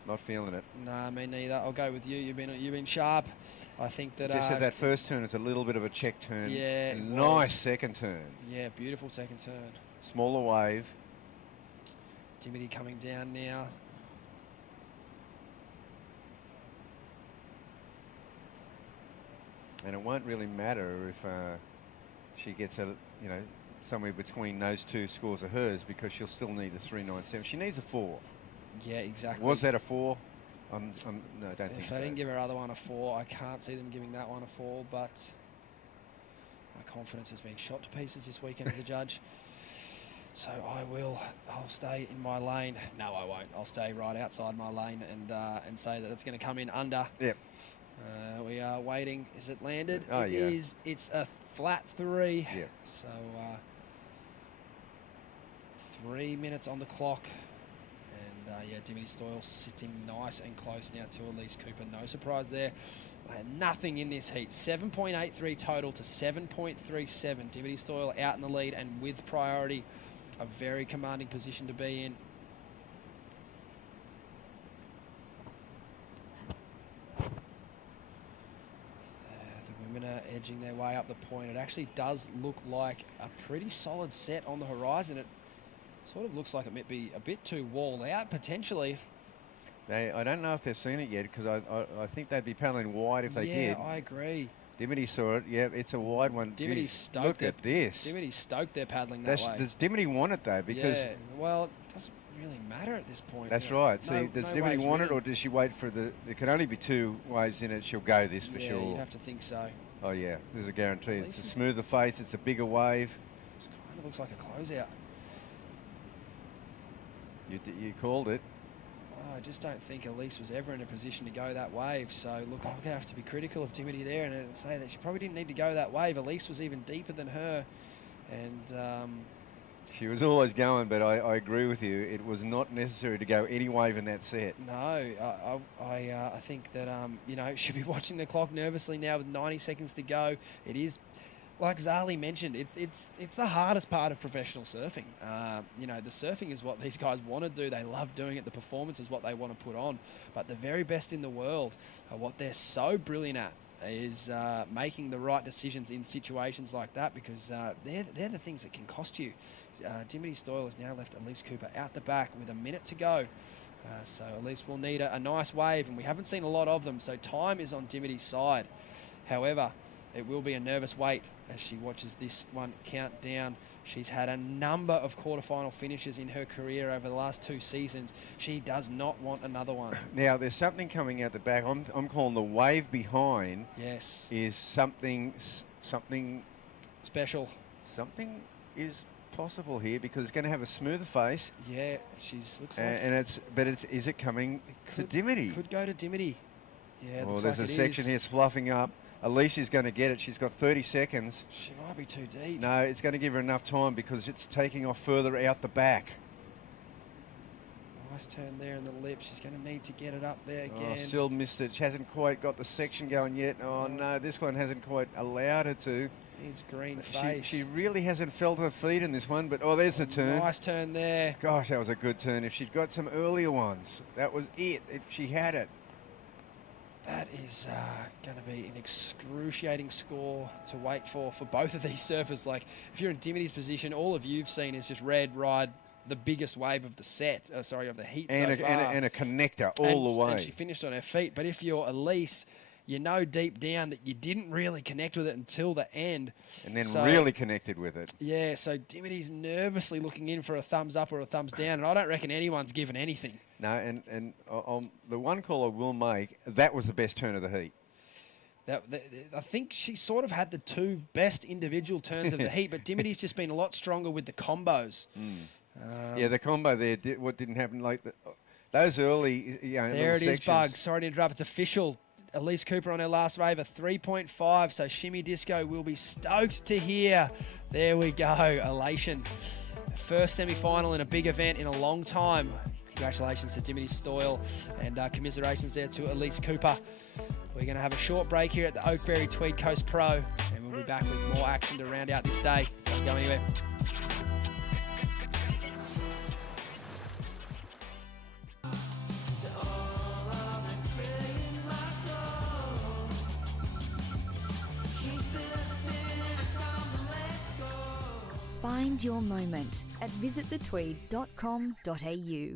not feeling it. Nah, me neither. I'll go with you. You've been sharp. I think that. Just said that first turn is a little bit of a check turn. Yeah, nice second turn. Yeah, beautiful second turn. Smaller wave. Dimity coming down now. And it won't really matter if she gets somewhere between those 2 scores of hers, because she'll still need a 3.97. She needs a 4. Yeah, exactly. Was that a 4? No, I don't think If so. they didn't give her other one a 4, I can't see them giving that one a 4, but my confidence has been shot to pieces this weekend as a judge. So I'll stay in my lane. No, I won't. I'll stay right outside my lane and say that it's going to come in under. Yep. We are waiting. Is it landed? Oh, It yeah. is. It's a flat 3. Yep. So 3 minutes on the clock. And Dimity Stoyle sitting nice and close now to Elise Cooper. No surprise there. Nothing in this heat. 7.83 total to 7.37. Dimity Stoyle out in the lead and with priority. A very commanding position to be in. The women are edging their way up the point. It actually does look like a pretty solid set on the horizon. It sort of looks like it might be a bit too walled out potentially. I don't know if they've seen it yet because I think they'd be paddling wide if they did. Yeah, I agree. Dimity saw it. Yeah, it's a wide one. Dimity Geez, stoked. Look at this. Dimity stoked their paddling that way. Does Dimity want it though? Because yeah, well, it doesn't really matter at this point. that's You know, right. See, does Dimity waves want it, winning. or does she wait for the? There can only be 2 waves in it. She'll go this for Yeah, sure. you'd have to think so. Oh yeah, there's a guarantee. At It's a least smoother face. It's a bigger wave. It kind of looks like a closeout. You called it. I just don't think Elise was ever in a position to go that wave. So, look, I'm going to have to be critical of Dimity there and say that she probably didn't need to go that wave. Elise was even deeper than her. And She was always going, but I agree with you. It was not necessary to go any wave in that set. no, I think that, she'll be watching the clock nervously now with 90 seconds to go. It is, like Zali mentioned, it's the hardest part of professional surfing. The surfing is what these guys want to do. They love doing it. The performance is what they want to put on. But the very best in the world, what they're so brilliant at is making the right decisions in situations like that, because they're the things that can cost you. Dimity Stoyle has now left Elise Cooper out the back with a minute to go. So Elise will need a nice wave, and we haven't seen a lot of them, so time is on Dimity's side. However, it will be a nervous wait as she watches this one count down. She's had a number of quarterfinal finishes in her career over the last 2 seasons. She does not want another one. Now, there's something coming out the back. I'm calling the wave behind. Yes. Is something special. Something is possible here because it's going to have a smoother face. Yeah, looks like. Is it coming to Dimity? Could go to Dimity. Yeah. Well, looks there's like a it section is. here fluffing up. Alicia's going to get it. She's got 30 seconds. She might be too deep. No, it's going to give her enough time because it's taking off further out the back. Nice turn there in the lip. She's going to need to get it up there Oh, again. still missed it. She hasn't quite got the section going yet. Oh no, this one hasn't quite allowed her to. Needs green face. She really hasn't felt her feet in this one, but there's the turn. Nice turn there. Gosh, that was a good turn. If she'd got some earlier ones, that was it. If she had it. That is going to be an excruciating score to wait for both of these surfers. Like, if you're in Dimity's position, all of you've seen is just Red ride the biggest wave of the set, of the heat And, so a, far. and a connector all the way. And she finished on her feet. But if you're Elise, you know deep down that you didn't really connect with it until the end. And then So- really connected with it. Yeah, so Dimity's nervously looking in for a thumbs up or a thumbs down, and I don't reckon anyone's given anything. No, and on the one call I will make, that was the best turn of the heat. I think she sort of had the 2 best individual turns of the heat, but Dimity's just been a lot stronger with the combos. Yeah, the combo there, what didn't happen, like those early, There little it is, sections. Bug. Sorry to interrupt. It's official. Elise Cooper on her last wave, a 3.5. So Shimmy Disco will be stoked to hear. There we go. Elation. First semi-final in a big event in a long time. Congratulations to Dimity Stoyle and commiserations there to Elise Cooper. We're going to have a short break here at the Oakberry Tweed Coast Pro, and we'll be back with more action to round out this day. Don't go anywhere. Find your moment at visitthetweed.com.au.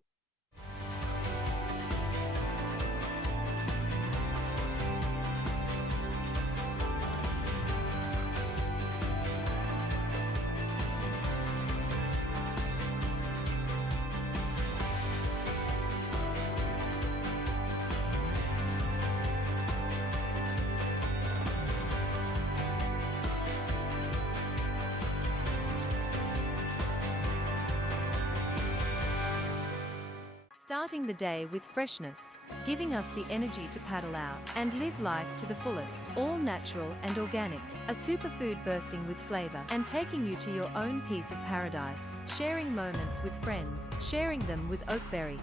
starting the day with freshness, giving us the energy to paddle out and live life to the fullest. All natural and organic, a superfood bursting with flavor and taking you to your own piece of paradise. Sharing moments with friends, sharing them with Oakberry.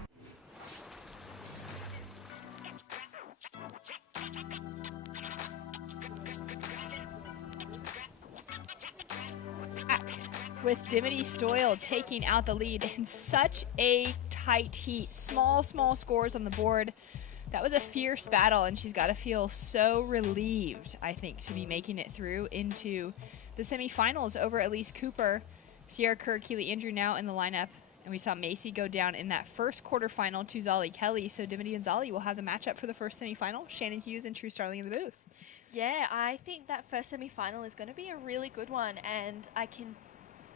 With Dimity Stoyle taking out the lead in such a tight heat. Small scores on the board. That was a fierce battle, and she's got to feel so relieved, I think, to be making it through into the semifinals over Elise Cooper. Sierra Kerr, Keely Andrew now in the lineup, and we saw Macy go down in that first quarterfinal to Zolly Kelly. So Dimity and Zolly will have the matchup for the first semifinal. Shannon Hughes and True Starling in the booth. Yeah, I think that first semi-final is going to be a really good one, and I can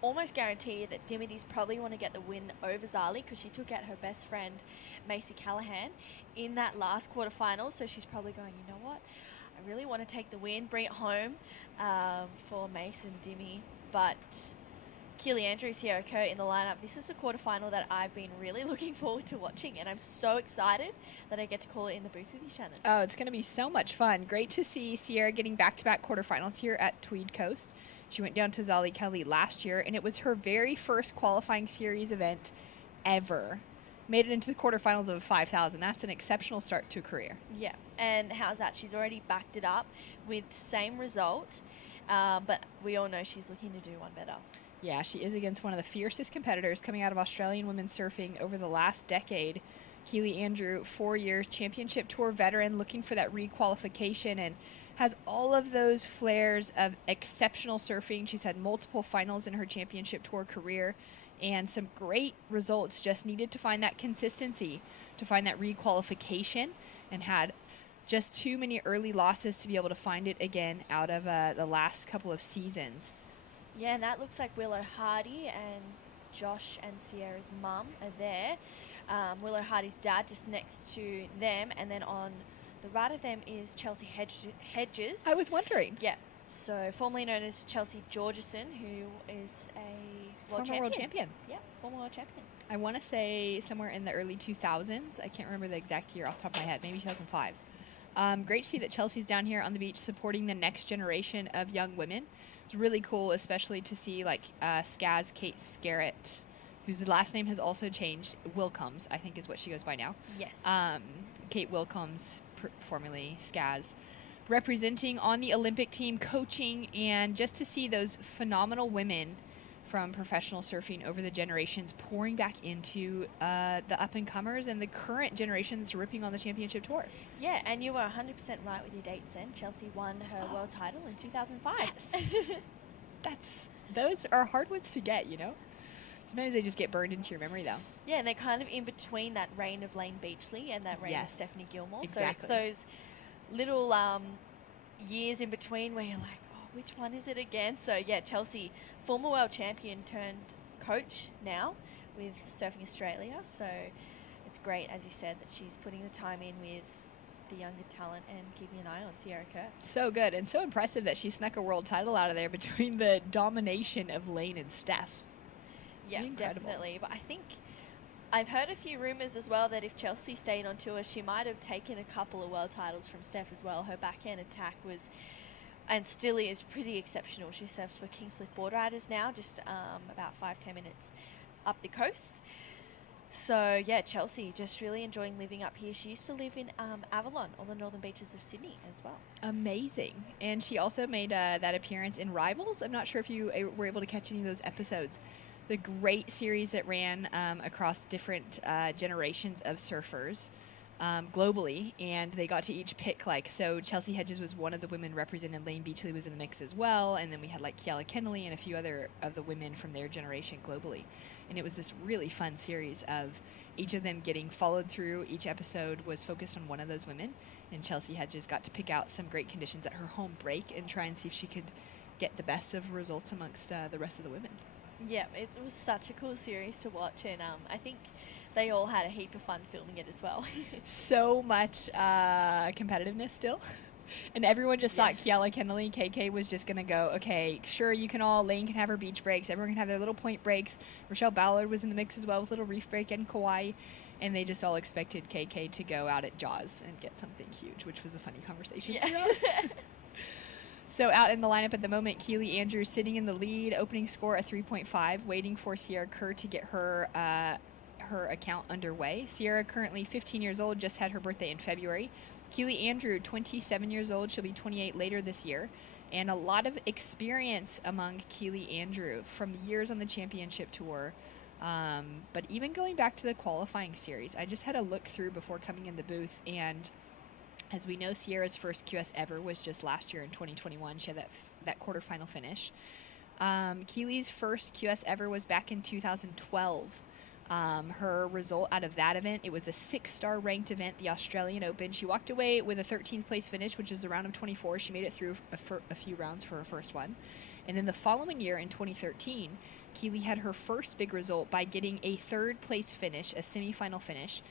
almost guarantee that Dimity's probably want to get the win over Zali because she took out her best friend, Macy Callahan, in that last quarterfinal. So she's probably going, you know what? I really want to take the win, bring it home for Mace and Dimmy. But Keely Andrew, Sierra Kerr in the lineup. This is a quarterfinal that I've been really looking forward to watching, and I'm so excited that I get to call it in the booth with you, Shannon. Oh, it's going to be so much fun. Great to see Sierra getting back-to-back quarterfinals here at Tweed Coast. She went down to Zolly Kelly last year, and it was her very first qualifying series event ever. Made it into the quarterfinals of 5,000. That's an exceptional start to a career. Yeah, and how's that? She's already backed it up with same result, but we all know she's looking to do one better. Yeah, she is against one of the fiercest competitors coming out of Australian women's surfing over the last decade. Keely Andrew, 4-year championship tour veteran, looking for that requalification and has all of those flares of exceptional surfing. She's had multiple finals in her championship tour career and some great results, just needed to find that consistency, to find that requalification, and had just too many early losses to be able to find it again out of the last couple of seasons. Yeah, and that looks like Willow Hardy and Josh and Sierra's mum are there. Willow Hardy's dad just next to them, and then on the right of them is Chelsea Hedges. I was wondering. Yeah, so formerly known as Chelsea Georgeson, who is a World champion. Yeah, former world champion. I want to say somewhere in the early 2000s. I can't remember the exact year off the top of my head. Maybe 2005. Great to see that Chelsea's down here on the beach supporting the next generation of young women. It's really cool, especially to see like Skaz Kate Scarrett, whose last name has also changed. Wilcombs, I think, is what she goes by now. Yes. Kate Wilcombs, formerly Skaz, representing on the Olympic team, coaching, and just to see those phenomenal women from professional surfing over the generations pouring back into the up-and-comers and the current generation that's ripping on the championship tour. Yeah, and you were 100% right with your dates then. Chelsea won her world title in 2005. Yes. Those are hard ones to get, you know? Sometimes they just get burned into your memory, though. Yeah, and they're kind of in between that reign of Lane Beachley and that reign of Stephanie Gilmore. Exactly. So it's those little years in between where you're like, oh, which one is it again? So, yeah, Chelsea, former world champion turned coach now with Surfing Australia. So it's great, as you said, that she's putting the time in with the younger talent and keeping an eye on Sierra Kerr. So good, and so impressive that she snuck a world title out of there between the domination of Lane and Steph. Yeah, definitely. But I think I've heard a few rumours as well that if Chelsea stayed on tour, she might have taken a couple of world titles from Steph as well. Her backhand attack was, and still is, pretty exceptional. She surfs for Kingscliff Board Riders now, just about 5-10 minutes up the coast. So, yeah, Chelsea, just really enjoying living up here. She used to live in Avalon on the northern beaches of Sydney as well. Amazing. And she also made that appearance in Rivals. I'm not sure if you were able to catch any of those episodes. The great series that ran across different generations of surfers globally, and they got to each pick, like, so Chelsea Hedges was one of the women represented, Lane Beachley was in the mix as well, and then we had like Kiala Kennelly and a few other of the women from their generation globally. And it was this really fun series of each of them getting followed through. Each episode was focused on one of those women, and Chelsea Hedges got to pick out some great conditions at her home break and try and see if she could get the best of results amongst the rest of the women. Yeah, it was such a cool series to watch, and I think they all had a heap of fun filming it as well. So much competitiveness still. And everyone just thought Kiala Kennelly, KK, was just going to go, okay, sure, you can all, Lane can have her beach breaks, everyone can have their little point breaks. Rochelle Ballard was in the mix as well with little reef break and Kauai. and they just all expected KK to go out at Jaws and get something huge, which was a funny conversation. Yeah. So out in the lineup at the moment, Keely Andrews sitting in the lead, opening score a 3.5, waiting for Sierra Kerr to get her account underway. Sierra, currently 15 years old, just had her birthday in February. Keely Andrew, 27 years old, she'll be 28 later this year. And a lot of experience among Keely Andrew from years on the championship tour. But even going back to the qualifying series, I just had a look through before coming in the booth, and as we know, Sierra's first QS ever was just last year in 2021. She had that quarterfinal finish. Keely's first QS ever was back in 2012. Her result out of that event, it was a 6-star ranked event, the Australian Open. She walked away with a 13th place finish, which is the round of 24. She made it through a few rounds for her first one. And then the following year in 2013, Keely had her first big result by getting a 3rd place finish, a semifinal finish,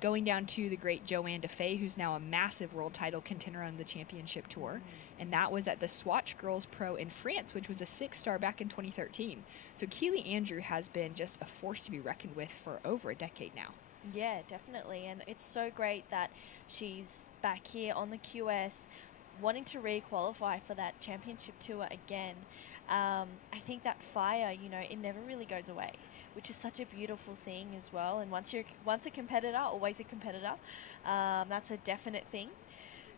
going down to the great Joanne Defay, who's now a massive world title contender on the championship tour. And that was at the Swatch Girls Pro in France, which was a 6-star back in 2013. So Keely Andrew has been just a force to be reckoned with for over a decade now. Yeah, definitely. And it's so great that she's back here on the QS, wanting to re-qualify for that championship tour again. I think that fire, it never really goes away, which is such a beautiful thing as well. And once a competitor, always a competitor. That's a definite thing.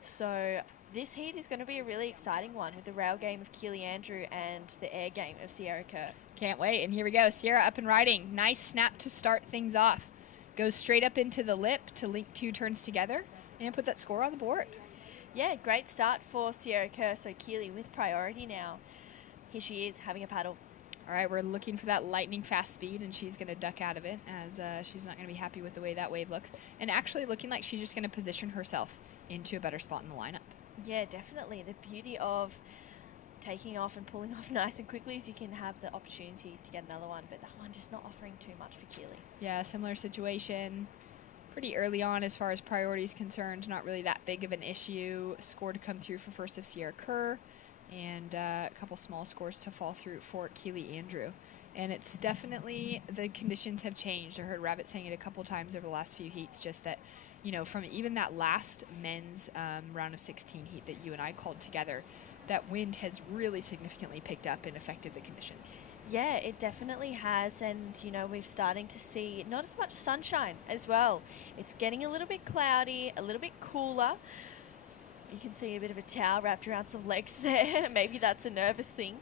So this heat is going to be a really exciting one with the rail game of Keely Andrew and the air game of Sierra Kerr. Can't wait. And here we go. Sierra up and riding. Nice snap to start things off. Goes straight up into the lip to link 2 turns together and put that score on the board. Yeah, great start for Sierra Kerr. So Keely with priority now. Here she is having a paddle. All right, we're looking for that lightning fast speed, and she's going to duck out of it as she's not going to be happy with the way that wave looks. And actually looking like she's just going to position herself into a better spot in the lineup. Yeah, definitely. The beauty of taking off and pulling off nice and quickly is you can have the opportunity to get another one, but that one just not offering too much for Keely. Yeah, similar situation. Pretty early on as far as priority is concerned, not really that big of an issue. Score to come through for first of Sierra Kerr, and a couple small scores to fall through for Keely Andrew. And it's definitely, the conditions have changed. I heard Rabbit saying it a couple times over the last few heats, just that, from even that last men's round of 16 heat that you and I called together, that wind has really significantly picked up and affected the conditions. Yeah, it definitely has, and we're starting to see not as much sunshine as well. It's getting a little bit cloudy, a little bit cooler. You can see a bit of a towel wrapped around some legs there. Maybe that's a nervous thing.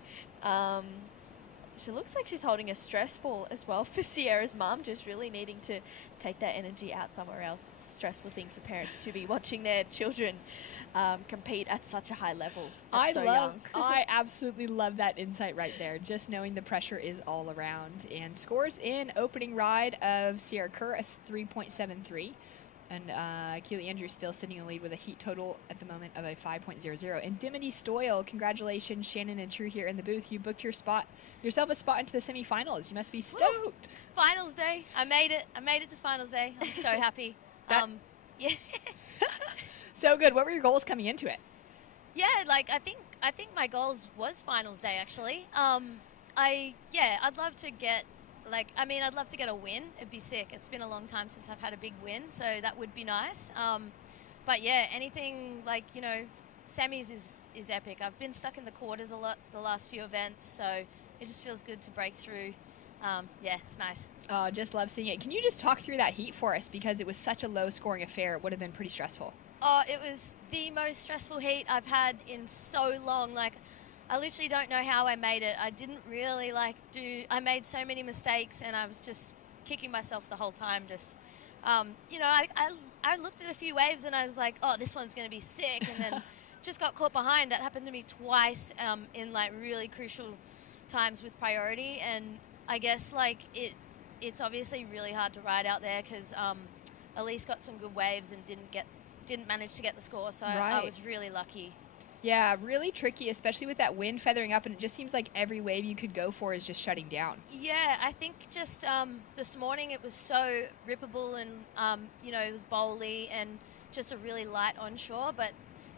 She looks like she's holding a stress ball as well for Sierra's mum, just really needing to take that energy out somewhere else. It's a stressful thing for parents to be watching their children compete at such a high level. I absolutely love that insight right there, just knowing the pressure is all around. And scores in opening ride of Sierra Kerr is 3.73. And Keely Andrews still sitting in the lead with a heat total at the moment of a 5.00. And Dimity Stoyle, congratulations, Shannon and True here in the booth. You booked yourself a spot into the semifinals. You must be stoked. Woo! Finals day. I made it to finals day. I'm so happy. Yeah. So good. What were your goals coming into it? Yeah, I think my goals was finals day actually. I'd love to get I'd love to get a win. It'd be sick. It's been a long time since I've had a big win, so that would be nice. But yeah, anything semis is epic. I've been stuck in the quarters a lot the last few events, so it just feels good to break through. It's nice. Oh, just love seeing it. Can you just talk through that heat for us, because it was such a low scoring affair? It would have been pretty stressful. Oh, it was the most stressful heat I've had in so long. I literally don't know how I made it. I didn't really I made so many mistakes, and I was just kicking myself the whole time. I looked at a few waves and I was like, oh, this one's going to be sick. And then just got caught behind. That happened to me twice in really crucial times with priority. And I guess it's obviously really hard to ride out there because Elise got some good waves and didn't manage to get the score. So I was really lucky. Yeah, really tricky, especially with that wind feathering up, and it just seems like every wave you could go for is just shutting down. Yeah, I think just this morning it was so rippable and, it was bowly and just a really light onshore, but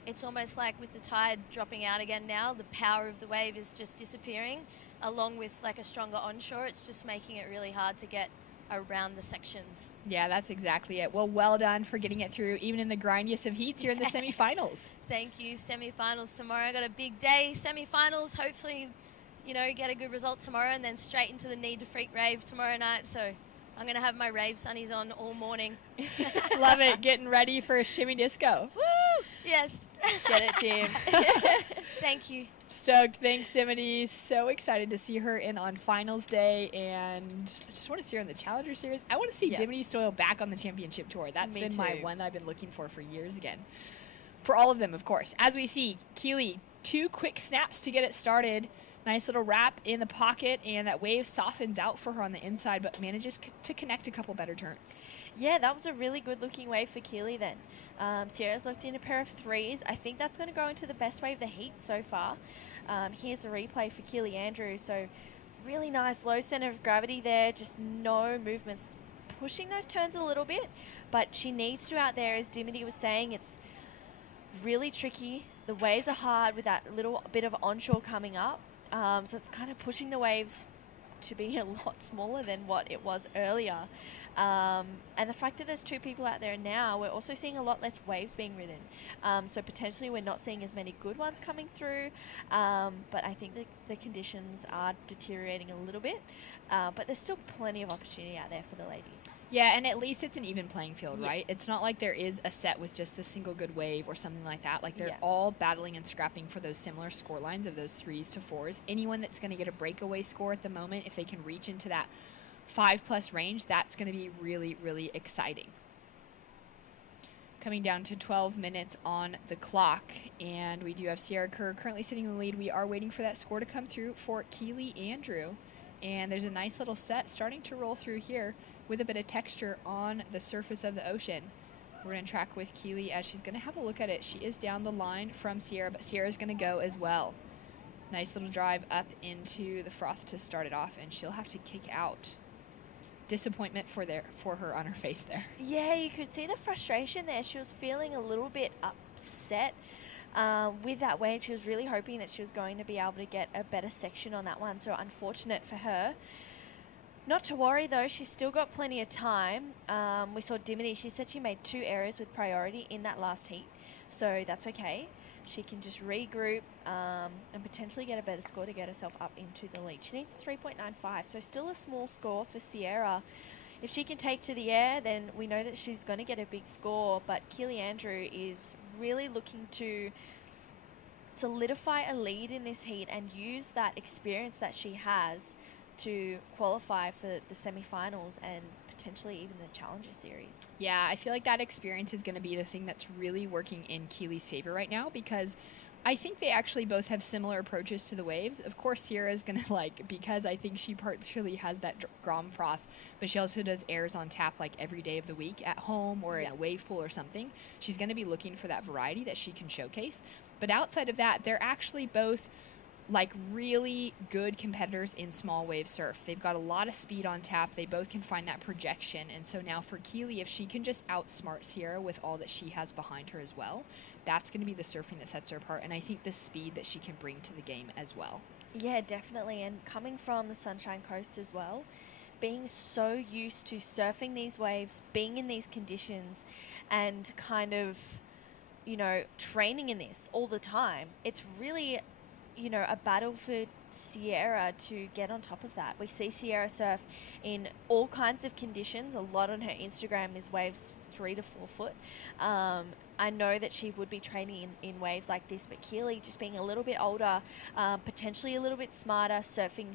it's almost like with the tide dropping out again now, the power of the wave is just disappearing, along with a stronger onshore. It's just making it really hard to get around the sections. Yeah, that's exactly it. Well, well done for getting it through, even in the grindiest of heats. You're in the semifinals. Thank you. Semifinals tomorrow. I got a big day. Semifinals. Hopefully, get a good result tomorrow, and then straight into the Need to Freak rave tomorrow night. So I'm going to have my rave sunnies on all morning. Love it. Getting ready for a shimmy disco. Woo! Yes. Get it, team. Thank you. Stoked. Thanks, Dimity. So excited to see her in on finals day, and I just want to see her in the Challenger Series. I want to see Dimity Stoyle back on the championship tour. That's Me been my too. one that I've been looking for years again. For all of them, of course. As we see, Keely, 2 quick snaps to get it started. Nice little wrap in the pocket, and that wave softens out for her on the inside, but manages to connect a couple better turns. Yeah, that was a really good-looking wave for Keely then. Sierra's locked in a pair of 3s. I think that's going to go into the best wave of the heat so far. Here's a replay for Keely Andrews. So really nice low center of gravity there, just no movements. Pushing those turns a little bit, but she needs to out there, as Dimity was saying, it's really tricky. The waves are hard with that little bit of onshore coming up. So it's kind of pushing the waves to be a lot smaller than what it was earlier. And the fact that there's 2 people out there now, we're also seeing a lot less waves being ridden. So potentially we're not seeing as many good ones coming through. But I think the conditions are deteriorating a little bit. But there's still plenty of opportunity out there for the ladies. Yeah, and at least it's an even playing field, Yeah. right? It's not like there is a set with just the single good wave or something like that. Like, they're Yeah. all battling and scrapping for those similar score lines of those 3s to 4s. Anyone that's going to get a breakaway score at the moment, if they can reach into that 5+ range, that's going to be really, really exciting. Coming down to 12 minutes on the clock, and we do have Sierra Kerr currently sitting in the lead. We are waiting for that score to come through for Keely Andrew. And there's a nice little set starting to roll through here with a bit of texture on the surface of the ocean. We're going to track with Keely as she's going to have a look at it. She is down the line from Sierra, but Sierra's going to go as well. Nice little drive up into the froth to start it off, and she'll have to kick out. Disappointment for her on her face there. Yeah, you could see the frustration there. She was feeling a little bit upset with that wave. She was really hoping that she was going to be able to get a better section on that one, so unfortunate for her. Not to worry though, she's still got plenty of time. We saw Dimity, she said she made 2 errors with priority in that last heat, so that's okay. She can just regroup and potentially get a better score to get herself up into the lead. She needs a 3.95, so still a small score for Sierra. If she can take to the air, then we know that she's going to get a big score, but Keely Andrew is really looking to solidify a lead in this heat and use that experience that she has to qualify for the semi-finals and potentially even the Challenger Series. Yeah, I feel like that experience is going to be the thing that's really working in Keely's favor right now, because I think they actually both have similar approaches to the waves. Of course, Sierra's going to because I think she partially has that Grom froth, but she also does airs on tap every day of the week at home or in a wave pool or something. She's going to be looking for that variety that she can showcase. But outside of that, they're actually both really good competitors in small wave surf. They've got a lot of speed on tap. They both can find that projection. And so now for Keely, if she can just outsmart Sierra with all that she has behind her as well, that's going to be the surfing that sets her apart. And I think the speed that she can bring to the game as well. Yeah, definitely. And coming from the Sunshine Coast as well, being so used to surfing these waves, being in these conditions, and kind of, training in this all the time, it's really a battle for Sierra to get on top of that. We see Sierra surf in all kinds of conditions. A lot on her Instagram is waves 3 to 4 foot. I know that she would be training in waves like this, but Keely, just being a little bit older, potentially a little bit smarter, surfing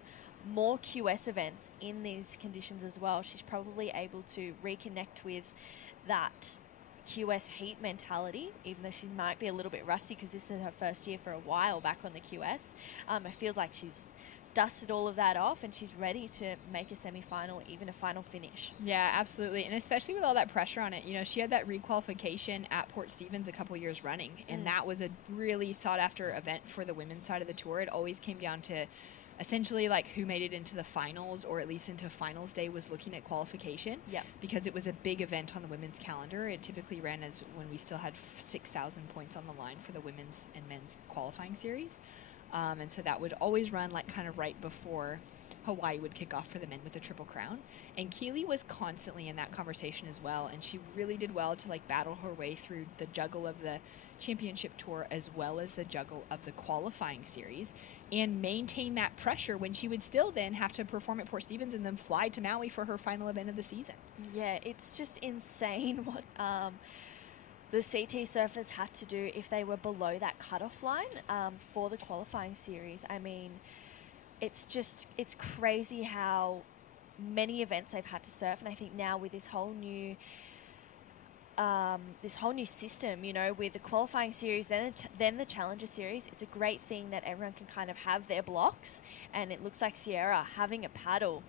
more QS events in these conditions as well, she's probably able to reconnect with that QS heat mentality, even though she might be a little bit rusty because this is her first year for a while back on the QS. It feels like she's dusted all of that off and she's ready to make a semi-final, even a final finish. Yeah, absolutely. And especially with all that pressure on it, she had that requalification at Port Stevens a couple years running, and that was a really sought after event for the women's side of the tour. It always came down to essentially who made it into the finals, or at least into finals day, was looking at qualification. Yeah. Because it was a big event on the women's calendar. It typically ran as when we still had 6,000 points on the line for the women's and men's qualifying series. And so that would always run kind of right before Hawaii would kick off for the men with the Triple Crown. And Keely was constantly in that conversation as well, and she really did well to like battle her way through the juggle of the championship tour as well as the juggle of the qualifying series and maintain that pressure when she would still then have to perform at Port Stevens and then fly to Maui for her final event of the season. Yeah, it's just insane what the CT surfers had to do if they were below that cutoff line for the qualifying series. I mean, it's crazy how many events they've had to surf, and I think now with this whole new system, you know, with the qualifying series, then the Challenger series, it's a great thing that everyone can kind of have their blocks, and it looks like Sierra having a paddle.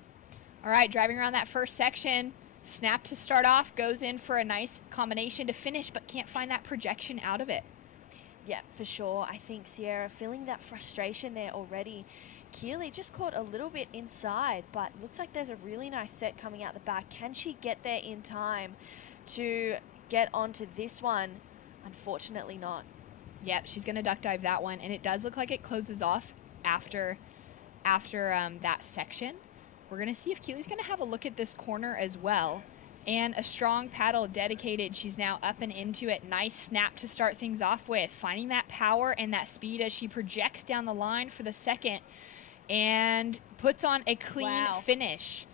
All right, driving around that first section, snap to start off, goes in for a nice combination to finish, but can't find that projection out of it. Yeah, for sure. I think Sierra feeling that frustration there already. Keely just caught a little bit inside, but looks like there's a really nice set coming out the back. Can she get there in time to get onto this one? Unfortunately not. Yeah, she's going to duck dive that one, and it does look like it closes off after that section. We're going to see if Keely's going to have a look at this corner as well. And a strong paddle dedicated. She's now up and into it. Nice snap to start things off with. Finding that power and that speed as she projects down the line for the second and puts on a clean finish.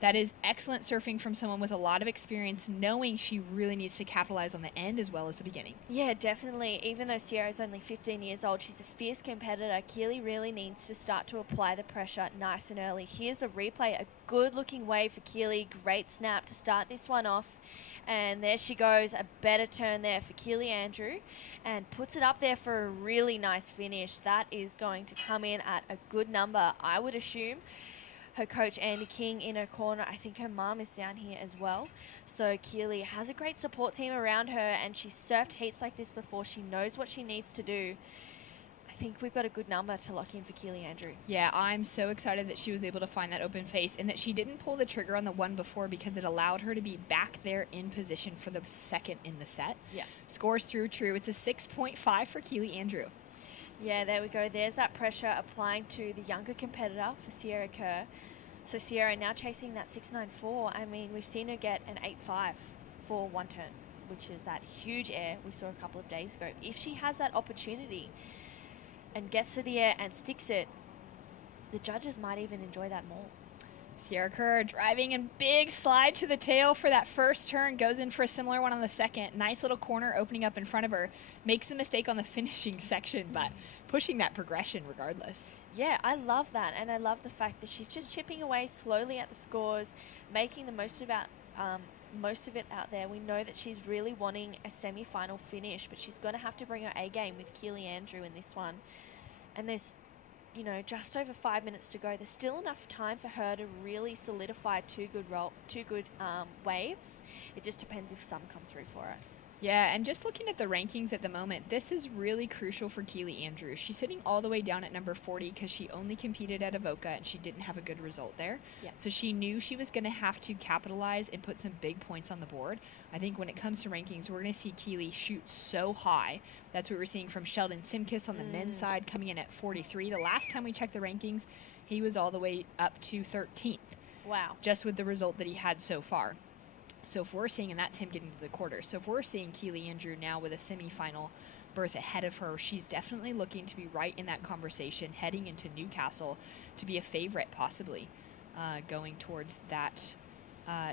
That is excellent surfing from someone with a lot of experience, knowing she really needs to capitalize on the end as well as the beginning. Yeah, definitely. Even though Sierra's only 15 years old, she's a fierce competitor. Keely really needs to start to apply the pressure nice and early. Here's a replay, a good-looking wave for Keely. Great snap to start this one off. And there she goes, a better turn there for Keely Andrew, and puts it up there for a really nice finish. That is going to come in at a good number, I would assume. Her coach, Andy King, in her corner. I think her mum is down here as well. So Keely has a great support team around her, and she's surfed heats like this before. She knows what she needs to do. I think we've got a good number to lock in for Keely Andrew. Yeah, I'm so excited that she was able to find that open face and that she didn't pull the trigger on the one before because it allowed her to be back there in position for the second in the set. Yeah. Scores through true. It's a 6.5 for Keely Andrew. Yeah, there we go. There's that pressure applying to the younger competitor for Sierra Kerr. So Sierra now chasing that 6.94. I mean, we've seen her get an 8.5 for one turn, which is that huge air we saw a couple of days ago. If she has that opportunity and gets to the air and sticks it, the judges might even enjoy that more. Sierra Kerr driving and big slide to the tail for that first turn. Goes in for a similar one on the second. Nice little corner opening up in front of her. Makes the mistake on the finishing section, but pushing that progression regardless. Yeah, I love that, and I love the fact that she's just chipping away slowly at the scores, making the most of it out there. We know that she's really wanting a semi-final finish, but she's going to have to bring her A game with Keely Andrew in this one. And there's, you know, just over 5 minutes to go. There's still enough time for her to really solidify two good waves. It just depends if some come through for her. Yeah, and just looking at the rankings at the moment, this is really crucial for Keely Andrews. She's sitting all the way down at number 40 because she only competed at Avoca and she didn't have a good result there. Yeah. So she knew she was going to have to capitalize and put some big points on the board. I think when it comes to rankings, we're going to see Keely shoot so high. That's what we're seeing from Sheldon Simkis on the men's side, coming in at 43. The last time we checked the rankings, he was all the way up to 13th. Wow. Just with the result that he had so far. So if we're seeing, and that's him getting to the quarters, so if we're seeing Keely Andrew now with a semifinal berth ahead of her, she's definitely looking to be right in that conversation, heading into Newcastle to be a favorite possibly, going towards that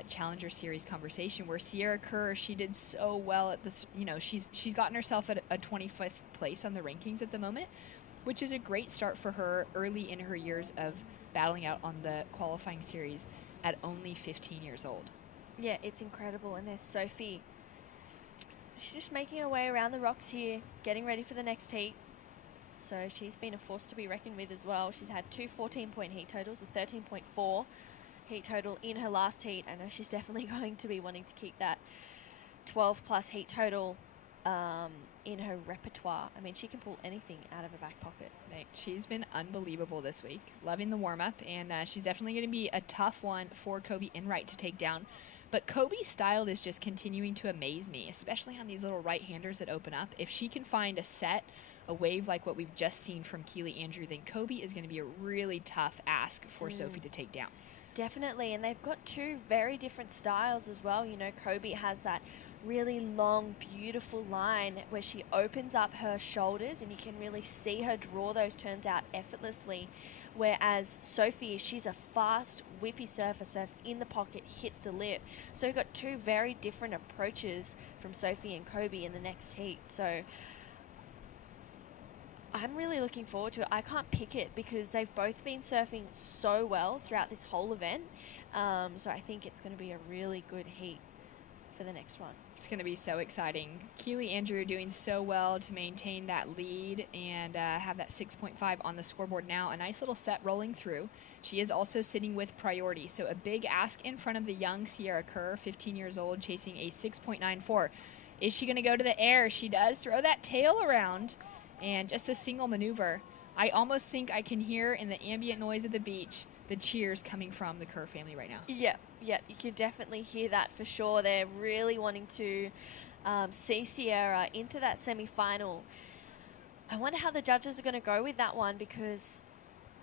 Challenger Series conversation where Sierra Kerr, she did so well at this, you know, she's gotten herself at a 25th place on the rankings at the moment, which is a great start for her early in her years of battling out on the qualifying series at only 15 years old. Yeah, it's incredible. And there's Sophie. She's just making her way around the rocks here, getting ready for the next heat. So she's been a force to be reckoned with as well. She's had two 14-point heat totals, a 13.4 heat total in her last heat. I know she's definitely going to be wanting to keep that 12-plus heat total in her repertoire. I mean, she can pull anything out of her back pocket. Right. She's been unbelievable this week. Loving the warm-up, and she's definitely going to be a tough one for Kobe Enright to take down. But Kobe's style is just continuing to amaze me, especially on these little right-handers that open up. If she can find a set a wave like what we've just seen from Keely Andrew, then Kobe is going to be a really tough ask for Sophie to take down. Definitely, and they've got two very different styles as well. You know, Kobe has that really long, beautiful line where she opens up her shoulders and you can really see her draw those turns out effortlessly. Whereas Sophie, she's a fast, whippy surfer, surfs in the pocket, hits the lip. So we've got two very different approaches from Sophie and Kobe in the next heat. So I'm really looking forward to it. I can't pick it because they've both been surfing so well throughout this whole event. So I think it's going to be a really good heat for the next one. It's going to be so exciting. Keely Andrew doing so well to maintain that lead and have that 6.5 on the scoreboard now. A nice little set rolling through. She is also sitting with priority. So a big ask in front of the young Sierra Kerr, 15 years old, chasing a 6.94. Is she going to go to the air? She does throw that tail around and just a single maneuver. I almost think I can hear in the ambient noise of the beach the cheers coming from the Kerr family right now. Yeah, you can definitely hear that for sure. They're really wanting to see Sierra into that semi-final. I wonder how the judges are going to go with that one because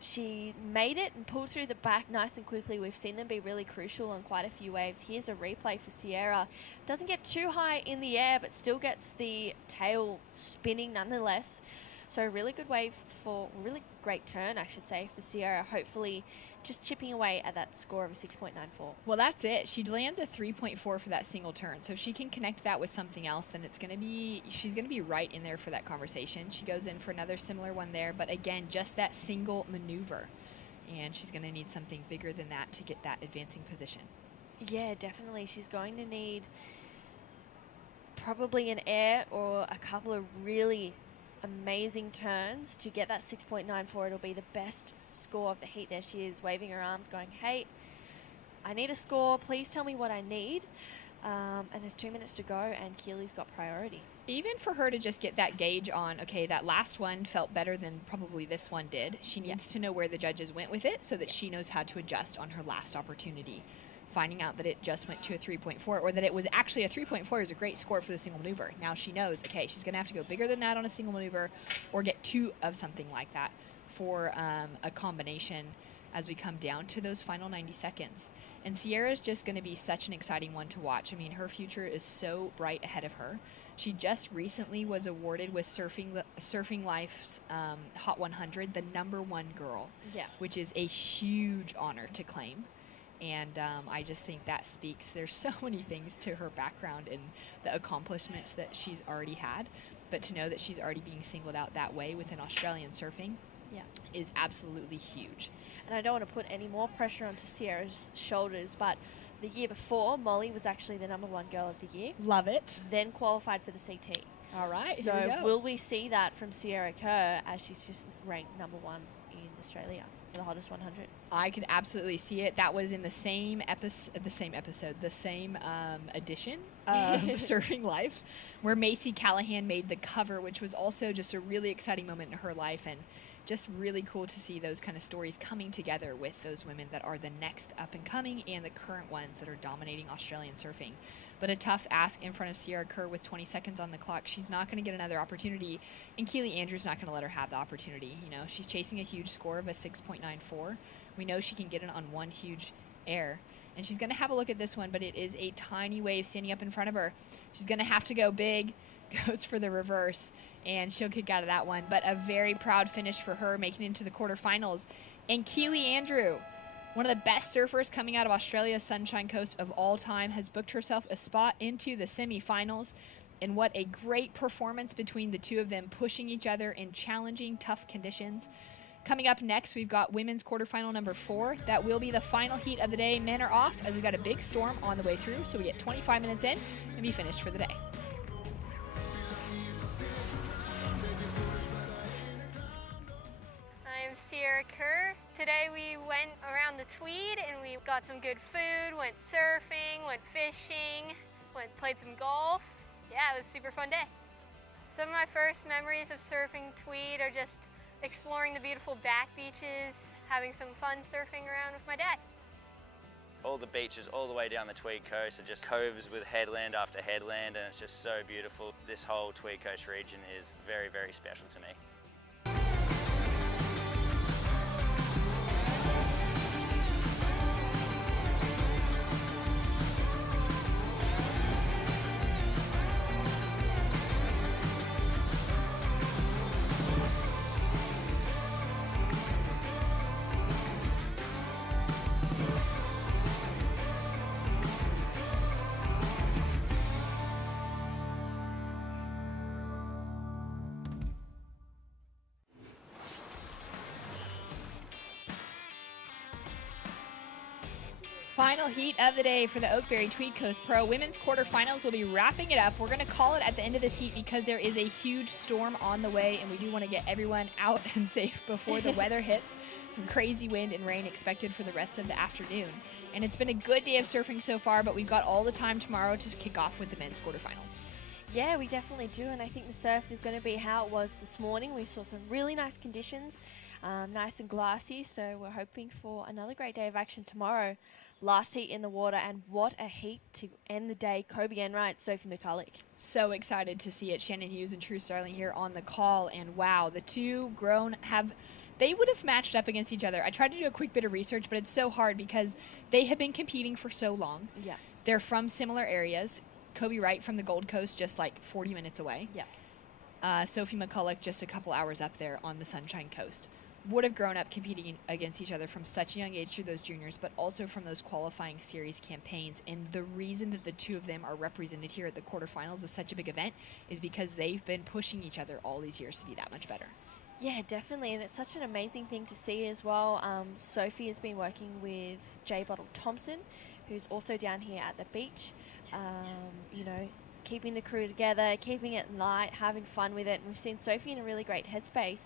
she made it and pulled through the back nice and quickly. We've seen them be really crucial on quite a few waves. Here's a replay for Sierra. Doesn't get too high in the air, but still gets the tail spinning nonetheless. So a really good wave for, really great turn, I should say, for Sierra. Hopefully just chipping away at that score of a 6.94. Well, that's it. She lands a 3.4 for that single turn. So if she can connect that with something else, then she's going to be right in there for that conversation. She goes in for another similar one there, but again, just that single maneuver. And she's going to need something bigger than that to get that advancing position. Yeah, definitely. She's going to need probably an air or a couple of really amazing turns to get that 6.94. It'll be the best score of the heat. There she is, waving her arms, going, hey, I need a score. Please tell me what I need. And there's 2 minutes to go, and Keely's got priority. Even for her to just get that gauge on, okay, that last one felt better than probably this one did. She needs to know where the judges went with it so that she knows how to adjust on her last opportunity. Finding out that it just went to a 3.4 or that it was actually a 3.4 is a great score for the single maneuver. Now she knows, okay, she's going to have to go bigger than that on a single maneuver or get two of something like that for a combination as we come down to those final 90 seconds. And Sierra's just going to be such an exciting one to watch. I mean, her future is so bright ahead of her. She just recently was awarded with Surfing Life's Hot 100, the #1 girl, which is a huge honor to claim. And I just think that speaks. There's so many things to her background and the accomplishments that she's already had. But to know that she's already being singled out that way within Australian surfing is absolutely huge. And I don't want to put any more pressure onto Sierra's shoulders, but the year before, Molly was actually the #1 girl of the year. Love it. Then qualified for the CT. All right, so here we go. will we see that from Sierra Kerr as she's just ranked #1 in Australia for the hottest 100? I can absolutely see it. That was in the same edition of Surfing Life, where Macy Callahan made the cover, which was also just a really exciting moment in her life, and just really cool to see those kind of stories coming together with those women that are the next up and coming and the current ones that are dominating Australian surfing. But a tough ask in front of Sierra Kerr with 20 seconds on the clock. She's not going to get another opportunity, and Keely Andrew's not going to let her have the opportunity. You know, she's chasing a huge score of a 6.94. We know she can get it on one huge air, and she's going to have a look at this one, but it is a tiny wave standing up in front of her. She's going to have to go big, goes for the reverse, and she'll kick out of that one. But a very proud finish for her, making it into the quarterfinals. And Keely Andrew, one of the best surfers coming out of Australia's Sunshine Coast of all time, has booked herself a spot into the semifinals. And what a great performance between the two of them, pushing each other in challenging, tough conditions. Coming up next, we've got women's quarterfinal number 4. That will be the final heat of the day. Men are off as we've got a big storm on the way through, so we get 25 minutes in and be finished for the day. I'm Sierra Kerr. Today we went around the Tweed and we got some good food, went surfing, went fishing, played some golf. Yeah, it was a super fun day. Some of my first memories of surfing Tweed are just exploring the beautiful back beaches, having some fun surfing around with my dad. all the beaches all the way down the Tweed coast are just coves with headland after headland, and it's just so beautiful. This whole Tweed coast region is very, very special to me. Final heat of the day for the Oakberry Tweed Coast Pro. Women's quarterfinals will be wrapping it up. We're going to call it at the end of this heat because there is a huge storm on the way, and we do want to get everyone out and safe before the weather hits. Some crazy wind and rain expected for the rest of the afternoon. And it's been a good day of surfing so far, but we've got all the time tomorrow to kick off with the men's quarterfinals. Yeah, we definitely do, and I think the surf is going to be how it was this morning. We saw some really nice conditions, nice and glassy, so we're hoping for another great day of action tomorrow. Last heat in the water, and what a heat to end the day. Kobe Enright, Sophie McCulloch. So excited to see it. Shannon Hughes and True Starling here on the call, and wow, the two they would have matched up against each other. I tried to do a quick bit of research, but it's so hard because they have been competing for so long. Yeah. They're from similar areas. Kobe Wright from the Gold Coast, just like 40 minutes away. Yeah. Sophie McCulloch just a couple hours up there on the Sunshine Coast. Would have grown up competing against each other from such a young age through those juniors, but also from those qualifying series campaigns. And the reason that the two of them are represented here at the quarterfinals of such a big event is because they've been pushing each other all these years to be that much better. Yeah, definitely, and it's such an amazing thing to see as well. Sophie has been working with J. Bottle Thompson, who's also down here at the beach, keeping the crew together, keeping it light, having fun with it. And we've seen Sophie in a really great headspace,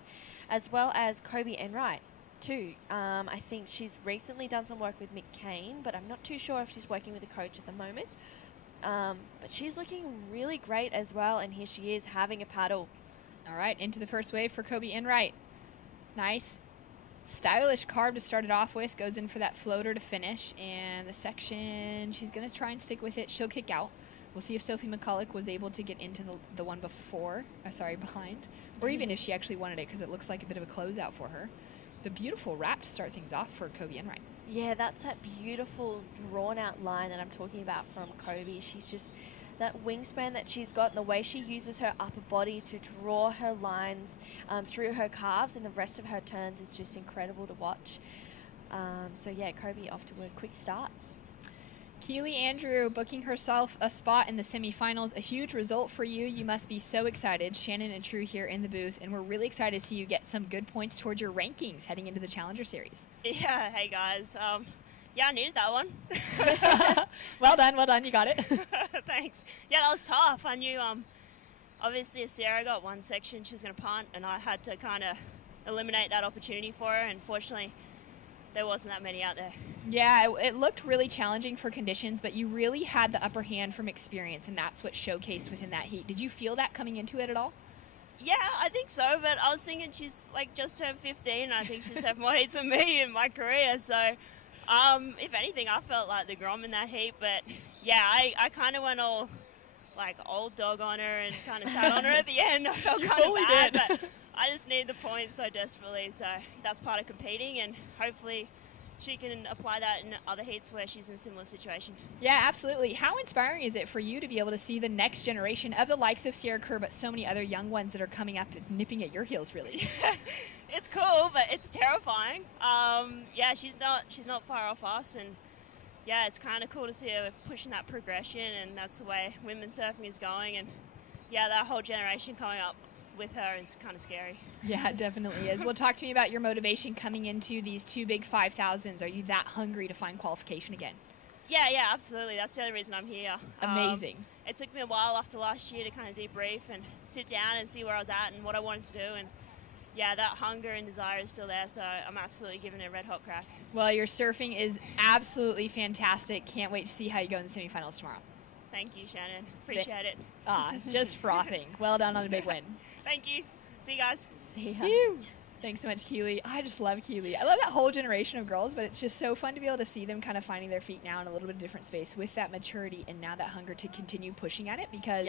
as well as Kobe Enright too. I think she's recently done some work with Mick Kane, but I'm not too sure if she's working with a coach at the moment. But she's looking really great as well, and here she is having a paddle. All right, into the first wave for Kobe Enright. Nice, stylish carve to start it off with. Goes in for that floater to finish, and the section, she's going to try and stick with it. She'll kick out. We'll see if Sophie McCulloch was able to get into the one behind, or even if she actually wanted it, because it looks like a bit of a closeout for her. The beautiful wrap to start things off for Kobe Enright. Yeah, that's that beautiful drawn-out line that I'm talking about from Kobe. She's just that wingspan that she's got, and the way she uses her upper body to draw her lines through her calves and the rest of her turns is just incredible to watch. So yeah, Kobe off to a quick start. Keely Andrew booking herself a spot in the semifinals. A huge result for you. You must be so excited. Shannon and True here in the booth, and we're really excited to see you get some good points towards your rankings heading into the Challenger Series. Yeah, hey guys. Yeah, I needed that one. Well done, you got it. Thanks. Yeah, that was tough. I knew, obviously if Sarah got one section, she was going to punt, and I had to kind of eliminate that opportunity for her, and fortunately, there wasn't that many out there. Yeah, it looked really challenging for conditions, but you really had the upper hand from experience, and that's what showcased within that heat. Did you feel that coming into it at all? Yeah, I think so, but I was thinking she's like just turned 15, and I think she's had more heats than me in my career, so if anything, I felt like the Grom in that heat, but yeah, I kind of went all like old dog on her and kind of sat on her at the end. I felt kind of bad, but I just need the points so desperately, so that's part of competing, and hopefully she can apply that in other heats where she's in a similar situation. Yeah, absolutely. How inspiring is it for you to be able to see the next generation of the likes of Sierra Kerr, but so many other young ones that are coming up and nipping at your heels, really? It's cool, but it's terrifying. Yeah, she's not far off us, and yeah, it's kind of cool to see her pushing that progression, and that's the way women's surfing is going, and yeah, that whole generation coming up with her is kind of scary. Yeah, it definitely is. Well, talk to me about your motivation coming into these two big 5,000s. Are you that hungry to find qualification again? Yeah, absolutely. That's the other reason I'm here. Amazing. It took me a while after last year to kind of debrief and sit down and see where I was at and what I wanted to do, and yeah, that hunger and desire is still there, so I'm absolutely giving it a red hot crack. Well, your surfing is absolutely fantastic. Can't wait to see how you go in the semifinals tomorrow. Thank you, Shannon. Appreciate it. Just frothing. Well done on a big win. Thank you. See you guys. See ya. Phew. Thanks so much, Keely. I just love Keely. I love that whole generation of girls, but it's just so fun to be able to see them kind of finding their feet now in a little bit different space with that maturity and now that hunger to continue pushing at it, because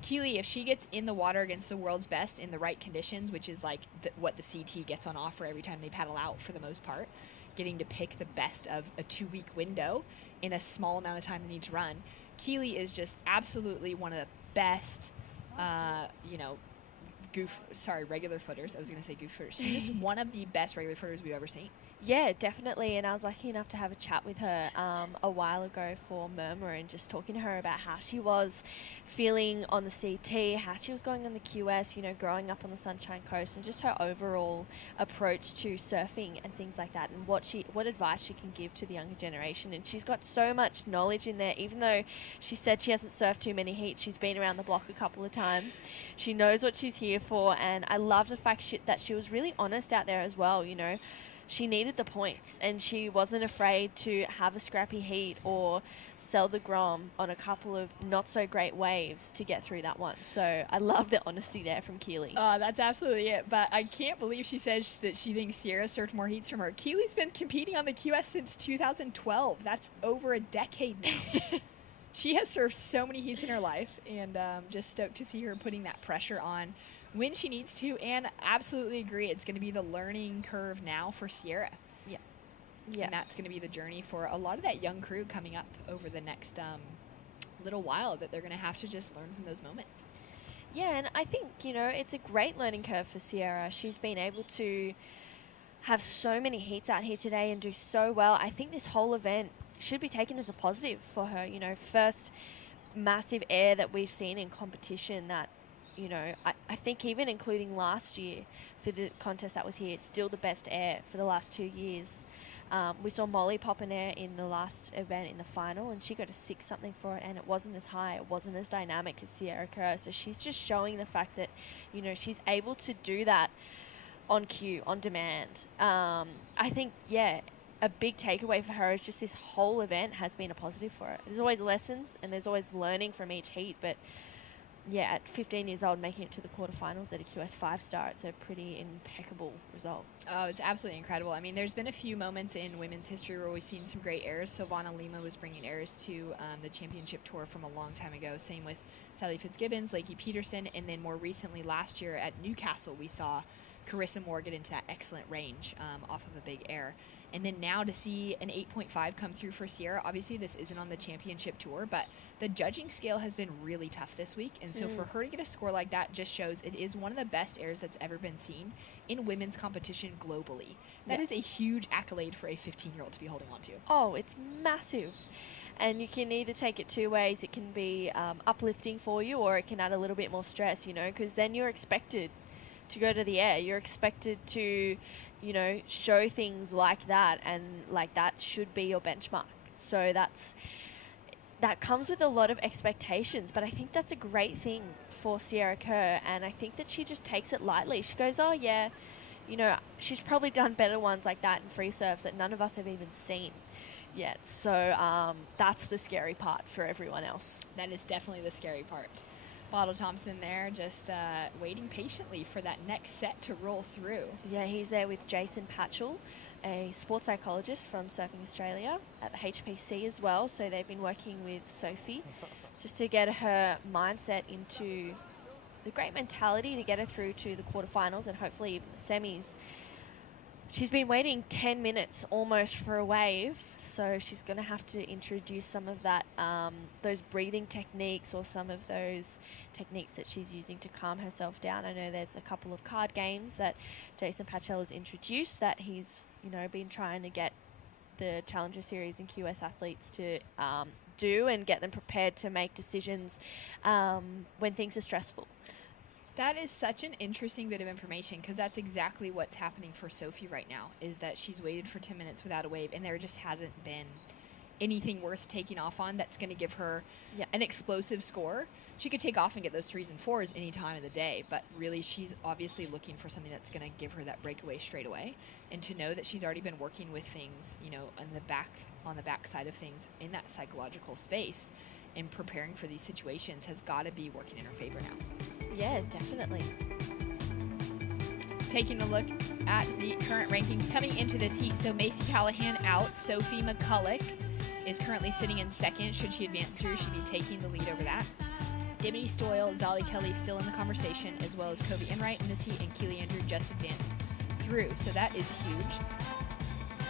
Keely, if she gets in the water against the world's best in the right conditions, which is like what the CT gets on offer every time they paddle out for the most part, getting to pick the best of a 2-week window in a small amount of time they need to run, Keely is just absolutely one of the best, regular footers. I was going to say goof footers. She's just one of the best regular footers we've ever seen. Yeah, definitely. And I was lucky enough to have a chat with her a while ago for Murmur, and just talking to her about how she was feeling on the CT, how she was going on the QS, growing up on the Sunshine Coast, and just her overall approach to surfing and things like that, and what advice she can give to the younger generation. And she's got so much knowledge in there, even though she said she hasn't surfed too many heats. She's been around the block a couple of times. She knows what she's here for, and I love the fact that she was really honest out there as well, She needed the points, and she wasn't afraid to have a scrappy heat or sell the grom on a couple of not so great waves to get through that one. So I love the honesty there from Keely. Oh, that's absolutely it. But I can't believe she says that she thinks Sierra surfed more heats from her. Keely's been competing on the QS since 2012. That's over a decade now. She has surfed so many heats in her life, and just stoked to see her putting that pressure on when she needs to, and absolutely agree. It's going to be the learning curve now for Sierra. Yeah. And that's going to be the journey for a lot of that young crew coming up over the next little while, that they're going to have to just learn from those moments. Yeah, and I think, it's a great learning curve for Sierra. She's been able to have so many heats out here today and do so well. I think this whole event should be taken as a positive for her. First massive air that we've seen in competition that, I think even including last year for the contest that was here, it's still the best air for the last 2 years. We saw Molly pop an air in the last event in the final, and she got a 6 something for it, and it wasn't as high, it wasn't as dynamic as Sierra Kerr. So she's just showing the fact that, she's able to do that on cue, on demand. I think, a big takeaway for her is just this whole event has been a positive for her. There's always lessons, and there's always learning from each heat, but at 15 years old, making it to the quarterfinals at a QS 5-star, it's a pretty impeccable result. Oh, it's absolutely incredible. I mean, there's been a few moments in women's history where we've seen some great airs. Silvana Lima was bringing airs to the championship tour from a long time ago. Same with Sally Fitzgibbons, Lakey Peterson, and then more recently last year at Newcastle, we saw Carissa Moore get into that excellent range off of a big air. And then now to see an 8.5 come through for Sierra, obviously this isn't on the championship tour, but the judging scale has been really tough this week. And so for her to get a score like that just shows it is one of the best airs that's ever been seen in women's competition globally. That is a huge accolade for a 15-year-old to be holding on to. Oh, it's massive. And you can either take it two ways. It can be uplifting for you, or it can add a little bit more stress, because then you're expected to go to the air. You're expected to, show things like that, and like that should be your benchmark. So that comes with a lot of expectations, but I think that's a great thing for Sierra Kerr, and I think that she just takes it lightly. She goes, oh yeah, she's probably done better ones like that in free surfs that none of us have even seen yet. So that's the scary part for everyone else. That is definitely the scary part. Bottle Thompson there, just waiting patiently for that next set to roll through. Yeah, he's there with Jason Patchell, a sports psychologist from Surfing Australia at the HPC as well. So they've been working with Sophie just to get her mindset into the great mentality to get her through to the quarterfinals and hopefully even the semis. She's been waiting 10 minutes almost for a wave, so she's going to have to introduce some of that, those breathing techniques, or some of those techniques that she's using to calm herself down. I know there's a couple of card games that Jason Patchell has introduced that he's, been trying to get the Challenger Series and QS athletes to do and get them prepared to make decisions when things are stressful. That is such an interesting bit of information, because that's exactly what's happening for Sophie right now, is that she's waited for 10 minutes without a wave, and there just hasn't been anything worth taking off on that's going to give her an explosive score. She could take off and get those 3s and 4s any time of the day, but really she's obviously looking for something that's going to give her that breakaway straight away. And to know that she's already been working with things, on the back side of things in that psychological space and preparing for these situations has got to be working in her favor now. Yeah, definitely. taking a look at the current rankings coming into this heat. So Macy Callahan out. Sophie McCulloch is currently sitting in second. Should she advance through, she'd be taking the lead over that. Dimity Stoyle, Zolly Kelly still in the conversation, as well as Kobe Enright in this heat, and Keely Andrew just advanced through. So that is huge.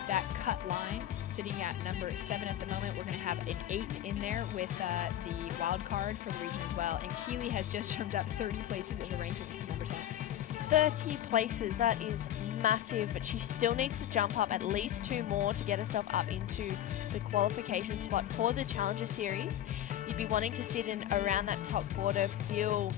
That cut line sitting at number 7 at the moment. We're going to have an 8 in there with the wild card for the region as well. And Keely has just jumped up 30 places in the rankings to number 10. 30 places, that is massive, but she still needs to jump up at least 2 more to get herself up into the qualification spot for the Challenger Series. You'd be wanting to sit in around that top 4 to feel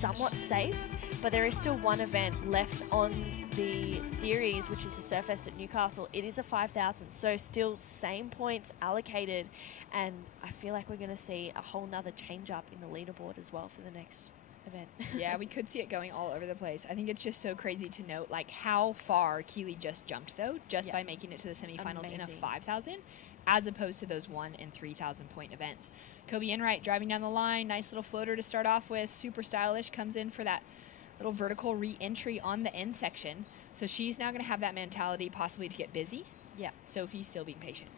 somewhat safe, but there is still one event left on the series, which is the Surfest at Newcastle. It is a 5,000, so still same points allocated, and I feel like we're going to see a whole nother change up in the leaderboard as well for the next event. Yeah, we could see it going all over the place. I think it's just so crazy to note like how far Keely just jumped though, just by making it to the semifinals in a 5,000, as opposed to those 1,000 and 3,000 point events. Kobe Enright driving down the line, nice little floater to start off with, super stylish, comes in for that little vertical re-entry on the end section. So she's now going to have that mentality possibly to get busy. Yeah. Sophie's still being patient.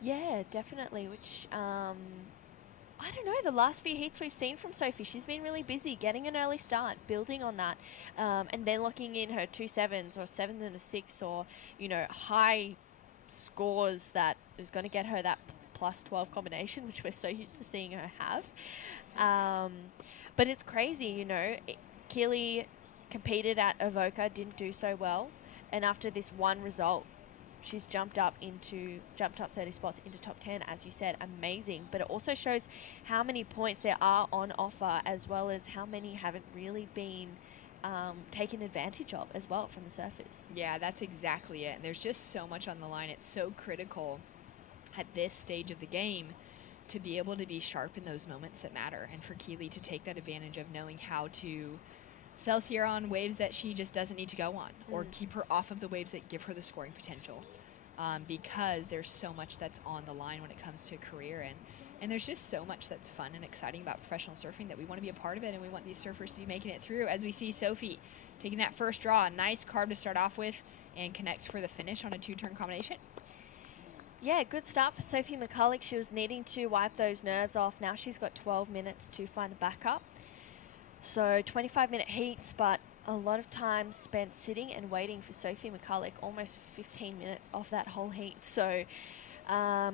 Yeah, definitely, which I don't know, the last few heats we've seen from Sophie, she's been really busy getting an early start, building on that, and then locking in her 2 7s or 7 and a 6 or, you know, high scores that is going to get her that plus 12 combination, which we're so used to seeing her have. But it's crazy, you know. Keely competed at Avoca, didn't do so well, and after this one result, she's jumped up 30 spots into top 10, as you said. Amazing. But it also shows how many points there are on offer, as well as how many haven't really been taken advantage of as well from the surfers. Yeah, that's exactly it. And there's just so much on the line. It's so critical at this stage of the game to be able to be sharp in those moments that matter, and for Keely to take that advantage of knowing how to sell Sierra on waves that she just doesn't need to go on, or keep her off of the waves that give her the scoring potential, because there's so much that's on the line when it comes to a career, and there's just so much that's fun and exciting about professional surfing that we want to be a part of it, and we want these surfers to be making it through. As we see Sophie taking that first draw, a nice carb to start off with, and connects for the finish on a 2-turn combination. Yeah, good start for Sophie McCulloch. She was needing to wipe those nerves off. Now she's got 12 minutes to find a backup. So 25-minute heats, but a lot of time spent sitting and waiting for Sophie McCulloch, almost 15 minutes off that whole heat. So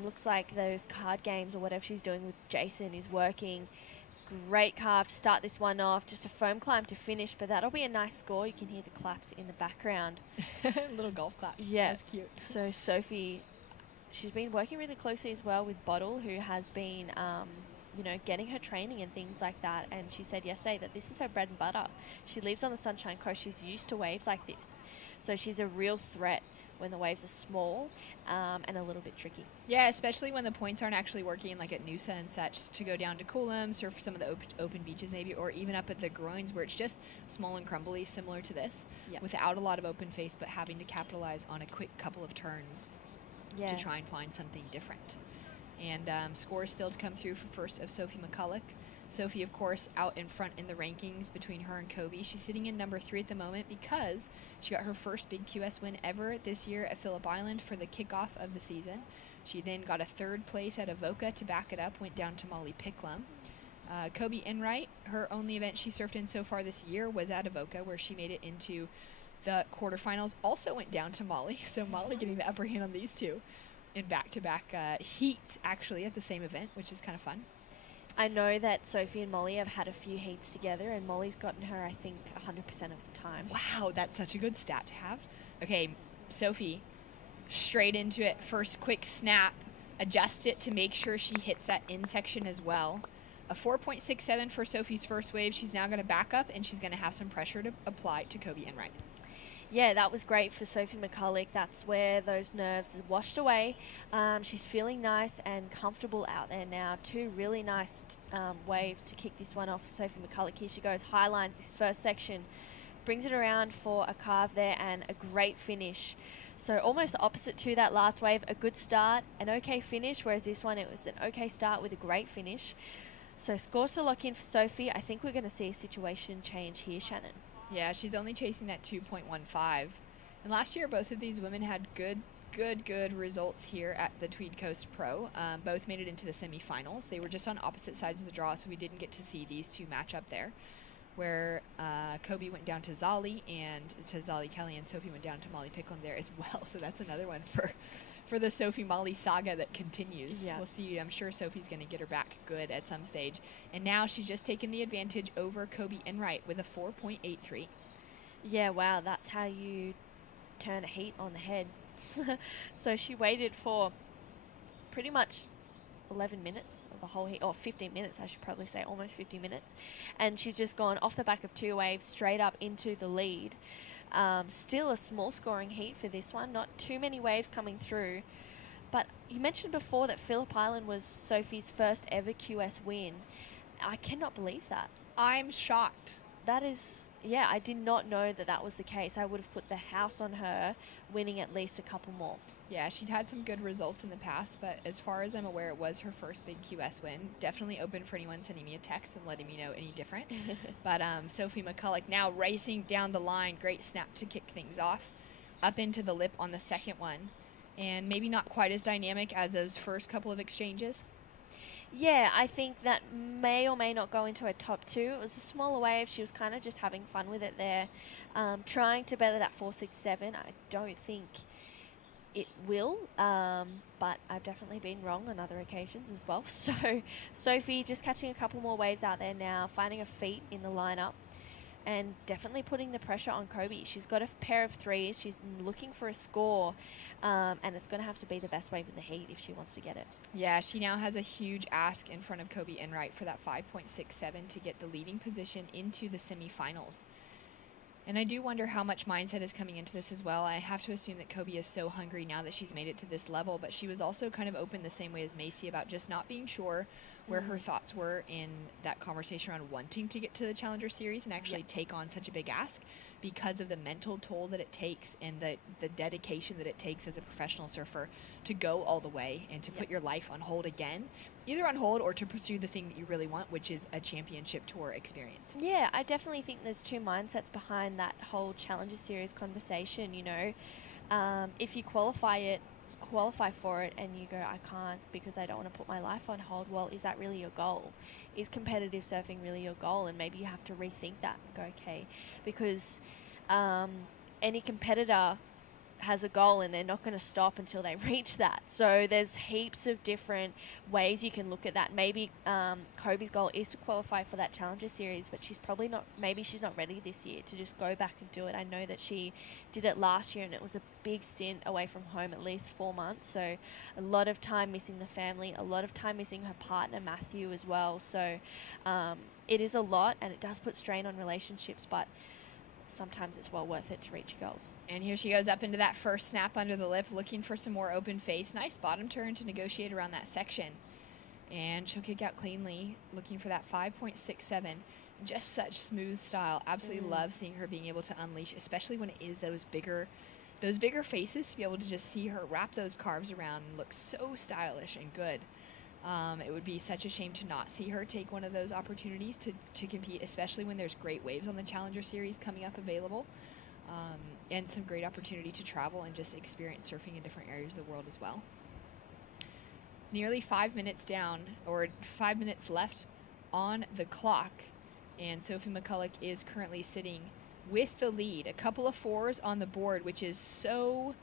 looks like those card games or whatever she's doing with Jason is working. Great carve to start this one off. Just a foam climb to finish, but that'll be a nice score. You can hear the claps in the background. Little golf claps. Yeah. That's cute. So Sophie, she's been working really closely as well with Bottle, who has been you know, getting her training and things like that. And she said yesterday that this is her bread and butter. She lives on the Sunshine Coast. She's used to waves like this. So she's a real threat when the waves are small and a little bit tricky. Yeah, especially when the points aren't actually working, like at Noosa and such, to go down to Coolum, surf some of the open beaches maybe, or even up at the groins where it's just small and crumbly, similar to this, without a lot of open face, but having to capitalize on a quick couple of turns to try and find something different. And scores still to come through for first of Sophie McCulloch. Sophie, of course, out in front in the rankings between her and Kobe. She's sitting in number 3 at the moment because she got her first big QS win ever this year at Phillip Island for the kickoff of the season. She then got a 3rd place at Avoca to back it up, went down to Molly Picklum. Kobe Enright, her only event she surfed in so far this year was at Avoca, where she made it into the quarterfinals, also went down to Molly. So Molly getting the upper hand on these two in back-to-back heats, actually, at the same event, which is kind of fun. I know that Sophie and Molly have had a few heats together, and Molly's gotten her, I think, 100% of the time. Wow, that's such a good stat to have. Okay, Sophie, straight into it. First quick snap, adjust it to make sure she hits that in section as well. A 4.67 for Sophie's first wave. She's now going to back up, and she's going to have some pressure to apply to Kobe Enright. Yeah, that was great for Sophie McCulloch. That's where those nerves are washed away. She's feeling nice and comfortable out there now. 2 really nice waves to kick this one off for Sophie McCulloch. Here she goes, high lines this first section, brings it around for a carve there and a great finish. So almost opposite to that last wave, a good start, an okay finish, whereas this one it was an okay start with a great finish. So scores to lock in for Sophie. I think we're going to see a situation change here, Shannon. Yeah, she's only chasing that 2.15. And last year, both of these women had good results here at the Tweed Coast Pro. Both made it into the semifinals. They were just on opposite sides of the draw, so we didn't get to see these two match up there, where Kobe went down to Zali Kelly, and Sophie went down to Molly Picklum there as well. So that's another one for the Sophie Molly saga that continues. Yeah. We'll see. I'm sure Sophie's going to get her back good at some stage. And now she's just taken the advantage over Kobe Enright with a 4.83. Yeah, wow, that's how you turn a heat on the head. So she waited for pretty much 11 minutes of the whole heat, or 15 minutes I should probably say, almost 50 minutes, and she's just gone off the back of 2 waves straight up into the lead. Still a small scoring heat for this one, not too many waves coming through, but you mentioned before that Phillip Island was Sophie's first ever QS win. I cannot believe that. I'm shocked. That is... Yeah, I did not know that was the case. I would have put the house on her winning at least a couple more. Yeah, she'd had some good results in the past, but as far as I'm aware, it was her first big QS win. Definitely open for anyone sending me a text and letting me know any different. But Sophie McCulloch now racing down the line. Great snap to kick things off. Up into the lip on the second one. And maybe not quite as dynamic as those first couple of exchanges. Yeah, I think that may or may not go into a top 2. It was a smaller wave. She was kind of just having fun with it there. Trying to better that 4.67. I don't think it will, but I've definitely been wrong on other occasions as well. So Sophie just catching a couple more waves out there now, finding a feet in the lineup, and definitely putting the pressure on Kobe. She's got a pair of 3s. She's looking for a score, and it's going to have to be the best wave in the heat if she wants to get it. Yeah, she now has a huge ask in front of Kobe Enright for that 5.67 to get the leading position into the semifinals. And I do wonder how much mindset is coming into this as well. I have to assume that Kobe is so hungry now that she's made it to this level, but she was also kind of open the same way as Macy about just not being sure where her thoughts were in that conversation around wanting to get to the Challenger Series and actually take on such a big ask, because of the mental toll that it takes and the dedication that it takes as a professional surfer to go all the way and to put your life on hold again, either on hold or to pursue the thing that you really want, which is a championship tour experience. Yeah, I definitely think there's two mindsets behind that whole Challenger Series conversation, you know. If you qualify for it and you go, I can't because I don't want to put my life on hold, well, is that really your goal? Is competitive surfing really your goal? And maybe you have to rethink that and go, okay, because any competitor has a goal and they're not going to stop until they reach that. So there's heaps of different ways you can look at that. Maybe Kobe's goal is to qualify for that Challenger Series, but she's probably not, maybe she's not ready this year to just go back and do it. I know that she did it last year and it was a big stint away from home, at least 4 months. So a lot of time missing the family, a lot of time missing her partner Matthew as well. So it is a lot and it does put strain on relationships, but sometimes it's well worth it to reach your goals. And here she goes up into that first snap under the lip, looking for some more open face. Nice bottom turn to negotiate around that section. And she'll kick out cleanly, looking for that 5.67. Just such smooth style. Absolutely love seeing her being able to unleash, especially when it is those bigger faces, to be able to just see her wrap those carves around and look so stylish and good. It would be such a shame to not see her take one of those opportunities to compete, especially when there's great waves on the Challenger Series coming up available, and some great opportunity to travel and just experience surfing in different areas of the world as well. Nearly 5 minutes down, or 5 minutes left on the clock, and Sophie McCulloch is currently sitting with the lead. A couple of 4s on the board, which is so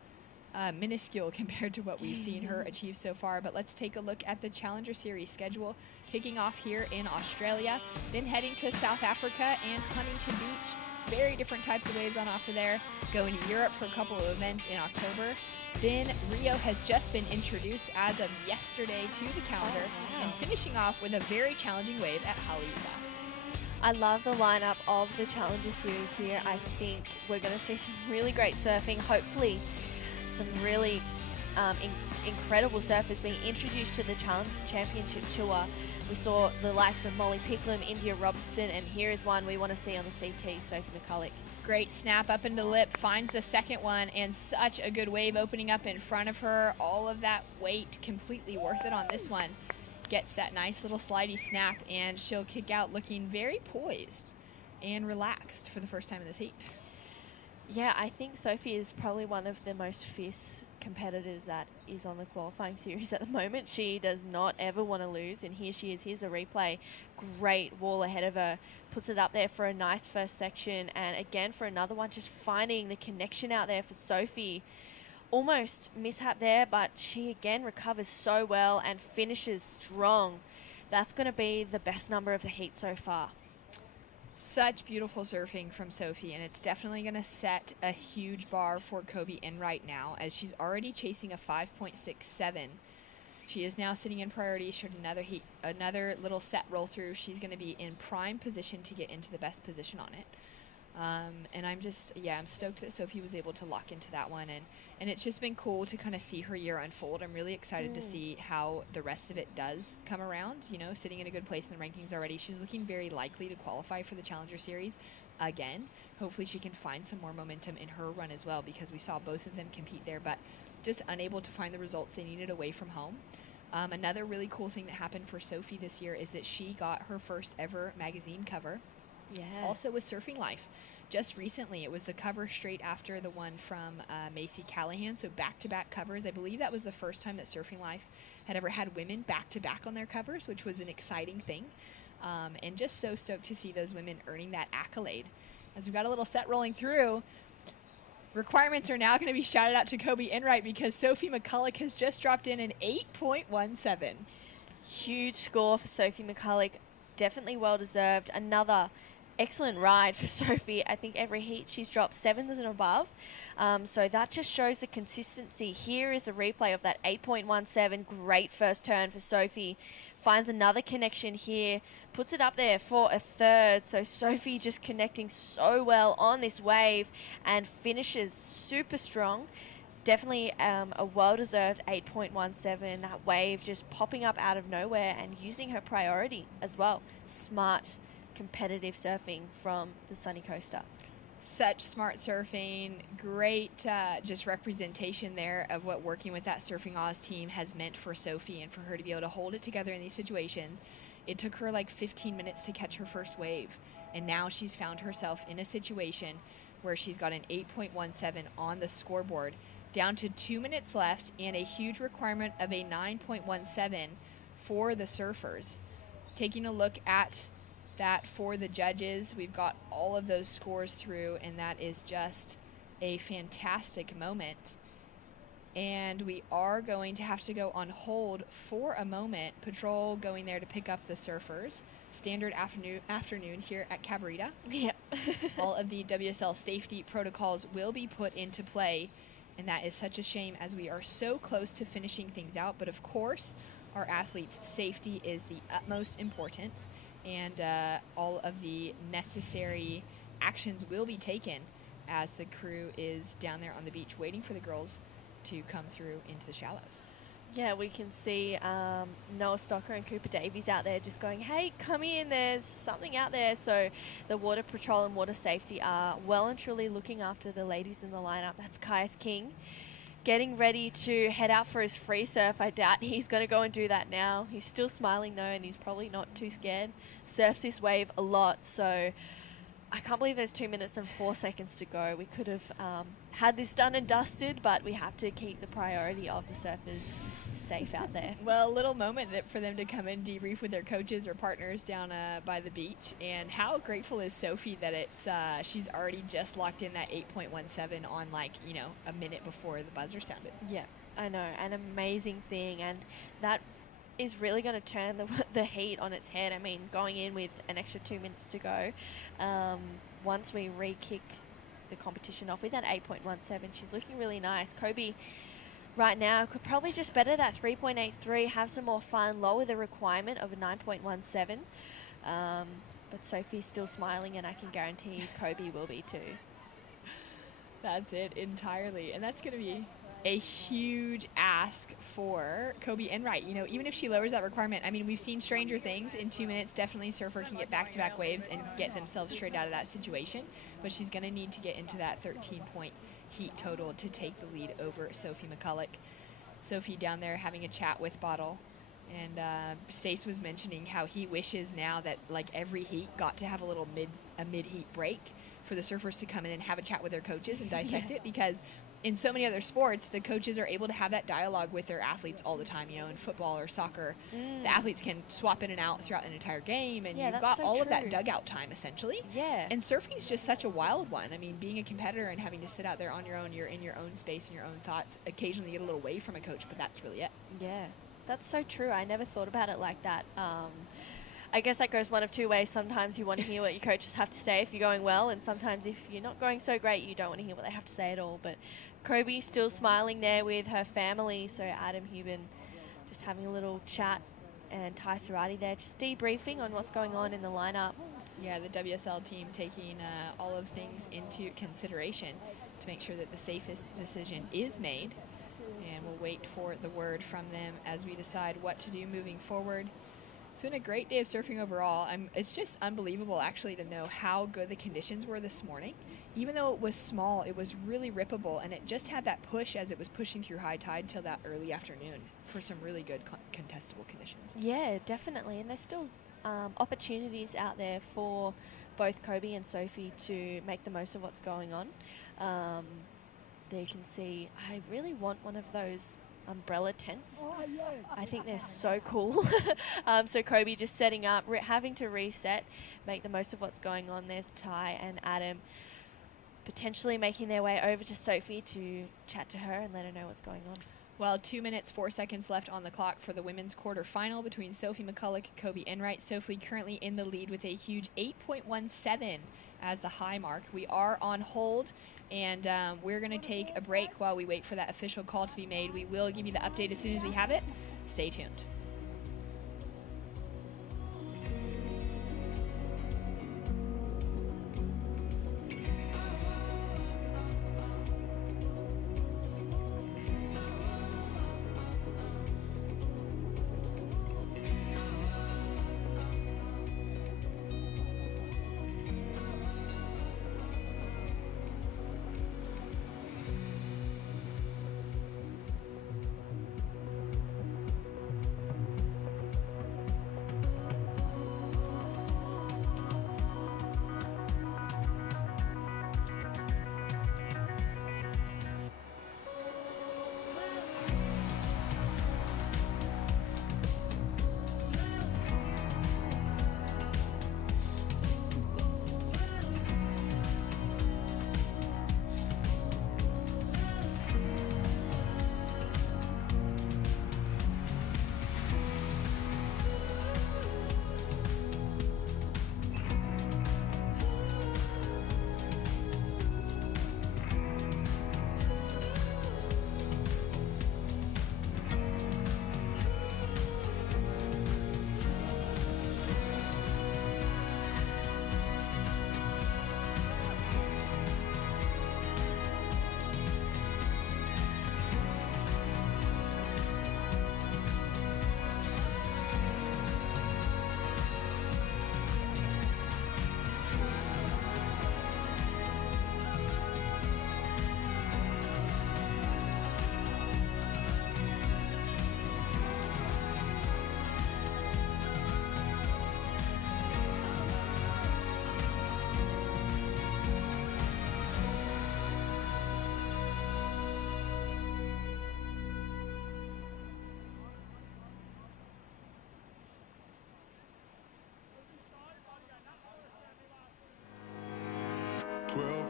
minuscule compared to what we've seen her achieve so far. But let's take a look at the Challenger Series schedule, kicking off here in Australia, then heading to South Africa and Huntington Beach. Very different types of waves on offer there. Going to Europe for a couple of events in October. Then Rio has just been introduced as of yesterday to the calendar, and finishing off with a very challenging wave at Haleiwa. I love the lineup of the Challenger Series here. I think we're going to see some really great surfing, hopefully some really incredible surfers being introduced to the Championship Tour. We saw the likes of Molly Picklum, India Robertson, and here is one we want to see on the CT, Sophie McCulloch. Great snap up into lip, finds the second one, and such a good wave opening up in front of her. All of that weight completely worth it on this one. Gets that nice little slidey snap, and she'll kick out looking very poised. and relaxed for the first time in this heat. Yeah, I think Sophie is probably one of the most fierce competitors that is on the qualifying series at the moment. She does not ever want to lose, and here she is. Here's a replay. Great wall ahead of her. Puts it up there for a nice first section, and again for another one, just finding the connection out there for Sophie. Almost mishap there, but she again recovers so well and finishes strong. That's going to be the best number of the heat so far. Such beautiful surfing from Sophie, and it's definitely going to set a huge bar for Kobe Enright now, as she's already chasing a 5.67. She is now sitting in priority. She had another little set roll through. She's going to be in prime position to get into the best position on it. And I'm stoked that Sophie was able to lock into that one, and it's just been cool to kind of see her year unfold. I'm really excited to see how the rest of it does come around. You know, sitting in a good place in the rankings already. She's looking very likely to qualify for the Challenger Series again. Hopefully she can find some more momentum in her run as well, because we saw both of them compete there, but just unable to find the results they needed away from home. Another really cool thing that happened for Sophie this year is that she got her first ever magazine cover. Yeah. Also with Surfing Life. Just recently, it was the cover straight after the one from Macy Callahan, so back-to-back covers. I believe that was the first time that Surfing Life had ever had women back-to-back on their covers, which was an exciting thing. And just so stoked to see those women earning that accolade. As we've got a little set rolling through, requirements are now going to be shouted out to Kobe Enright, because Sophie McCulloch has just dropped in an 8.17. Huge score for Sophie McCulloch. Definitely well-deserved. Another excellent ride for Sophie. I think every heat she's dropped 7s and above. So that just shows the consistency. Here is a replay of that 8.17. Great first turn for Sophie. Finds another connection here. Puts it up there for a third. So Sophie just connecting so well on this wave and finishes super strong. Definitely a well-deserved 8.17. That wave just popping up out of nowhere and using her priority as well. Smart, competitive surfing from the Sunny Coaster. Such smart surfing, great just representation there of what working with that Surfing Oz team has meant for Sophie, and for her to be able to hold it together in these situations. It took her like 15 minutes to catch her first wave, and now she's found herself in a situation where she's got an 8.17 on the scoreboard, down to 2 minutes left, and a huge requirement of a 9.17 for the surfers. Taking a look at that for the judges, we've got all of those scores through, and that is just a fantastic moment. And we are going to have to go on hold for a moment. Patrol going there to pick up the surfers. Standard afternoon here at Cabarita. Yep. All of the WSL safety protocols will be put into play, and that is such a shame, as we are so close to finishing things out. But of course, our athletes' safety is the utmost importance, and all of the necessary actions will be taken as the crew is down there on the beach waiting for the girls to come through into the shallows. Yeah, we can see Noah Stocker and Cooper Davies out there just going, hey, come in, there's something out there. So the Water Patrol and Water Safety are well and truly looking after the ladies in the lineup. That's Caius King getting ready to head out for his free surf. I doubt he's going to go and do that now. He's still smiling though, and he's probably not too scared. Surfs this wave a lot, so I can't believe there's 2 minutes and 4 seconds to go. We could have had this done and dusted, but we have to keep the priority of the surfers safe out there. Well, a little moment for them to come and debrief with their coaches or partners down by the beach. And how grateful is Sophie that she's already just locked in that 8.17 on a minute before the buzzer sounded. Yeah, I know, an amazing thing, and that is really going to turn the heat on its head. I mean, going in with an extra 2 minutes to go, once we re-kick the competition off with that 8.17, she's looking really nice. Kobe right now could probably just better that 3.83, have some more fun, lower the requirement of a 9.17. But Sophie's still smiling, and I can guarantee Kobe will be too. That's it entirely. And that's going to be a huge ask for Kobe Enright. Even if she lowers that requirement, I mean, we've seen stranger things. In 2 minutes, definitely surfer can get back-to-back waves and get themselves straight out of that situation. But she's going to need to get into that 13-point heat total to take the lead over Sophie McCulloch. Sophie down there having a chat with Bottle And Stace was mentioning how he wishes now that like every heat got to have a little mid-heat break for the surfers to come in and have a chat with their coaches and dissect it, because in so many other sports, the coaches are able to have that dialogue with their athletes all the time. You know, in football or soccer, the athletes can swap in and out throughout an entire game, and you've got all of that dugout time, essentially. Yeah. And surfing's just such a wild one. I mean, being a competitor and having to sit out there on your own, you're in your own space and your own thoughts. Occasionally you get a little away from a coach, but that's really it. Yeah, that's so true. I never thought about it like that. I guess that goes one of two ways. Sometimes you want to hear what your coaches have to say if you're going well, and sometimes if you're not going so great, you don't want to hear what they have to say at all. But Kobe still smiling there with her family, so Adam Huben just having a little chat, and Ty Sarati there just debriefing on what's going on in the lineup. Yeah, the WSL team taking all of things into consideration to make sure that the safest decision is made, and we'll wait for the word from them as we decide what to do moving forward. It's been a great day of surfing overall. It's just unbelievable, actually, to know how good the conditions were this morning. Even though it was small, it was really rippable, and it just had that push as it was pushing through high tide till that early afternoon for some really good contestable conditions. Yeah, definitely. And there's still opportunities out there for both Kobe and Sophie to make the most of what's going on. There you can see, I really want one of those umbrella tents. I think they're so cool. So Kobe just setting up, having to reset, make the most of what's going on. There's Ty and Adam potentially making their way over to Sophie to chat to her and let her know what's going on. Well, 2 minutes, 4 seconds left on the clock for the women's quarterfinal between Sophie McCulloch and Kobe Enright. Sophie currently in the lead with a huge 8.17 as the high mark. We are on hold, and we're going to take a break while we wait for that official call to be made. We will give you the update as soon as we have it. Stay tuned.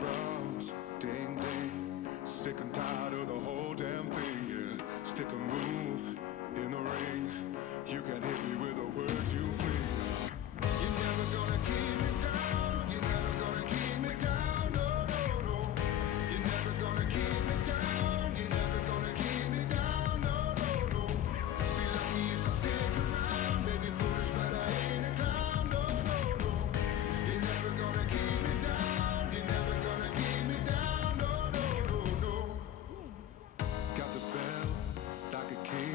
Rounds, ding ding, sick and tired of the whole damn thing, yeah. Stick a move in the ring, you can hit me with the words you fling. You're never gonna keep me down, you're never gonna keep me down, no, no, no. You're never gonna keep me down, you're never gonna keep me down, no, no, no. Be lucky if I stick around, maybe foolish but I ain't a clown, no, no, no. You're never gonna keep me down, you're never gonna keep me down, no, no, no, no. Got the bell like a king.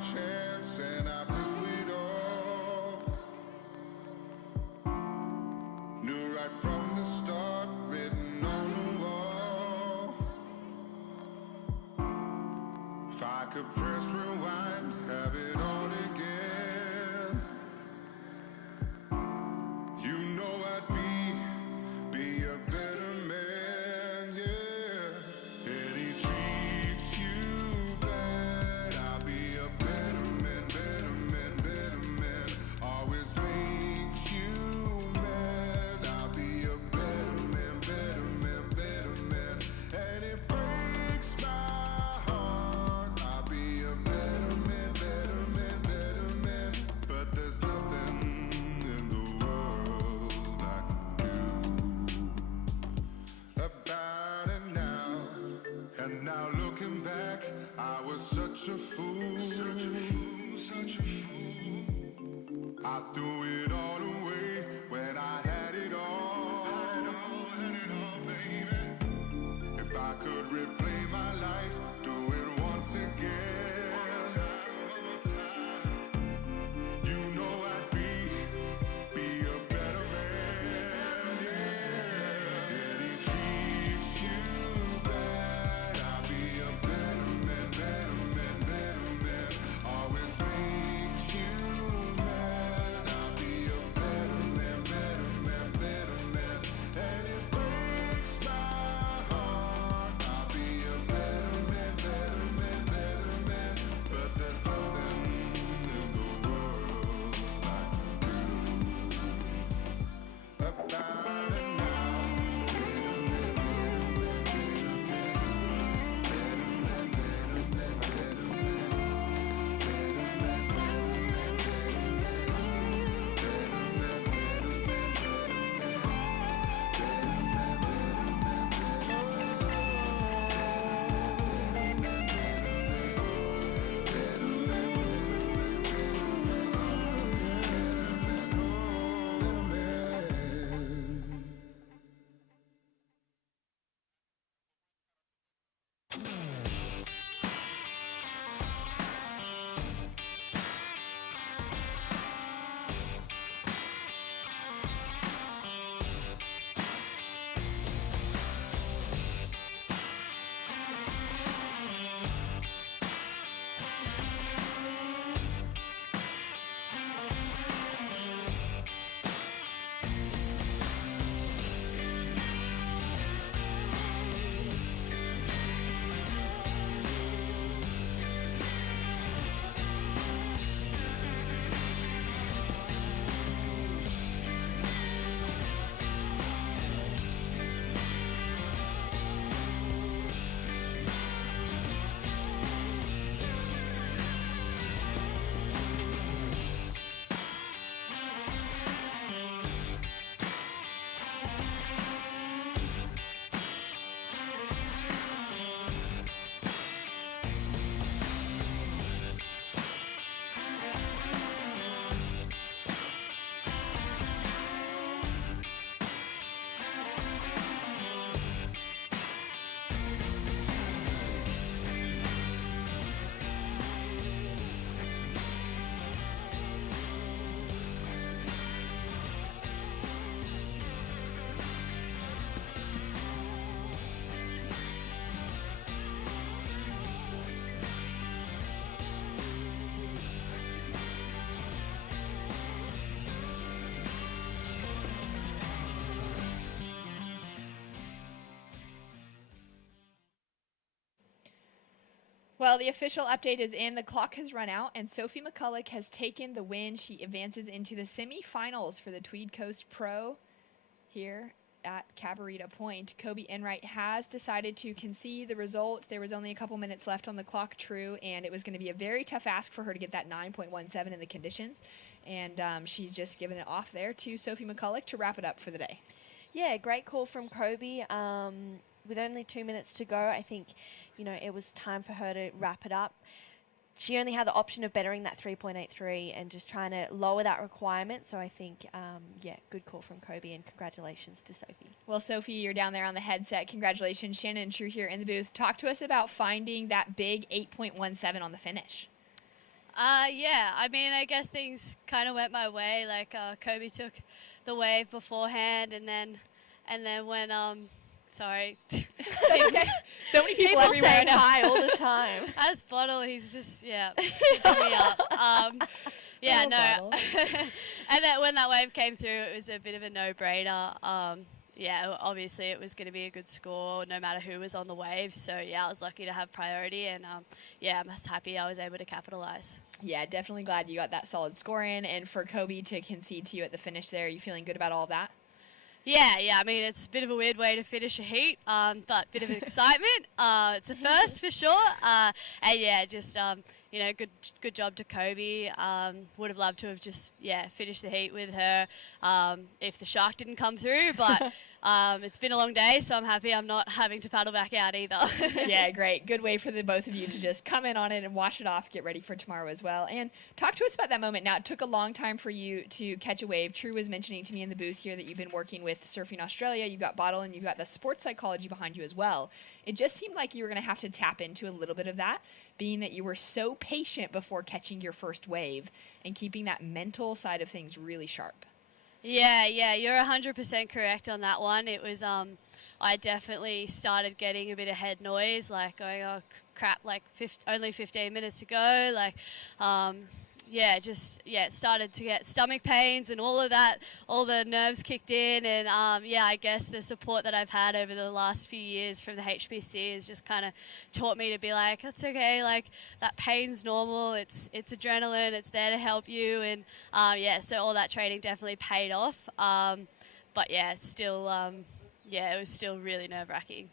chance and I blew it all. Knew right from the start, written on the wall. If I could press rewind, have it all again, you know I'd be a better man, yeah. And he treats you bad, I'll be a better man, better man, better man. Always makes you mad, I'll be a better man, better man, better man. And it breaks my heart, I'll be a better man, better man, better man. But there's nothing in the world I can do about it now. And now looking back, I was such a fool, such a fool, such a fool. I threw it all away when I had it all, had it all, baby. If I could replay my life, do it once again, one more time. You know I'd be a better man, yeah. And he treats you bad, I'll be a better man, better man, better man. Always makes you mad, I'll be a better man, better man, better man. And it breaks my heart, I'll be a better man, better man, better man. But there's nothing in the world I can do about it now. Well, the official update is in. The clock has run out, and Sophie McCulloch has taken the win. She advances into the semifinals for the Tweed Coast Pro here at Cabarita Point. Kobe Enright has decided to concede the result. There was only a couple minutes left on the clock, true, and it was going to be a very tough ask for her to get that 9.17 in the conditions. And she's just given it off there to Sophie McCulloch to wrap it up for the day. Yeah, great call from Kobe. With only 2 minutes to go, I think, it was time for her to wrap it up. She only had the option of bettering that 3.83 and just trying to lower that requirement. So I think, good call from Kobe, and congratulations to Sophie. Well, Sophie, you're down there on the headset. Congratulations. Shannon and Drew here in the booth. Talk to us about finding that big 8.17 on the finish. Yeah, I mean, I guess things kind of went my way. Like Kobe took the wave beforehand, and then when sorry, So many people everywhere saying now. hi all the time. as Bottle, he's just stitching me up. Yeah, Oh, no. Bottle. And then when that wave came through, it was a bit of a no-brainer. Yeah, obviously it was going to be a good score no matter who was on the wave. So, yeah, I was lucky to have priority. And, yeah, I'm just happy I was able to capitalize. Yeah, definitely glad you got that solid score in. And for Kobe to concede to you at the finish there, you feeling good about all of that? Yeah, I mean, it's a bit of a weird way to finish a heat, but a bit of excitement. It's a first for sure. And, yeah, just, good job to Kobe. Would have loved to have just, finished the heat with her if the shark didn't come through. But it's been a long day, so I'm happy I'm not having to paddle back out either. Yeah, great. Good way for the both of you to just come in on it and wash it off, get ready for tomorrow as well. And talk to us about that moment. Now, it took a long time for you to catch a wave. True was mentioning to me in the booth here that you've been working with Surfing Australia. You've got Bottle, and you've got the sports psychology behind you as well. It just seemed like you were going to have to tap into a little bit of that, being that you were so patient before catching your first wave and keeping that mental side of things really sharp. Yeah, you're 100% correct on that one. It was, I definitely started getting a bit of head noise, like going, oh crap, like only 15 minutes to go, like, it started to get stomach pains and all of that, all the nerves kicked in, and I guess the support that I've had over the last few years from the HPC has just kind of taught me to be like, it's okay, like that pain's normal, it's adrenaline, it's there to help you, and so all that training definitely paid off, but yeah, it's still, it was still really nerve-wracking.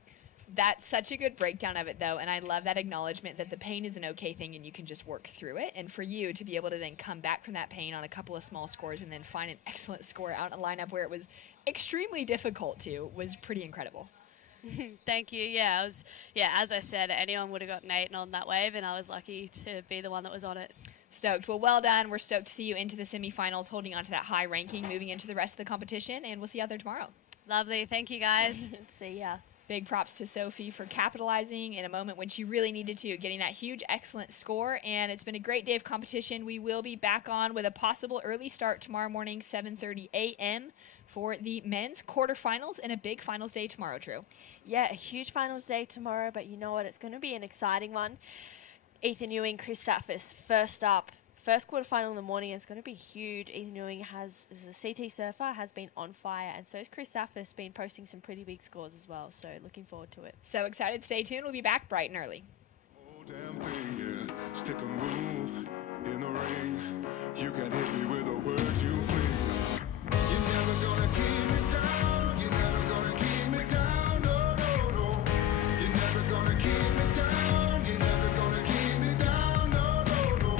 That's such a good breakdown of it, though, and I love that acknowledgement that the pain is an okay thing and you can just work through it. And for you to be able to then come back from that pain on a couple of small scores and then find an excellent score out in a lineup where it was extremely difficult to was pretty incredible. Thank you. Yeah, as I said, anyone would have gotten 8 on that wave, and I was lucky to be the one that was on it. Stoked. Well done. We're stoked to see you into the semifinals, holding on to that high ranking, moving into the rest of the competition, and we'll see you out there tomorrow. Lovely. Thank you, guys. See ya. Big props to Sophie for capitalizing in a moment when she really needed to, getting that huge, excellent score. And it's been a great day of competition. We will be back on with a possible early start tomorrow morning, 7:30 a.m. for the men's quarterfinals and a big finals day tomorrow, Drew. Yeah, a huge finals day tomorrow, but you know what? It's going to be an exciting one. Ethan Ewing, Chris Safis, first up. First quarterfinal in the morning, it's going to be huge. Ethan Ewing is a CT surfer, has been on fire, and so has Chris Safis, been posting some pretty big scores as well, so looking forward to it. So excited. Stay tuned. We'll be back bright and early. Damn thing, yeah. Stick a move in the ring. You can hit me with the words you fling. You're never gonna keep me down. You're never gonna keep me down. No, no, no. You're never gonna keep me down. You're never gonna keep me down. No, no, no.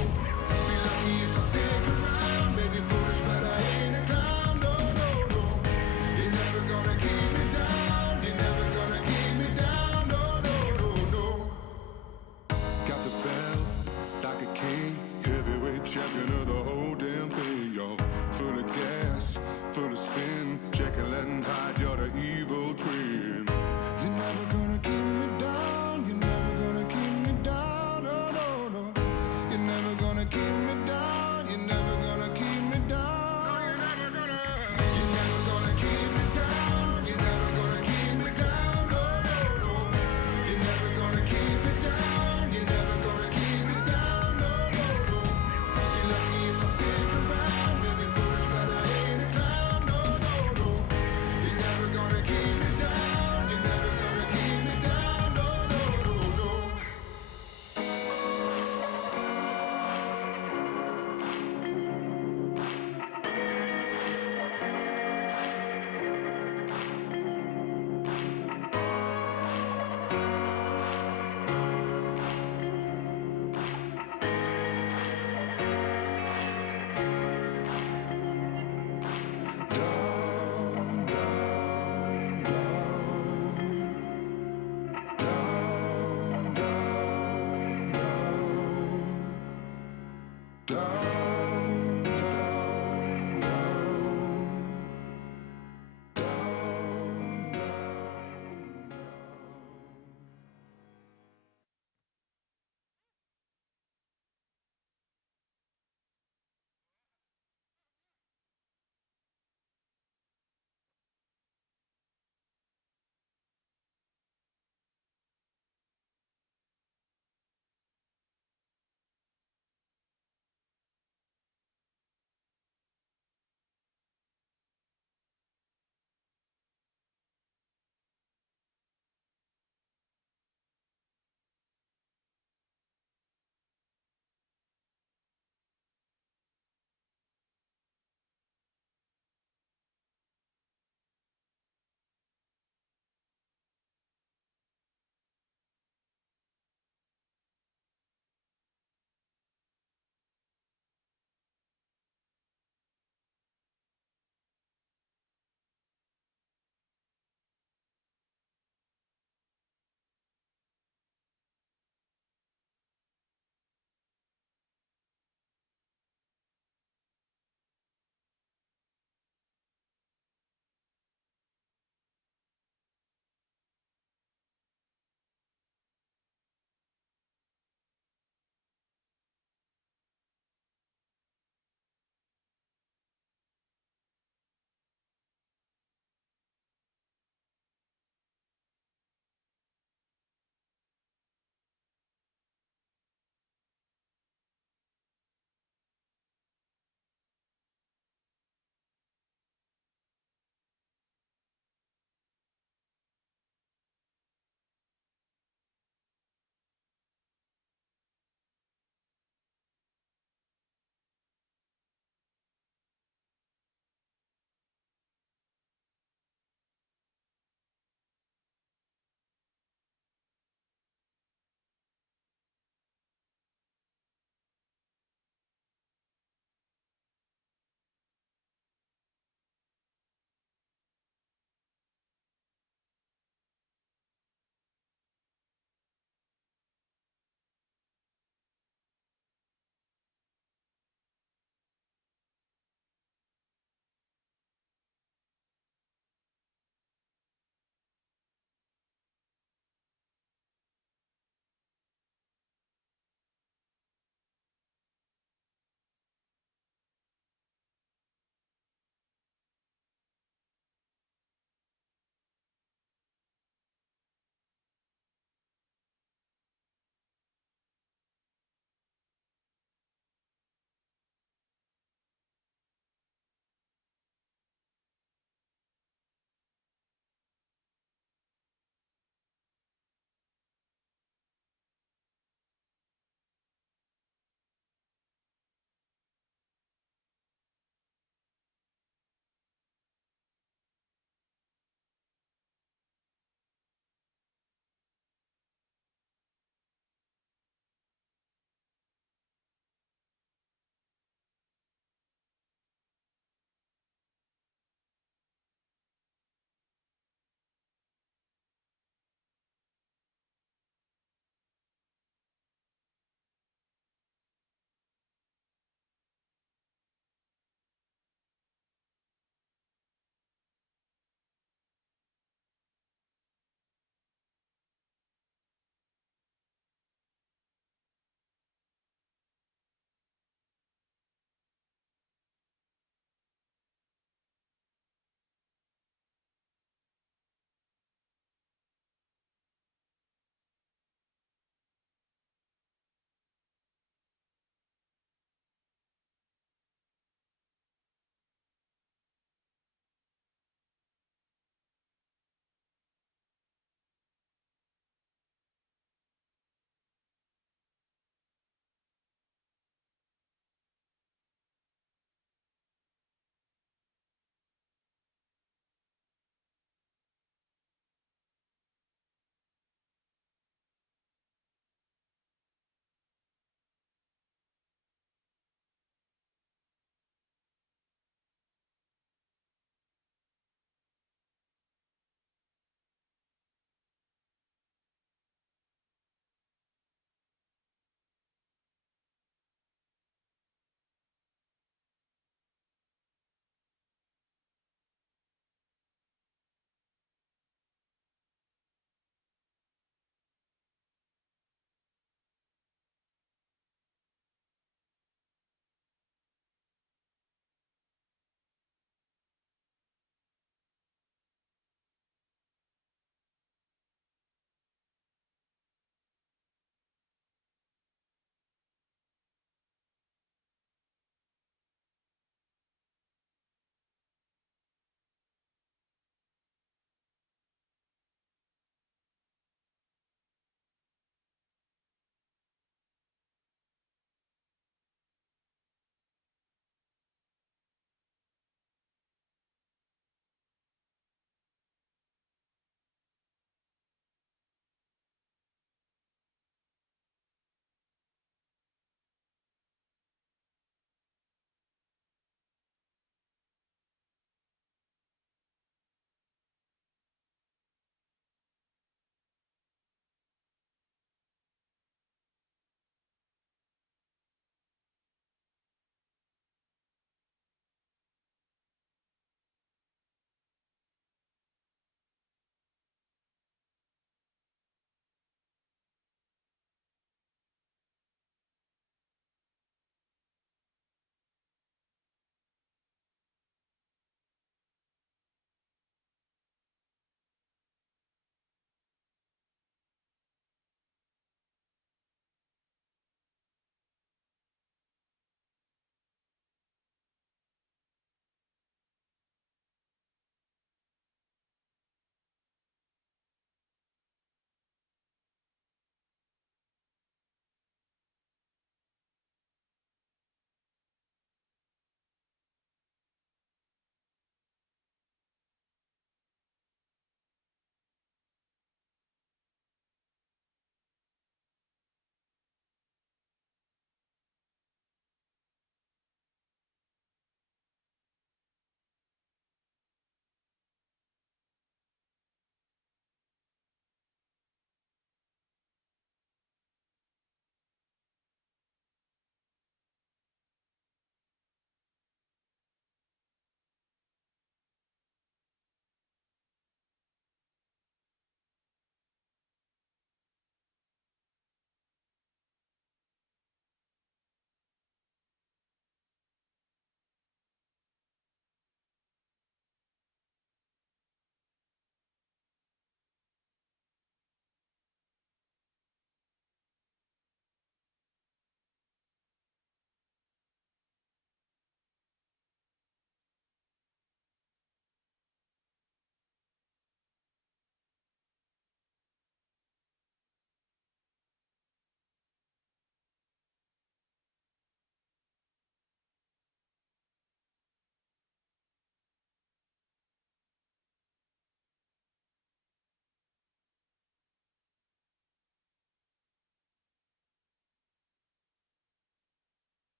Be lucky if you stick around. Maybe foolish, but I ain't a clown. No, no, no. You're never gonna keep me down. You're never gonna keep me down. No, no, no, no. Got the belt like a king, heavyweight champion of the whole damn thing, yo. Full of gas, full of spin,